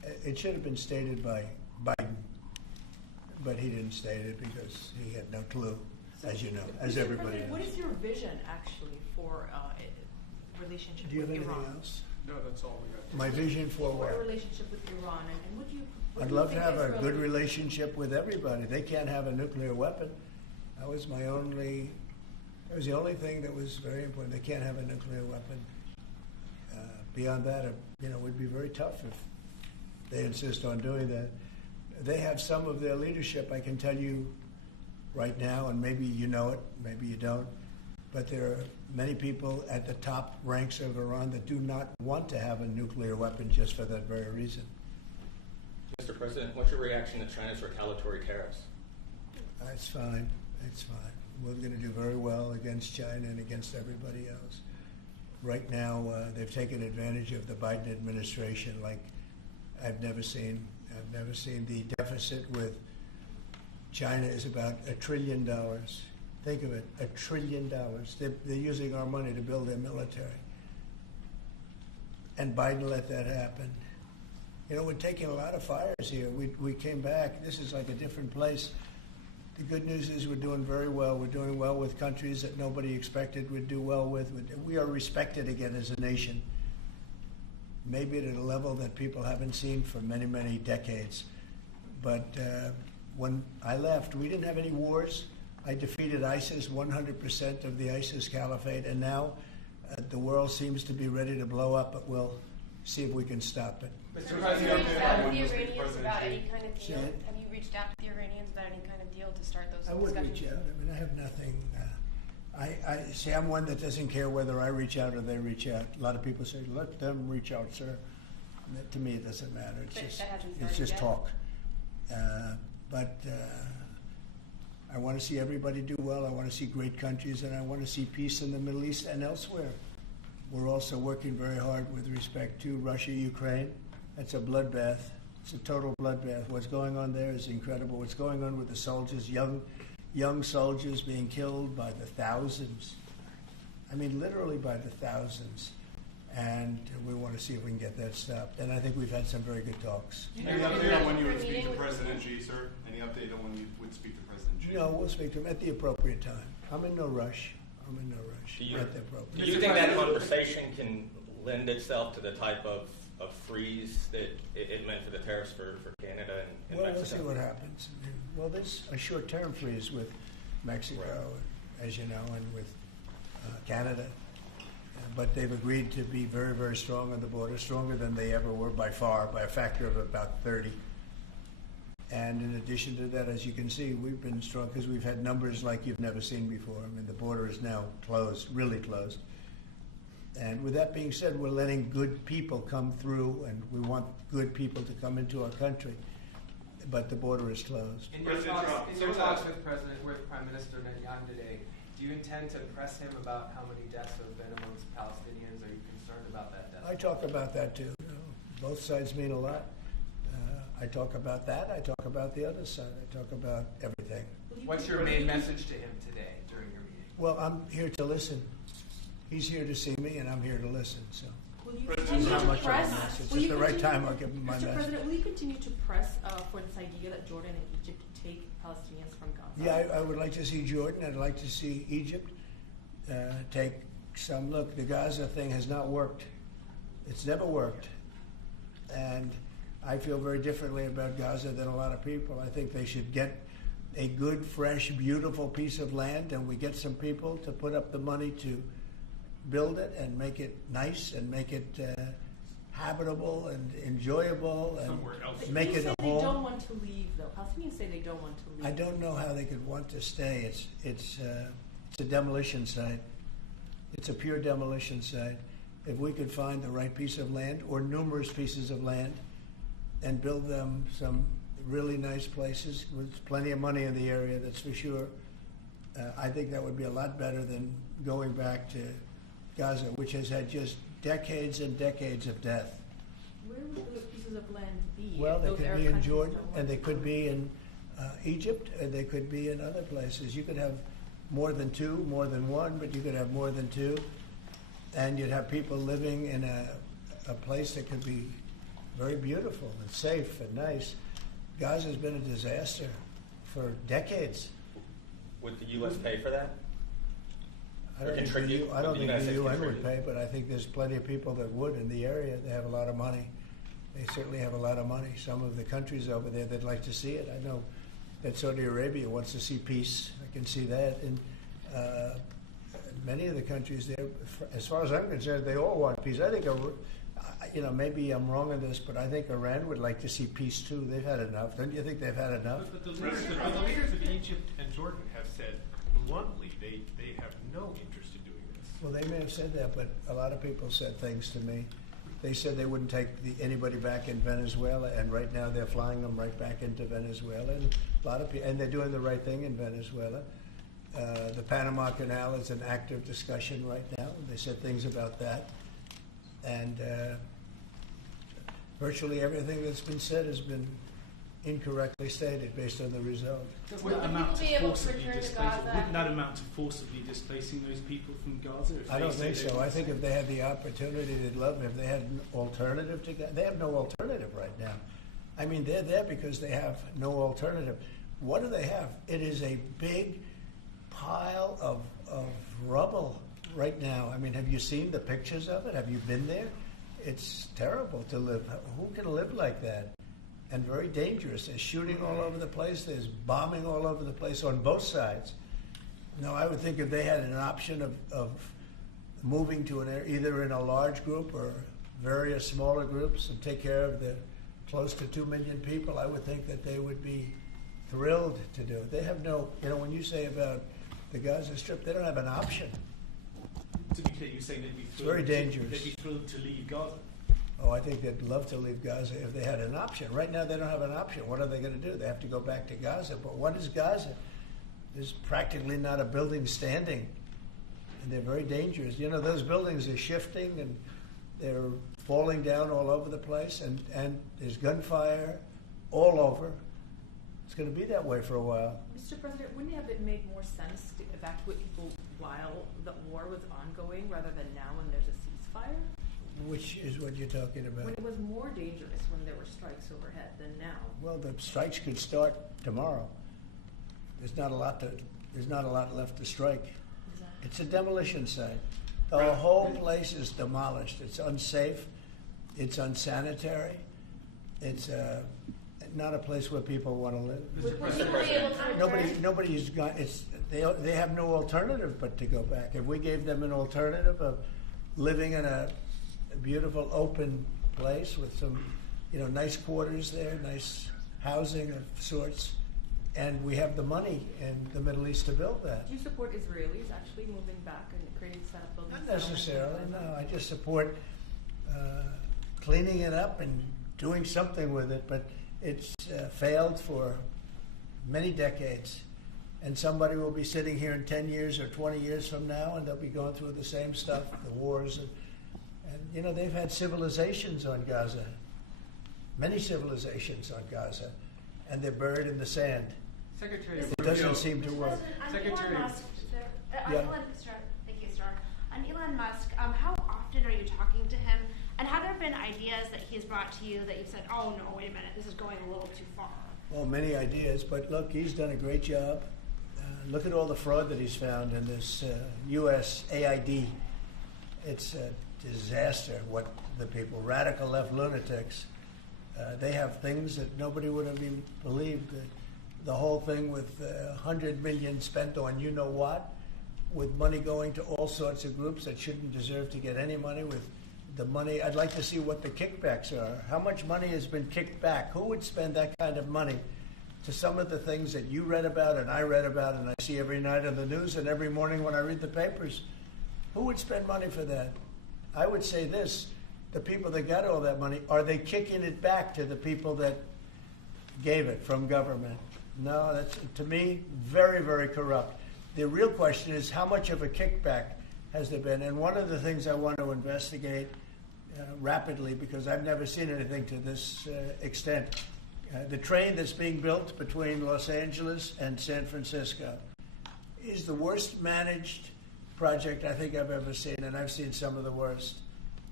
It should have been stated by Biden, but he didn't state it because he had no clue, as you know, as everybody knows. What is your vision actually for relationship Do you have with anything Iran? else? No, that's all we got. My vision for For what? a relationship with Iran, and what do you? I'd love to have a good relationship with everybody. They can't have a nuclear weapon. That was my only. It was the only thing that was very important. They can't have a nuclear weapon. Beyond that, it would be very tough if they insist on doing that. They have some of their leadership, I can tell you right now, and maybe you know it, maybe you don't, but there are many people at the top ranks of Iran that do not want to have a nuclear weapon just for that very reason. Mr. President, what's your reaction to China's retaliatory tariffs? It's fine. It's fine. We're going to do very well against China and against everybody else. Right now, they've taken advantage of the Biden administration like I've never seen. I've never seen. The deficit with China is about $1 trillion. Think of it, $1 trillion. They're using our money to build their military. And Biden let that happen. We're taking a lot of fires here. We came back. This is like a different place. The good news is we're doing very well. We're doing well with countries that nobody expected we'd do well with. We are respected again as a nation, maybe at a level that people haven't seen for many, many decades. But when I left, we didn't have any wars. I defeated ISIS, 100% of the ISIS caliphate, and now the world seems to be ready to blow up, but we'll see if we can stop it. Mr. President, have you reached out to the Iranians about any kind of deal? Have you reached out to the Iranians about any kind of deal to start those discussions? I would reach out. I have nothing. I see. I'm one that doesn't care whether I reach out or they reach out. A lot of people say, "Let them reach out, sir." To me, it doesn't matter. It's just talk. But I want to see everybody do well. I want to see great countries, and I want to see peace in the Middle East and elsewhere. We're also working very hard with respect to Russia, Ukraine. That's a bloodbath. It's a total bloodbath. What's going on there is incredible. What's going on with the soldiers, young soldiers being killed by the thousands. I mean, literally by the thousands. And we want to see if we can get that stopped. And I think we've had some very good talks. Any update on when you would speak to President Xi, sir? Any update on when you would speak to President Xi? No, we'll speak to him at the appropriate time. I'm in no rush. Do you, At the appropriate do you think that conversation can lend itself to the type of freeze that it meant for the tariffs for Canada and Well, Mexico? we'll see what happens. Well, there's a short-term freeze with Mexico, as you know, and with Canada. But they've agreed to be very, very strong on the border, stronger than they ever were by far, by a factor of about 30. And in addition to that, as you can see, we've been strong because we've had numbers like you've never seen before. I mean, the border is now closed, really closed. And with that being said, we're letting good people come through, and we want good people to come into our country. But the border is closed. In your talks with Prime Minister Netanyahu today, do you intend to press him about how many deaths have been amongst Palestinians? Are you concerned about that death? I talk about that too. Both sides mean a lot. I talk about that. I talk about the other side. I talk about everything. What's your main message to him today during your meeting? Well, I'm here to listen. He's here to see me, and I'm here to listen. So, will you continue to press? At the right time, I'll give him my Mr. message. President, will you continue to press for this idea that Jordan and Egypt take Palestinians from Gaza? Yeah, I would like to see Jordan. I'd like to see Egypt take some look. The Gaza thing has not worked. It's never worked, and I feel very differently about Gaza than a lot of people. I think they should get a good, fresh, beautiful piece of land, and we get some people to put up the money to build it and make it nice and make it habitable and enjoyable and make it a home. They don't want to leave, though. Palestinians say they don't want to leave. I don't know how they could want to stay. It's a demolition site. It's a pure demolition site. If we could find the right piece of land or numerous pieces of land and build them some really nice places with plenty of money in the area, that's for sure, I think that would be a lot better than going back to Gaza, which has had just decades and decades of death. Where would those pieces of land be? Well, they could be in Jordan, and they could be in Egypt, and they could be in other places. You could have more than two, more than one, but you could have more than two, and you'd have people living in a place that could be very beautiful and safe and nice. Gaza's been a disaster for decades. Would the U.S. pay for that? I don't think the UN would pay, but I think there's plenty of people that would in the area. They have a lot of money. They certainly have a lot of money. Some of the countries over there, they'd like to see it. I know that Saudi Arabia wants to see peace. I can see that. And many of the countries there, as far as I'm concerned, they all want peace. I think, maybe I'm wrong on this, but I think Iran would like to see peace too. They've had enough. Don't you think they've had enough? But the leaders of Egypt and Jordan have said bluntly they have no interest in doing this. Well, they may have said that, but a lot of people said things to me. They said they wouldn't take anybody back in Venezuela, and right now they're flying them right back into Venezuela. And a lot of people, and they're doing the right thing in Venezuela. The Panama Canal is an active discussion right now. They said things about that, and virtually everything that's been said has been incorrectly stated based on the result. Wouldn't that amount to forcibly displacing those people from Gaza? I don't think so. I think if they had the opportunity, they'd love it. If they had an alternative to Gaza, they have no alternative right now. I mean, they're there because they have no alternative. What do they have? It is a big pile of rubble right now. I mean, have you seen the pictures of it? Have you been there? It's terrible to live. Who can live like that? And very dangerous. There's shooting all over the place. There's bombing all over the place on both sides. Now, I would think if they had an option of moving to an area, either in a large group or various smaller groups, and take care of the close to 2 million people, I would think that they would be thrilled to do it. They have no, when you say about the Gaza Strip, they don't have an option. To be clear, you're saying they'd be thrilled, very dangerous. They'd be thrilled to leave Gaza. Oh, I think they'd love to leave Gaza if they had an option. Right now, they don't have an option. What are they going to do? They have to go back to Gaza. But what is Gaza? There's practically not a building standing, and they're very dangerous. Those buildings are shifting, and they're falling down all over the place, and there's gunfire all over. It's going to be that way for a while. Mr. President, wouldn't it have made more sense to evacuate people while the war was ongoing rather than now when there's a ceasefire? Which is what you're talking about? When it was more dangerous when there were strikes overhead than now. Well, the strikes could start tomorrow. There's not a lot left to strike. Exactly. It's a demolition site. The whole place is demolished. It's unsafe. It's unsanitary. It's not a place where people want to live. Nobody's got. They have no alternative but to go back. If we gave them an alternative of living in a beautiful open place with some, nice quarters there, nice housing of sorts, and we have the money in the Middle East to build that. Do you support Israelis actually moving back and creating set-up buildings? Not necessarily, no. I just support cleaning it up and doing something with it, but it's failed for many decades. And somebody will be sitting here in 10 years or 20 years from now, and they'll be going through the same stuff, the wars. And they've had civilizations on Gaza, many civilizations on Gaza, and they're buried in the sand. Secretary, it doesn't seem to work. Secretary, thank you, sir. On Elon Musk, how often are you talking to him? And have there been ideas that he's brought to you that you've said, oh, no, wait a minute, this is going a little too far? Well, many ideas, but look, he's done a great job. Look at all the fraud that he's found in this USAID. It's a disaster what the people, radical left lunatics, they have things that nobody would have even believed. The whole thing with $100 million spent on you-know-what, with money going to all sorts of groups that shouldn't deserve to get any money, with the money. I'd like to see what the kickbacks are. How much money has been kicked back? Who would spend that kind of money to some of the things that you read about and I read about and I see every night on the news and every morning when I read the papers? Who would spend money for that? I would say this, the people that got all that money, are they kicking it back to the people that gave it from government? No, that's, to me, very, very corrupt. The real question is, how much of a kickback has there been? And one of the things I want to investigate rapidly, because I've never seen anything to this extent, the train that's being built between Los Angeles and San Francisco is the worst managed project I think I've ever seen, and I've seen some of the worst.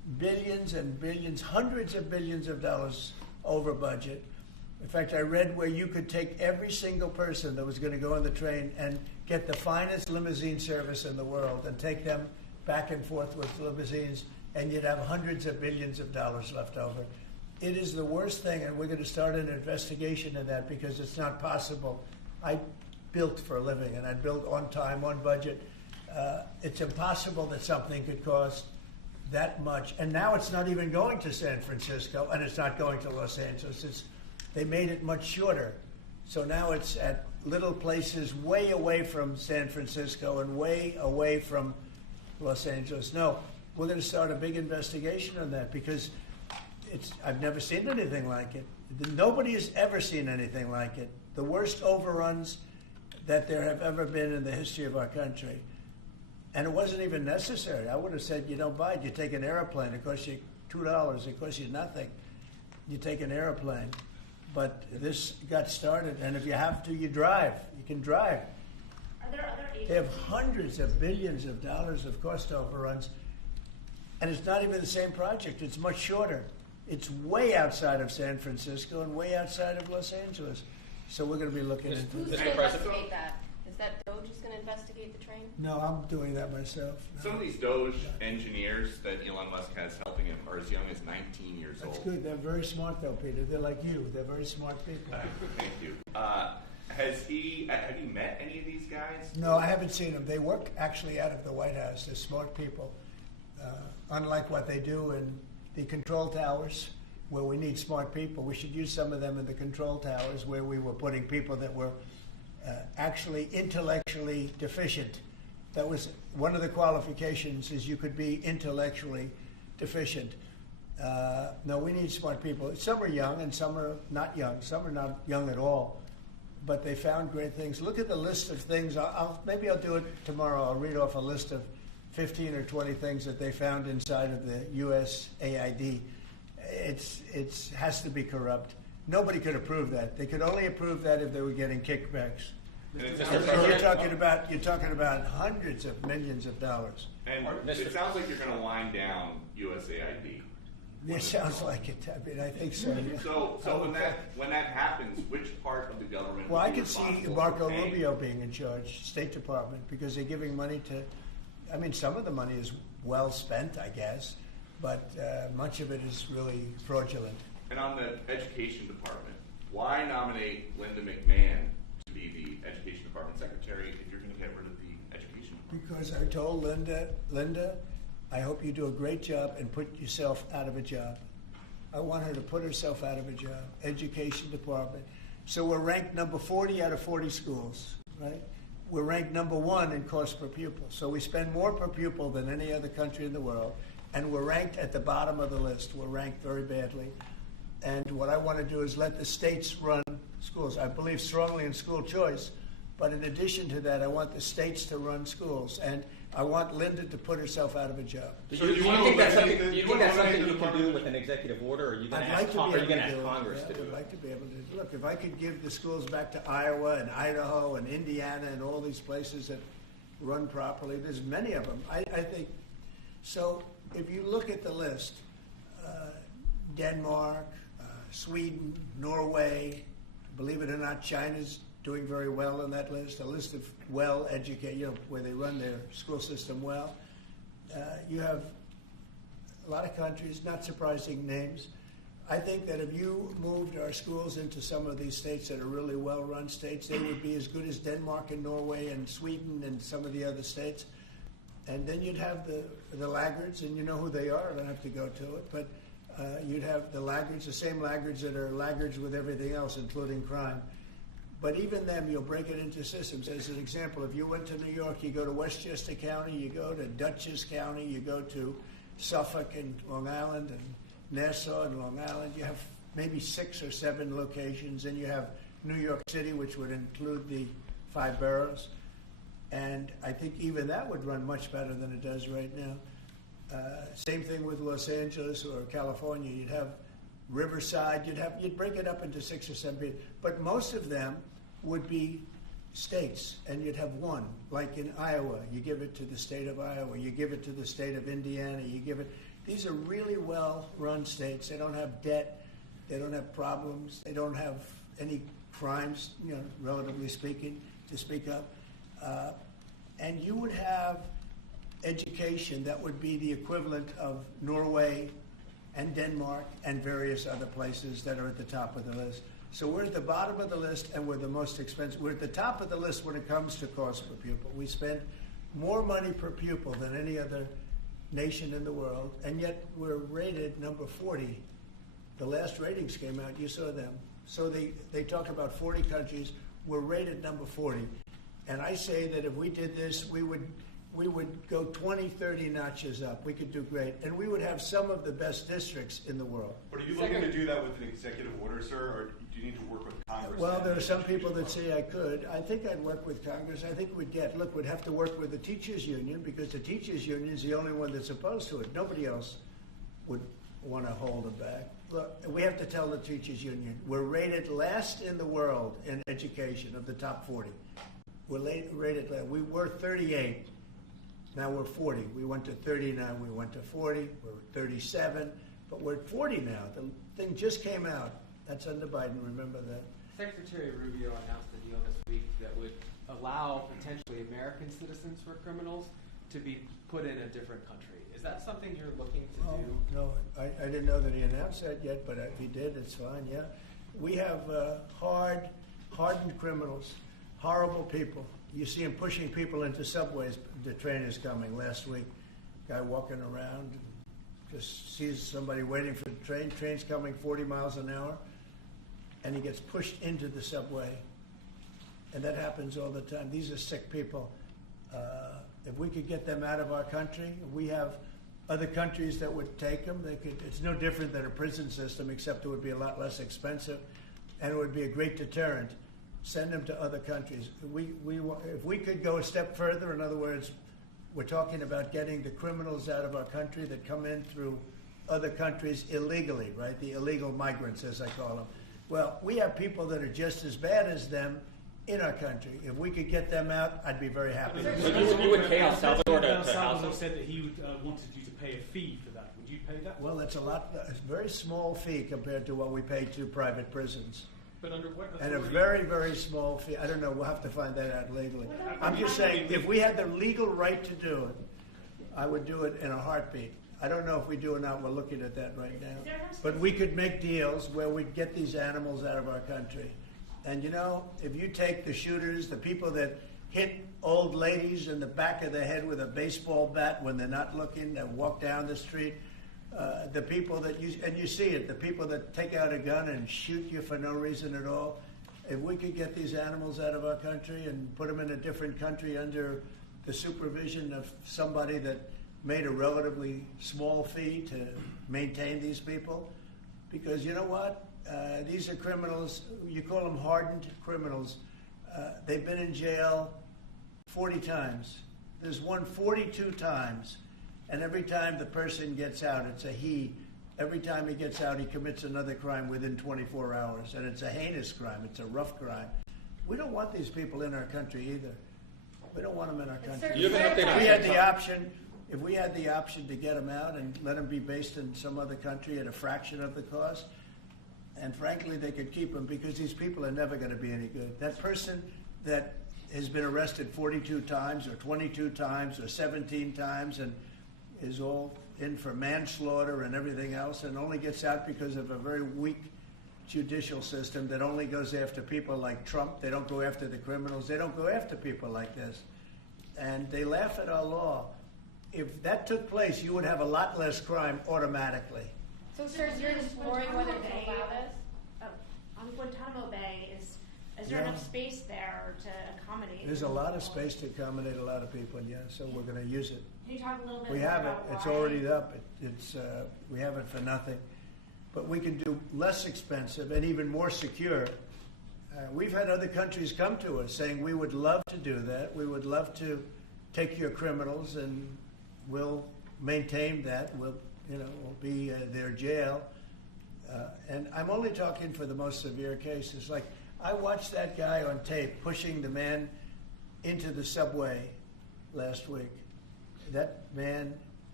billions and billions, hundreds of billions of dollars over budget. In fact, I read where you could take every single person that was going to go on the train and get the finest limousine service in the world and take them back and forth with limousines, and you'd have hundreds of billions of dollars left over. It is the worst thing, and we're going to start an investigation of that because it's not possible. I built for a living, and I built on time, on budget. It's impossible that something could cost that much. And now it's not even going to San Francisco, and it's not going to Los Angeles. They made it much shorter. So now it's at little places way away from San Francisco and way away from Los Angeles. No, we're going to start a big investigation on that because I've never seen anything like it. Nobody has ever seen anything like it. The worst overruns that there have ever been in the history of our country. And it wasn't even necessary. I would have said, you don't buy it. You take an airplane. It costs you $2. It costs you nothing. You take an airplane. But this got started, and if you have to, you drive. You can drive. Are there other agencies? They have hundreds of billions of dollars of cost overruns, and it's not even the same project. It's much shorter. It's way outside of San Francisco and way outside of Los Angeles. So we're going to be looking into Who's this. going to investigate that? Is that DOGE is going to investigate the train? No, I'm doing that myself. No. Some of these Doge engineers that Elon Musk has helping him are as young as 19 years old. That's good. They're very smart, though, Peter. They're like you. They're very smart people. Thank you. Have you met any of these guys? No, I haven't seen them. They work actually out of the White House. They're smart people. Unlike what they do in the control towers, where we need smart people, we should use some of them in the control towers where we were putting people that were actually intellectually deficient. That was one of the qualifications, is you could be intellectually deficient. No, we need smart people. Some are young and some are not young. Some are not young at all. But they found great things. Look at the list of things. Maybe I'll do it tomorrow. I'll read off a list of 15 or 20 things that they found inside of the USAID. It has to be corrupt. Nobody could approve that. They could only approve that if they were getting kickbacks. So you're talking about hundreds of millions of dollars. And it sounds like you're going to wind down USAID. It sounds like it. I mean, I think so. Yeah. So when that happens, which part of the government? Well, I could see Marco Rubio being in charge, State Department, because they're giving money to. I mean, some of the money is well spent, I guess, but much of it is really fraudulent. And on the education department, why nominate Linda McMahon to be the education department secretary if you're going to get rid of the education department? Because I told Linda, I hope you do a great job and put yourself out of a job. I want her to put herself out of a job. Education department. So we're ranked number 40 out of 40 schools, right? We're ranked number 1 in cost per pupil. So we spend more per pupil than any other country in the world. And we're ranked at the bottom of the list. We're ranked very badly. And what I want to do is let the states run schools. I believe strongly in school choice. But in addition to that, I want the states to run schools. And I want Linda to put herself out of a job. So do you think that's something you can do with an executive order, or are you going to ask Congress to do it? I would like to be able to. Look, if I could give the schools back to Iowa and Idaho and Indiana and all these places that run properly, there's many of them. I think. So if you look at the list, Denmark, Sweden, Norway, believe it or not, China's doing very well on that list, a list of well-educated, where they run their school system well. You have a lot of countries, not surprising names. I think that if you moved our schools into some of these states that are really well-run states, they would be as good as Denmark and Norway and Sweden and some of the other states. And then you'd have the laggards, and you know who they are. I don't have to go to it, but you'd have the laggards, the same laggards that are laggards with everything else, including crime. But even them, you'll break it into systems. As an example, if you went to New York, you go to Westchester County, you go to Dutchess County, you go to Suffolk and Long Island and Nassau and Long Island. You have maybe 6 or 7 locations. And you have New York City, which would include the 5 boroughs. And I think even that would run much better than it does right now. Same thing with Los Angeles or California. You'd have Riverside. You'd break it up into 6 or 7. But most of them would be states, and you'd have one. Like in Iowa, you give it to the state of Iowa. You give it to the state of Indiana. You give it. These are really well-run states. They don't have debt. They don't have problems. They don't have any crimes, relatively speaking, to speak of. And you would have education that would be the equivalent of Norway and Denmark and various other places that are at the top of the list. So we're at the bottom of the list, and we're the most expensive. We're at the top of the list when it comes to cost per pupil. We spend more money per pupil than any other nation in the world, and yet we're rated number 40. The last ratings came out, you saw them. So they talk about 40 countries. We're rated number 40. And I say that if we did this, we would go 20, 30 notches up. We could do great. And we would have some of the best districts in the world. But are you looking to do that with an executive order, sir, or do you need to work with Congress? Well, there are some people that say I could. I think I'd work with Congress. I think we'd have to work with the teachers union, because the teachers union is the only one that's opposed to it. Nobody else would want to hold it back. Look, we have to tell the teachers union, we're rated last in the world in education of the top 40. We're rated last. We were 38. Now we're 40. We went to 39. We went to 40. We're 37. But we're at 40 now. The thing just came out. That's under Biden. Remember that. Secretary Rubio announced a deal this week that would allow potentially American citizens who are criminals to be put in a different country. Is that something you're looking to do? No, I didn't know that he announced that yet, but if he did, it's fine, yeah. We have hardened criminals, horrible people. You see them pushing people into subways. The train is coming last week. Guy walking around, just sees somebody waiting for the train. Train's coming 40 miles an hour, and he gets pushed into the subway. And that happens all the time. These are sick people. If we could get them out of our country, we have other countries that would take them. It's no different than a prison system, except it would be a lot less expensive, and it would be a great deterrent. Send them to other countries. If we could go a step further, in other words, we're talking about getting the criminals out of our country that come in through other countries illegally, right? The illegal migrants, as I call them. Well, we have people that are just as bad as them in our country. If we could get them out, I'd be very happy. You would pay El Salvador to house them? Said that he wanted you to pay a fee for that. Would you pay that? Well, that's a very small fee compared to what we pay to private prisons. But under what authority? And a very, very small fee. I don't know. We'll have to find that out legally. I'm just saying, if we had the legal right to do it, I would do it in a heartbeat. I don't know if we do or not. We're looking at that right now. But we could make deals where we'd get these animals out of our country. And if you take the shooters, the people that hit old ladies in the back of the head with a baseball bat when they're not looking, that walk down the street, the people that you see it, the people that take out a gun and shoot you for no reason at all. If we could get these animals out of our country and put them in a different country under the supervision of somebody that made a relatively small fee to maintain these people, because you know what? These are criminals. You call them hardened criminals. They've been in jail 40 times. There's one 42 times. And every time the person gets out, it's a he. Every time he gets out, he commits another crime within 24 hours. And it's a heinous crime. It's a rough crime. We don't want these people in our country either. We don't want them in our country. If we had the option to get them out and let them be based in some other country at a fraction of the cost, and frankly, they could keep them, because these people are never going to be any good. That person that has been arrested 42 times or 22 times or 17 times and is all in for manslaughter and everything else, and only gets out because of a very weak judicial system that only goes after people like Trump. They don't go after the criminals. They don't go after people like this. And they laugh at our law. If that took place, you would have a lot less crime automatically. So, sir, you're exploring whether to allow this? On Guantanamo Bay, is there enough space there to accommodate? There's a lot of space to accommodate a lot of people, yeah, so we're going to use it. Can you talk a little bit We more have it. about It's why? already up. We have it for nothing. But we can do less expensive and even more secure. We've had other countries come to us saying, we would love to do that. We would love to take your criminals and we'll maintain that. We'll be their jail. And I'm only talking for the most severe cases. Like, I watched that guy on tape pushing the man into the subway last week. That man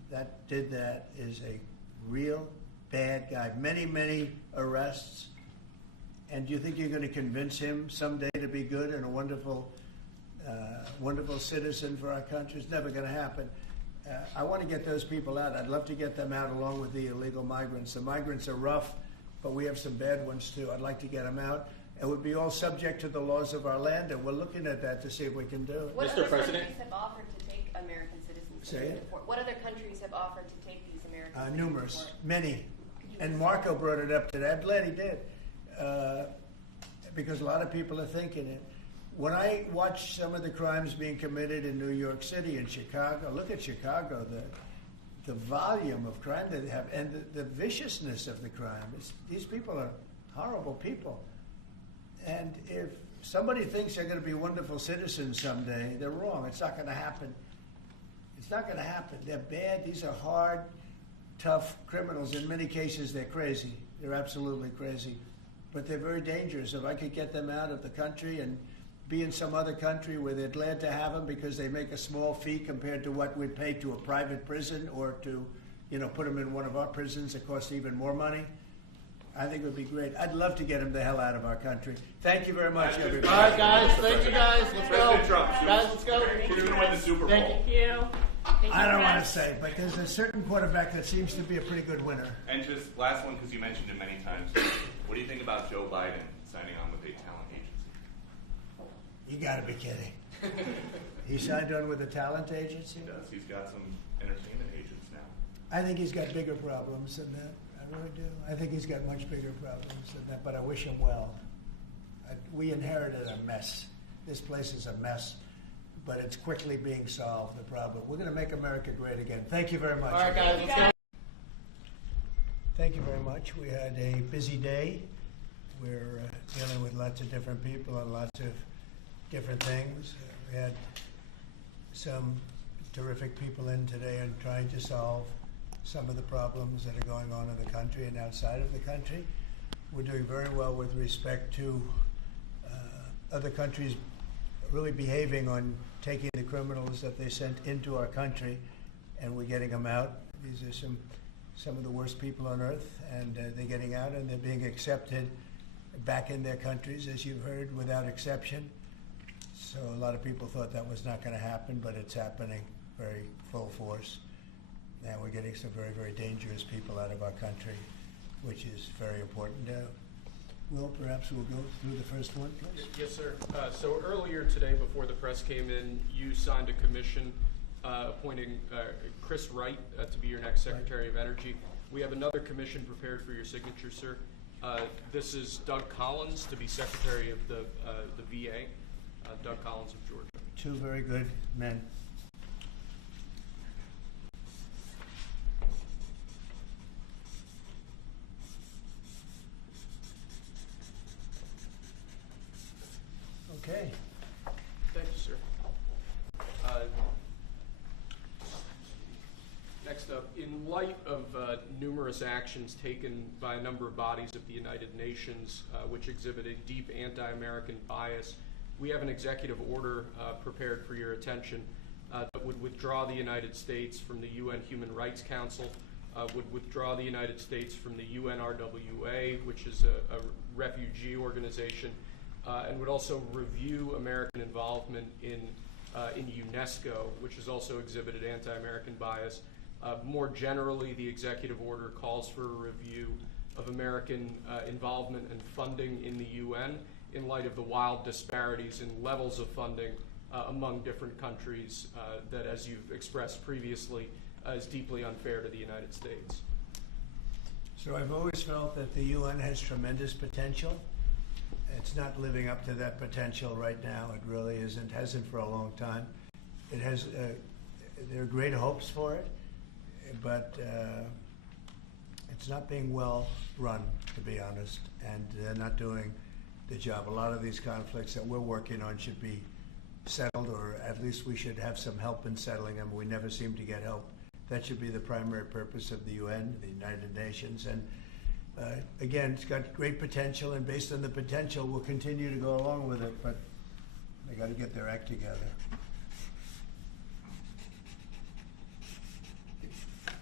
that did that is a real bad guy. Many, many arrests. And do you think you're going to convince him someday to be good and a wonderful, wonderful citizen for our country? It's never going to happen. I want to get those people out. I'd love to get them out along with the illegal migrants. The migrants are rough, but we have some bad ones too. I'd like to get them out. It would be all subject to the laws of our land, and we're looking at that to see if we can do it. What Mr. other President? countries have offered to take American citizens? Say it? What other countries have offered to take these American citizens? Numerous, for- many. And Marco brought it up today. I'm glad he did, because a lot of people are thinking it. When I watch some of the crimes being committed in New York City and Chicago, look at Chicago, the volume of crime that they have, and the viciousness of the crime. These people are horrible people. And if somebody thinks they're going to be wonderful citizens someday, they're wrong. It's not going to happen. It's not going to happen. They're bad. These are hard, tough criminals. In many cases, they're crazy. They're absolutely crazy. But they're very dangerous. If I could get them out of the country and be in some other country where they're glad to have them because they make a small fee compared to what we'd pay to a private prison or to, put them in one of our prisons that costs even more money, I think it would be great. I'd love to get them the hell out of our country. Thank you very much, everybody. All right, guys. Thank you, guys. Let's go. President Trump, Guys, let's go. Who's going to win the Super Bowl? Thank you. I don't want to say, but there's a certain quarterback that seems to be a pretty good winner. And just last one, because you mentioned it many times. What do you think about Joe Biden signing on with a talent agency? You got to be kidding. He signed on with a talent agency? He does. He's got some entertainment agents now. I think he's got bigger problems than that. I really do. I think he's got much bigger problems than that, but I wish him well. We inherited a mess. This place is a mess, but it's quickly being solved, the problem. We're going to make America great again. Thank you very much. All right, guys, let's go. Thank you very much. We had a busy day. We're dealing with lots of different people on lots of different things. We had some terrific people in today and trying to solve some of the problems that are going on in the country and outside of the country. We're doing very well with respect to other countries really behaving on taking the criminals that they sent into our country, and we're getting them out. These are some of the worst people on earth, and they're getting out and they're being accepted back in their countries, as you've heard, without exception. So a lot of people thought that was not going to happen, but it's happening very full force. And we're getting some very, very dangerous people out of our country, which is very important. Will, perhaps we'll go through the first one, please. Yes, sir. So earlier today, before the press came in, you signed a commission appointing Chris Wright to be your next Secretary of Energy. We have another commission prepared for your signature, sir. This is Doug Collins to be Secretary of the VA. Doug Collins of Georgia. Two very good men. Okay. Thank you, sir. Next up, in light of numerous actions taken by a number of bodies of the United Nations which exhibit a deep anti-American bias, we have an executive order prepared for your attention that would withdraw the United States from the UN Human Rights Council, would withdraw the United States from the UNRWA, which is a refugee organization, and would also review American involvement in UNESCO, which has also exhibited anti-American bias. More generally, the executive order calls for a review of American involvement and funding in the UN in light of the wild disparities in levels of funding among different countries that, as you've expressed previously, is deeply unfair to the United States. So I've always felt that the UN has tremendous potential. It's not living up to that potential right now. It really isn't, hasn't for a long time. It has, there are great hopes for it, but it's not being well run, to be honest, and they're not doing the job. A lot of these conflicts that we're working on should be settled, or at least we should have some help in settling them. We never seem to get help. That should be the primary purpose of the UN, the United Nations. And again, it's got great potential, and based on the potential, we'll continue to go along with it, but they got to get their act together.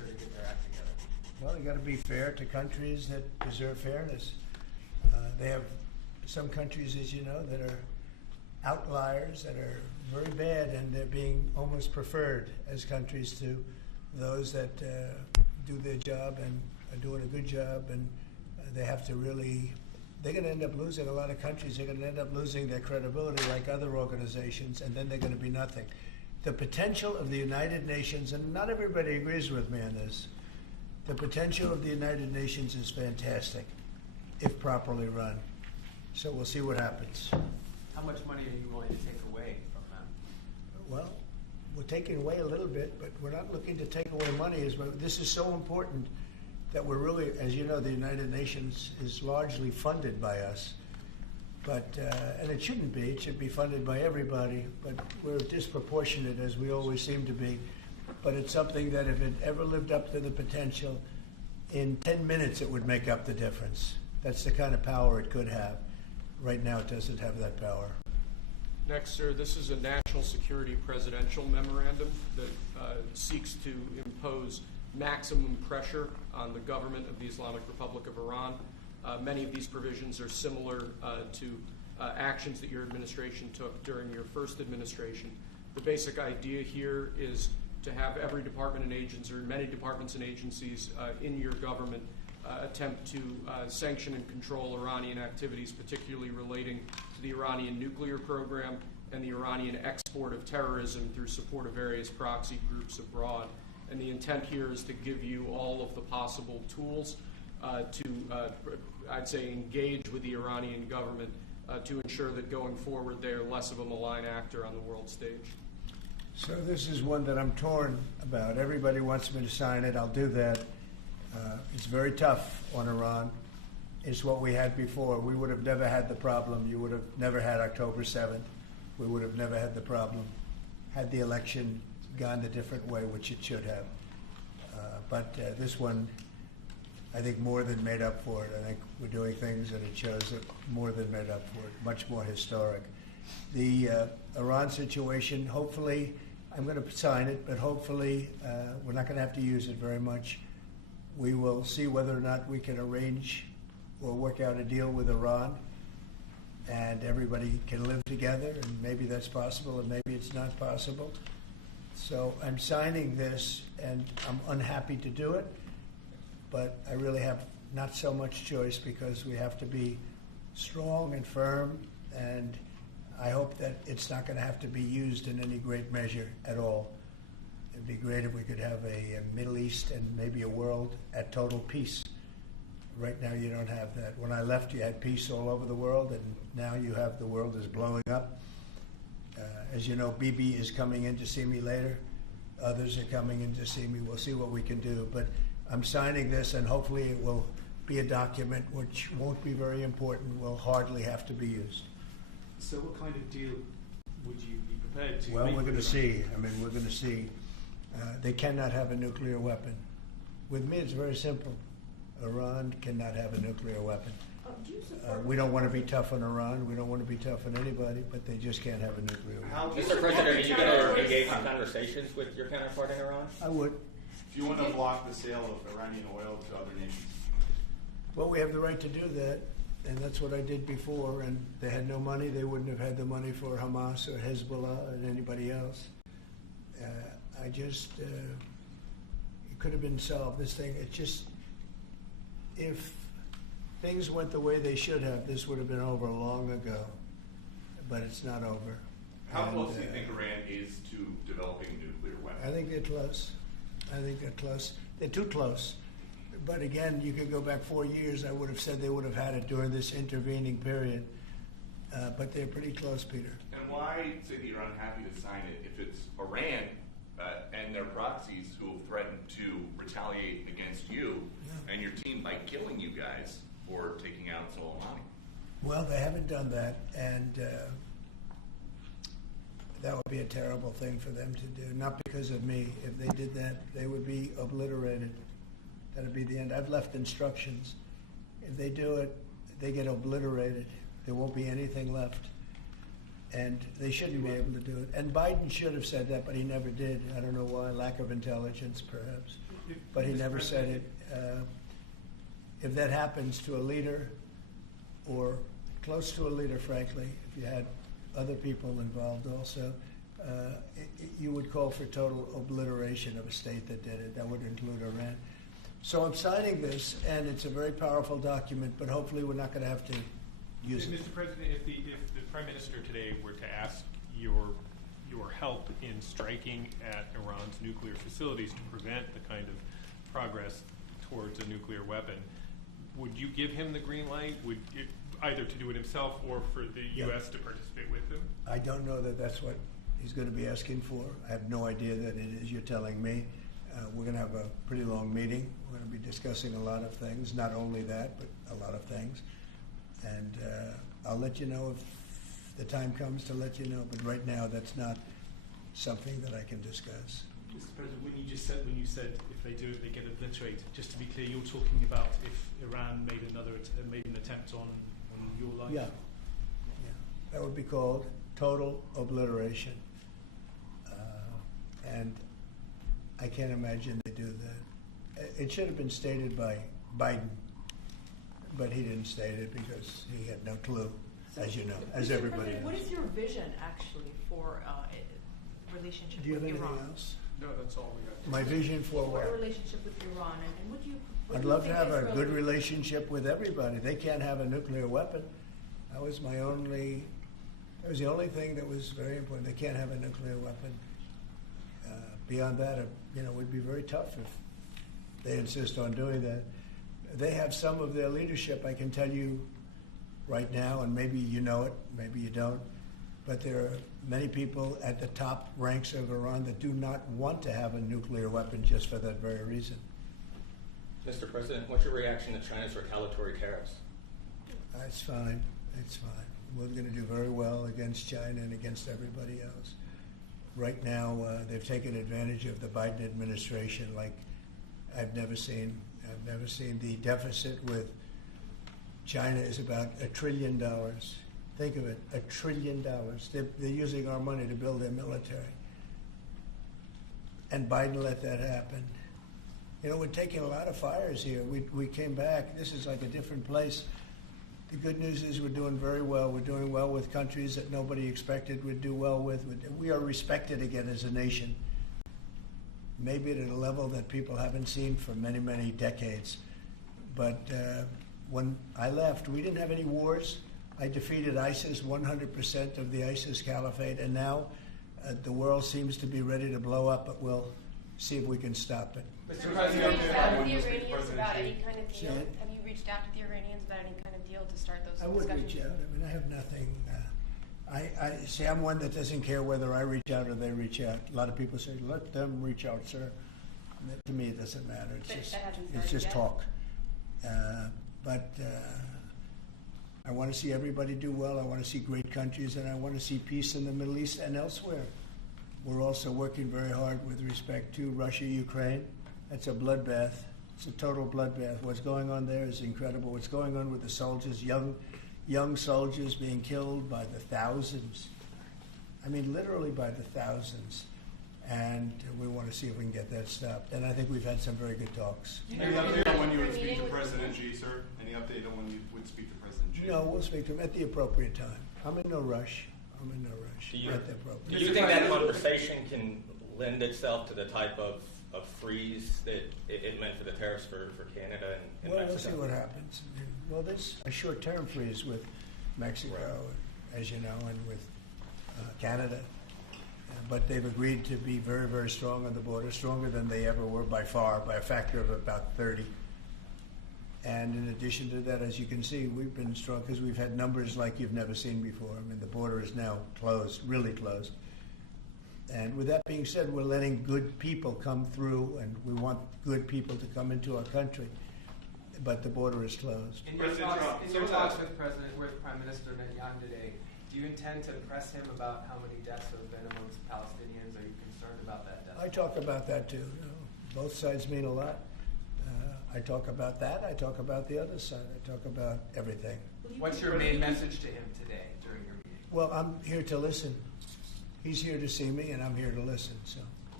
sort of get their act together? Well, they got to be fair to countries that deserve fairness. They have some countries, as you know, that are outliers, that are very bad, and they're being almost preferred as countries to those that do their job and are doing a good job, and they have to really, they're going to end up losing, a lot of countries are going to end up losing their credibility like other organizations, and then they're going to be nothing. The potential of the United Nations, and not everybody agrees with me on this, the potential of the United Nations is fantastic if properly run. So we'll see what happens. How much money are you willing to take away from them? Well, we're taking away a little bit, but we're not looking to take away money. This is so important that we're really, as you know, the United Nations is largely funded by us. But, and it shouldn't be. It should be funded by everybody. But we're disproportionate, as we always seem to be. But it's something that if it ever lived up to the potential, in 10 minutes it would make up the difference. That's the kind of power it could have. Right now it doesn't have that power. Next, sir, this is a national security presidential memorandum that seeks to impose maximum pressure on the government of the Islamic Republic of Iran. Many of these provisions are similar to actions that your administration took during your first administration. The basic idea here is to have every department and agency, or many departments and agencies in your government attempt to sanction and control Iranian activities, particularly relating to the Iranian nuclear program and the Iranian export of terrorism through support of various proxy groups abroad. And the intent here is to give you all of the possible tools to, I'd say, engage with the Iranian government to ensure that going forward they're less of a malign actor on the world stage. So this is one that I'm torn about. Everybody wants me to sign it. I'll do that. It's very tough on Iran. It's what we had before. We would have never had the problem. You would have never had October 7th. We would have never had the problem had the election gone a different way, which it should have. But this one, I think, more than made up for it. I think we're doing things, and it shows that more than made up for it, much more historic. The Iran situation, hopefully, I'm going to sign it, but hopefully we're not going to have to use it very much. We will see whether or not we can arrange or work out a deal with Iran, and everybody can live together, and maybe that's possible, and maybe it's not possible. So I'm signing this, and I'm unhappy to do it, but I really have not so much choice because we have to be strong and firm, and I hope that it's not going to have to be used in any great measure at all. It'd be great if we could have a Middle East and maybe a world at total peace. Right now you don't have that. When I left, you had peace all over the world, and now you have the world is blowing up. As you know, Bibi is coming in to see me later. Others are coming in to see me. We'll see what we can do. But I'm signing this, and hopefully it will be a document which won't be very important, will hardly have to be used. So what kind of deal would you be prepared to Well, make? we're going to see. I mean, we're going to see. They cannot have a nuclear weapon. With me, it's very simple. Iran cannot have a nuclear weapon. We don't want to be tough on Iran. We don't want to be tough on anybody, but they just can't have a nuclear weapon. Mr. President, are you going to engage in conversations with your counterpart in Iran? I would. Do you want to block the sale of Iranian oil to other nations? Well, we have the right to do that, and that's what I did before. And they had no money. They wouldn't have had the money for Hamas or Hezbollah and anybody else. It could have been solved. This thing, it just, if things went the way they should have, this would have been over long ago. But it's not over. How close do you think Iran is to developing a nuclear weapon? I think they're close. I think they're close. They're too close. But again, you could go back 4 years. I would have said they would have had it during this intervening period. But they're pretty close, Peter. And why say that you're unhappy to sign it if it's Iran and their proxies who have threatened to retaliate against you and your team by killing you guys for taking out Soleimani? Well, they haven't done that, and that would be a terrible thing for them to do. Not because of me. If they did that, they would be obliterated. That would be the end. I've left instructions. If they do it, they get obliterated. There won't be anything left. And they shouldn't be able to do it. And Biden should have said that, but he never did. I don't know why. Lack of intelligence, perhaps. but he never said it. If that happens to a leader or close to a leader, frankly, if you had other people involved also, you would call for total obliteration of a state that did it. That would include Iran. So I'm signing this, and it's a very powerful document, but hopefully we're not going to have to use it. Mr. President, if the Prime Minister today were to ask your help in striking at Iran's nuclear facilities to prevent the kind of progress towards a nuclear weapon, would you give him the green light? Would it, either to do it himself or for the U.S. to participate with him? I don't know that that's what he's going to be asking for. I have no idea that it is. You're telling me. We're going to have a pretty long meeting. We're going to be discussing a lot of things, not only that, but a lot of things. And I'll let you know if the time comes to let you know. But right now, that's not something that I can discuss. Mr. President, when you said if they do it, they get obliterated. Just to be clear, you're talking about if Iran made an attempt on your life. Yeah, that would be called total obliteration. And I can't imagine they do that. It should have been stated by Biden, but he didn't state it because he had no clue, as you know, as Mr. everybody President, knows. what is your vision actually for relationship Do you have with anything Iran? else? No, that's all we got. My vision for For a what? relationship with Iran, and would you? I'd love to have a good relationship with everybody. They can't have a nuclear weapon. That was the only thing that was very important. They can't have a nuclear weapon. Beyond that, it would be very tough if they insist on doing that. They have some of their leadership, I can tell you right now, and maybe you know it, maybe you don't, but there are many people at the top ranks of Iran that do not want to have a nuclear weapon just for that very reason. Mr. President, what's your reaction to China's retaliatory tariffs? It's fine. It's fine. We're going to do very well against China and against everybody else. Right now, they've taken advantage of the Biden administration like I've never seen. I've never seen. The deficit with China is about $1 trillion. Think of it, $1 trillion. They're using our money to build their military. And Biden let that happen. We're taking a lot of fires here. We came back. This is like a different place. The good news is we're doing very well. We're doing well with countries that nobody expected we'd do well with. We are respected again as a nation, maybe at a level that people haven't seen for many, many decades. But when I left, we didn't have any wars. I defeated ISIS, 100% of the ISIS caliphate, and now the world seems to be ready to blow up, but we'll see if we can stop it. Mr. President, have you reached out to the Iranians about any kind of deal? Have you reached out to the Iranians about any kind of deal to start those discussions? I would reach out. I mean, I have nothing. I see. I'm one that doesn't care whether I reach out or they reach out. A lot of people say, "Let them reach out, sir." To me, it doesn't matter. It's just talk. But I want to see everybody do well. I want to see great countries, and I want to see peace in the Middle East and elsewhere. We're also working very hard with respect to Russia, Ukraine. That's a bloodbath. It's a total bloodbath. What's going on there is incredible. What's going on with the soldiers, young soldiers being killed by the thousands. I mean, literally by the thousands. And we want to see if we can get that stopped. And I think we've had some very good talks. Any update on when you would speak to President Xi, sir? Any update on when you would speak to President Xi? No, we'll speak to him at the appropriate time. I'm in no rush. Do you, At the appropriate do you think that conversation can lend itself to the type of freeze that it meant for the tariffs for Canada and Mexico? We'll see what happens. Well, there's a short-term freeze with Mexico, as you know, and with Canada. But they've agreed to be very, very strong on the border, stronger than they ever were by far, by a factor of about 30. And in addition to that, as you can see, we've been strong because we've had numbers like you've never seen before. I mean, the border is now closed, really closed. And with that being said, we're letting good people come through, and we want good people to come into our country. But the border is closed. In your talks with Prime Minister Netanyahu today, do you intend to press him about how many deaths have been amongst Palestinians? Are you concerned about that death? I talk about that too. Both sides mean a lot. I talk about that. I talk about the other side. I talk about everything. What's your main message to him today during your meeting? Well, I'm here to listen. He's here to see me, and I'm here to listen. So.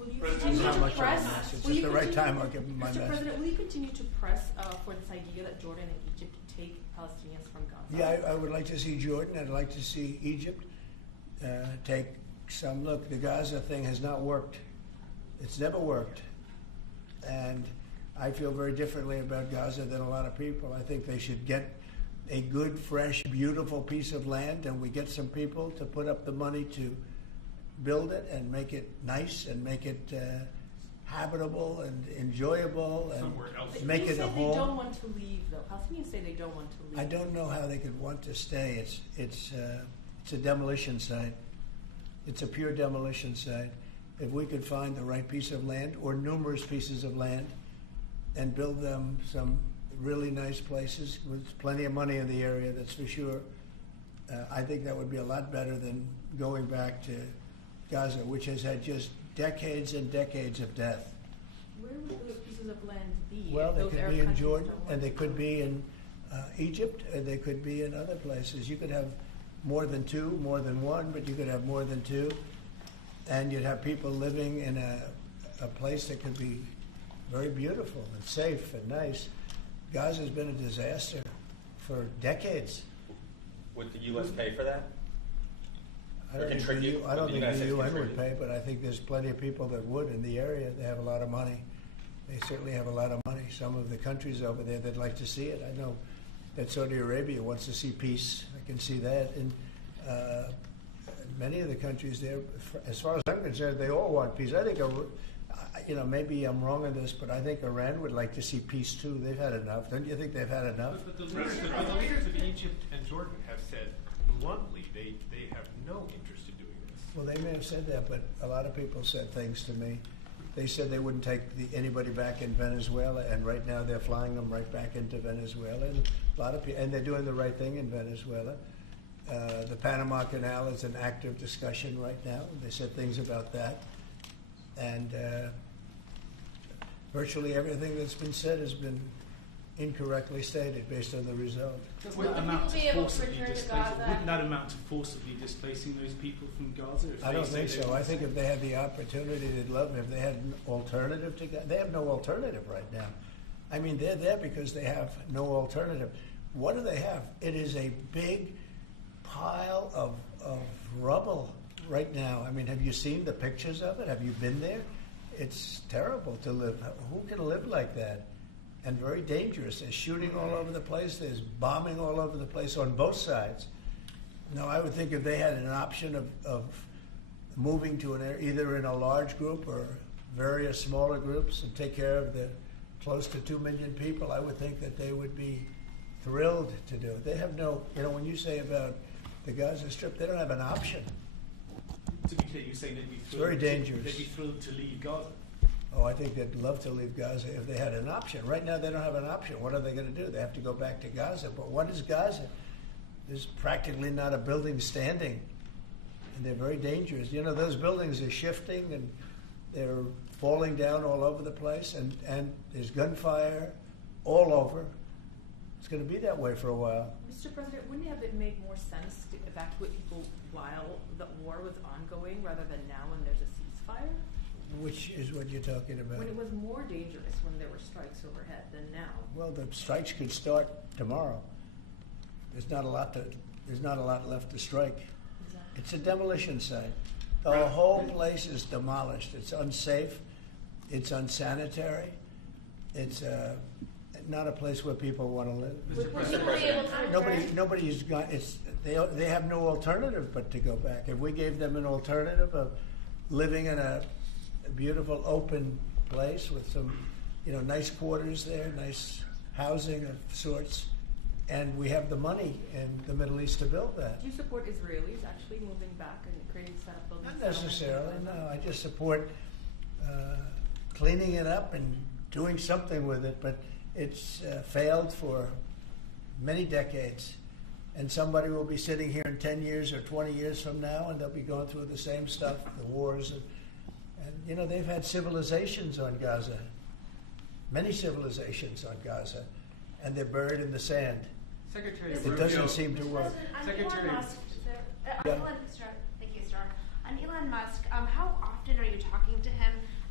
Will you President, continue Not to much of a press? mess. It's will just you the right continue- time I'll give him my Mr. message. President, will you continue to press for this idea that Jordan and Egypt take Palestinians from Gaza? Yeah, I would like to see Jordan. I'd like to see Egypt take some look. The Gaza thing has not worked. It's never worked. And I feel very differently about Gaza than a lot of people. I think they should get a good, fresh, beautiful piece of land, and we get some people to put up the money to build it and make it nice and make it habitable and enjoyable and Somewhere else. make it a They home. don't want to leave, though. Palestinians say they don't want to leave. I don't know how they could want to stay. It's a demolition site. It's a pure demolition site. If we could find the right piece of land or numerous pieces of land and build them some really nice places with plenty of money in the area, that's for sure, I think that would be a lot better than going back to Gaza, which has had just decades and decades of death. Where would those pieces of land be? Well, if they those could Arab be in countries Jordan, don't want and they to could go? be in Egypt, and they could be in other places. You could have more than two, more than one, but you could have more than two. And you'd have people living in a place that could be very beautiful and safe and nice. Gaza's been a disaster for decades. Would the U.S. pay for that? I don't think contribute? I don't Would the think United the States UN would contribute? pay, but I think there's plenty of people that would in the area. They have a lot of money. They certainly have a lot of money. Some of the countries over there, they'd like to see it. I know that Saudi Arabia wants to see peace. I can see that. And many of the countries there, as far as I'm concerned, they all want peace. I think, maybe I'm wrong on this, but I think Iran would like to see peace too. They've had enough. Don't you think they've had enough? But the leaders of Egypt and Jordan have said bluntly they have no interest in doing this. Well, they may have said that, but a lot of people said things to me. They said they wouldn't take anybody back in Venezuela, and right now they're flying them right back into Venezuela. And a lot of people, and they're doing the right thing in Venezuela. The Panama Canal is an active discussion right now. They said things about that, and virtually everything that's been said has been incorrectly stated based on the result. Will the people be able to return to Gaza? Wouldn't that amount to forcibly displacing those people from Gaza? If I they don't say think they so. want I think if they had the opportunity, they'd love it. If they had an alternative to Gaza, they have no alternative right now. I mean, they're there because they have no alternative. What do they have? It is a big pile of rubble right now. I mean, have you seen the pictures of it? Have you been there? It's terrible to live. Who can live like that? And very dangerous. There's shooting all over the place. There's bombing all over the place on both sides. No, I would think if they had an option of moving to an area, either in a large group or various smaller groups, and take care of the close to 2 million people, I would think that they would be thrilled to do it. They have no, when you say about the Gaza Strip, they don't have an option. To be clear, you're saying they'd be thrilled. Very dangerous. They'd be thrilled to leave Gaza. Oh, I think they'd love to leave Gaza if they had an option. Right now, they don't have an option. What are they going to do? They have to go back to Gaza. But what is Gaza? There's practically not a building standing, and they're very dangerous. Those buildings are shifting, and they're falling down all over the place, and there's gunfire all over. It's going to be that way for a while. Mr. President, wouldn't it have made more sense to evacuate people while the war was ongoing rather than now when there's a ceasefire? Which is what you're talking about. When it was more dangerous when there were strikes overhead than now. Well, the strikes could start tomorrow. There's not a lot left to strike. Exactly. It's a demolition site. The whole place is demolished. It's unsafe. It's unsanitary. It's not a place where people want to live. Would people be able to return? Nobody's got. They have no alternative but to go back. If we gave them an alternative of living in a beautiful open place with some, nice quarters there, nice housing of sorts, and we have the money in the Middle East to build that. Do you support Israelis actually moving back and creating setup buildings? Not necessarily, no. I just support cleaning it up and doing something with it, but it's failed for many decades. And somebody will be sitting here in 10 years or 20 years from now, and they'll be going through the same stuff, the wars. And they've had civilizations on Gaza, many civilizations on Gaza, and they're buried in the sand. Secretary It Rubio, doesn't seem to work. Secretary- Elon Musk, Yeah. thank you, sir. On Elon Musk, how often are you talking to him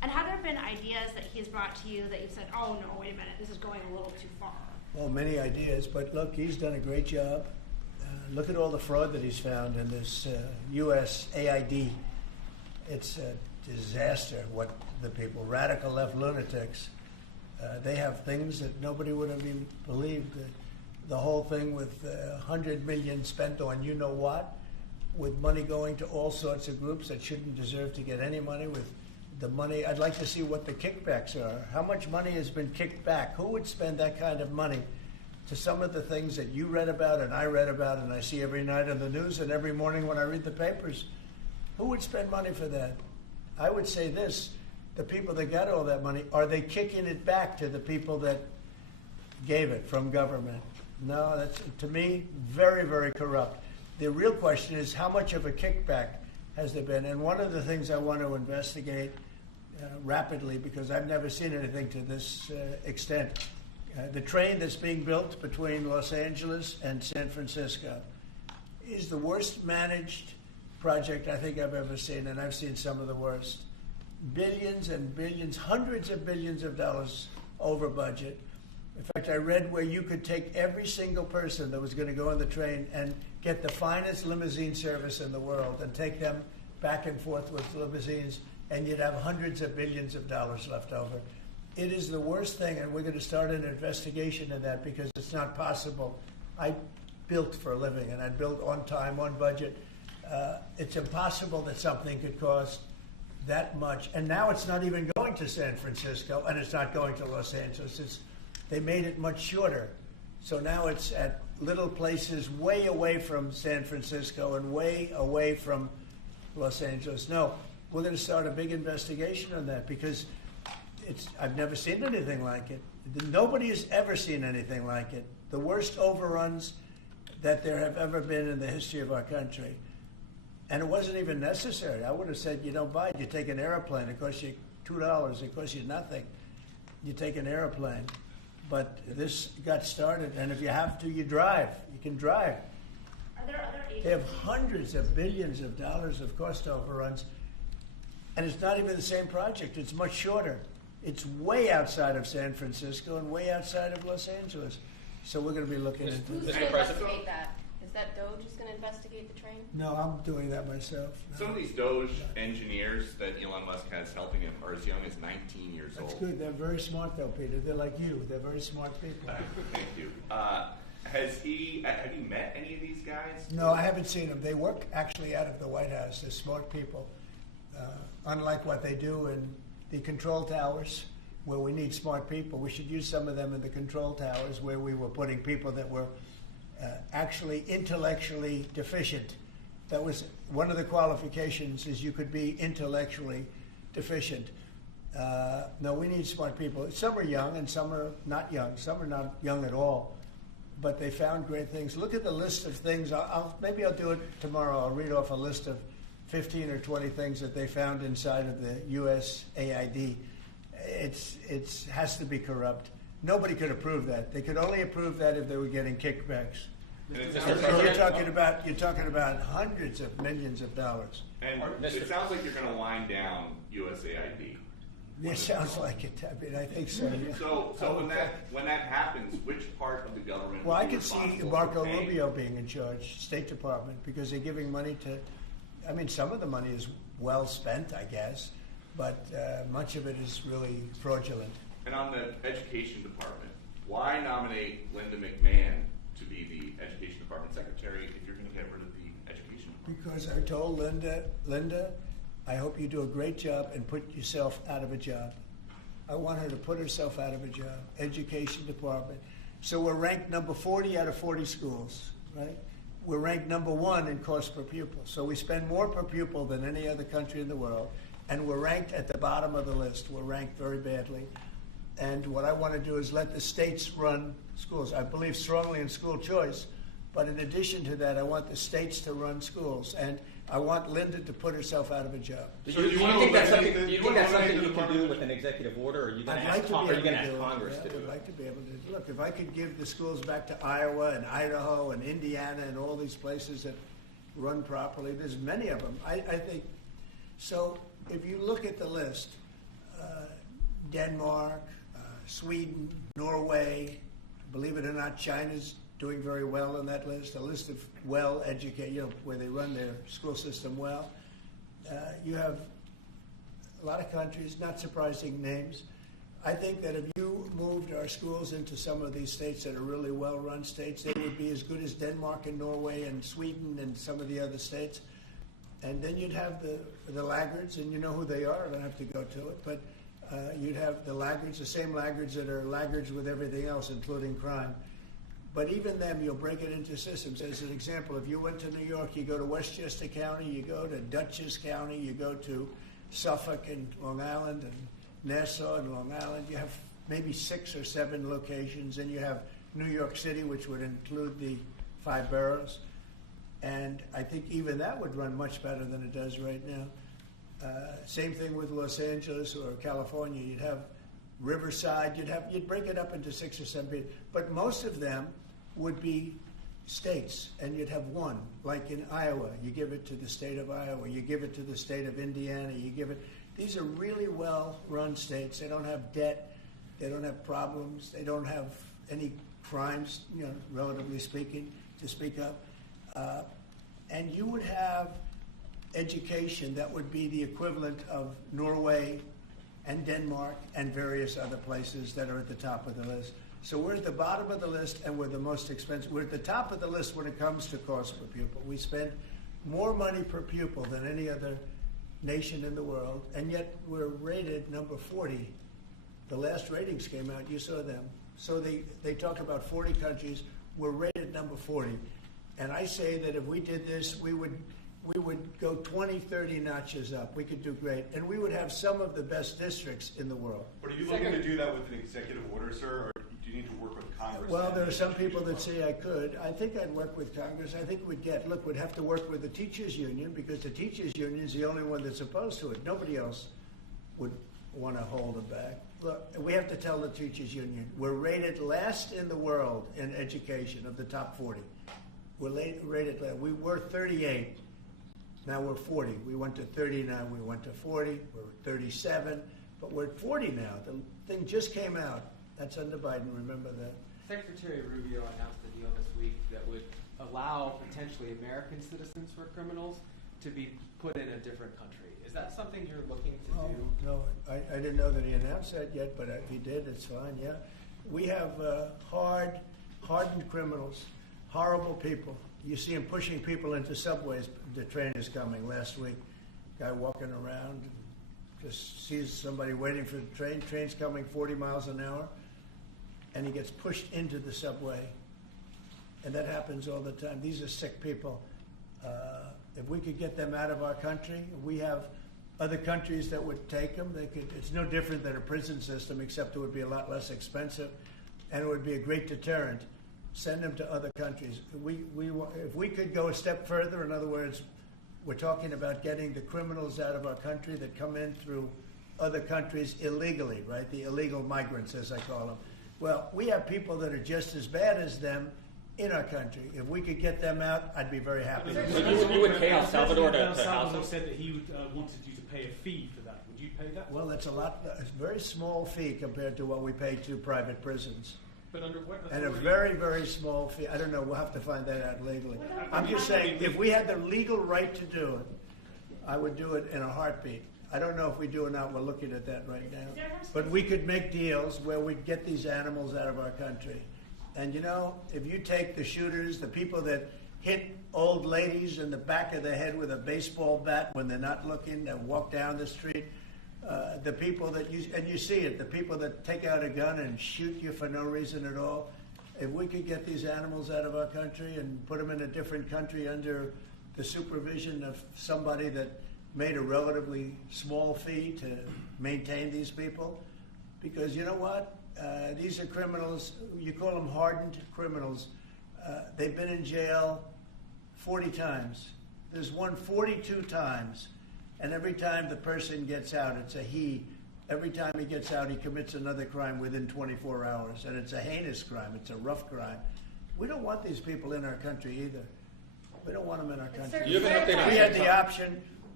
been ideas that he's brought to you that you've said, oh no, wait a minute, this is going a little too far? Well, many ideas, but look, he's done a great job. Look at all the fraud that he's found in this USAID. It's a disaster what the people, radical left lunatics, they have things that nobody would have even believed. The whole thing with $100 million spent on you know what, with money going to all sorts of groups that shouldn't deserve to get any money, with the money. I'd like to see what the kickbacks are. How much money has been kicked back? Who would spend that kind of money to some of the things that you read about and I read about and I see every night on the news and every morning when I read the papers? Who would spend money for that? I would say this, the people that got all that money, are they kicking it back to the people that gave it from government? No, that's, to me, very, very corrupt. The real question is, how much of a kickback has there been? And one of the things I want to investigate rapidly, because I've never seen anything to this extent, the train that's being built between Los Angeles and San Francisco is the worst managed project I think I've ever seen, and I've seen some of the worst. Billions and billions, hundreds of billions of dollars over budget. In fact, I read where you could take every single person that was going to go on the train and get the finest limousine service in the world and take them back and forth with limousines, and you'd have hundreds of billions of dollars left over. It is the worst thing, and we're going to start an investigation of that because it's not possible. I built for a living, and I built on time, on budget. It's impossible that something could cost that much. And now it's not even going to San Francisco, and it's not going to Los Angeles. They made it much shorter. So now it's at little places way away from San Francisco and way away from Los Angeles. No, we're going to start a big investigation on that because I've never seen anything like it. Nobody has ever seen anything like it. The worst overruns that there have ever been in the history of our country. And it wasn't even necessary. I would have said, you don't buy it. You take an airplane. It costs you $2. It costs you nothing. You take an airplane. But this got started, and if you have to, you drive. You can drive. Are there other agencies? They have hundreds of billions of dollars of cost overruns, and it's not even the same project. It's much shorter. It's way outside of San Francisco and way outside of Los Angeles. So we're going to be looking into Who's this. going to investigate that? Is that DOJ who's going to investigate the train? No, I'm doing that myself. No. Some of these Doge engineers that Elon Musk has helping him are as young as 19 years old. That's good. They're very smart, though, Peter. They're like you. They're very smart people. Thank you. Have you met any of these guys? No, I haven't seen them. They work actually out of the White House. They're smart people. Unlike what they do in the control towers, where we need smart people, we should use some of them in the control towers, where we were putting people that were actually intellectually deficient. That was one of the qualifications, is you could be intellectually deficient. No, we need smart people. Some are young and some are not young. Some are not young at all, but they found great things. Look at the list of things. Maybe I'll do it tomorrow. I'll read off a list of 15 or 20 things that they found inside of the USAID. It has to be corrupt. Nobody could approve that. They could only approve that if they were getting kickbacks. You're talking about hundreds of millions of dollars. And it sounds like you're going to wind down USAID. It sounds like it. I mean, I think so. Yeah. So when that happens, which part of the government? Well, I could see Marco Rubio being in charge, State Department, because they're giving money to. I mean, some of the money is well spent, I guess, but much of it is really fraudulent. And on the Education Department, why nominate Linda McMahon to be the Education Department Secretary if you're going to get rid of the Education Department? Because I told Linda, I hope you do a great job and put yourself out of a job. I want her to put herself out of a job. Education Department. So we're ranked number 40 out of 40 schools, right? We're ranked number 1 in cost per pupil. So we spend more per pupil than any other country in the world, and we're ranked at the bottom of the list. We're ranked very badly. And what I want to do is let the states run schools. I believe strongly in school choice, but in addition to that, I want the states to run schools. And I want Linda to put herself out of a job. So do you think that's something you can do with an executive order, or are you going to ask Congress to do it? I would like to be able to. Look, if I could give the schools back to Iowa and Idaho and Indiana and all these places that run properly, there's many of them. I think, so if you look at the list, Denmark, Sweden, Norway. Believe it or not, China's doing very well on that list. A list of well-educated, where they run their school system well. You have a lot of countries, not surprising names. I think that if you moved our schools into some of these states that are really well-run states, they would be as good as Denmark and Norway and Sweden and some of the other states. And then you'd have the laggards, and you know who they are. I don't have to go to it, but you'd have the laggards, the same laggards that are laggards with everything else, including crime. But even them, you'll break it into systems. As an example, if you went to New York, you go to Westchester County, you go to Dutchess County, you go to Suffolk and Long Island and Nassau and Long Island. You have maybe 6 or 7 locations, and you have New York City, which would include the 5 boroughs. And I think even that would run much better than it does right now. Same thing with Los Angeles or California. You'd have Riverside. You'd break it up into 6 or 7, but most of them would be states, and you'd have one. Like in Iowa, you give it to the state of Iowa. You give it to the state of Indiana. You give it. These are really well-run states. They don't have debt. They don't have problems. They don't have any crimes, relatively speaking, to speak of. And you would have education that would be the equivalent of Norway and Denmark and various other places that are at the top of the list. So we're at the bottom of the list, and we're the most expensive. We're at the top of the list when it comes to cost per pupil. We spend more money per pupil than any other nation in the world, and yet we're rated number 40. The last ratings came out, you saw them. So they talk about 40 countries. We're rated number 40. And I say that if we did this, we would go 20, 30 notches up. We could do great. And we would have some of the best districts in the world. But are you looking to do that with an executive order, sir, or do you need to work with Congress? Well, there are some people that say I could. I think I'd work with Congress. I think we'd have to work with the teachers union, because the teachers union is the only one that's opposed to it. Nobody else would want to hold it back. Look, we have to tell the teachers union, we're rated last in the world in education of the top 40. We're rated last. We were 38. Now we're 40. We went to 39. We went to 40. We're 37. But we're at 40 now. The thing just came out. That's under Biden. Remember that. Secretary Rubio announced a deal this week that would allow potentially American citizens who are criminals to be put in a different country. Is that something you're looking to do? No, I didn't know that he announced that yet, but if he did, it's fine, yeah. We have hardened criminals, horrible people. You see them pushing people into subways. The train is coming last week. Guy walking around, just sees somebody waiting for the train. Train's coming 40 miles an hour, and he gets pushed into the subway. And that happens all the time. These are sick people. If we could get them out of our country, we have other countries that would take them. It's no different than a prison system, except it would be a lot less expensive, and it would be a great deterrent. Send them to other countries. If we could go a step further, in other words, we're talking about getting the criminals out of our country that come in through other countries illegally, right? The illegal migrants, as I call them. Well, we have people that are just as bad as them in our country. If we could get them out, I'd be very happy. You would pay El Salvador to house them? Said that he wanted you to pay a fee for that. Would you pay that? Well, it's a very small fee compared to what we pay to private prisons. But under what and a very, very small fee. I don't know. We'll have to find that out legally. I'm just saying, if we had the legal right to do it, I would do it in a heartbeat. I don't know if we do or not. We're looking at that right now. But we could make deals where we'd get these animals out of our country. And, if you take the shooters, the people that hit old ladies in the back of the head with a baseball bat when they're not looking and walk down the street, the people that you see it, the people that take out a gun and shoot you for no reason at all, if we could get these animals out of our country and put them in a different country under the supervision of somebody that made a relatively small fee to maintain these people, because you know what? These are criminals. You call them hardened criminals. They've been in jail 40 times. There's one 42 times. And every time the person gets out, it's a he. Every time he gets out, he commits another crime within 24 hours. And it's a heinous crime. It's a rough crime. We don't want these people in our country either. We don't want them in our country. You have an update on we had the option.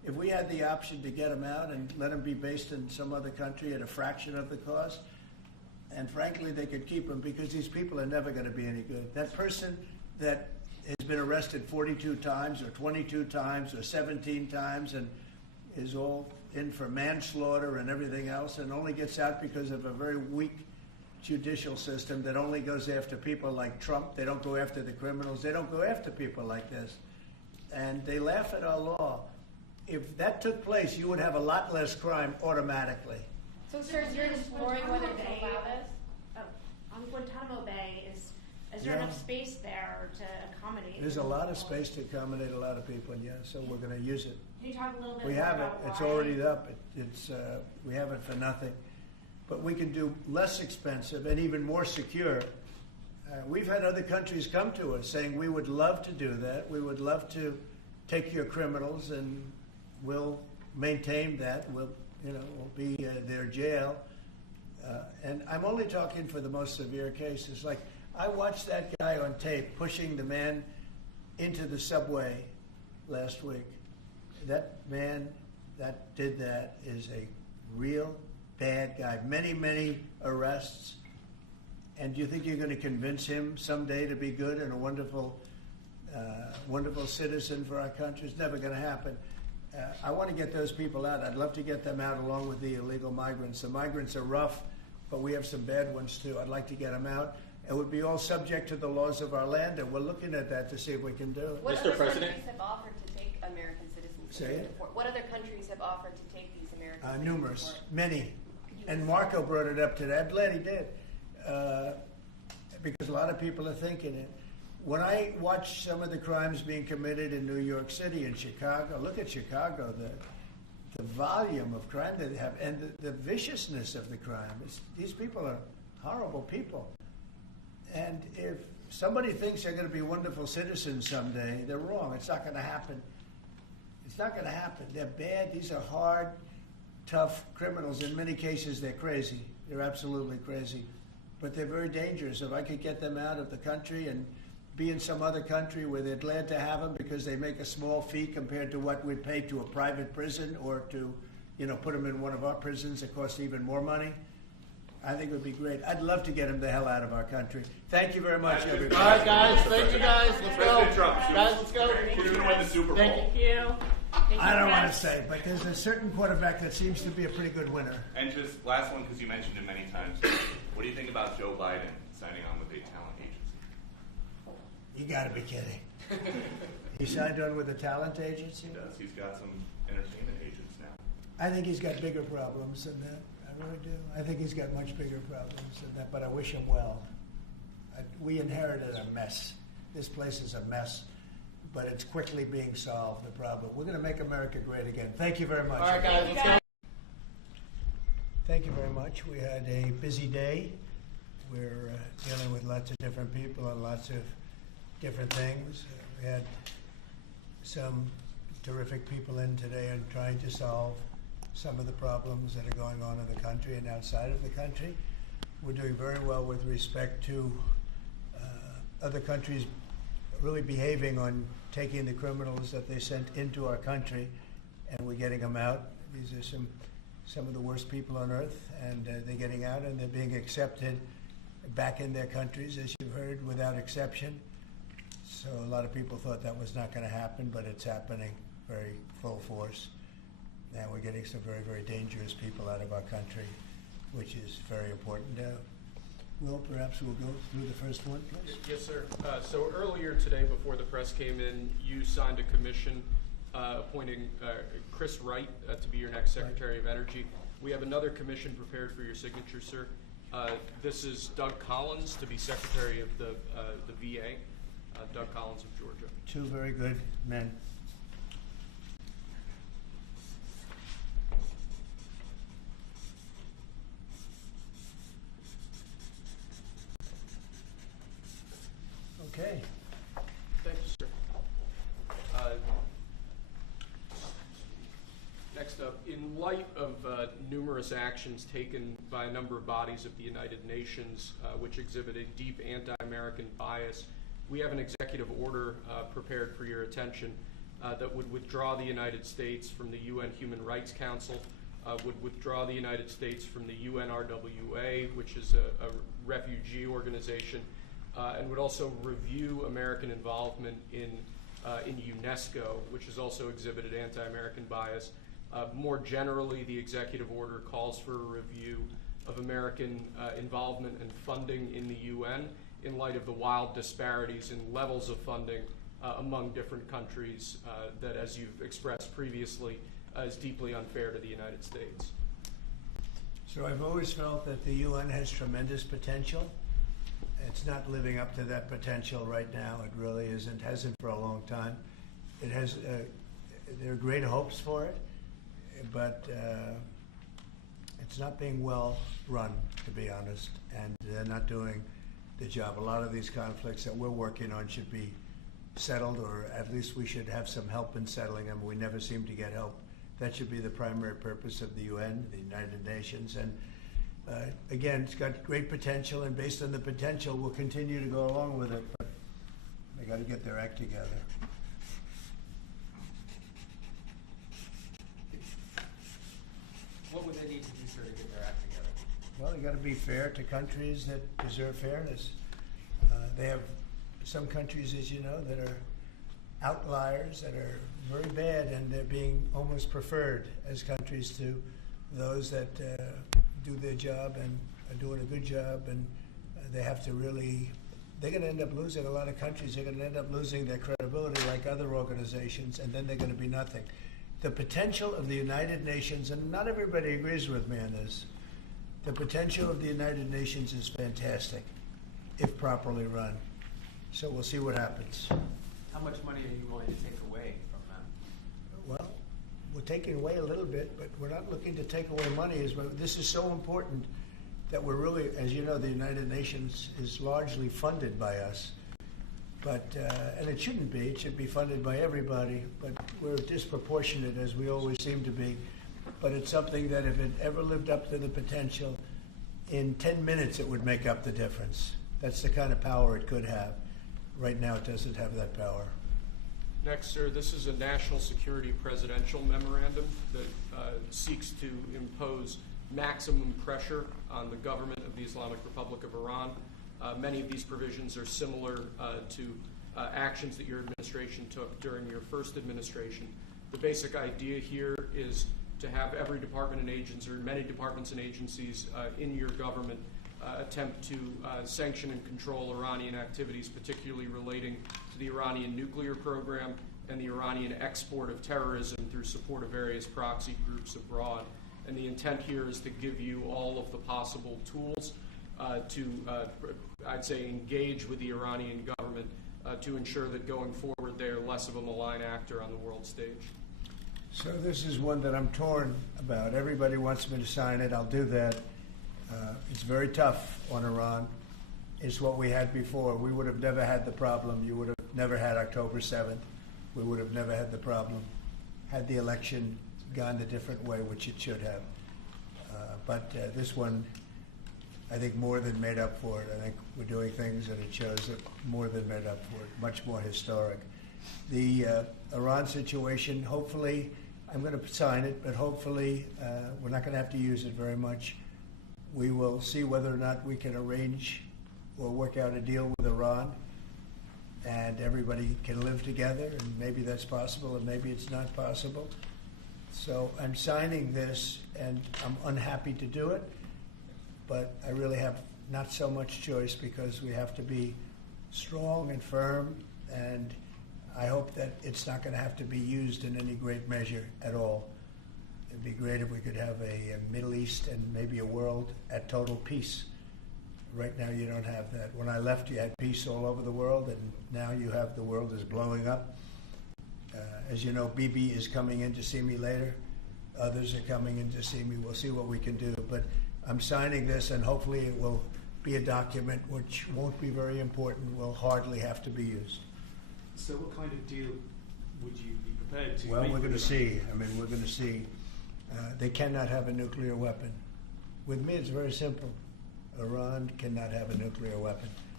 If we had the option to get them out and let them be based in some other country at a fraction of the cost, and frankly, they could keep them because these people are never going to be any good. That person that has been arrested 42 times or 22 times or 17 times and is all in for manslaughter and everything else and only gets out because of a very weak judicial system that only goes after people like Trump. They don't go after the criminals. They don't go after people like this. And they laugh at our law. If that took place, you would have a lot less crime automatically. So, sir, you're exploring whether to allow this? On Guantanamo Bay, is there enough space there to accommodate? There's a lot of space to accommodate a lot of people, and so we're going to use it. Can you talk a little bit We more have it. about It's why? already up. We have it for nothing. But we can do less expensive and even more secure. We've had other countries come to us saying, we would love to do that. We would love to take your criminals and we'll maintain that. We'll be their jail. And I'm only talking for the most severe cases. Like, I watched that guy on tape pushing the man into the subway last week. That man that did that is a real bad guy. Many, many arrests. And do you think you're going to convince him someday to be good and a wonderful, wonderful citizen for our country? It's never going to happen. I want to get those people out. I'd love to get them out along with the illegal migrants. The migrants are rough, but we have some bad ones too. I'd like to get them out. It would be all subject to the laws of our land, and we're looking at that to see if we can do it. What Mr. other President? countries have offered to take American citizens? Say it? What other countries have offered to take these American citizens? Numerous, many. And Marco brought it up today. I'm glad he did, because a lot of people are thinking it. When I watch some of the crimes being committed in New York City and Chicago, look at Chicago, the volume of crime that they have and the viciousness of the crime. These people are horrible people. And if somebody thinks they're going to be wonderful citizens someday, they're wrong. It's not going to happen. It's not going to happen. They're bad. These are hard, tough criminals. In many cases, they're crazy. They're absolutely crazy. But they're very dangerous. If I could get them out of the country and be in some other country where they're glad to have them because they make a small fee compared to what we'd pay to a private prison or to, put them in one of our prisons that costs even more money, I think it would be great. I'd love to get them the hell out of our country. Thank you very much, everybody. All right, guys. Thank you, guys. Let's go. President Trump, Guys, let's go. Who's going to win the Super Bowl? Thank you. I don't want to say, but there's a certain quarterback that seems to be a pretty good winner. And just last one, because you mentioned it many times. What do you think about Joe Biden signing on with a talent agency? You got to be kidding. He signed on with a talent agency? He does. He's got some entertainment agents now. I think he's got bigger problems than that. I really do. I think he's got much bigger problems than that, but I wish him well. We inherited a mess. This place is a mess, but it's quickly being solved, the problem. We're going to make America great again. Thank you very much. All right, guys, let's go. Thank you very much. We had a busy day. We're dealing with lots of different people and lots of different things. We had some terrific people in today and trying to solve some of the problems that are going on in the country and outside of the country. We're doing very well with respect to other countries really behaving on taking the criminals that they sent into our country, and we're getting them out. These are some of the worst people on earth, and they're getting out and they're being accepted back in their countries, as you've heard, without exception. So a lot of people thought that was not going to happen, but it's happening very full force. And we're getting some very, very dangerous people out of our country, which is very important. Will, perhaps we'll go through the first one, please. Yes, sir. So earlier today, before the press came in, you signed a commission appointing Chris Wright to be your next Secretary of Energy. We have another commission prepared for your signature, sir. This is Doug Collins to be Secretary of the VA. Doug Collins of Georgia. Two very good men. Okay. Thank you, sir. Next up, in light of numerous actions taken by a number of bodies of the United Nations which exhibit a deep anti-American bias, we have an executive order prepared for your attention. that would withdraw the United States from the UN Human Rights Council, would withdraw the United States from the UNRWA, which is a refugee organization, and would also review American involvement in UNESCO, which has also exhibited anti-American bias. More generally, the executive order calls for a review of American involvement and funding in the UN in light of the wild disparities in levels of funding among different countries that, as you've expressed previously, is deeply unfair to the United States. So I've always felt that the UN has tremendous potential. It's not living up to that potential right now. It really isn't, hasn't for a long time. It has, there are great hopes for it, but it's not being well run, to be honest, and they're not doing the job. A lot of these conflicts that we're working on should be settled, or at least we should have some help in settling them. We never seem to get help. That should be the primary purpose of the UN, the United Nations. And again, it's got great potential, and based on the potential, we'll continue to go along with it. But they got to get their act together. What would they need to do, sir, to get their act together? Well, they got to be fair to countries that deserve fairness. They have some countries, as you know, that are outliers, that are very bad, and they're being almost preferred as countries to those that do their job and are doing a good job, and they have to really, they're going to end up losing, a lot of countries, they're going to end up losing their credibility like other organizations, and then they're going to be nothing. The potential of the United Nations, and not everybody agrees with me on this, the potential of the United Nations is fantastic if properly run. So we'll see what happens. How much money are you willing to take away from them? Well, we're taking away a little bit, but we're not looking to take away money. This is so important that we're really, as you know, the United Nations is largely funded by us. But, and it shouldn't be. It should be funded by everybody, but we're disproportionate, as we always seem to be. But it's something that if it ever lived up to the potential, in 10 minutes it would make up the difference. That's the kind of power it could have. Right now it doesn't have that power. Next, sir, this is a national security presidential memorandum that seeks to impose maximum pressure on the government of the Islamic Republic of Iran. Many of these provisions are similar to actions that your administration took during your first administration. The basic idea here is to have every department and agency, or many departments and agencies in your government attempt to sanction and control Iranian activities, particularly relating to the Iranian nuclear program and the Iranian export of terrorism through support of various proxy groups abroad. And the intent here is to give you all of the possible tools to, I'd say, engage with the Iranian government to ensure that going forward they're less of a malign actor on the world stage. So this is one that I'm torn about. Everybody wants me to sign it. I'll do that. It's very tough on Iran. It's what we had before. We would have never had the problem. You would have never had October 7th. We would have never had the problem had the election gone a different way, which it should have. But this one, I think, more than made up for it. I think we're doing things that it shows that more than made up for it, much more historic. The Iran situation, hopefully, I'm going to sign it, but hopefully we're not going to have to use it very much. We will see whether or not we can arrange or work out a deal with Iran, and everybody can live together, and maybe that's possible, and maybe it's not possible. So I'm signing this, and I'm unhappy to do it, but I really have not so much choice because we have to be strong and firm, and I hope that it's not going to have to be used in any great measure at all. It'd be great if we could have a Middle East and maybe a world at total peace. Right now you don't have that. When I left, you had peace all over the world, and now you have the world is blowing up. As you know, Bibi is coming in to see me later. Others are coming in to see me. We'll see what we can do. But I'm signing this, and hopefully it will be a document which won't be very important, will hardly have to be used. So what kind of deal would you be prepared to Well, make? we're going to see. I mean, we're going to see. They cannot have a nuclear weapon. With me, it's very simple. Iran cannot have a nuclear weapon.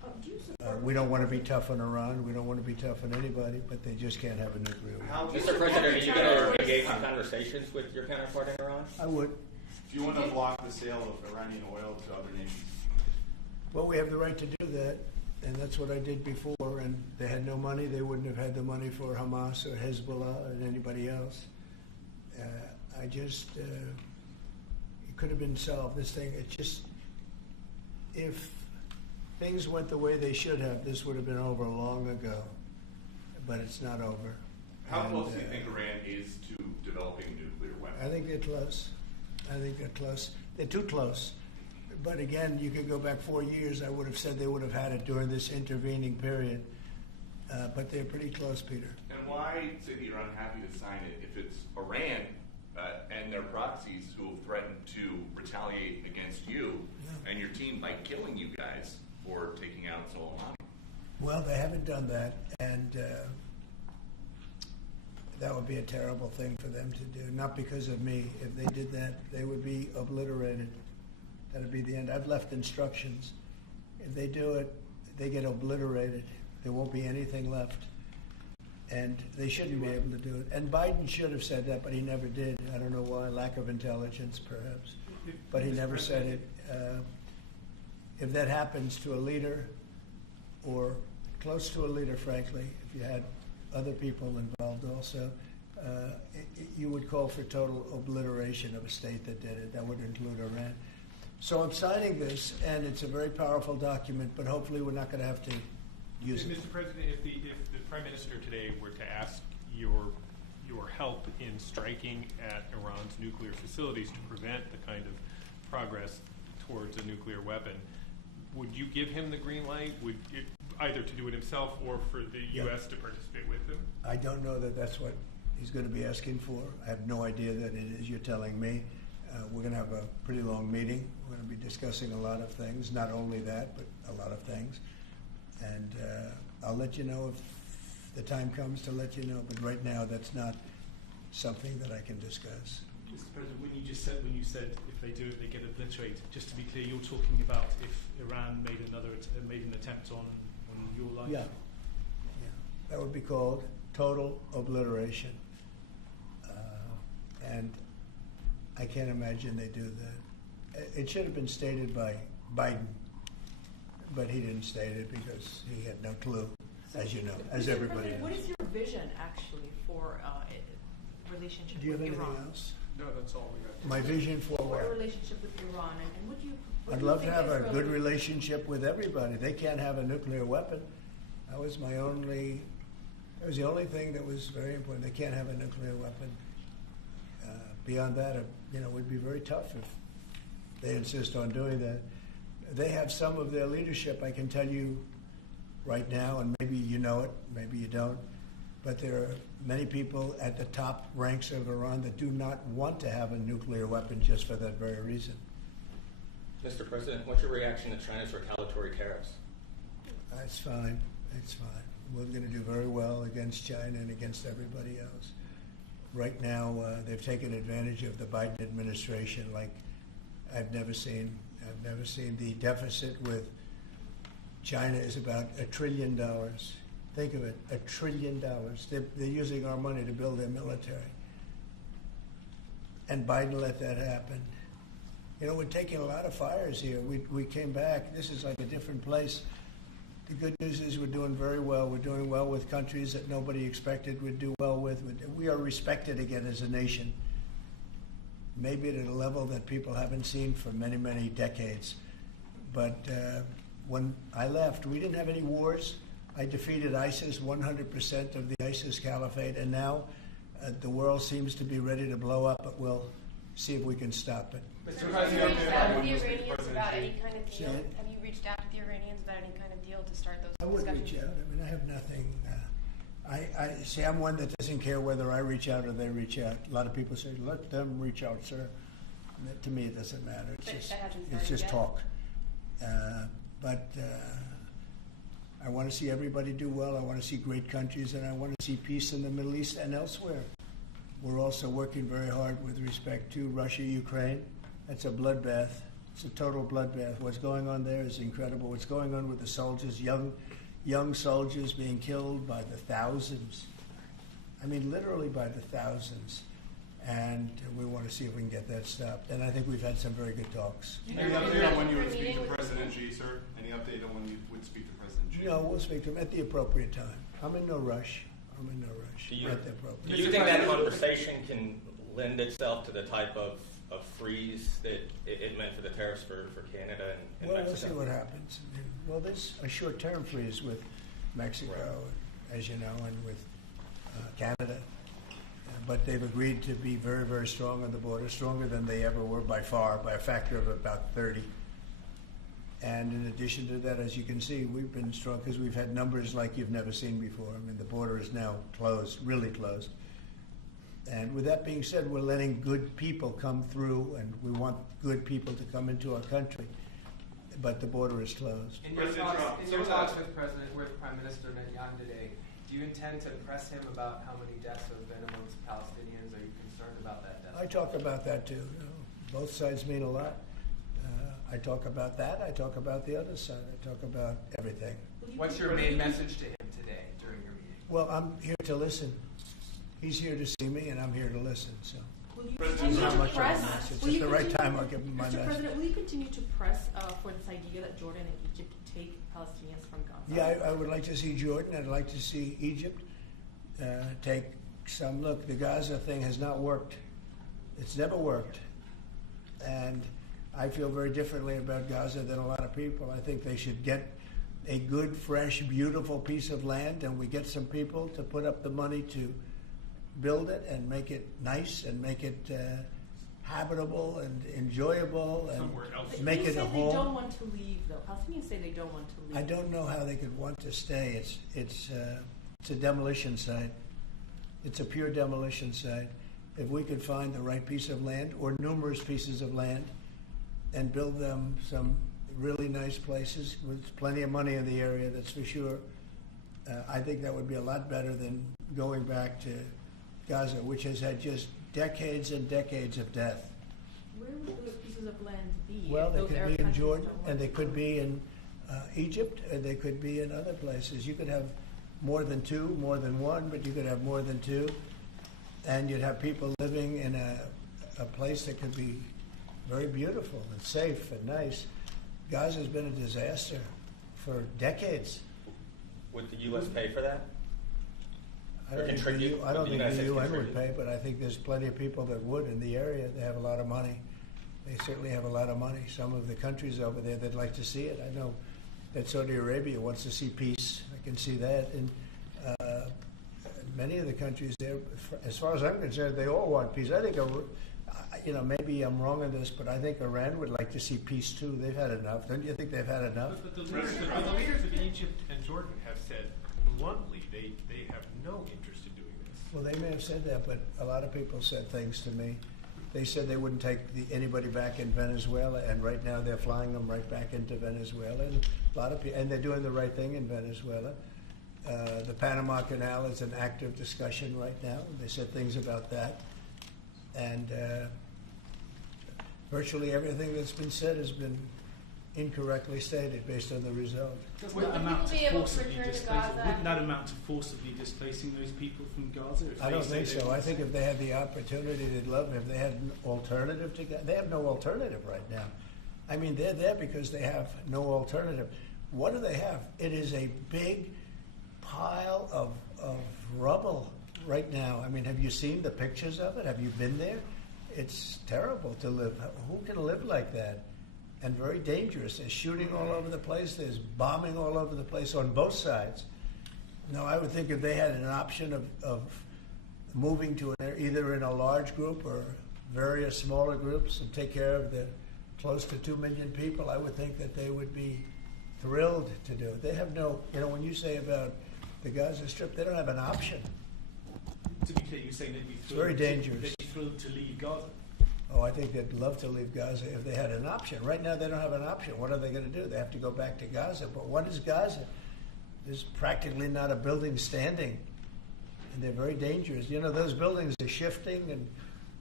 We don't want to be tough on Iran. We don't want to be tough on anybody, but they just can't have a nuclear weapon. Mr. President, are you going to engage in conversations with your counterpart in Iran? I would. Do you want to block the sale of Iranian oil to other nations? Well, we have the right to do that, and that's what I did before. And they had no money. They wouldn't have had the money for Hamas or Hezbollah and anybody else. It could have been solved. This thing, if things went the way they should have, this would have been over long ago. But it's not over. How close do you think Iran is to developing a nuclear weapon? I think they're close. They're too close. But again, you could go back 4 years. I would have said they would have had it during this intervening period. But they're pretty close, Peter. And why say that you're unhappy to sign it if it's Iran and their proxies who have threatened to retaliate against you and your team by killing you guys for taking out Soleimani? Well, they haven't done that, and that would be a terrible thing for them to do. Not because of me. If they did that, they would be obliterated. That would be the end. I've left instructions. If they do it, they get obliterated. There won't be anything left. And they shouldn't be able to do it. And Biden should have said that, but he never did. I don't know why. Lack of intelligence, perhaps. But he never said it. If that happens to a leader, or close to a leader, frankly, if you had other people involved also, you would call for total obliteration of a state that did it. That would include Iran. So I'm signing this, and it's a very powerful document, but hopefully we're not going to have to use it. Mr. President, if the Prime Minister today were to ask your help in striking at Iran's nuclear facilities to prevent the kind of progress towards a nuclear weapon, would you give him the green light? Would it, either to do it himself or for the U.S. to participate with him? I don't know that that's what he's going to be asking for. I have no idea that it is. You're telling me. We're going to have a pretty long meeting. We're going to be discussing a lot of things, not only that, but a lot of things. And I'll let you know if the time comes to let you know. But right now, that's not something that I can discuss. Mr. President, when you said if they do it, they get obliterated. Just to be clear, you're talking about if Iran made an attempt on your life. Yeah, that would be called total obliteration. And I can't imagine they do that. It should have been stated by Biden, but he didn't state it because he had no clue, as you know, as everybody knows. What is your vision, actually, for relationship with Iran? Do you have anything else? No, that's all we got. My vision for For a what? relationship with Iran, and what do you? I'd love to have a good relationship with everybody. They can't have a nuclear weapon. That was the only thing that was very important. They can't have a nuclear weapon. Beyond that, it would be very tough if they insist on doing that. They have some of their leadership, I can tell you right now, and maybe you know it, maybe you don't, but there are many people at the top ranks of Iran that do not want to have a nuclear weapon just for that very reason. Mr. President, what's your reaction to China's retaliatory tariffs? It's fine. It's fine. We're going to do very well against China and against everybody else. Right now, they've taken advantage of the Biden administration like I've never seen. I've never seen. The deficit with China is about $1 trillion. Think of it, $1 trillion. They're using our money to build their military. And Biden let that happen. We're taking a lot of fires here. We came back. This is like a different place. The good news is we're doing very well. We're doing well with countries that nobody expected we'd do well with. We are respected again as a nation, maybe at a level that people haven't seen for many, many decades. But when I left, we didn't have any wars. I defeated ISIS, 100% of the ISIS caliphate, and now the world seems to be ready to blow up, but we'll see if we can stop it. Mr. President, have you reached out to the Iranians about any kind of deal? Have you reached out to the Iranians about any kind of deal to start those discussions? I would reach out. I mean, I have nothing. I see. I'm one that doesn't care whether I reach out or they reach out. A lot of people say, "Let them reach out, sir." To me, it doesn't matter. It's just talk. But I want to see everybody do well. I want to see great countries, and I want to see peace in the Middle East and elsewhere. We're also working very hard with respect to Russia, Ukraine. That's a bloodbath. It's a total bloodbath. What's going on there is incredible. What's going on with the soldiers, young soldiers being killed by the thousands. I mean, literally by the thousands. And we want to see if we can get that stopped. And I think we've had some very good talks. Any update on when you would speak to President Xi, sir? Any update on when you would speak to President Xi? No, we'll speak to him at the appropriate time. I'm in no rush. Do you, At the appropriate do you think that conversation can lend itself to the type of freeze that it meant for the tariffs for Canada and Well, Mexico? we'll see what happens. Well, there's a short-term freeze with Mexico, as you know, and with Canada. But they've agreed to be very, very strong on the border, stronger than they ever were by far, by a factor of about 30. And in addition to that, as you can see, we've been strong because we've had numbers like you've never seen before. I mean, the border is now closed, really closed. And with that being said, we're letting good people come through, and we want good people to come into our country. But the border is closed. In your talks with Prime Minister Netanyahu today, do you intend to press him about how many deaths have been amongst Palestinians? Are you concerned about that death? I talk about that too. Both sides mean a lot. I talk about that. I talk about the other side. I talk about everything. What's your main message to him today during your meeting? Well, I'm here to listen. He's here to see me, and I'm here to listen. So, will you continue to press? At the right time, I'll give him my Mr. message. President, will you continue to press for this idea that Jordan and Egypt take Palestinians from Gaza? Yeah, I would like to see Jordan. I'd like to see Egypt take some. Look, the Gaza thing has not worked. It's never worked. And I feel very differently about Gaza than a lot of people. I think they should get a good, fresh, beautiful piece of land, and we get some people to put up the money to build it and make it nice and make it habitable and enjoyable and make it a home. They don't want to leave, though. Palestinians say they don't want to leave. I don't know how they could want to stay. It's a demolition site. It's a pure demolition site. If we could find the right piece of land or numerous pieces of land and build them some really nice places with plenty of money in the area, that's for sure, I think that would be a lot better than going back to Gaza, which has had just decades and decades of death. Where would those pieces of land be? Well, they could be in Jordan, and they could be in Egypt, and they could be in other places. You could have more than two, more than one, but you could have more than two, and you'd have people living in a place that could be very beautiful and safe and nice. Gaza's been a disaster for decades. Would the U.S. pay for that? I don't think the UN would pay, but I think there's plenty of people that would in the area. They have a lot of money. They certainly have a lot of money. Some of the countries over there, they'd like to see it. I know that Saudi Arabia wants to see peace. I can see that. And many of the countries there, as far as I'm concerned, they all want peace. I think, maybe I'm wrong on this, but I think Iran would like to see peace too. They've had enough. Don't you think they've had enough? But the leaders of Egypt and Jordan have said bluntly they have no interest in doing this. Well, they may have said that, but a lot of people said things to me. They said they wouldn't take anybody back in Venezuela, and right now they're flying them right back into Venezuela. And a lot of people, and they're doing the right thing in Venezuela. The Panama Canal is an active discussion right now. They said things about that, and virtually everything that's been said has been incorrectly stated based on the result. Wouldn't that amount to forcibly displacing those people from Gaza? I don't think so. I think if they had the opportunity, they'd love it. If they had an alternative to Gaza, they have no alternative right now. I mean, they're there because they have no alternative. What do they have? It is a big pile of rubble right now. I mean, have you seen the pictures of it? Have you been there? It's terrible to live. Who can live like that? And very dangerous. There's shooting all over the place. There's bombing all over the place on both sides. No, I would think if they had an option of moving to either in a large group or various smaller groups and take care of the close to 2 million people, I would think that they would be thrilled to do it. They have no, when you say about the Gaza Strip, they don't have an option. To be clear, you're saying they'd be thrilled, very dangerous. They'd be thrilled to leave Gaza. Oh, I think they'd love to leave Gaza if they had an option. Right now, they don't have an option. What are they going to do? They have to go back to Gaza. But what is Gaza? There's practically not a building standing, and they're very dangerous. Those buildings are shifting, and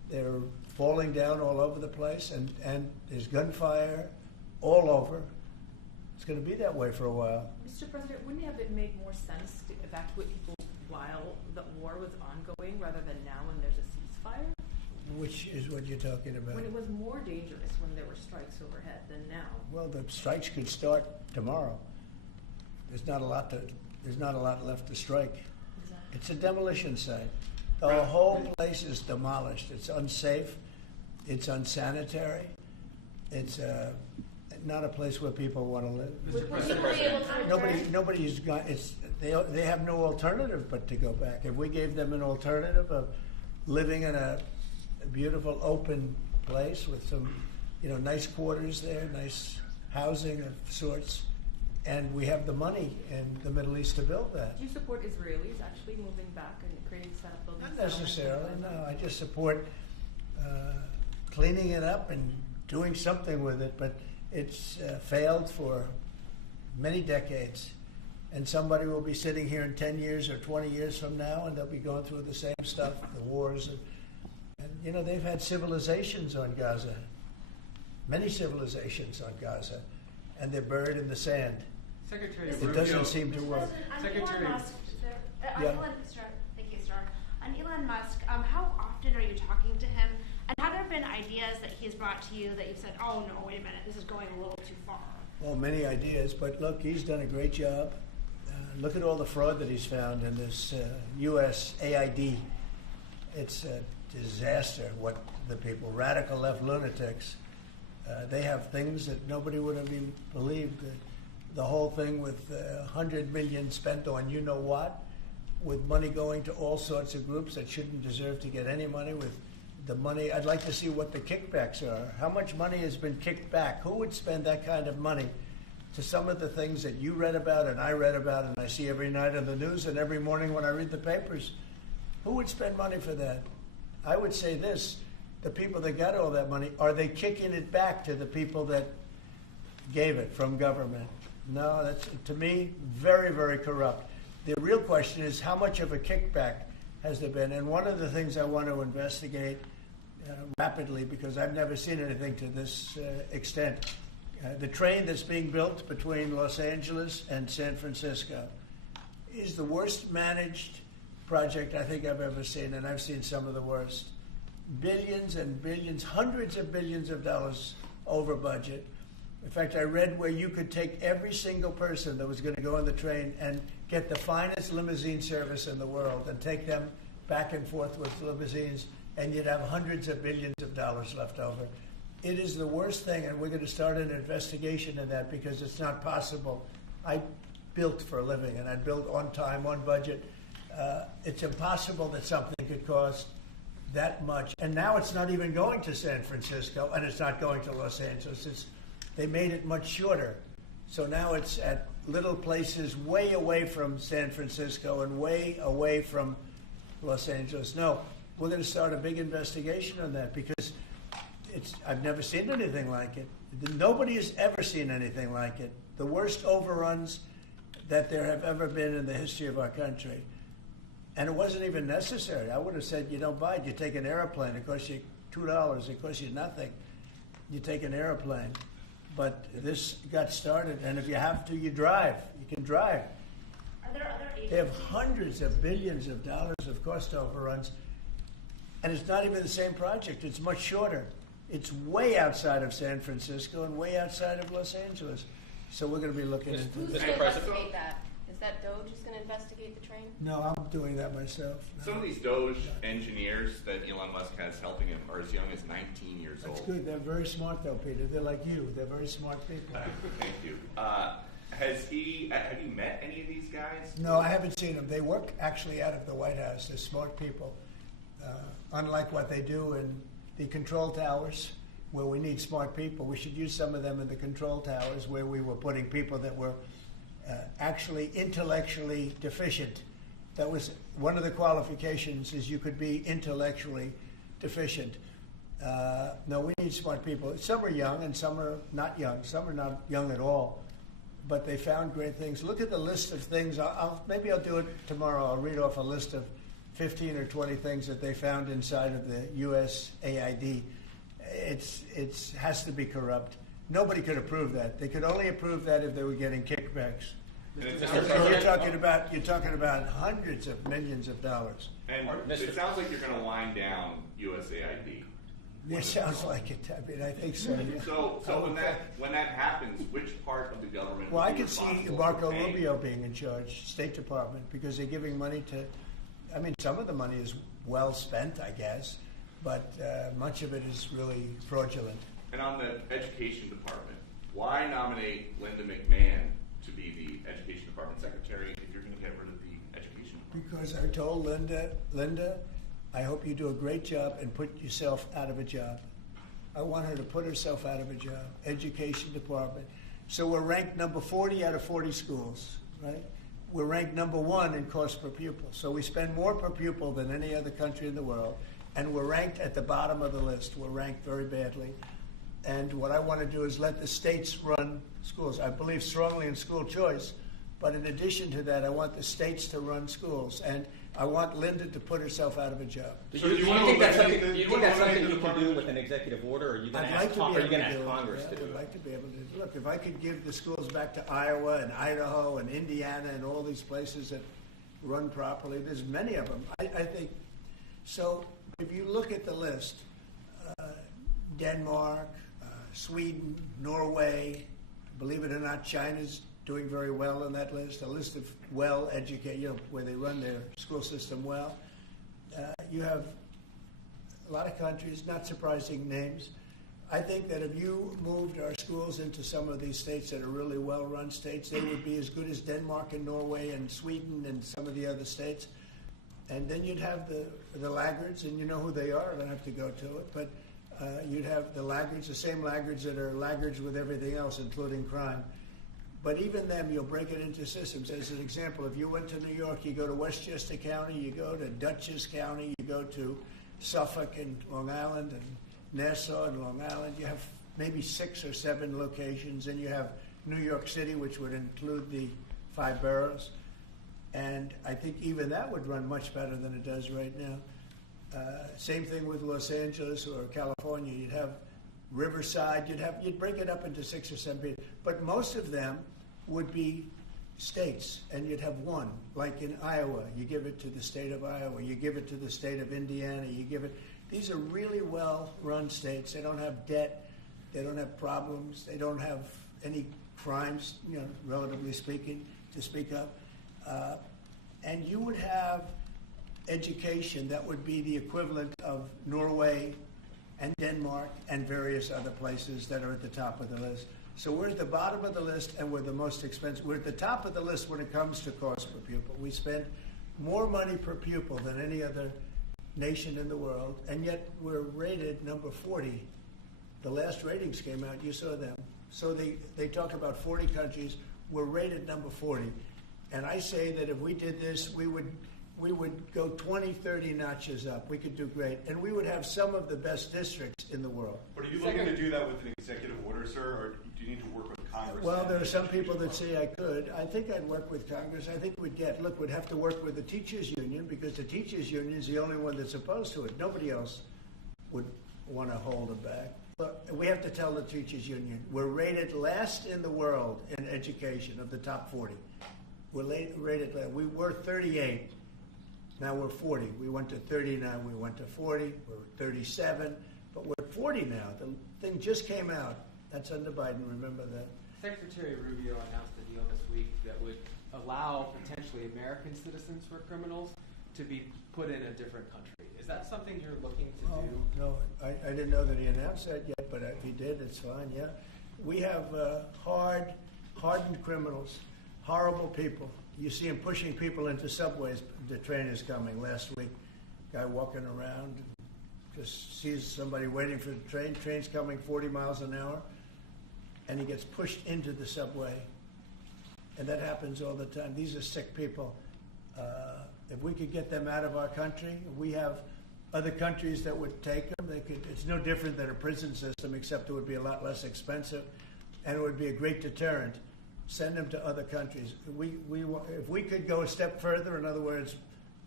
They're falling down all over the place, and there's gunfire all over. It's going to be that way for a while. Mr. President, wouldn't it have made more sense to evacuate people while the war was ongoing rather than now when there's a ceasefire? Which is what you're talking about? When it was more dangerous when there were strikes overhead than now. Well, the strikes could start tomorrow. There's not a lot left to strike. Exactly. It's a demolition site. The whole place is demolished. It's unsafe. It's unsanitary. It's not a place where people want to live. Mr. President. Nobody's got. They have no alternative but to go back. If we gave them an alternative of living in a beautiful open place with some, nice quarters there, nice housing of sorts, and we have the money in the Middle East to build that. Do you support Israelis actually moving back and creating setup buildings? Not necessarily, no. I just support cleaning it up and doing something with it, but it's failed for many decades. And somebody will be sitting here in 10 years or 20 years from now, and they'll be going through the same stuff, the wars. And they've had civilizations on Gaza, many civilizations on Gaza, and they're buried in the sand. Secretary It Rubio. doesn't seem to work. Secretary. Thank you, sir. On Elon Musk, how often are you talking to him? And have there been ideas that he's brought to you that you've said, oh no, wait a minute, this is going a little too far? Well, many ideas, but look, he's done a great job. Look at all the fraud that he's found in this USAID. It's a disaster what the people, radical left lunatics, they have things that nobody would have even believed. The whole thing with $100 million spent on you-know-what, with money going to all sorts of groups that shouldn't deserve to get any money, with the money. I'd like to see what the kickbacks are. How much money has been kicked back? Who would spend that kind of money to some of the things that you read about and I read about and I see every night on the news and every morning when I read the papers? Who would spend money for that? I would say this, the people that got all that money, are they kicking it back to the people that gave it from government? No, that's, to me, very, very corrupt. The real question is, how much of a kickback has there been? And one of the things I want to investigate rapidly, because I've never seen anything to this extent, the train that's being built between Los Angeles and San Francisco is the worst managed project I think I've ever seen, and I've seen some of the worst. Billions and billions, hundreds of billions of dollars over budget. In fact, I read where you could take every single person that was going to go on the train and get the finest limousine service in the world and take them back and forth with limousines, and you'd have hundreds of billions of dollars left over. It is the worst thing, and we're going to start an investigation of that because it's not possible. I built for a living, and I built on time, on budget. It's impossible that something could cost that much. And now it's not even going to San Francisco, and it's not going to Los Angeles. They made it much shorter. So now it's at little places way away from San Francisco and way away from Los Angeles. No, we're going to start a big investigation on that because I've never seen anything like it. Nobody has ever seen anything like it. The worst overruns that there have ever been in the history of our country. And it wasn't even necessary. I would have said, you don't buy it. You take an airplane. It costs you $2. It costs you nothing. You take an airplane. But this got started, and if you have to, you drive. You can drive. Are there other agencies? They have hundreds of billions of dollars of cost overruns, and it's not even the same project. It's much shorter. It's way outside of San Francisco and way outside of Los Angeles. So we're going to be looking into Who's this. going to investigate that? Is that Doge who's going to investigate the train? No, I'm doing that myself. No. Some of these Doge engineers that Elon Musk has helping him are as young as 19 years old. That's good. They're very smart, though, Peter. They're like you. They're very smart people. Thank you. Have you met any of these guys? No, I haven't seen them. They work actually out of the White House. They're smart people. Unlike what they do in the control towers, where we need smart people, we should use some of them in the control towers where we were putting people that were actually intellectually deficient. That was one of the qualifications, is you could be intellectually deficient. No, we need smart people. Some are young and some are not young. Some are not young at all. But they found great things. Look at the list of things. Maybe I'll do it tomorrow. I'll read off a list of 15 or 20 things that they found inside of the USAID. It has to be corrupt. Nobody could approve that. They could only approve that if they were getting kickbacks. So you're talking about hundreds of millions of dollars. And it sounds like you're going to wind down USAID. It sounds like it. I mean, I think so. Yeah. So when that happens, which part of the government? Well, I could see Marco Rubio being in charge, State Department, because they're giving money to. I mean, some of the money is well spent, I guess, but much of it is really fraudulent. And on the education department, why nominate Linda McMahon to be the education department secretary if you're going to get rid of the education department? Because I told Linda, I hope you do a great job and put yourself out of a job. I want her to put herself out of a job. Education department. So we're ranked number 40 out of 40 schools, right? We're ranked number 1 in cost per pupil. So we spend more per pupil than any other country in the world. And we're ranked at the bottom of the list. We're ranked very badly. And what I want to do is let the states run schools. I believe strongly in school choice. But in addition to that, I want the states to run schools. And I want Linda to put herself out of a job. So do you think that's something you can do with an executive order, or are you going to ask Congress to do it? I'd like to be able to. Look, if I could give the schools back to Iowa and Idaho and Indiana and all these places that run properly, there's many of them. I think. So if you look at the list, Denmark, Sweden, Norway, believe it or not, China's doing very well on that list, a list of well-educated, where they run their school system well. You have a lot of countries, not surprising names. I think that if you moved our schools into some of these states that are really well-run states, they would be as good as Denmark and Norway and Sweden and some of the other states. And then you'd have the laggards, and you know who they are. I don't have to go to it. But you'd have the laggards, the same laggards that are laggards with everything else, including crime. But even them, you'll break it into systems. As an example, if you went to New York, you go to Westchester County, you go to Dutchess County, you go to Suffolk and Long Island and Nassau and Long Island. You have maybe 6 or 7 locations. And you have New York City, which would include the 5 boroughs. And I think even that would run much better than it does right now. Same thing with Los Angeles or California. You'd have Riverside. You'd break it up into 6 or 7. But most of them would be states, and you'd have one. Like in Iowa, you give it to the state of Iowa. You give it to the state of Indiana. You give it. These are really well-run states. They don't have debt. They don't have problems. They don't have any crimes, relatively speaking, to speak of. And you would have education that would be the equivalent of Norway and Denmark and various other places that are at the top of the list. So we're at the bottom of the list, and we're the most expensive. We're at the top of the list when it comes to cost per pupil. We spend more money per pupil than any other nation in the world, and yet we're rated number 40. The last ratings came out, you saw them. So they talk about 40 countries. We're rated number 40. And I say that if we did this, we would go 20, 30 notches up. We could do great. And we would have some of the best districts in the world. But are you looking to do that with an executive order, sir, or do you need to work with Congress? Well, there are some people that say I could. I think I'd work with Congress. I think we'd have to work with the teachers union, because the teachers union is the only one that's opposed to it. Nobody else would want to hold it back. But we have to tell the teachers union, we're rated last in the world in education of the top 40. We're rated last. We were 38. Now we're 40. We went to 39. We went to 40. We're 37. But we're at 40 now. The thing just came out. That's under Biden. Remember that. Secretary Rubio announced a deal this week that would allow potentially American citizens who are criminals to be put in a different country. Is that something you're looking to do? No, I didn't know that he announced that yet, but if he did, it's fine, yeah. We have hardened criminals, horrible people. You see him pushing people into subways. The train is coming last week. Guy walking around, just sees somebody waiting for the train. Train's coming 40 miles an hour, and he gets pushed into the subway. And that happens all the time. These are sick people. If we could get them out of our country, we have other countries that would take them. It's no different than a prison system, except it would be a lot less expensive, and it would be a great deterrent. Send them to other countries. If we could go a step further, in other words,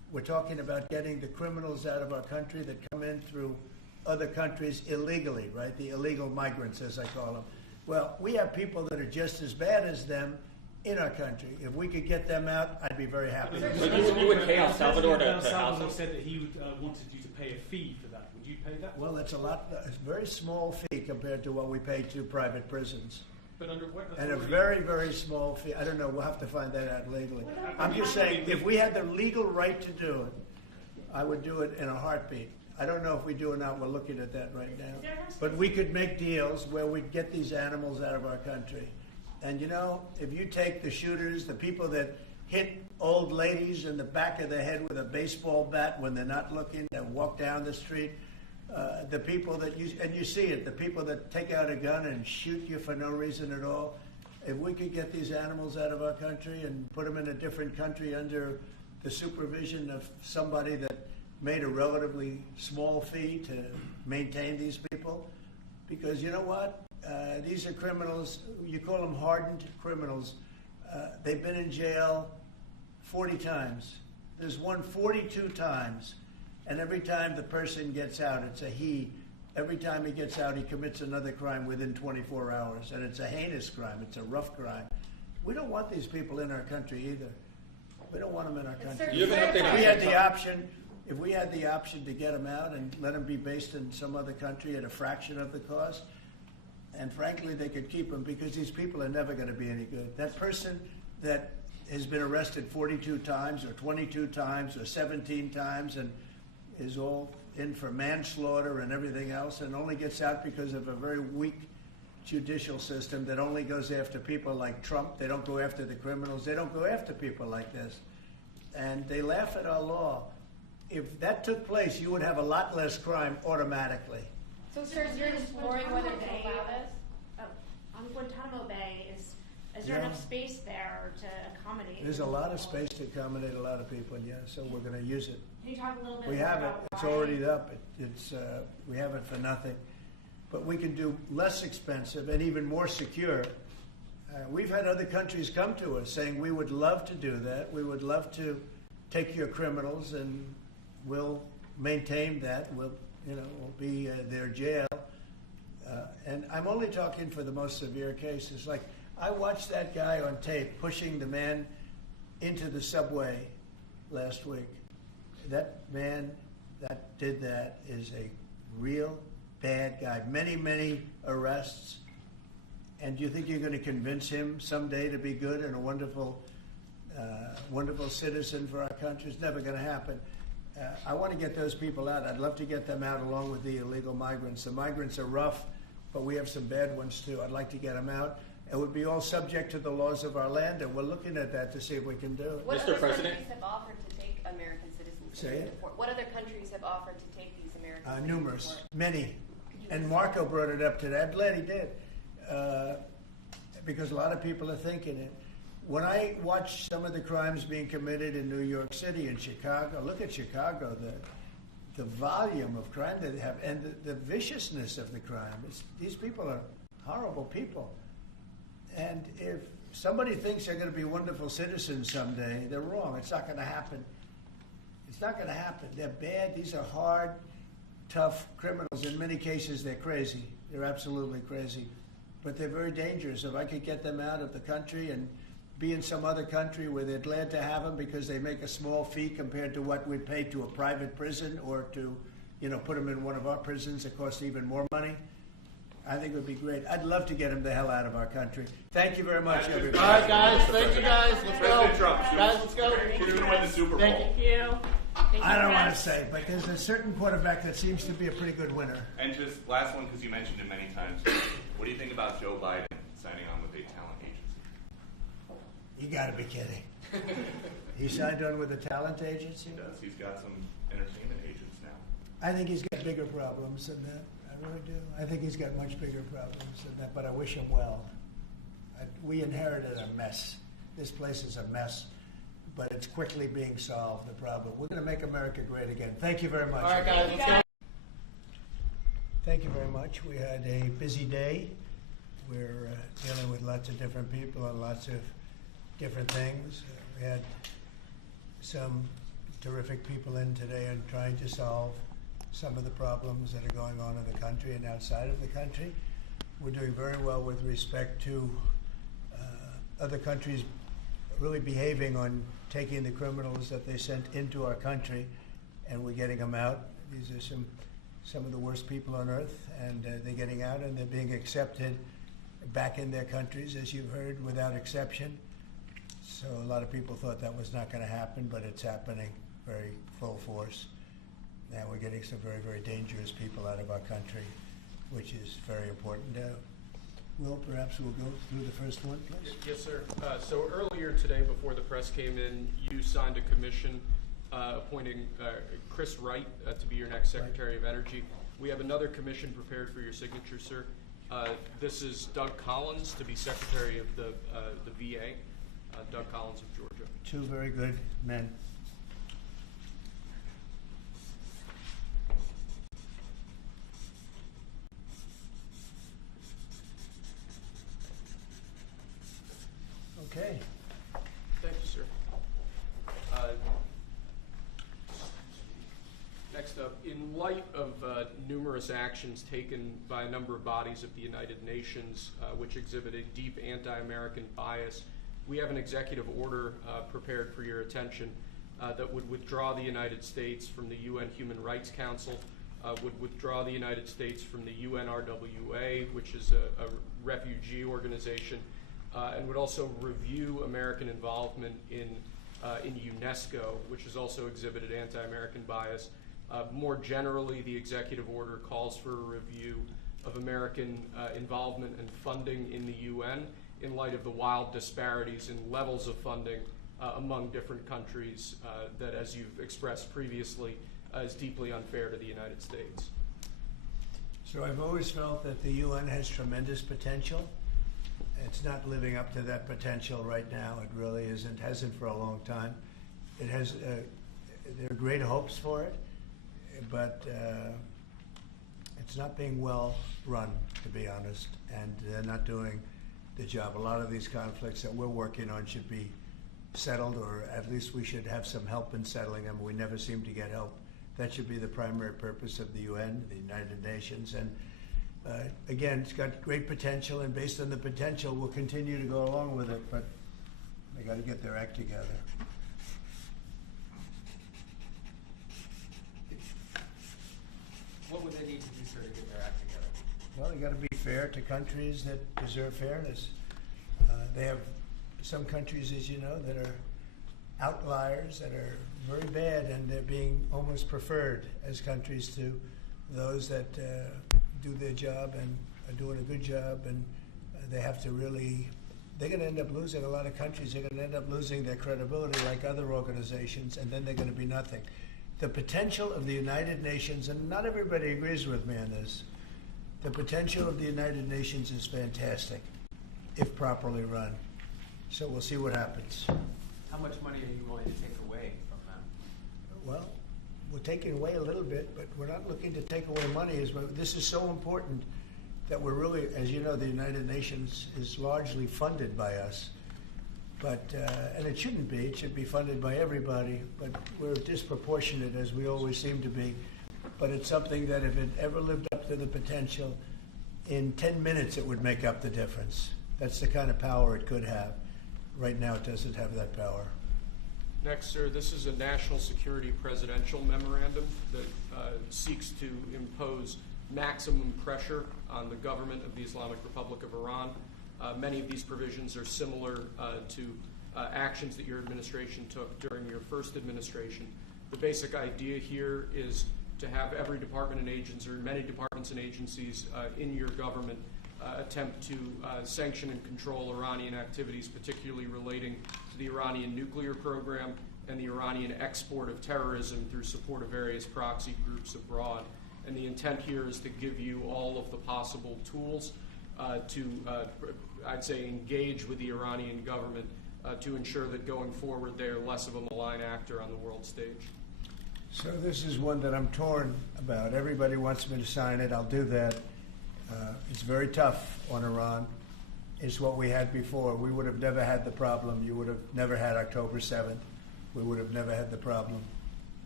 We're talking about getting the criminals out of our country that come in through other countries illegally, right? The illegal migrants, as I call them. Well, we have people that are just as bad as them in our country. If we could get them out, I'd be very happy. You would pay El Salvador to house Salvador them? said that he wanted you to pay a fee for that. Would you pay that? Well, it's a very small fee compared to what we pay to private prisons. But under what And a authority? very, very small fee. I don't know. We'll have to find that out legally. I'm just saying, if we had the legal right to do it, I would do it in a heartbeat. I don't know if we do or not. We're looking at that right now. But we could make deals where we'd get these animals out of our country. And you know, if you take the shooters, the people that hit old ladies in the back of the head with a baseball bat when they're not looking and walk down the street, the people that you see it, the people that take out a gun and shoot you for no reason at all. If we could get these animals out of our country and put them in a different country under the supervision of somebody that made a relatively small fee to maintain these people, because you know what? These are criminals. You call them hardened criminals. They've been in jail 40 times. There's one 42 times. And every time the person gets out, it's a he. Every time he gets out, he commits another crime within 24 hours. And it's a heinous crime. It's a rough crime. We don't want these people in our country either. We don't want them in our country. If we had the option to get them out and let them be based in some other country at a fraction of the cost, and frankly, they could keep them because these people are never going to be any good. That person that has been arrested 42 times or 22 times or 17 times and is all in for manslaughter and everything else and only gets out because of a very weak judicial system that only goes after people like Trump. They don't go after the criminals. They don't go after people like this. And they laugh at our law. If that took place, you would have a lot less crime automatically. So, sir, you're exploring whether to allow this? On Guantanamo Bay, is there enough space there to accommodate? There's a lot of space to accommodate a lot of people, yeah, so we're going to use it. Can you talk a little bit We more have it. about It's why? already up. We have it for nothing. But we can do less expensive and even more secure. We've had other countries come to us saying, we would love to do that. We would love to take your criminals and we'll maintain that. We'll be their jail. And I'm only talking for the most severe cases. Like, I watched that guy on tape pushing the man into the subway last week. That man that did that is a real bad guy. Many, many arrests. And do you think you're going to convince him someday to be good and a wonderful citizen for our country? It's never going to happen. I want to get those people out. I'd love to get them out along with the illegal migrants. The migrants are rough, but we have some bad ones too. I'd like to get them out. It would be all subject to the laws of our land, and we're looking at that to see if we can do it. What other countries have offered to take American citizens? Say it? What other countries have offered to take these American citizens? Numerous, many. And Marco brought it up today. I'm glad he did, because a lot of people are thinking it. When I watch some of the crimes being committed in New York City and Chicago, look at Chicago, the volume of crime that they have and the viciousness of the crime. These people are horrible people. And if somebody thinks they're going to be wonderful citizens someday, they're wrong. It's not going to happen. It's not going to happen. They're bad. These are hard, tough criminals. In many cases, they're crazy. They're absolutely crazy. But they're very dangerous. If I could get them out of the country and be in some other country where they're glad to have them because they make a small fee compared to what we'd pay to a private prison or to, put them in one of our prisons that costs even more money, I think it would be great. I'd love to get them the hell out of our country. Thank you very much, everybody. All right, guys. Thank you, guys. Let's go. Guys, let's go. Who's going to win the Super Bowl? Thank you. I don't want to say, but there's a certain quarterback that seems to be a pretty good winner. And just last one, because you mentioned it many times. What do you think about Joe Biden signing on with a talent agency? You got to be kidding. He signed on with a talent agency? He does. He's got some entertainment agents now. I think he's got bigger problems than that. I really do. I think he's got much bigger problems than that, but I wish him well. We inherited a mess. This place is a mess, but it's quickly being solved, the problem. We're going to make America great again. Thank you very much. All right, guys, let's go. Thank you very much. We had a busy day. We're dealing with lots of different people on lots of different things. We had some terrific people in today and trying to solve some of the problems that are going on in the country and outside of the country. We're doing very well with respect to other countries really behaving on taking the criminals that they sent into our country, and we're getting them out. These are some of the worst people on earth, and they're getting out and they're being accepted back in their countries, as you've heard, without exception. So a lot of people thought that was not going to happen, but it's happening very full force. And we're getting some very, very dangerous people out of our country, which is very important. Will, perhaps we'll go through the first one, please. Yes, sir. So earlier today, before the press came in, you signed a commission appointing Chris Wright to be your next Secretary of Energy. We have another commission prepared for your signature, sir. This is Doug Collins to be Secretary of the VA. Doug Collins of Georgia. Two very good men. Okay. Thank you, sir. Next up, in light of numerous actions taken by a number of bodies of the United Nations which exhibit a deep anti-American bias, we have an executive order prepared for your attention that would withdraw the United States from the UN Human Rights Council, would withdraw the United States from the UNRWA, which is a refugee organization, and would also review American involvement in UNESCO, which has also exhibited anti-American bias. More generally, the executive order calls for a review of American involvement and funding in the UN in light of the wild disparities in levels of funding among different countries that, as you've expressed previously, is deeply unfair to the United States. So I've always felt that the UN has tremendous potential. It's not living up to that potential right now. It really isn't, hasn't for a long time. It has, there are great hopes for it, but it's not being well run, to be honest, and they're not doing the job. A lot of these conflicts that we're working on should be settled, or at least we should have some help in settling them. We never seem to get help. That should be the primary purpose of the UN, the United Nations. And again, it's got great potential, and based on the potential, we'll continue to go along with it, but they got to get their act together. What would they need to do, sir, to get their act together? Well, they got to be fair to countries that deserve fairness. They have some countries, as you know, that are outliers, that are very bad, and they're being almost preferred as countries to those that do their job and are doing a good job, and they have to really, they're going to end up losing, a lot of countries are going to end up losing their credibility like other organizations, and then they're going to be nothing. The potential of the United Nations, and not everybody agrees with me on this, the potential of the United Nations is fantastic if properly run. So we'll see what happens. How much money are you willing to take away from them? Well, we're taking away a little bit, but we're not looking to take away money. This is so important that we're really, as you know, the United Nations is largely funded by us. But, and it shouldn't be. It should be funded by everybody. But we're disproportionate, as we always seem to be. But it's something that if it ever lived up to the potential, in 10 minutes it would make up the difference. That's the kind of power it could have. Right now it doesn't have that power. Next, sir, this is a national security presidential memorandum that seeks to impose maximum pressure on the government of the Islamic Republic of Iran. Many of these provisions are similar to actions that your administration took during your first administration. The basic idea here is to have every department and agency, or many departments and agencies in your government attempt to sanction and control Iranian activities, particularly relating to the Iranian nuclear program and the Iranian export of terrorism through support of various proxy groups abroad. And the intent here is to give you all of the possible tools to, I'd say, engage with the Iranian government to ensure that going forward they're less of a malign actor on the world stage. So this is one that I'm torn about. Everybody wants me to sign it. I'll do that. It's very tough on Iran. It's what we had before. We would have never had the problem. You would have never had October 7th. We would have never had the problem.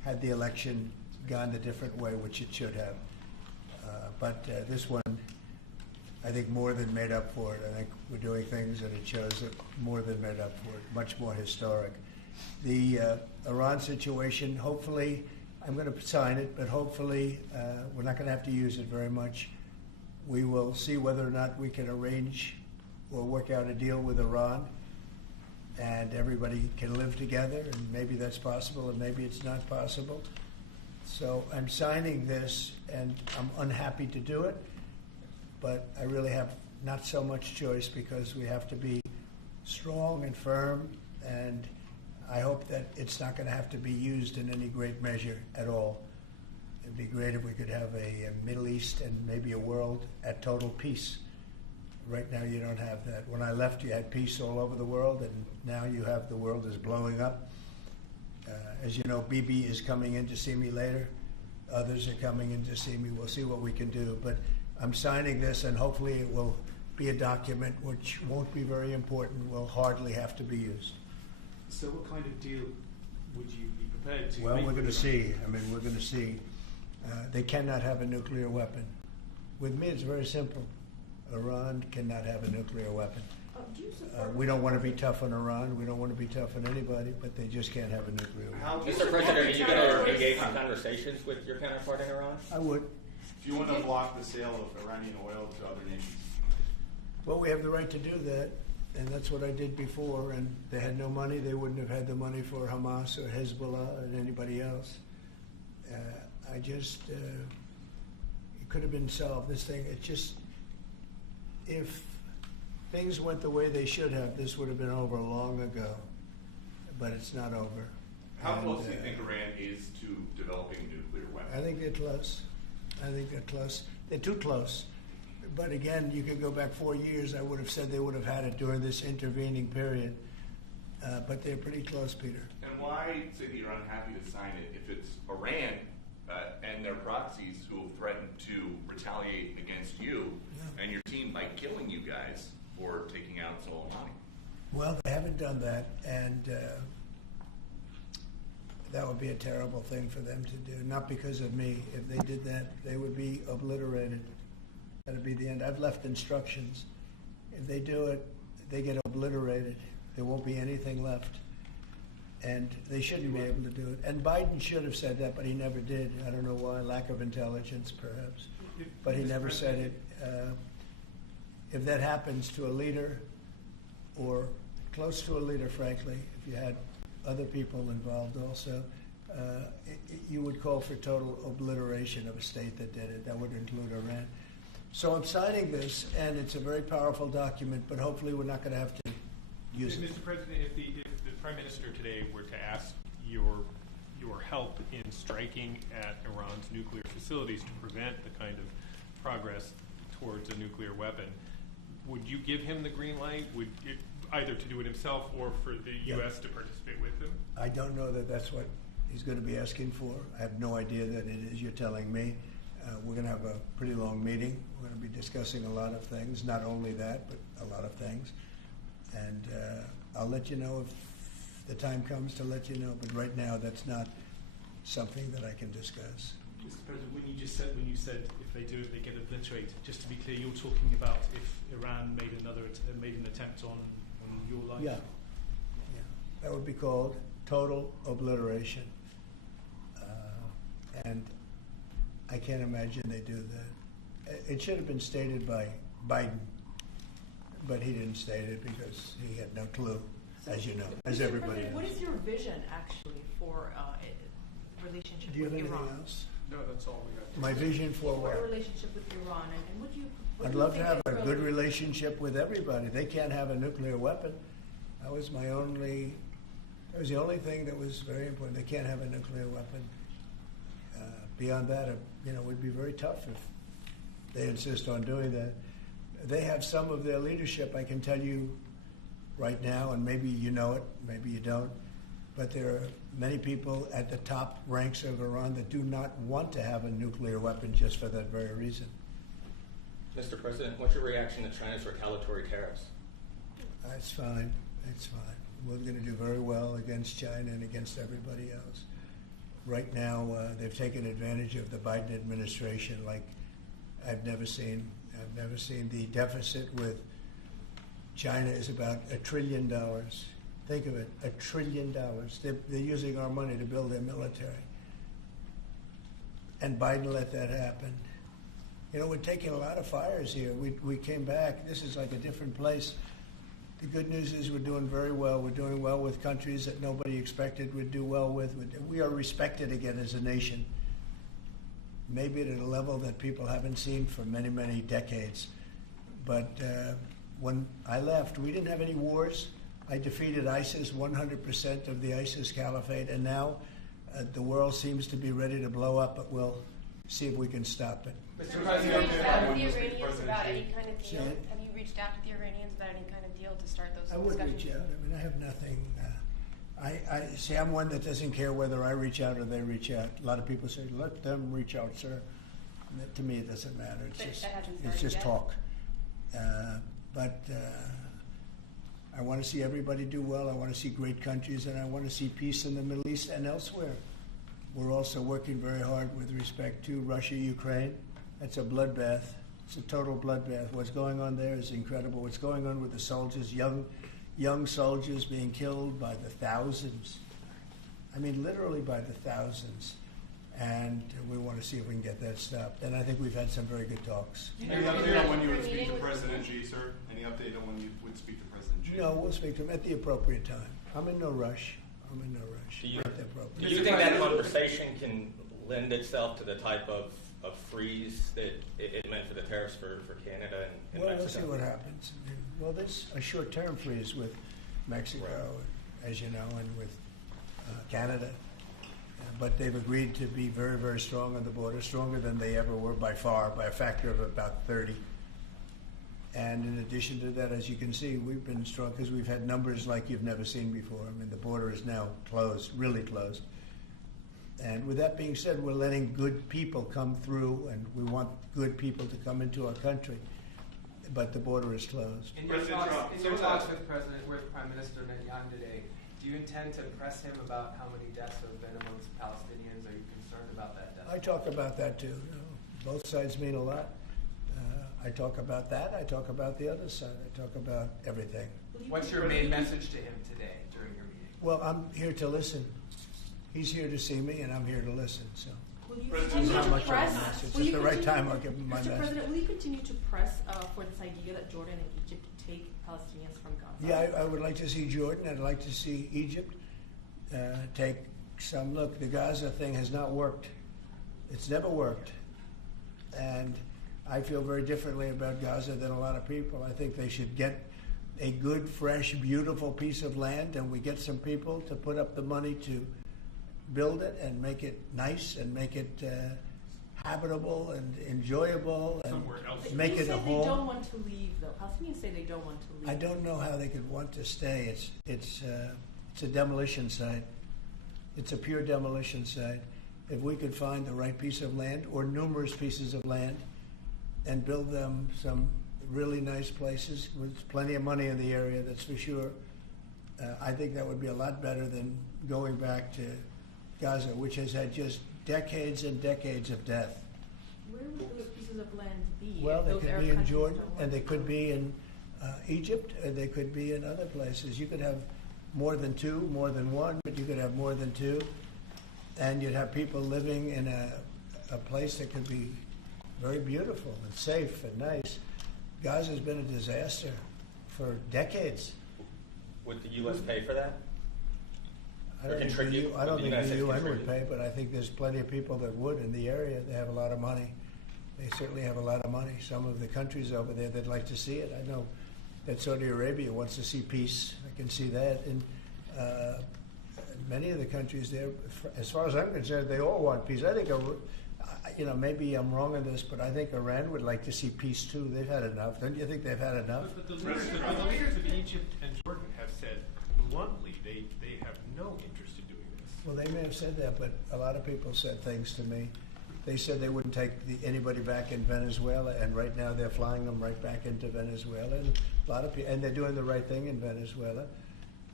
had the election gone the different way, which it should have. But this one, I think, more than made up for it. I think we're doing things, and it shows that more than made up for it, much more historic. The Iran situation, hopefully, I'm going to sign it, but hopefully we're not going to have to use it very much. We will see whether or not we can arrange or work out a deal with Iran, and everybody can live together, and maybe that's possible, and maybe it's not possible. So I'm signing this, and I'm unhappy to do it, but I really have not so much choice because we have to be strong and firm, and I hope that it's not going to have to be used in any great measure at all. It'd be great if we could have a Middle East and maybe a world at total peace. Right now you don't have that. When I left, you had peace all over the world, and now you have the world is blowing up. As you know, Bibi is coming in to see me later. Others are coming in to see me. We'll see what we can do. But I'm signing this, and hopefully it will be a document which won't be very important, will hardly have to be used. So what kind of deal would you be prepared to Well, make? we're going to see. I mean, we're going to see. They cannot have a nuclear weapon. With me, it's very simple. Iran cannot have a nuclear weapon. We don't want to be tough on Iran. We don't want to be tough on anybody, but they just can't have a nuclear weapon. Mr. President, are you going to engage in conversations with your counterpart in Iran? I would. Do you want to block the sale of Iranian oil to other nations? Well, we have the right to do that, and that's what I did before, and they had no money. They wouldn't have had the money for Hamas or Hezbollah or anybody else. It could have been solved, this thing. It just, if things went the way they should have, this would have been over long ago, but it's not over. How close do you think Iran is to developing a nuclear weapon? I think they're close. They're too close. But again, you could go back 4 years. I would have said they would have had it during this intervening period. But they're pretty close, Peter. And why say that you're unhappy to sign it if it's Iran and their proxies who have threatened to retaliate against you and your team by killing you guys for taking out Soleimani? Well, they haven't done that, and that would be a terrible thing for them to do. Not because of me. If they did that, they would be obliterated. That would be the end. I've left instructions. If they do it, they get obliterated. There won't be anything left. And they shouldn't be able to do it. And Biden should have said that, but he never did. I don't know why. Lack of intelligence, perhaps. But he never said it. If that happens to a leader, or close to a leader, frankly, if you had other people involved also, you would call for total obliteration of a state that did it. That would include Iran. So I'm signing this, and it's a very powerful document, but hopefully we're not going to have to use it. Mr. President, if the Prime Minister today were to ask your help in striking at Iran's nuclear facilities to prevent the kind of progress towards a nuclear weapon, would you give him the green light? Would you, either to do it himself or for the U.S. to participate with him? I don't know that that's what he's going to be asking for. I have no idea that it is. You're telling me. We're going to have a pretty long meeting. We're going to be discussing a lot of things, not only that, but a lot of things. And I'll let you know if the time comes to let you know. But right now, that's not something that I can discuss. Mr. President, when you said if they do it, they get obliterated. Just to be clear, you're talking about if Iran made an attempt on your life. Yeah, that would be called total obliteration. And I can't imagine they do that. It should have been stated by Biden, but he didn't state it because he had no clue, as you know, as everybody knows. What is your vision, actually, for relationship Do you have with anything Iran? else? No, that's all we got. My vision for For a what? relationship with Iran, and would you? I'd love to have a good relationship with everybody. They can't have a nuclear weapon. That was the only thing that was very important. They can't have a nuclear weapon. Beyond that, it would be very tough if they insist on doing that. They have some of their leadership, I can tell you right now, and maybe you know it, maybe you don't, but there are many people at the top ranks of Iran that do not want to have a nuclear weapon just for that very reason. Mr. President, what's your reaction to China's retaliatory tariffs? It's fine. It's fine. We're going to do very well against China and against everybody else. right now, they've taken advantage of the Biden administration like I've never seen. I've never seen. The deficit with China is about $1 trillion. Think of it, $1 trillion. They're using our money to build their military. And Biden let that happen. You know, we're taking a lot of fires here. We came back. This is like a different place. The good news is we're doing very well. We're doing well with countries that nobody expected we'd do well with. We are respected again as a nation, maybe at a level that people haven't seen for many, many decades. But when I left, we didn't have any wars. I defeated ISIS, 100% of the ISIS caliphate, and now the world seems to be ready to blow up, but we'll see if we can stop it. Mr. President, have you reached out to the Iranians about any kind of deal? Have you reached out to the Iranians about any kind of deal to start those discussions? I would reach out. I mean, I have nothing. I see. I'm one that doesn't care whether I reach out or they reach out. A lot of people say, "Let them reach out, sir." To me, it doesn't matter. It's just talk. But I want to see everybody do well. I want to see great countries, and I want to see peace in the Middle East and elsewhere. We're also working very hard with respect to Russia, Ukraine. That's a bloodbath. It's a total bloodbath. What's going on there is incredible. What's going on with the soldiers, young soldiers being killed by the thousands. I mean, literally by the thousands. And we want to see if we can get that stopped. And I think we've had some very good talks. Any update on when you would speak to President Xi, sir? Any update on when you would speak to President Xi? No, we'll speak to him at the appropriate time. I'm in no rush. Do you think that conversation can lend itself to the type of freeze that it meant for the tariffs for Canada and Mexico? We'll see what happens. Well, there's a short-term freeze with Mexico, as you know, and with Canada. But they've agreed to be very, very strong on the border, stronger than they ever were by far, by a factor of about 30. And in addition to that, as you can see, we've been strong because we've had numbers like you've never seen before. I mean, the border is now closed, really closed. And with that being said, we're letting good people come through, and we want good people to come into our country. But the border is closed. In your talks with Prime Minister Netanyahu today, do you intend to press him about how many deaths have been amongst Palestinians? Are you concerned about that death? I talk about that too. You know, both sides mean a lot. I talk about that. I talk about the other side. I talk about everything. What's your main message to him today during your meeting? Well, I'm here to listen. He's here to see me, and I'm here to listen. So. Will you continue to press? At the right time, I'll give him my message. Mr. President, will you continue to press for this idea that Jordan and Egypt take Palestinians from Gaza? Yeah, I would like to see Jordan. I'd like to see Egypt take some. Look, the Gaza thing has not worked. It's never worked. And I feel very differently about Gaza than a lot of people. I think they should get a good, fresh, beautiful piece of land, and we get some people to put up the money to build it and make it nice and make it habitable and enjoyable and make it a home. They don't want to leave, though. Palestinians say they don't want to leave. I don't know how they could want to stay. It's a demolition site. It's a pure demolition site. If we could find the right piece of land or numerous pieces of land and build them some really nice places with plenty of money in the area, that's for sure, I think that would be a lot better than going back to Gaza, which has had just decades and decades of death. Where would those pieces of land be? Well, they could be in Jordan, and they could be in Egypt, and they could be in other places. You could have more than two, more than one, but you could have more than two, and you'd have people living in a place that could be very beautiful and safe and nice. Gaza's been a disaster for decades. Would the U.S. pay for that? I don't think the UN would pay, but I think there's plenty of people that would in the area. They have a lot of money. They certainly have a lot of money. Some of the countries over there, they'd like to see it. I know that Saudi Arabia wants to see peace. I can see that. And many of the countries there, as far as I'm concerned, they all want peace. I think, maybe I'm wrong on this, but I think Iran would like to see peace too. They've had enough. Don't you think they've had enough? But the leaders of Egypt and Jordan have said bluntly they have no interest in doing this. Well, they may have said that, but a lot of people said things to me. They said they wouldn't take anybody back in Venezuela, and right now they're flying them right back into Venezuela. And a lot of people, and they're doing the right thing in Venezuela.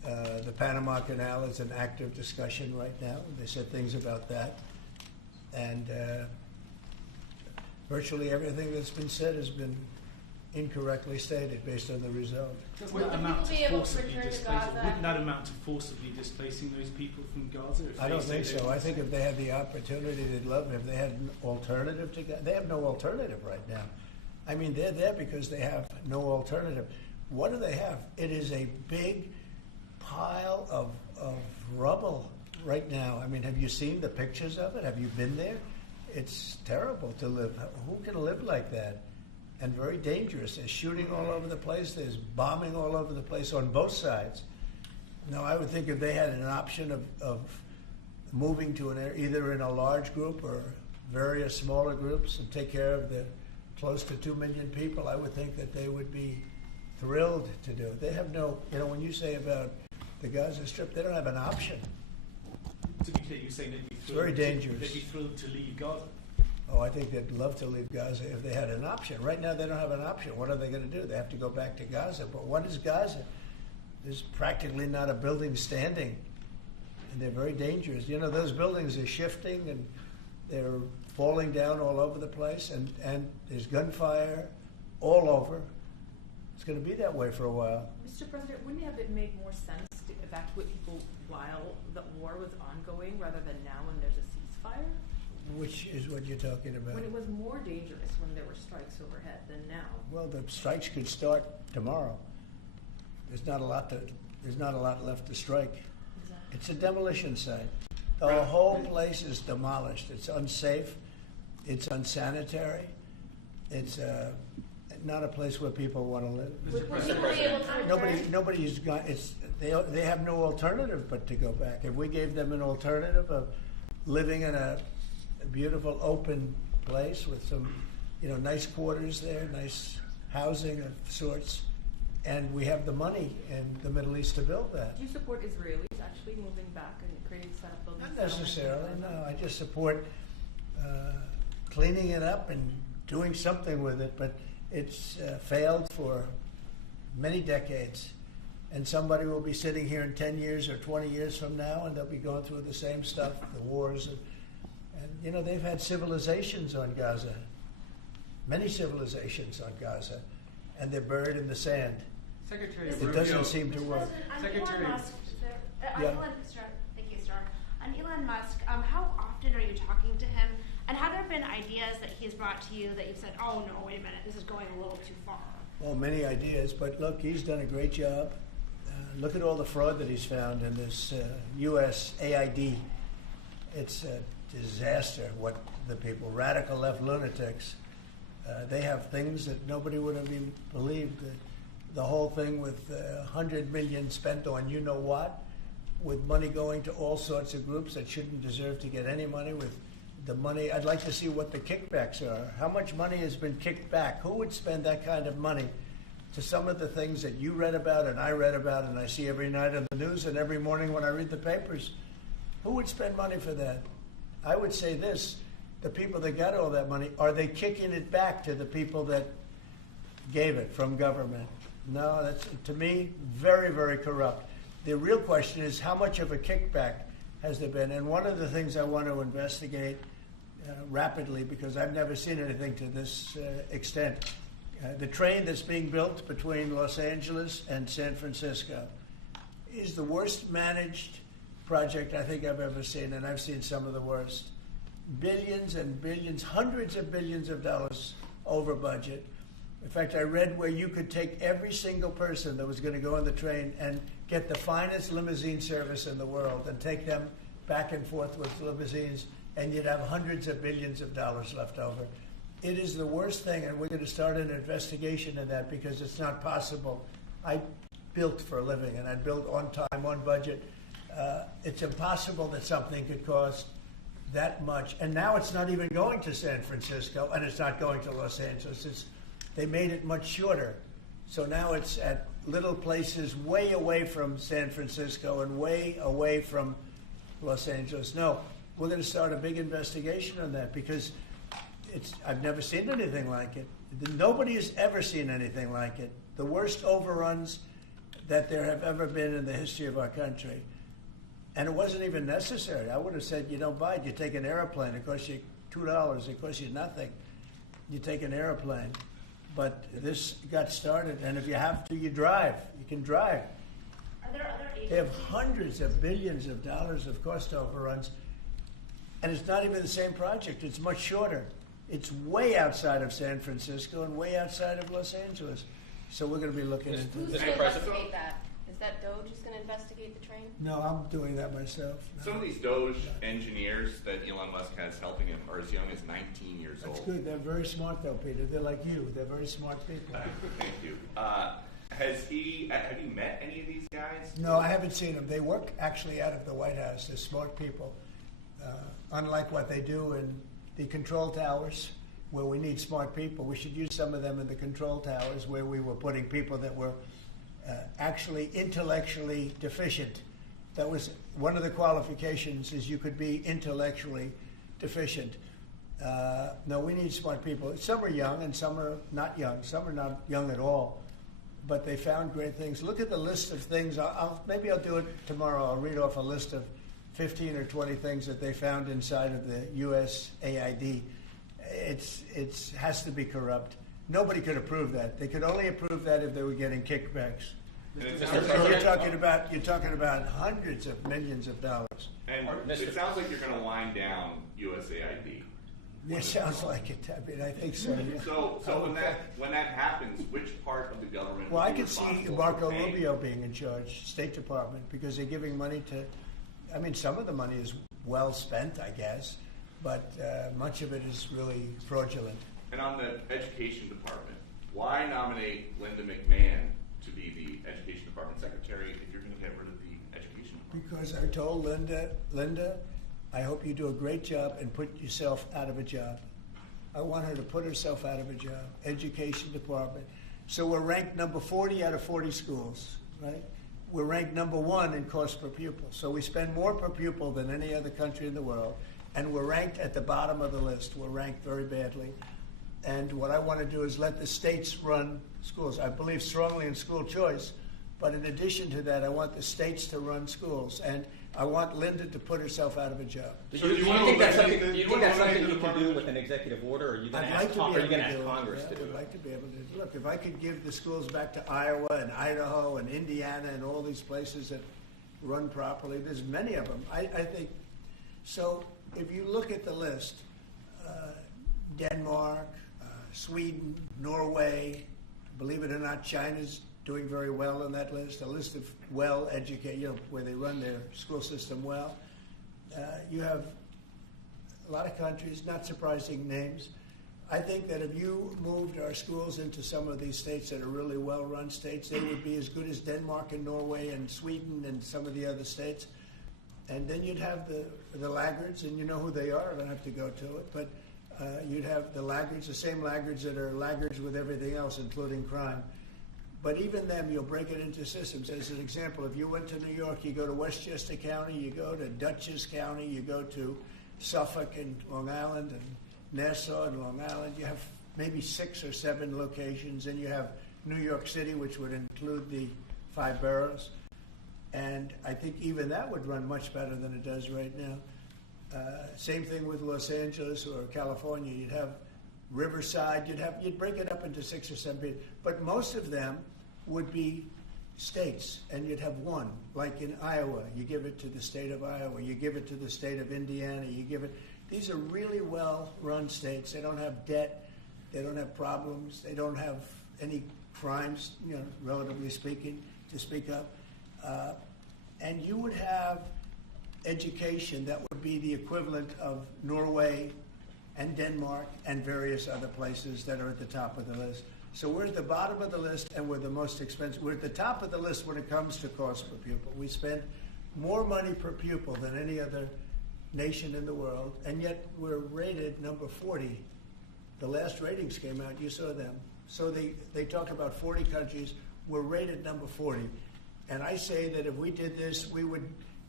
The Panama Canal is an active discussion right now. They said things about that. And virtually everything that's been said has been incorrectly stated based on the result. Will the people be able to return to Gaza? Wouldn't that amount to forcibly displacing those people from Gaza? I don't think so. I think if they had the opportunity, they'd love it. If they had an alternative to Gaza, they have no alternative right now. I mean, they're there because they have no alternative. What do they have? It is a big pile of rubble right now. I mean, have you seen the pictures of it? Have you been there? It's terrible to live. Who can live like that? And very dangerous. There's shooting all over the place. There's bombing all over the place on both sides. No, I would think if they had an option of moving to an area, either in a large group or various smaller groups, and take care of the close to 2 million people, I would think that they would be thrilled to do it. They have no, when you say about the Gaza Strip, they don't have an option. To be clear, you're saying they'd be thrilled, it's very dangerous. They'd be thrilled to leave Gaza. Oh, I think they'd love to leave Gaza if they had an option. Right now, they don't have an option. What are they going to do? They have to go back to Gaza. But what is Gaza? There's practically not a building standing, and they're very dangerous. Those buildings are shifting, and they're falling down all over the place, and there's gunfire all over. It's going to be that way for a while. Mr. President, wouldn't it have made more sense to evacuate people while the war was ongoing rather than now when there's a ceasefire? Which is what you're talking about? When it was more dangerous when there were strikes overhead than now. Well, the strikes could start tomorrow. There's not a lot left to strike. Exactly. It's a demolition site. The whole place is demolished. It's unsafe. It's unsanitary. It's not a place where people want to live. Would people be able to return? Nobody's gone. They have no alternative but to go back. If we gave them an alternative of living in a beautiful open place with some, nice quarters there, nice housing of sorts, and we have the money in the Middle East to build that. Do you support Israelis actually moving back and creating setup buildings? Not necessarily, no. I just support cleaning it up and doing something with it, but it's failed for many decades. And somebody will be sitting here in 10 years or 20 years from now, and they'll be going through the same stuff, the wars. And they've had civilizations on Gaza, many civilizations on Gaza, and they're buried in the sand. Secretary It doesn't seem to work. Secretary. Elon Musk, thank you, sir. On Elon Musk, how often are you talking to him? And have there been ideas that he's brought to you that you've said, oh no, wait a minute, this is going a little too far? Well, many ideas, but look, he's done a great job. Look at all the fraud that he's found in this USAID. It's a disaster what the people, radical left lunatics, they have things that nobody would have even believed. The whole thing with $100 million spent on you-know-what, with money going to all sorts of groups that shouldn't deserve to get any money, with the money. I'd like to see what the kickbacks are. How much money has been kicked back? Who would spend that kind of money to some of the things that you read about and I read about and I see every night on the news and every morning when I read the papers? Who would spend money for that? I would say this, the people that got all that money, are they kicking it back to the people that gave it from government? No, that's, to me, very, very corrupt. The real question is, how much of a kickback has there been? And one of the things I want to investigate rapidly, because I've never seen anything to this extent, the train that's being built between Los Angeles and San Francisco is the worst managed project I think I've ever seen, and I've seen some of the worst. Billions and billions, hundreds of billions of dollars over budget. In fact, I read where you could take every single person that was going to go on the train and get the finest limousine service in the world and take them back and forth with limousines, and you'd have hundreds of billions of dollars left over. It is the worst thing, and we're going to start an investigation of that because it's not possible. I built for a living, and I built on time, on budget. It's impossible that something could cost that much. And now it's not even going to San Francisco, and it's not going to Los Angeles. They made it much shorter. So now it's at little places way away from San Francisco and way away from Los Angeles. No, we're going to start a big investigation on that because I've never seen anything like it. Nobody has ever seen anything like it. The worst overruns, that there have ever been in the history of our country. And it wasn't even necessary. I would have said, you don't buy it. You take an airplane. It costs you $2. It costs you nothing. You take an airplane. But this got started, and if you have to, you drive. You can drive. Are there other agencies? They have hundreds of billions of dollars of cost overruns, and it's not even the same project. It's much shorter. It's way outside of San Francisco and way outside of Los Angeles. So we're going to be looking into Who's this. going to investigate that? Is that DOGE who's going to investigate the train? No, I'm doing that myself. No. Some of these Doge engineers that Elon Musk has helping him are as young as 19 years old. That's good. They're very smart, though, Peter. They're like you. They're very smart people. Thank you. Have you met any of these guys? No, I haven't seen them. They work actually out of the White House. They're smart people. Unlike what they do in the control towers, where we need smart people, we should use some of them in the control towers, where we were putting people that were actually intellectually deficient. That was one of the qualifications, is you could be intellectually deficient. No, we need smart people. Some are young and some are not young. Some are not young at all. But they found great things. Look at the list of things. Maybe I'll do it tomorrow. I'll read off a list of 15 or 20 things that they found inside of the USAID. It has to be corrupt. Nobody could approve that. They could only approve that if they were getting kickbacks. So you're talking about hundreds of millions of dollars. And it sounds like you're going to wind down USAID. It sounds like it. I mean, I think so. Yeah. So when that happens, which part of the government? Well, I could see Marco Rubio being in charge, State Department, because they're giving money to. I mean, some of the money is well spent, I guess, but much of it is really fraudulent. And on the Education Department, why nominate Linda McMahon to be the Education Department Secretary if you're going to get rid of the Education Department? Because I told Linda, I hope you do a great job and put yourself out of a job. I want her to put herself out of a job. Education Department. So we're ranked number 40 out of 40 schools, right? We're ranked number 1 in cost per pupil. So we spend more per pupil than any other country in the world, and we're ranked at the bottom of the list. We're ranked very badly. And what I want to do is let the states run schools. I believe strongly in school choice, but in addition to that, I want the states to run schools. And I want Linda to put herself out of a job. Do you think that's something you can do with an executive order, or are you going to ask Congress to do it? I would like to be able to. Look, if I could give the schools back to Iowa and Idaho and Indiana and all these places that run properly, there's many of them. I think. So if you look at the list, Denmark, Sweden, Norway, believe it or not, China's doing very well on that list, a list of well-educated, where they run their school system well. You have a lot of countries, not surprising names. I think that if you moved our schools into some of these states that are really well-run states, they would be as good as Denmark and Norway and Sweden and some of the other states. And then you'd have the laggards, and you know who they are. I don't have to go to it. But you'd have the laggards, the same laggards that are laggards with everything else, including crime. But even them, you'll break it into systems. As an example, if you went to New York, you go to Westchester County, you go to Dutchess County, you go to Suffolk and Long Island and Nassau and Long Island. You have maybe 6 or 7 locations, and you have New York City, which would include the 5 boroughs. And I think even that would run much better than it does right now. Same thing with Los Angeles or California. You'd have Riverside, you'd break it up into 6 or 7, but most of them would be states, and you'd have one. Like in Iowa, you give it to the state of Iowa, you give it to the state of Indiana, you give it. These are really well-run states. They don't have debt, they don't have problems, they don't have any crimes, relatively speaking, to speak of. And you would have education that would be the equivalent of Norway and Denmark and various other places that are at the top of the list. So we're at the bottom of the list, and we're the most expensive. We're at the top of the list when it comes to cost per pupil. We spend more money per pupil than any other nation in the world, and yet we're rated number 40. The last ratings came out, you saw them. So they talk about 40 countries. We're rated number 40. And I say that if we did this, we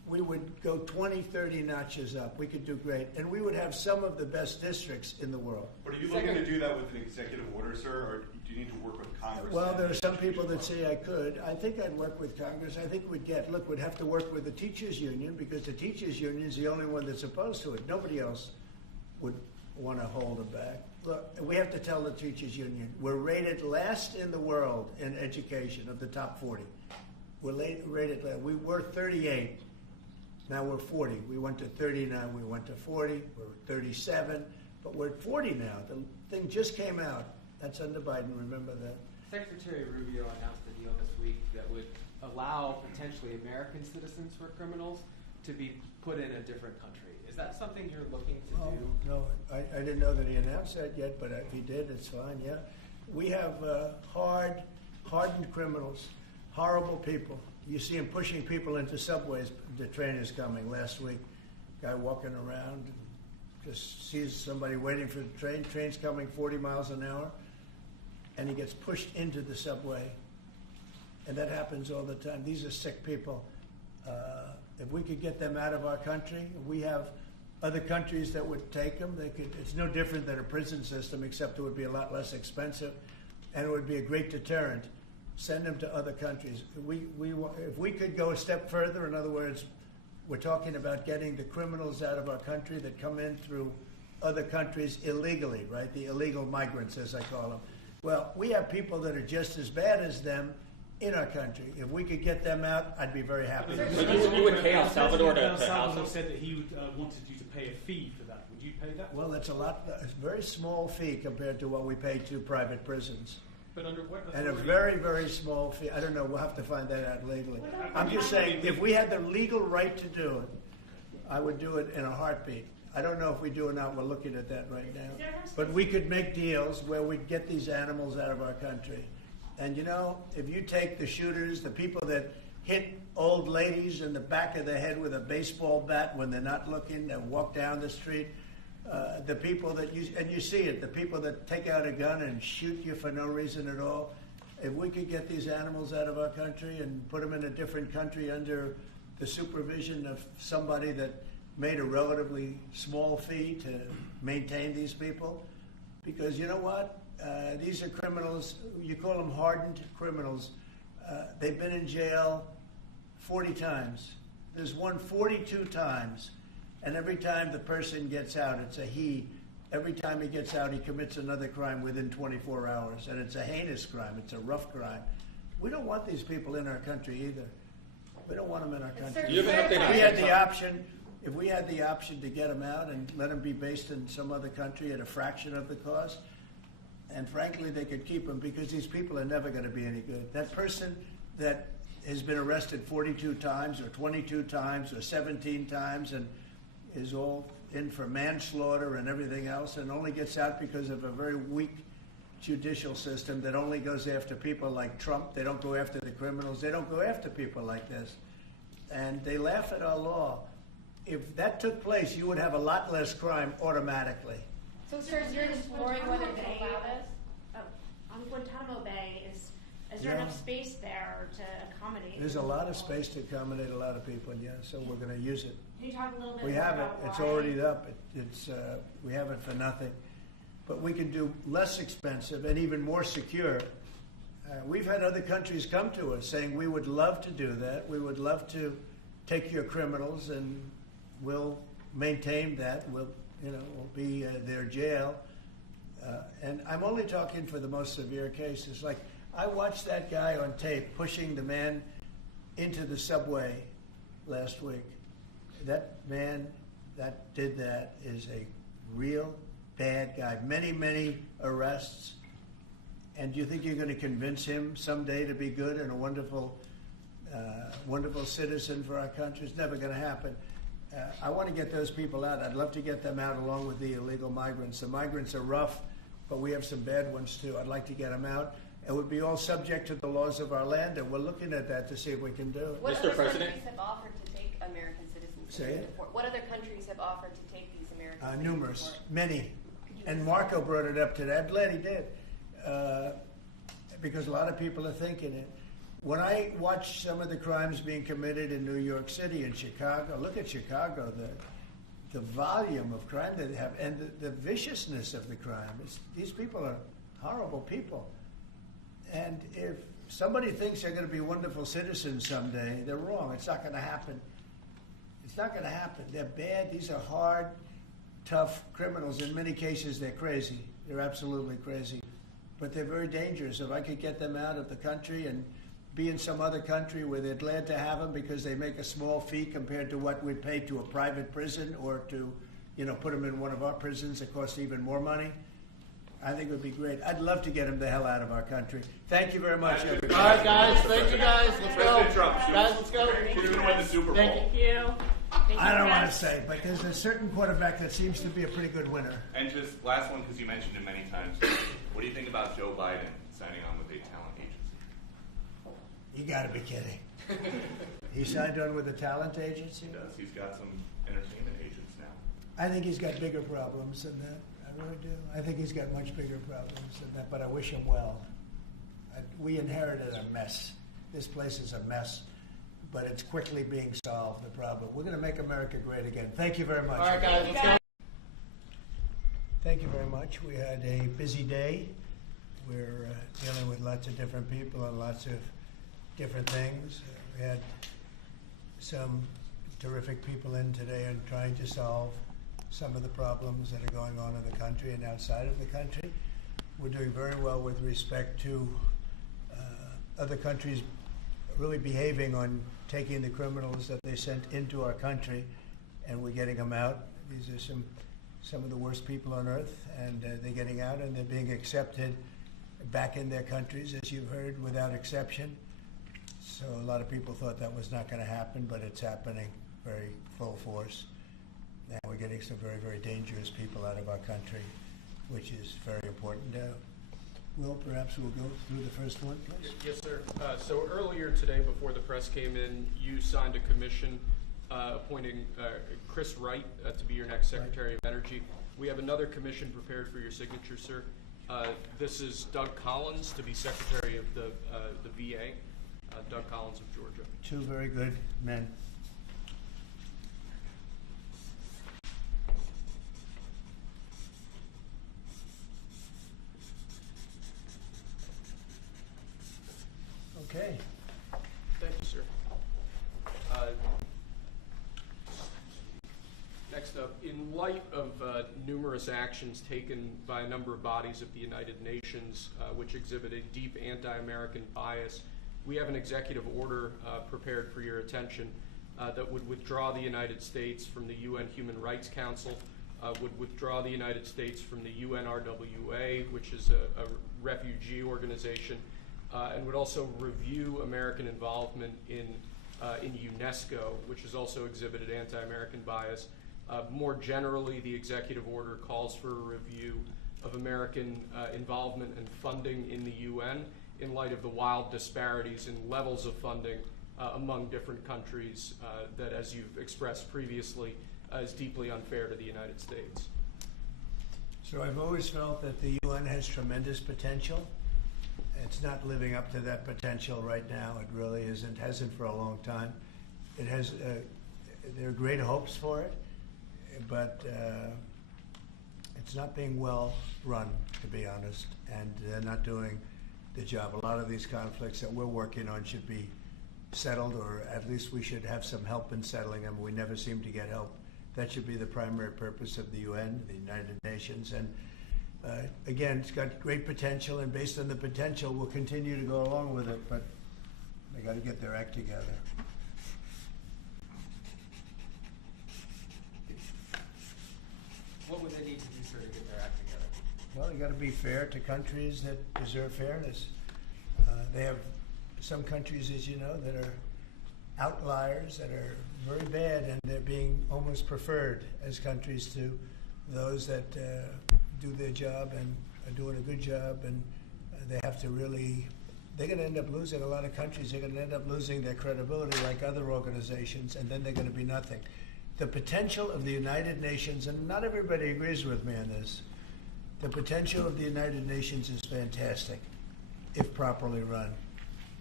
we would go 20, 30 notches up. We could do great. And we would have some of the best districts in the world. But are you looking to do that with an executive order, sir, or do you need to work with Congress? Well, there are some people that say I could. I think I'd work with Congress. I think we'd have to work with the teachers union, because the teachers union is the only one that's opposed to it. Nobody else would want to hold it back. Look, we have to tell the teachers union, we're rated last in the world in education of the top 40. We're rated last. We were 38. Now we're 40. We went to 39. We went to 40. We're 37. But we're at 40 now. The thing just came out. That's under Biden. Remember that. Secretary Rubio announced a deal this week that would allow potentially American citizens who are criminals to be put in a different country. Is that something you're looking to do? No, I didn't know that he announced that yet, but if he did, it's fine, yeah. We have hardened criminals, horrible people. You see them pushing people into subways. The train is coming. Last week, guy walking around, just sees somebody waiting for the train. Train's coming 40 miles an hour, and he gets pushed into the subway. And that happens all the time. These are sick people. If we could get them out of our country, we have other countries that would take them. It's no different than a prison system, except it would be a lot less expensive, and it would be a great deterrent. Send them to other countries. If we could go a step further, in other words, we're talking about getting the criminals out of our country that come in through other countries illegally, right? The illegal migrants, as I call them. Well, we have people that are just as bad as them in our country. If we could get them out, I'd be very happy. So you would pay El Salvador to house Salvador them? said that he wanted you to pay a fee for that. Would you pay that? Well, it's a very small fee compared to what we pay to private prisons. But under what And a authority? very, very small fee. I don't know. We'll have to find that out legally. I'm just saying, if we had the legal right to do it, I would do it in a heartbeat. I don't know if we do or not. We're looking at that right now. But we could make deals where we'd get these animals out of our country. And you know, if you take the shooters, the people that hit old ladies in the back of the head with a baseball bat when they're not looking and walk down the street, the people that you see it, the people that take out a gun and shoot you for no reason at all, if we could get these animals out of our country and put them in a different country under the supervision of somebody that made a relatively small fee to maintain these people, because you know what? These are criminals. You call them hardened criminals. They've been in jail 40 times. There's one 42 times. And every time the person gets out, it's a he. Every time he gets out, he commits another crime within 24 hours. And it's a heinous crime. It's a rough crime. We don't want these people in our country either. We don't want them in our country. You have an update on If we had the option to get them out and let them be based in some other country at a fraction of the cost, and frankly, they could keep them, because these people are never going to be any good. That person that has been arrested 42 times or 22 times or 17 times and is all in for manslaughter and everything else and only gets out because of a very weak judicial system that only goes after people like Trump. They don't go after the criminals. They don't go after people like this. And they laugh at our law. If that took place, you would have a lot less crime automatically. So, sir, you're exploring whether to allow this? On Guantanamo Bay, is there enough space there to accommodate? There's a lot of space to accommodate a lot of people, yeah, so we're going to use it. Can you talk a little bit We more have it. about It's why? already up. We have it for nothing. But we can do less expensive and even more secure. We've had other countries come to us saying, we would love to do that. We would love to take your criminals and we'll maintain that. We'll be their jail. And I'm only talking for the most severe cases. Like, I watched that guy on tape pushing the man into the subway last week. That man that did that is a real bad guy. Many, many arrests. And do you think you're going to convince him someday to be good and a wonderful citizen for our country? It's never going to happen. I want to get those people out. I'd love to get them out along with the illegal migrants. The migrants are rough, but we have some bad ones too. I'd like to get them out. It would be all subject to the laws of our land, and we're looking at that to see if we can do it. What Mr. other President? countries have offered to take American citizens? Say it? What other countries have offered to take these American citizens? Numerous, many. And Marco brought it up today. I'm glad he did, because a lot of people are thinking it. when I watch some of the crimes being committed in New York City and Chicago, look at Chicago, the volume of crime that they have, and the viciousness of the crime. These people are horrible people. And if somebody thinks they're going to be wonderful citizens someday, they're wrong. It's not going to happen. It's not going to happen. They're bad. These are hard, tough criminals. In many cases, they're crazy. They're absolutely crazy. But they're very dangerous. If I could get them out of the country and be in some other country where they're glad to have them because they make a small fee compared to what we'd pay to a private prison, or to, put them in one of our prisons that costs even more money, I think it would be great. I'd love to get them the hell out of our country. Thank you very much, everybody. All right, guys. Thank you, guys. Let's go. Guys, let's go. Who's going to win the Super Bowl? Thank you. I don't want to say, but there's a certain quarterback that seems to be a pretty good winner. And just last one, because you mentioned it many times. What do you think about Joe Biden signing on with a talent agency? You got to be kidding. He signed on with a talent agency? He does. He's got some entertainment agents now. I think he's got bigger problems than that. I really do. I think he's got much bigger problems than that, but I wish him well. We inherited a mess. This place is a mess, but it's quickly being solved, the problem. We're going to make America great again. Thank you very much. All right, guys, let's go. Thank you very much. We had a busy day. We're dealing with lots of different people and lots of different things. We had some terrific people in today and trying to solve some of the problems that are going on in the country and outside of the country. We're doing very well with respect to other countries really behaving on taking the criminals that they sent into our country, and we're getting them out. These are some of the worst people on earth, and they're getting out and they're being accepted back in their countries, as you've heard, without exception. So a lot of people thought that was not going to happen, but it's happening very full force. Now we're getting some very, very dangerous people out of our country, which is very important. Will, perhaps we'll go through the first one, please. Yes, sir. So earlier today, before the press came in, you signed a commission appointing Chris Wright to be your next Secretary of Energy. We have another commission prepared for your signature, sir. This is Doug Collins to be Secretary of the VA. Doug Collins of Georgia. Two very good men. Okay. Thank you, sir. Next up, in light of numerous actions taken by a number of bodies of the United Nations which exhibit a deep anti-American bias, we have an executive order prepared for your attention that would withdraw the United States from the UN Human Rights Council, would withdraw the United States from the UNRWA, which is a refugee organization, and would also review American involvement in UNESCO, which has also exhibited anti-American bias. More generally, the executive order calls for a review of American involvement and funding in the UN in light of the wild disparities in levels of funding among different countries that, as you've expressed previously, is deeply unfair to the United States. So I've always felt that the UN has tremendous potential. It's not living up to that potential right now. It really isn't, hasn't for a long time. It has, there are great hopes for it, but it's not being well run, to be honest, and they're not doing the job. A lot of these conflicts that we're working on should be settled, or at least we should have some help in settling them. We never seem to get help. That should be the primary purpose of the UN, the United Nations. And again, it's got great potential, and based on the potential, we'll continue to go along with it, but they got to get their act together. What would they need to do, sir, to get their act together? Well, you got to be fair to countries that deserve fairness. They have some countries, as you know, that are outliers, that are very bad, and they're being almost preferred as countries to those that do their job and are doing a good job, and they have to really, they're going to end up losing a lot of countries. They're going to end up losing their credibility like other organizations, and then they're going to be nothing. The potential of the United Nations, and not everybody agrees with me on this, the potential of the United Nations is fantastic if properly run.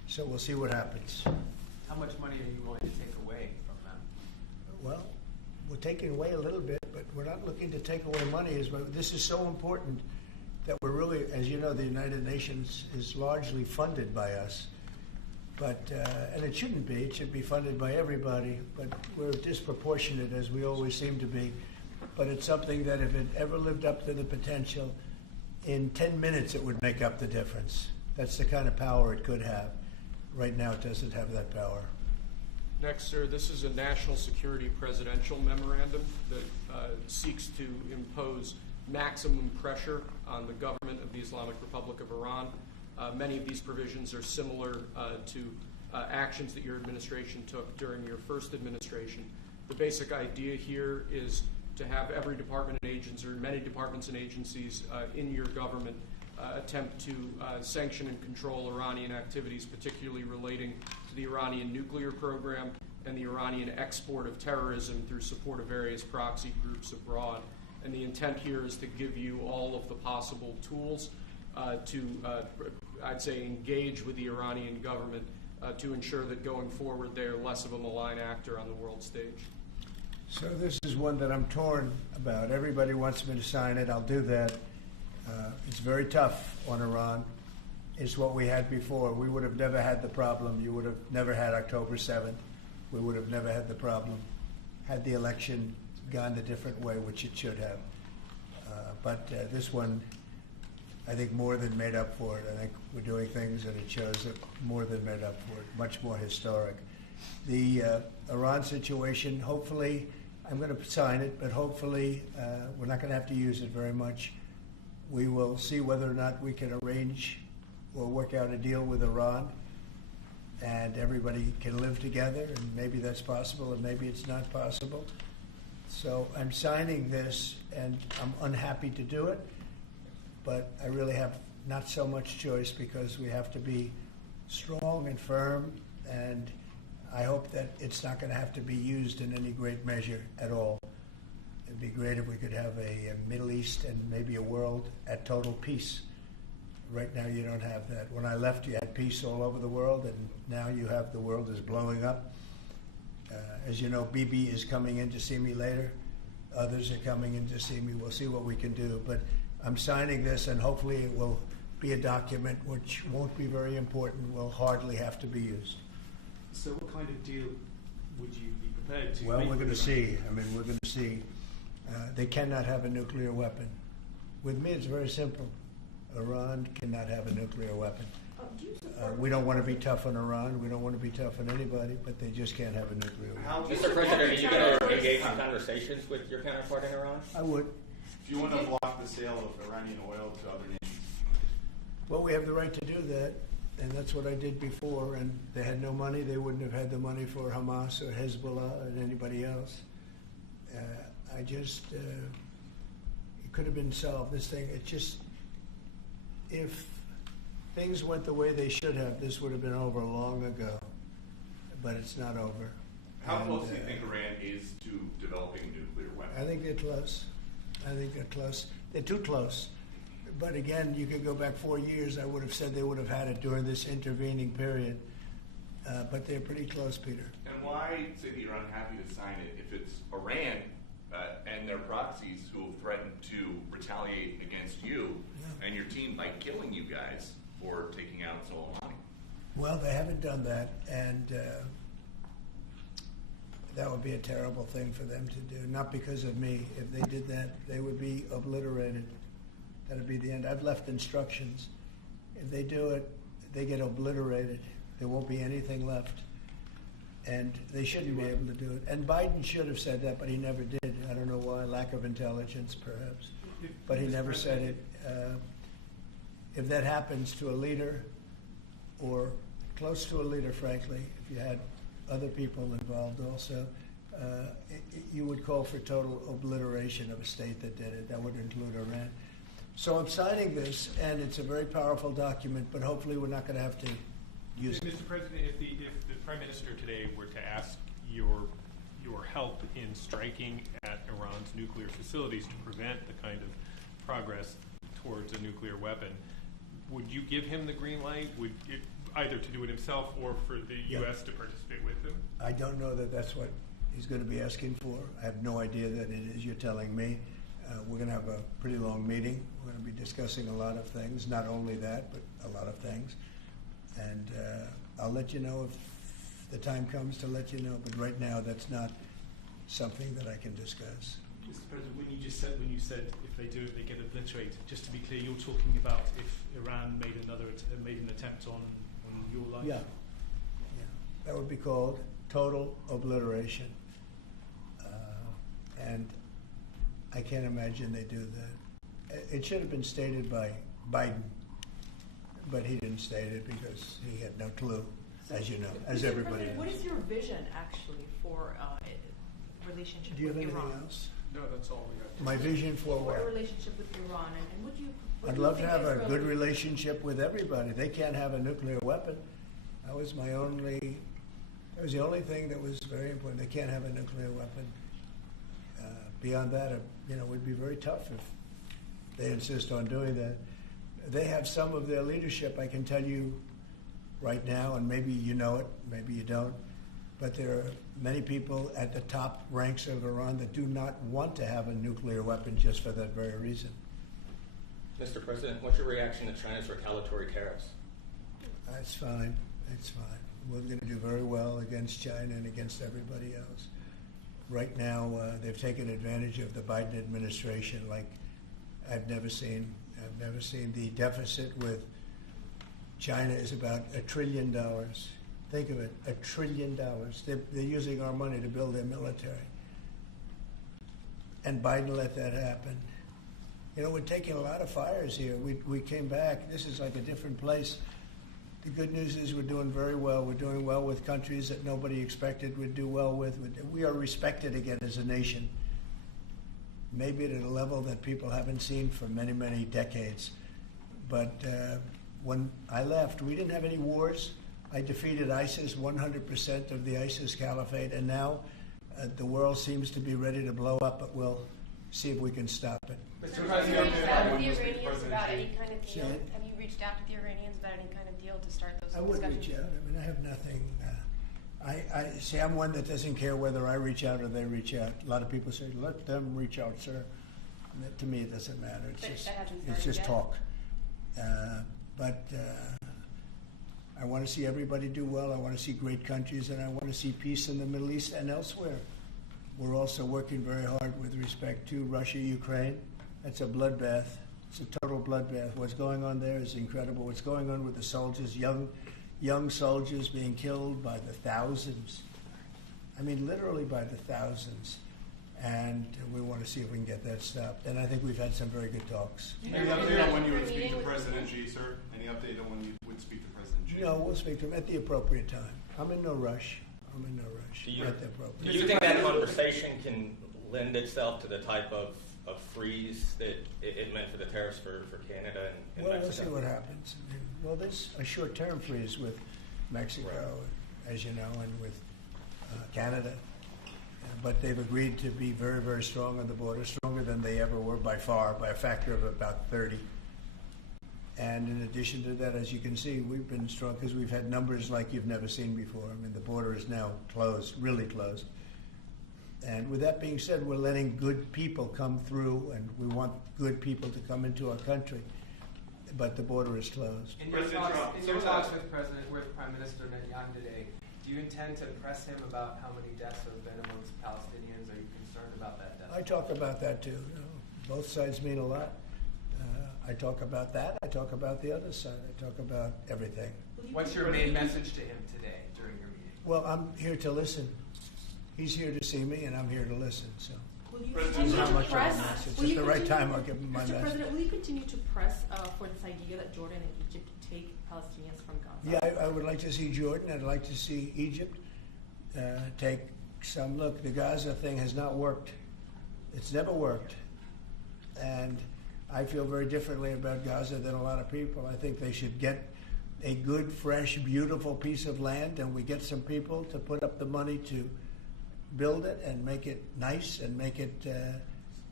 So we'll see what happens. How much money are you going to take away from them? Well, we're taking away a little bit, but we're not looking to take away money. This is so important that we're really, as you know, the United Nations is largely funded by us. But, and it shouldn't be. It should be funded by everybody. But we're disproportionate, as we always seem to be. But it's something that if it ever lived up to the potential, in 10 minutes it would make up the difference. That's the kind of power it could have. Right now it doesn't have that power. Next, sir, this is a national security presidential memorandum that seeks to impose maximum pressure on the government of the Islamic Republic of Iran. Many of these provisions are similar to actions that your administration took during your first administration. The basic idea here is to have every department and agency, or many departments and agencies in your government attempt to sanction and control Iranian activities, particularly relating to the Iranian nuclear program and the Iranian export of terrorism through support of various proxy groups abroad. And the intent here is to give you all of the possible tools to, I'd say, engage with the Iranian government to ensure that going forward they are less of a malign actor on the world stage. So this is one that I'm torn about. Everybody wants me to sign it. I'll do that. It's very tough on Iran. It's what we had before. We would have never had the problem. You would have never had October 7th. We would have never had the problem had the election gone a different way, which it should have. But this one, I think, more than made up for it. I think we're doing things, and it shows that more than made up for it, much more historic. The Iran situation, hopefully, I'm going to sign it, but hopefully we're not going to have to use it very much. We will see whether or not we can arrange or work out a deal with Iran, and everybody can live together, and maybe that's possible, and maybe it's not possible. So I'm signing this, and I'm unhappy to do it, but I really have not so much choice because we have to be strong and firm, and I hope that it's not going to have to be used in any great measure at all. It'd be great if we could have a Middle East and maybe a world at total peace. Right now you don't have that. When I left, you had peace all over the world, and now you have the world is blowing up. As you know, Bibi is coming in to see me later. Others are coming in to see me. We'll see what we can do. But I'm signing this, and hopefully it will be a document which won't be very important, will hardly have to be used. So what kind of deal would you be prepared to Well, make we're going to with Iran? see. I mean, we're going to see. They cannot have a nuclear weapon. With me, it's very simple. Iran cannot have a nuclear weapon. We don't want to be tough on Iran. We don't want to be tough on anybody, but they just can't have a nuclear weapon. Mr. President, are you going to engage in conversations with your counterpart in Iran? I would. Do you want to block the sale of Iranian oil to other nations? Well, we have the right to do that, and that's what I did before, and they had no money. They wouldn't have had the money for Hamas or Hezbollah and anybody else. It could have been solved, this thing. It just, if things went the way they should have, this would have been over long ago, but it's not over. How close do you think Iran is to developing a nuclear weapon? I think they're close. I think they're close. They're too close. But again, you could go back 4 years. I would have said they would have had it during this intervening period. But they're pretty close, Peter. And why say that you're unhappy to sign it if it's Iran and their proxies who have threatened to retaliate against you and your team by killing you guys for taking out Soleimani? Well, they haven't done that, and that would be a terrible thing for them to do. Not because of me. If they did that, they would be obliterated. That would be the end. I've left instructions. If they do it, they get obliterated. There won't be anything left. And they shouldn't be able to do it. And Biden should have said that, but he never did. I don't know why. Lack of intelligence, perhaps. But he never said it. If that happens to a leader, or close to a leader, frankly, if you had other people involved also, you would call for total obliteration of a state that did it. That would include Iran. So I'm signing this, and it's a very powerful document, but hopefully we're not going to have to use it. Mr. President, if the Prime Minister today were to ask your help in striking at Iran's nuclear facilities to prevent the kind of progress towards a nuclear weapon, would you give him the green light? either to do it himself or for the Yeah. U.S. to participate with him? I don't know that that's what he's going to be asking for. I have no idea that it is. You're telling me. We're going to have a pretty long meeting. We're going to be discussing a lot of things, not only that, but a lot of things. And I'll let you know if the time comes to let you know. But right now, that's not something that I can discuss. Mr. President, when you said if they do it, they get obliterated. Just to be clear, you're talking about if Iran made an attempt on your life. Yeah. That would be called total obliteration. And I can't imagine they do that. It should have been stated by Biden, but he didn't state it because he had no clue, as you know, as everybody knows. What is your vision actually for relationship Do you have with anything Iran? else? No, that's all we got. My vision for For what? a relationship with Iran, and would you? I'd love to have a good relationship with everybody. They can't have a nuclear weapon. That was the only thing that was very important. They can't have a nuclear weapon. Beyond that, it would be very tough if they insist on doing that. They have some of their leadership, I can tell you right now, and maybe you know it, maybe you don't, but there are many people at the top ranks of Iran that do not want to have a nuclear weapon just for that very reason. Mr. President, what's your reaction to China's retaliatory tariffs? That's fine. That's fine. We're going to do very well against China and against everybody else. Right now, they've taken advantage of the Biden administration like I've never seen. I've never seen. The deficit with China is about $1 trillion. Think of it, $1 trillion. They're using our money to build their military. And Biden let that happen. We're taking a lot of fires here. We came back. This is like a different place. The good news is we're doing very well. We're doing well with countries that nobody expected we'd do well with. We are respected again as a nation, maybe at a level that people haven't seen for many, many decades. But when I left, we didn't have any wars. I defeated ISIS, 100% of the ISIS caliphate, and now the world seems to be ready to blow up, but we'll see if we can stop it. Mr. President, have you reached out to the Iranians about any kind of deal? Have you reached out to the Iranians about any kind of deal to start those I would discussions? reach out. I have nothing. I see. I'm one that doesn't care whether I reach out or they reach out. A lot of people say, "Let them reach out, sir." And that, to me, it doesn't matter. It's just talk. But I want to see everybody do well. I want to see great countries, and I want to see peace in the Middle East and elsewhere. We're also working very hard with respect to Russia, Ukraine. That's a bloodbath. It's a total bloodbath. What's going on there is incredible. What's going on with the soldiers, young soldiers being killed by the thousands. I mean, literally by the thousands. And we want to see if we can get that stopped. And I think we've had some very good talks. Any update on when you would speak to President Xi, sir? Any update on when you would speak to President Xi? No, we'll speak to him at the appropriate time. I'm in no rush. Do you, At the appropriate do you think that conversation can lend itself to the type of freeze that it meant for the tariffs for Canada and Well, Mexico? we'll see what happens. Well, there's a short-term freeze with Mexico, as you know, and with Canada. But they've agreed to be very, very strong on the border, stronger than they ever were by far, by a factor of about 30. And in addition to that, as you can see, we've been strong because we've had numbers like you've never seen before. I mean, the border is now closed, really closed. And with that being said, we're letting good people come through, and we want good people to come into our country. But the border is closed. In your talks with Prime Minister Netanyahu today, do you intend to press him about how many deaths have been amongst Palestinians? Are you concerned about that death? I talk about that too. Both sides mean a lot. I talk about that. I talk about the other side. I talk about everything. What's your main message to him today during your meeting? Well, I'm here to listen. He's here to see me, and I'm here to listen. So, Will you it's continue not to much of a press? message. Will At you the right continue- time, I'll give him my Mr. message. President, will you continue to press for this idea that Jordan and Egypt take Palestinians from Gaza? Yeah, I would like to see Jordan. I'd like to see Egypt take some look. The Gaza thing has not worked. It's never worked. And I feel very differently about Gaza than a lot of people. I think they should get a good, fresh, beautiful piece of land, and we get some people to put up the money to build it and make it nice and make it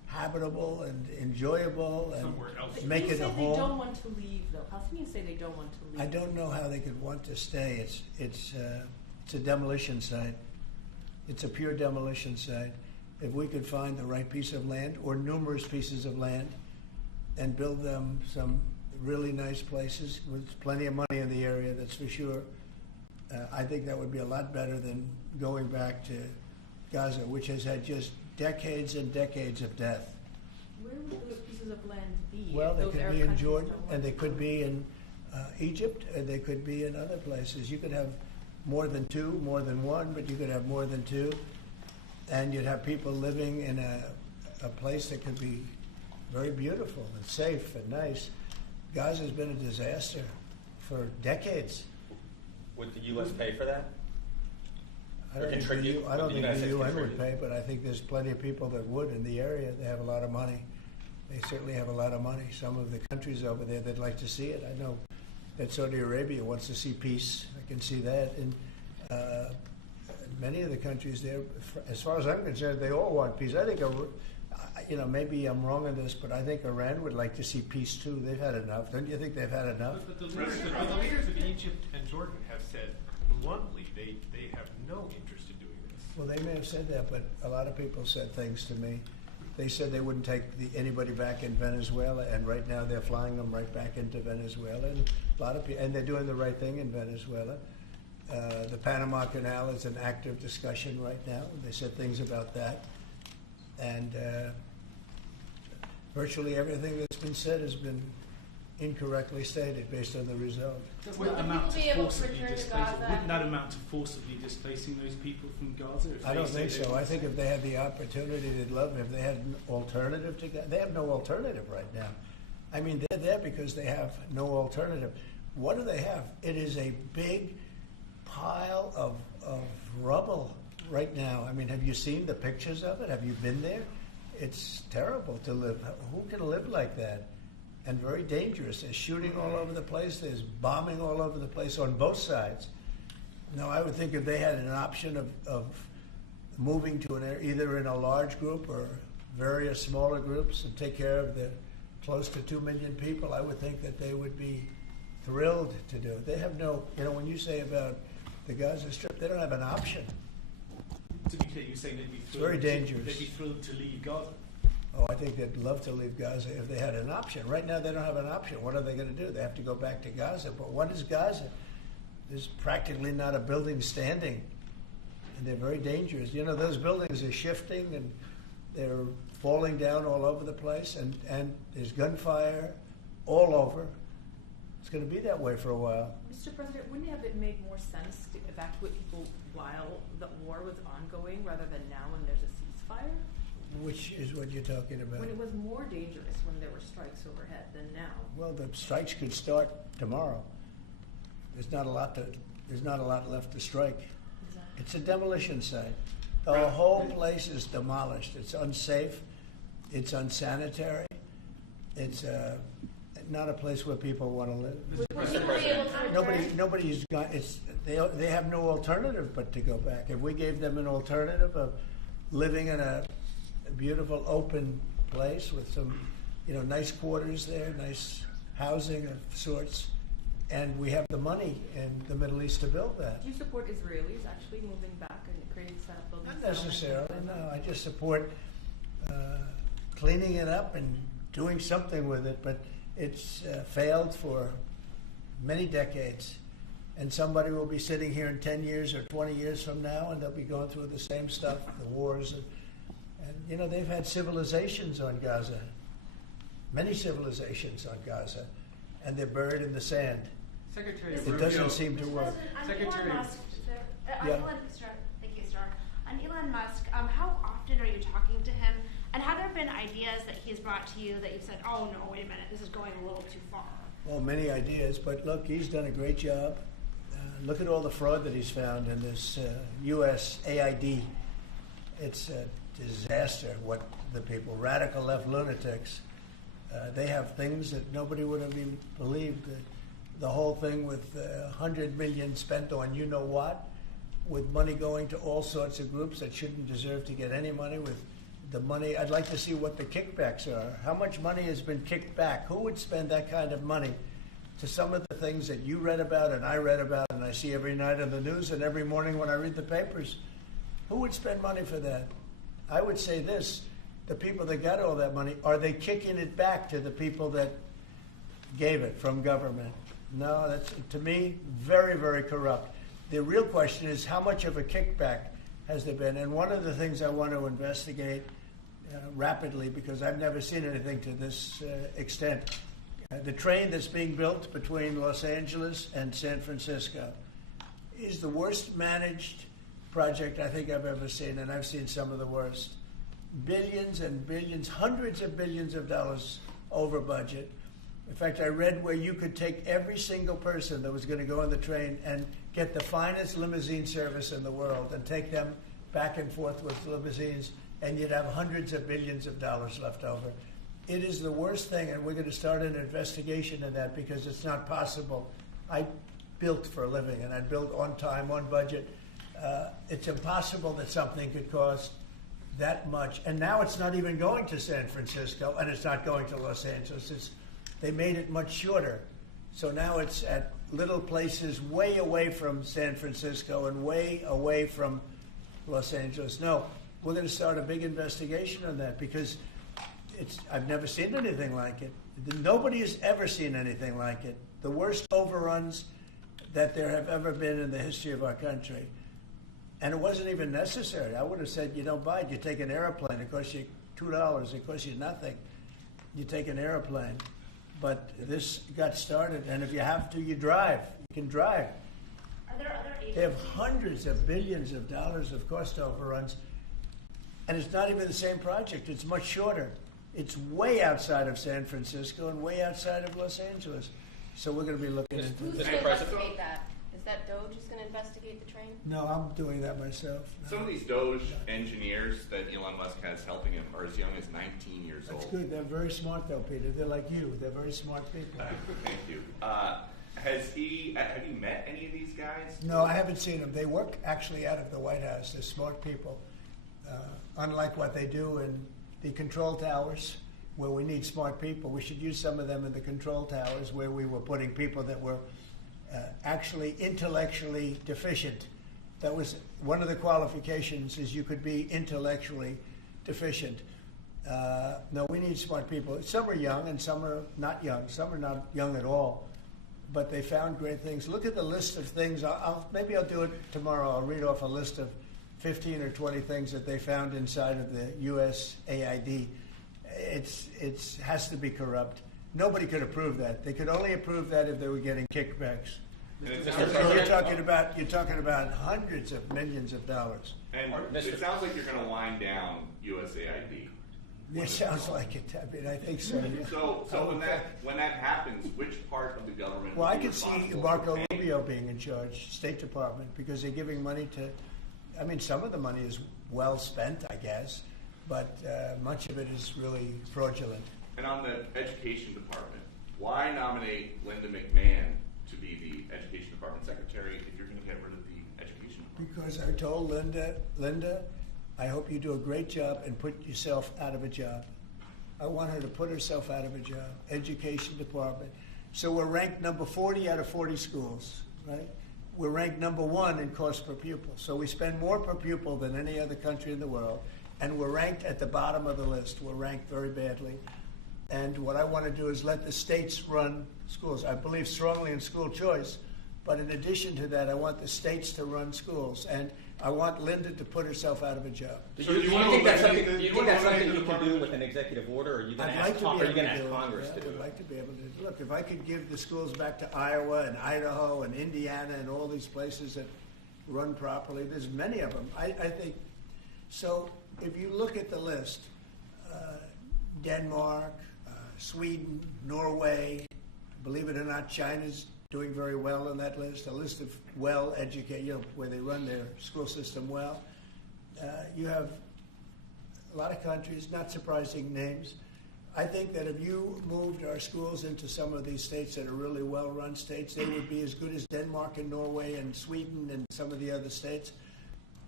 habitable and enjoyable and Somewhere else. make it a They say home. they don't want to leave, though. How can you say they don't want to leave? I don't know how they could want to stay. It's a demolition site. It's a pure demolition site. If we could find the right piece of land or numerous pieces of land and build them some really nice places with plenty of money in the area, that's for sure, I think that would be a lot better than going back to Gaza, which has had just decades and decades of death. Where would those pieces of land be? Well, if they those could Arab be in countries Jordan, don't want and they to? could be in Egypt, and they could be in other places. You could have more than two, more than one, but you could have more than two, and you'd have people living in a place that could be very beautiful and safe and nice. Gaza's been a disaster for decades. Would the U.S. pay for that? I Or don't think contribute? I don't Would the think United the States UN would contribute? pay, but I think there's plenty of people that would in the area. They have a lot of money. They certainly have a lot of money. Some of the countries over there, they'd like to see it. I know that Saudi Arabia wants to see peace. I can see that. And many of the countries there, as far as I'm concerned, they all want peace. I think, maybe I'm wrong on this, but I think Iran would like to see peace too. They've had enough. Don't you think they've had enough? But the leaders of Egypt and Jordan have said bluntly they have no interest in doing this. Well, they may have said that, but a lot of people said things to me. They said they wouldn't take anybody back in Venezuela, and right now they're flying them right back into Venezuela. And a lot of people, and they're doing the right thing in Venezuela. The Panama Canal is an active discussion right now. They said things about that, and virtually everything that's been said has been incorrectly stated based on the result. Will the people be able to return to Gaza? Wouldn't that amount to forcibly displacing those people from Gaza? If I don't they think say they so. want I think if they had the opportunity, they'd love it. If they had an alternative to Gaza, they have no alternative right now. I mean, they're there because they have no alternative. What do they have? It is a big pile of rubble right now. I mean, have you seen the pictures of it? Have you been there? It's terrible to live. Who can live like that? And very dangerous. There's shooting all over the place. There's bombing all over the place on both sides. Now, I would think if they had an option of moving to an area, either in a large group or various smaller groups, and take care of the close to 2 million people, I would think that they would be thrilled to do it. They have no, when you say about the Gaza Strip, they don't have an option. To be clear, you're saying they'd be It's thrilled very dangerous. They'd be thrilled to leave Gaza. Oh, I think they'd love to leave Gaza if they had an option. Right now, they don't have an option. What are they going to do? They have to go back to Gaza. But what is Gaza? There's practically not a building standing, and they're very dangerous. Those buildings are shifting, and they're falling down all over the place, and there's gunfire all over. It's going to be that way for a while. Mr. President, wouldn't it have made more sense to evacuate people while the war was ongoing rather than now when there's a ceasefire? Which is what you're talking about. When it was more dangerous when there were strikes overhead than now. Well, the strikes could start tomorrow. There's not a lot left to strike. Exactly. It's a demolition site. The whole place is demolished. It's unsafe. It's unsanitary. It's not a place where people want to live. Will people be able to return? Nobody's got. They have no alternative but to go back. If we gave them an alternative of living in a beautiful open place with some, nice quarters there, nice housing of sorts, and we have the money in the Middle East to build that. Do you support Israelis actually moving back and creating building? Not necessarily, no. I just support cleaning it up and doing something with it, but it's failed for many decades. And somebody will be sitting here in 10 years or 20 years from now, and they'll be going through the same stuff, the wars. And they've had civilizations on Gaza, many civilizations on Gaza, and they're buried in the sand. Secretary It doesn't seem to work. Secretary. Thank you, sir. On Elon Musk, how often are you talking to him? And have there been ideas that he's brought to you that you've said, oh no, wait a minute, this is going a little too far? Well, many ideas, but look, he's done a great job. Look at all the fraud that he's found in this USAID. It's a disaster what the people, radical left lunatics, they have things that nobody would have even believed. The whole thing with $100 million spent on you-know-what, with money going to all sorts of groups that shouldn't deserve to get any money, with the money. I'd like to see what the kickbacks are. How much money has been kicked back? Who would spend that kind of money to some of the things that you read about and I read about and I see every night on the news and every morning when I read the papers? Who would spend money for that? I would say this, the people that got all that money, are they kicking it back to the people that gave it from government? No, that's, to me, very, very corrupt. The real question is how much of a kickback has there been? And one of the things I want to investigate rapidly, because I've never seen anything to this extent, the train that's being built between Los Angeles and San Francisco is the worst managed project I think I've ever seen, and I've seen some of the worst. Billions and billions, hundreds of billions of dollars over budget. In fact, I read where you could take every single person that was going to go on the train and get the finest limousine service in the world and take them back and forth with limousines, and you'd have hundreds of billions of dollars left over. It is the worst thing, and we're going to start an investigation of that because it's not possible. I built for a living, and I built on time, on budget. It's impossible that something could cost that much. And now it's not even going to San Francisco, and it's not going to Los Angeles. They made it much shorter. So now it's at little places way away from San Francisco and way away from Los Angeles. No, we're going to start a big investigation on that because I've never seen anything like it. Nobody has ever seen anything like it. The worst overruns that there have ever been in the history of our country. And it wasn't even necessary. I would have said, you don't buy it. You take an airplane. It costs you $2. It costs you nothing. You take an airplane. But this got started, and if you have to, you drive. You can drive. Are there other agencies? They have hundreds of billions of dollars of cost overruns, and it's not even the same project. It's much shorter. It's way outside of San Francisco and way outside of Los Angeles. So we're going to be looking into Who's this. going to investigate that? Is that DOJ who's going to investigate the train? No, I'm doing that myself. No. Some of these Doge engineers that Elon Musk has helping him are as young as 19 years old. That's good. They're very smart, though, Peter. They're like you. They're very smart people. Thank you. Have you met any of these guys? No, I haven't seen them. They work actually out of the White House. They're smart people. Unlike what they do in the control towers, where we need smart people, we should use some of them in the control towers where we were putting people that were actually intellectually deficient. That was one of the qualifications, is you could be intellectually deficient. No, we need smart people. Some are young and some are not young. Some are not young at all. But they found great things. Look at the list of things. Maybe I'll do it tomorrow. I'll read off a list of 15 or 20 things that they found inside of the USAID. It has to be corrupt. Nobody could approve that. They could only approve that if they were getting kickbacks. You're talking about hundreds of millions of dollars. And it sounds like you're going to wind down USAID. It sounds like it. I mean, I think so. Yeah. So when that happens, which part of the government? Well, I could see Marco Rubio being in charge, State Department, because they're giving money to. I mean, some of the money is well spent, I guess, but much of it is really fraudulent. And on the Education Department, why nominate Linda McMahon to be the Education Department Secretary if you're going to get rid of the Education Department? Because I told Linda, I hope you do a great job and put yourself out of a job. I want her to put herself out of a job. Education Department. So we're ranked number 40 out of 40 schools, right? We're ranked number 1 in cost per pupil. So we spend more per pupil than any other country in the world. And we're ranked at the bottom of the list. We're ranked very badly. And what I want to do is let the states run schools. I believe strongly in school choice. But in addition to that, I want the states to run schools. And I want Linda to put herself out of a job. So do you think that's something you can do with an executive order, or are you going to ask Congress to do it? I would like to be able to. Look, if I could give the schools back to Iowa and Idaho and Indiana and all these places that run properly, there's many of them. I think. So if you look at the list, Denmark, Sweden, Norway, believe it or not, China's doing very well on that list, a list of well-educated, where they run their school system well. You have a lot of countries, not surprising names. I think that if you moved our schools into some of these states that are really well-run states, they would be as good as Denmark and Norway and Sweden and some of the other states.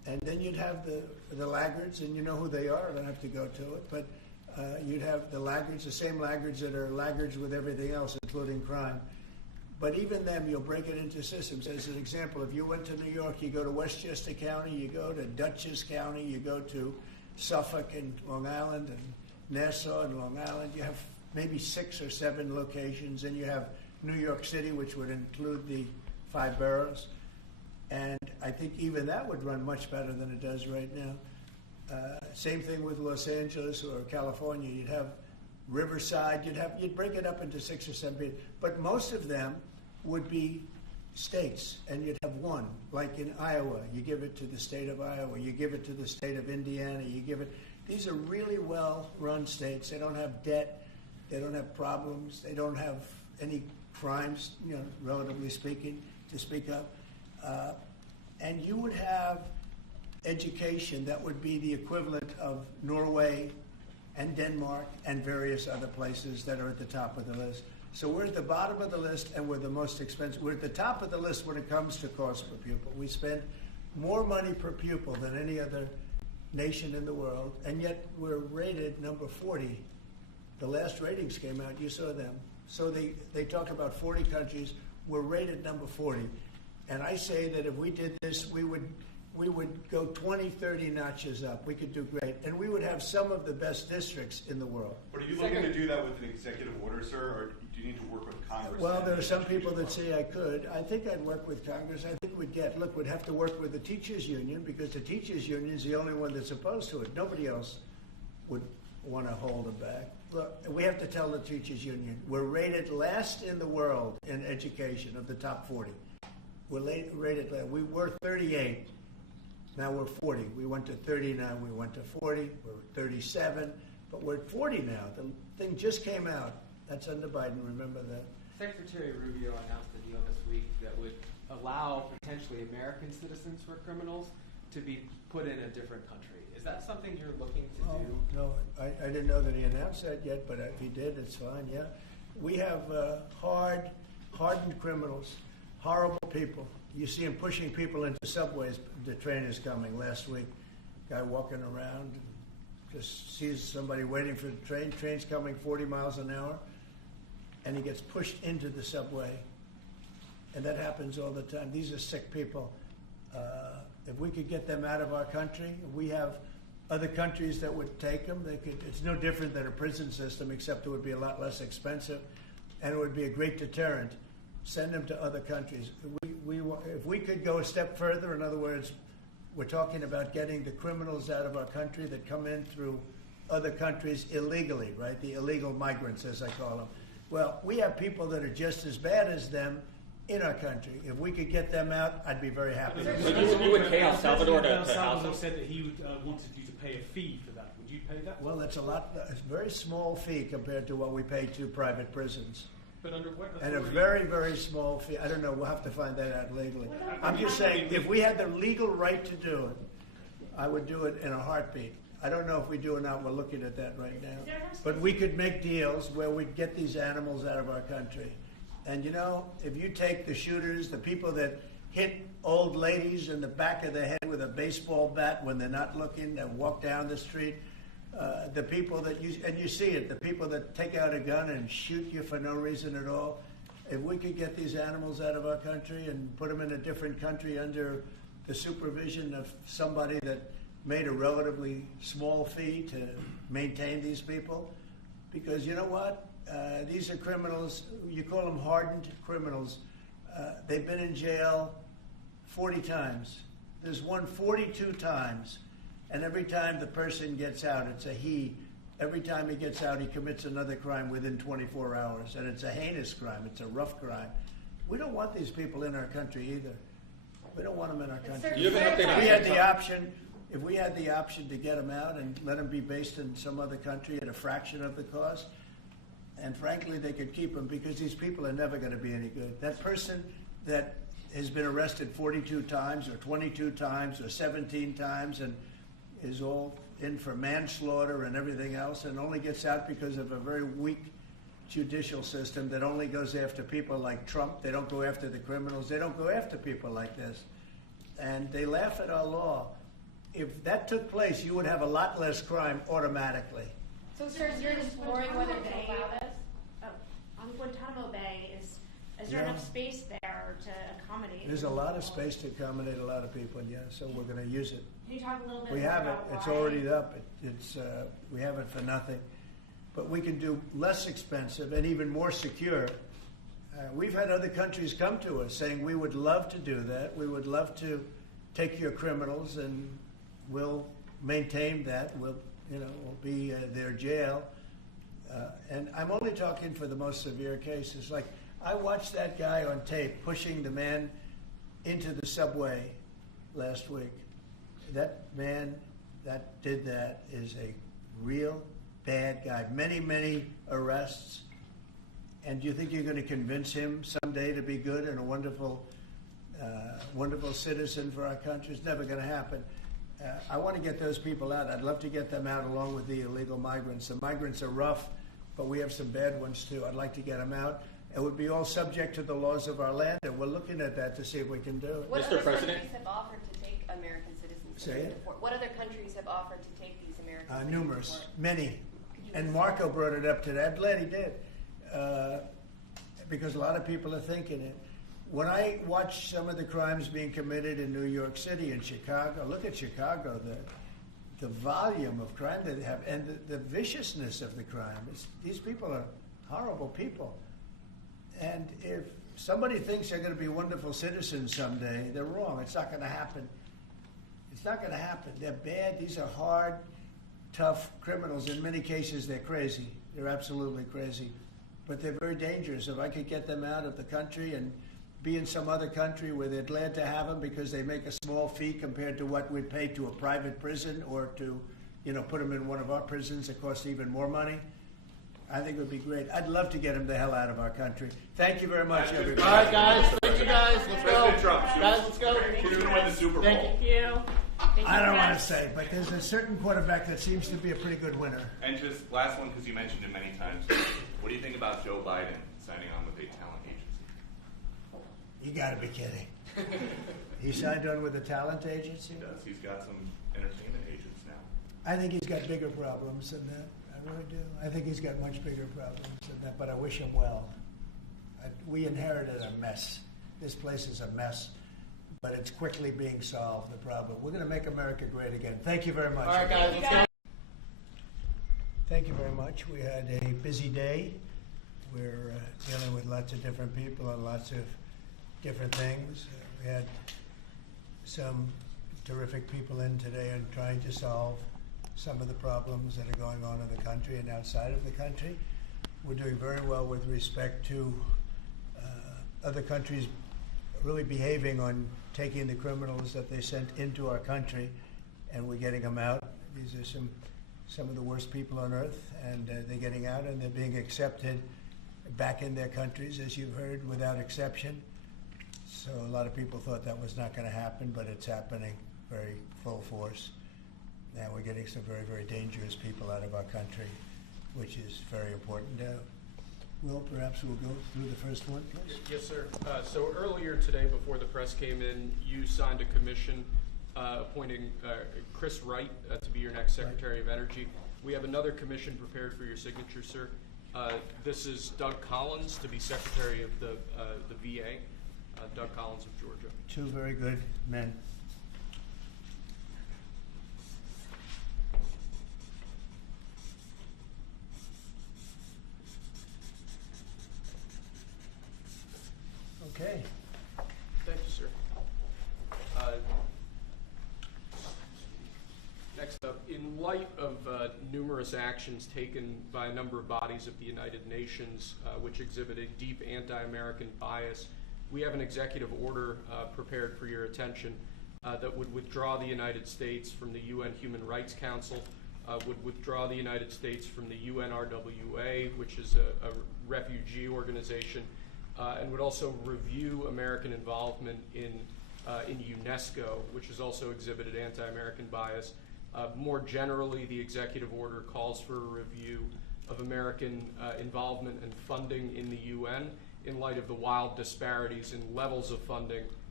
And then you'd have the laggards, and you know who they are. I don't have to go to it. But you'd have the laggards, the same laggards that are laggards with everything else, including crime. But even them, you'll break it into systems. As an example, if you went to New York, you go to Westchester County, you go to Dutchess County, you go to Suffolk and Long Island and Nassau and Long Island. You have maybe 6 or 7 locations. And you have New York City, which would include the 5 boroughs. And I think even that would run much better than it does right now. Same thing with Los Angeles or California. You'd have Riverside. You'd break it up into 6 or 7. But most of them would be states, and you'd have one. Like in Iowa, you give it to the state of Iowa. You give it to the state of Indiana. You give it. These are really well-run states. They don't have debt. They don't have problems. They don't have any crimes, relatively speaking, to speak of. And you would have education that would be the equivalent of Norway and Denmark and various other places that are at the top of the list. So we're at the bottom of the list, and we're the most expensive. We're at the top of the list when it comes to cost per pupil. We spend more money per pupil than any other nation in the world, and yet we're rated number 40. The last ratings came out, you saw them. So they talk about 40 countries. We're rated number 40. And I say that if we did this, we would go 20, 30 notches up. We could do great. And we would have some of the best districts in the world. But are you looking to do that with an executive order, sir, or do you need to work with Congress? Well, there are some people that say I could. I think I'd work with Congress. I think we'd have to work with the teachers union, because the teachers union is the only one that's opposed to it. Nobody else would want to hold it back. Look, we have to tell the teachers union, we're rated last in the world in education of the top 40. We're rated last. We were 38. Now we're 40. We went to 39. We went to 40. We're 37. But we're at 40 now. The thing just came out. That's under Biden. Remember that. Secretary Rubio announced a deal this week that would allow potentially American citizens who are criminals to be put in a different country. Is that something you're looking to do? No, I didn't know that he announced that yet, but if he did, it's fine, yeah. We have hardened criminals, horrible people. You see them pushing people into subways. The train is coming last week. Guy walking around, just sees somebody waiting for the train. Train's coming 40 miles an hour, and he gets pushed into the subway. And that happens all the time. These are sick people. If we could get them out of our country, we have other countries that would take them. It's no different than a prison system, except it would be a lot less expensive, and it would be a great deterrent. Send them to other countries. If we could go a step further, in other words, we're talking about getting the criminals out of our country that come in through other countries illegally, right? The illegal migrants, as I call them. Well, we have people that are just as bad as them in our country. If we could get them out, I'd be very happy. So you would pay El Salvador to house them? said that he wanted you to pay a fee for that. Would you pay that? Well, it's a very small fee compared to what we pay to private prisons. But under what authority? And a very, very small fee. I don't know. We'll have to find that out legally. I'm just saying, if we had the legal right to do it, I would do it in a heartbeat. I don't know if we do or not. We're looking at that right now. But we could make deals where we'd get these animals out of our country. And, if you take the shooters, the people that hit old ladies in the back of the head with a baseball bat when they're not looking and walk down the street, the people that you see it, the people that take out a gun and shoot you for no reason at all, if we could get these animals out of our country and put them in a different country under the supervision of somebody that made a relatively small fee to maintain these people, because you know what? These are criminals. You call them hardened criminals. They've been in jail 40 times. There's one 42 times. And every time the person gets out, it's a he. Every time he gets out, he commits another crime within 24 hours. And it's a heinous crime. It's a rough crime. We don't want these people in our country either. We don't want them in our country. If we had the option to get them out and let them be based in some other country at a fraction of the cost, and frankly, they could keep them, because these people are never going to be any good. That person that has been arrested 42 times or 22 times or 17 times and is all in for manslaughter and everything else and only gets out because of a very weak judicial system that only goes after people like Trump. They don't go after the criminals. They don't go after people like this. And they laugh at our law. if that took place, you would have a lot less crime automatically. So, sir, you're exploring whether to allow this? On Guantanamo Bay, is there enough space there to accommodate? There's a lot of space to accommodate a lot of people, yeah, so we're going to use it. Can you talk a little bit We more have it. about It's why? already up. We have it for nothing. But we can do less expensive and even more secure. We've had other countries come to us saying, we would love to do that. We would love to take your criminals and we'll maintain that. We'll be their jail. And I'm only talking for the most severe cases. Like, I watched that guy on tape pushing the man into the subway last week. That man that did that is a real bad guy. Many, many arrests. And do you think you're going to convince him someday to be good and a wonderful, wonderful citizen for our country? It's never going to happen. I want to get those people out. I'd love to get them out along with the illegal migrants. The migrants are rough, but we have some bad ones too. I'd like to get them out. It would be all subject to the laws of our land, and we're looking at that to see if we can do it. What other countries have offered to take American citizens? Say it? What other countries have offered to take these American citizens? Numerous, many. And Marco brought it up today. I'm glad he did, because a lot of people are thinking it. When I watch some of the crimes being committed in New York City and Chicago, look at Chicago, the volume of crime that they have, and the viciousness of the crime. These people are horrible people. And if somebody thinks they're going to be wonderful citizens someday, they're wrong. It's not going to happen. It's not going to happen. They're bad. These are hard, tough criminals. In many cases, they're crazy. They're absolutely crazy. But they're very dangerous. If I could get them out of the country and be in some other country where they're glad to have them because they make a small fee compared to what we'd pay to a private prison or to, put them in one of our prisons that costs even more money, I think it would be great. I'd love to get them the hell out of our country. Thank you very much, everybody. All right, guys. Thank you, guys. Let's go. Guys, let's go. Who's going to win the Super Bowl? Thank you. I don't want to say, but there's a certain quarterback that seems to be a pretty good winner. And just last one, because you mentioned it many times. What do you think about Joe Biden signing on with a talent agency? You got to be kidding. He signed on with a talent agency? He does. He's got some entertainment agents now. I think he's got bigger problems than that. I really do. I think he's got much bigger problems than that, but I wish him well. We inherited a mess. This place is a mess, but it's quickly being solved, the problem. We're going to make America great again. Thank you very much. All right, guys, let's go. Thank you very much. We had a busy day. We're dealing with lots of different people on lots of different things. We had some terrific people in today and trying to solve some of the problems that are going on in the country and outside of the country. We're doing very well with respect to other countries really behaving on taking the criminals that they sent into our country, and we're getting them out. These are some of the worst people on earth, and they're getting out and they're being accepted back in their countries, as you've heard, without exception. So a lot of people thought that was not going to happen, but it's happening very full force. And we're getting some very, very dangerous people out of our country, which is very important. Will, perhaps we'll go through the first one, please. Yes, sir. So earlier today, before the press came in, you signed a commission appointing Chris Wright to be your next Secretary of Energy. We have another commission prepared for your signature, sir. This is Doug Collins to be Secretary of the VA, Doug Collins of Georgia. Two very good men. Okay. Thank you, sir. Next up, in light of numerous actions taken by a number of bodies of the United Nations which exhibit a deep anti-American bias, we have an executive order prepared for your attention that would withdraw the United States from the UN Human Rights Council, would withdraw the United States from the UNRWA, which is a refugee organization, and would also review American involvement in UNESCO, which has also exhibited anti-American bias. More generally, the executive order calls for a review of American involvement and funding in the UN in light of the wild disparities in levels of funding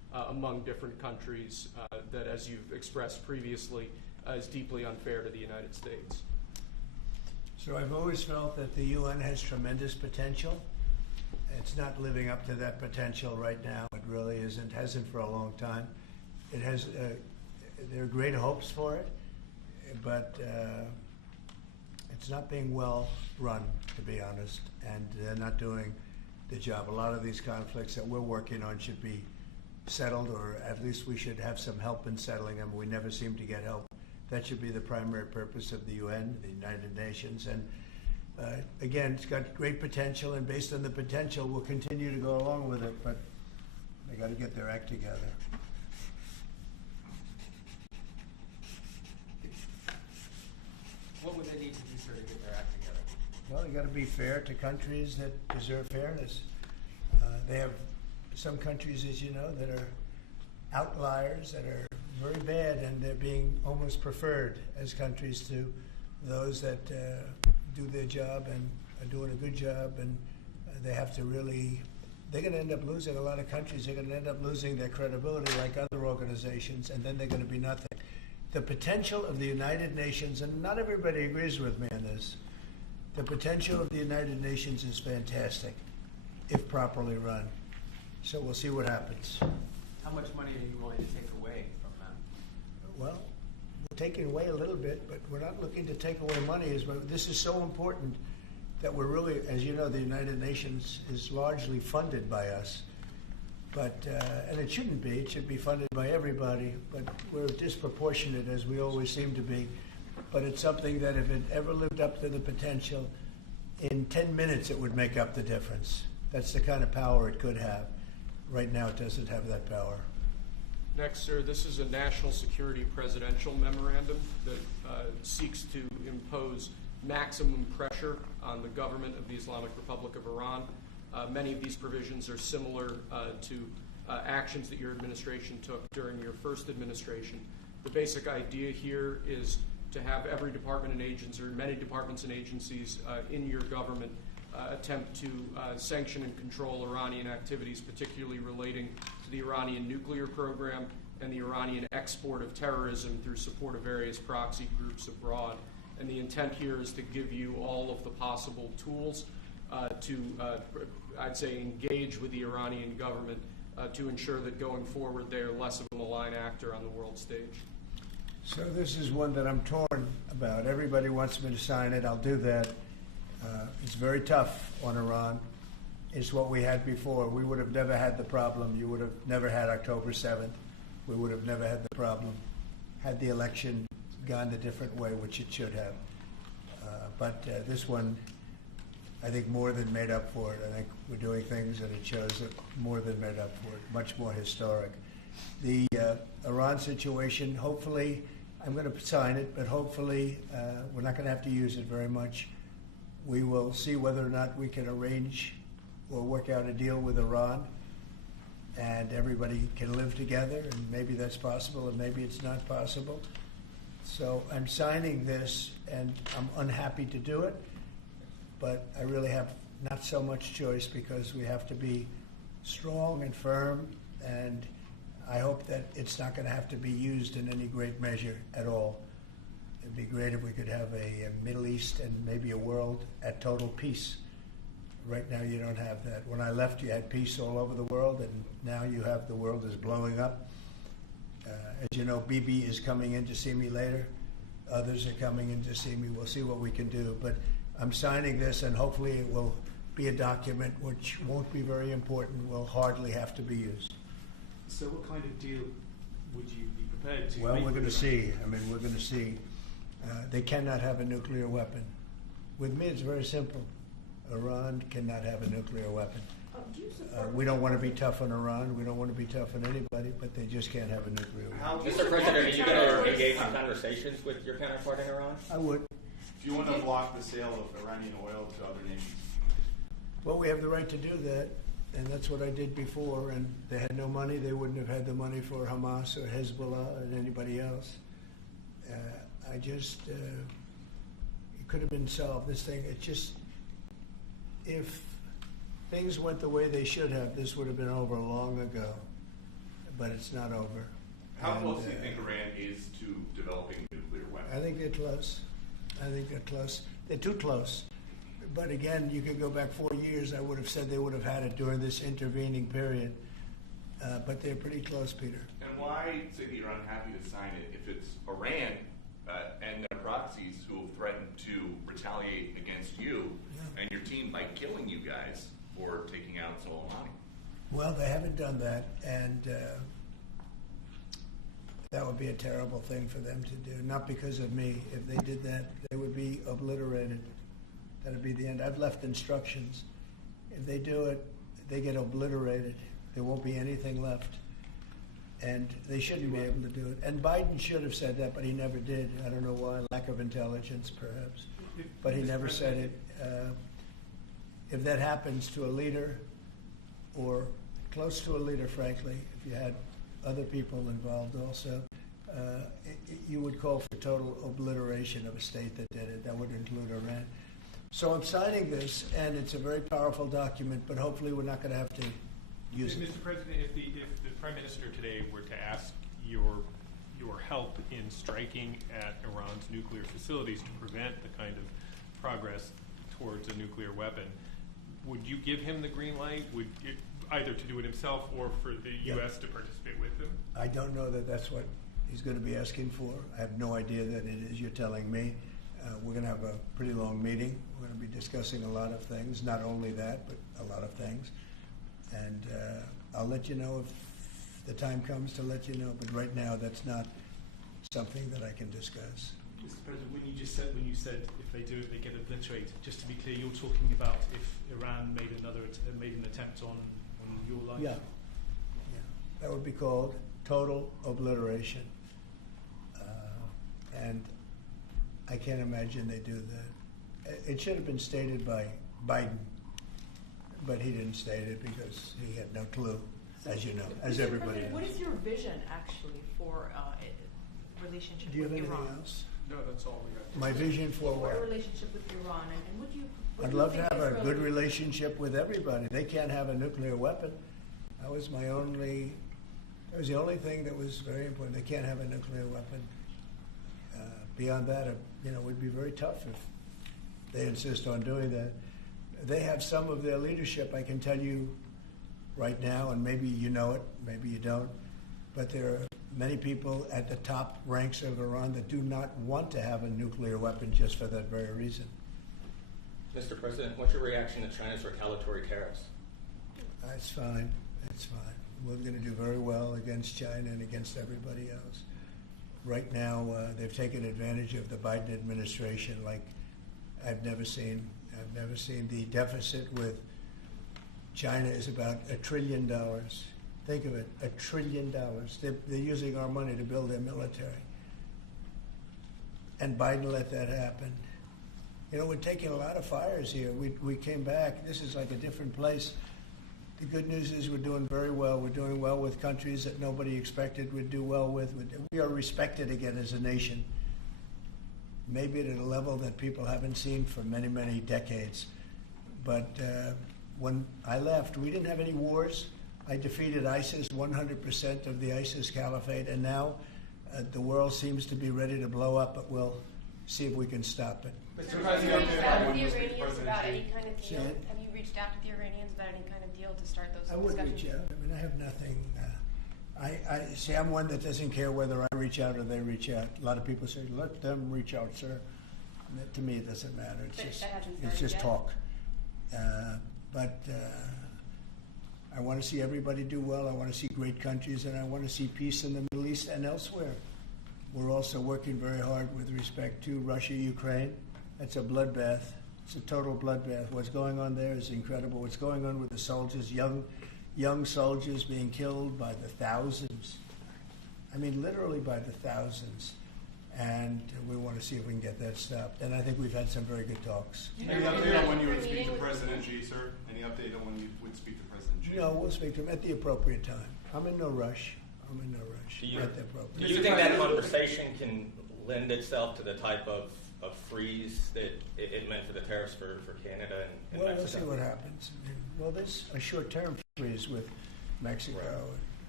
among different countries that, as you've expressed previously, is deeply unfair to the United States. So I've always felt that the UN has tremendous potential. It's not living up to that potential right now. It really isn't, hasn't for a long time. It has, there are great hopes for it, but it's not being well run, to be honest, and they're not doing the job. A lot of these conflicts that we're working on should be settled, or at least we should have some help in settling them. We never seem to get help. That should be the primary purpose of the UN, the United Nations. And again, it's got great potential, and based on the potential, we'll continue to go along with it, but they got to get their act together. What would they need to do, sir, to get their act together? Well, they got to be fair to countries that deserve fairness. They have some countries, as you know, that are outliers, that are very bad, and they're being almost preferred as countries to those that do their job and are doing a good job, and they have to really, they're going to end up losing, a lot of countries, they're going to end up losing their credibility like other organizations, and then they're going to be nothing. The potential of the United Nations, and not everybody agrees with me on this, the potential of the United Nations is fantastic if properly run. So we'll see what happens. How much money are you willing to take away from them? Well, we're taking away a little bit, but we're not looking to take away money. This is so important that we're really, as you know, the United Nations is largely funded by us. But, and it shouldn't be. It should be funded by everybody, but we're disproportionate, as we always seem to be. But it's something that if it ever lived up to the potential, in 10 minutes it would make up the difference. That's the kind of power it could have. Right now it doesn't have that power. Next, sir, this is a national security presidential memorandum that seeks to impose maximum pressure on the government of the Islamic Republic of Iran. Many of these provisions are similar to actions that your administration took during your first administration. The basic idea here is to have every department and agency, or many departments and agencies in your government attempt to sanction and control Iranian activities, particularly relating to the Iranian nuclear program and the Iranian export of terrorism through support of various proxy groups abroad. And the intent here is to give you all of the possible tools to, I'd say, engage with the Iranian government to ensure that going forward they're less of a malign actor on the world stage. So this is one that I'm torn about. Everybody wants me to sign it. I'll do that. It's very tough on Iran. It's what we had before. We would have never had the problem. You would have never had October 7th. We would have never had the problem had the election gone a different way, which it should have. But this one, I think, more than made up for it. I think we're doing things, and it shows that more than made up for it, much more historic. The Iran situation, hopefully, I'm going to sign it, but hopefully we're not going to have to use it very much. We will see whether or not we can arrange or work out a deal with Iran, and everybody can live together, and maybe that's possible, and maybe it's not possible. So I'm signing this, and I'm unhappy to do it, but I really have not so much choice because we have to be strong and firm, and I hope that it's not going to have to be used in any great measure at all. It'd be great if we could have a Middle East and maybe a world at total peace. Right now you don't have that. When I left, you had peace all over the world, and now you have the world is blowing up. As you know, Bibi is coming in to see me later. Others are coming in to see me. We'll see what we can do. But I'm signing this, and hopefully it will be a document which won't be very important, will hardly have to be used. So what kind of deal would you be prepared to Well, make? we're going to see. I mean, we're going to see. They cannot have a nuclear weapon. With me, it's very simple. Iran cannot have a nuclear weapon. We don't want to be tough on Iran. We don't want to be tough on anybody, but they just can't have a nuclear weapon. Mr. President, are you going to engage in conversations with your counterpart in Iran? I would. Do you want to block the sale of Iranian oil to other nations? Well, we have the right to do that, and that's what I did before, and they had no money. They wouldn't have had the money for Hamas or Hezbollah and anybody else. It could have been solved, this thing. It just, if things went the way they should have, this would have been over long ago. but it's not over. How And, close do you think Iran is to developing a nuclear weapon? I think they're close. I think they're close. They're too close. But again, you could go back 4 years. I would have said they would have had it during this intervening period. But they're pretty close, Peter. And why say that you're unhappy to sign it if it's Iran and their proxies who have threatened to retaliate against you and your team by killing you guys for taking out Soleimani? Well, they haven't done that, and that would be a terrible thing for them to do. Not because of me. If they did that, they would be obliterated. That would be the end. I've left instructions. If they do it, they get obliterated. There won't be anything left. And they shouldn't be able to do it. And Biden should have said that, but he never did. I don't know why. Lack of intelligence, perhaps. But he never said it. If that happens to a leader, or close to a leader, frankly, if you had other people involved also, you would call for total obliteration of a state that did it. That would include Iran. So I'm signing this, and it's a very powerful document, but hopefully we're not going to have to use it. Mr. President, if the Prime Minister today were to ask your help in striking at Iran's nuclear facilities to prevent the kind of progress towards a nuclear weapon, would you give him the green light? Either to do it himself or for the U.S. to participate with him? I don't know that that's what he's going to be asking for. I have no idea that it is. You're telling me. We're going to have a pretty long meeting. We're going to be discussing a lot of things, not only that, but a lot of things. And I'll let you know if the time comes to let you know. But right now, that's not something that I can discuss. Mr. President, when you said if they do it, they get obliterated. Just to be clear, you're talking about if Iran made an attempt on your life. Yeah, that would be called total obliteration. And I can't imagine they do that. It should have been stated by Biden, but he didn't state it because he had no clue, as you know, as everybody knows. What is your vision actually for relationship Do you have with anything Iran? else? No, that's all we got. My vision for For what? a relationship with Iran, and what do you? I'd love to have a good relationship with everybody. They can't have a nuclear weapon. That was the only thing that was very important. They can't have a nuclear weapon. Beyond that, it would be very tough if they insist on doing that. They have some of their leadership, I can tell you right now, and maybe you know it, maybe you don't, but there are many people at the top ranks of Iran that do not want to have a nuclear weapon just for that very reason. Mr. President, what's your reaction to China's retaliatory tariffs? That's fine. That's fine. We're going to do very well against China and against everybody else. Right now, they've taken advantage of the Biden administration like I've never seen. I've never seen. The deficit with China is about $1 trillion. Think of it, $1 trillion. They're using our money to build their military. And Biden let that happen. We're taking a lot of fires here. We came back. This is like a different place. The good news is we're doing very well. We're doing well with countries that nobody expected we'd do well with. We are respected again as a nation, maybe at a level that people haven't seen for many, many decades. But when I left, we didn't have any wars. I defeated ISIS, 100% of the ISIS caliphate, and now the world seems to be ready to blow up, but we'll see if we can stop it. Mr. President, have you reached out to the Iranians about any kind of deal? Have you reached out to the Iranians about any kind of deal to start those discussions? I would reach out. I mean, I have nothing. I see. I'm one that doesn't care whether I reach out or they reach out. A lot of people say, "Let them reach out, sir." To me, it doesn't matter. It's just talk. But I want to see everybody do well. I want to see great countries, and I want to see peace in the Middle East and elsewhere. We're also working very hard with respect to Russia, Ukraine. That's a bloodbath. It's a total bloodbath. What's going on there is incredible. What's going on with the soldiers, young soldiers being killed by the thousands. I mean, literally by the thousands. And we want to see if we can get that stopped. And I think we've had some very good talks. Any update on when you would speak to President Xi, sir? Any update on when you would speak to President Xi? No, we'll speak to him at the appropriate time. I'm in no rush. Do you At the appropriate Do you think that conversation can lend itself to the type of freeze that it meant for the tariffs for Canada and Well, Mexico? we'll see what happens. Well, there's a short-term freeze with Mexico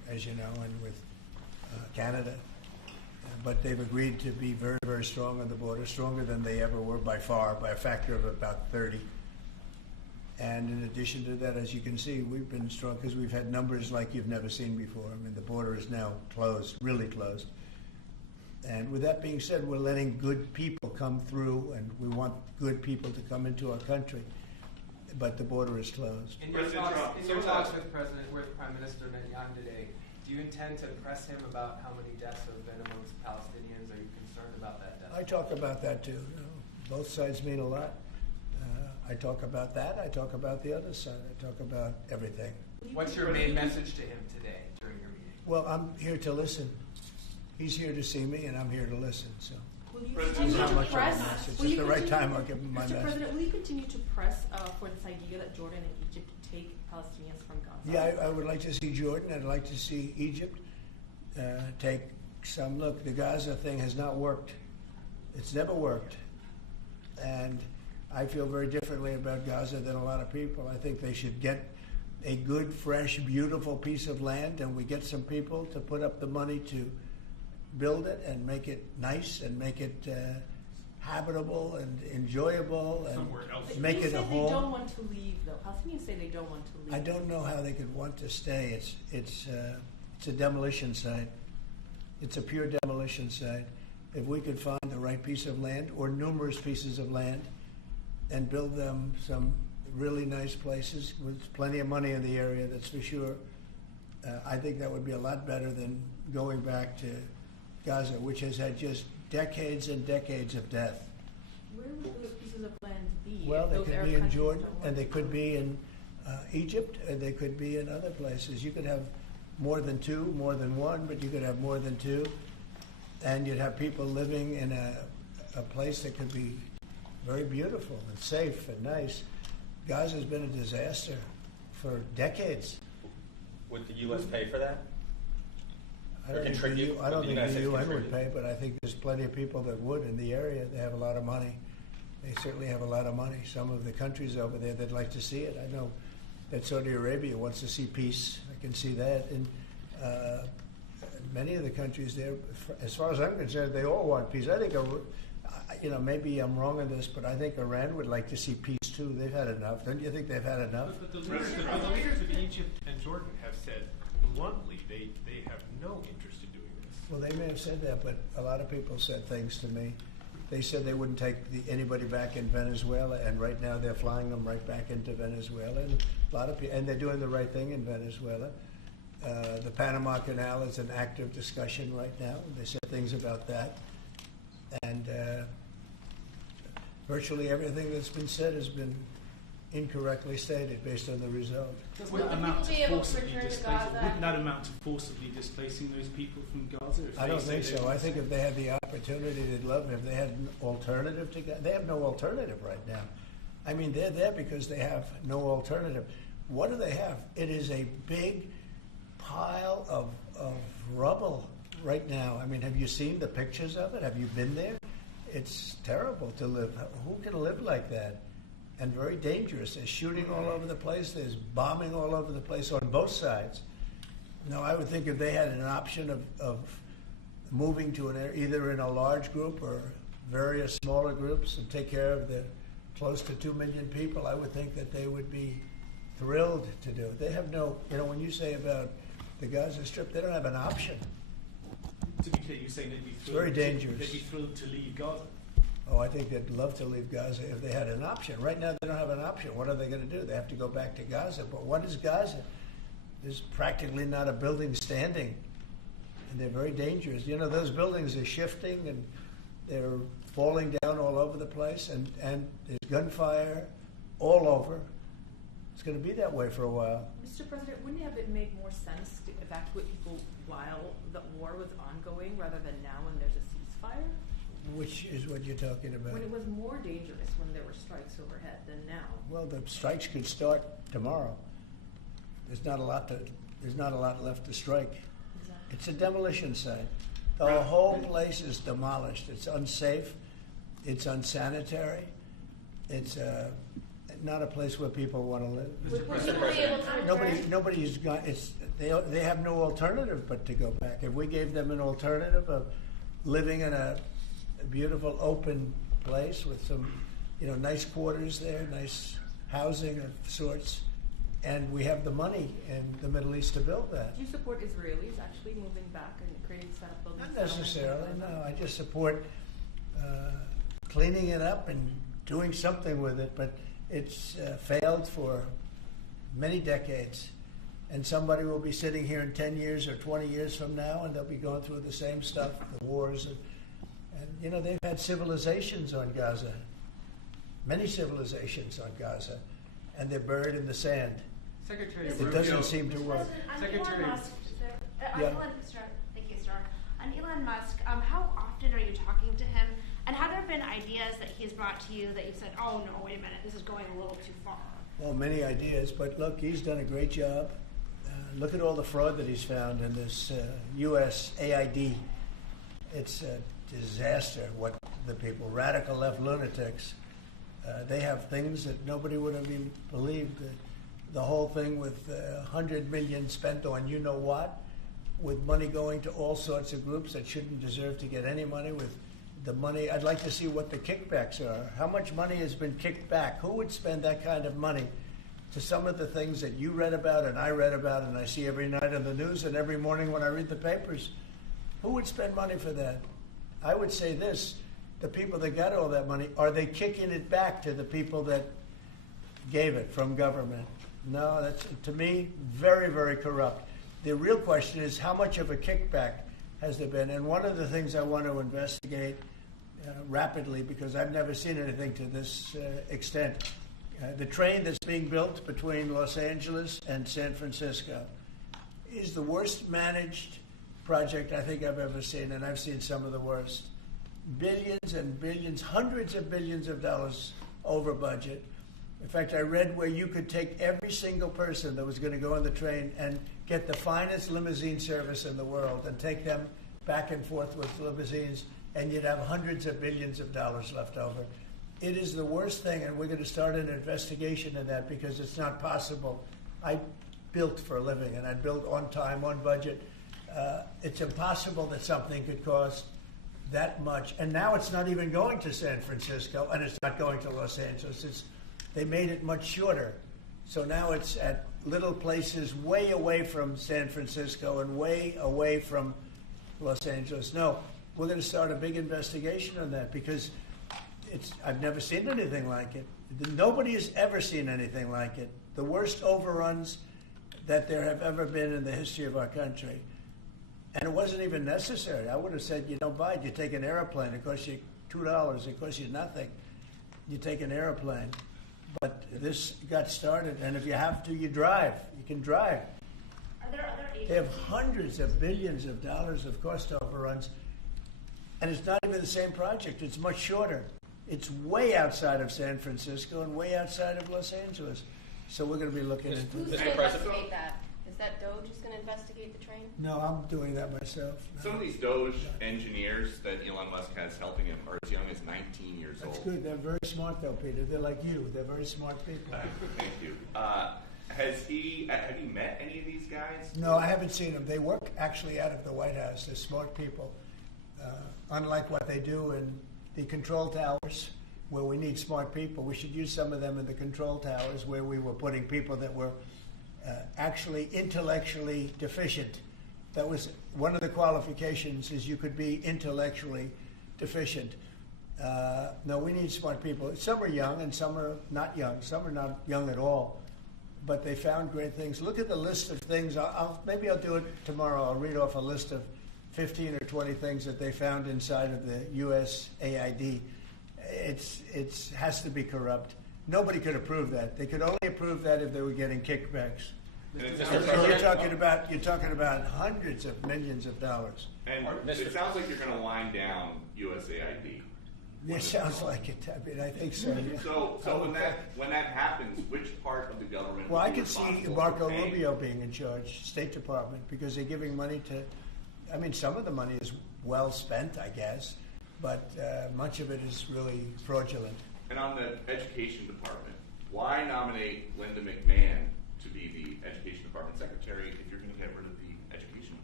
as you know, and with Canada. But they've agreed to be very, very strong on the border, stronger than they ever were by far, by a factor of about 30. And in addition to that, as you can see, we've been strong because we've had numbers like you've never seen before. I mean, the border is now closed, really closed. And with that being said, we're letting good people come through, and we want good people to come into our country. But the border is closed. In your talks with Prime Minister Netanyahu today, do you intend to press him about how many deaths have been amongst Palestinians? Are you concerned about that death? I talk about that too. You know, both sides mean a lot. I talk about that. I talk about the other side. I talk about everything. What's your main message to him today during your meeting? Well, I'm here to listen. He's here to see me, and I'm here to listen. So. Will you continue to press? At the right time, I'll give him my message. Mr. President, will you continue to press for this idea that Jordan and Egypt take Palestinians from Gaza? Yeah, I would like to see Jordan. I'd like to see Egypt take some look. The Gaza thing has not worked. It's never worked. And I feel very differently about Gaza than a lot of people. I think they should get a good, fresh, beautiful piece of land, and we get some people to put up the money to build it and make it nice and make it habitable and enjoyable and make it a home. They don't want to leave, though. Palestinians say they don't want to leave. I don't know how they could want to stay. It's a demolition site. It's a pure demolition site. If we could find the right piece of land or numerous pieces of land and build them some really nice places with plenty of money in the area, that's for sure, I think that would be a lot better than going back to Gaza, which has had just decades and decades of death. Where would those pieces of land be? Well, they could be in Jordan, and they could be in Egypt, and they could be in other places. You could have more than two, more than one, but you could have more than two, and you'd have people living in a place that could be very beautiful and safe and nice. Gaza's been a disaster for decades. Would the U.S. pay for that? I don't think the UN would pay, but I think there's plenty of people that would in the area. They have a lot of money. They certainly have a lot of money. Some of the countries over there, they'd like to see it. I know that Saudi Arabia wants to see peace. I can see that. And many of the countries there, as far as I'm concerned, they all want peace. I think, maybe I'm wrong on this, but I think Iran would like to see peace too. They've had enough. Don't you think they've had enough? But the leaders of Egypt and Jordan have said bluntly they have no interest in doing this. Well, they may have said that, but a lot of people said things to me. They said they wouldn't take anybody back in Venezuela, and right now they're flying them right back into Venezuela. And a lot of people, and they're doing the right thing in Venezuela. The Panama Canal is an active discussion right now. They said things about that, and virtually everything that's been said has been incorrectly stated based on the result. Wouldn't that amount to forcibly displacing those people from Gaza? I don't think so. I think if they had the opportunity, they'd love it. If they had an alternative to Gaza, they have no alternative right now. I mean, they're there because they have no alternative. What do they have? It is a big pile of rubble right now. I mean, have you seen the pictures of it? Have you been there? It's terrible to live. Who can live like that? And very dangerous. There's shooting all over the place. There's bombing all over the place on both sides. Now, I would think if they had an option of moving to either in a large group or various smaller groups and take care of the close to 2 million people, I would think that they would be thrilled to do it. They have no, when you say about the Gaza Strip, they don't have an option. To be clear, you're saying they'd be thrilled. Very dangerous. They'd be thrilled to leave Gaza. Oh, I think they'd love to leave Gaza if they had an option. Right now, they don't have an option. What are they going to do? They have to go back to Gaza. But what is Gaza? There's practically not a building standing, and they're very dangerous. Those buildings are shifting, and they're falling down all over the place, and there's gunfire all over. It's going to be that way for a while. Mr. President, wouldn't it have made more sense to evacuate people while the war was ongoing rather than now when there's a ceasefire? Which is what you're talking about? When it was more dangerous when there were strikes overhead than now. Well, the strikes could start tomorrow. There's not a lot left to strike. Exactly. It's a demolition site. The whole place is demolished. It's unsafe. It's unsanitary. It's not a place where people want to live. Would you be able to Nobody's gone. they have no alternative but to go back. If we gave them an alternative of living in a beautiful open place with some, nice quarters there, nice housing of sorts, and we have the money in the Middle East to build that. Do you support Israelis actually moving back and creating building? Not necessarily, no. I just support cleaning it up and doing something with it, but it's failed for many decades. And somebody will be sitting here in 10 years or 20 years from now, and they'll be going through the same stuff, the wars. And they've had civilizations on Gaza, many civilizations on Gaza, and they're buried in the sand. Secretary It doesn't seem to work. Secretary. Thank you, sir. On Elon Musk, how often are you talking to him? And have there been ideas that he's brought to you that you've said, oh, no, wait a minute, this is going a little too far? Well, many ideas, but look, he's done a great job. Look at all the fraud that he's found in this USAID. It's a disaster what the people, radical left lunatics, they have things that nobody would have even believed. The whole thing with $100 million spent on you-know-what, with money going to all sorts of groups that shouldn't deserve to get any money, with the money. I'd like to see what the kickbacks are. How much money has been kicked back? Who would spend that kind of money to some of the things that you read about and I read about and I see every night on the news and every morning when I read the papers? Who would spend money for that? I would say this, the people that got all that money, are they kicking it back to the people that gave it from government? No, that's, to me, very, very corrupt. The real question is how much of a kickback has there been? And one of the things I want to investigate rapidly, because I've never seen anything to this extent, the train that's being built between Los Angeles and San Francisco is the worst managed project I think I've ever seen, and I've seen some of the worst. Billions and billions, hundreds of billions of dollars over budget. In fact, I read where you could take every single person that was going to go on the train and get the finest limousine service in the world and take them back and forth with limousines, and you'd have hundreds of billions of dollars left over. It is the worst thing, and we're going to start an investigation in that because it's not possible. I built for a living, and I built on time, on budget. It's impossible that something could cost that much. And now it's not even going to San Francisco, and it's not going to Los Angeles. They made it much shorter. So now it's at little places way away from San Francisco and way away from Los Angeles. No, we're going to start a big investigation on that because I've never seen anything like it. Nobody has ever seen anything like it. The worst overruns that there have ever been in the history of our country. And it wasn't even necessary. I would have said, you don't buy it. You take an airplane. It costs you $2. It costs you nothing. You take an airplane. But this got started, and if you have to, you drive. You can drive. Are there other agencies? They have hundreds of billions of dollars of cost overruns, and it's not even the same project. It's much shorter. It's way outside of San Francisco and way outside of Los Angeles. So we're going to be looking into Who's this. going to investigate that? Is that DOJ who's going to investigate the train? No, I'm doing that myself. No. Some of these Doge engineers that Elon Musk has helping him are as young as 19 years old. That's good. They're very smart, though, Peter. They're like you. They're very smart people. Thank you. Have you met any of these guys? No, I haven't seen them. They work actually out of the White House. They're smart people. Unlike what they do in the control towers, where we need smart people, we should use some of them in the control towers where we were putting people that were actually intellectually deficient. That was one of the qualifications, is you could be intellectually deficient. No, we need smart people. Some are young and some are not young. Some are not young at all. But they found great things. Look at the list of things. Maybe I'll do it tomorrow. I'll read off a list of 15 or 20 things that they found inside of the USAID. It has to be corrupt. Nobody could approve that. They could only approve that if they were getting kickbacks. You're talking about hundreds of millions of dollars. And it sounds like you're going to wind down USAID. It sounds like it. I mean, I think so. Yeah. So when that happens, which part of the government? Well, I could see Marco Rubio being in charge, State Department, because they're giving money to. I mean, some of the money is well spent, I guess, but much of it is really fraudulent. And on the Education Department, why nominate Linda McMahon to be the Education Department Secretary if you're going to get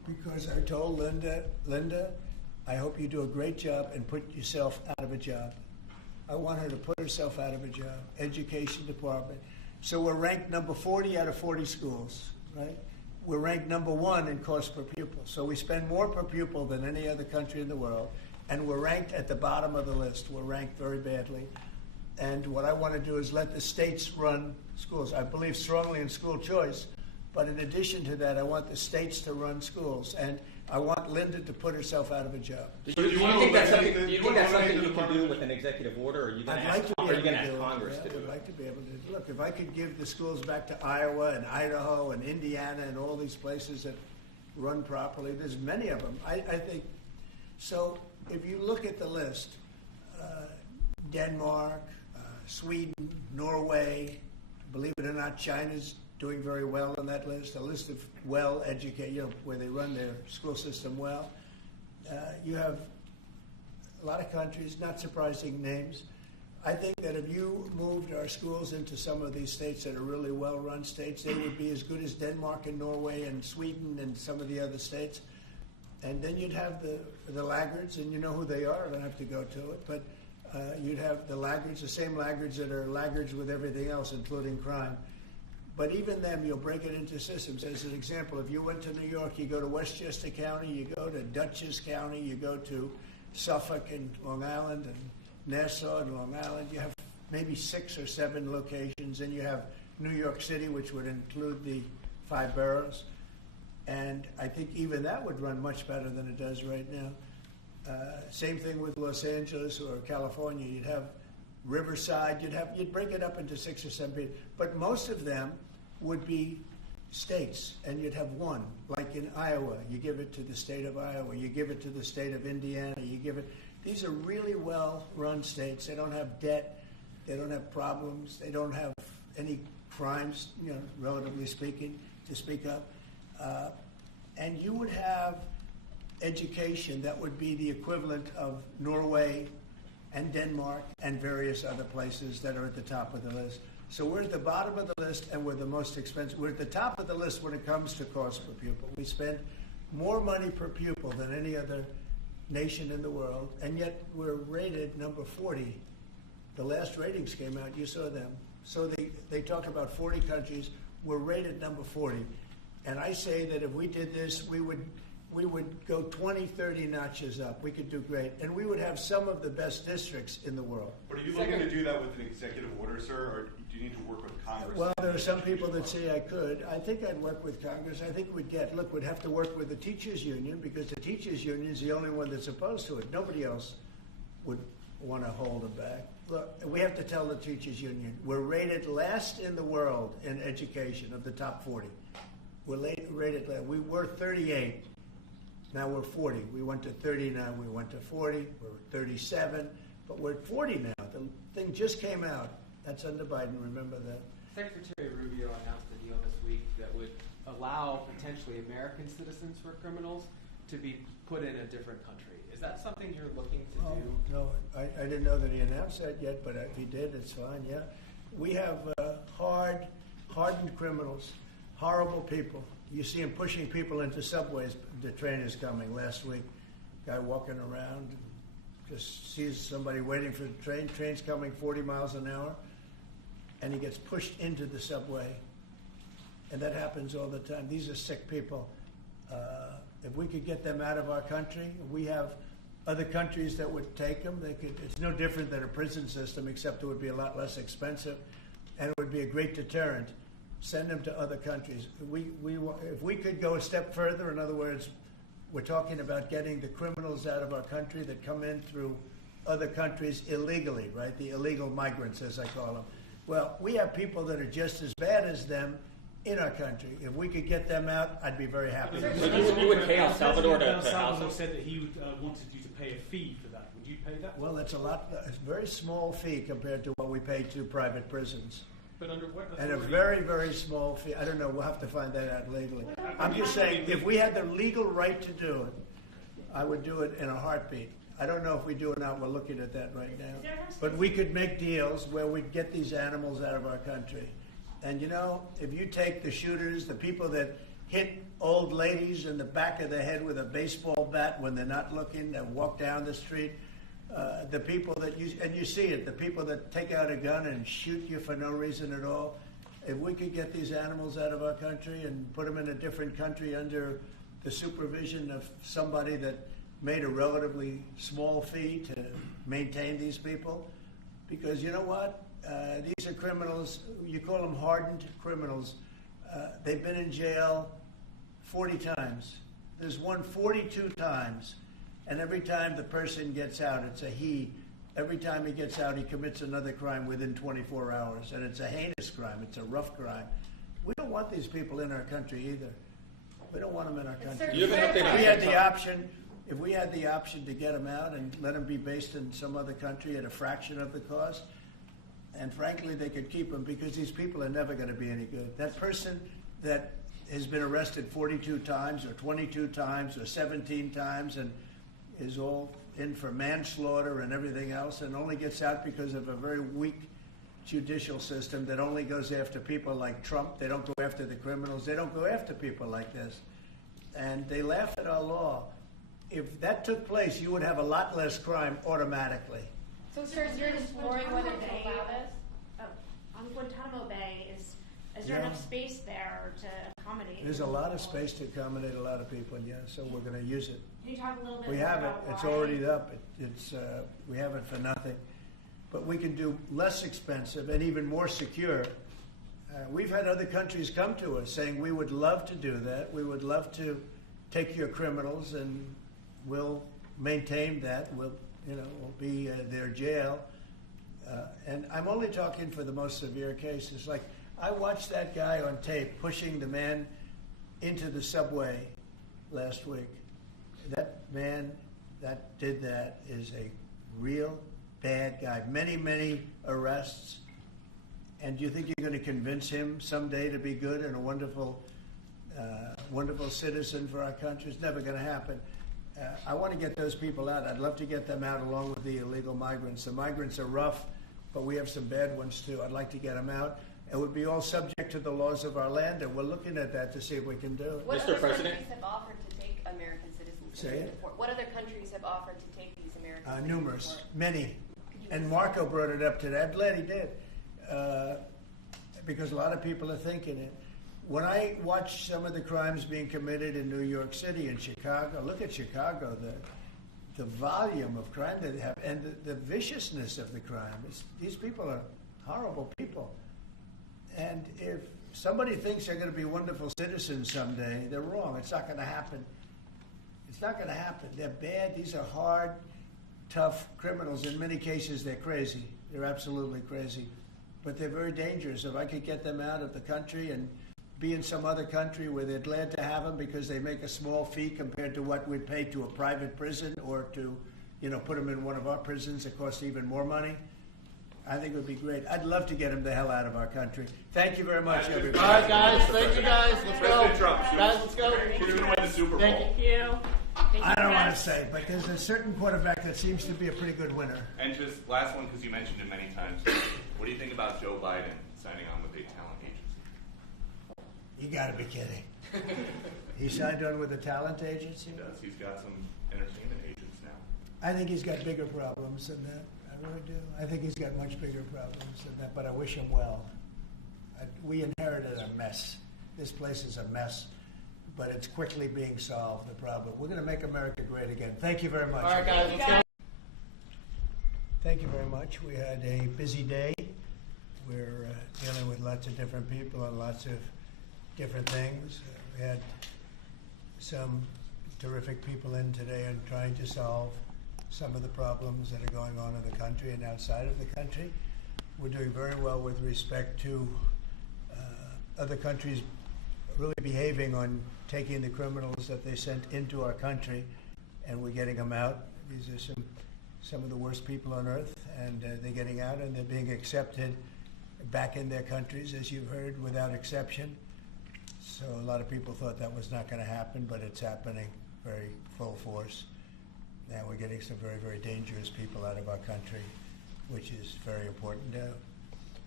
Because I told Linda, I hope you do a great job and put yourself out of a job. I want her to put herself out of a job. Education department. So we're ranked number 40 out of 40 schools, right? We're ranked number 1 in cost per pupil. So we spend more per pupil than any other country in the world. And we're ranked at the bottom of the list. We're ranked very badly. And what I want to do is let the states run schools. I believe strongly in school choice. But in addition to that, I want the states to run schools. And I want Linda to put herself out of a job. Do you think that's something you can do with an executive order, or are you going to ask Congress to do it? I'd like to be able to. Look, if I could give the schools back to Iowa and Idaho and Indiana and all these places that run properly, there's many of them. I think. So if you look at the list, Denmark, Sweden, Norway, believe it or not, China's doing very well on that list, a list of well-educated, where they run their school system well. You have a lot of countries, not surprising names. I think that if you moved our schools into some of these states that are really well-run states, they would be as good as Denmark and Norway and Sweden and some of the other states. And then you'd have the laggards, and you know who they are. I don't have to go to it. But you'd have the laggards, the same laggards that are laggards with everything else, including crime. But even them, you'll break it into systems. As an example, if you went to New York, you go to Westchester County, you go to Dutchess County, you go to Suffolk and Long Island and Nassau and Long Island. You have maybe 6 or 7 locations. And you have New York City, which would include the 5 boroughs. And I think even that would run much better than it does right now. Same thing with Los Angeles or California. You'd have Riverside. You'd break it up into 6 or 7. But most of them would be states, and you'd have one. Like in Iowa, you give it to the state of Iowa. You give it to the state of Indiana. You give it. These are really well-run states. They don't have debt. They don't have problems. They don't have any crimes, relatively speaking, to speak of. And you would have education that would be the equivalent of Norway and Denmark and various other places that are at the top of the list. So we're at the bottom of the list, and we're the most expensive. We're at the top of the list when it comes to cost per pupil. We spend more money per pupil than any other nation in the world, and yet we're rated number 40. The last ratings came out, you saw them. So they talk about 40 countries. We're rated number 40. And I say that if we did this, we would go 20, 30 notches up. We could do great. And we would have some of the best districts in the world. But are you looking to do that with an executive order, sir, or do you need to work with Congress? Well, there are some people that say I could. I think I'd work with Congress. I think we'd have to work with the teachers union, because the teachers union is the only one that's opposed to it. Nobody else would want to hold it back. Look, we have to tell the teachers union, we're rated last in the world in education of the top 40. We're rated last. We were 38. Now we're 40. We went to 39. We went to 40. We're 37. But we're at 40 now. The thing just came out. That's under Biden. Remember that. Secretary Rubio announced a deal this week that would allow potentially American citizens who are criminals to be put in a different country. Is that something you're looking to do? No, I didn't know that he announced that yet, but if he did, it's fine, yeah. We have hardened criminals, horrible people. You see them pushing people into subways. The train is coming last week. Guy walking around, just sees somebody waiting for the train. Train's coming 40 miles an hour, and he gets pushed into the subway. And that happens all the time. These are sick people. If we could get them out of our country, we have other countries that would take them. It's no different than a prison system, except it would be a lot less expensive, and it would be a great deterrent. Send them to other countries. If we could go a step further, in other words, we're talking about getting the criminals out of our country that come in through other countries illegally, right? The illegal migrants, as I call them. Well, we have people that are just as bad as them in our country. If we could get them out, I'd be very happy. So you would pay El Salvador to house them? said that he wanted you to pay a fee for that. Would you pay that? Well, it's a very small fee compared to what we pay to private prisons. But under what And a authority? very, very small fee. I don't know. We'll have to find that out legally. I'm just saying, if we had the legal right to do it, I would do it in a heartbeat. I don't know if we do it now. We're looking at that right now. But we could make deals where we'd get these animals out of our country. And, if you take the shooters, the people that hit old ladies in the back of the head with a baseball bat when they're not looking, and walk down the street. The people that you see it, the people that take out a gun and shoot you for no reason at all. If we could get these animals out of our country and put them in a different country under the supervision of somebody that made a relatively small fee to maintain these people, because you know what? These are criminals. You call them hardened criminals. They've been in jail 40 times. There's one 42 times. And every time the person gets out, it's a he. Every time he gets out, he commits another crime within 24 hours. And it's a heinous crime. It's a rough crime. We don't want these people in our country either. We don't want them in our country. If we had the option to get them out and let them be based in some other country at a fraction of the cost, and frankly, they could keep them, because these people are never going to be any good. That person that has been arrested 42 times or 22 times or 17 times and is all in for manslaughter and everything else, and only gets out because of a very weak judicial system that only goes after people like Trump. They don't go after the criminals. They don't go after people like this. And they laugh at our law. If that took place, you would have a lot less crime automatically. So, sir, you're exploring whether to allow this? On Guantanamo Bay, is there enough space there to accommodate? There's a lot of space to accommodate a lot of people, yeah, so we're going to use it. Can you talk a little bit We more have it. about It's why? already up. We have it for nothing. But we can do less expensive and even more secure. We've had other countries come to us saying, we would love to do that. We would love to take your criminals and we'll maintain that. We'll be their jail. And I'm only talking for the most severe cases. Like, I watched that guy on tape pushing the man into the subway last week. That man that did that is a real bad guy. Many, many arrests. And do you think you're going to convince him someday to be good and a wonderful citizen for our country? It's never going to happen. I want to get those people out. I'd love to get them out along with the illegal migrants. The migrants are rough, but we have some bad ones too. I'd like to get them out. It would be all subject to the laws of our land, and we're looking at that to see if we can do it. What other countries have offered to take American citizens? Say it? What other countries have offered to take these American citizens? Numerous, many. And Marco brought it up today. I'm glad he did, because a lot of people are thinking it. When I watch some of the crimes being committed in New York City and Chicago, look at Chicago, the volume of crime that they have, and the viciousness of the crime. These people are horrible people. And if somebody thinks they're going to be wonderful citizens someday, they're wrong. It's not going to happen. It's not going to happen. They're bad. These are hard, tough criminals. In many cases, they're crazy. They're absolutely crazy. But they're very dangerous. If I could get them out of the country and be in some other country where they're glad to have them because they make a small fee compared to what we'd pay to a private prison, or to, put them in one of our prisons that costs even more money, I think it would be great. I'd love to get them the hell out of our country. Thank you very much, everybody. All right, guys. Thank you, guys. Let's go. Guys, let's go. Who's going to win the Super Bowl? Thank you. I don't want to say, but there's a certain quarterback that seems to be a pretty good winner. And just last one, because you mentioned it many times. What do you think about Joe Biden signing on with a talent agency? You got to be kidding. He signed on with a talent agency? He does. He's got some entertainment agents now. I think he's got bigger problems than that. I really do. I think he's got much bigger problems than that, but I wish him well. We inherited a mess. This place is a mess, but it's quickly being solved, the problem. We're going to make America great again. Thank you very much. All right, guys, let's go. Thank you very much. We had a busy day. We're dealing with lots of different people on lots of different things. We had some terrific people in today and trying to solve some of the problems that are going on in the country and outside of the country. We're doing very well with respect to other countries really behaving on taking the criminals that they sent into our country, and we're getting them out. These are some of the worst people on earth, and they're getting out and they're being accepted back in their countries, as you've heard, without exception. So a lot of people thought that was not going to happen, but it's happening very full force. Now we're getting some very, very dangerous people out of our country, which is very important.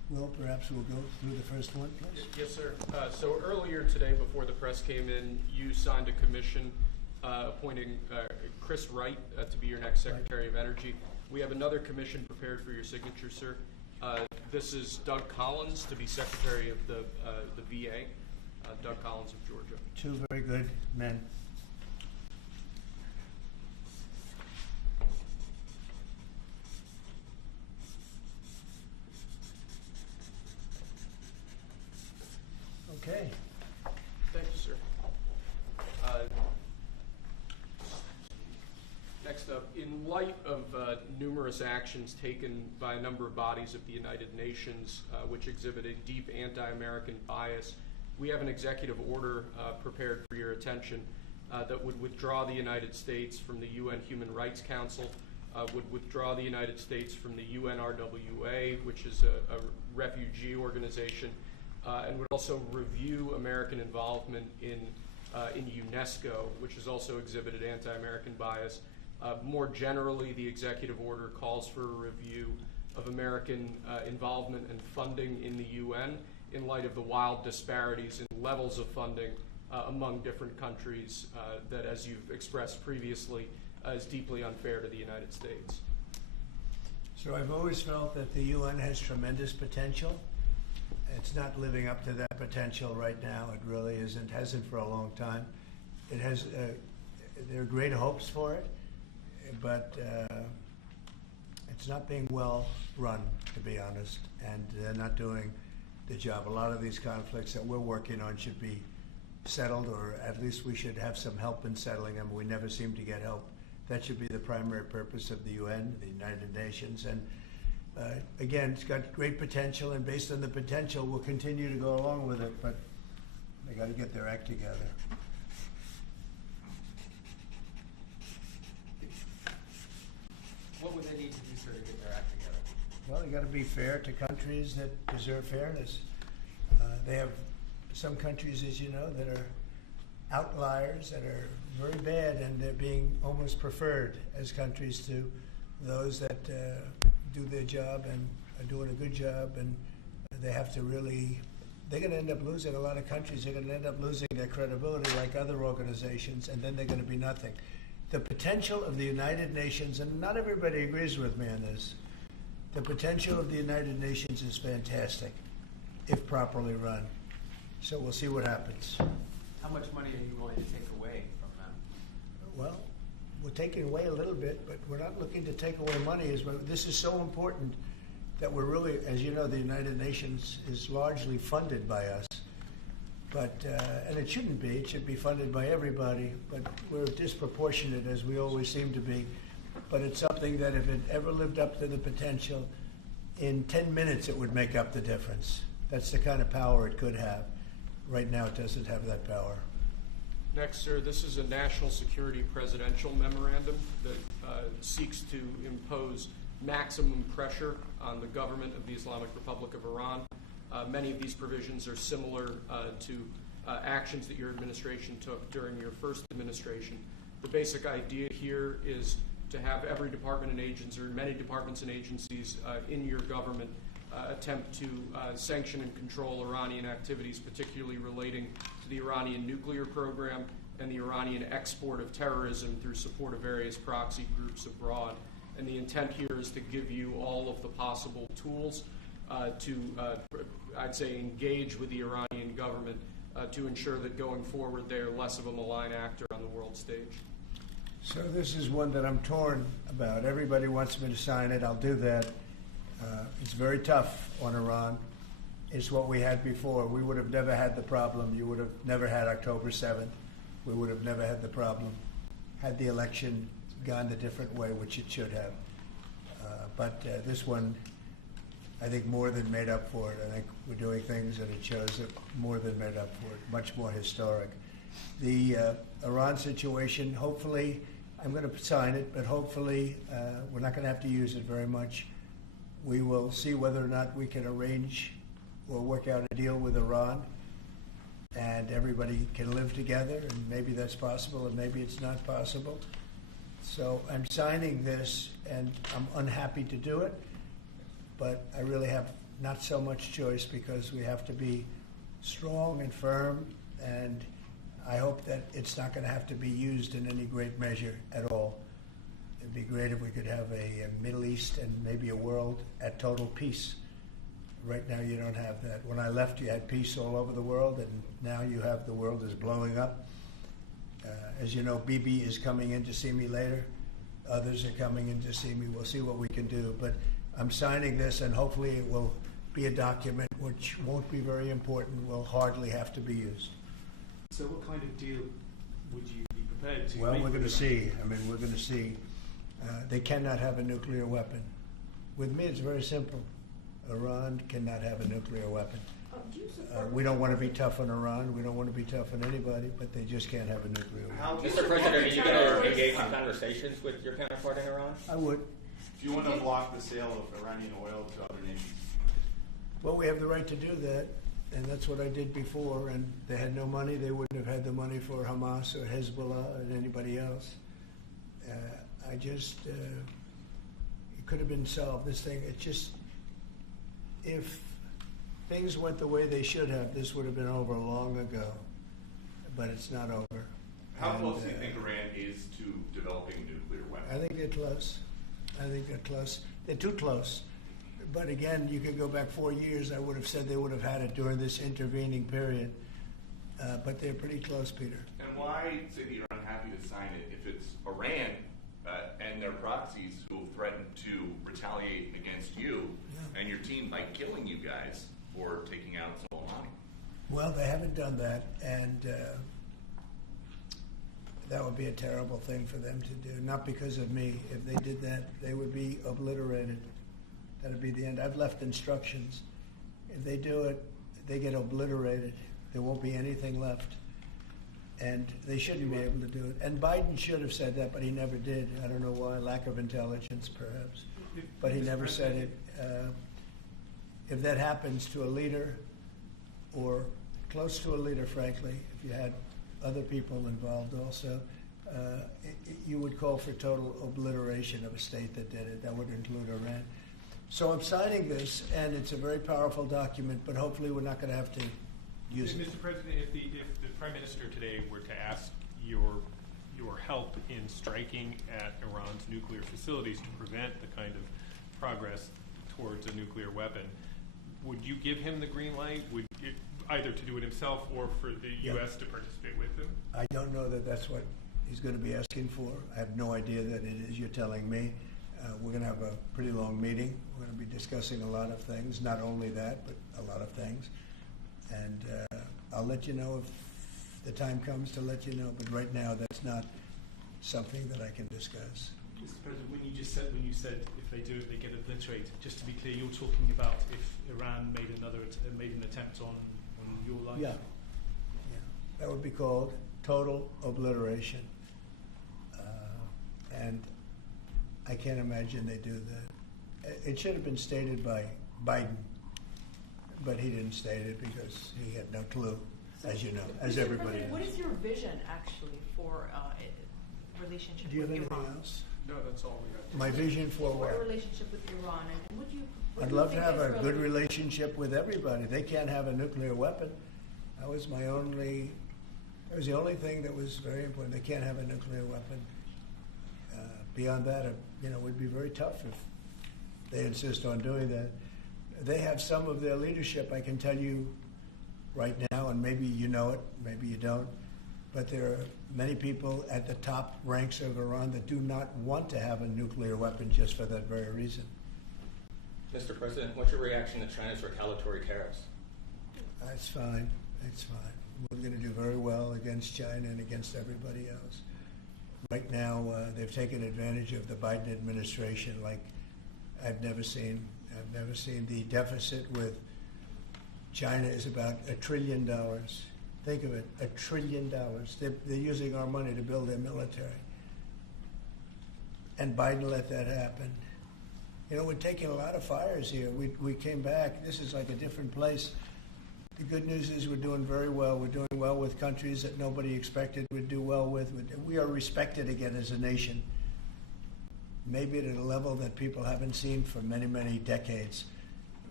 Will, perhaps we'll go through the first one, please. Yes, sir. So earlier today, before the press came in, you signed a commission appointing Chris Wright to be your next Secretary of Energy. We have another commission prepared for your signature, sir. This is Doug Collins to be Secretary of the VA. Doug Collins of Georgia. Two very good men. Okay. Thank you, sir. Next up, in light of numerous actions taken by a number of bodies of the United Nations which exhibit a deep anti-American bias, we have an executive order prepared for your attention that would withdraw the United States from the UN Human Rights Council, would withdraw the United States from the UNRWA, which is a refugee organization, and would also review American involvement in UNESCO, which has also exhibited anti-American bias. More generally, the executive order calls for a review of American involvement and funding in the UN in light of the wild disparities in levels of funding among different countries that, as you've expressed previously, is deeply unfair to the United States. So I've always felt that the UN has tremendous potential. It's not living up to that potential right now. It really isn't, hasn't for a long time. It has, there are great hopes for it, but it's not being well run, to be honest, and they're not doing the job. A lot of these conflicts that we're working on should be settled, or at least we should have some help in settling them. We never seem to get help. That should be the primary purpose of the UN, the United Nations, and again, it's got great potential, and based on the potential, we'll continue to go along with it, but they got to get their act together. What would they need to do, sir, to get their act together? Well, they got to be fair to countries that deserve fairness. They have some countries, as you know, that are outliers, that are very bad, and they're being almost preferred as countries to those that do their job and are doing a good job, and they have to really, they're going to end up losing, a lot of countries are going to end up losing their credibility like other organizations, and then they're going to be nothing. The potential of the United Nations, and not everybody agrees with me on this, the potential of the United Nations is fantastic if properly run. So we'll see what happens. How much money are you willing to take away from them? Well, we're taking away a little bit, but we're not looking to take away money. This is so important that we're really, as you know, the United Nations is largely funded by us. But, and it shouldn't be. It should be funded by everybody, but we're disproportionate, as we always seem to be. But it's something that if it ever lived up to the potential, in 10 minutes it would make up the difference. That's the kind of power it could have. Right now it doesn't have that power. Next, sir, this is a national security presidential memorandum that seeks to impose maximum pressure on the government of the Islamic Republic of Iran. Many of these provisions are similar to actions that your administration took during your first administration. The basic idea here is to have every department and agency, or many departments and agencies in your government attempt to sanction and control Iranian activities, particularly relating to the Iranian nuclear program and the Iranian export of terrorism through support of various proxy groups abroad. And the intent here is to give you all of the possible tools to, I'd say, engage with the Iranian government to ensure that going forward they're less of a malign actor on the world stage. So this is one that I'm torn about. Everybody wants me to sign it. I'll do that. It's very tough on Iran. It's what we had before. We would have never had the problem. You would have never had October 7th. We would have never had the problem had the election gone the different way, which it should have. But this one, I think, more than made up for it. I think we're doing things, and it shows that more than made up for it, much more historic. The Iran situation, hopefully, I'm going to sign it, but hopefully we're not going to have to use it very much. We will see whether or not we can arrange or work out a deal with Iran, and everybody can live together, and maybe that's possible, and maybe it's not possible. So I'm signing this, and I'm unhappy to do it, but I really have not so much choice because we have to be strong and firm, and I hope that it's not going to have to be used in any great measure at all. It'd be great if we could have a Middle East and maybe a world at total peace. Right now you don't have that. When I left, you had peace all over the world, and now you have the world is blowing up. As you know, Bibi is coming in to see me later. Others are coming in to see me. We'll see what we can do. But I'm signing this, and hopefully it will be a document which won't be very important, will hardly have to be used. So what kind of deal would you be prepared to Well, make we're going to with see. I mean, we're going to see. They cannot have a nuclear weapon. With me, it's very simple. Iran cannot have a nuclear weapon. We don't want to be tough on Iran. We don't want to be tough on anybody, but they just can't have a nuclear weapon. Mr. President, are you going to engage in conversations with your counterpart in Iran? I would. Do you want to block the sale of Iranian oil to other nations? Well, we have the right to do that, and that's what I did before. And they had no money. They wouldn't have had the money for Hamas or Hezbollah and anybody else. It could have been solved. This thing, it just, if things went the way they should have, this would have been over long ago. But it's not over. How close do you think Iran is to developing a nuclear weapon? I think they're close. They're too close. But again, you could go back 4 years. I would have said they would have had it during this intervening period. But they're pretty close, Peter. And why say that you're unhappy to sign it if it's Iran and their proxies who have threatened to retaliate against you and your team by killing you guys for taking out Soleimani? Well, they haven't done that, and that would be a terrible thing for them to do. Not because of me. If they did that, they would be obliterated. That would be the end. I've left instructions. If they do it, they get obliterated. There won't be anything left. And they shouldn't be able to do it. And Biden should have said that, but he never did. I don't know why. Lack of intelligence, perhaps. But he never said it. If that happens to a leader, or close to a leader, frankly, if you had other people involved also, you would call for total obliteration of a state that did it. That would include Iran. So I'm signing this, and it's a very powerful document, but hopefully we're not going to have to use it. Mr. President, if the Prime Minister today were to ask your help in striking at Iran's nuclear facilities to prevent the kind of progress towards a nuclear weapon, would you give him the green light? Would it, either to do it himself or for the U.S. to participate with him? I don't know that that's what he's going to be asking for. I have no idea that it is. You're telling me. We're going to have a pretty long meeting. We're going to be discussing a lot of things, not only that, but a lot of things. And I'll let you know if the time comes to let you know. But right now, that's not something that I can discuss. Mr. President, when you said if they do it, they get obliterated. Just to be clear, you're talking about if Iran made an attempt on your life. Yeah, that would be called total obliteration. And I can't imagine they do that. It should have been stated by Biden, but he didn't state it because he had no clue, as you know, as everybody knows. What is your vision, actually, for relationship Do you have with anything Iran? else? No, that's all we got. My vision for For a what? relationship with Iran, and what do you? I'd love to have a good relationship with everybody. They can't have a nuclear weapon. That was the only thing that was very important. They can't have a nuclear weapon. Beyond that, it would be very tough if they insist on doing that. They have some of their leadership, I can tell you right now, and maybe you know it, maybe you don't, but there are many people at the top ranks of Iran that do not want to have a nuclear weapon just for that very reason. Mr. President, what's your reaction to China's retaliatory tariffs? That's fine. It's fine. We're going to do very well against China and against everybody else. Right now, they've taken advantage of the Biden administration like I've never seen. I've never seen. The deficit with China is about $1 trillion. Think of it, $1 trillion. They're using our money to build their military. And Biden let that happen. We're taking a lot of fires here. We came back. This is like a different place. The good news is we're doing very well. We're doing well with countries that nobody expected we'd do well with. We are respected again as a nation, maybe at a level that people haven't seen for many, many decades.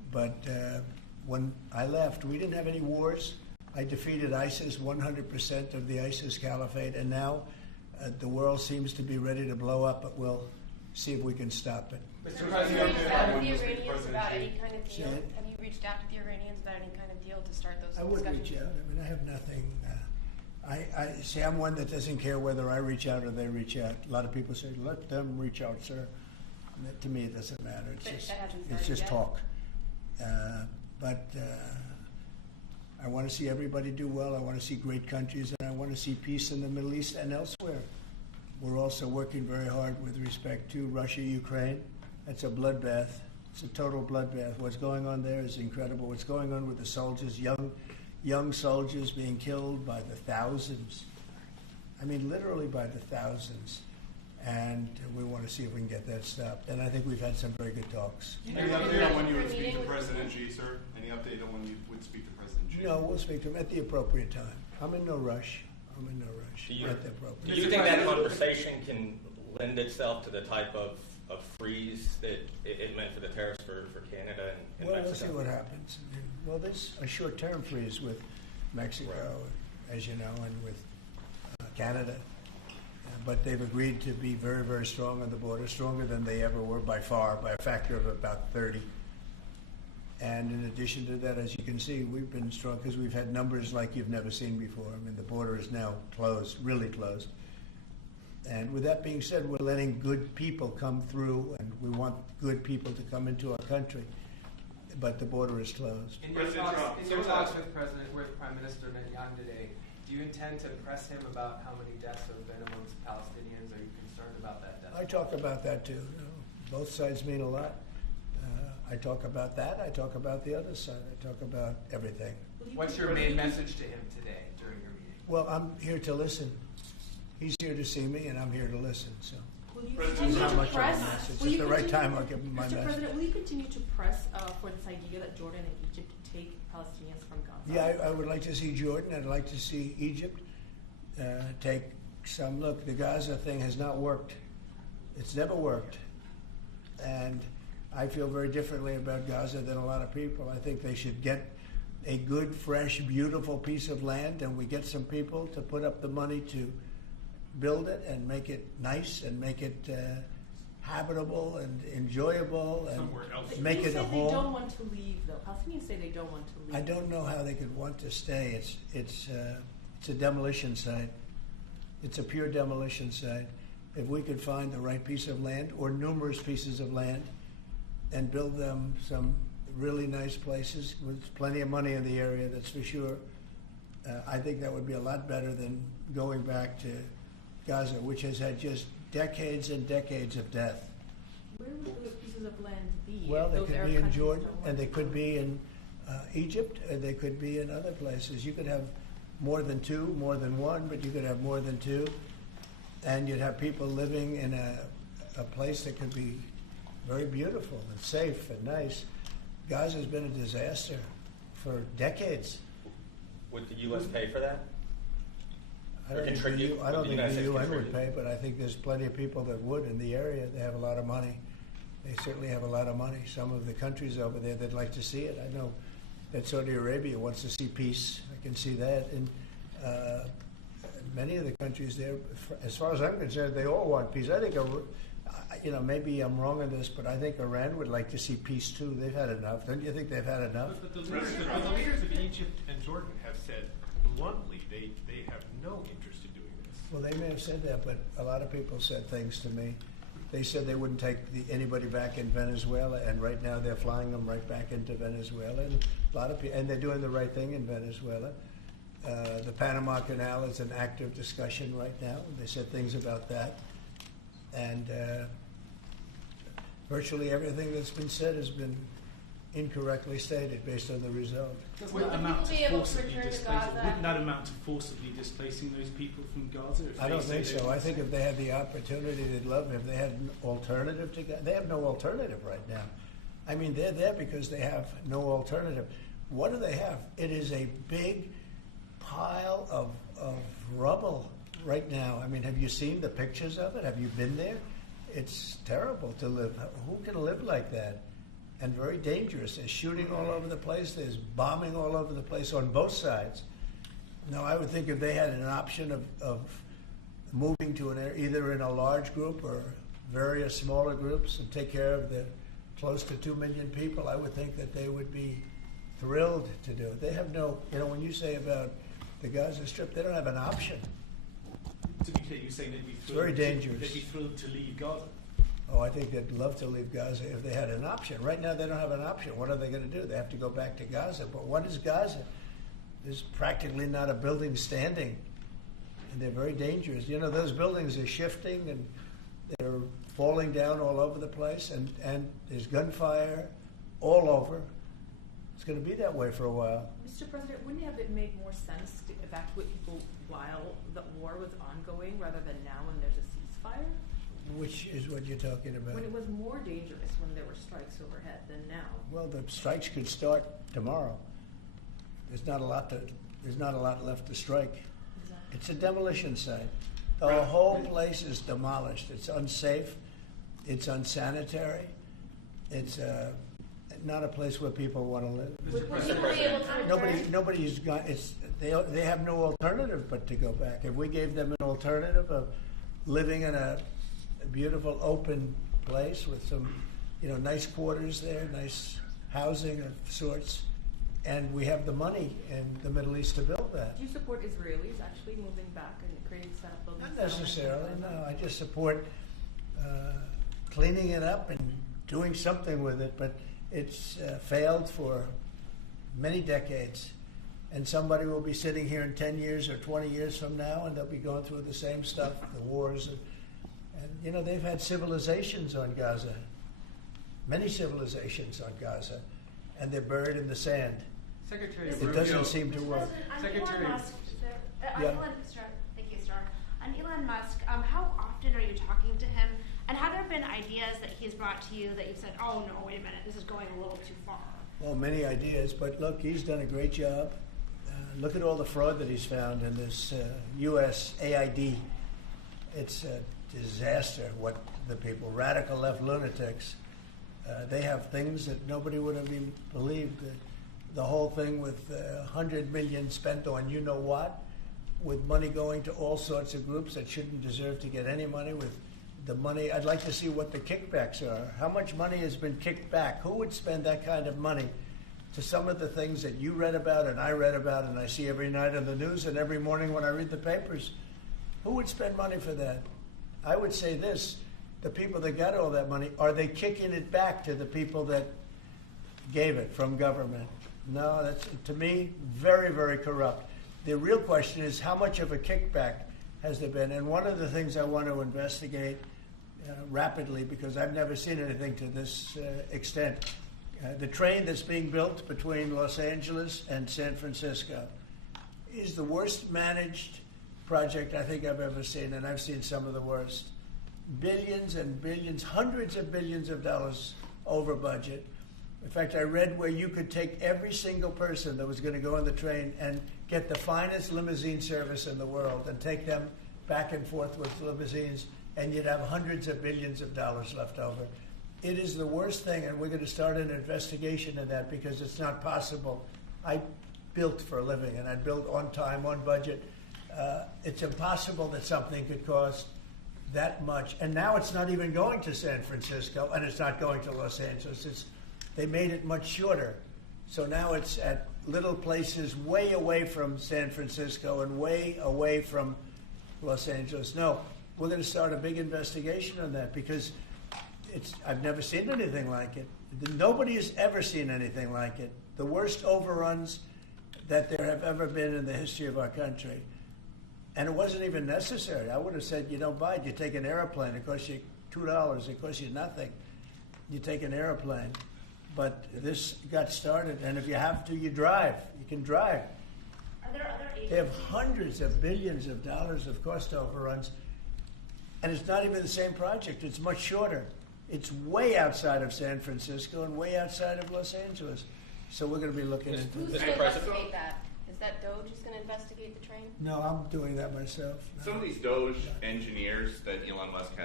But when I left, we didn't have any wars. I defeated ISIS, 100% of the ISIS caliphate, and now the world seems to be ready to blow up, but we'll see if we can stop it. Mr. President, have you reached out to the Iranians about any kind of deal? Have you reached out to the Iranians about any kind of deal to start those discussions? I would reach out. I mean, I have nothing. I see. I'm one that doesn't care whether I reach out or they reach out. A lot of people say, "Let them reach out, sir." And to me, it doesn't matter. It's just talk. But I want to see everybody do well. I want to see great countries, and I want to see peace in the Middle East and elsewhere. We're also working very hard with respect to Russia, Ukraine. It's a bloodbath. It's a total bloodbath. What's going on there is incredible. What's going on with the soldiers, young soldiers being killed by the thousands. I mean, literally by the thousands. And we want to see if we can get that stopped. And I think we've had some very good talks. Any update on when you would speak to President Xi, sir? Any update on when you would speak to President Xi? No, we'll speak to him at the appropriate time. I'm in no rush. Do you, At the appropriate do you think that conversation can lend itself to the type of freeze that it meant for the tariffs for Canada and Well, Mexico? we'll see what happens. Well, there's a short-term freeze with Mexico, as you know, and with Canada. But they've agreed to be very, very strong on the border, stronger than they ever were by far, by a factor of about 30. And in addition to that, as you can see, we've been strong because we've had numbers like you've never seen before. I mean, the border is now closed, really closed. And with that being said, we're letting good people come through, and we want good people to come into our country. But the border is closed. In your talks with Prime Minister Netanyahu today, do you intend to press him about how many deaths have been amongst Palestinians? Are you concerned about that death? I talk about that too. Both sides mean a lot. I talk about that. I talk about the other side. I talk about everything. What's your main message to him today during your meeting? Well, I'm here to listen. He's here to see me, and I'm here to listen. So, will you continue to press? At the right time, I'll give him my message. Mr. President, will you continue to press for this idea that Jordan and Egypt take Palestinians from Gaza? Yeah, I would like to see Jordan. I'd like to see Egypt take some. Look, the Gaza thing has not worked. It's never worked, and I feel very differently about Gaza than a lot of people. I think they should get a good, fresh, beautiful piece of land, and we get some people to put up the money to build it and make it nice and make it habitable and enjoyable and make it a home. They don't want to leave, though. Palestinians say they don't want to leave. I don't know how they could want to stay. It's a demolition site. It's a pure demolition site. If we could find the right piece of land or numerous pieces of land and build them some really nice places with plenty of money in the area, that's for sure, I think that would be a lot better than going back to Gaza, which has had just decades and decades of death. Where would those pieces of land be? Well, they could be in Jordan, and they could be in Egypt, and they could be in other places. You could have more than two, more than one, but you could have more than two, and you'd have people living in a place that could be very beautiful and safe and nice. Gaza's been a disaster for decades. Would the U.S. pay for that? I don't think the UN would pay, but I think there's plenty of people that would in the area. They have a lot of money. They certainly have a lot of money. Some of the countries over there, they'd like to see it. I know that Saudi Arabia wants to see peace. I can see that. And many of the countries there, as far as I'm concerned, they all want peace. I think, maybe I'm wrong on this, but I think Iran would like to see peace too. They've had enough. Don't you think they've had enough? But the leaders of Egypt and Jordan have said bluntly they have no interest in doing this. Well, they may have said that, but a lot of people said things to me. They said they wouldn't take anybody back in Venezuela, and right now they're flying them right back into Venezuela. And a lot of people, and they're doing the right thing in Venezuela. The Panama Canal is an active discussion right now. They said things about that, and virtually everything that's been said has been incorrectly stated based on the result. Wouldn't that amount to forcibly displacing those people from Gaza? I don't think so. I think if they had the opportunity, they'd love it. If they had an alternative to Gaza, they have no alternative right now. I mean, they're there because they have no alternative. What do they have? It is a big pile of rubble right now. I mean, have you seen the pictures of it? Have you been there? It's terrible to live. Who can live like that? and very dangerous. There's shooting all over the place. There's bombing all over the place on both sides. Now, I would think if they had an option of moving to an area, either in a large group or various smaller groups, and take care of the close to 2 million people, I would think that they would be thrilled to do it. They have no, when you say about the Gaza Strip, they don't have an option. To be clear, you're saying they'd be thrilled. It's very dangerous. They'd be thrilled to leave Gaza. Oh, I think they'd love to leave Gaza if they had an option. Right now, they don't have an option. What are they going to do? They have to go back to Gaza. But what is Gaza? There's practically not a building standing, and they're very dangerous. Those buildings are shifting, and they're falling down all over the place, and there's gunfire all over. It's going to be that way for a while. Mr. President, wouldn't it have made more sense to evacuate people while the war was ongoing rather than now when there's a ceasefire? Which is what you're talking about? When it was more dangerous when there were strikes overhead than now. Well, the strikes could start tomorrow. There's not a lot left to strike. Exactly. It's a demolition site. The whole place is demolished. It's unsafe. It's unsanitary. It's not a place where people want to live. Would people be able to Nobody's got. They have no alternative but to go back. If we gave them an alternative of living in a beautiful open place with some, nice quarters there, nice housing of sorts, and we have the money in the Middle East to build that. Do you support Israelis actually moving back and creating setup buildings? Not necessarily, no. I just support cleaning it up and doing something with it, but it's failed for many decades. And somebody will be sitting here in 10 years or 20 years from now, and they'll be going through the same stuff, the wars. And they've had civilizations on Gaza, many civilizations on Gaza, and they're buried in the sand. Secretary It doesn't seem to work. Secretary. Elon Musk, thank you, Star. On Elon Musk, how often are you talking to him? And have there been ideas that he's brought to you that you've said, oh no, wait a minute, this is going a little too far? Well, many ideas, but look, he's done a great job. Look at all the fraud that he's found in this USAID. It's a disaster what the people, radical left lunatics, they have things that nobody would have even believed. The whole thing with $100 million spent on you-know-what, with money going to all sorts of groups that shouldn't deserve to get any money, with the money. I'd like to see what the kickbacks are. How much money has been kicked back? Who would spend that kind of money to some of the things that you read about and I read about and I see every night on the news and every morning when I read the papers? Who would spend money for that? I would say this, the people that got all that money, are they kicking it back to the people that gave it from government? No, that's, to me, very, very corrupt. The real question is, how much of a kickback has there been? And one of the things I want to investigate rapidly, because I've never seen anything to this extent, the train that's being built between Los Angeles and San Francisco is the worst managed project I think I've ever seen, and I've seen some of the worst. Billions and billions, hundreds of billions of dollars over budget. In fact, I read where you could take every single person that was going to go on the train and get the finest limousine service in the world and take them back and forth with limousines, and you'd have hundreds of billions of dollars left over. It is the worst thing, and we're going to start an investigation of that because it's not possible. I built for a living, and I built on time, on budget. It's impossible that something could cost that much. And now it's not even going to San Francisco, and it's not going to Los Angeles. They made it much shorter. So now it's at little places way away from San Francisco and way away from Los Angeles. No, we're going to start a big investigation on that because I've never seen anything like it. Nobody has ever seen anything like it. The worst overruns that there have ever been in the history of our country. And it wasn't even necessary. I would have said, you don't buy it. You take an airplane. It costs you $2. It costs you nothing. You take an airplane. But this got started, and if you have to, you drive. You can drive. Are there other agencies? They have hundreds of billions of dollars of cost overruns, and it's not even the same project. It's much shorter. It's way outside of San Francisco and way outside of Los Angeles. So we're going to be looking into Who's this. going to investigate that? Is that DOJ who's going to investigate the train? No, I'm doing that myself. No. Some of these DOJ engineers that Elon Musk has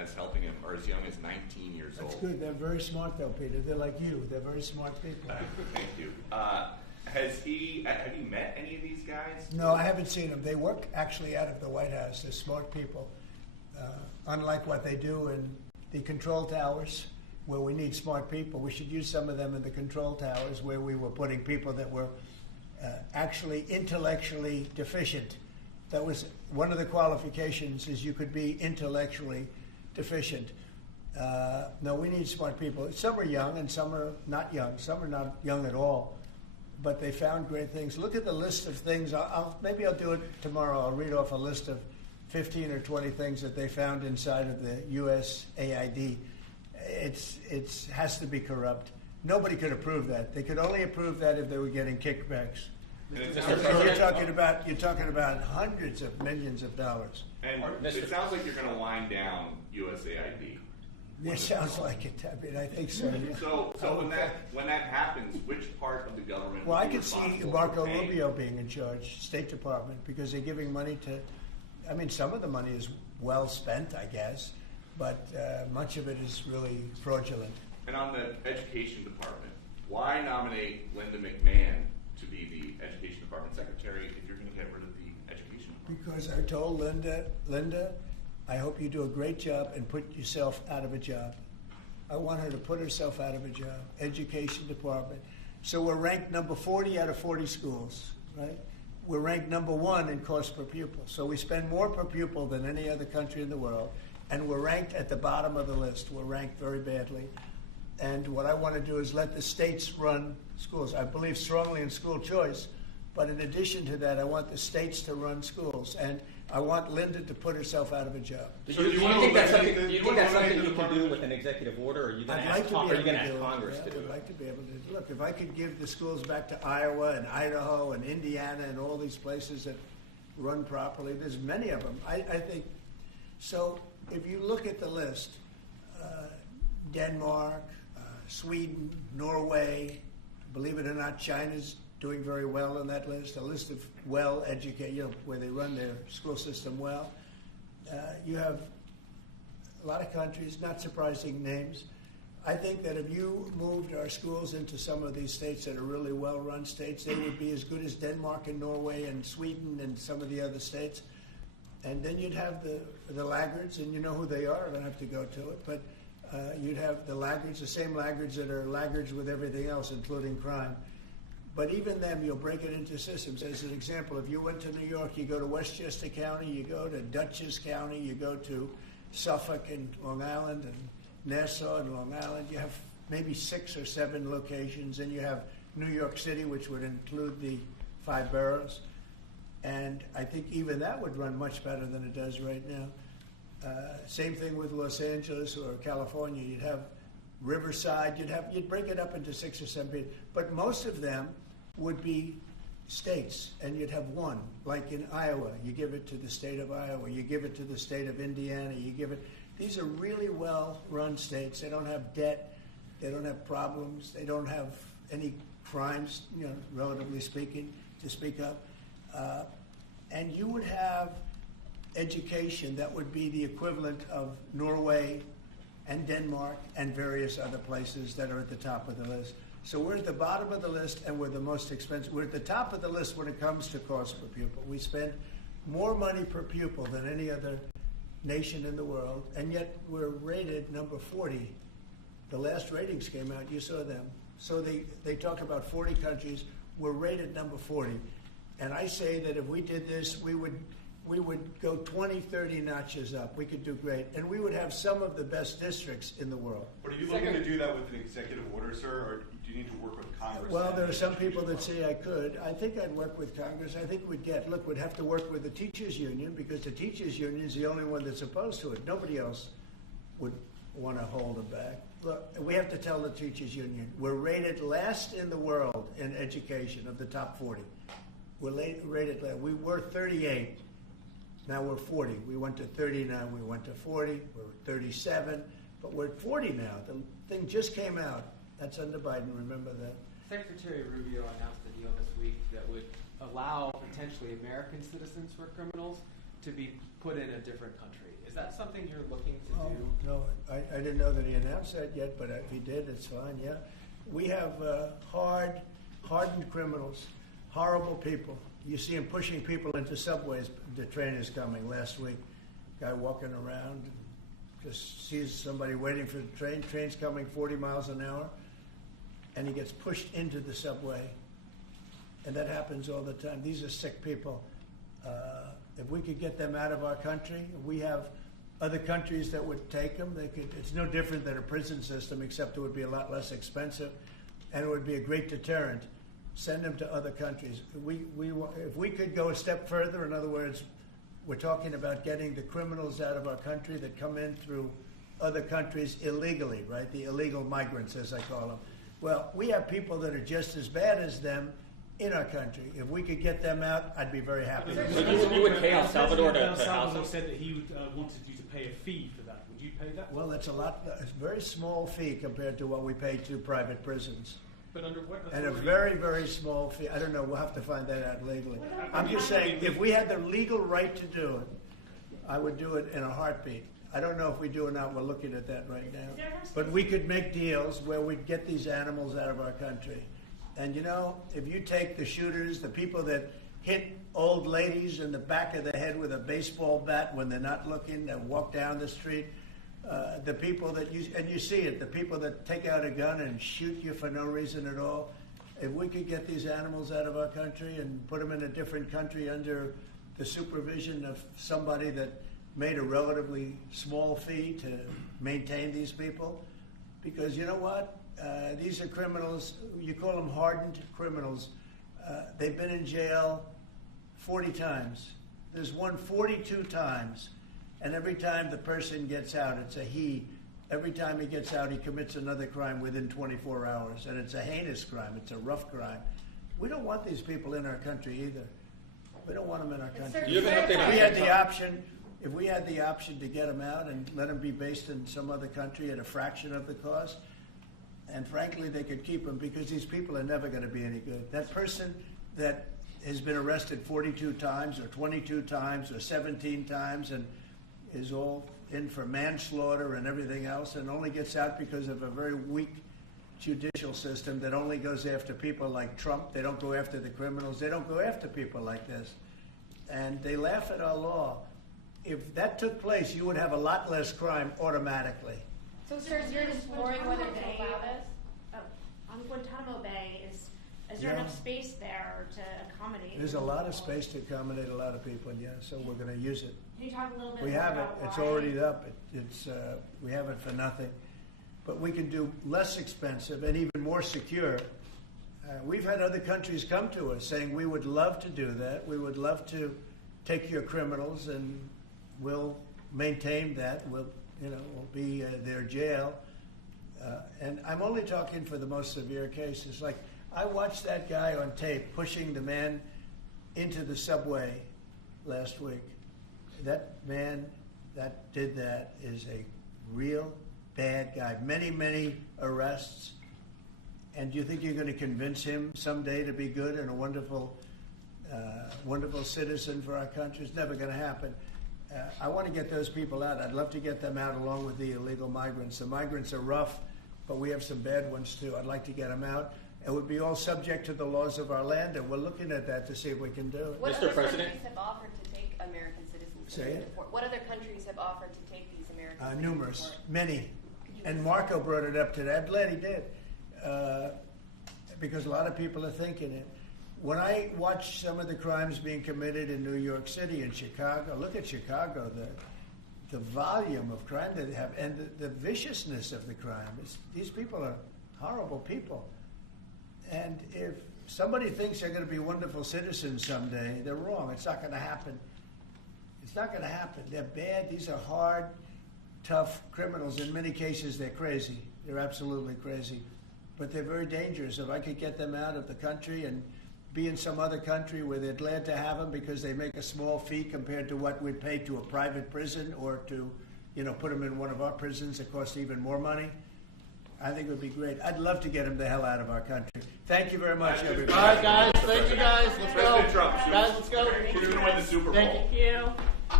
as helping him are as young as 19 years old. That's good. They're very smart, though, Peter. They're like you. They're very smart people. Thank you. Have you met any of these guys? No, I haven't seen them. They work actually out of the White House. They're smart people. Unlike what they do in the control towers, where we need smart people, we should use some of them in the control towers, where we were putting people that were actually intellectually deficient. That was one of the qualifications, is you could be intellectually deficient. No, we need smart people. Some are young and some are not young. Some are not young at all. But they found great things. Look at the list of things. Maybe I'll do it tomorrow. I'll read off a list of 15 or 20 things that they found inside of the USAID. It has to be corrupt. Nobody could approve that. They could only approve that if they were getting kickbacks. You're talking about hundreds of millions of dollars. And it sounds like you're going to wind down USAID. It sounds like it. I mean, I think so. Yeah. So when that happens, which part of the government? Well, I could see Marco Rubio being in charge, State Department, because they're giving money to. I mean, some of the money is well spent, I guess, but much of it is really fraudulent. And on the Education Department, why nominate Linda McMahon to be the Education Department Secretary if you're going to get rid of the Education Department? Because I told Linda, I hope you do a great job and put yourself out of a job. I want her to put herself out of a job. Education Department. So we're ranked number 40 out of 40 schools, right? We're ranked number 1 in cost per pupil. So we spend more per pupil than any other country in the world. And we're ranked at the bottom of the list. We're ranked very badly. And what I want to do is let the states run schools. I believe strongly in school choice. But in addition to that, I want the states to run schools. And I want Linda to put herself out of a job. Do you think that's something you can do with an executive order, or are you going to ask Congress to do it? I'd like to be able to. Look, if I could give the schools back to Iowa and Idaho and Indiana and all these places that run properly, there's many of them. I think. So if you look at the list, Denmark, Sweden, Norway, believe it or not, China's doing very well on that list, a list of well-educated, where they run their school system well. You have a lot of countries, not surprising names. I think that if you moved our schools into some of these states that are really well-run states, they would be as good as Denmark and Norway and Sweden and some of the other states. And then you'd have the laggards, and you know who they are. I don't have to go to it. But you'd have the laggards, the same laggards that are laggards with everything else, including crime. But even them, you'll break it into systems. As an example, if you went to New York, you go to Westchester County, you go to Dutchess County, you go to Suffolk and Long Island and Nassau and Long Island. You have maybe 6 or 7 locations. And you have New York City, which would include the 5 boroughs. And I think even that would run much better than it does right now. Same thing with Los Angeles or California. You'd have Riverside. You'd break it up into 6 or 7. But most of them would be states, and you'd have one. Like in Iowa, you give it to the state of Iowa. You give it to the state of Indiana. You give it. These are really well-run states. They don't have debt. They don't have problems. They don't have any crimes, relatively speaking, to speak of. And you would have education that would be the equivalent of Norway and Denmark and various other places that are at the top of the list. So we're at the bottom of the list, and we're the most expensive. We're at the top of the list when it comes to cost per pupil. We spend more money per pupil than any other nation in the world, and yet we're rated number 40. The last ratings came out, you saw them. So they talk about 40 countries. We're rated number 40. And I say that if we did this, we would go 20, 30 notches up. We could do great. And we would have some of the best districts in the world. But are you looking to do that with an executive order, sir, or do you need to work with Congress? Well, there are some people that say I could. I think I'd work with Congress. I think we'd have to work with the teachers union, because the teachers union is the only one that's opposed to it. Nobody else would want to hold it back. Look, we have to tell the teachers union, we're rated last in the world in education of the top 40. We're rated last. We were 38. Now we're 40. We went to 39. We went to 40. We're 37. But we're at 40 now. The thing just came out. That's under Biden. Remember that. Secretary Rubio announced a deal this week that would allow potentially American citizens who are criminals to be put in a different country. Is that something you're looking to No, I didn't know that he announced that yet, but if he did, it's fine, yeah. We have hardened criminals, horrible people. You see them pushing people into subways. The train is coming. Last week, guy walking around, just sees somebody waiting for the train. Train's coming 40 miles an hour, and he gets pushed into the subway. And that happens all the time. These are sick people. If we could get them out of our country, we have other countries that would take them. It's no different than a prison system, except it would be a lot less expensive, and it would be a great deterrent. Send them to other countries. If we could go a step further, in other words, we're talking about getting the criminals out of our country that come in through other countries illegally, right? The illegal migrants, as I call them. Well, we have people that are just as bad as them in our country. If we could get them out, I'd be very happy. You would pay El Salvador to house them? Said that he wanted you to pay a fee for that. Would you pay that? Well, it's a very small fee compared to what we pay to private prisons. But under what and a very, very small fee. I don't know. We'll have to find that out legally. I'm just saying, if we had the legal right to do it, I would do it in a heartbeat. I don't know if we do or not. We're looking at that right now. But we could make deals where we'd get these animals out of our country. And, you know, if you take the shooters, the people that hit old ladies in the back of the head with a baseball bat when they're not looking, that walk down the street, the people that you see it, the people that take out a gun and shoot you for no reason at all. If we could get these animals out of our country and put them in a different country under the supervision of somebody that made a relatively small fee to maintain these people, because you know what? These are criminals. You call them hardened criminals. They've been in jail 40 times. There's one 42 times. And every time the person gets out, it's a he. Every time he gets out, he commits another crime within 24 hours. And it's a heinous crime. It's a rough crime. We don't want these people in our country either. We don't want them in our country. If we had the option to get them out and let them be based in some other country at a fraction of the cost, and frankly, they could keep them because these people are never going to be any good. That person that has been arrested 42 times or 22 times or 17 times and is all in for manslaughter and everything else and only gets out because of a very weak judicial system that only goes after people like Trump. They don't go after the criminals. They don't go after people like this. And they laugh at our law. If that took place, you would have a lot less crime automatically. So, sir, you're exploring whether to allow this? On Guantanamo Bay, is there enough space there to accommodate? There's a lot of space to accommodate a lot of people, yeah, so we're going to use it. Can you talk a little bit We more have it. about It's why? already up. We have it for nothing. But we can do less expensive and even more secure. We've had other countries come to us saying, we would love to do that. We would love to take your criminals and we'll maintain that. We'll be their jail. And I'm only talking for the most severe cases. Like, I watched that guy on tape pushing the man into the subway last week. That man that did that is a real bad guy. Many, many arrests. And do you think you're going to convince him someday to be good and a wonderful citizen for our country? It's never going to happen. I want to get those people out. I'd love to get them out along with the illegal migrants. The migrants are rough, but we have some bad ones too. I'd like to get them out. It would be all subject to the laws of our land, and we're looking at that to see if we can do it. What other countries have offered to take American citizens? Say it? What other countries have offered to take these American citizens? Numerous, many. And Marco brought it up today. I'm glad he did, because a lot of people are thinking it. When I watch some of the crimes being committed in New York City and Chicago, look at Chicago, the volume of crime that they have and the viciousness of the crime. These people are horrible people. And if somebody thinks they're going to be wonderful citizens someday, they're wrong. It's not going to happen. It's not going to happen. They're bad. These are hard, tough criminals. In many cases, they're crazy. They're absolutely crazy. But they're very dangerous. If I could get them out of the country and be in some other country where they're glad to have them because they make a small fee compared to what we'd pay to a private prison or to, put them in one of our prisons that cost even more money, I think it would be great. I'd love to get them the hell out of our country. Thank you very much, everybody. All right, guys. Thank you, guys. Let's go. Trump, Guys, let's go. We're going to win the Super Bowl. Thank you.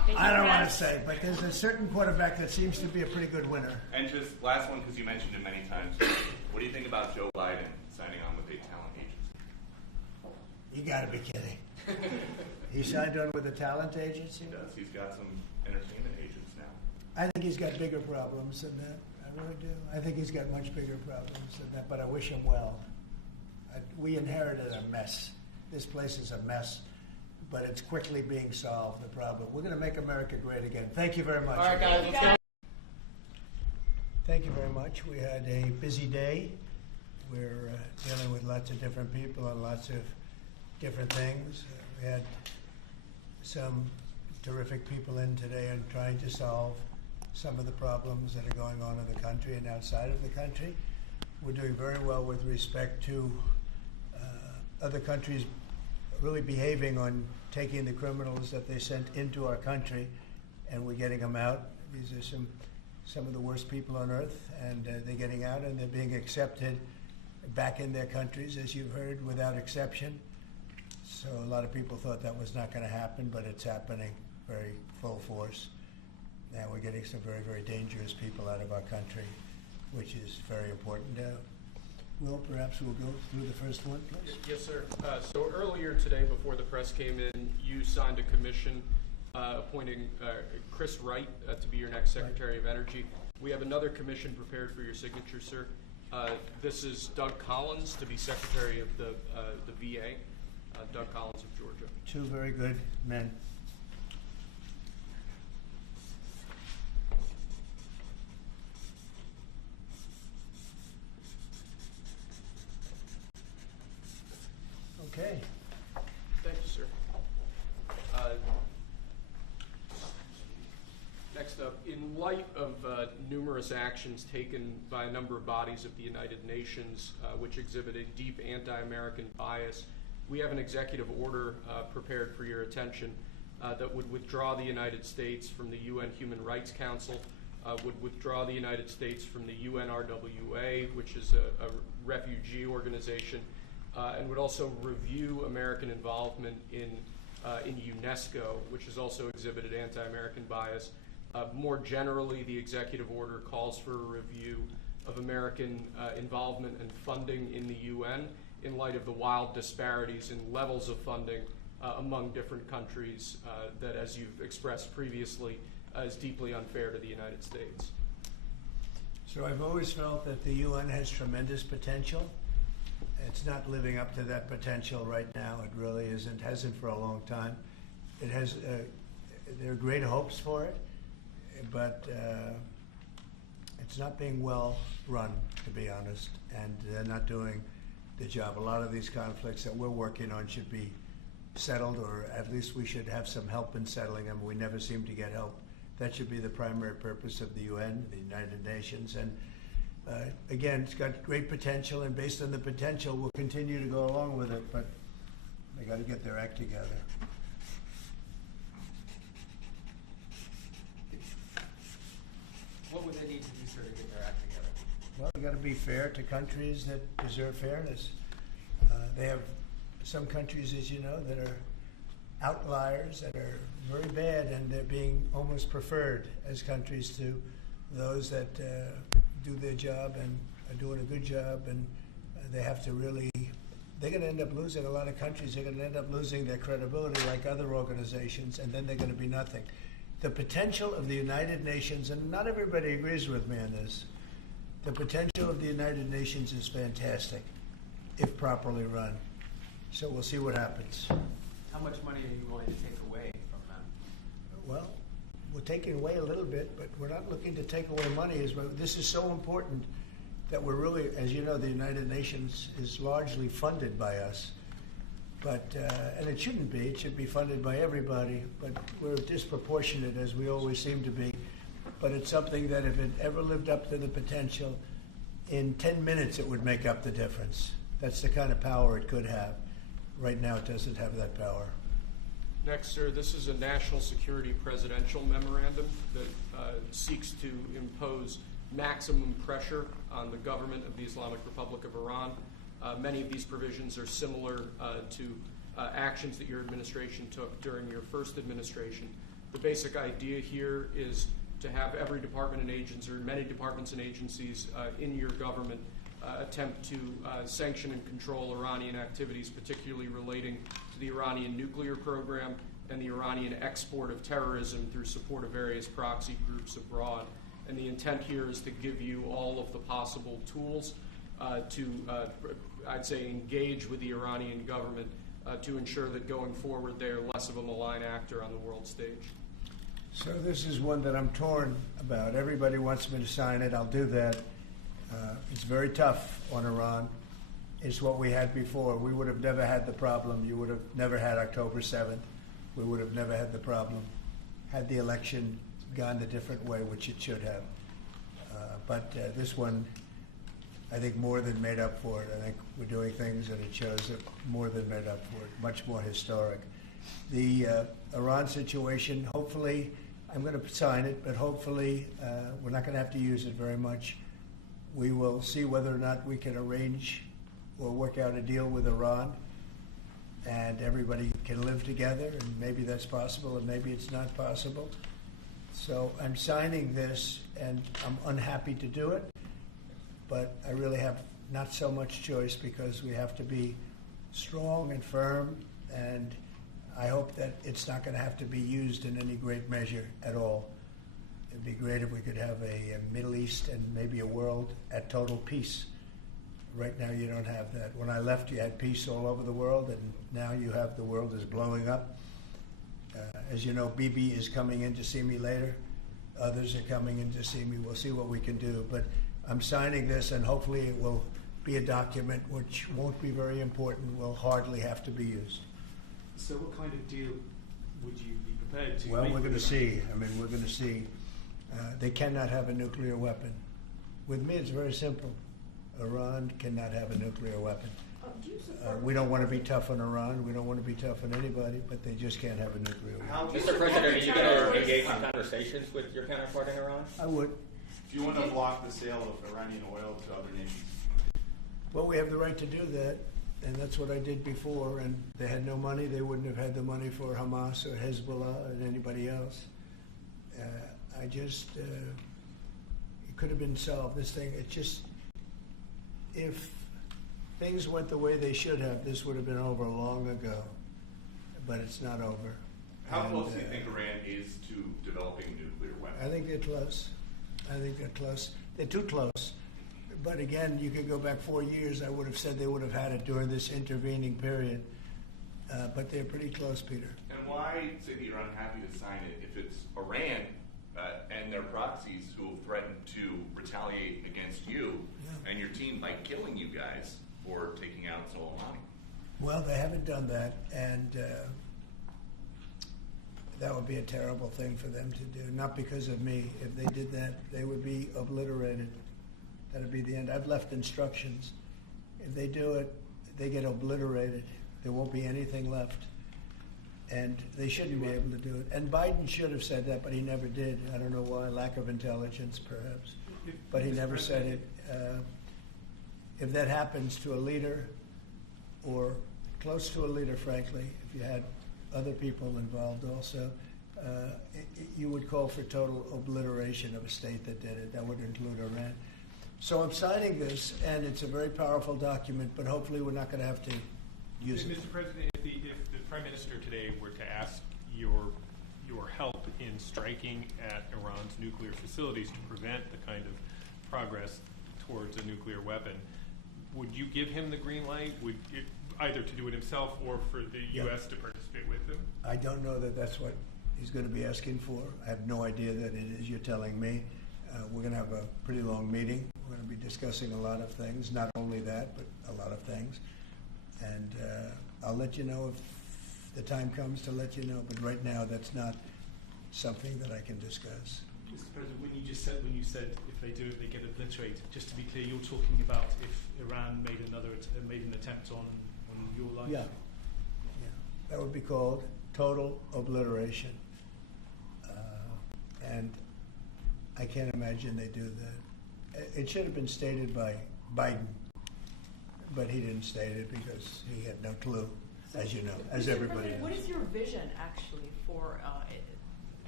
I don't want to say, but there's a certain quarterback that seems to be a pretty good winner. And just last one, because you mentioned it many times. What do you think about Joe Biden signing on with a talent agency? You got to be kidding. He signed on with a talent agency? He does. He's got some entertainment agents now. I think he's got bigger problems than that. I really do. I think he's got much bigger problems than that, but I wish him well. We inherited a mess. This place is a mess, but it's quickly being solved, the problem. We're going to make America great again. Thank you very much. All right, guys, let's go. Thank you very much. We had a busy day. We're dealing with lots of different people on lots of different things. We had some terrific people in today and trying to solve some of the problems that are going on in the country and outside of the country. We're doing very well with respect to other countries really behaving on taking the criminals that they sent into our country, and we're getting them out. These are some of the worst people on earth, and they're getting out and they're being accepted back in their countries, as you've heard, without exception. So a lot of people thought that was not going to happen, but it's happening very full force. And we're getting some very, very dangerous people out of our country, which is very important. Will, perhaps we'll go through the first one, please. Yes, sir. So earlier today, before the press came in, you signed a commission appointing Chris Wright to be your next Secretary of Energy. We have another commission prepared for your signature, sir. This is Doug Collins to be Secretary of the VA. Doug Collins of Georgia. Two very good men. Okay. Thank you, sir. Next up, in light of numerous actions taken by a number of bodies of the United Nations which exhibit a deep anti-American bias, we have an executive order prepared for your attention that would withdraw the United States from the UN Human Rights Council, would withdraw the United States from the UNRWA, which is a refugee organization, and would also review American involvement in UNESCO, which has also exhibited anti-American bias. More generally, the executive order calls for a review of American involvement and funding in the UN in light of the wild disparities in levels of funding among different countries that, as you've expressed previously, is deeply unfair to the United States. So I've always felt that the UN has tremendous potential. It's not living up to that potential right now. It really isn't, hasn't for a long time. It has, there are great hopes for it, but it's not being well run, to be honest, and they're not doing the job. A lot of these conflicts that we're working on should be settled, or at least we should have some help in settling them. We never seem to get help. That should be the primary purpose of the UN, the United Nations, and again, it's got great potential, and based on the potential, we'll continue to go along with it, but they got to get their act together. What would they need to do, sir, to get their act together? Well, they got to be fair to countries that deserve fairness. They have some countries, as you know, that are outliers, that are very bad, and they're being almost preferred as countries to those that do their job and are doing a good job, and they have to really, they're going to end up losing, a lot of countries are going to end up losing their credibility like other organizations, and then they're going to be nothing. The potential of the United Nations, and not everybody agrees with me on this, the potential of the United Nations is fantastic if properly run. So we'll see what happens. How much money are you willing to take away from them? Well, we're taking away a little bit, but we're not looking to take away money. This is so important that we're really, as you know, the United Nations is largely funded by us. But, and it shouldn't be. It should be funded by everybody, but we're disproportionate, as we always seem to be. But it's something that if it ever lived up to the potential, in 10 minutes it would make up the difference. That's the kind of power it could have. Right now it doesn't have that power. Next, sir, this is a national security presidential memorandum that seeks to impose maximum pressure on the government of the Islamic Republic of Iran. Many of these provisions are similar to actions that your administration took during your first administration. The basic idea here is to have every department and agency, or many departments and agencies in your government attempt to sanction and control Iranian activities, particularly relating to the Iranian nuclear program and the Iranian export of terrorism through support of various proxy groups abroad. And the intent here is to give you all of the possible tools to, I'd say, engage with the Iranian government to ensure that going forward they are less of a malign actor on the world stage. So this is one that I'm torn about. Everybody wants me to sign it. I'll do that. It's very tough on Iran. It's what we had before. We would have never had the problem. You would have never had October 7th. We would have never had the problem had the election gone a different way, which it should have. But this one, I think, more than made up for it. I think we're doing things, and it shows that more than made up for it, much more historic. The Iran situation, hopefully, I'm going to sign it, but hopefully we're not going to have to use it very much. We will see whether or not we can arrange or work out a deal with Iran, and everybody can live together, and maybe that's possible, and maybe it's not possible. So I'm signing this, and I'm unhappy to do it, but I really have not so much choice because we have to be strong and firm, and I hope that it's not going to have to be used in any great measure at all. It'd be great if we could have a Middle East and maybe a world at total peace. Right now you don't have that. When I left, you had peace all over the world, and now you have the world is blowing up. As you know, Bibi is coming in to see me later. Others are coming in to see me. We'll see what we can do. But I'm signing this, and hopefully it will be a document which won't be very important, will hardly have to be used. So what kind of deal would you be prepared to Well, make? we're going to see. I mean, we're going to see. They cannot have a nuclear weapon. With me, it's very simple. Iran cannot have a nuclear weapon. We don't want to be tough on Iran. We don't want to be tough on anybody, but they just can't have a nuclear weapon. Mr. President, are you going to engage in conversations with your counterpart in Iran? I would. Do you want to block the sale of Iranian oil to other nations? Well, we have the right to do that, and that's what I did before, and they had no money. They wouldn't have had the money for Hamas or Hezbollah and anybody else. It could have been solved. This thing, if things went the way they should have, this would have been over long ago, but it's not over. How close do you think Iran is to developing a nuclear weapon? I think they're close. They're too close. But again, you could go back 4 years. I would have said they would have had it during this intervening period. But they're pretty close, Peter. And why say that you're unhappy to sign it if it's Iran and their proxies who have threatened to retaliate against you and your team by killing you guys for taking out Soleimani? Well, they haven't done that, and that would be a terrible thing for them to do. Not because of me. If they did that, they would be obliterated. That would be the end. I've left instructions. If they do it, they get obliterated. There won't be anything left. And they shouldn't be able to do it. And Biden should have said that, but he never did. I don't know why. Lack of intelligence, perhaps. But he never said it. If that happens to a leader, or close to a leader, frankly, if you had other people involved also, you would call for total obliteration of a state that did it. That would include Iran. So I'm signing this, and it's a very powerful document, but hopefully we're not going to have to use it. Mr. President, if the Prime Minister today were to ask your help in striking at Iran's nuclear facilities to prevent the kind of progress towards a nuclear weapon, would you give him the green light? Would it, either to do it himself or for the U.S. to participate with him? I don't know that that's what he's going to be asking for. I have no idea that it is. You're telling me. We're going to have a pretty long meeting. We're going to be discussing a lot of things, not only that, but a lot of things. And I'll let you know if the time comes to let you know. But right now, that's not something that I can discuss. Mr. President, when you said if they do it, they get obliterated. Just to be clear, you're talking about if Iran made an attempt on your life. Yeah. That would be called total obliteration. And I can't imagine they do that. It should have been stated by Biden, but he didn't state it because he had no clue, as you know, as everybody knows. What is your vision, actually, for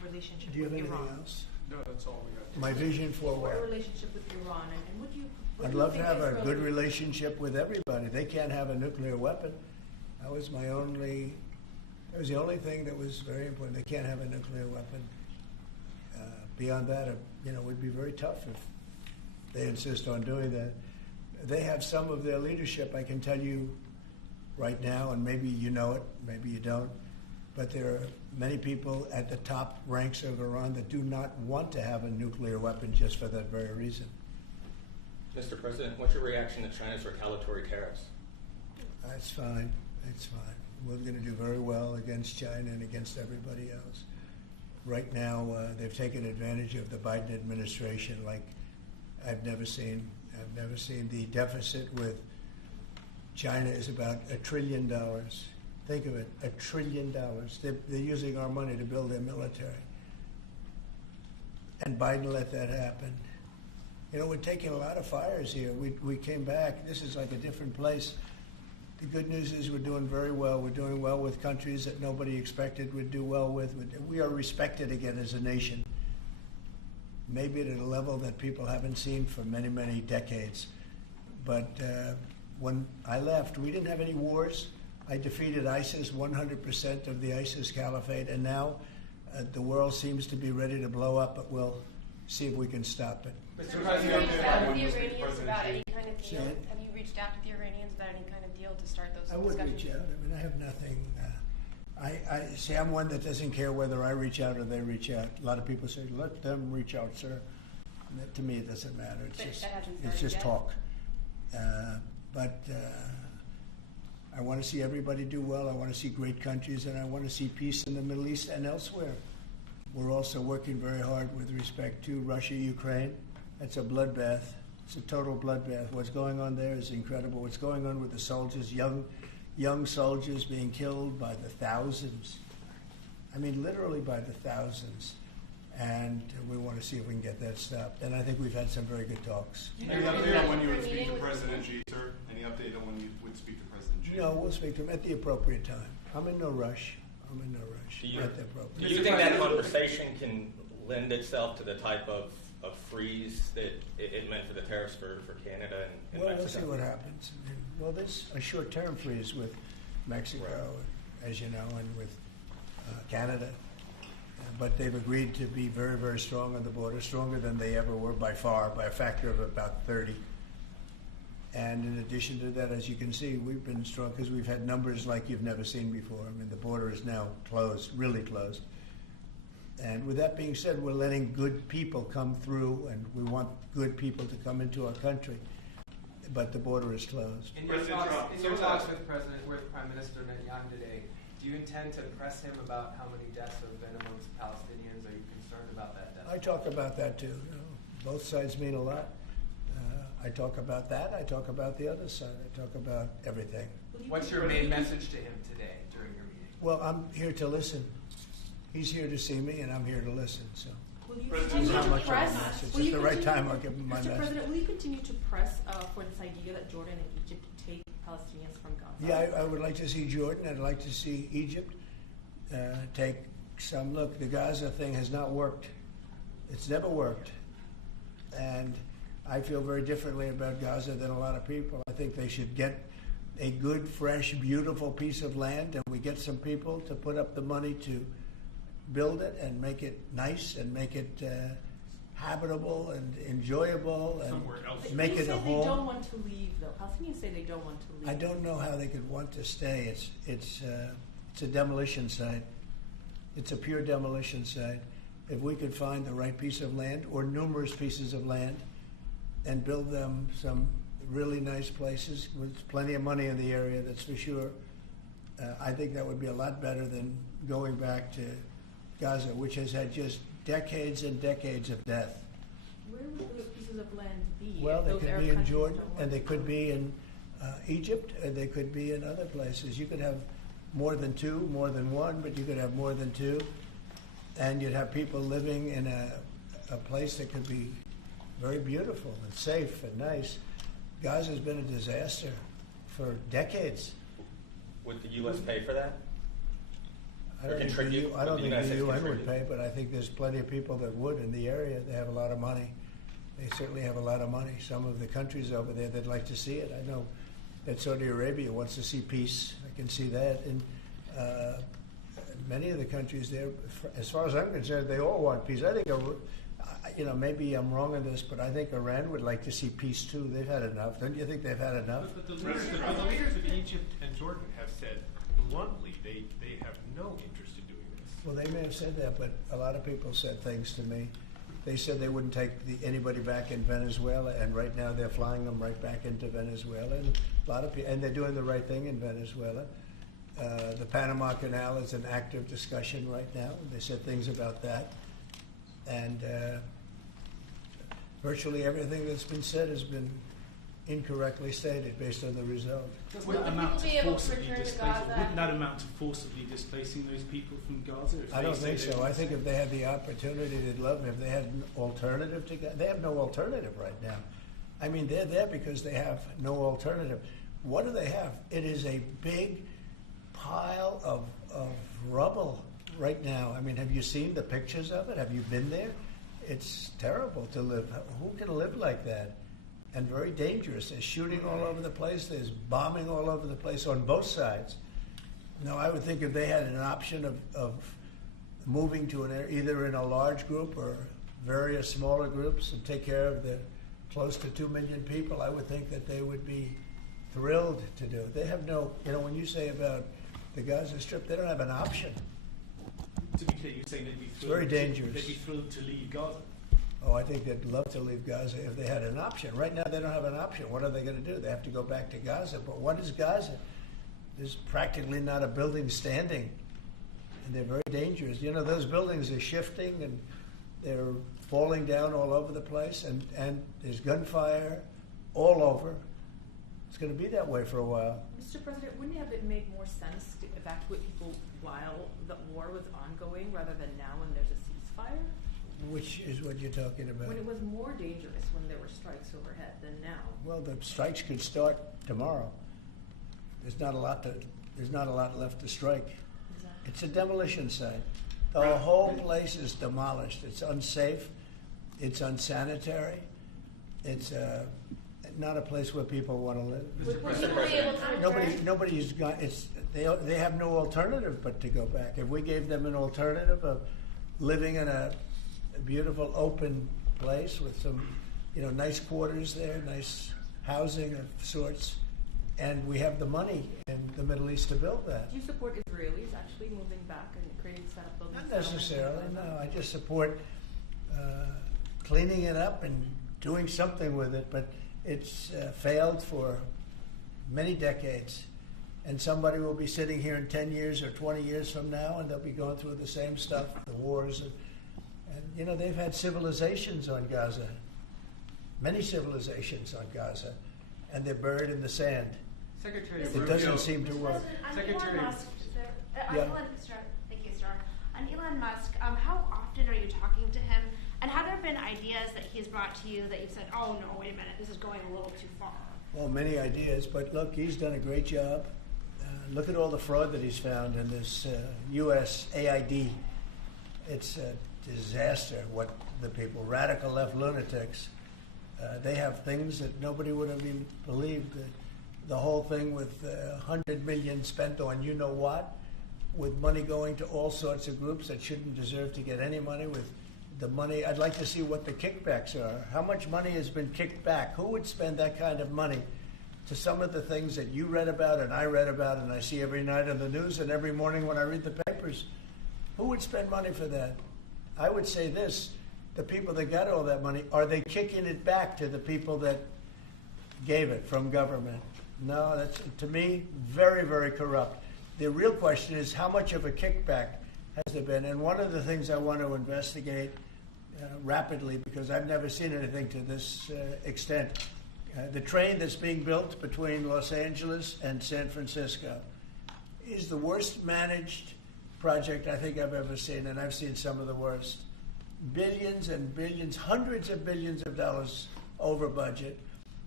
relationship Do you have with anything Iran? else? No, that's all we got. My vision for Or what? relationship with Iran, and what do you? What I'd do you love to think have a Israel- good relationship with everybody. They can't have a nuclear weapon. That was the only thing that was very important. They can't have a nuclear weapon. Beyond that, it would be very tough if they insist on doing that. They have some of their leadership, I can tell you right now, and maybe you know it, maybe you don't, but there are many people at the top ranks of Iran that do not want to have a nuclear weapon just for that very reason. Mr. President, what's your reaction to China's retaliatory tariffs? That's fine. It's fine. We're going to do very well against China and against everybody else. Right now, they've taken advantage of the Biden administration like I've never seen. I've never seen. The deficit with China is about $1 trillion. Think of it, $1 trillion. They're using our money to build their military. And Biden let that happen. We're taking a lot of fires here. We came back. This is like a different place. The good news is we're doing very well. We're doing well with countries that nobody expected would do well with. We are respected again as a nation. Maybe at a level that people haven't seen for many, many decades. But when I left, we didn't have any wars. I defeated ISIS, 100% of the ISIS caliphate, and now the world seems to be ready to blow up, but we'll see if we can stop it. Mr. President, have you reached out with the Iranians about any kind of deal? Say it. Have you reached out to the Iranians about any kind of deal to start those I would discussions? reach out. I mean, I have nothing. I see. I'm one that doesn't care whether I reach out or they reach out. A lot of people say, "Let them reach out, sir." And that, to me, it doesn't matter. But It's that hasn't just started yet? talk. But I want to see everybody do well. I want to see great countries, and I want to see peace in the Middle East and elsewhere. We're also working very hard with respect to Russia, Ukraine. It's a bloodbath. It's a total bloodbath. What's going on there is incredible. What's going on with the soldiers, young soldiers being killed by the thousands. I mean, literally by the thousands. And we want to see if we can get that stopped. And I think we've had some very good talks. Any update on when you would speak to President Xi, sir? Any update on when you would speak to President Xi? No, we'll speak to him at the appropriate time. I'm in no rush. Do you, At the appropriate do you think that conversation can lend itself to the type of freeze that it meant for the tariffs for Canada and Well, Mexico? we'll see what happens. Well, there's a short-term freeze with Mexico, as you know, and with Canada. But they've agreed to be very, very strong on the border, stronger than they ever were by far, by a factor of about 30. And in addition to that, as you can see, we've been strong because we've had numbers like you've never seen before. I mean, the border is now closed, really closed. And with that being said, we're letting good people come through, and we want good people to come into our country. But the border is closed. In your talks with Prime Minister Netanyahu today, do you intend to press him about how many deaths have been amongst Palestinians? Are you concerned about that death? I talk about that too. Both sides mean a lot. I talk about that. I talk about the other side. I talk about everything. What's your main message to him today during your meeting? Well, I'm here to listen. He's here to see me, and I'm here to listen. So, Will you it's continue not to much of a press? message. Will It's you the right continue- time. I'll give him my Mr. message. President, will you continue to press for this idea that Jordan and Egypt take Palestinians from Gaza? Yeah, I would like to see Jordan. I'd like to see Egypt take some look. The Gaza thing has not worked. It's never worked. And I feel very differently about Gaza than a lot of people. I think they should get a good, fresh, beautiful piece of land, and we get some people to put up the money to build it and make it nice and make it habitable and enjoyable and Somewhere else. make it a They say home. they don't want to leave, though. Palestinians say they don't want to leave. I don't know how they could want to stay. It's a demolition site. It's a pure demolition site. If we could find the right piece of land or numerous pieces of land and build them some really nice places with plenty of money in the area, that's for sure, I think that would be a lot better than going back to Gaza, which has had just decades and decades of death. Where would those pieces of land be? Well, if they those could Arab be in countries Jordan, don't want and they to? could be in Egypt, and they could be in other places. You could have more than two, more than one, but you could have more than two. And you'd have people living in a place that could be very beautiful and safe and nice. Gaza's been a disaster for decades. Would the U.S. pay for that? I don't think the UN would pay, but I think there's plenty of people that would in the area. They have a lot of money. They certainly have a lot of money. Some of the countries over there, they'd like to see it. I know that Saudi Arabia wants to see peace. I can see that. And many of the countries there, as far as I'm concerned, they all want peace. I think, maybe I'm wrong on this, but I think Iran would like to see peace too. They've had enough. Don't you think they've had enough? But the leaders of Egypt and Jordan have said bluntly they have no interest in doing this. Well, they may have said that, but a lot of people said things to me. They said they wouldn't take anybody back in Venezuela, and right now they're flying them right back into Venezuela. And a lot of people, and they're doing the right thing in Venezuela. The Panama Canal is an active discussion right now. They said things about that, and virtually everything that's been said has been incorrectly stated based on the result. Wouldn't that amount to forcibly displacing those people from Gaza? I don't think so. I think if they had the opportunity, they'd love it. If they had an alternative to Gaza, they have no alternative right now. I mean, they're there because they have no alternative. What do they have? It is a big pile of rubble right now. I mean, have you seen the pictures of it? Have you been there? It's terrible to live. Who can live like that? And very dangerous. There's shooting all over the place. There's bombing all over the place on both sides. Now, I would think if they had an option of moving to either in a large group or various smaller groups and take care of the close to 2 million people, I would think that they would be thrilled to do it. They have no, when you say about the Gaza Strip, they don't have an option. To be clear, you're saying they'd be thrilled. Very dangerous. They'd be thrilled to leave Gaza. Oh, I think they'd love to leave Gaza if they had an option. Right now, they don't have an option. What are they going to do? They have to go back to Gaza. But what is Gaza? There's practically not a building standing, and they're very dangerous. Those buildings are shifting, and they're falling down all over the place, and there's gunfire all over. It's going to be that way for a while. Mr. President, wouldn't it have made more sense to evacuate people while the war was ongoing rather than now when there's a ceasefire? Which is what you're talking about? When it was more dangerous when there were strikes overhead than now. Well, the strikes could start tomorrow. There's not a lot left to strike. Exactly. It's a demolition site. The whole place is demolished. It's unsafe. It's unsanitary. It's not a place where people want to live. Nobody's got. They have no alternative but to go back. If we gave them an alternative of living in a beautiful open place with some, nice quarters there, nice housing of sorts, and we have the money in the Middle East to build that. Do you support Israelis actually moving back and creating buildings? Not necessarily, no. I just support cleaning it up and doing something with it, but it's failed for many decades. And somebody will be sitting here in 10 years or 20 years from now, and they'll be going through the same stuff, the wars. And they've had civilizations on Gaza, many civilizations on Gaza, and they're buried in the sand. It doesn't seem to work. Secretary Musk, thank you, sir. On Elon Musk, how often are you talking to him? And have there been ideas that he's brought to you that you've said, oh, no, wait a minute, this is going a little too far? Well, many ideas, but look, he's done a great job. Look at all the fraud that he's found in this USAID. It's a disaster what the people, radical left lunatics, they have things that nobody would have even believed. The whole thing with $100 million spent on you-know-what, with money going to all sorts of groups that shouldn't deserve to get any money, with the money. I'd like to see what the kickbacks are. How much money has been kicked back? Who would spend that kind of money to some of the things that you read about and I read about and I see every night on the news and every morning when I read the papers? Who would spend money for that? I would say this, the people that got all that money, are they kicking it back to the people that gave it from government? No, that's, to me, very, very corrupt. The real question is how much of a kickback has there been? And one of the things I want to investigate rapidly, because I've never seen anything to this extent, the train that's being built between Los Angeles and San Francisco is the worst managed project I think I've ever seen, and I've seen some of the worst. Billions and billions, hundreds of billions of dollars over budget.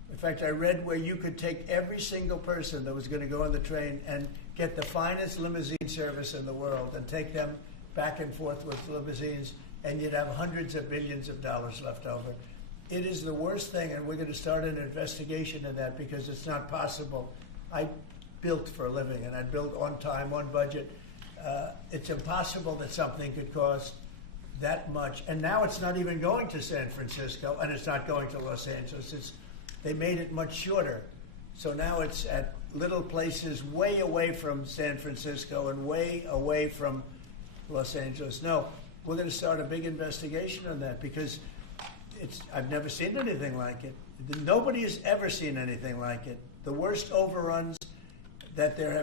In fact, I read where you could take every single person that was going to go on the train and get the finest limousine service in the world and take them back and forth with limousines, and you'd have hundreds of billions of dollars left over. It is the worst thing, and we're going to start an investigation of that because it's not possible. I built for a living, and I built on time, on budget. It's impossible that something could cost that much. And now it's not even going to San Francisco, and it's not going to Los Angeles. They made it much shorter. So now it's at little places way away from San Francisco and way away from Los Angeles. No, we're going to start a big investigation on that because I've never seen anything like it. Nobody has ever seen anything like it. The worst overruns that there have